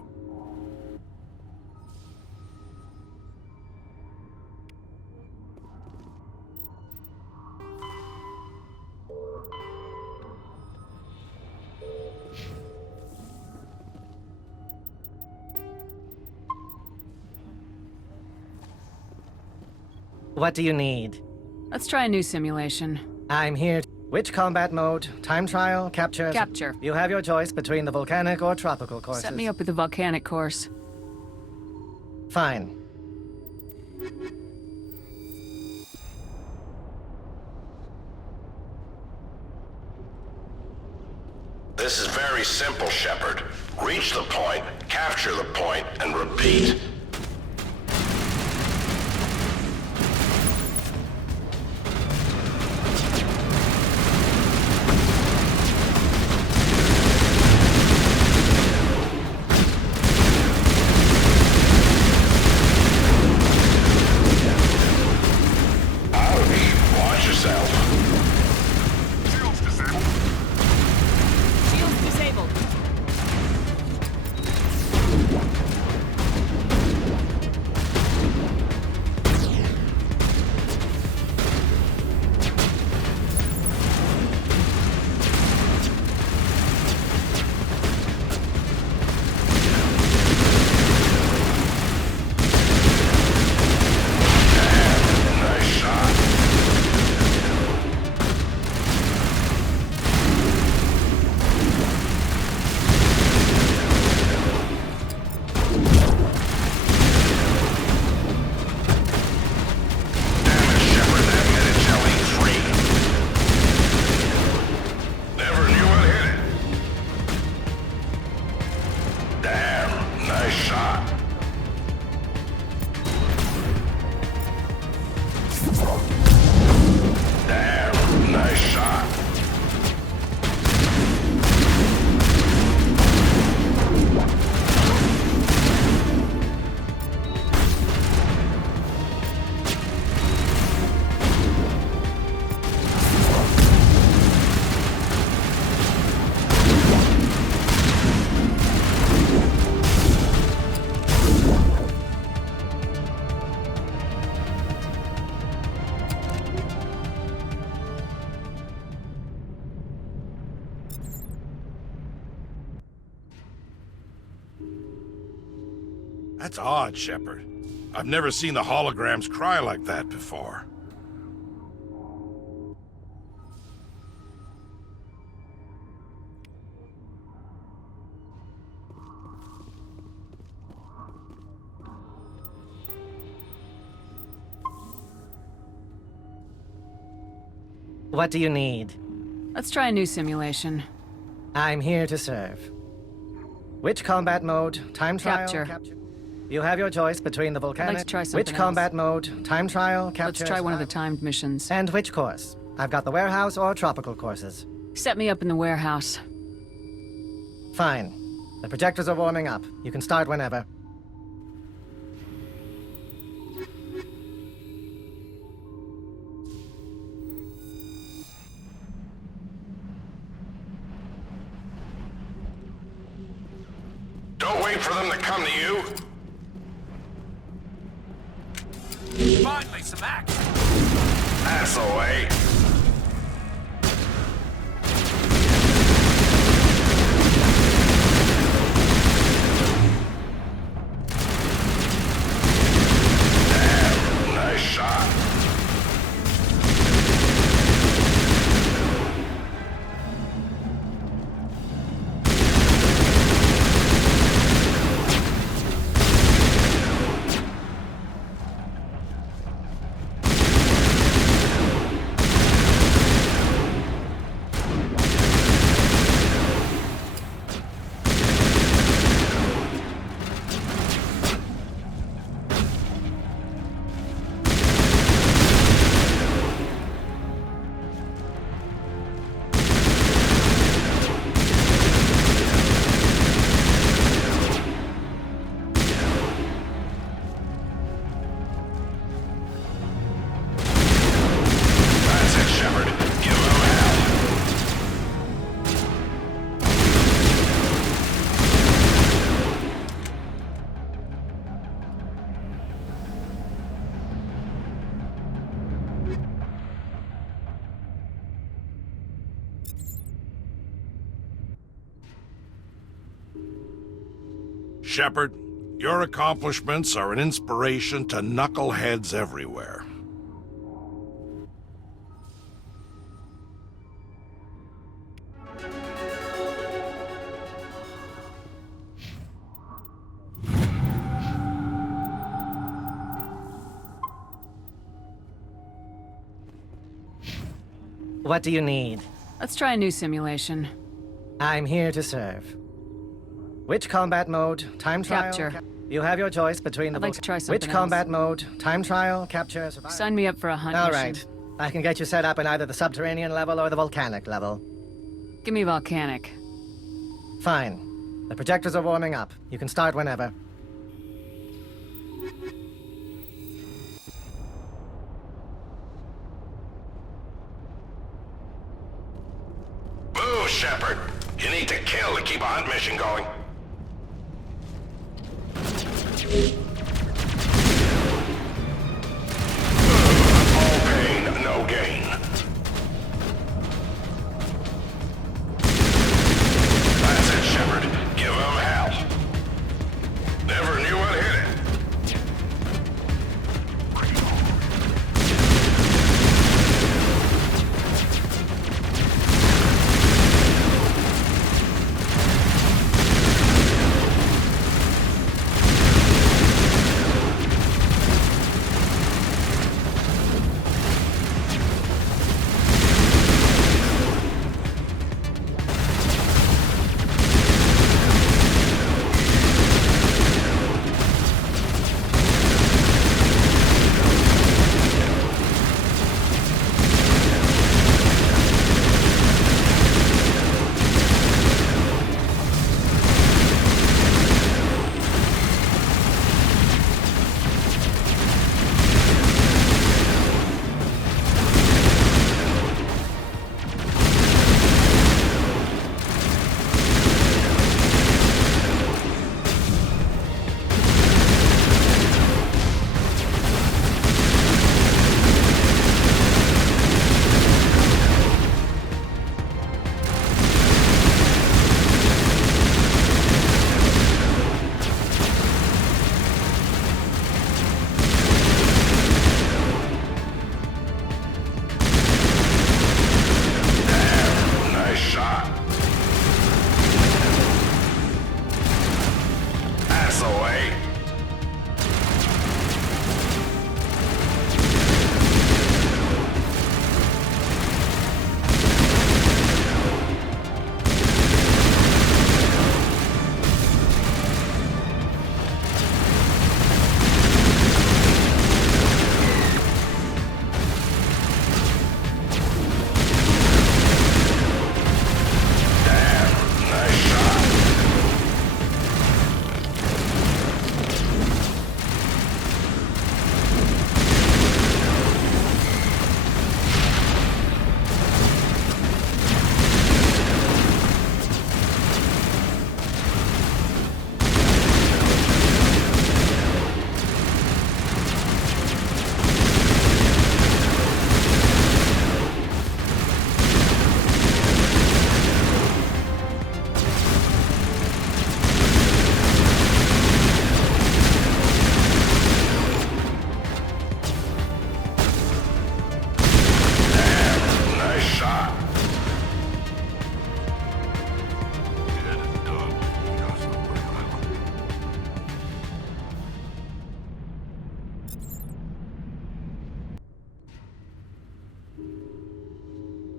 What do you need? Let's try a new simulation. I'm here. Which combat mode? Time trial? Capture? Capture. You have your choice between the volcanic or tropical courses. Set me up with the volcanic course. Fine. This is very very simple, Shepard. Reach the point, capture the point, and repeat. That's odd, Shepard. I've never seen the holograms cry like that before. What do you need? Let's try a new simulation. I'm here to serve. Which combat mode? Time trial? Capture. You have your choice between the volcanic... I'd like to try something Which combat mode? Time trial? Capture? Let's try one of the timed missions. And which course? I've got the warehouse or tropical courses. Set me up in the warehouse. Fine. The projectors are warming up. You can start whenever. Don't wait for them to come to you. Finally, some action! Pass away. Damn, nice shot. Shepard, your accomplishments are an inspiration to knuckleheads everywhere. What do you need? Let's try a new simulation. I'm here to serve. Which combat mode? Time trial? Capture. You have your choice between the... I'd like to try Which something combat else. mode? Time trial? Capture? Survival? Sign me up for a hunt All mission. right. I can get you set up in either the subterranean level or the volcanic level. Give me volcanic. Fine. The projectors are warming up. You can start whenever. Move, Shepard. You need to kill to keep a hunt mission going. All pain, no gain. That's it, Shepard. Give 'em hell. Never knew what hit it.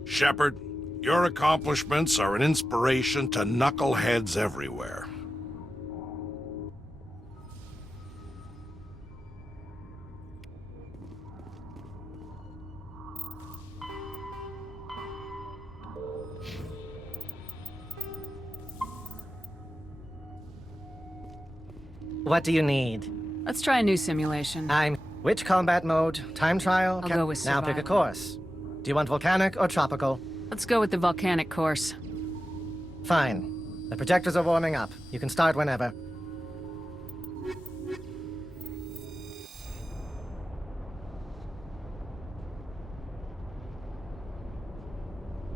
Shepard, your accomplishments are an inspiration to knuckleheads everywhere. What do you need? Let's try a new simulation. Which combat mode? Time trial? I'll go with Now pick a survival. course. Do you want volcanic or tropical? Let's go with the volcanic course. Fine. The projectors are warming up. You can start whenever.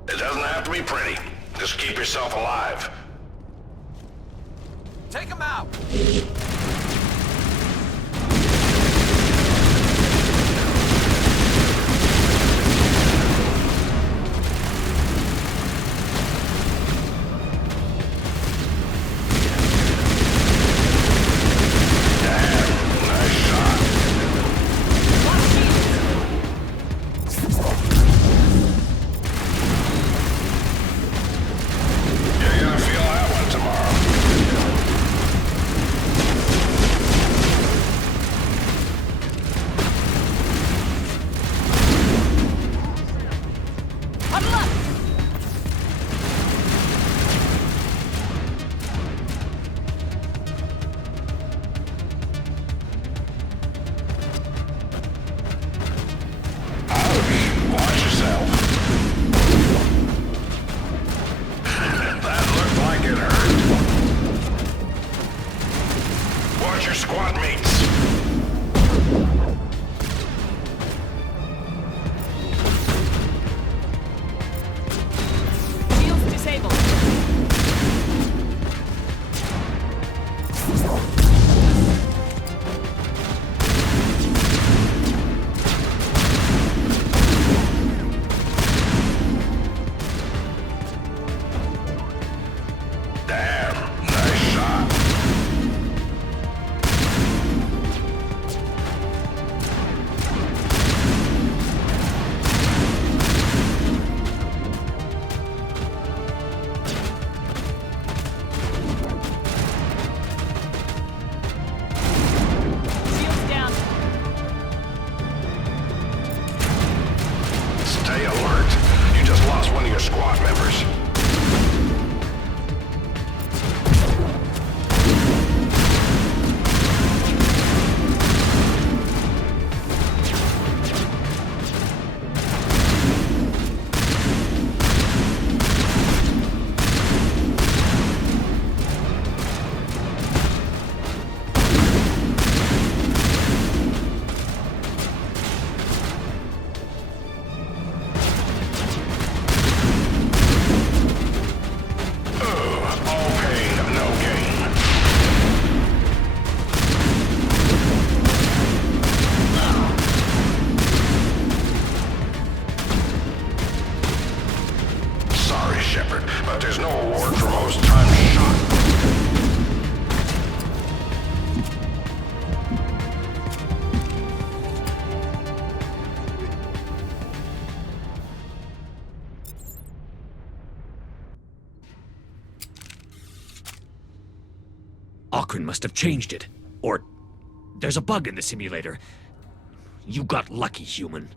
It doesn't have to be pretty. Just keep yourself alive. Take him out! You're Report your squad mates. Shields disabled. Stay alert. You just lost one of your squad members. But there's no award for most times shot. Artemis must have changed it. Or there's a bug in the simulator. You got lucky, human.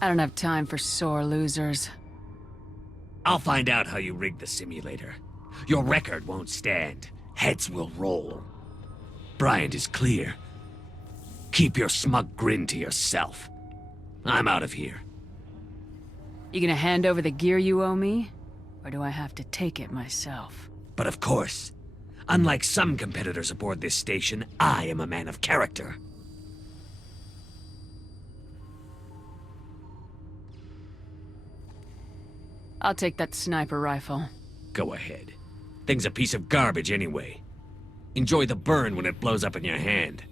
I don't have time for sore losers. I'll find out how you rigged the simulator. Your record won't stand. Heads will roll. Bryant is clear. Keep your smug grin to yourself. I'm out of here. You gonna hand over the gear you owe me? Or do I have to take it myself? But of course, unlike some competitors aboard this station, I am a man of character. I'll take that sniper rifle. Go ahead. Thing's a piece of garbage anyway. Enjoy the burn when it blows up in your hand.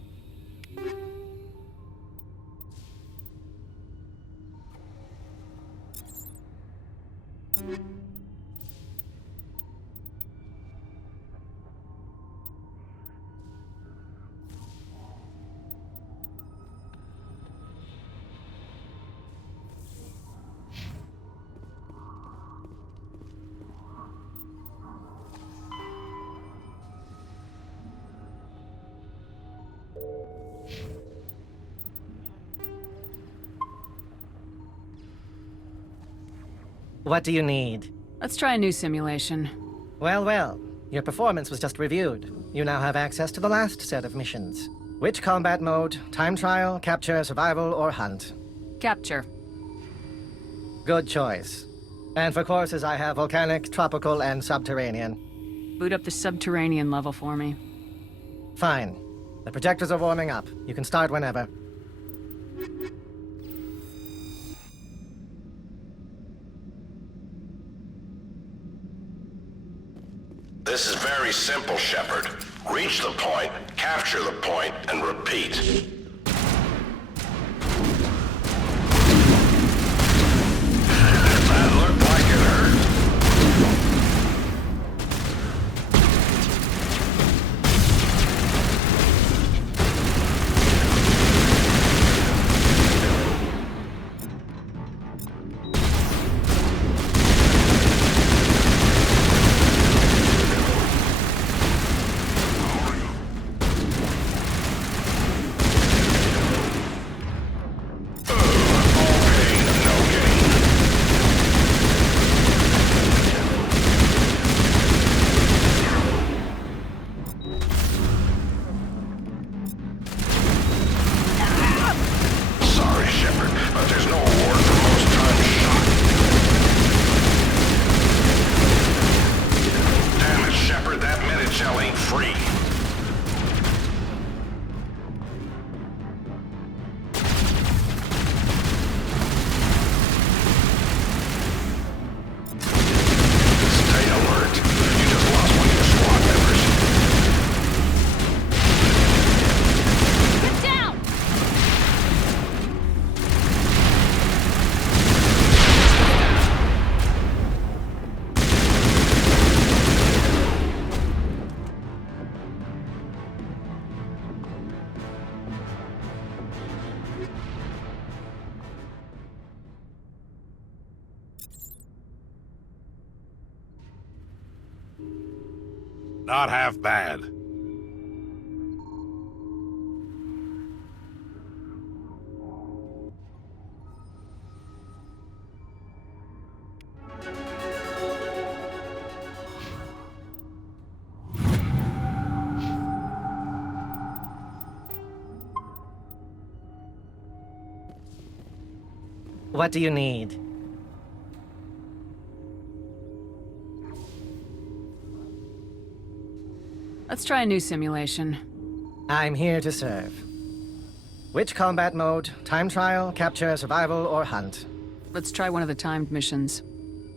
What do you need? Let's try a new simulation. Well, well. Your performance was just reviewed. You now have access to the last set of missions. Which combat mode? Time trial, capture, survival, or hunt? Capture. Good choice. And for courses, I have volcanic, tropical, and subterranean. Boot up the subterranean level for me. Fine. The projectors are warming up. You can start whenever. This is very simple, Shepard. Reach the point, capture the point, and repeat. That looked like it hurt. Not half bad. What do you need? Let's try a new simulation. I'm here to serve. Which combat mode? Time trial, capture, survival, or hunt? Let's try one of the timed missions.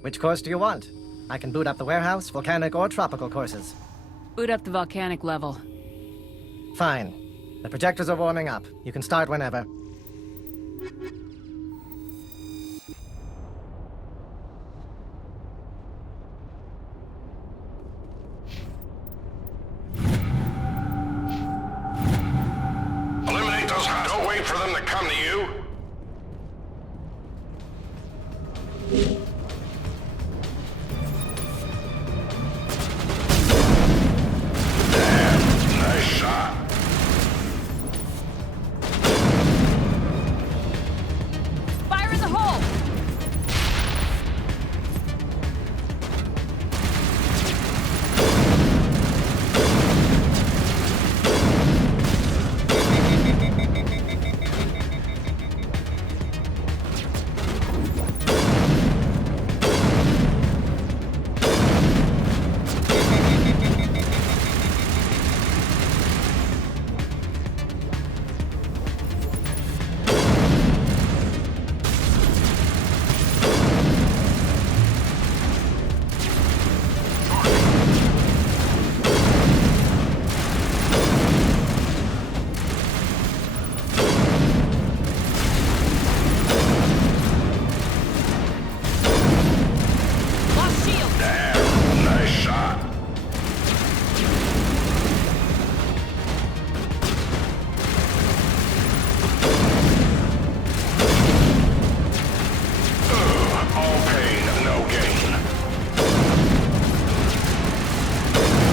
Which course do you want? I can boot up the warehouse, volcanic, or tropical courses. Boot up the volcanic level. Fine. The projectors are warming up. You can start whenever. Eliminate those hostiles. Don't wait for them to come to you. Damn, nice shot. Fire in the hole! Damn, nice shot. All pain, no gain.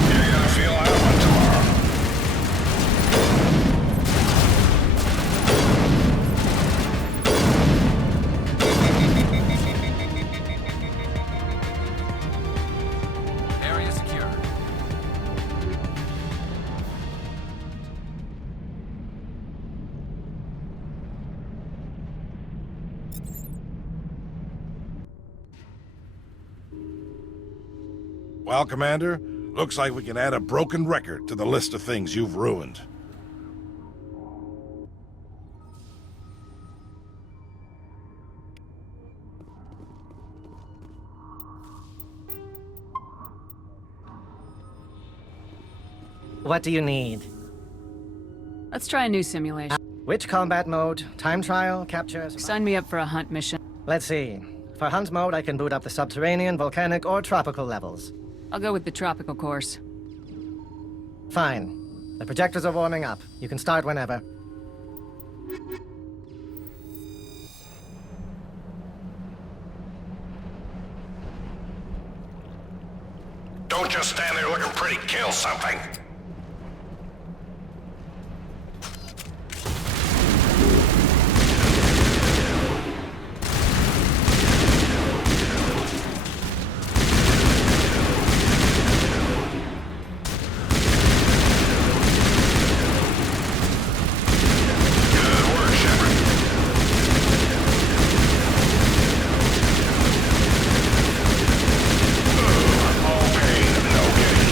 You're gonna feel that one tomorrow. Area secure. Well, Commander, looks like we can add a broken record to the list of things you've ruined. What do you need? Let's try a new simulation. Which combat mode? Time trial, capture, Sign me up for a hunt mission. Let's see. For hunt mode, I can boot up the subterranean, volcanic, or tropical levels. I'll go with the tropical course. Fine. The projectors are warming up. You can start whenever. Don't just stand there looking pretty, kill something! Good work, Shepard. All pain, no gain.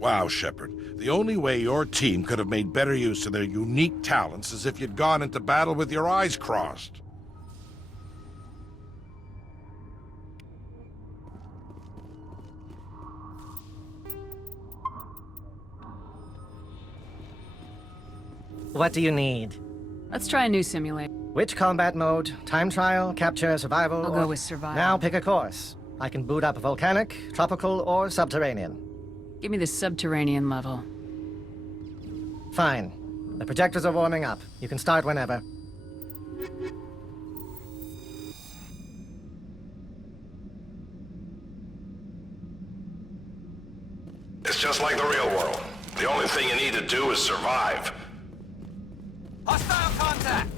Wow, Shepard. The only way your team could have made better use of their unique talents is if you'd gone into battle with your eyes crossed. What do you need? Let's try a new simulator. Which combat mode? Time trial, capture, survival? I'll go with survival. Now pick a course. I can boot up volcanic, tropical, or subterranean. Give me the subterranean level. Fine. The projectors are warming up. You can start whenever. It's just like the real world. The only thing you need to do is survive. Hostile contact!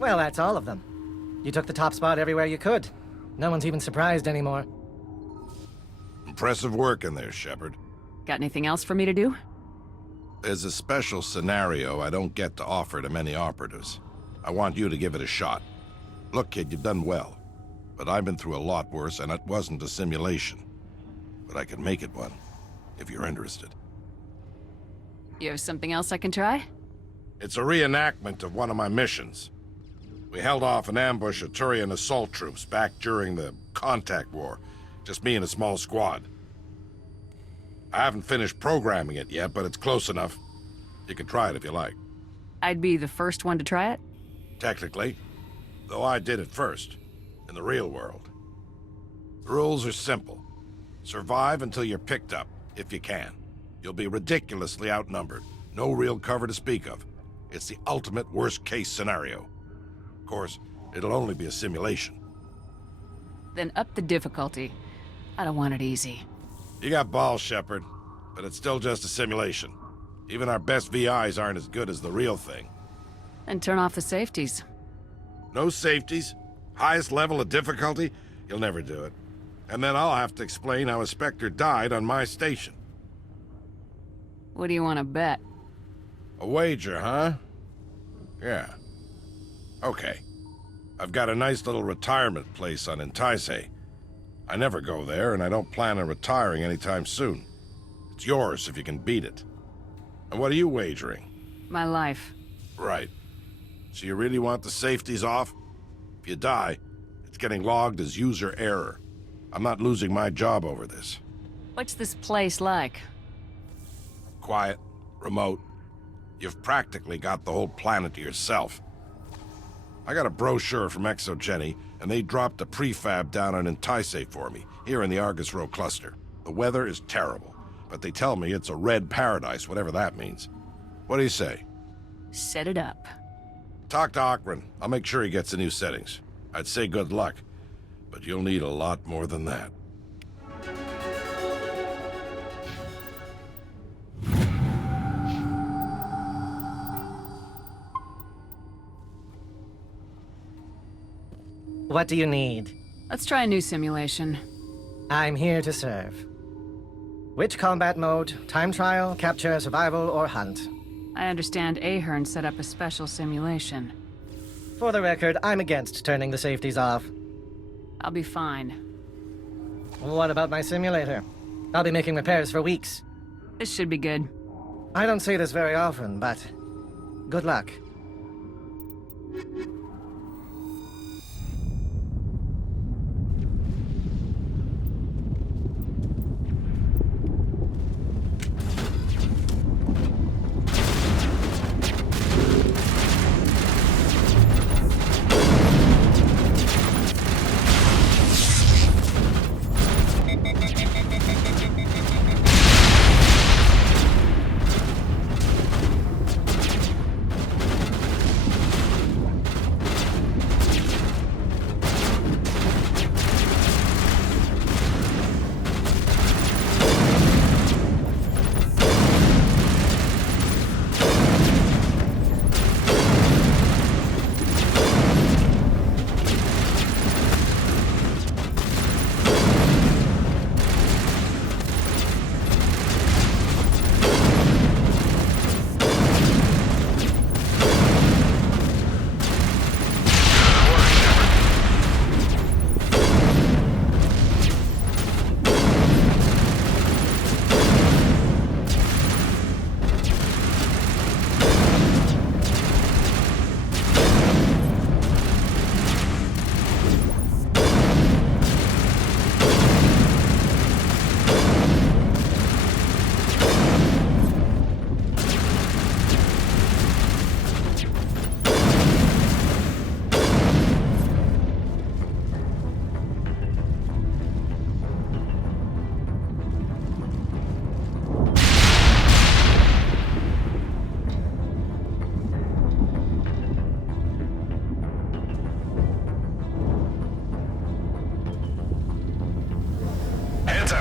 Well, that's all of them. You took the top spot everywhere you could. No one's even surprised anymore. Impressive work in there, Shepard. Got anything else for me to do? There's a special scenario I don't get to offer to many operatives. I want you to give it a shot. Look, kid, you've done well. But I've been through a lot worse, and it wasn't a simulation. But I can make it one, if you're interested. You have something else I can try? It's a reenactment of one of my missions. We held off an ambush of Turian assault troops back during the Contact War. Just me and a small squad. I haven't finished programming it yet, but it's close enough. You can try it if you like. I'd be the first one to try it? Technically. Though I did it first. In the real world. The rules are simple. Survive until you're picked up, if you can. You'll be ridiculously outnumbered. No real cover to speak of. It's the ultimate worst-case scenario. Of course, it'll only be a simulation. Then up the difficulty. I don't want it easy. You got balls, Shepard, but it's still just a simulation. Even our best VIs aren't as good as the real thing. And turn off the safeties. No safeties? Highest level of difficulty? You'll never do it. And then I'll have to explain how a Spectre died on my station. What do you want to bet? A wager, huh? Yeah. Okay. I've got a nice little retirement place on Entice. I never go there, and I don't plan on retiring anytime soon. It's yours if you can beat it. And what are you wagering? My life. Right. So you really want the safeties off? If you die, it's getting logged as user error. I'm not losing my job over this. What's this place like? Quiet, remote. You've practically got the whole planet to yourself. I got a brochure from Exogeny, and they dropped a prefab down on Entice for me, here in the Argus Row cluster. The weather is terrible, but they tell me it's a red paradise, whatever that means. What do you say? Set it up. Talk to Akron. I'll make sure he gets the new settings. I'd say good luck, but you'll need a lot more than that. What do you need? Let's try a new simulation. I'm here to serve. Which combat mode? Time trial, capture, survival, or hunt? I understand Ahern set up a special simulation. For the record, I'm against turning the safeties off. I'll be fine. What about my simulator? I'll be making repairs for weeks. This should be good. I don't say this very often, but good luck.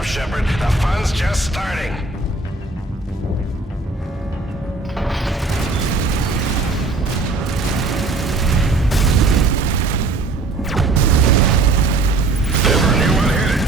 Shepard. The fun's just starting. Never knew what hit it.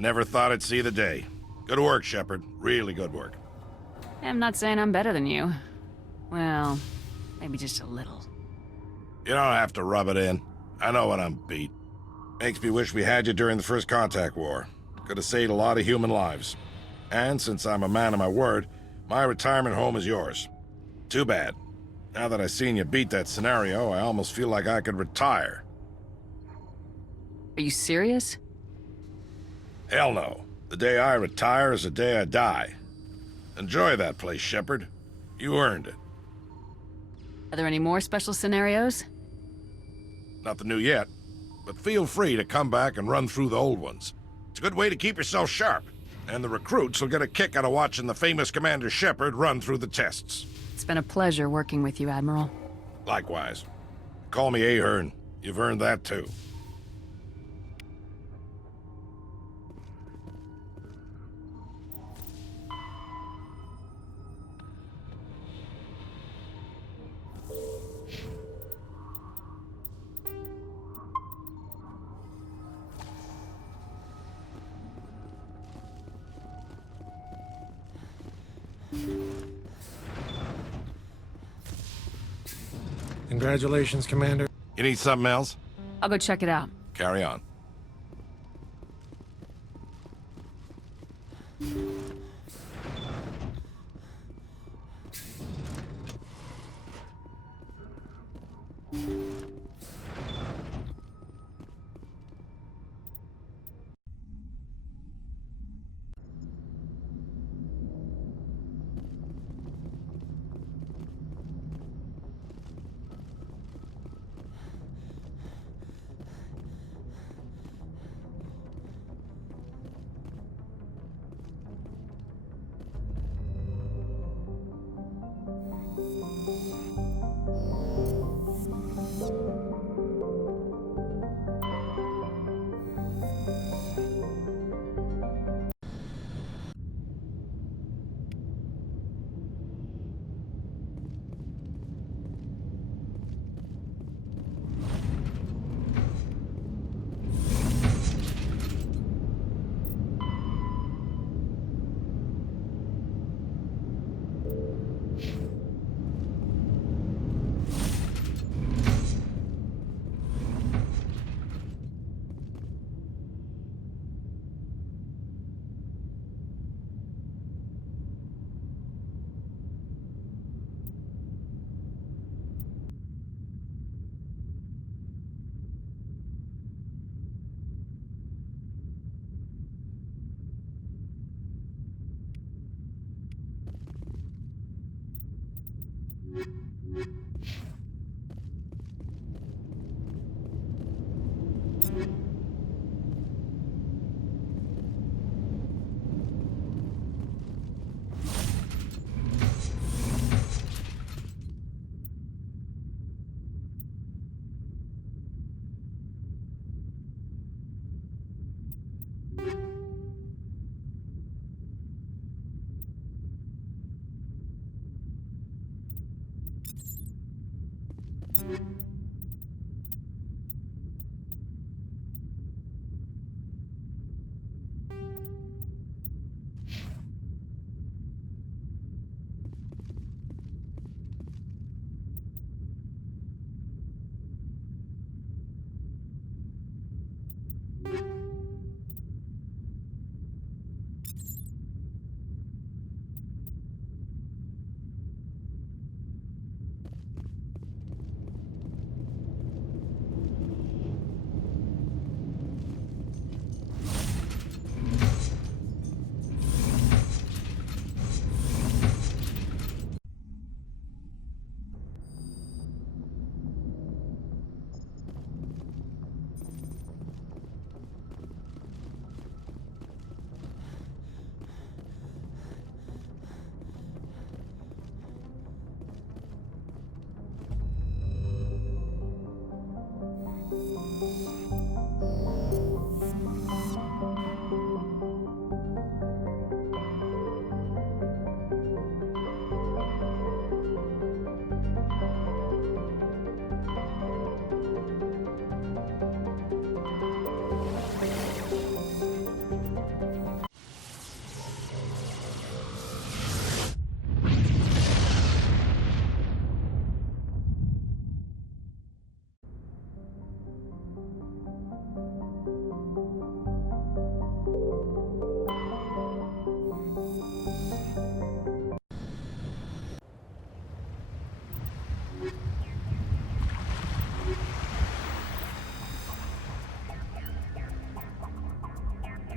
never thought I'd see the day. Good work, Shepard. Really good work. I'm not saying I'm better than you. Well, maybe just a little. You don't have to rub it in. I know when I'm beat. Makes me wish we had you during the first contact war. Could have saved a lot of human lives. And since I'm a man of my word, my retirement home is yours. Too bad. Now that I've seen you beat that scenario, I almost feel like I could retire. Are you serious? Hell no. The day I retire is the day I die. Enjoy that place, Shepard. You earned it. Are there any more special scenarios? Nothing new yet, but feel free to come back and run through the old ones. It's a good way to keep yourself sharp, and the recruits will get a kick out of watching the famous Commander Shepard run through the tests. It's been a pleasure working with you, Admiral. Likewise. Call me Ahern. You've earned that too. Congratulations, Commander. You need something else? I'll go check it out. Carry on.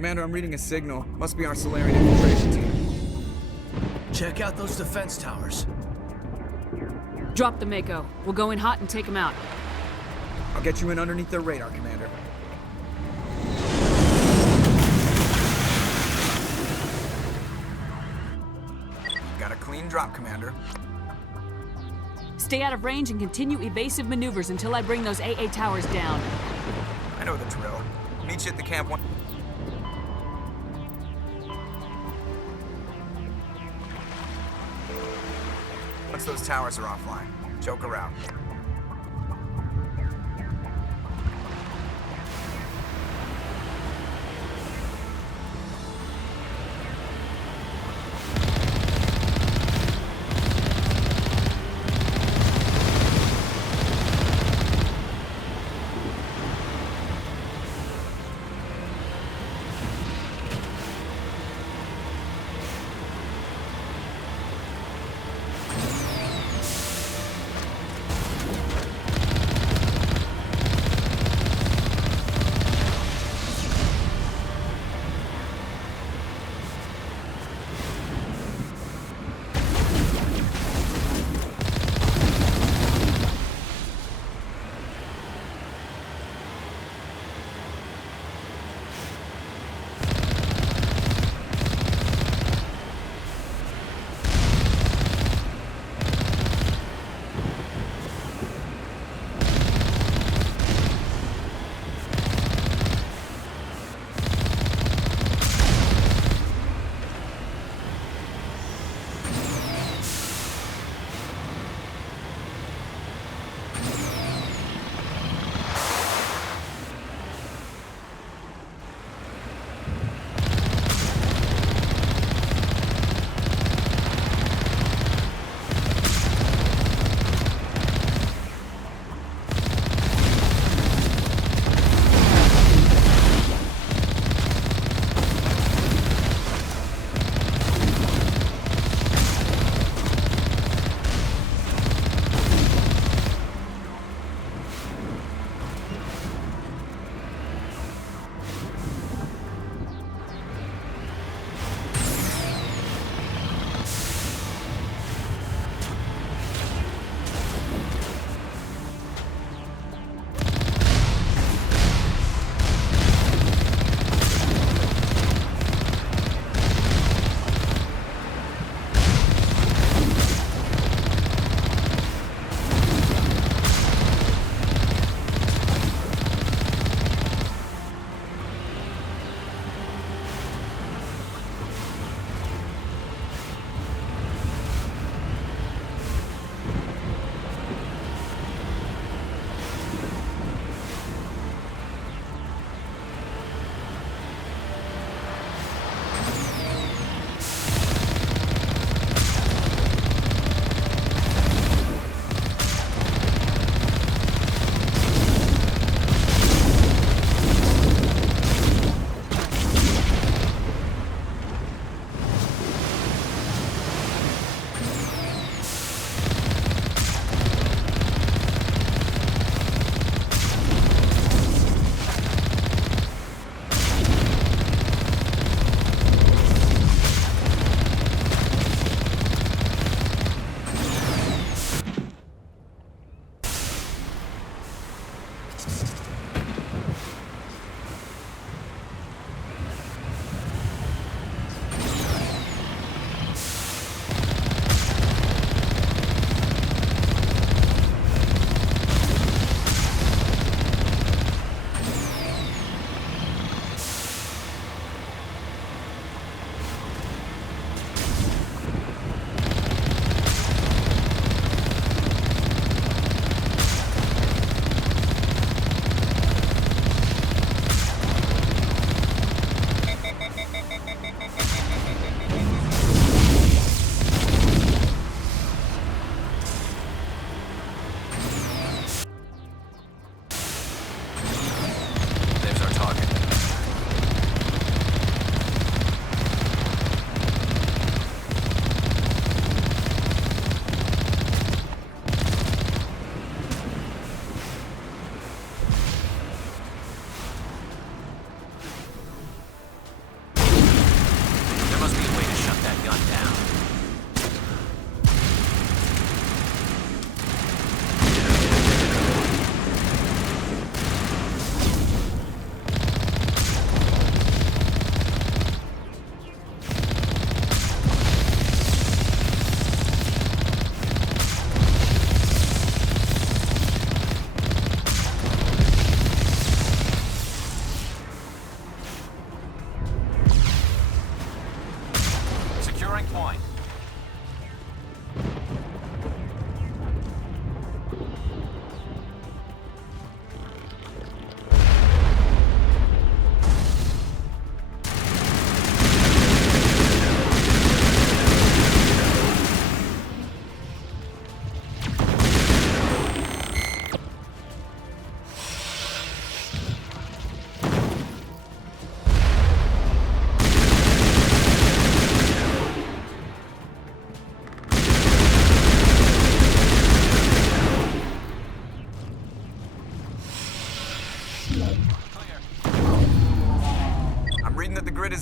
Commander, I'm reading a signal. Must be our Solarian infiltration team. Check out those defense towers. Drop the Mako. We'll go in hot and take them out. I'll get you in underneath their radar, Commander. Got a clean drop, Commander. Stay out of range and continue evasive maneuvers until I bring those AA towers down. I know the drill. Meet you at the camp one. Once those towers are offline, joke around.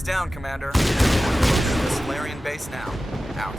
He's down, Commander. The Solarian base now. Out.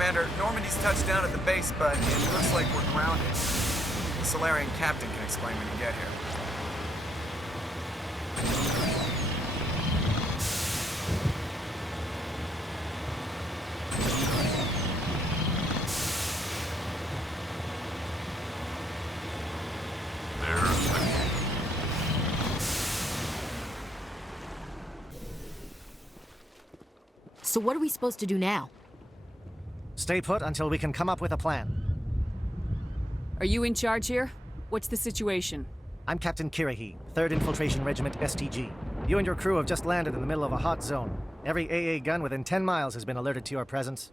Commander, Normandy's touched down at the base, but it looks like we're grounded. The Solarian captain can explain when you get here. So what are we supposed to do now? Stay put until we can come up with a plan. Are you in charge here? What's the situation? I'm Captain Kirahi, 3rd Infiltration Regiment STG. You and your crew have just landed in the middle of a hot zone. Every AA gun within 10 miles has been alerted to your presence.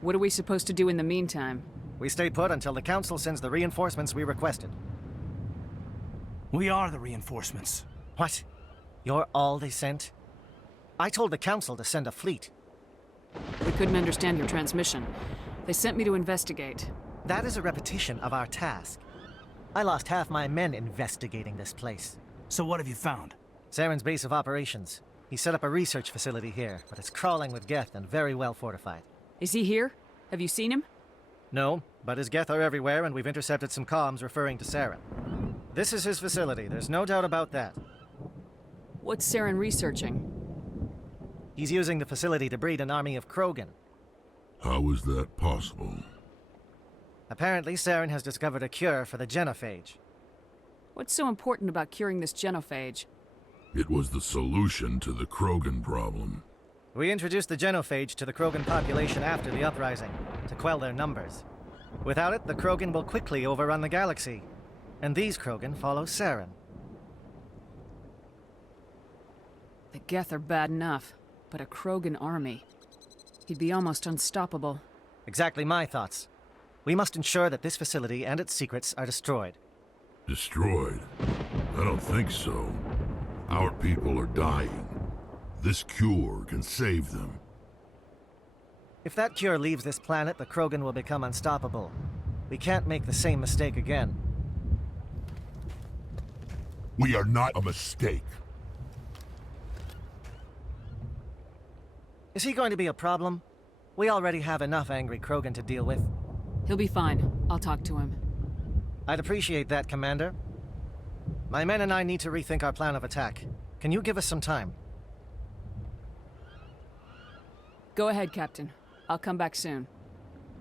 What are we supposed to do in the meantime? We stay put until the Council sends the reinforcements we requested. We are the reinforcements. What? You're all they sent? I told the Council to send a fleet. We couldn't understand your transmission. They sent me to investigate. That is a repetition of our task. I lost half my men investigating this place. So what have you found? Saren's base of operations. He set up a research facility here, but it's crawling with Geth and very well fortified. Is he here? Have you seen him? No, but his Geth are everywhere and we've intercepted some comms referring to Saren. This is his facility, there's no doubt about that. What's Saren researching? He's using the facility to breed an army of Krogan. How is that possible? Apparently, Saren has discovered a cure for the genophage. What's so important about curing this genophage? It was the solution to the Krogan problem. We introduced the genophage to the Krogan population after the uprising, to quell their numbers. Without it, the Krogan will quickly overrun the galaxy. And these Krogan follow Saren. The Geth are bad enough, but a Krogan army. He'd be almost unstoppable. Exactly my thoughts. We must ensure that this facility and its secrets are destroyed. Destroyed? I don't think so. Our people are dying. This cure can save them. If that cure leaves this planet, the Krogan will become unstoppable. We can't make the same mistake again. We are not a mistake. Is he going to be a problem? We already have enough angry Krogan to deal with. He'll be fine. I'll talk to him. I'd appreciate that, Commander. My men and I need to rethink our plan of attack. Can you give us some time? Go ahead, Captain. I'll come back soon.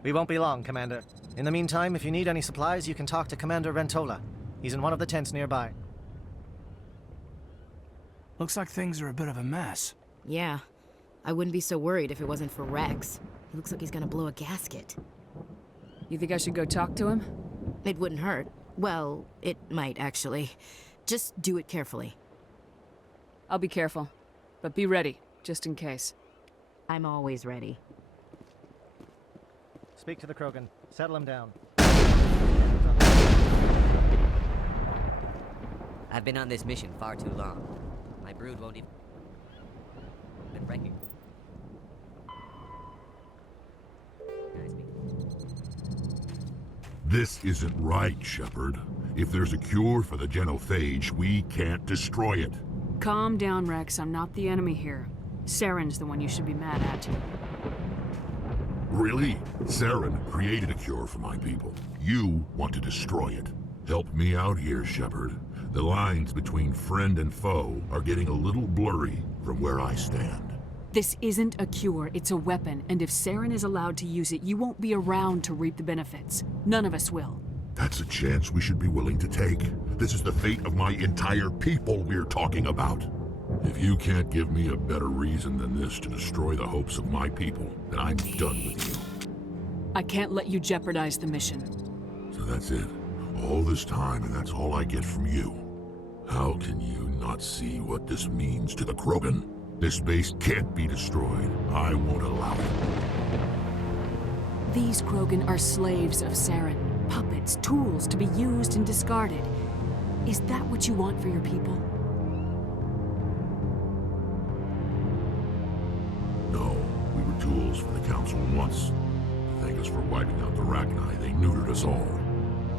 We won't be long, Commander. In the meantime, if you need any supplies, you can talk to Commander Rentola. He's in one of the tents nearby. Looks like things are a bit of a mess. Yeah. I wouldn't be so worried if it wasn't for Rex. He looks like he's gonna blow a gasket. You think I should go talk to him? It wouldn't hurt. Well, it might, actually. Just do it carefully. I'll be careful. But be ready, just in case. I'm always ready. Speak to the Krogan. Settle him down. I've been on this mission far too long. My brood won't even recognize me. This isn't right, Shepard. If there's a cure for the genophage, we can't destroy it. Calm down, Rex. I'm not the enemy here. Saren's the one you should be mad at. Really? Saren created a cure for my people. You want to destroy it. Help me out here, Shepard. The lines between friend and foe are getting a little blurry from where I stand. This isn't a cure, it's a weapon, and if Saren is allowed to use it, you won't be around to reap the benefits. None of us will. That's a chance we should be willing to take. This is the fate of my entire people we're talking about. If you can't give me a better reason than this to destroy the hopes of my people, then I'm done with you. I can't let you jeopardize the mission. So that's it. All this time, and that's all I get from you. How can you not see what this means to the Krogan? This base can't be destroyed. I won't allow it. These Krogan are slaves of Saren. Puppets, tools to be used and discarded. Is that what you want for your people? No, we were tools for the Council once. To thank us for wiping out the Rachni, they neutered us all.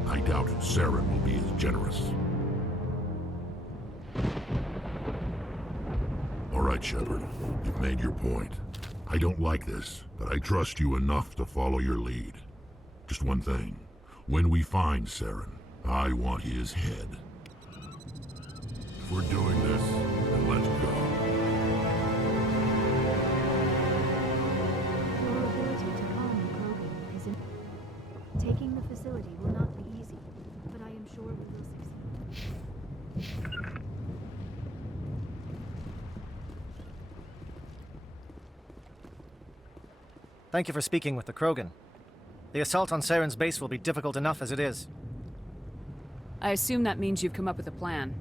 I doubt Saren will be as generous. All right, Shepard. You've made your point. I don't like this, but I trust you enough to follow your lead. Just one thing. When we find Saren, I want his head. If we're doing this, then let's go. Your ability to calm the Krogan is taking the facility will not be easy, but I am sure we will succeed. Thank you for speaking with the Krogan. The assault on Saren's base will be difficult enough as it is. I assume that means you've come up with a plan.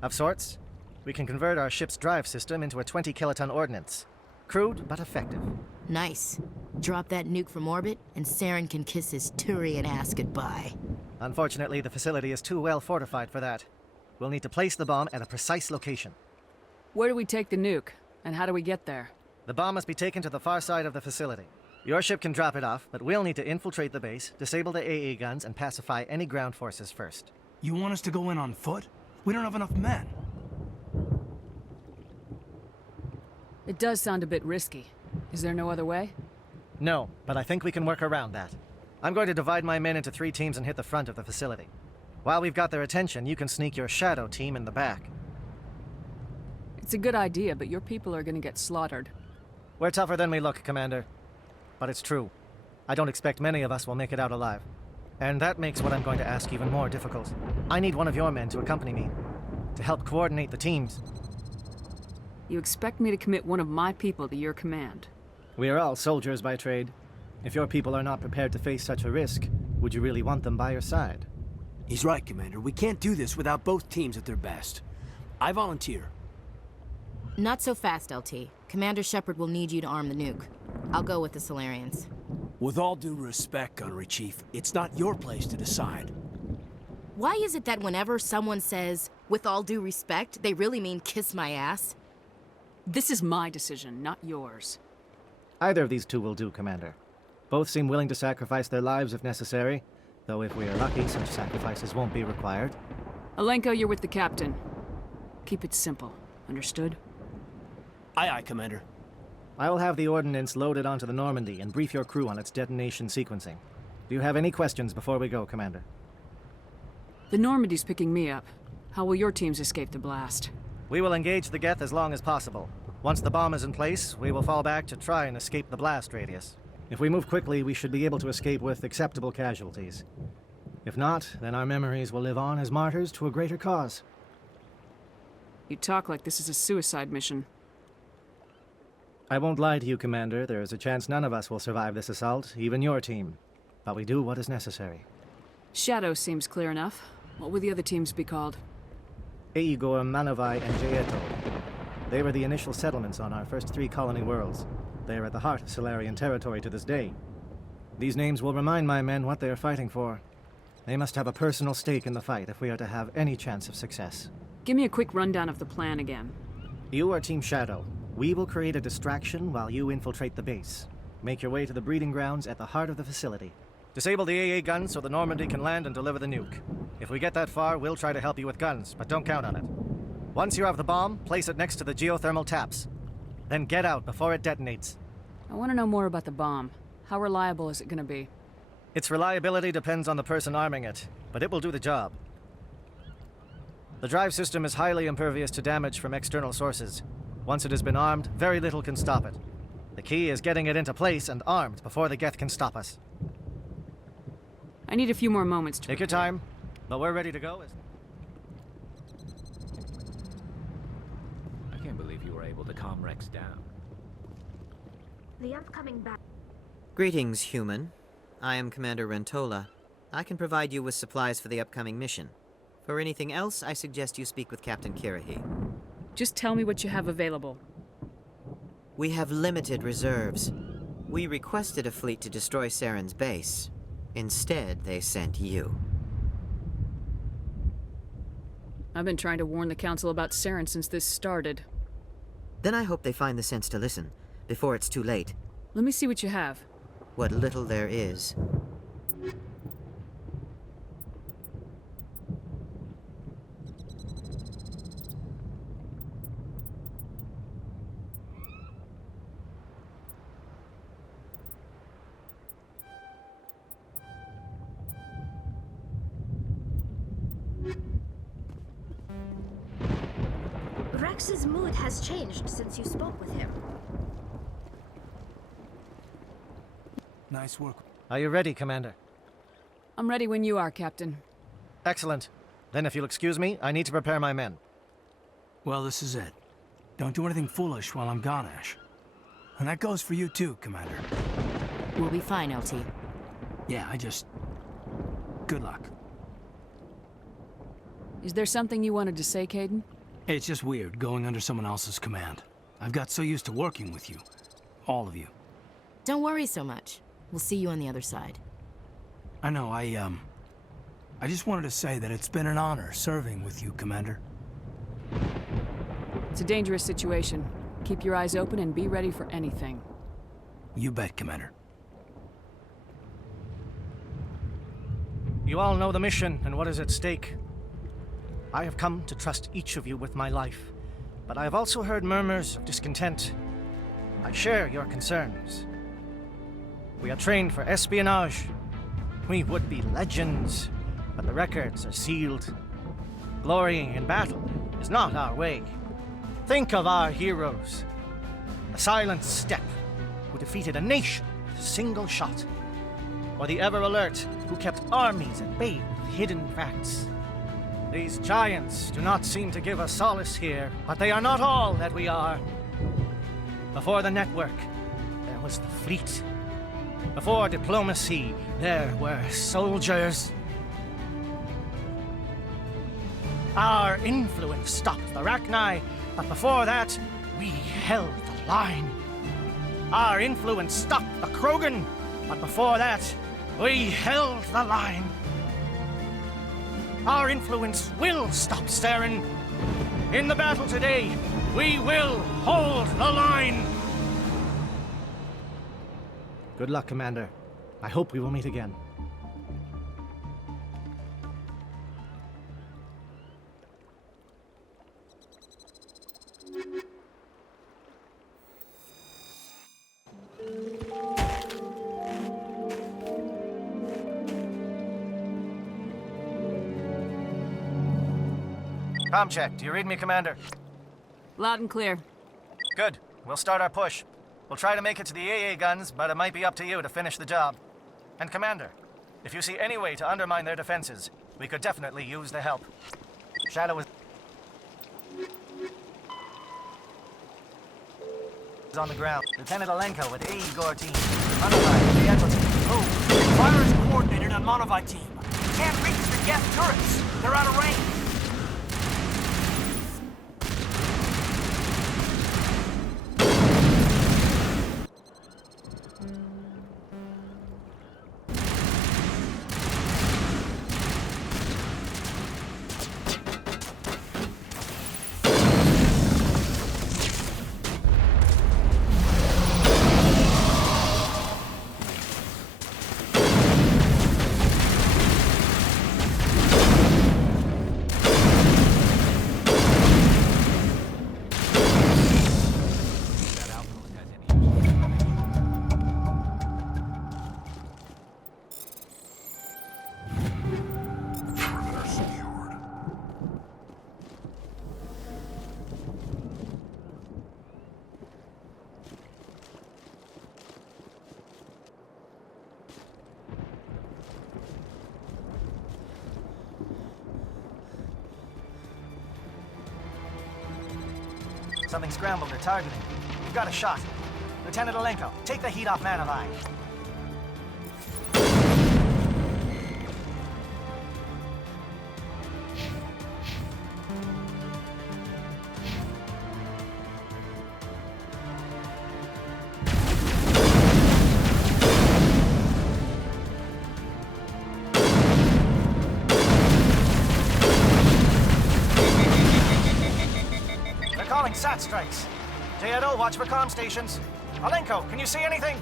Of sorts. We can convert our ship's drive system into a 20-kiloton ordnance. Crude, but effective. Nice. Drop that nuke from orbit, and Saren can kiss his Turian ass goodbye. Unfortunately, the facility is too well fortified for that. We'll need to place the bomb at a precise location. Where do we take the nuke? And how do we get there? The bomb must be taken to the far side of the facility. Your ship can drop it off, but we'll need to infiltrate the base, disable the AA guns, and pacify any ground forces first. You want us to go in on foot? We don't have enough men. It does sound a bit risky. Is there no other way? No, but I think we can work around that. I'm going to divide my men into 3 teams and hit the front of the facility. While we've got their attention, you can sneak your shadow team in the back. It's a good idea, but your people are gonna get slaughtered. We're tougher than we look, Commander. But it's true. I don't expect many of us will make it out alive. And that makes what I'm going to ask even more difficult. I need one of your men to accompany me, to help coordinate the teams. You expect me to commit one of my people to your command? We are all soldiers by trade. If your people are not prepared to face such a risk, would you really want them by your side? He's right, Commander. We can't do this without both teams at their best. I volunteer. Not so fast, LT. Commander Shepard will need you to arm the nuke. I'll go with the Solarians. With all due respect, Gunnery Chief, it's not your place to decide. Why is it that whenever someone says, with all due respect, they really mean kiss my ass? This is my decision, not yours. Either of these two will do, Commander. Both seem willing to sacrifice their lives if necessary, though if we are lucky, such sacrifices won't be required. Alenko, you're with the captain. Keep it simple. Understood? Aye, aye, Commander. I will have the ordnance loaded onto the Normandy and brief your crew on its detonation sequencing. Do you have any questions before we go, Commander? The Normandy's picking me up. How will your teams escape the blast? We will engage the Geth as long as possible. Once the bomb is in place, we will fall back to try and escape the blast radius. If we move quickly, we should be able to escape with acceptable casualties. If not, then our memories will live on as martyrs to a greater cause. You talk like this is a suicide mission. I won't lie to you, Commander. There is a chance none of us will survive this assault, even your team. But we do what is necessary. Shadow seems clear enough. What will the other teams be called? Igor, Manovai, and Jaeto. They were the initial settlements on our first 3 colony worlds. They are at the heart of Solarian territory to this day. These names will remind my men what they are fighting for. They must have a personal stake in the fight if we are to have any chance of success. Give me a quick rundown of the plan again. You are Team Shadow. We will create a distraction while you infiltrate the base. Make your way to the breeding grounds at the heart of the facility. Disable the AA guns so the Normandy can land and deliver the nuke. If we get that far, we'll try to help you with guns, but don't count on it. Once you have the bomb, place it next to the geothermal taps. Then get out before it detonates. I want to know more about the bomb. How reliable is it going to be? Its reliability depends on the person arming it, but it will do the job. The drive system is highly impervious to damage from external sources. Once it has been armed, very little can stop it. The key is getting it into place and armed before the Geth can stop us. I need a few more moments to Take your time, but we're ready to go. I can't believe you were able to calm Rex down. The upcoming battle. Greetings, human. I am Commander Rentola. I can provide you with supplies for the upcoming mission. For anything else, I suggest you speak with Captain Kirahi. Just tell me what you have available. We have limited reserves. We requested a fleet to destroy Saren's base. Instead, they sent you. I've been trying to warn the Council about Saren since this started. Then I hope they find the sense to listen, before it's too late. Let me see what you have. What little there is. Rex's mood has changed since you spoke with him. Nice work. Are you ready, Commander? I'm ready when you are, Captain. Excellent. Then if you'll excuse me, I need to prepare my men. Well, this is it. Don't do anything foolish while I'm gone, Ash. And that goes for you too, Commander. We'll be fine, LT. Yeah, good luck. Is there something you wanted to say, Caden? It's just weird going under someone else's command. I've got so used to working with you. All of you. Don't worry so much. We'll see you on the other side. I know, I just wanted to say that it's been an honor serving with you, Commander. It's a dangerous situation. Keep your eyes open and be ready for anything. You bet, Commander. You all know the mission and what is at stake. I have come to trust each of you with my life, but I have also heard murmurs of discontent. I share your concerns. We are trained for espionage. We would be legends, but the records are sealed. Glorying in battle is not our way. Think of our heroes. The silent step who defeated a nation with a single shot. Or the ever-alert who kept armies at bay with hidden facts. These giants do not seem to give us solace here, but they are not all that we are. Before the network, there was the fleet. Before diplomacy, there were soldiers. Our influence stopped the Rachni, but before that, we held the line. Our influence stopped the Krogan, But before that, we held the line. Our influence will stop Saren. In the battle today, we will hold the line. Good luck, Commander. I hope we will meet again. Comm check. Do you read me, Commander? Loud and clear. Good. We'll start our push. We'll try to make it to the AA guns, but it might be up to you to finish the job. And Commander, if you see any way to undermine their defenses, we could definitely use the help. Shadow is on the ground. Lieutenant Alenko with AE Gore team. Monovite, the Echo team. Move. Fire is coordinated on Monovite team. Can't reach the gas turrets. They're out of range. Something scrambled or targeting. We've got a shot. Lieutenant Alenko, take the heat off Manovite. SAT strikes. JNO, watch for comm stations. Alenko, can you see anything?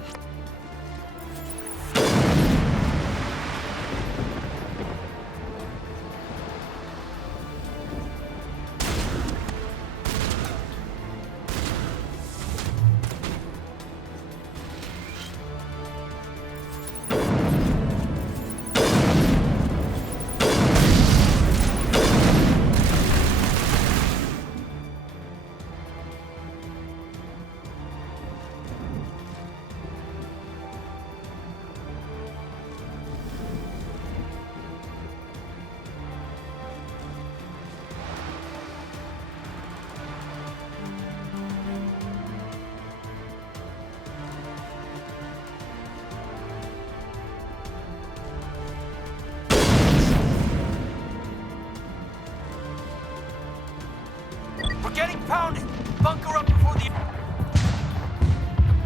We're getting pounded! Bunker up before the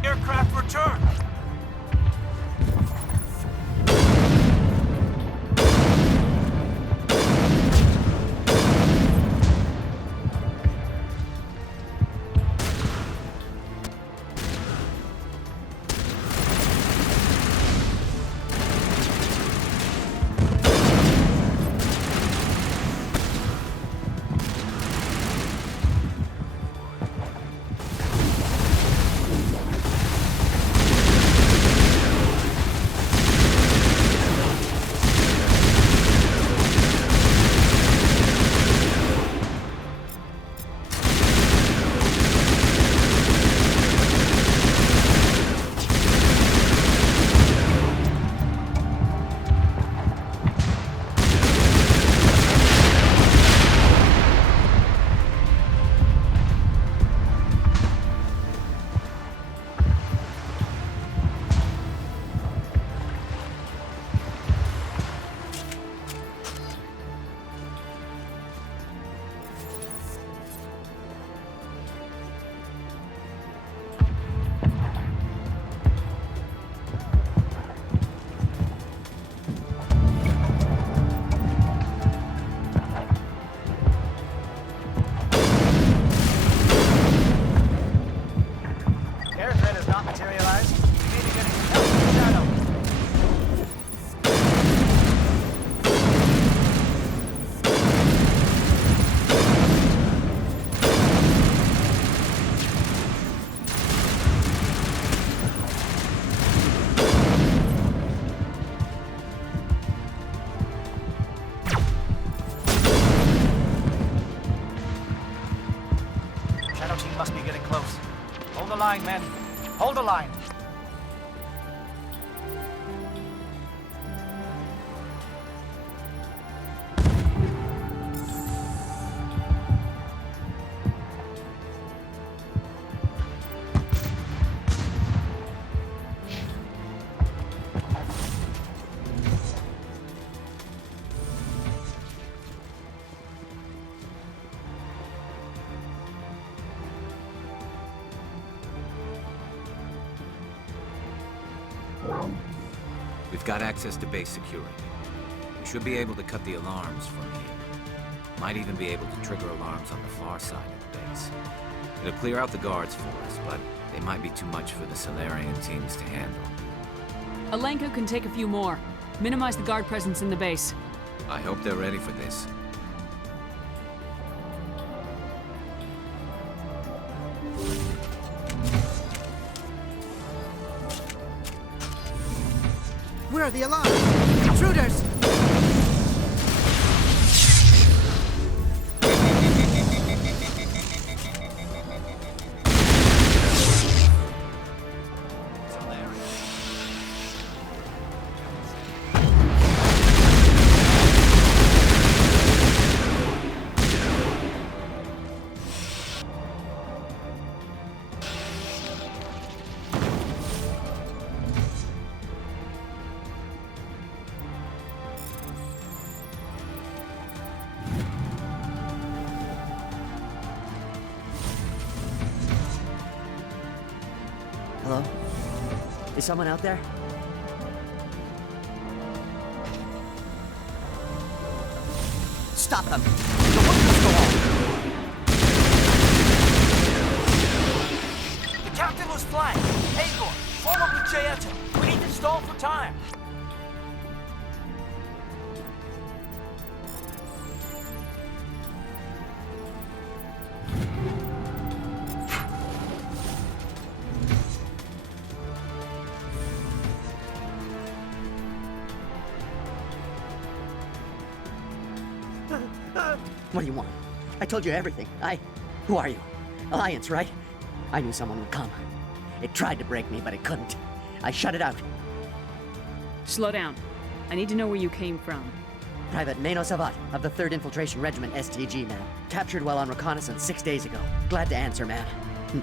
aircraft return! must be getting close. Hold the line, men. Hold the line. We've got access to base security. We should be able to cut the alarms from here. Might even be able to trigger alarms on the far side of the base. It'll clear out the guards for us, but they might be too much for the Solarian teams to handle. Alenko can take a few more. Minimize the guard presence in the base. I hope they're ready for this. Where are the alarms? Intruders! Hello? Is someone out there? Stop them! The work must go on! The captain was flying. Agor, follow Bucheto. We need to stall for time. What do you want? I told you everything. Who are you? Alliance, right? I knew someone would come. It tried to break me, but it couldn't. I shut it out. Slow down. I need to know where you came from. Private Mano Savat of the 3rd Infiltration Regiment STG, man. Captured while on reconnaissance 6 days ago. Glad to answer, man.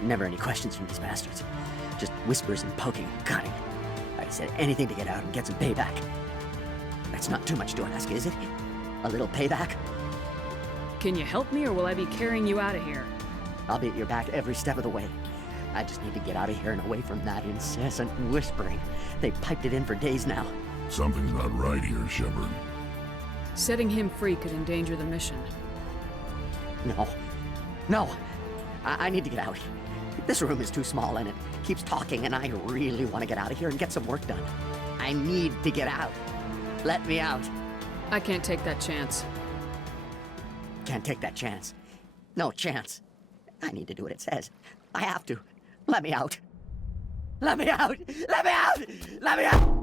Never any questions from these bastards. Just whispers and poking and cutting. I said anything to get out and get some payback. That's not too much to ask, is it? A little payback? Can you help me, or will I be carrying you out of here? I'll be at your back every step of the way. I just need to get out of here and away from that incessant whispering. They piped it in for days now. Something's not right here, Shepard. Setting him free could endanger the mission. No. I need to get out. This room is too small and it keeps talking, and I really want to get out of here and get some work done. I need to get out. Let me out. I can't take that chance. Can't take that chance. No chance. I need to do what it says. I have to. Let me out. Let me out! Let me out! Let me out!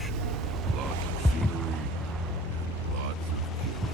mission. Lots of scenery, and lots of killing.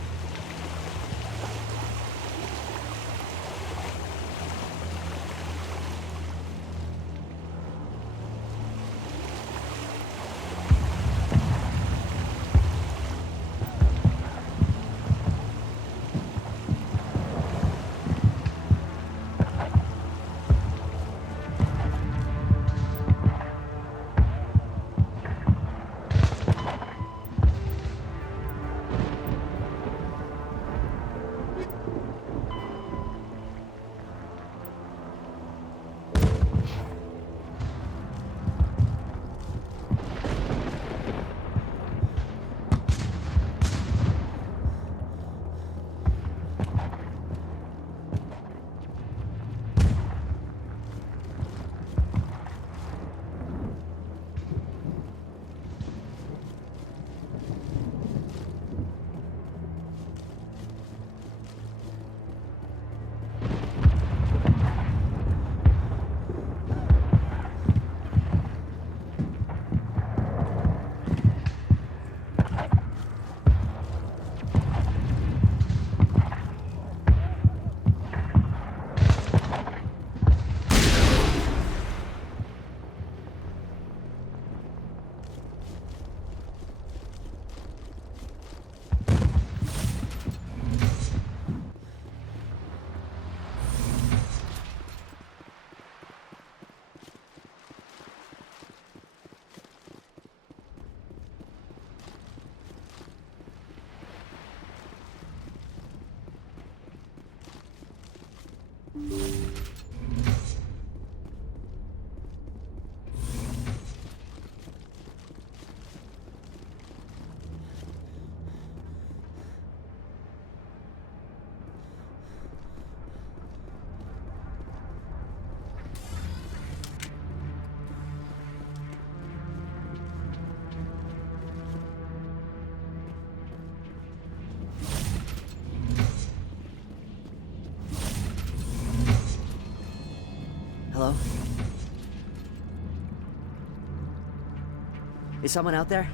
Hello? Is someone out there?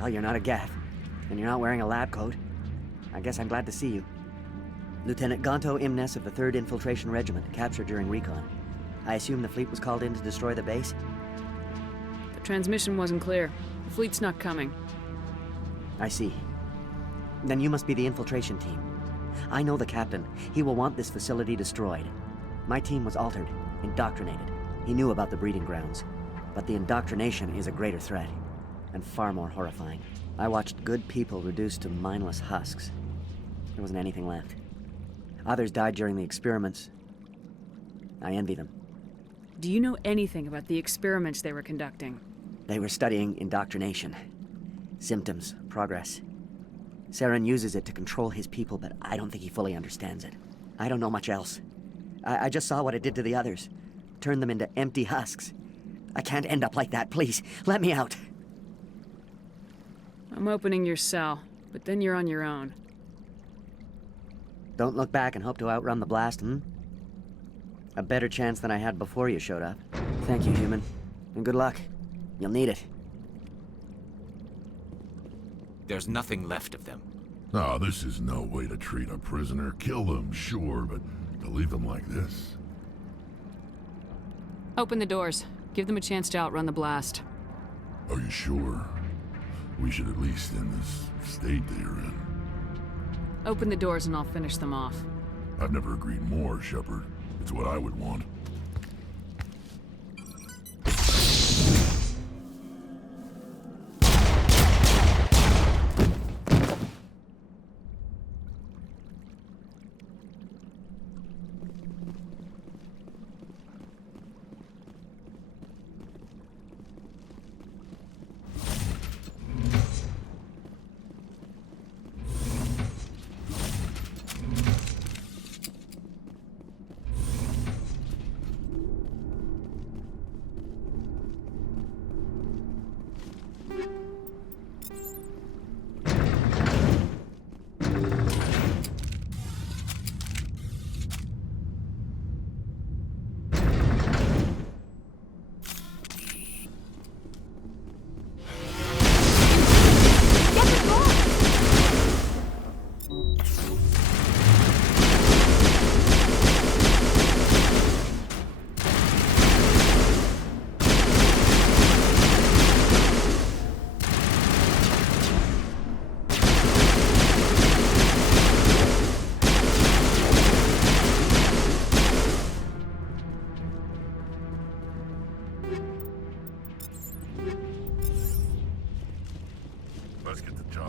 Well, you're not a Gath, and you're not wearing a lab coat. I guess I'm glad to see you. Lieutenant Gonto Imnes of the 3rd Infiltration Regiment, captured during recon. I assume the fleet was called in to destroy the base? The transmission wasn't clear. The fleet's not coming. I see. Then you must be the infiltration team. I know the captain. He will want this facility destroyed. My team was altered, indoctrinated. He knew about the breeding grounds. But the indoctrination is a greater threat, and far more horrifying. I watched good people reduced to mindless husks. There wasn't anything left. Others died during the experiments. I envy them. Do you know anything about the experiments they were conducting? They were studying indoctrination. Symptoms, progress. Saren uses it to control his people, but I don't think he fully understands it. I don't know much else. I just saw what it did to the others. Turned them into empty husks. I can't end up like that, please. Let me out. I'm opening your cell, but then you're on your own. Don't look back and hope to outrun the blast, A better chance than I had before you showed up. Thank you, human. And good luck. You'll need it. There's nothing left of them. No, this is no way to treat a prisoner. Kill them, sure, but to leave them like this? Open the doors. Give them a chance to outrun the blast. Are you sure? We should at least in this state that you're in. Open the doors and I'll finish them off. I've never agreed more, Shepard. It's what I would want.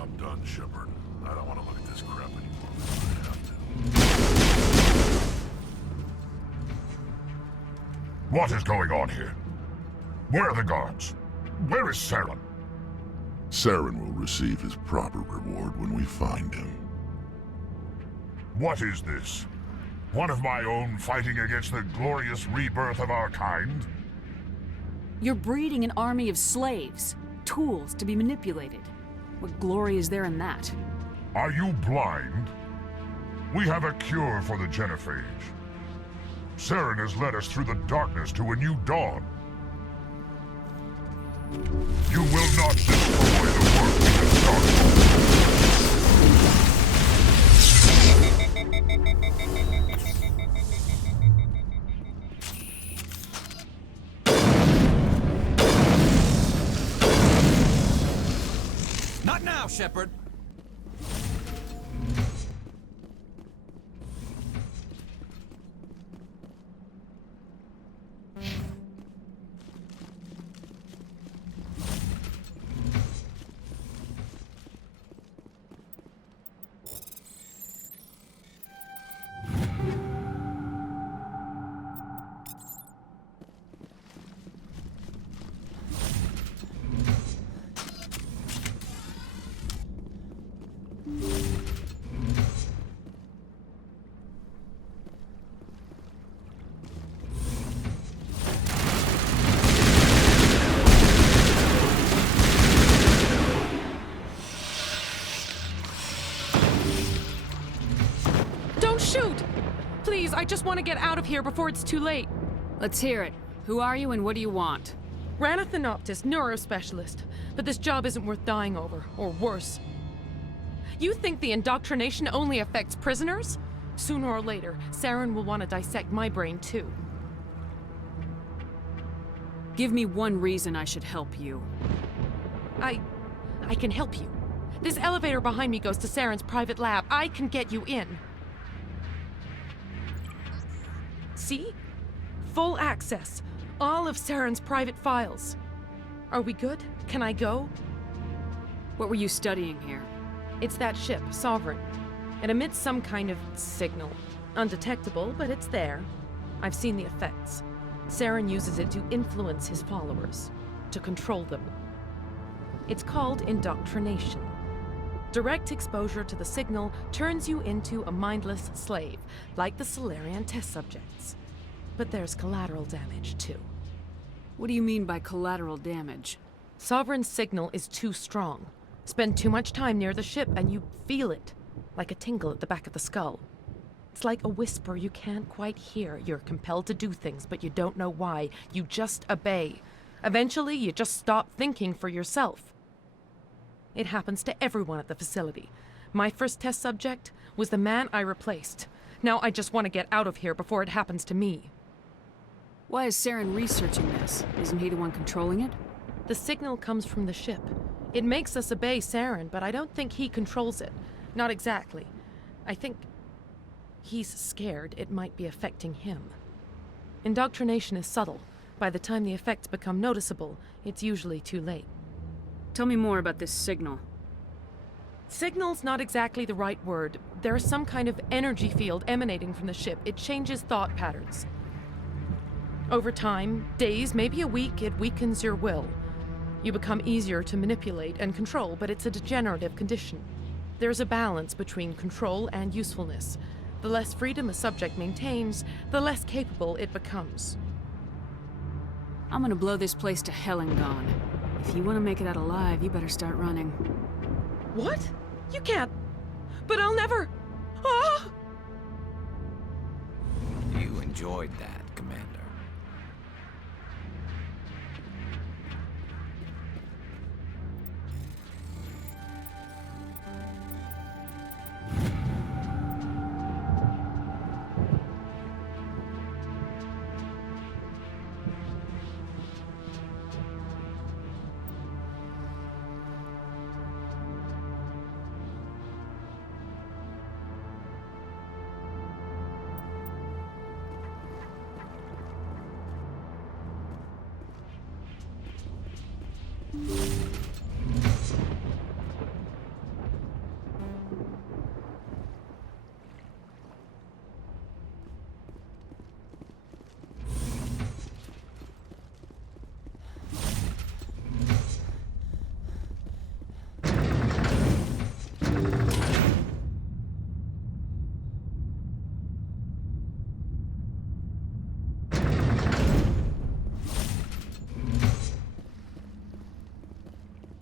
I'm done, Shepard. I don't want to look at this crap anymore. I have to. What is going on here? Where are the guards? Where is Saren? Saren will receive his proper reward when we find him. What is this? One of my own fighting against the glorious rebirth of our kind? You're breeding an army of slaves, tools to be manipulated. What glory is there in that? Are you blind? We have a cure for the genophage. Saren has led us through the darkness to a new dawn. You will not destroy the work we have started. Not now, Shepard! I just want to get out of here before it's too late. Let's hear it. Who are you and what do you want? Ranathanoptis, neurospecialist. But this job isn't worth dying over, or worse. You think the indoctrination only affects prisoners? Sooner or later, Saren will want to dissect my brain too. Give me one reason I should help you. I can help you. This elevator behind me goes to Saren's private lab. I can get you in. See? Full access. All of Saren's private files. Are we good? Can I go? What were you studying here? It's that ship, Sovereign. It emits some kind of signal. Undetectable, but it's there. I've seen the effects. Saren uses it to influence his followers, to control them. It's called indoctrination. Direct exposure to the signal turns you into a mindless slave, like the Solarian test subjects. But there's collateral damage, too. What do you mean by collateral damage? Sovereign's signal is too strong. Spend too much time near the ship and you feel it, like a tingle at the back of the skull. It's like a whisper you can't quite hear. You're compelled to do things, but you don't know why. You just obey. Eventually, you just stop thinking for yourself. It happens to everyone at the facility. My first test subject was the man I replaced. Now I just want to get out of here before it happens to me. Why is Saren researching this? Isn't he the one controlling it? The signal comes from the ship. It makes us obey Saren, but I don't think he controls it. Not exactly. I think he's scared it might be affecting him. Indoctrination is subtle. By the time the effects become noticeable, it's usually too late. Tell me more about this signal. Signal's not exactly the right word. There's some kind of energy field emanating from the ship. It changes thought patterns. Over time, days, maybe a week, it weakens your will. You become easier to manipulate and control, but it's a degenerative condition. There's a balance between control and usefulness. The less freedom a subject maintains, the less capable it becomes. I'm gonna blow this place to hell and gone. If you want to make it out alive, you better start running. What? You can't. But I'll never. Ah! You enjoyed that, Commander.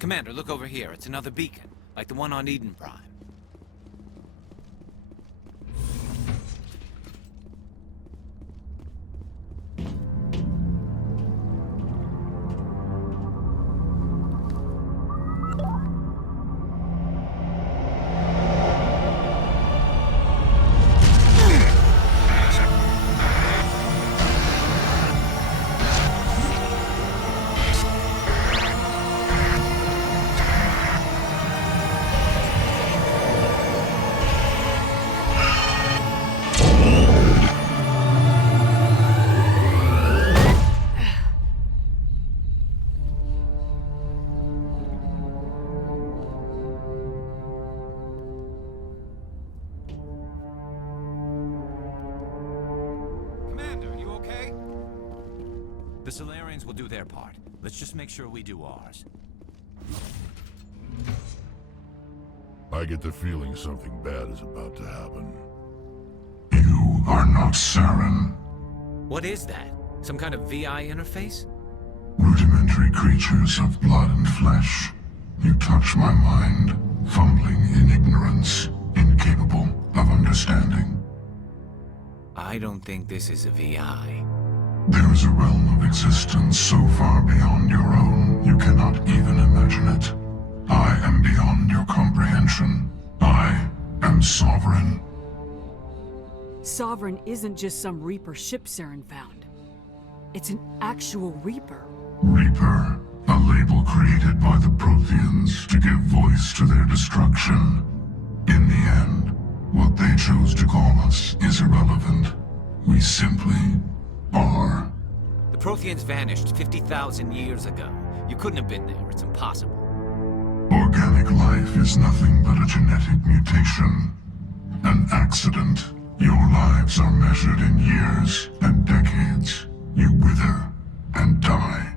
Commander, look over here. It's another beacon, like the one on Eden Prime. The Solarians will do their part. Let's just make sure we do ours. I get the feeling something bad is about to happen. You are not Saren. What is that? Some kind of VI interface? Rudimentary creatures of blood and flesh. You touch my mind, fumbling in ignorance, incapable of understanding. I don't think this is a VI. There is a realm of existence so far beyond your own, you cannot even imagine it. I am beyond your comprehension. I am Sovereign. Sovereign isn't just some Reaper ship Saren found. It's an actual Reaper. Reaper, a label created by the Protheans to give voice to their destruction. In the end, what they chose to call us is irrelevant. We simply are. The Protheans vanished 50,000 years ago. You couldn't have been there. It's impossible. Organic life is nothing but a genetic mutation. An accident. Your lives are measured in years and decades. You wither and die.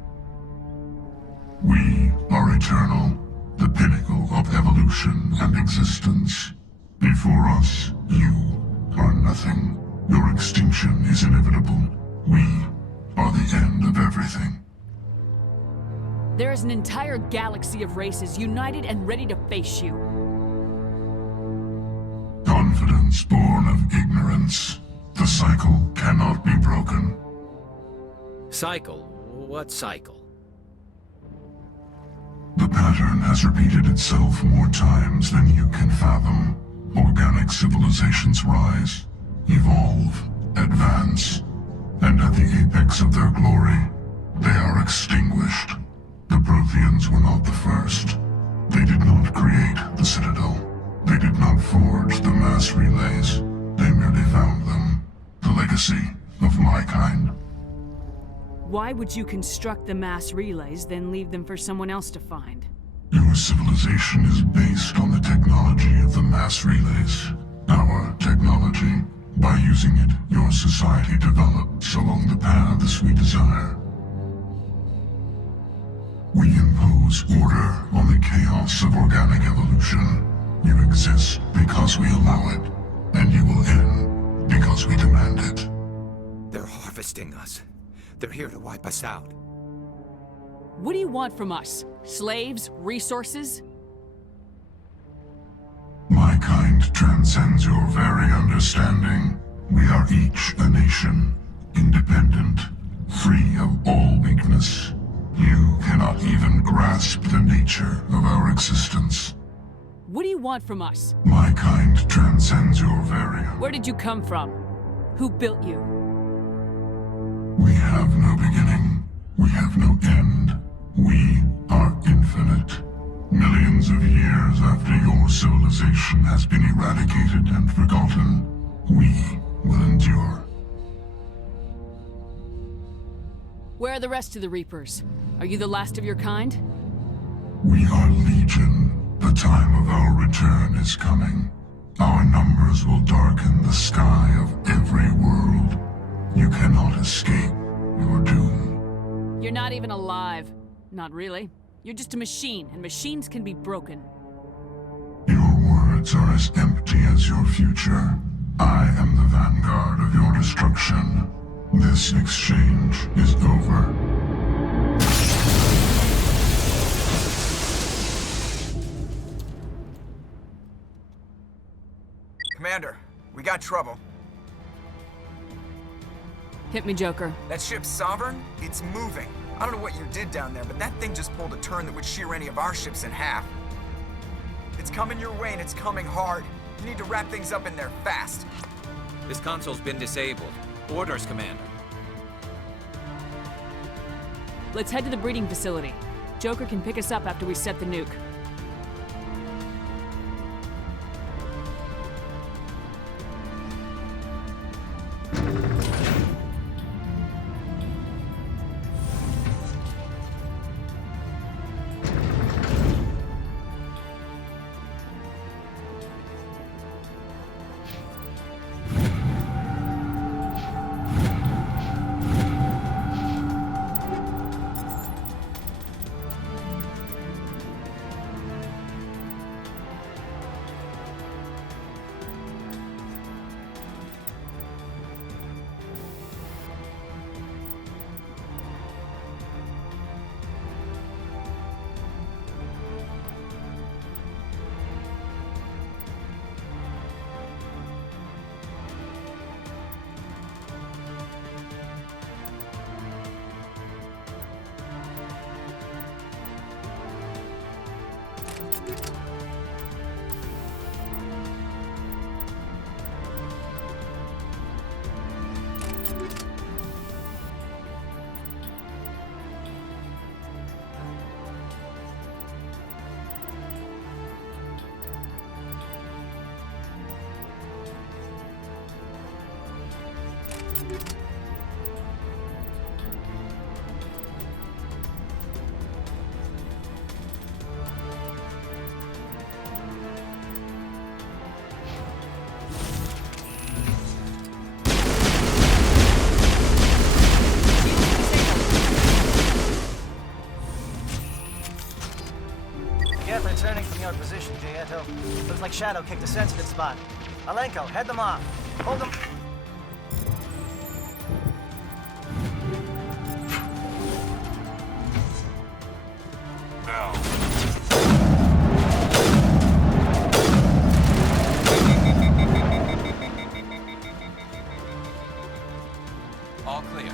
We are eternal, the pinnacle of evolution and existence. Before us, you are nothing. Your extinction is inevitable. We are the end of everything. There is an entire galaxy of races united and ready to face you. Confidence born of ignorance. The cycle cannot be broken. Cycle? What cycle? The pattern has repeated itself more times than you can fathom. Organic civilizations rise, evolve, advance, and at the apex of their glory, they are extinguished. The Protheans were not the first. They did not create the Citadel. They did not forge the mass relays. They merely found them. The legacy of my kind. Why would you construct the mass relays, then leave them for someone else to find? Your civilization is based on the technology of the mass relays. Our technology. By using it, your society develops along the paths we desire. We impose order on the chaos of organic evolution. You exist because we allow it, and you will end because we demand it. They're harvesting us. They're here to wipe us out. What do you want from us? Slaves? Resources? My kind transcends your very understanding. We are each a nation, independent, free of all weakness. You cannot even grasp the nature of our existence. What do you want from us? My kind transcends your very... Where did you come from? Who built you? We have no beginning. We have no end. We are infinite. Millions of years after your civilization has been eradicated and forgotten, we will endure. Where are the rest of the Reapers? Are you the last of your kind? We are Legion. The time of our return is coming. Our numbers will darken the sky of every world. You cannot escape your doom. You're not even alive. Not really. You're just a machine, and machines can be broken. Your words are as empty as your future. I am the vanguard of your destruction. This exchange is over. Commander, we got trouble. Hit me, Joker. That ship's Sovereign? It's moving. I don't know what you did down there, but that thing just pulled a turn that would shear any of our ships in half. It's coming your way, and it's coming hard. You need to wrap things up in there fast. This console's been disabled. Orders, Commander. Let's head to the breeding facility. Joker can pick us up after we set the nuke. Returning from your position, Gieto. Looks like Shadow kicked a sensitive spot. Alenko, head them off. Hold them. Now. All clear.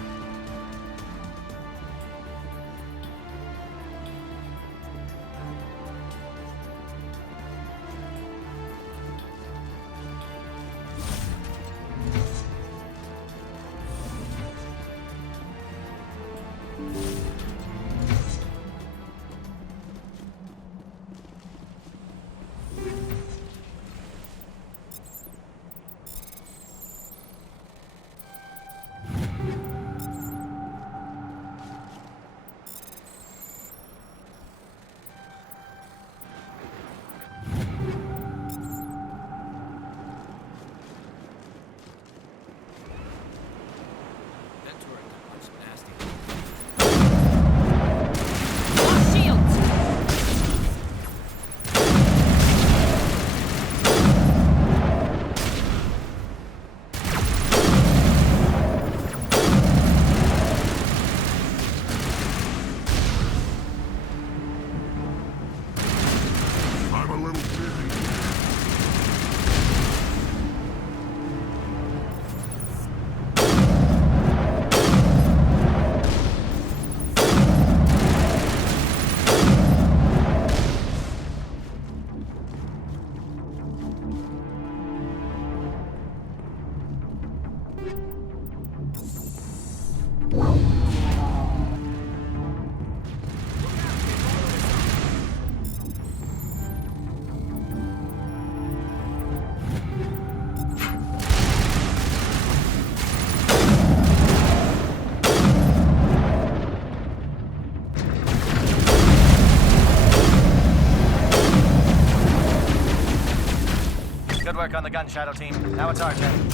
Good work on the gun, Shadow team. Now it's our turn.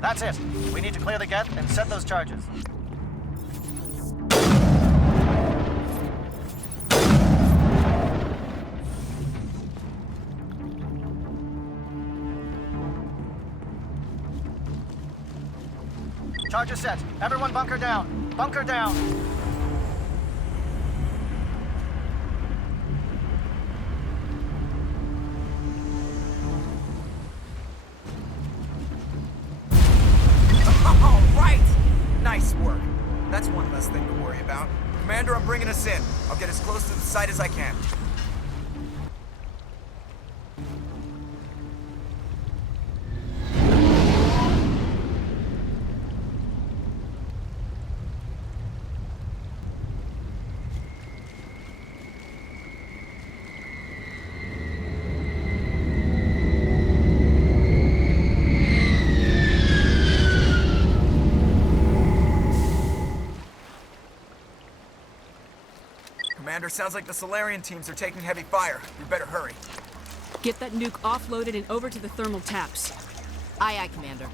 That's it. We need to clear the gate and set those charges. Charges set. Everyone bunker down. Bunker down. All right! Nice work. That's one less thing to worry about. Commander, I'm bringing us in. I'll get as close to the site as I can. Commander, sounds like the Solarian teams are taking heavy fire. We better hurry. Get that nuke offloaded and over to the thermal taps. Aye, aye, Commander.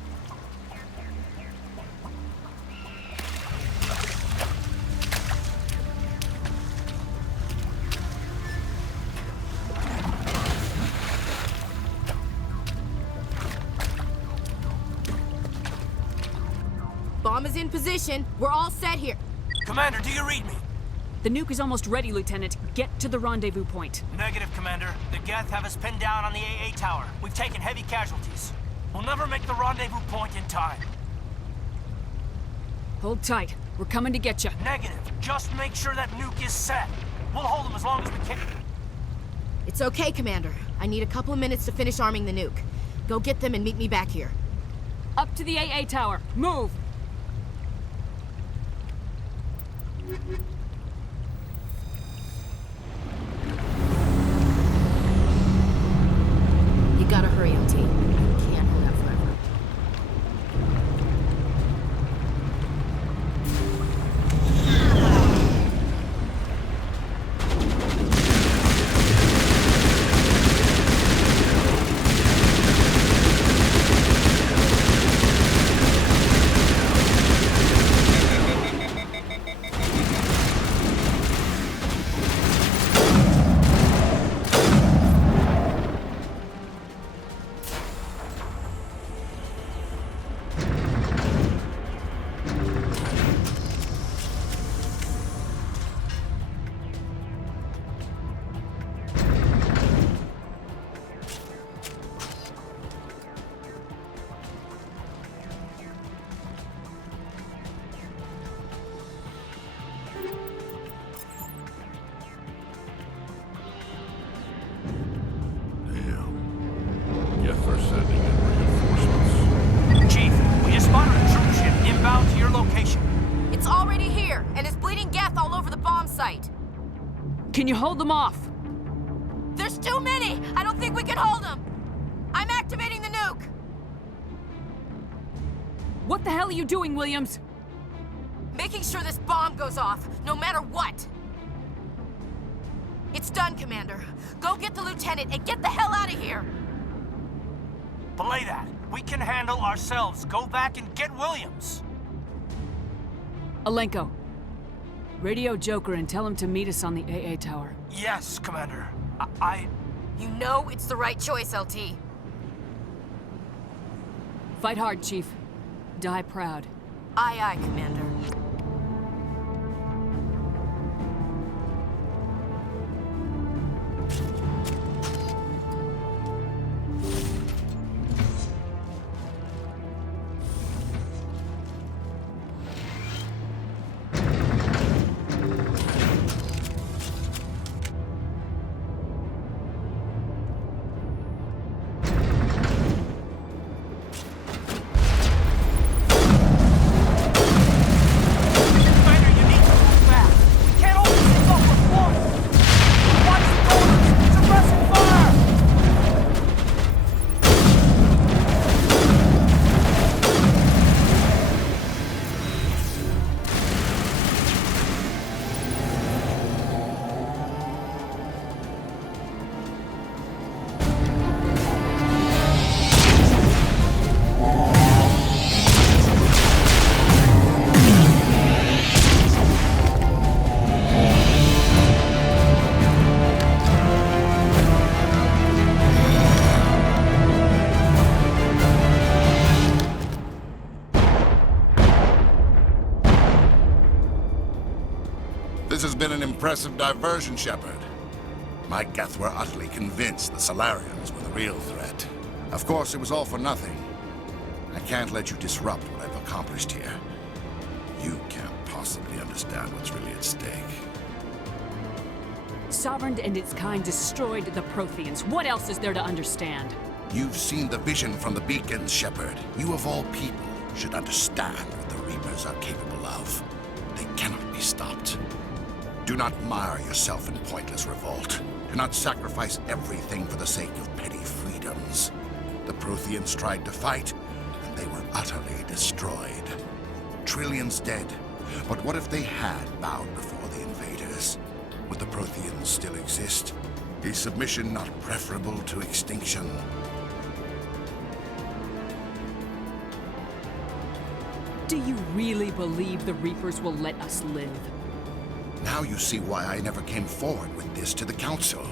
Bomb is in position. We're all set here. Commander, do you read me? The nuke is almost ready, Lieutenant. Get to the rendezvous point. Negative, Commander. The Geth have us pinned down on the AA tower. We've taken heavy casualties. We'll never make the rendezvous point in time. Hold tight. We're coming to get you. Negative. Just make sure that nuke is set. We'll hold them as long as we can. It's okay, Commander. I need a couple of minutes to finish arming the nuke. Go get them and meet me back here. Up to the AA tower. Move! You gotta hurry, LT. You can't hold out forever. Chief, we just spotted a troop ship inbound to your location. It's already here, and it's bleeding Geth all over the bomb site. Can you hold them off? There's too many! I don't think we can hold them! I'm activating the nuke! What the hell are you doing, Williams? Making sure this bomb goes off, no matter what! It's done, Commander. Go get the lieutenant and get the hell out of here! Belay that. We can handle ourselves. Go back and get Williams. Alenko. Radio Joker and tell him to meet us on the AA tower. Yes, Commander. You know it's the right choice, LT. Fight hard, Chief. Die proud. Aye, aye, Commander. Impressive diversion, Shepard. My Geth were utterly convinced the Solarians were the real threat. Of course, it was all for nothing. I can't let you disrupt what I've accomplished here. You can't possibly understand what's really at stake. Sovereign and its kind destroyed the Protheans. What else is there to understand? You've seen the vision from the beacons, Shepard. You of all people should understand what the Reapers are capable of. They cannot be stopped. Do not mire yourself in pointless revolt. Do not sacrifice everything for the sake of petty freedoms. The Protheans tried to fight, and they were utterly destroyed. Trillions dead. But what if they had bowed before the invaders? Would the Protheans still exist? Is submission not preferable to extinction? Do you really believe the Reapers will let us live? Now you see why I never came forward with this to the Council.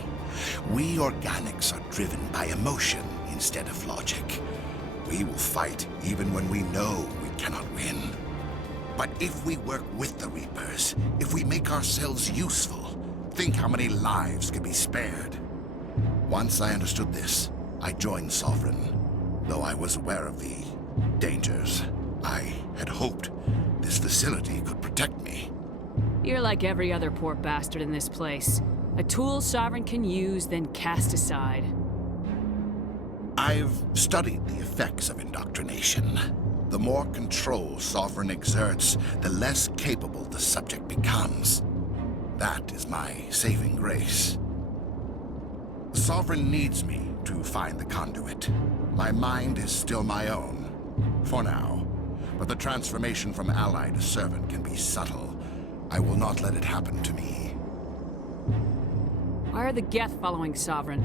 We organics are driven by emotion instead of logic. We will fight even when we know we cannot win. But if we work with the Reapers, if we make ourselves useful, think how many lives could be spared. Once I understood this, I joined Sovereign, though I was aware of the dangers. I had hoped this facility could protect me. You're like every other poor bastard in this place. A tool Sovereign can use, then cast aside. I've studied the effects of indoctrination. The more control Sovereign exerts, the less capable the subject becomes. That is my saving grace. Sovereign needs me to find the conduit. My mind is still my own, for now. But the transformation from ally to servant can be subtle. I will not let it happen to me. Why are the Geth following Sovereign?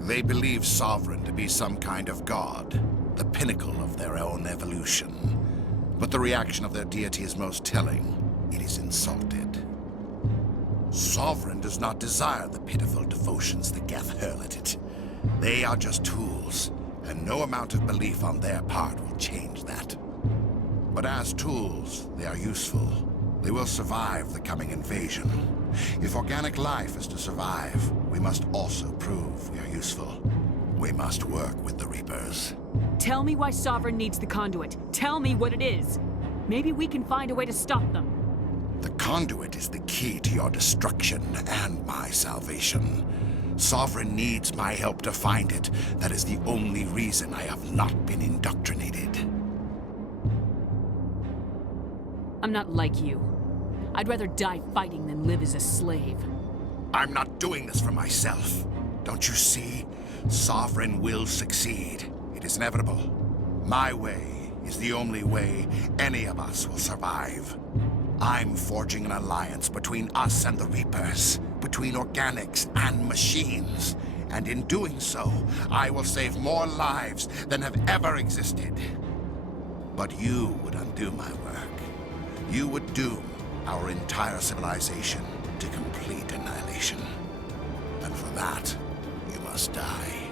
They believe Sovereign to be some kind of god, the pinnacle of their own evolution. But the reaction of their deity is most telling. It is insulted. Sovereign does not desire the pitiful devotions the Geth hurl at it. They are just tools, and no amount of belief on their part will change that. But as tools, they are useful. They will survive the coming invasion. If organic life is to survive, we must also prove we are useful. We must work with the Reapers. Tell me why Sovereign needs the conduit. Tell me what it is. Maybe we can find a way to stop them. The conduit is the key to your destruction and my salvation. Sovereign needs my help to find it. That is the only reason I have not been indoctrinated. I'm not like you. I'd rather die fighting than live as a slave. I'm not doing this for myself. Don't you see? Sovereign will succeed. It is inevitable. My way is the only way any of us will survive. I'm forging an alliance between us and the Reapers, between organics and machines. And in doing so, I will save more lives than have ever existed. But you would undo my work. You would doom our entire civilization to complete annihilation. And for that, you must die.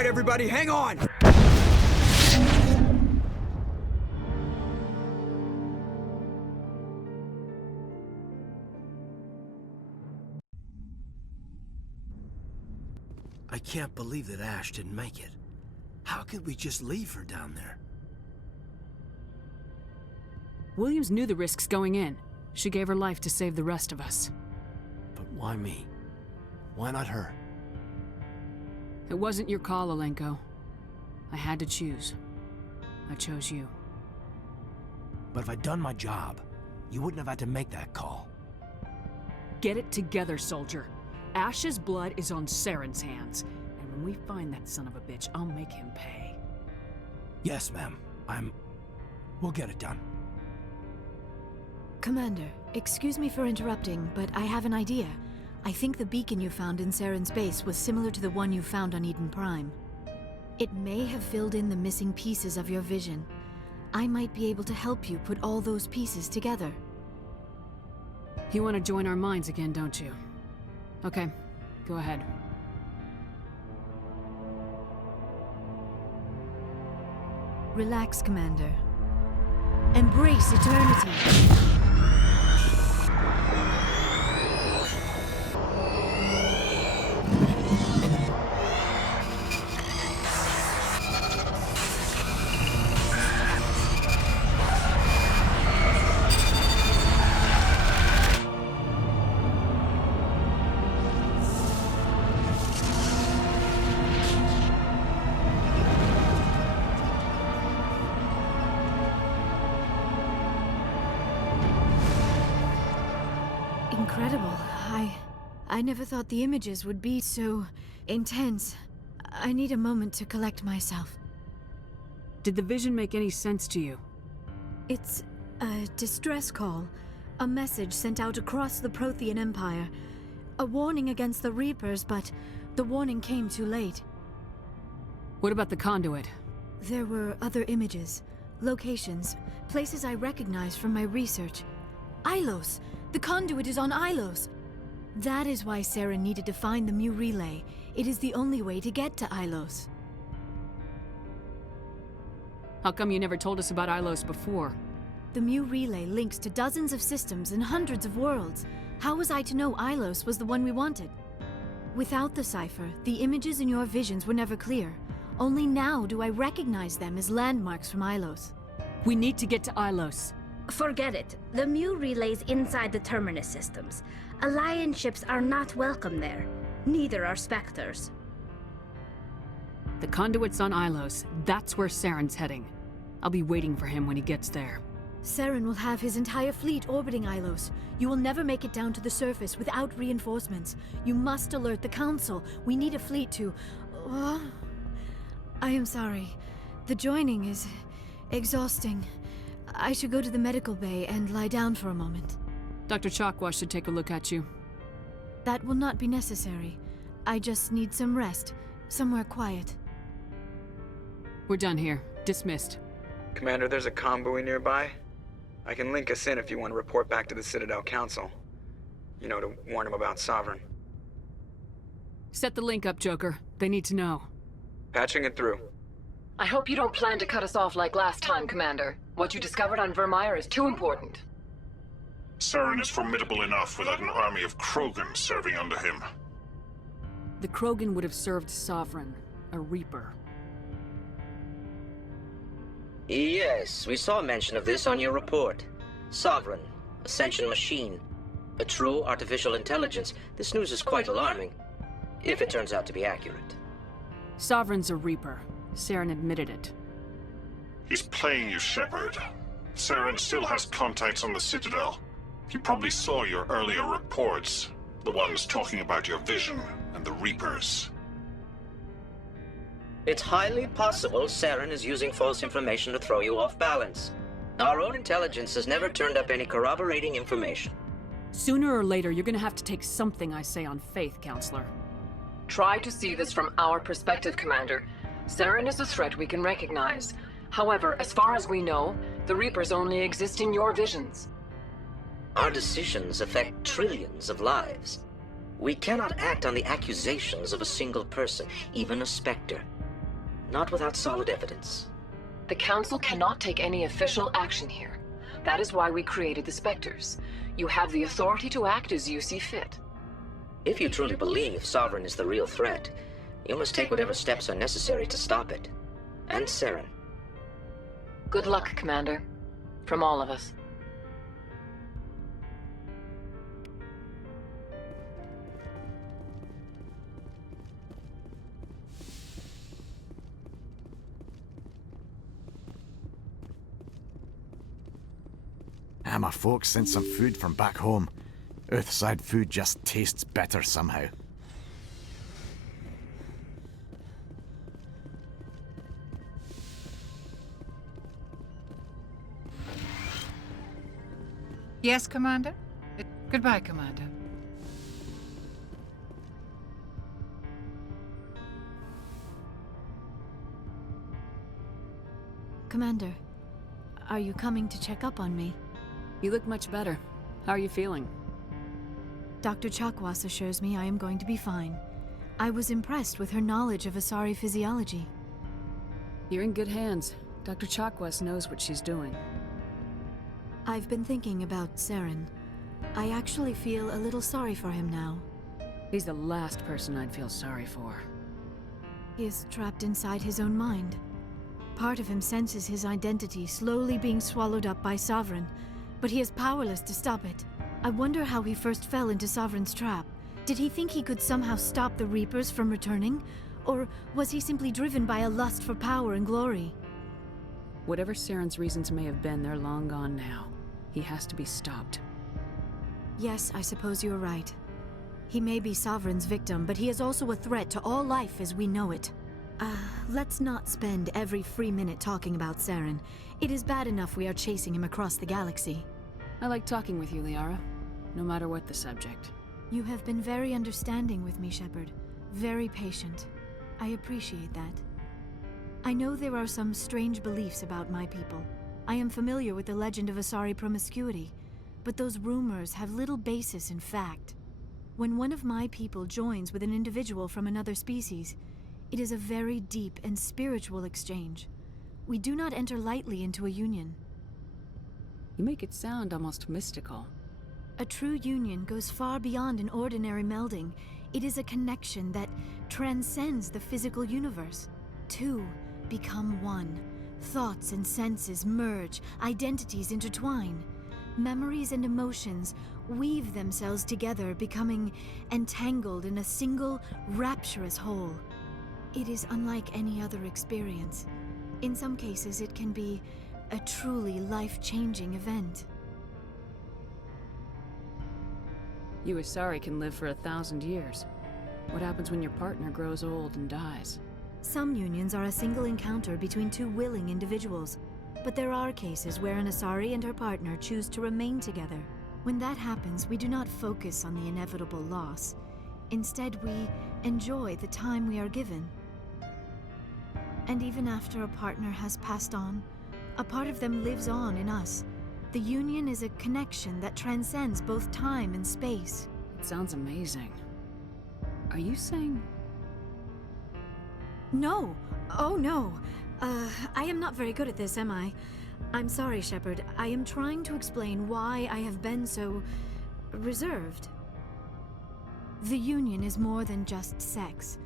right, everybody, hang on! I can't believe that Ash didn't make it. How could we just leave her down there? Williams knew the risks going in. She gave her life to save the rest of us. But why me? Why not her? It wasn't your call, Alenko. I had to choose. I chose you. But if I'd done my job, you wouldn't have had to make that call. Get it together, soldier. Ash's blood is on Saren's hands. And when we find that son of a bitch, I'll make him pay. Yes, ma'am. We'll get it done. Commander, excuse me for interrupting, but I have an idea. I think the beacon you found in Saren's base was similar to the one you found on Eden Prime. It may have filled in the missing pieces of your vision. I might be able to help you put all those pieces together. You want to join our minds again, don't you? Okay, go ahead. Relax, Commander. Embrace eternity. Incredible. I never thought the images would be so intense. I need a moment to collect myself. Did the vision make any sense to you? It's a distress call. A message sent out across the Prothean Empire. A warning against the Reapers, but the warning came too late. What about the conduit? There were other images, locations, places I recognized from my research. Ilos! The conduit is on Ilos! That is why Saren needed to find the Mu relay. It is the only way to get to Ilos. How come you never told us about Ilos before? The Mu relay links to dozens of systems and hundreds of worlds. How was I to know Ilos was the one we wanted? Without the cipher, the images in your visions were never clear. Only now do I recognize them as landmarks from Ilos. We need to get to Ilos. Forget it. The Mu relay's inside the Terminus systems. Alliance ships are not welcome there. Neither are Spectres. The conduit's on Ilos. That's where Saren's heading. I'll be waiting for him when he gets there. Saren will have his entire fleet orbiting Ilos. You will never make it down to the surface without reinforcements. You must alert the Council. We need a fleet to... I am sorry. The joining is exhausting. I should go to the medical bay and lie down for a moment. Dr. Chakwa should take a look at you. That will not be necessary. I just need some rest. Somewhere quiet. We're done here. Dismissed. Commander, there's a convoy nearby. I can link us in if you want to report back to the Citadel Council. You know, to warn them about Sovereign. Set the link up, Joker. They need to know. Patching it through. I hope you don't plan to cut us off like last time, Commander. What you discovered on Virmire is too important. Saren is formidable enough without an army of Krogan serving under him. The Krogan would have served Sovereign, a Reaper. Yes, we saw mention of this on your report. Sovereign, Ascension machine, a true artificial intelligence. This news is quite alarming, if it turns out to be accurate. Sovereign's a Reaper. Saren admitted it. He's playing you, Shepard. Saren still has contacts on the Citadel. He probably saw your earlier reports, the ones talking about your vision and the Reapers. It's highly possible Saren is using false information to throw you off balance. Our own intelligence has never turned up any corroborating information. Sooner or later, you're gonna have to take something I say on faith, Counselor. Try to see this from our perspective, Commander. Saren is a threat we can recognize. However, as far as we know, the Reapers only exist in your visions. Our decisions affect trillions of lives. We cannot act on the accusations of a single person, even a Spectre. Not without solid evidence. The Council cannot take any official action here. That is why we created the Spectres. You have the authority to act as you see fit. If you truly believe Sovereign is the real threat, you must take whatever steps are necessary to stop it. And Saren. Good luck, Commander. From all of us. My folks sent some food from back home. Earthside food just tastes better somehow. Yes, Commander? Goodbye, Commander. Commander, are you coming to check up on me? You look much better. How are you feeling? Dr. Chakwas assures me I am going to be fine. I was impressed with her knowledge of Asari physiology. You're in good hands. Dr. Chakwas knows what she's doing. I've been thinking about Saren. I actually feel a little sorry for him now. He's the last person I'd feel sorry for. He is trapped inside his own mind. Part of him senses his identity slowly being swallowed up by Sovereign, but he is powerless to stop it. I wonder how he first fell into Sovereign's trap. Did he think he could somehow stop the Reapers from returning? Or was he simply driven by a lust for power and glory? Whatever Saren's reasons may have been, they're long gone now. He has to be stopped. Yes, I suppose you're right. He may be Sovereign's victim, but he is also a threat to all life as we know it. Let's not spend every free minute talking about Saren. It is bad enough we are chasing him across the galaxy. I like talking with you, Liara. No matter what the subject. You have been very understanding with me, Shepard. Very patient. I appreciate that. I know there are some strange beliefs about my people. I am familiar with the legend of Asari promiscuity, but those rumors have little basis in fact. When one of my people joins with an individual from another species, it is a very deep and spiritual exchange. We do not enter lightly into a union. You make it sound almost mystical. A true union goes far beyond an ordinary melding. It is a connection that transcends the physical universe. Two become one. Thoughts and senses merge, identities intertwine. Memories and emotions weave themselves together, becoming entangled in a single, rapturous whole. It is unlike any other experience. In some cases, it can be a truly life-changing event. You Asari can live for 1,000 years. What happens when your partner grows old and dies? Some unions are a single encounter between two willing individuals, but there are cases where an Asari and her partner choose to remain together. When that happens, we do not focus on the inevitable loss. Instead, we enjoy the time we are given. And even after a partner has passed on, a part of them lives on in us. The union is a connection that transcends both time and space. It sounds amazing. Are you saying... No! Oh no! I am not very good at this, am I? I'm sorry, Shepard. I am trying to explain why I have been so... reserved. The union is more than just sex.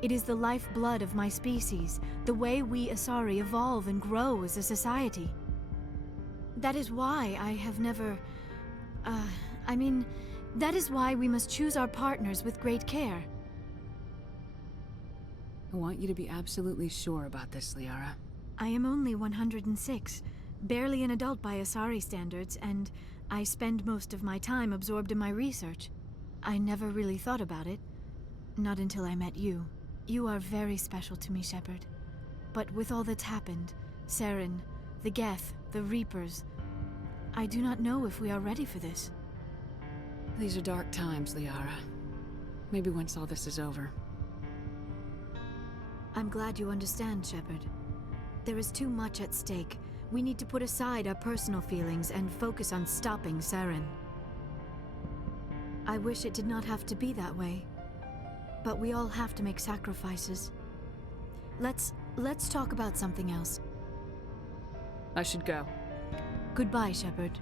It is the lifeblood of my species, the way we Asari evolve and grow as a society. That is why I have never... that is why we must choose our partners with great care. I want you to be absolutely sure about this, Liara. I am only 106, barely an adult by Asari standards, and I spend most of my time absorbed in my research. I never really thought about it. Not until I met you. You are very special to me, Shepard. But with all that's happened, Saren, the Geth, the Reapers, I do not know if we are ready for this. These are dark times, Liara. Maybe once all this is over. I'm glad you understand, Shepard. There is too much at stake. We need to put aside our personal feelings and focus on stopping Saren. I wish it did not have to be that way. But we all have to make sacrifices. Let's Let's talk about something else. I should go. Goodbye, Shepard.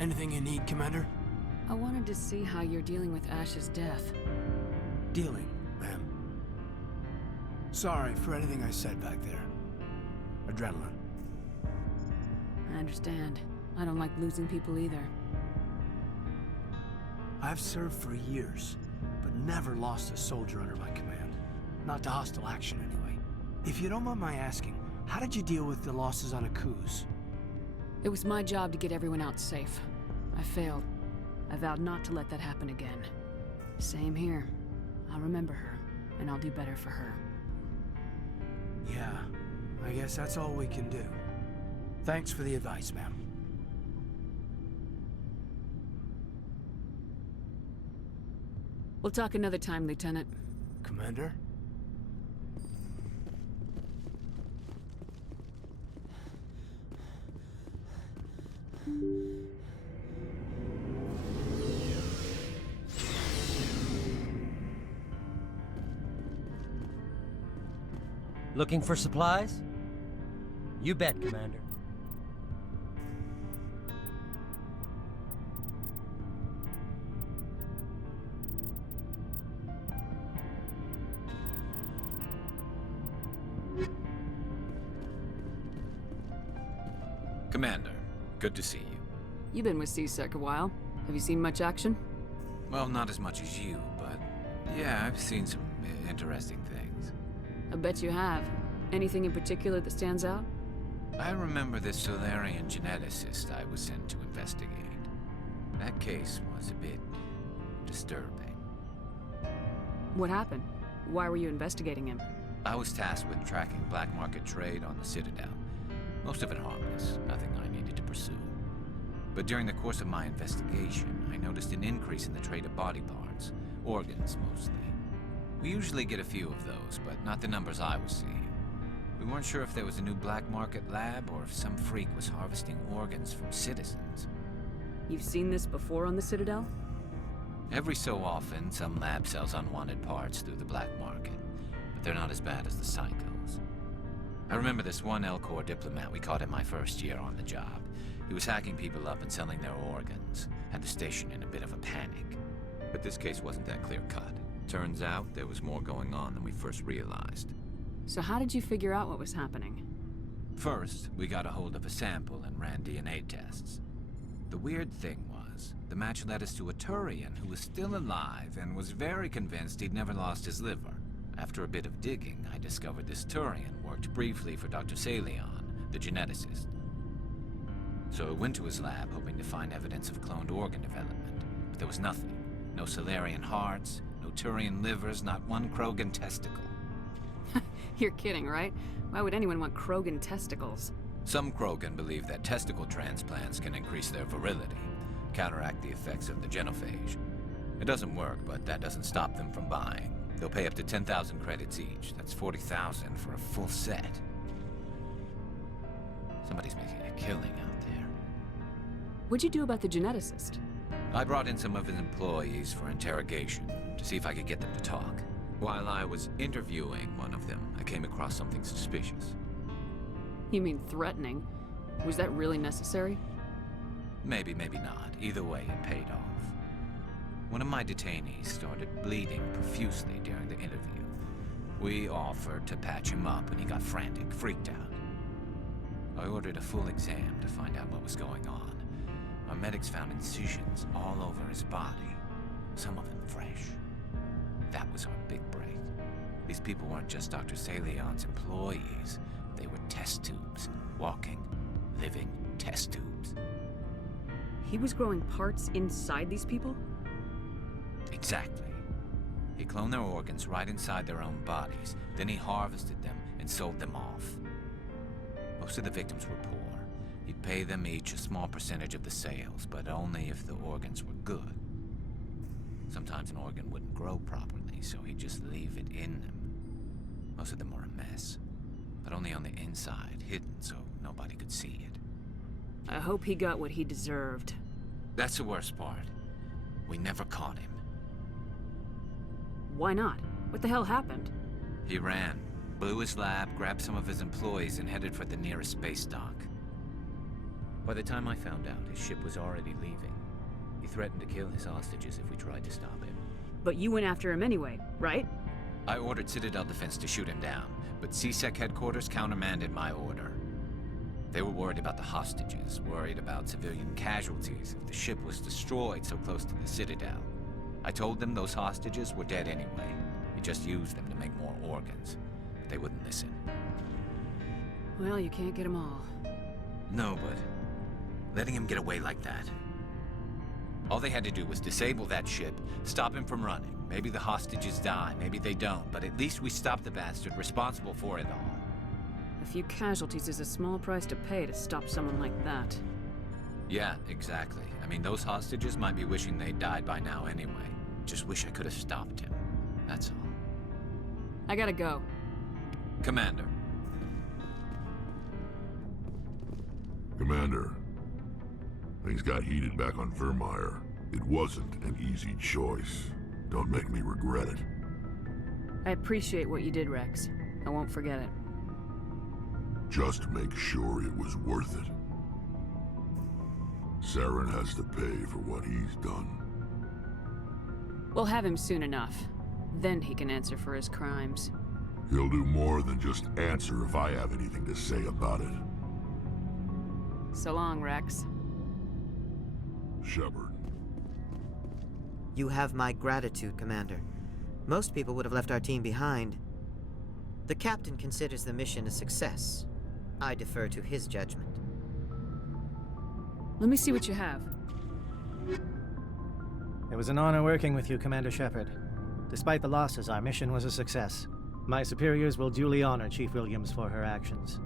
Anything you need, Commander? I wanted to see how you're dealing with Ash's death. Dealing, ma'am. Sorry for anything I said back there. Adrenaline. I understand. I don't like losing people either. I've served for years, but never lost a soldier under my command. Not to hostile action, anyway. If you don't mind my asking, how did you deal with the losses on Akuz? It was my job to get everyone out safe. I failed. I vowed not to let that happen again. Same here. I'll remember her, and I'll do better for her. Yeah, I guess that's all we can do. Thanks for the advice, ma'am. We'll talk another time, Lieutenant. Commander? Looking for supplies? You bet, Commander. Commander, good to see you. You've been with CSEC a while. Have you seen much action? Well, not as much as you, but yeah, I've seen some interesting things. I bet you have. Anything in particular that stands out? I remember this Solarian geneticist I was sent to investigate. That case was a bit disturbing. What happened? Why were you investigating him? I was tasked with tracking black market trade on the Citadel. Most of it harmless, nothing I needed to pursue. But during the course of my investigation, I noticed an increase in the trade of body parts, organs mostly. We usually get a few of those, but not the numbers I was seeing. We weren't sure if there was a new black market lab or if some freak was harvesting organs from citizens. You've seen this before on the Citadel? Every so often, some lab sells unwanted parts through the black market, but they're not as bad as the psychos. I remember this one L-Corps diplomat we caught in my first year on the job. He was hacking people up and selling their organs, had the station in a bit of a panic. But this case wasn't that clear-cut. Turns out there was more going on than we first realized. So how did you figure out what was happening? First, we got a hold of a sample and ran DNA tests. The weird thing was, the match led us to a Turian who was still alive and was very convinced he'd never lost his liver. After a bit of digging, I discovered this Turian worked briefly for Dr. Salion, the geneticist. So I went to his lab hoping to find evidence of cloned organ development, but there was nothing. No Solarian hearts, no Turian livers, not one Krogan testicle. You're kidding, right? Why would anyone want Krogan testicles? Some Krogan believe that testicle transplants can increase their virility, counteract the effects of the genophage. It doesn't work, but that doesn't stop them from buying. They'll pay up to 10,000 credits each. That's 40,000 for a full set. Somebody's making a killing out there. What'd you do about the geneticist? I brought in some of his employees for interrogation to see if I could get them to talk. While I was interviewing one of them, I came across something suspicious. You mean threatening? Was that really necessary? Maybe, maybe not. Either way, it paid off. One of my detainees started bleeding profusely during the interview. We offered to patch him up and he got frantic, freaked out. I ordered a full exam to find out what was going on. Our medics found incisions all over his body, some of them fresh. That was our big break. These people weren't just Dr. Salion's employees. They were test tubes. Walking, living test tubes. He was growing parts inside these people? Exactly. He cloned their organs right inside their own bodies. Then he harvested them and sold them off. Most of the victims were poor. He'd pay them each a small percentage of the sales, but only if the organs were good. Sometimes an organ wouldn't grow properly, so he'd just leave it in them. Most of them were a mess. But only on the inside, hidden so nobody could see it. I hope he got what he deserved. That's the worst part. We never caught him. Why not? What the hell happened? He ran, blew his lab, grabbed some of his employees, and headed for the nearest space dock. By the time I found out, his ship was already leaving. He threatened to kill his hostages if we tried to stop him. But you went after him anyway, right? I ordered Citadel Defense to shoot him down, but CSEC headquarters countermanded my order. They were worried about the hostages, worried about civilian casualties if the ship was destroyed so close to the Citadel. I told them those hostages were dead anyway. We just used them to make more organs. But they wouldn't listen. Well, you can't get them all. No, but letting him get away like that. All they had to do was disable that ship, stop him from running. Maybe the hostages die, maybe they don't, but at least we stopped the bastard responsible for it all. A few casualties is a small price to pay to stop someone like that. Yeah, exactly. I mean, those hostages might be wishing they'd died by now anyway. Just wish I could have stopped him. That's all. I gotta go. Commander. Commander, things got heated back on Virmire. It wasn't an easy choice. Don't make me regret it. I appreciate what you did, Rex. I won't forget it. Just make sure it was worth it. Saren has to pay for what he's done. We'll have him soon enough. Then he can answer for his crimes. He'll do more than just answer if I have anything to say about it. So long, Rex. Shepard. You have my gratitude, Commander. Most people would have left our team behind. The captain considers the mission a success. I defer to his judgment. Let me see what you have. It was an honor working with you, Commander Shepard. Despite the losses, our mission was a success. My superiors will duly honor Chief Williams for her actions.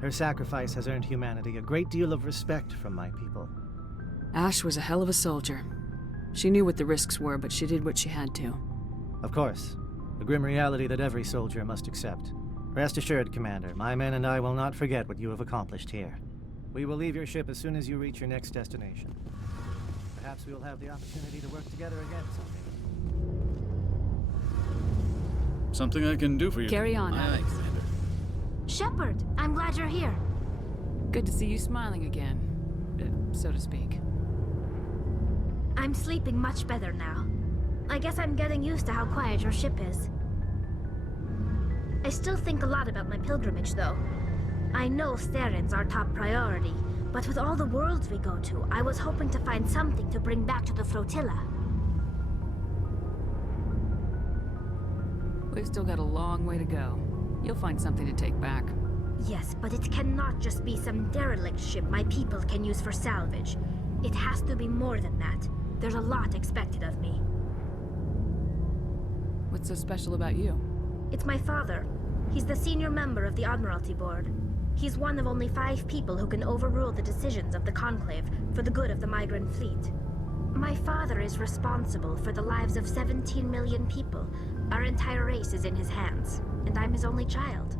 Her sacrifice has earned humanity a great deal of respect from my people. Ash was a hell of a soldier. She knew what the risks were, but she did what she had to. Of course. A grim reality that every soldier must accept. Rest assured, Commander, my men and I will not forget what you have accomplished here. We will leave your ship as soon as you reach your next destination. Perhaps we will have the opportunity to work together again someday. Something I can do for you. Carry on, Alex. Shepard, I'm glad you're here. Good to see you smiling again, so to speak. I'm sleeping much better now. I guess I'm getting used to how quiet your ship is. I still think a lot about my pilgrimage, though. I know Saren's our top priority, but with all the worlds we go to, I was hoping to find something to bring back to the flotilla. We've still got a long way to go. You'll find something to take back. Yes, but it cannot just be some derelict ship my people can use for salvage. It has to be more than that. There's a lot expected of me. What's so special about you? It's my father. He's the senior member of the Admiralty Board. He's one of only 5 people who can overrule the decisions of the Conclave for the good of the migrant fleet. My father is responsible for the lives of 17 million people. Our entire race is in his hands, and I'm his only child.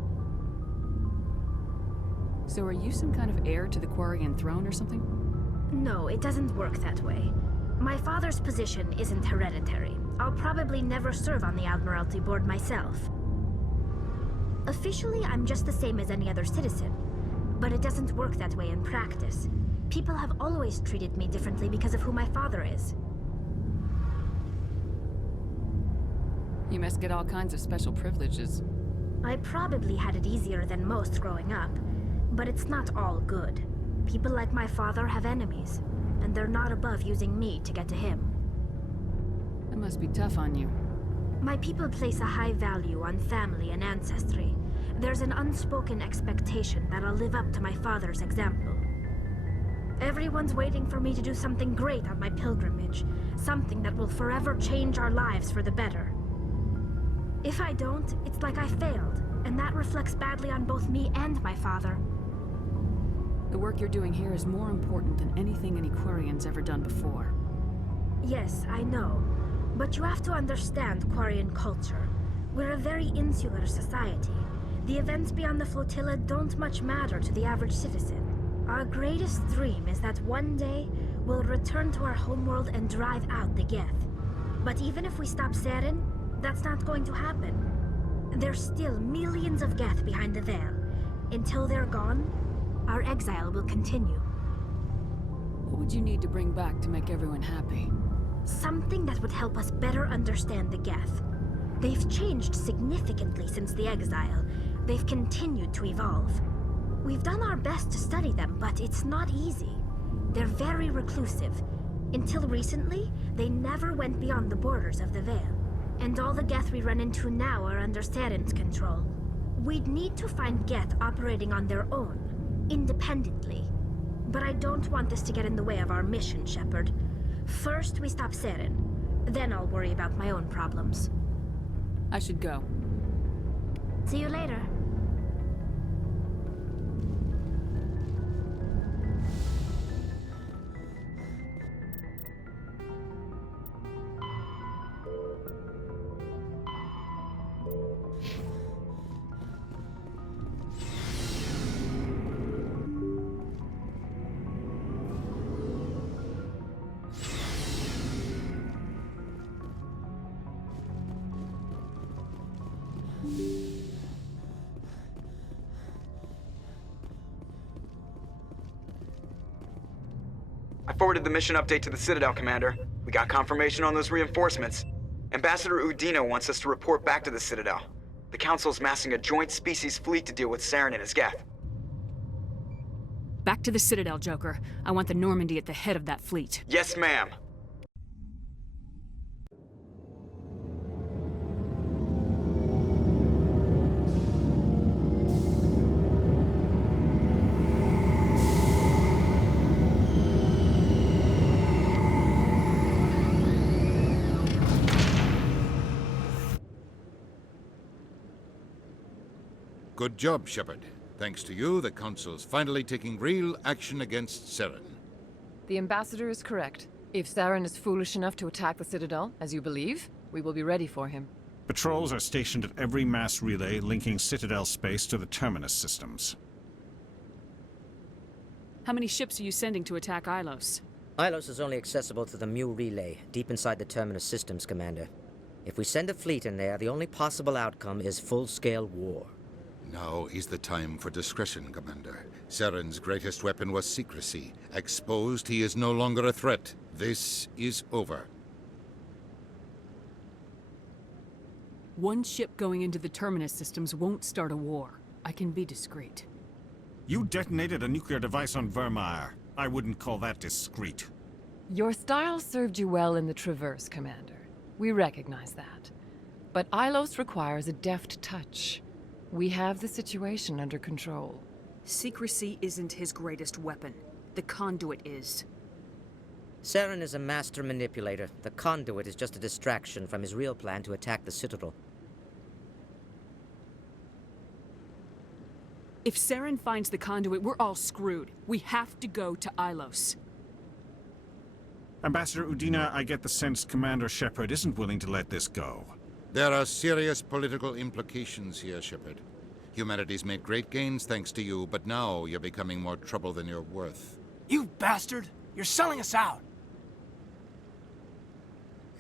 So are you some kind of heir to the Quarian throne or something? No, it doesn't work that way. My father's position isn't hereditary. I'll probably never serve on the Admiralty Board myself. Officially, I'm just the same as any other citizen, but it doesn't work that way in practice. People have always treated me differently because of who my father is. You must get all kinds of special privileges. I probably had it easier than most growing up, but it's not all good. People like my father have enemies, and they're not above using me to get to him. That must be tough on you. My people place a high value on family and ancestry. There's an unspoken expectation that I'll live up to my father's example. Everyone's waiting for me to do something great on my pilgrimage, something that will forever change our lives for the better. If I don't, it's like I failed, and that reflects badly on both me and my father. The work you're doing here is more important than anything any Quarian's ever done before. Yes, I know. But you have to understand Quarian culture. We're a very insular society. The events beyond the flotilla don't much matter to the average citizen. Our greatest dream is that one day we'll return to our homeworld and drive out the Geth. But even if we stop Seren, that's not going to happen. There's still millions of Geth behind the veil. Until they're gone, our exile will continue. What would you need to bring back to make everyone happy? Something that would help us better understand the Geth. They've changed significantly since the exile. They've continued to evolve. We've done our best to study them, but it's not easy. They're very reclusive. Until recently, they never went beyond the borders of the Veil. And all the Geth we run into now are under Seren's control. We'd need to find Geth operating on their own, independently. But I don't want this to get in the way of our mission, Shepard. First, we stop Seren. Then I'll worry about my own problems. I should go. See you later. I forwarded the mission update to the Citadel, Commander. We got confirmation on those reinforcements. Ambassador Udina wants us to report back to the Citadel. The Council's massing a joint species fleet to deal with Saren and his Geth. Back to the Citadel, Joker. I want the Normandy at the head of that fleet. Yes, ma'am. Good job, Shepard. Thanks to you, the Council's finally taking real action against Saren. The Ambassador is correct. If Saren is foolish enough to attack the Citadel, as you believe, we will be ready for him. Patrols are stationed at every mass relay linking Citadel space to the Terminus systems. How many ships are you sending to attack Ilos? Ilos is only accessible to the Mu relay, deep inside the Terminus systems, Commander. If we send a fleet in there, the only possible outcome is full-scale war. Now is the time for discretion, Commander. Saren's greatest weapon was secrecy. Exposed, he is no longer a threat. This is over. One ship going into the Terminus systems won't start a war. I can be discreet. You detonated a nuclear device on Virmire. I wouldn't call that discreet. Your style served you well in the Traverse, Commander. We recognize that. But Ilos requires a deft touch. We have the situation under control. Secrecy isn't his greatest weapon. The conduit is. Saren is a master manipulator. The conduit is just a distraction from his real plan to attack the Citadel. If Saren finds the conduit, we're all screwed. We have to go to Ilos. Ambassador Udina, I get the sense Commander Shepard isn't willing to let this go. There are serious political implications here, Shepard. Humanity's made great gains thanks to you, but now you're becoming more trouble than you're worth. You bastard! You're selling us out!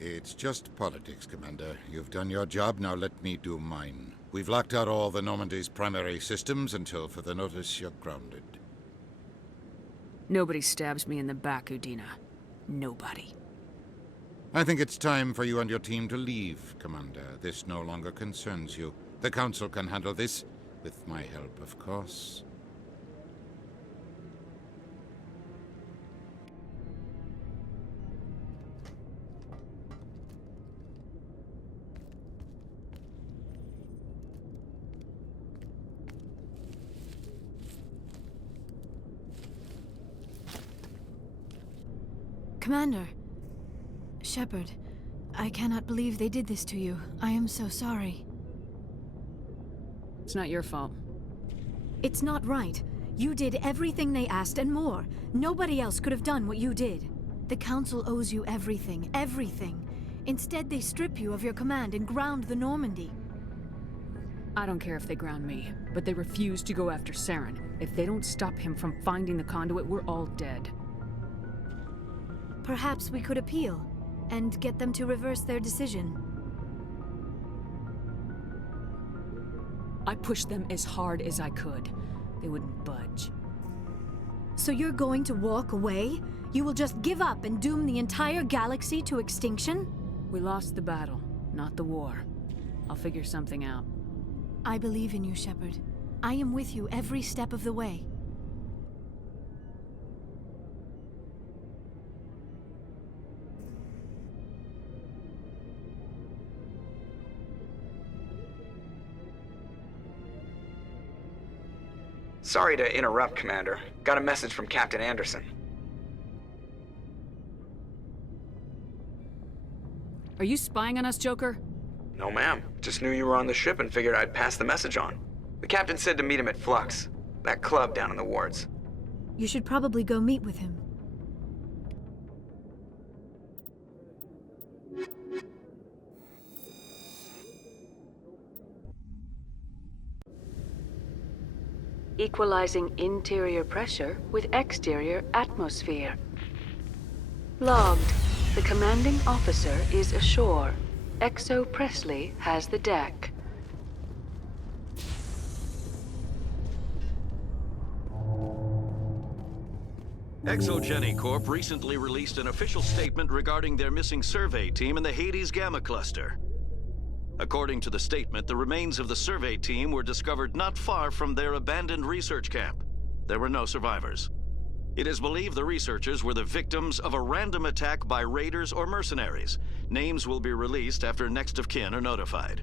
It's just politics, Commander. You've done your job, now let me do mine. We've locked out all the Normandy's primary systems until further notice you're grounded. Nobody stabs me in the back, Udina. Nobody. I think it's time for you and your team to leave, Commander. This no longer concerns you. The Council can handle this, with my help, of course. Commander. Shepard, I cannot believe they did this to you. I am so sorry. It's not your fault. It's not right. You did everything they asked and more. Nobody else could have done what you did. The Council owes you everything, everything. Instead, they strip you of your command and ground the Normandy. I don't care if they ground me, but they refuse to go after Saren. If they don't stop him from finding the conduit, we're all dead. Perhaps we could appeal, and get them to reverse their decision. I pushed them as hard as I could. They wouldn't budge. So you're going to walk away? You will just give up and doom the entire galaxy to extinction? We lost the battle, not the war. I'll figure something out. I believe in you, Shepard. I am with you every step of the way. Sorry to interrupt, Commander. Got a message from Captain Anderson. Are you spying on us, Joker? No, ma'am. Just knew you were on the ship and figured I'd pass the message on. The captain said to meet him at Flux, that club down in the wards. You should probably go meet with him. Equalizing interior pressure with exterior atmosphere. Logged. The commanding officer is ashore. Exo Presley has the deck. ExoGeni Corp recently released an official statement regarding their missing survey team in the Hades Gamma Cluster. According to the statement, the remains of the survey team were discovered not far from their abandoned research camp. There were no survivors. It is believed the researchers were the victims of a random attack by raiders or mercenaries. Names will be released after next of kin are notified.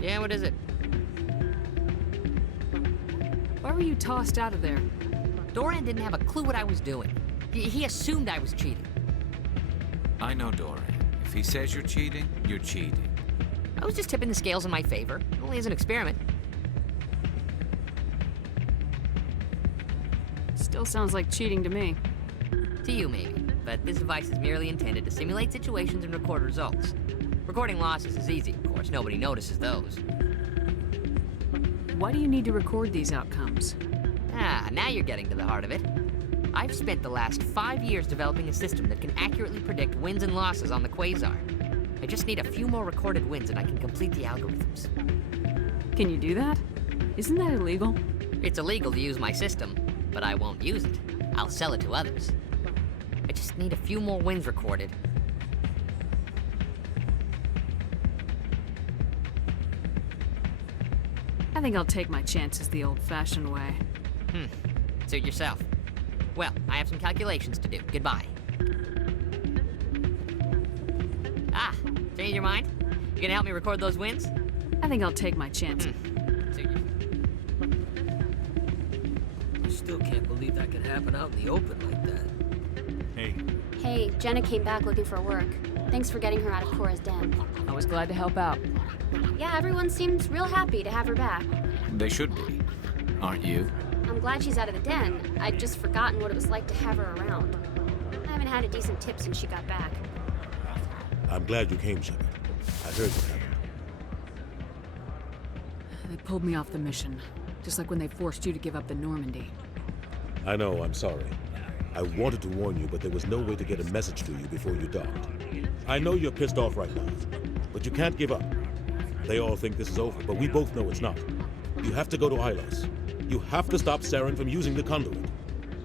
Yeah, what is it? Why were you tossed out of there? Doran didn't have a clue what I was doing. He assumed I was cheating. I know Doran. If he says you're cheating, you're cheating. I was just tipping the scales in my favor. Only as an experiment. Still sounds like cheating to me. To you, maybe. But this device is merely intended to simulate situations and record results. Recording losses is easy, of course. Nobody notices those. Why do you need to record these outcomes? Ah, now you're getting to the heart of it. I've spent the last 5 years developing a system that can accurately predict wins and losses on the Quasar. I just need a few more recorded wins and I can complete the algorithms. Can you do that? Isn't that illegal? It's illegal to use my system, but I won't use it. I'll sell it to others. I just need a few more wins recorded. I think I'll take my chances the old-fashioned way. Suit yourself. Well, I have some calculations to do. Goodbye. Ah, change your mind? You gonna help me record those wins? I think I'll take my chances. I still can't believe that could happen out in the open like that. Hey. Hey, Jenna came back looking for work. Thanks for getting her out of Cora's den. I was glad to help out. Yeah, everyone seems real happy to have her back. They should be. Aren't you? I'm glad she's out of the den. I'd just forgotten what it was like to have her around. I haven't had a decent tip since she got back. I'm glad you came, Shepard. I heard what happened. They pulled me off the mission, just like when they forced you to give up the Normandy. I know, I'm sorry. I wanted to warn you, but there was no way to get a message to you before you docked. I know you're pissed off right now, but you can't give up. They all think this is over, but we both know it's not. You have to go to Ilos. You have to stop Saren from using the conduit.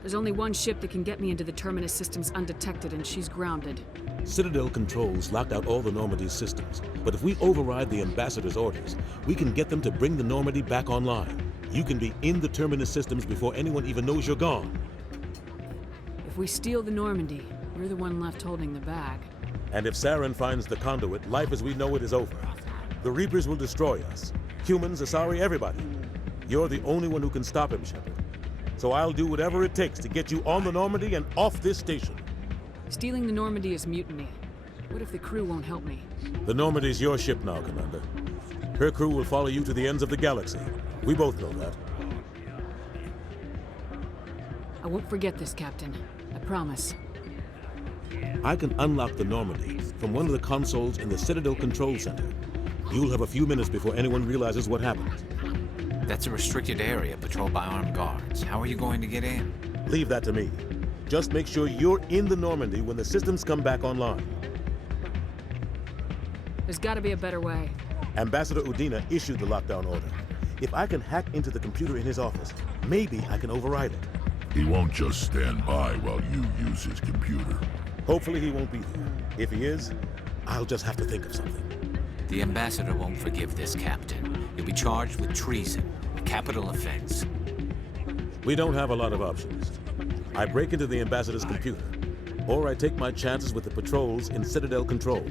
There's only one ship that can get me into the Terminus systems undetected, and she's grounded. Citadel controls locked out all the Normandy's systems, but if we override the Ambassador's orders, we can get them to bring the Normandy back online. You can be in the Terminus systems before anyone even knows you're gone. If we steal the Normandy, you're the one left holding the bag. And if Saren finds the conduit, life as we know it is over. The Reapers will destroy us. Humans, Asari, everybody. You're the only one who can stop him, Shepard. So I'll do whatever it takes to get you on the Normandy and off this station. Stealing the Normandy is mutiny. What if the crew won't help me? The Normandy's your ship now, Commander. Her crew will follow you to the ends of the galaxy. We both know that. I won't forget this, Captain. I promise. I can unlock the Normandy from one of the consoles in the Citadel Control Center. You'll have a few minutes before anyone realizes what happened. That's a restricted area patrolled by armed guards. How are you going to get in? Leave that to me. Just make sure you're in the Normandy when the systems come back online. There's gotta be a better way. Ambassador Udina issued the lockdown order. If I can hack into the computer in his office, maybe I can override it. He won't just stand by while you use his computer. Hopefully he won't be there. If he is, I'll just have to think of something. The Ambassador won't forgive this, Captain. You'll be charged with treason, a capital offense. We don't have a lot of options. I break into the Ambassador's computer, or I take my chances with the patrols in Citadel Control.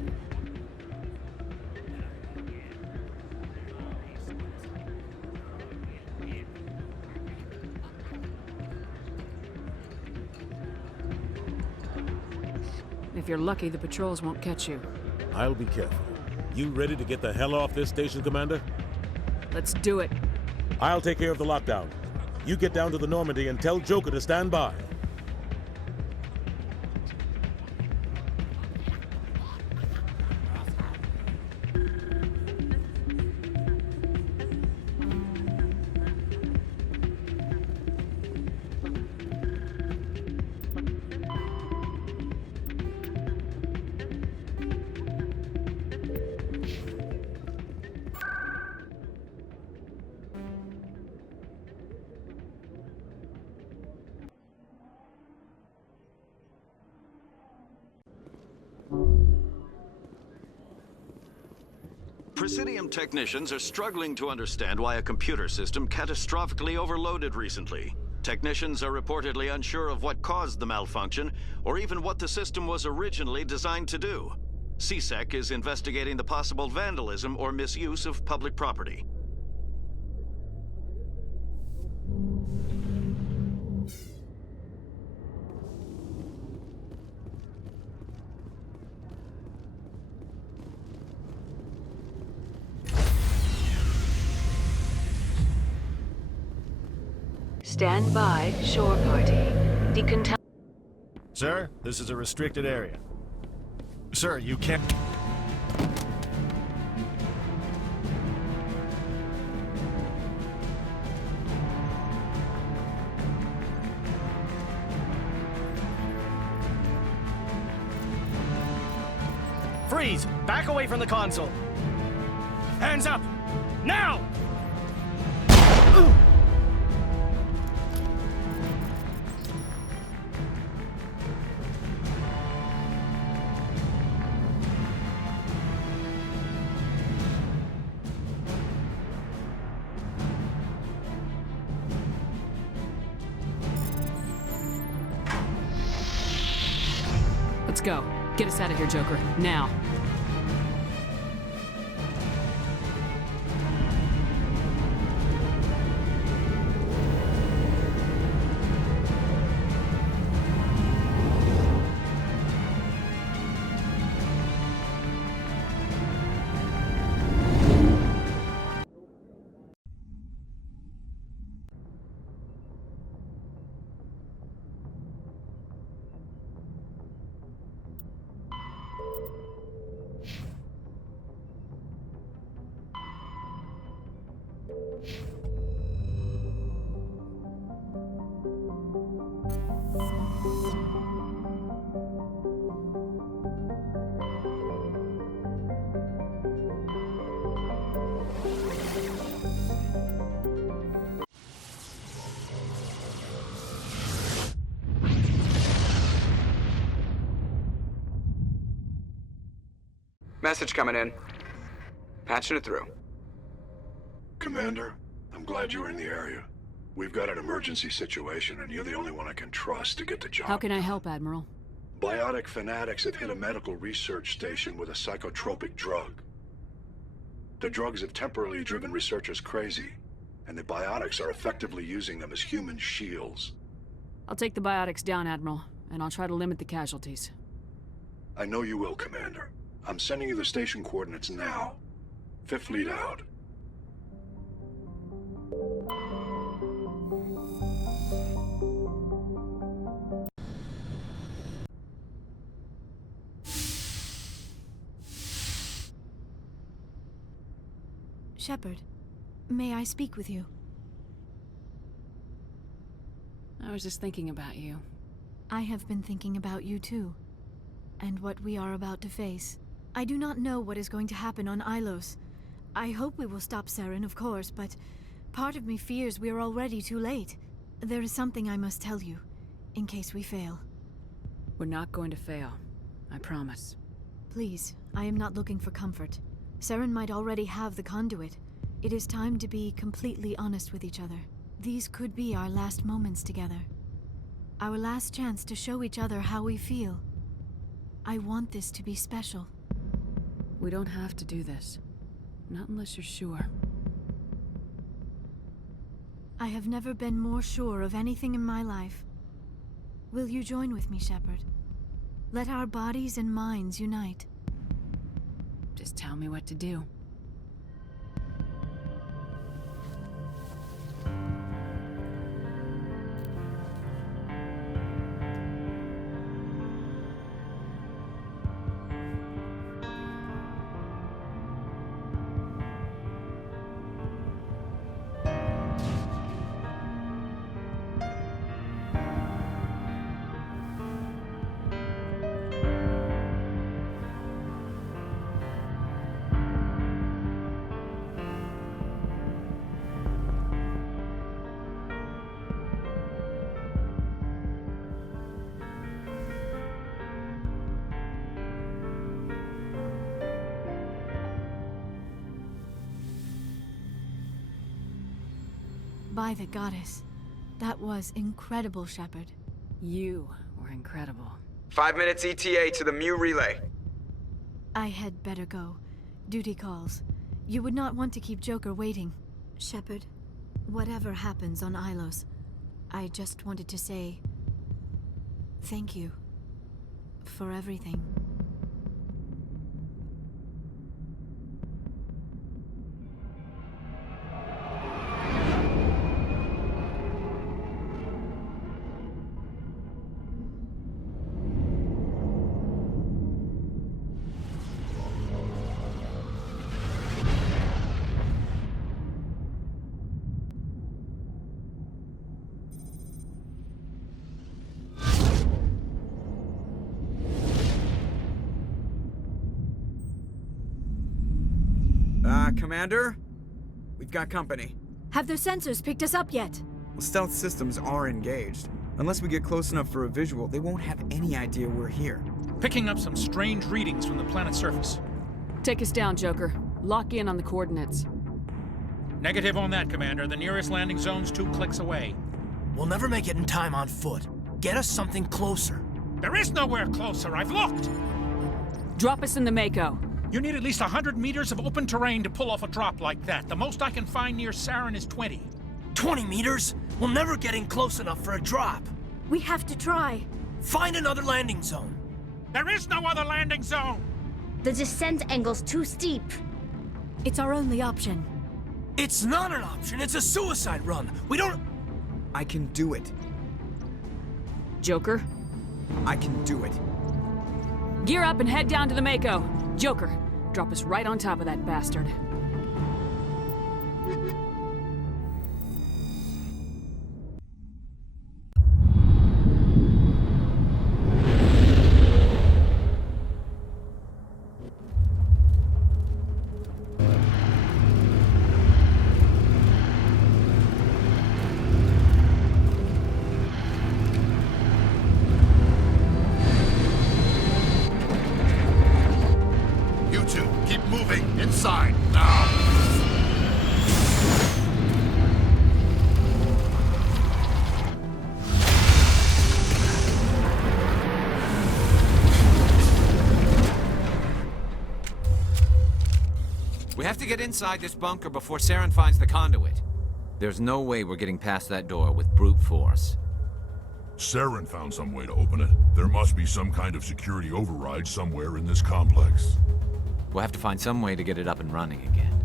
If you're lucky, the patrols won't catch you. I'll be careful. You ready to get the hell off this station, Commander? Let's do it. I'll take care of the lockdown. You get down to the Normandy and tell Joker to stand by. Presidium technicians are struggling to understand why a computer system catastrophically overloaded recently. Technicians are reportedly unsure of what caused the malfunction, or even what the system was originally designed to do. CSEC is investigating the possible vandalism or misuse of public property. Stand by, shore party. Sir, this is a restricted area. Sir, you can't... Freeze! Back away from the console! Hands up! Now! Let's go. Get us out of here, Joker. Now. Message coming in. Patching it through. Commander, I'm glad you were in the area. We've got an emergency situation, and you're the only one I can trust to get the job. How can I help, Admiral? Biotic fanatics have hit a medical research station with a psychotropic drug. The drugs have temporarily driven researchers crazy, and the biotics are effectively using them as human shields. I'll take the biotics down, Admiral, and I'll try to limit the casualties. I know you will, Commander. I'm sending you the station coordinates now. Fifth Fleet out. Shepard, may I speak with you? I was just thinking about you. I have been thinking about you too, and what we are about to face. I do not know what is going to happen on Ilos. I hope we will stop Saren, of course, but part of me fears we are already too late. There is something I must tell you, in case we fail. We're not going to fail. I promise. Please, I am not looking for comfort. Saren might already have the conduit. It is time to be completely honest with each other. These could be our last moments together. Our last chance to show each other how we feel. I want this to be special. We don't have to do this. Not unless you're sure. I have never been more sure of anything in my life. Will you join with me, Shepard? Let our bodies and minds unite. Just tell me what to do. By the goddess. That was incredible, Shepard. You were incredible. 5 minutes ETA to the Mu relay. I had better go. Duty calls. You would not want to keep Joker waiting. Shepard, whatever happens on Ilos, I just wanted to say thank you for everything. Commander? We've got company. Have their sensors picked us up yet? Well, stealth systems are engaged. Unless we get close enough for a visual, they won't have any idea we're here. Picking up some strange readings from the planet's surface. Take us down, Joker. Lock in on the coordinates. Negative on that, Commander. The nearest landing zone's 2 clicks away. We'll never make it in time on foot. Get us something closer. There is nowhere closer. I've looked. Drop us in the Mako. You need at least 100 meters of open terrain to pull off a drop like that. The most I can find near Saren is 20. 20 meters? We'll never get in close enough for a drop. We have to try. Find another landing zone. There is no other landing zone! The descent angle's too steep. It's our only option. It's not an option. It's a suicide run. We don't... I can do it. Joker? I can do it. Gear up and head down to the Mako. Joker, drop us right on top of that bastard. You two have to get inside this bunker before Saren finds the conduit. There's no way we're getting past that door with brute force. Saren found some way to open it. There must be some kind of security override somewhere in this complex. We'll have to find some way to get it up and running again.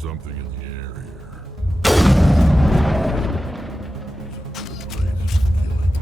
something in the air here. It's a good place for killing.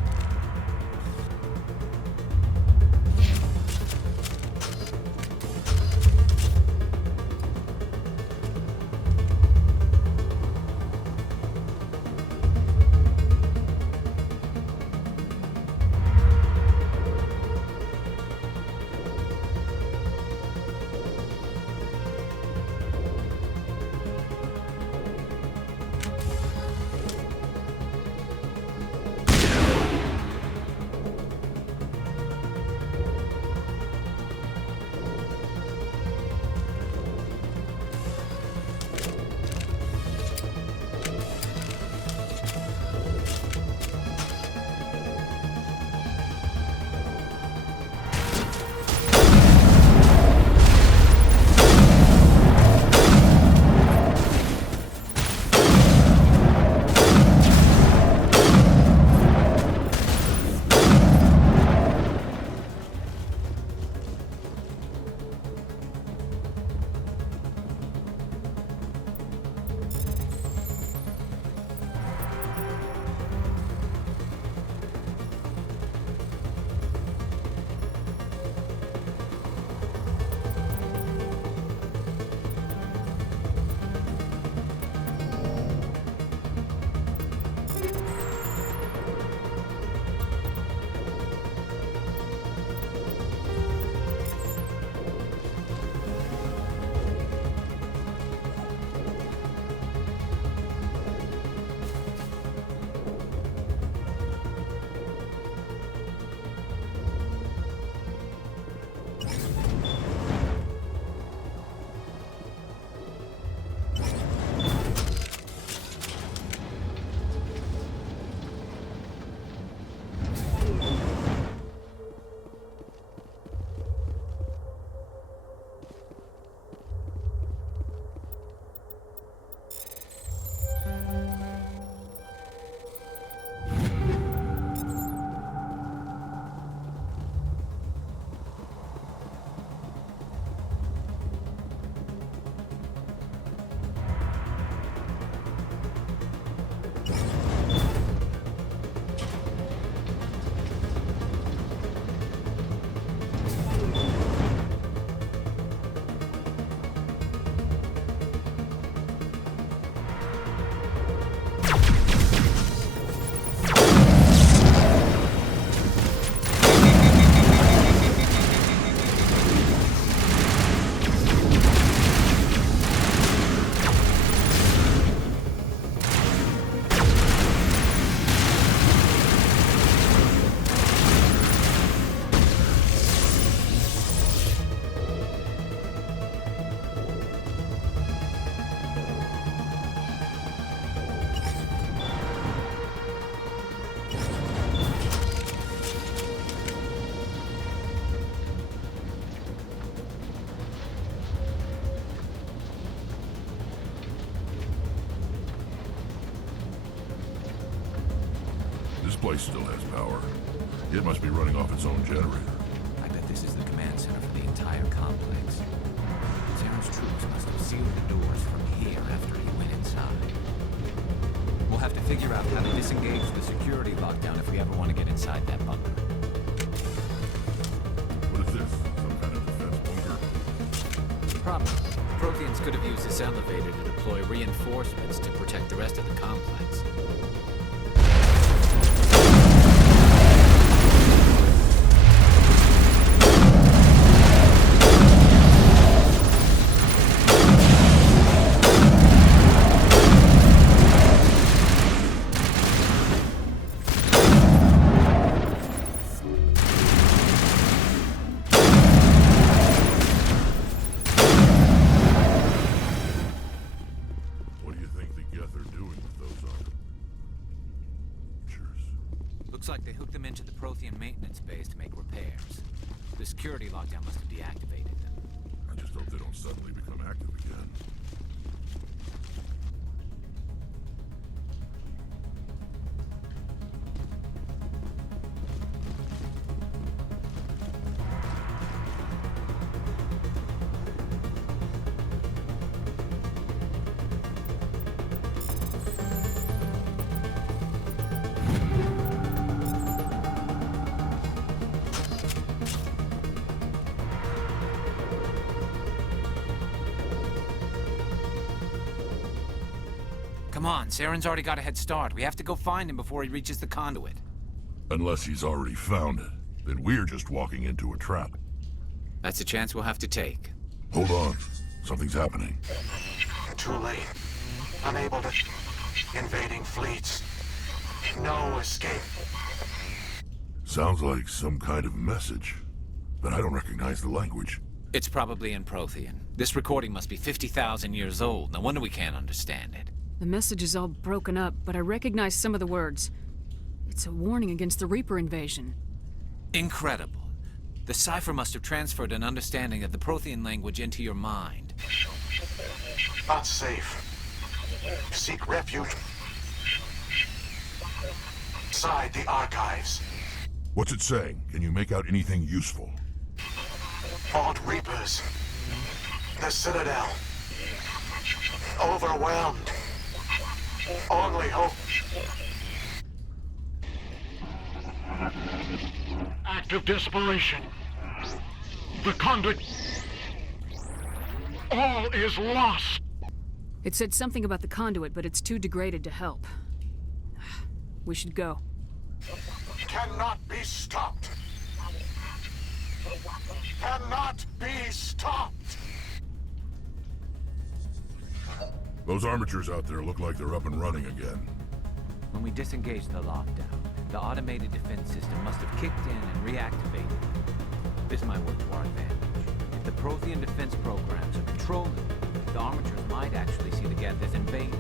place still has power. It must be running off its own generator. I bet this is the command center for the entire complex. Theron's troops must have sealed the doors from here after he went inside. We'll have to figure out how to disengage the security lockdown if we ever want to get inside that bunker. What is this? Some kind of defense bunker? Probably. Protheans could have used this elevator to deploy reinforcements to protect the rest of the complex. Looks like they hooked them into the Prothean maintenance base to make repairs. The security lockdown must have deactivated them. I just hope they don't suddenly become active again. Come on, Saren's already got a head start. We have to go find him before he reaches the conduit. Unless he's already found it, then we're just walking into a trap. That's a chance we'll have to take. Hold on. Something's happening. Too late. Unable to... Invading fleets. No escape. Sounds like some kind of message, but I don't recognize the language. It's probably in Prothean. This recording must be 50,000 years old. No wonder we can't understand it. The message is all broken up, but I recognize some of the words. It's a warning against the Reaper invasion. Incredible. The cipher must have transferred an understanding of the Prothean language into your mind. Not safe. Seek refuge inside the archives. What's it saying? Can you make out anything useful? Fought Reapers. The Citadel. Overwhelmed. Only hope. Act of desperation. The conduit. All is lost. It said something about the conduit, but it's too degraded to help. We should go. Cannot be stopped. Cannot be stopped. Those armatures out there look like they're up and running again. When we disengaged the lockdown, the automated defense system must have kicked in and reactivated. This might work to our advantage. If the Prothean defense programs are controlling it, the armatures might actually see the Geth as invaders.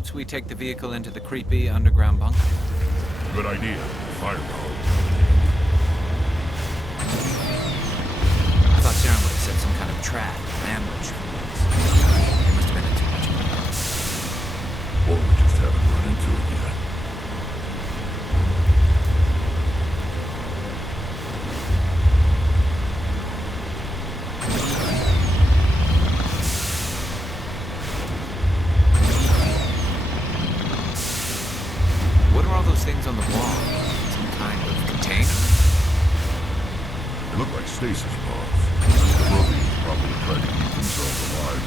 propose we take the vehicle into the creepy underground bunker? Good idea. Firepower. I thought Therum would have set some kind of trap, ambush. They must have been in too much of a hurry. Or we just haven't run into it yet. What are all those things on the wall? Some kind of container? They look like stasis pods. The Protheans probably tried to keep themselves alive.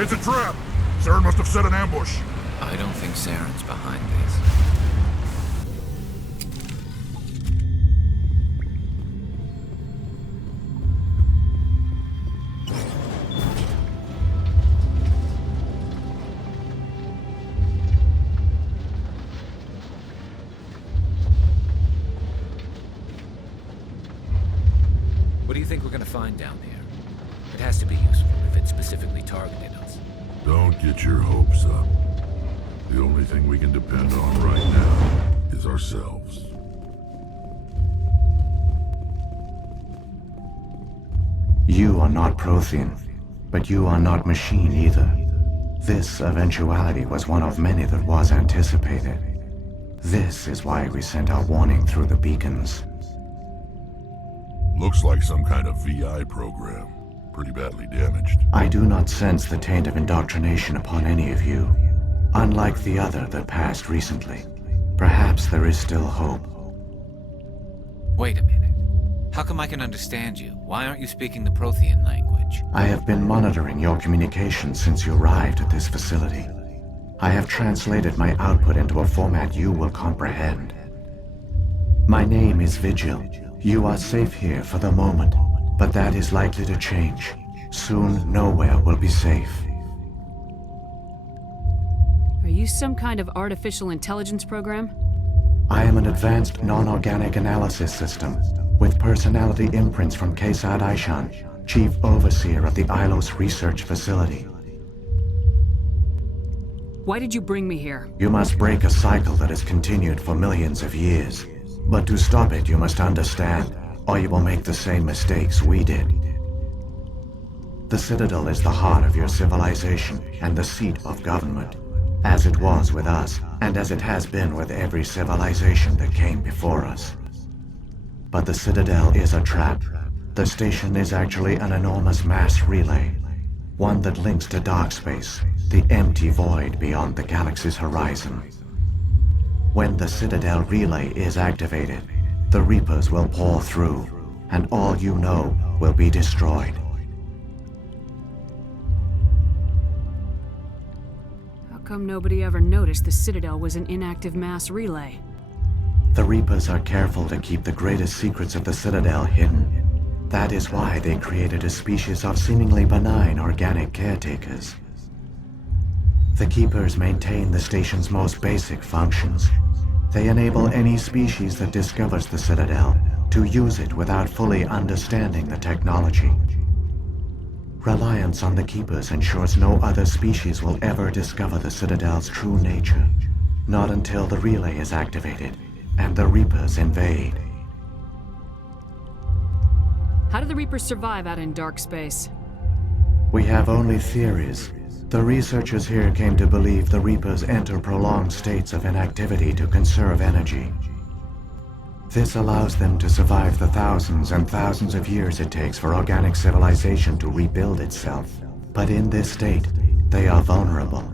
It's a trap! Saren must have set an ambush. I don't think Saren's behind this. What do you think we're gonna find down there? It has to be useful if it specifically targeted us. Don't get your hopes up. The only thing we can depend on right now is ourselves. You are not Prothean, but you are not machine either. This eventuality was one of many that was anticipated. This is why we sent our warning through the beacons. Looks like some kind of VI program. Pretty badly damaged. I do not sense the taint of indoctrination upon any of you. Unlike the other that passed recently. Perhaps there is still hope. Wait a minute. How come I can understand you? Why aren't you speaking the Prothean language? I have been monitoring your communications since you arrived at this facility. I have translated my output into a format you will comprehend. My name is Vigil. You are safe here for the moment. But that is likely to change. Soon, nowhere will be safe. Are you some kind of artificial intelligence program? I am an advanced non-organic analysis system, with personality imprints from Kesad Aishan, Chief Overseer of the Ilos Research Facility. Why did you bring me here? You must break a cycle that has continued for millions of years. But to stop it, you must understand, or you will make the same mistakes we did. The Citadel is the heart of your civilization and the seat of government, as it was with us, and as it has been with every civilization that came before us. But the Citadel is a trap. The station is actually an enormous mass relay, one that links to dark space, the empty void beyond the galaxy's horizon. When the Citadel relay is activated, the Reapers will pour through, and all you know will be destroyed. How come nobody ever noticed the Citadel was an inactive mass relay? The Reapers are careful to keep the greatest secrets of the Citadel hidden. That is why they created a species of seemingly benign organic caretakers. The Keepers maintain the station's most basic functions. They enable any species that discovers the Citadel to use it without fully understanding the technology. Reliance on the Keepers ensures no other species will ever discover the Citadel's true nature. Not until the relay is activated and the Reapers invade. How do the Reapers survive out in dark space? We have only theories. The researchers here came to believe the Reapers enter prolonged states of inactivity to conserve energy. This allows them to survive the thousands and thousands of years it takes for organic civilization to rebuild itself. But in this state, they are vulnerable.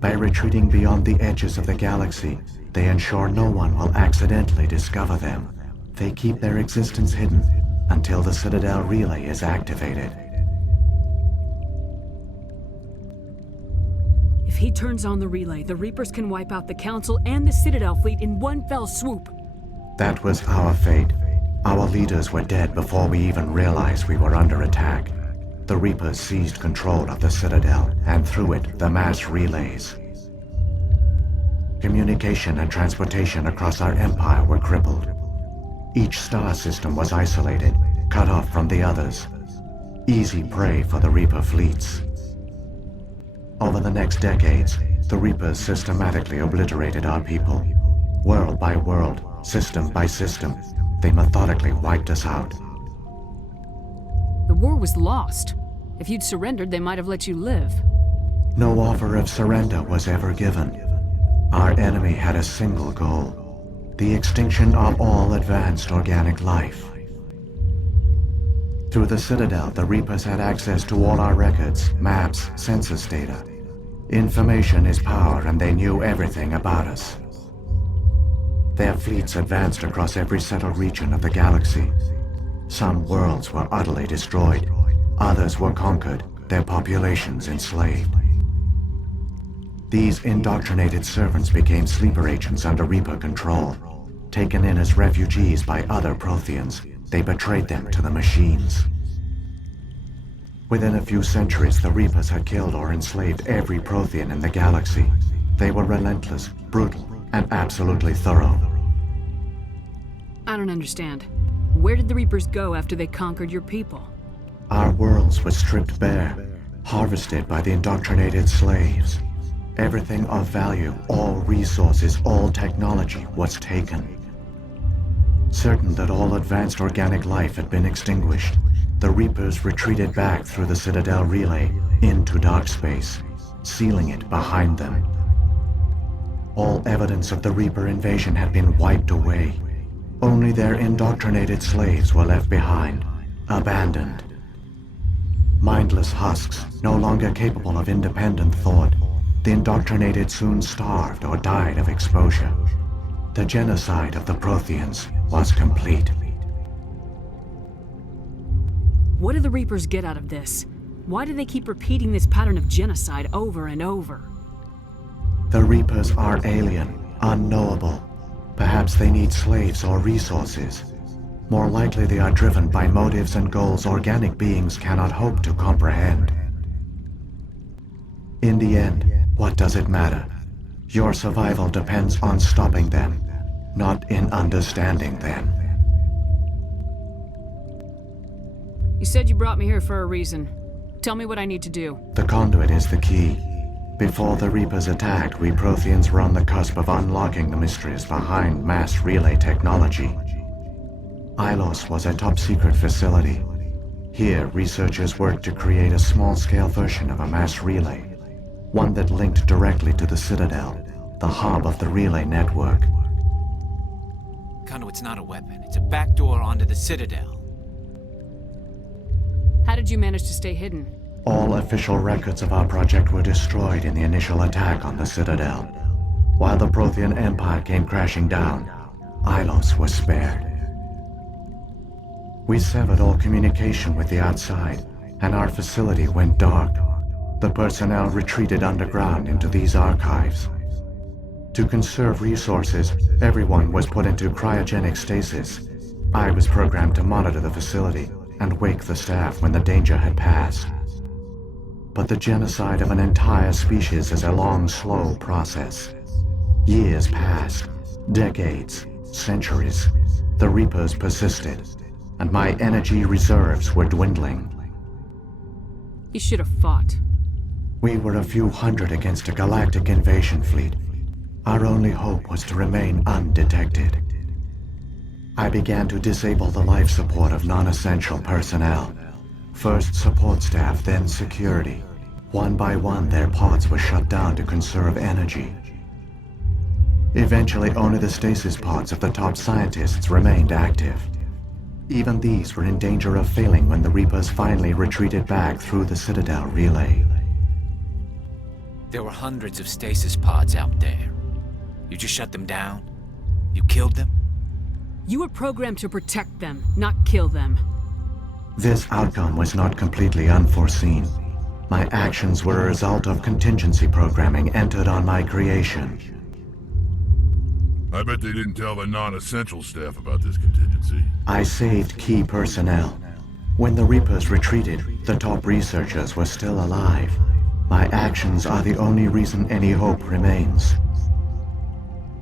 By retreating beyond the edges of the galaxy, they ensure no one will accidentally discover them. They keep their existence hidden until the Citadel relay is activated. he turns on the relay, the Reapers can wipe out the Council and the Citadel fleet in one fell swoop. That was our fate. Our leaders were dead before we even realized we were under attack. The Reapers seized control of the Citadel, and through it, the mass relays. Communication and transportation across our empire were crippled. Each star system was isolated, cut off from the others. Easy prey for the Reaper fleets. Over the next decades, the Reapers systematically obliterated our people. World by world, system by system, they methodically wiped us out. The war was lost. If you'd surrendered, they might have let you live. No offer of surrender was ever given. Our enemy had a single goal: the extinction of all advanced organic life. Through the Citadel, the Reapers had access to all our records, maps, census data. Information is power, and they knew everything about us. Their fleets advanced across every settled region of the galaxy. Some worlds were utterly destroyed. Others were conquered, their populations enslaved. These indoctrinated servants became sleeper agents under Reaper control. Taken in as refugees by other Protheans, they betrayed them to the machines. Within a few centuries, the Reapers had killed or enslaved every Prothean in the galaxy. They were relentless, brutal, and absolutely thorough. I don't understand. Where did the Reapers go after they conquered your people? Our worlds were stripped bare, harvested by the indoctrinated slaves. Everything of value, all resources, all technology was taken. Certain that all advanced organic life had been extinguished, the Reapers retreated back through the Citadel relay into dark space, sealing it behind them. All evidence of the Reaper invasion had been wiped away. Only their indoctrinated slaves were left behind, abandoned. Mindless husks, no longer capable of independent thought, the indoctrinated soon starved or died of exposure. The genocide of the Protheans was complete. What do the Reapers get out of this? Why do they keep repeating this pattern of genocide over and over? The Reapers are alien, unknowable. Perhaps they need slaves or resources. More likely they are driven by motives and goals organic beings cannot hope to comprehend. In the end, what does it matter? Your survival depends on stopping them, not in understanding them. You said you brought me here for a reason. Tell me what I need to do. The conduit is the key. Before the Reapers attacked, we Protheans were on the cusp of unlocking the mysteries behind mass relay technology. Ilos was a top-secret facility. Here, researchers worked to create a small-scale version of a mass relay, one that linked directly to the Citadel, the hub of the relay network. Conduit's not a weapon. It's a backdoor onto the Citadel. How did you manage to stay hidden? All official records of our project were destroyed in the initial attack on the Citadel. While the Prothean Empire came crashing down, Ilos was spared. We severed all communication with the outside, and our facility went dark. The personnel retreated underground into these archives. To conserve resources, everyone was put into cryogenic stasis. I was programmed to monitor the facility and wake the staff when the danger had passed. But the genocide of an entire species is a long, slow process. Years passed, decades, centuries. The Reapers persisted, and my energy reserves were dwindling. You should have fought. We were a few hundred against a galactic invasion fleet. Our only hope was to remain undetected. I began to disable the life support of non-essential personnel. First support staff, then security. One by one, their pods were shut down to conserve energy. Eventually, only the stasis pods of the top scientists remained active. Even these were in danger of failing when the Reapers finally retreated back through the Citadel relay. There were hundreds of stasis pods out there. You just shut them down? You killed them? You were programmed to protect them, not kill them. This outcome was not completely unforeseen. My actions were a result of contingency programming entered on my creation. I bet they didn't tell the non-essential staff about this contingency. I saved key personnel. When the Reapers retreated, the top researchers were still alive. My actions are the only reason any hope remains.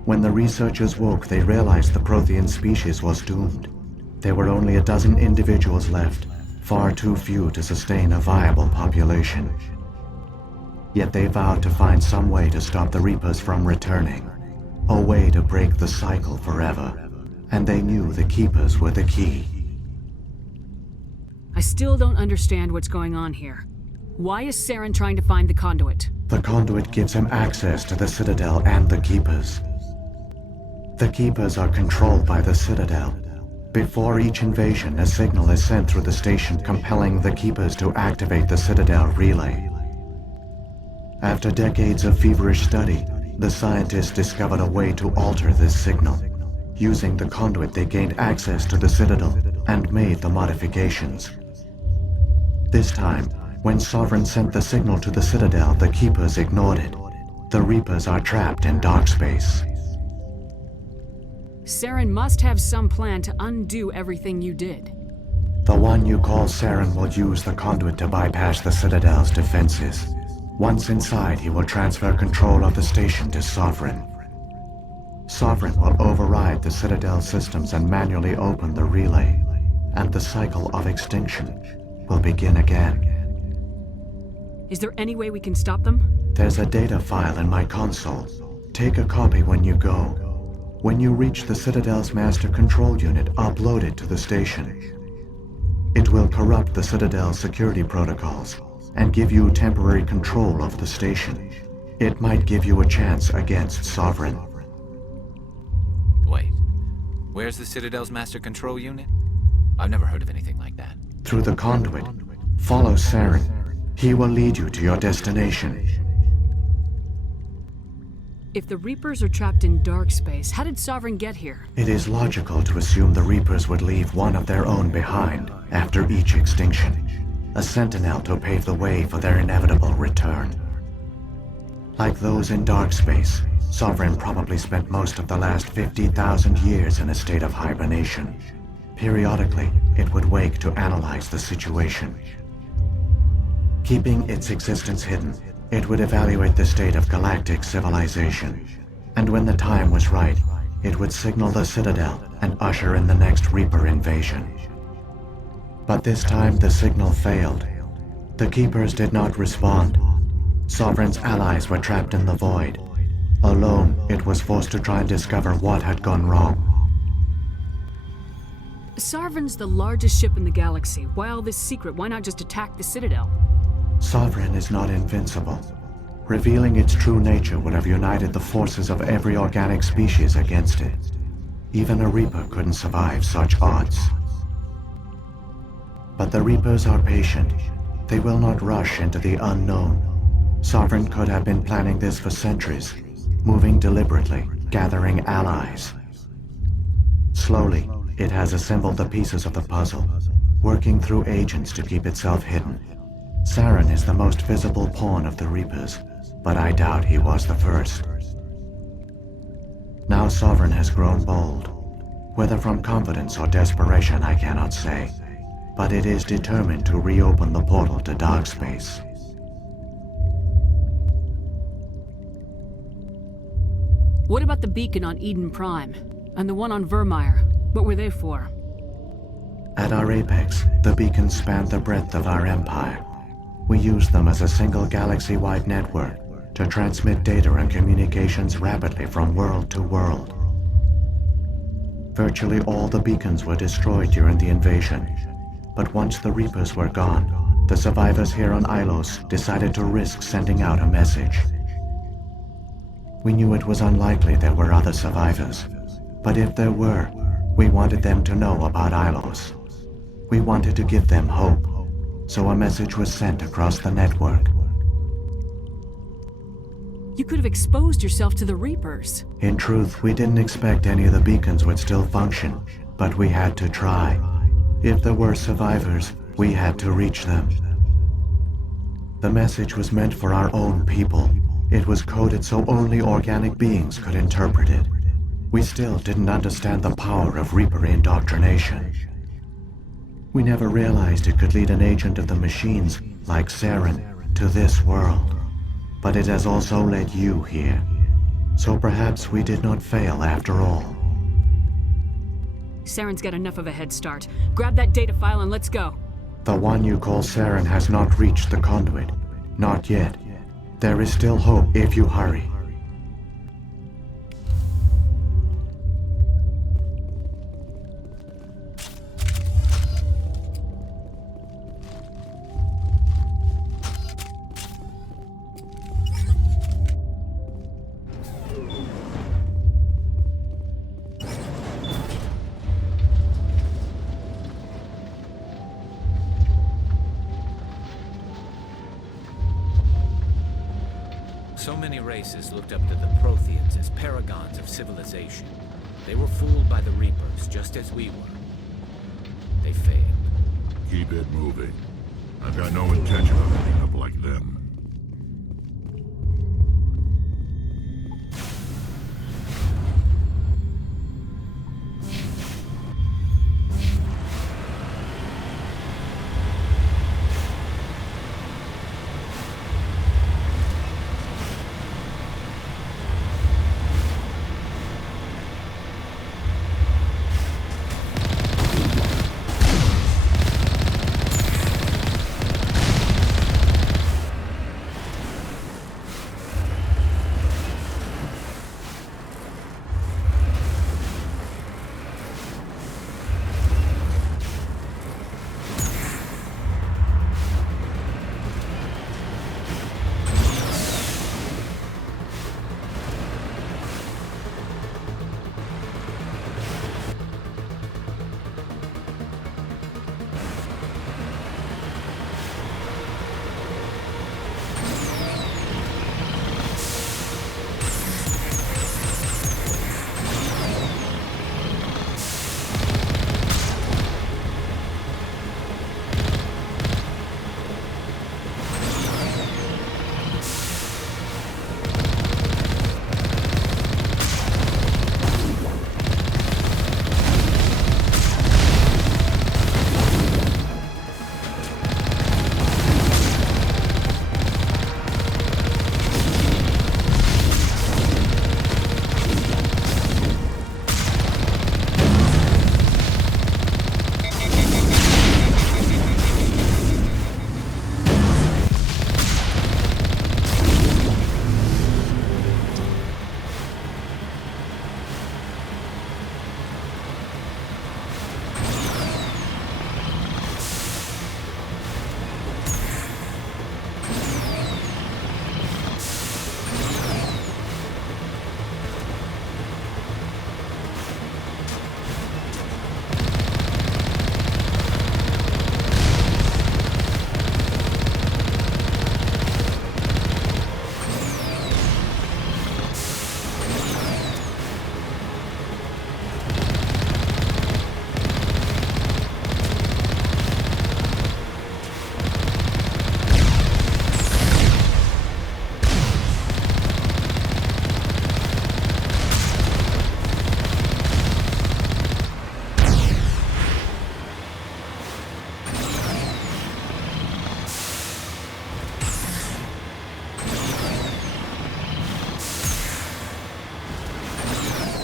When the researchers woke, they realized the Prothean species was doomed. There were only a dozen individuals left, far too few to sustain a viable population. Yet they vowed to find some way to stop the Reapers from returning. A way to break the cycle forever. And they knew the Keepers were the key. I still don't understand what's going on here. Why is Saren trying to find the conduit? The conduit gives him access to the Citadel and the Keepers. The Keepers are controlled by the Citadel. Before each invasion, a signal is sent through the station compelling the Keepers to activate the Citadel relay. After decades of feverish study, the scientists discovered a way to alter this signal. Using the conduit, they gained access to the Citadel and made the modifications. This time, when Sovereign sent the signal to the Citadel, the Keepers ignored it. The Reapers are trapped in dark space. Saren must have some plan to undo everything you did. The one you call Saren will use the conduit to bypass the Citadel's defenses. Once inside, he will transfer control of the station to Sovereign. Sovereign will override the Citadel systems and manually open the relay, and the cycle of extinction will begin again. Is there any way we can stop them? There's a data file in my console. Take a copy when you go. When you reach the Citadel's master control unit, upload it to the station. It will corrupt the Citadel's security protocols and give you temporary control of the station. It might give you a chance against Sovereign. Wait, where's the Citadel's master control unit? I've never heard of anything like that. Through the conduit, follow Saren. He will lead you to your destination. If the Reapers are trapped in dark space, how did Sovereign get here? It is logical to assume the Reapers would leave one of their own behind after each extinction. A sentinel to pave the way for their inevitable return. Like those in dark space, Sovereign probably spent most of the last 50,000 years in a state of hibernation. Periodically, it would wake to analyze the situation. Keeping its existence hidden, it would evaluate the state of galactic civilization. And when the time was right, it would signal the Citadel and usher in the next Reaper invasion. But this time the signal failed. The Keepers did not respond. Sovereign's allies were trapped in the void. Alone, it was forced to try and discover what had gone wrong. Sovereign's the largest ship in the galaxy. Why all this secret? Why not just attack the Citadel? Sovereign is not invincible. Revealing its true nature would have united the forces of every organic species against it. Even a Reaper couldn't survive such odds. But the Reapers are patient. They will not rush into the unknown. Sovereign could have been planning this for centuries, moving deliberately, gathering allies. Slowly, it has assembled the pieces of the puzzle, working through agents to keep itself hidden. Saren is the most visible pawn of the Reapers, but I doubt he was the first. Now Sovereign has grown bold. Whether from confidence or desperation, I cannot say. But it is determined to reopen the portal to dark space. What about the beacon on Eden Prime? And the one on Virmire? What were they for? At our apex, the beacons spanned the breadth of our empire. We used them as a single galaxy-wide network to transmit data and communications rapidly from world to world. Virtually all the beacons were destroyed during the invasion, but once the Reapers were gone, the survivors here on Ilos decided to risk sending out a message. We knew it was unlikely there were other survivors, but if there were, we wanted them to know about Ilos. We wanted to give them hope, so a message was sent across the network. You could have exposed yourself to the Reapers. In truth, we didn't expect any of the beacons would still function, but we had to try. If there were survivors, we had to reach them. The message was meant for our own people. It was coded so only organic beings could interpret it. We still didn't understand the power of Reaper indoctrination. We never realized it could lead an agent of the machines, like Saren, to this world. But it has also led you here. So perhaps we did not fail after all. Saren's got enough of a head start. Grab that data file and let's go. The one you call Saren has not reached the conduit. Not yet. There is still hope if you hurry. So many races looked up to the Protheans as paragons of civilization. They were fooled by the Reapers, just as we were. They failed. Keep it moving. I've got no intention of ending up like them.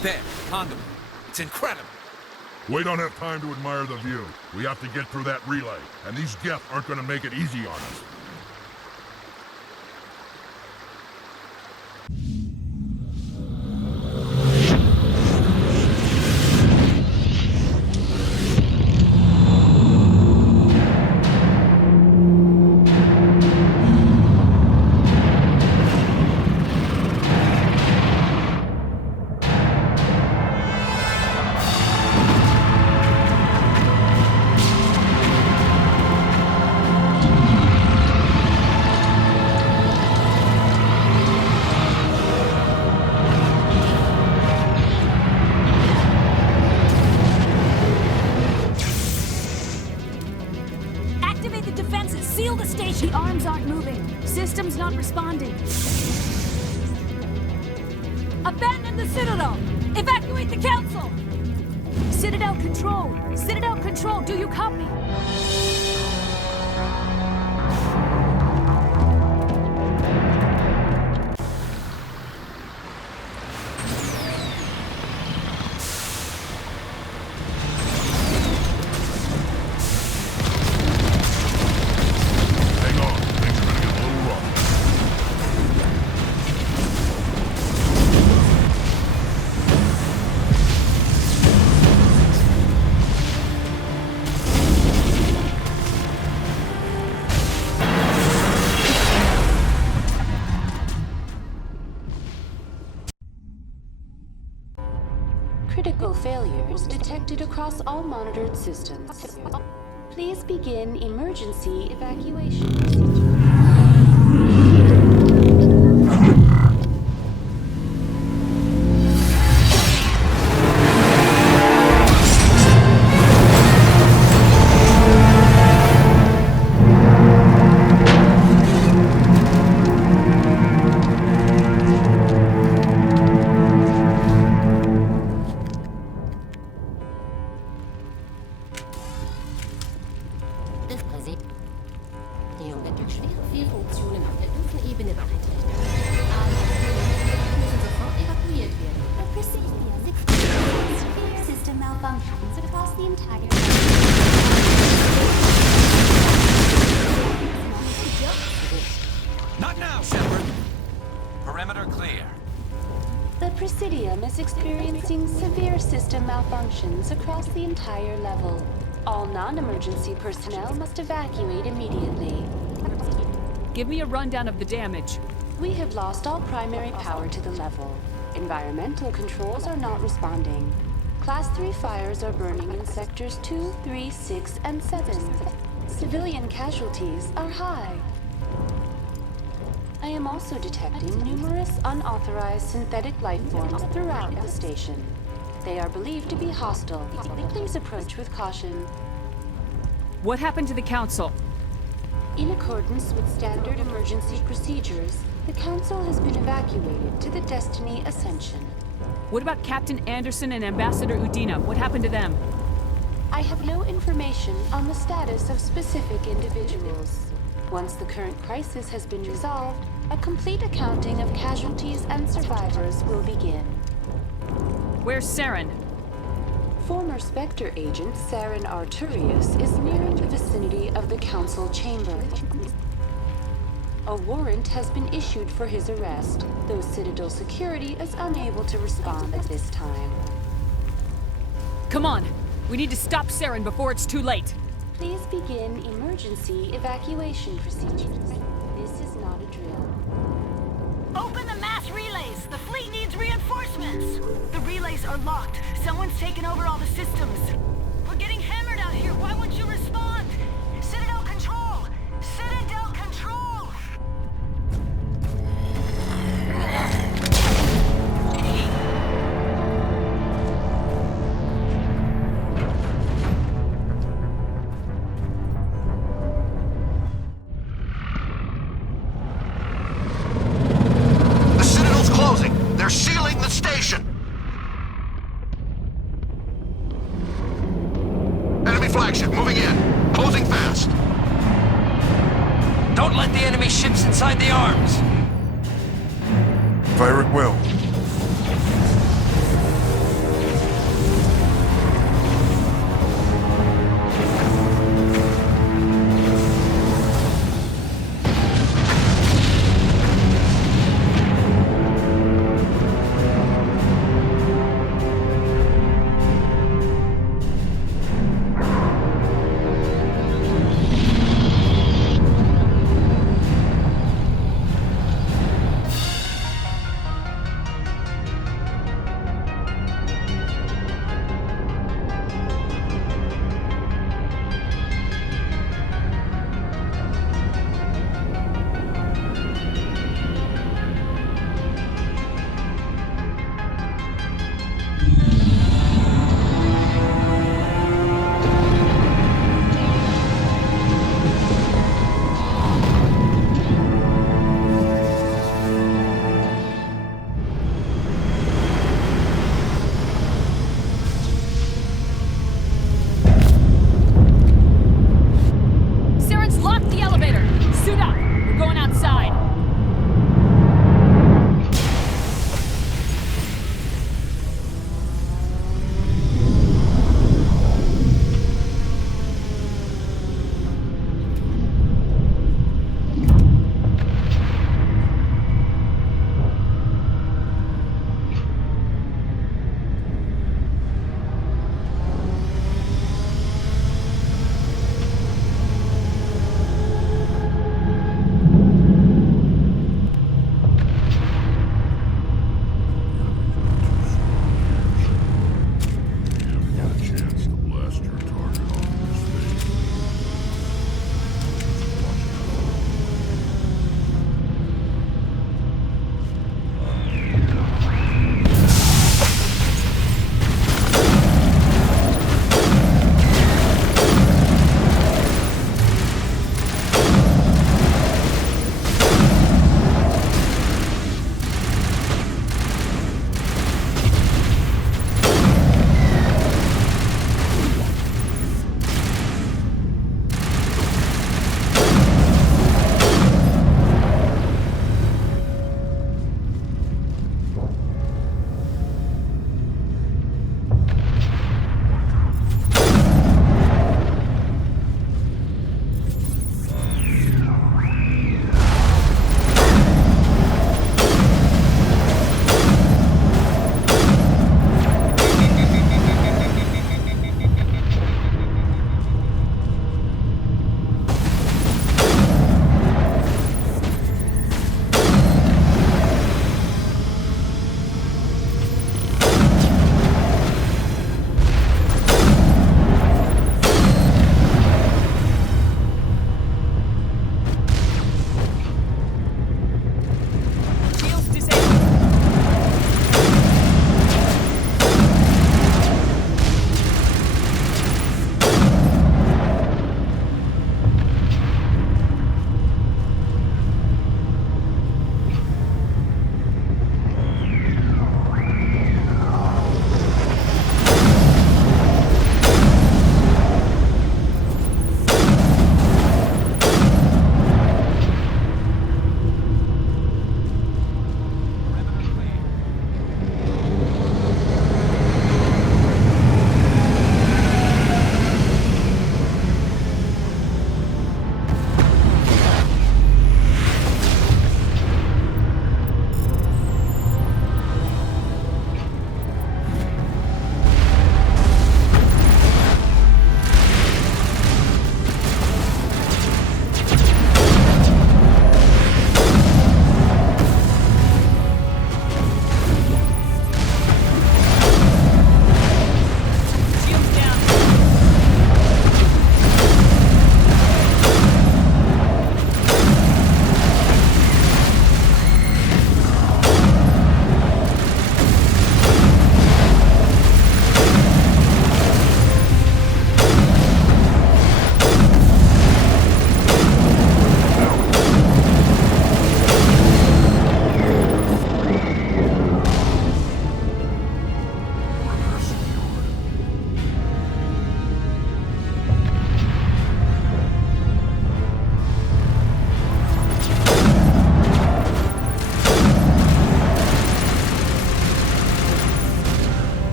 There, conduit. It's incredible. We don't have time to admire the view. We have to get through that relay, and these Geth aren't going to make it easy on us. Seal the station! The arms aren't moving. System's not responding. Abandon the Citadel! Evacuate the Council! Citadel Control! Citadel Control, do you copy? Critical failures detected across all monitored systems. Please begin emergency evacuation procedure. Not now, Shepard. Perimeter clear. The Presidium is experiencing severe system malfunctions across the entire level. All non-emergency personnel must evacuate immediately. Give me a rundown of the damage. We have lost all primary power to the level. Environmental controls are not responding. Class 3 fires are burning in sectors 2, 3, 6, and 7. Civilian casualties are high. I am also detecting numerous unauthorized synthetic life forms throughout the station. They are believed to be hostile. Please approach with caution. What happened to the Council? In accordance with standard emergency procedures, the Council has been evacuated to the Destiny Ascension. What about Captain Anderson and Ambassador Udina? What happened to them? I have no information on the status of specific individuals. Once the current crisis has been resolved, a complete accounting of casualties and survivors will begin. Where's Saren? Former Spectre agent Saren Arturius is nearing the vicinity of the Council chamber. A warrant has been issued for his arrest, though Citadel security is unable to respond at this time. Come on! We need to stop Saren before it's too late! Please begin emergency evacuation procedures. This is not a drill. Open the mass relays! The fleet needs reinforcements! The relays are locked. Someone's taken over all the systems. We're getting hammered out here. Why won't you respond? Citadel Control! Citadel Control! They're sealing the station!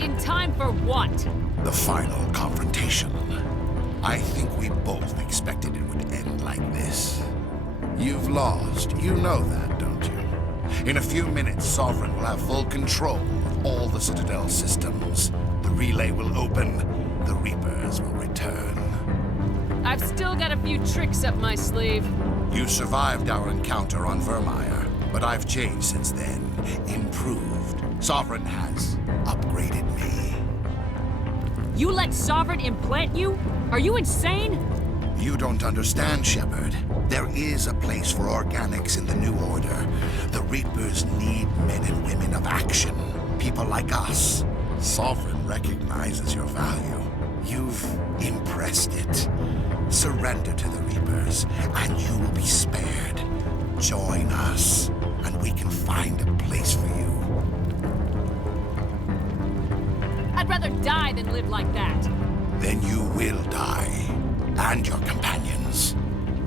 In time for what? The final confrontation. I think we both expected it would end like this. You've lost. You know that, don't you? In a few minutes, Sovereign will have full control of all the Citadel systems. The relay will open. The Reapers will return. I've still got a few tricks up my sleeve. You survived our encounter on Virmire, but I've changed since then. Improved. Sovereign has upgraded me. You let Sovereign implant you? Are you insane? You don't understand, Shepard. There is a place for organics in the New Order. The Reapers need men and women of action. People like us. Sovereign recognizes your value. You've impressed it. Surrender to the Reapers, and you will be spared. Join us, and we can find a place for you. I'd rather die than live like that. Then you will die. And your companions.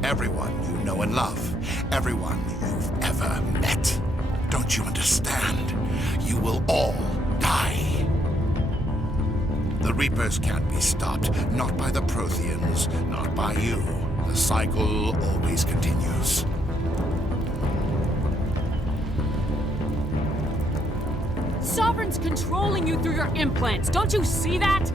Everyone you know and love. Everyone you've ever met. Don't you understand? You will all die. The Reapers can't be stopped. Not by the Protheans. Not by you. The cycle always continues. Sovereign's controlling you through your implants. Don't you see that?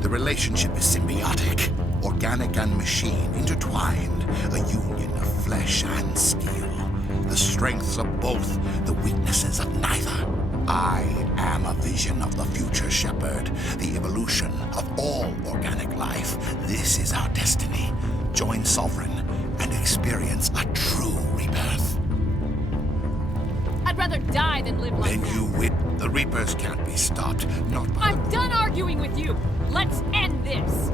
The relationship is symbiotic. Organic and machine intertwined. A union of flesh and steel. The strengths of both, the weaknesses of neither. I am a vision of the future, Shepard. The evolution of all organic life. This is our destiny. Join Sovereign and experience a true rebirth. I'd rather die than live like that. Then you win. The Reapers can't be stopped. Not by I'm done arguing with you. Let's end this.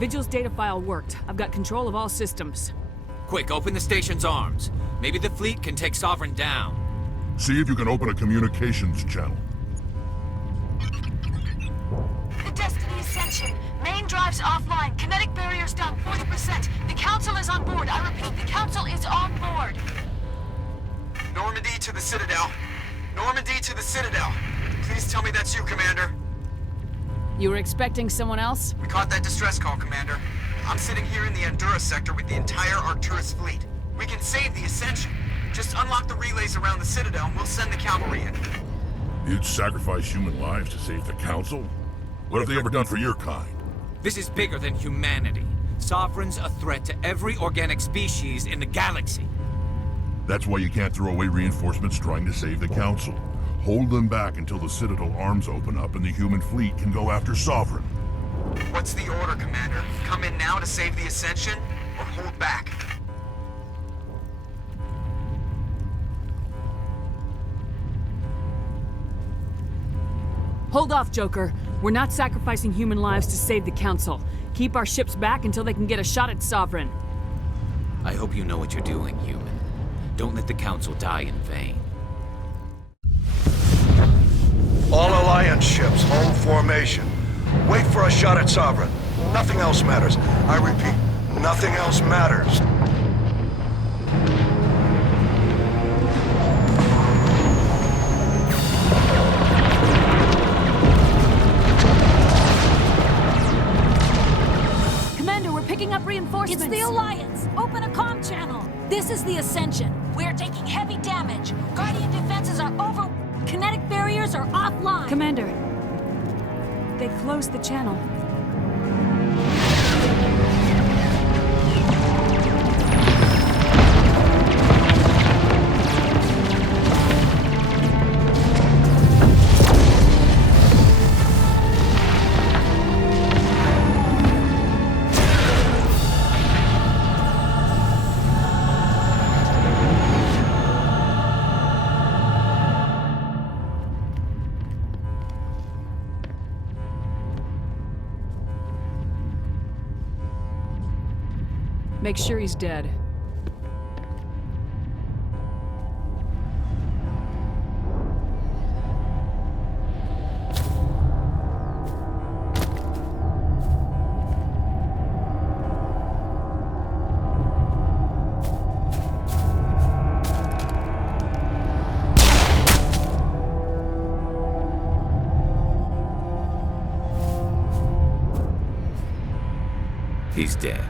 Vigil's data file worked. I've got control of all systems. Quick, open the station's arms. Maybe the fleet can take Sovereign down. See if you can open a communications channel. The Destiny Ascension. Main drives offline. Kinetic barriers down 40%. The Council is on board. I repeat, the Council is on board. Normandy to the Citadel. Normandy to the Citadel. Please tell me that's you, Commander. You were expecting someone else? We caught that distress call, Commander. I'm sitting here in the Endura sector with the entire Arcturus fleet. We can save the Ascension. Just unlock the relays around the Citadel and we'll send the cavalry in. You'd sacrifice human lives to save the Council? What have they ever done for your kind? This is bigger than humanity. Sovereign's a threat to every organic species in the galaxy. That's why you can't throw away reinforcements trying to save the Council. Hold them back until the Citadel arms open up and the human fleet can go after Sovereign. What's the order, Commander? Come in now to save the Ascension, or hold back? Hold off, Joker. We're not sacrificing human lives to save the Council. Keep our ships back until they can get a shot at Sovereign. I hope you know what you're doing, human. Don't let the Council die in vain. All Alliance ships, hold formation. Wait for a shot at Sovereign. Nothing else matters. I repeat, nothing else matters. Commander, we're picking up reinforcements. It's the Alliance! Open a comm channel! This is the Ascension. We are taking heavy damage. Guardian defenses are over... Kinetic barriers are offline. Commander, they closed the channel. Make sure he's dead. He's dead.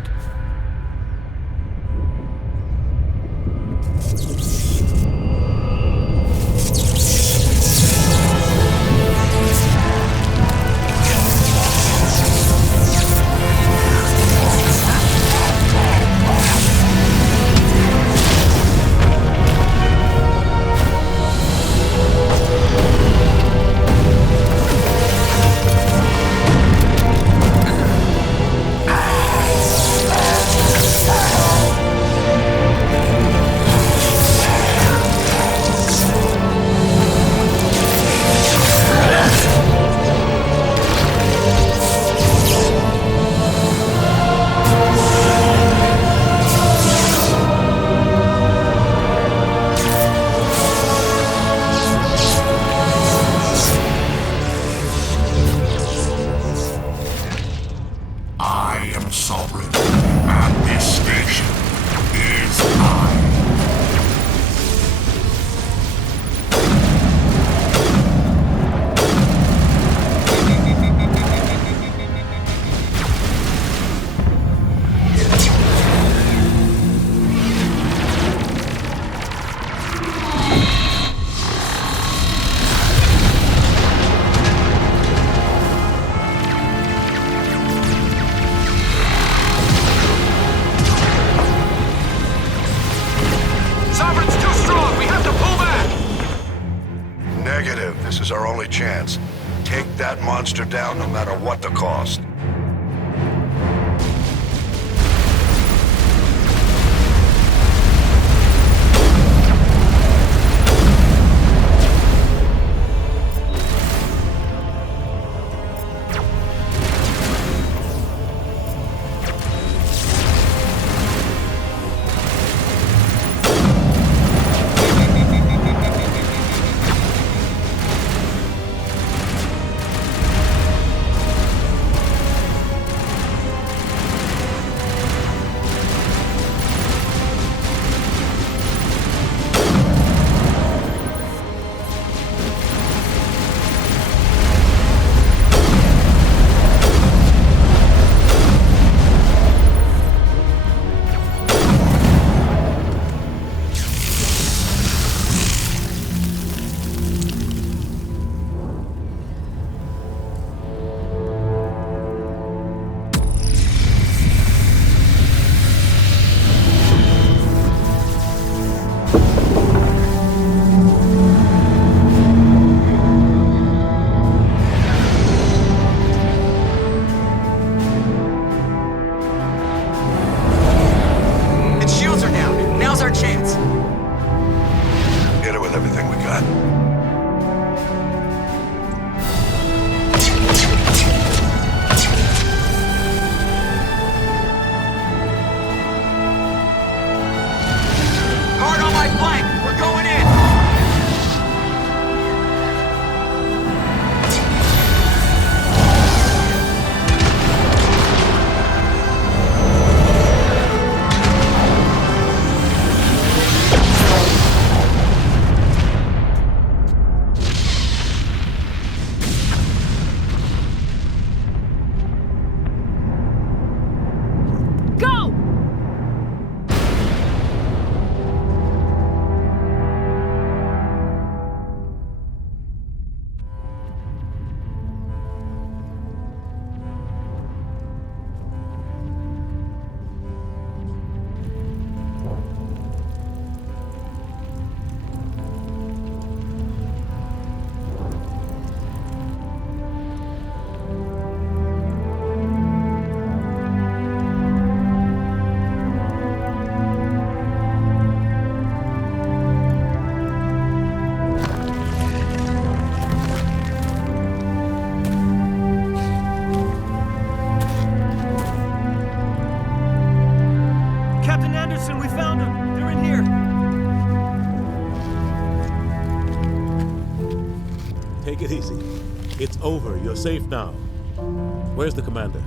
This is our only chance. Take that monster down no matter what the cost. Take it easy. It's over. You're safe now. Where's the commander?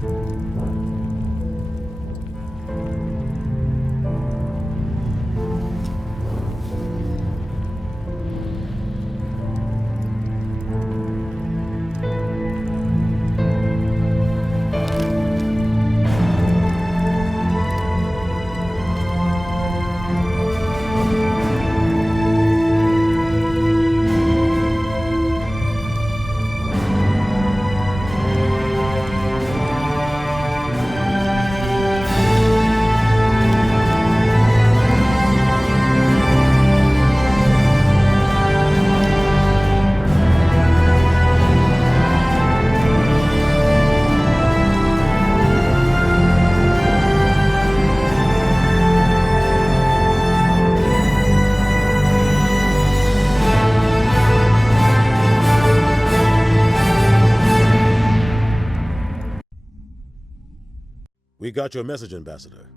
We got your message, Ambassador.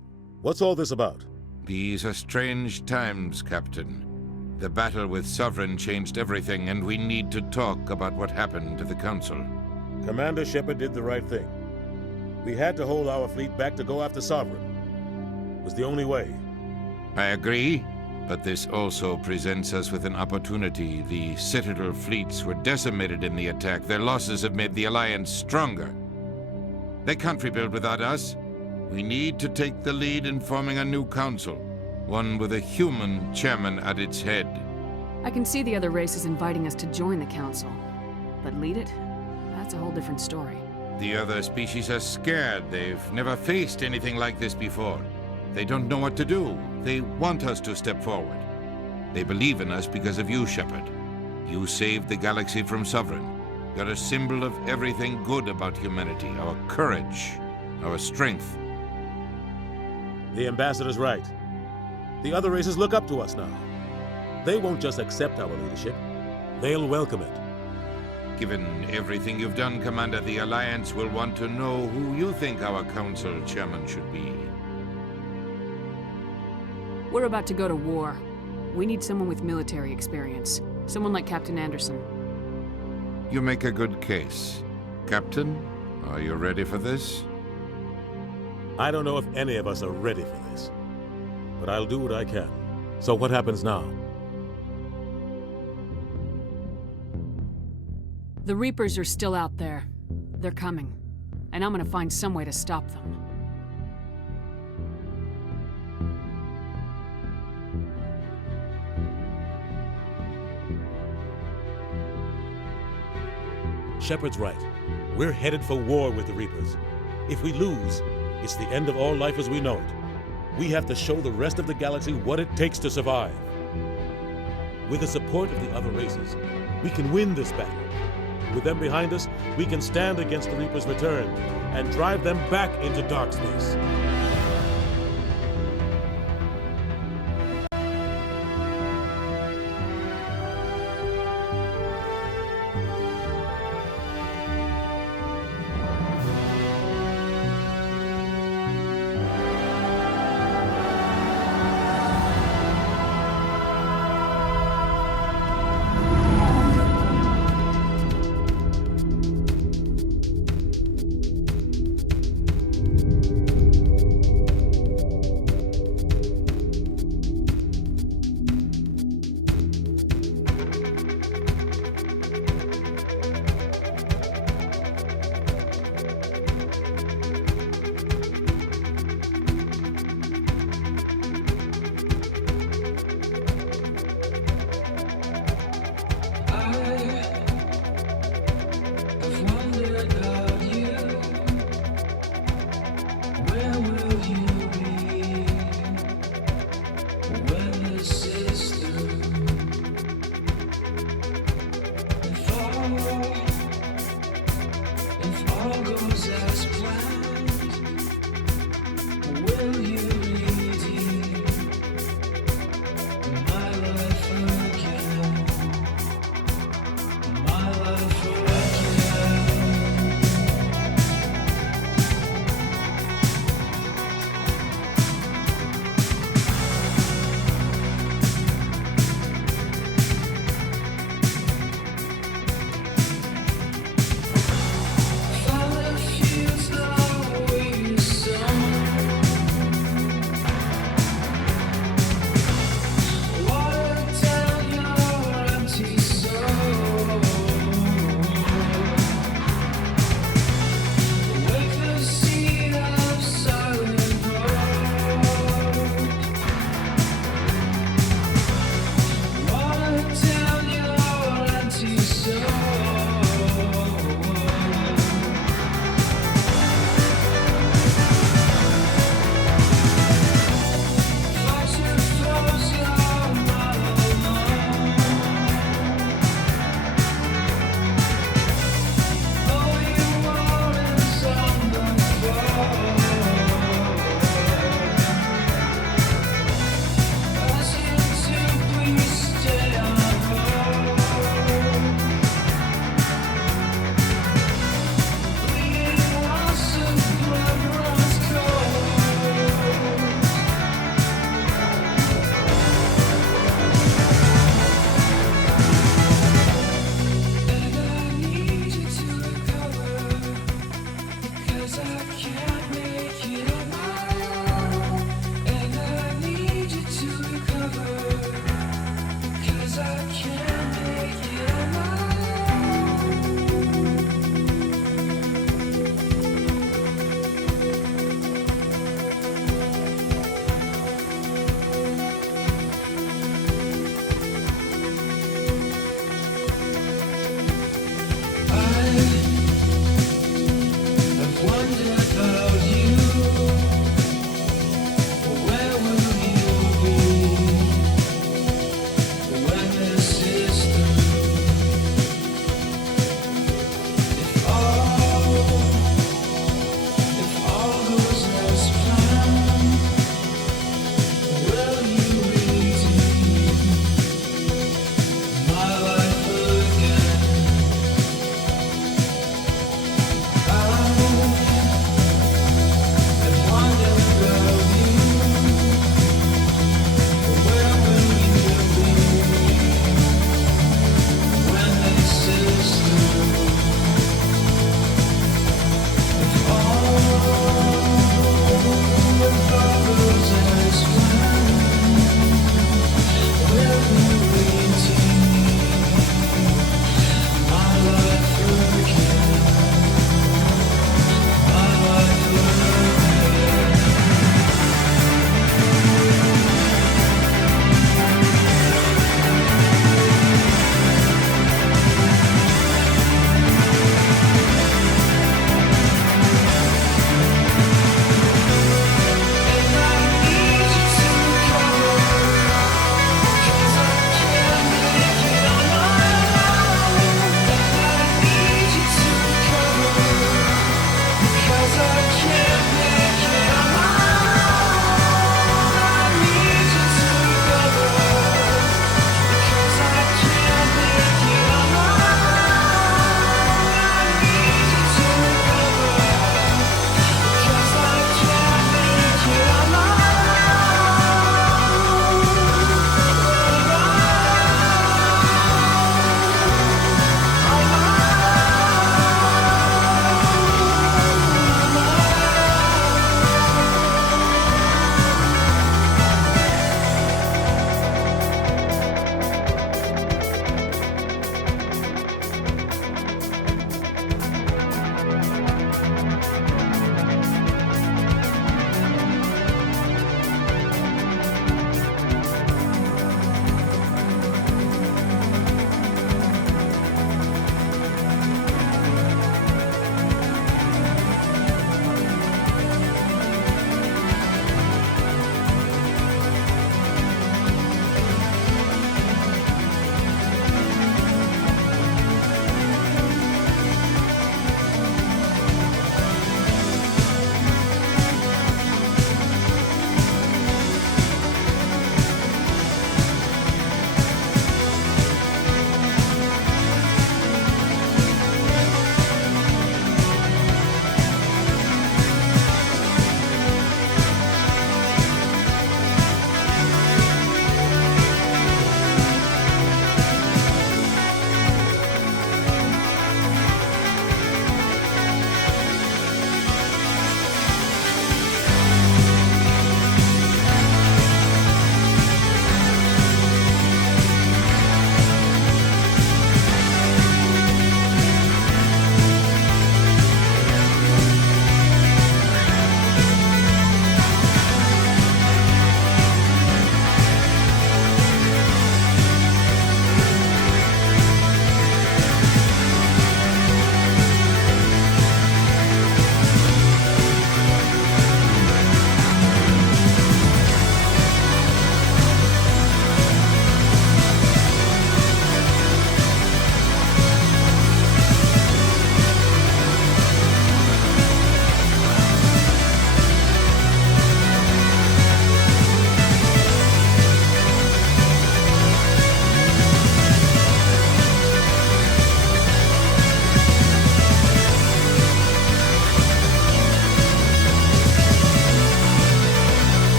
What's all this about? These are strange times, Captain. The battle with Sovereign changed everything, and we need to talk about what happened to the Council. Commander Shepard did the right thing. We had to hold our fleet back to go after Sovereign. It was the only way. I agree, but this also presents us with an opportunity. The Citadel fleets were decimated in the attack. Their losses have made the Alliance stronger. They can't rebuild without us. We need to take the lead in forming a new council, one with a human chairman at its head. I can see the other races inviting us to join the council, but lead it? That's a whole different story. The other species are scared. They've never faced anything like this before. They don't know what to do. They want us to step forward. They believe in us because of you, Shepard. You saved the galaxy from Sovereign. You're a symbol of everything good about humanity, our courage, our strength. The Ambassador's right. The other races look up to us now. They won't just accept our leadership. They'll welcome it. Given everything you've done, Commander, the Alliance will want to know who you think our council chairman should be. We're about to go to war. We need someone with military experience. Someone like Captain Anderson. You make a good case. Captain, are you ready for this? I don't know if any of us are ready for this, but I'll do what I can. So what happens now? The Reapers are still out there. They're coming. And I'm gonna find some way to stop them. Shepard's right. We're headed for war with the Reapers. If we lose, it's the end of all life as we know it. We have to show the rest of the galaxy what it takes to survive. With the support of the other races, we can win this battle. With them behind us, we can stand against the Reapers' return and drive them back into dark space.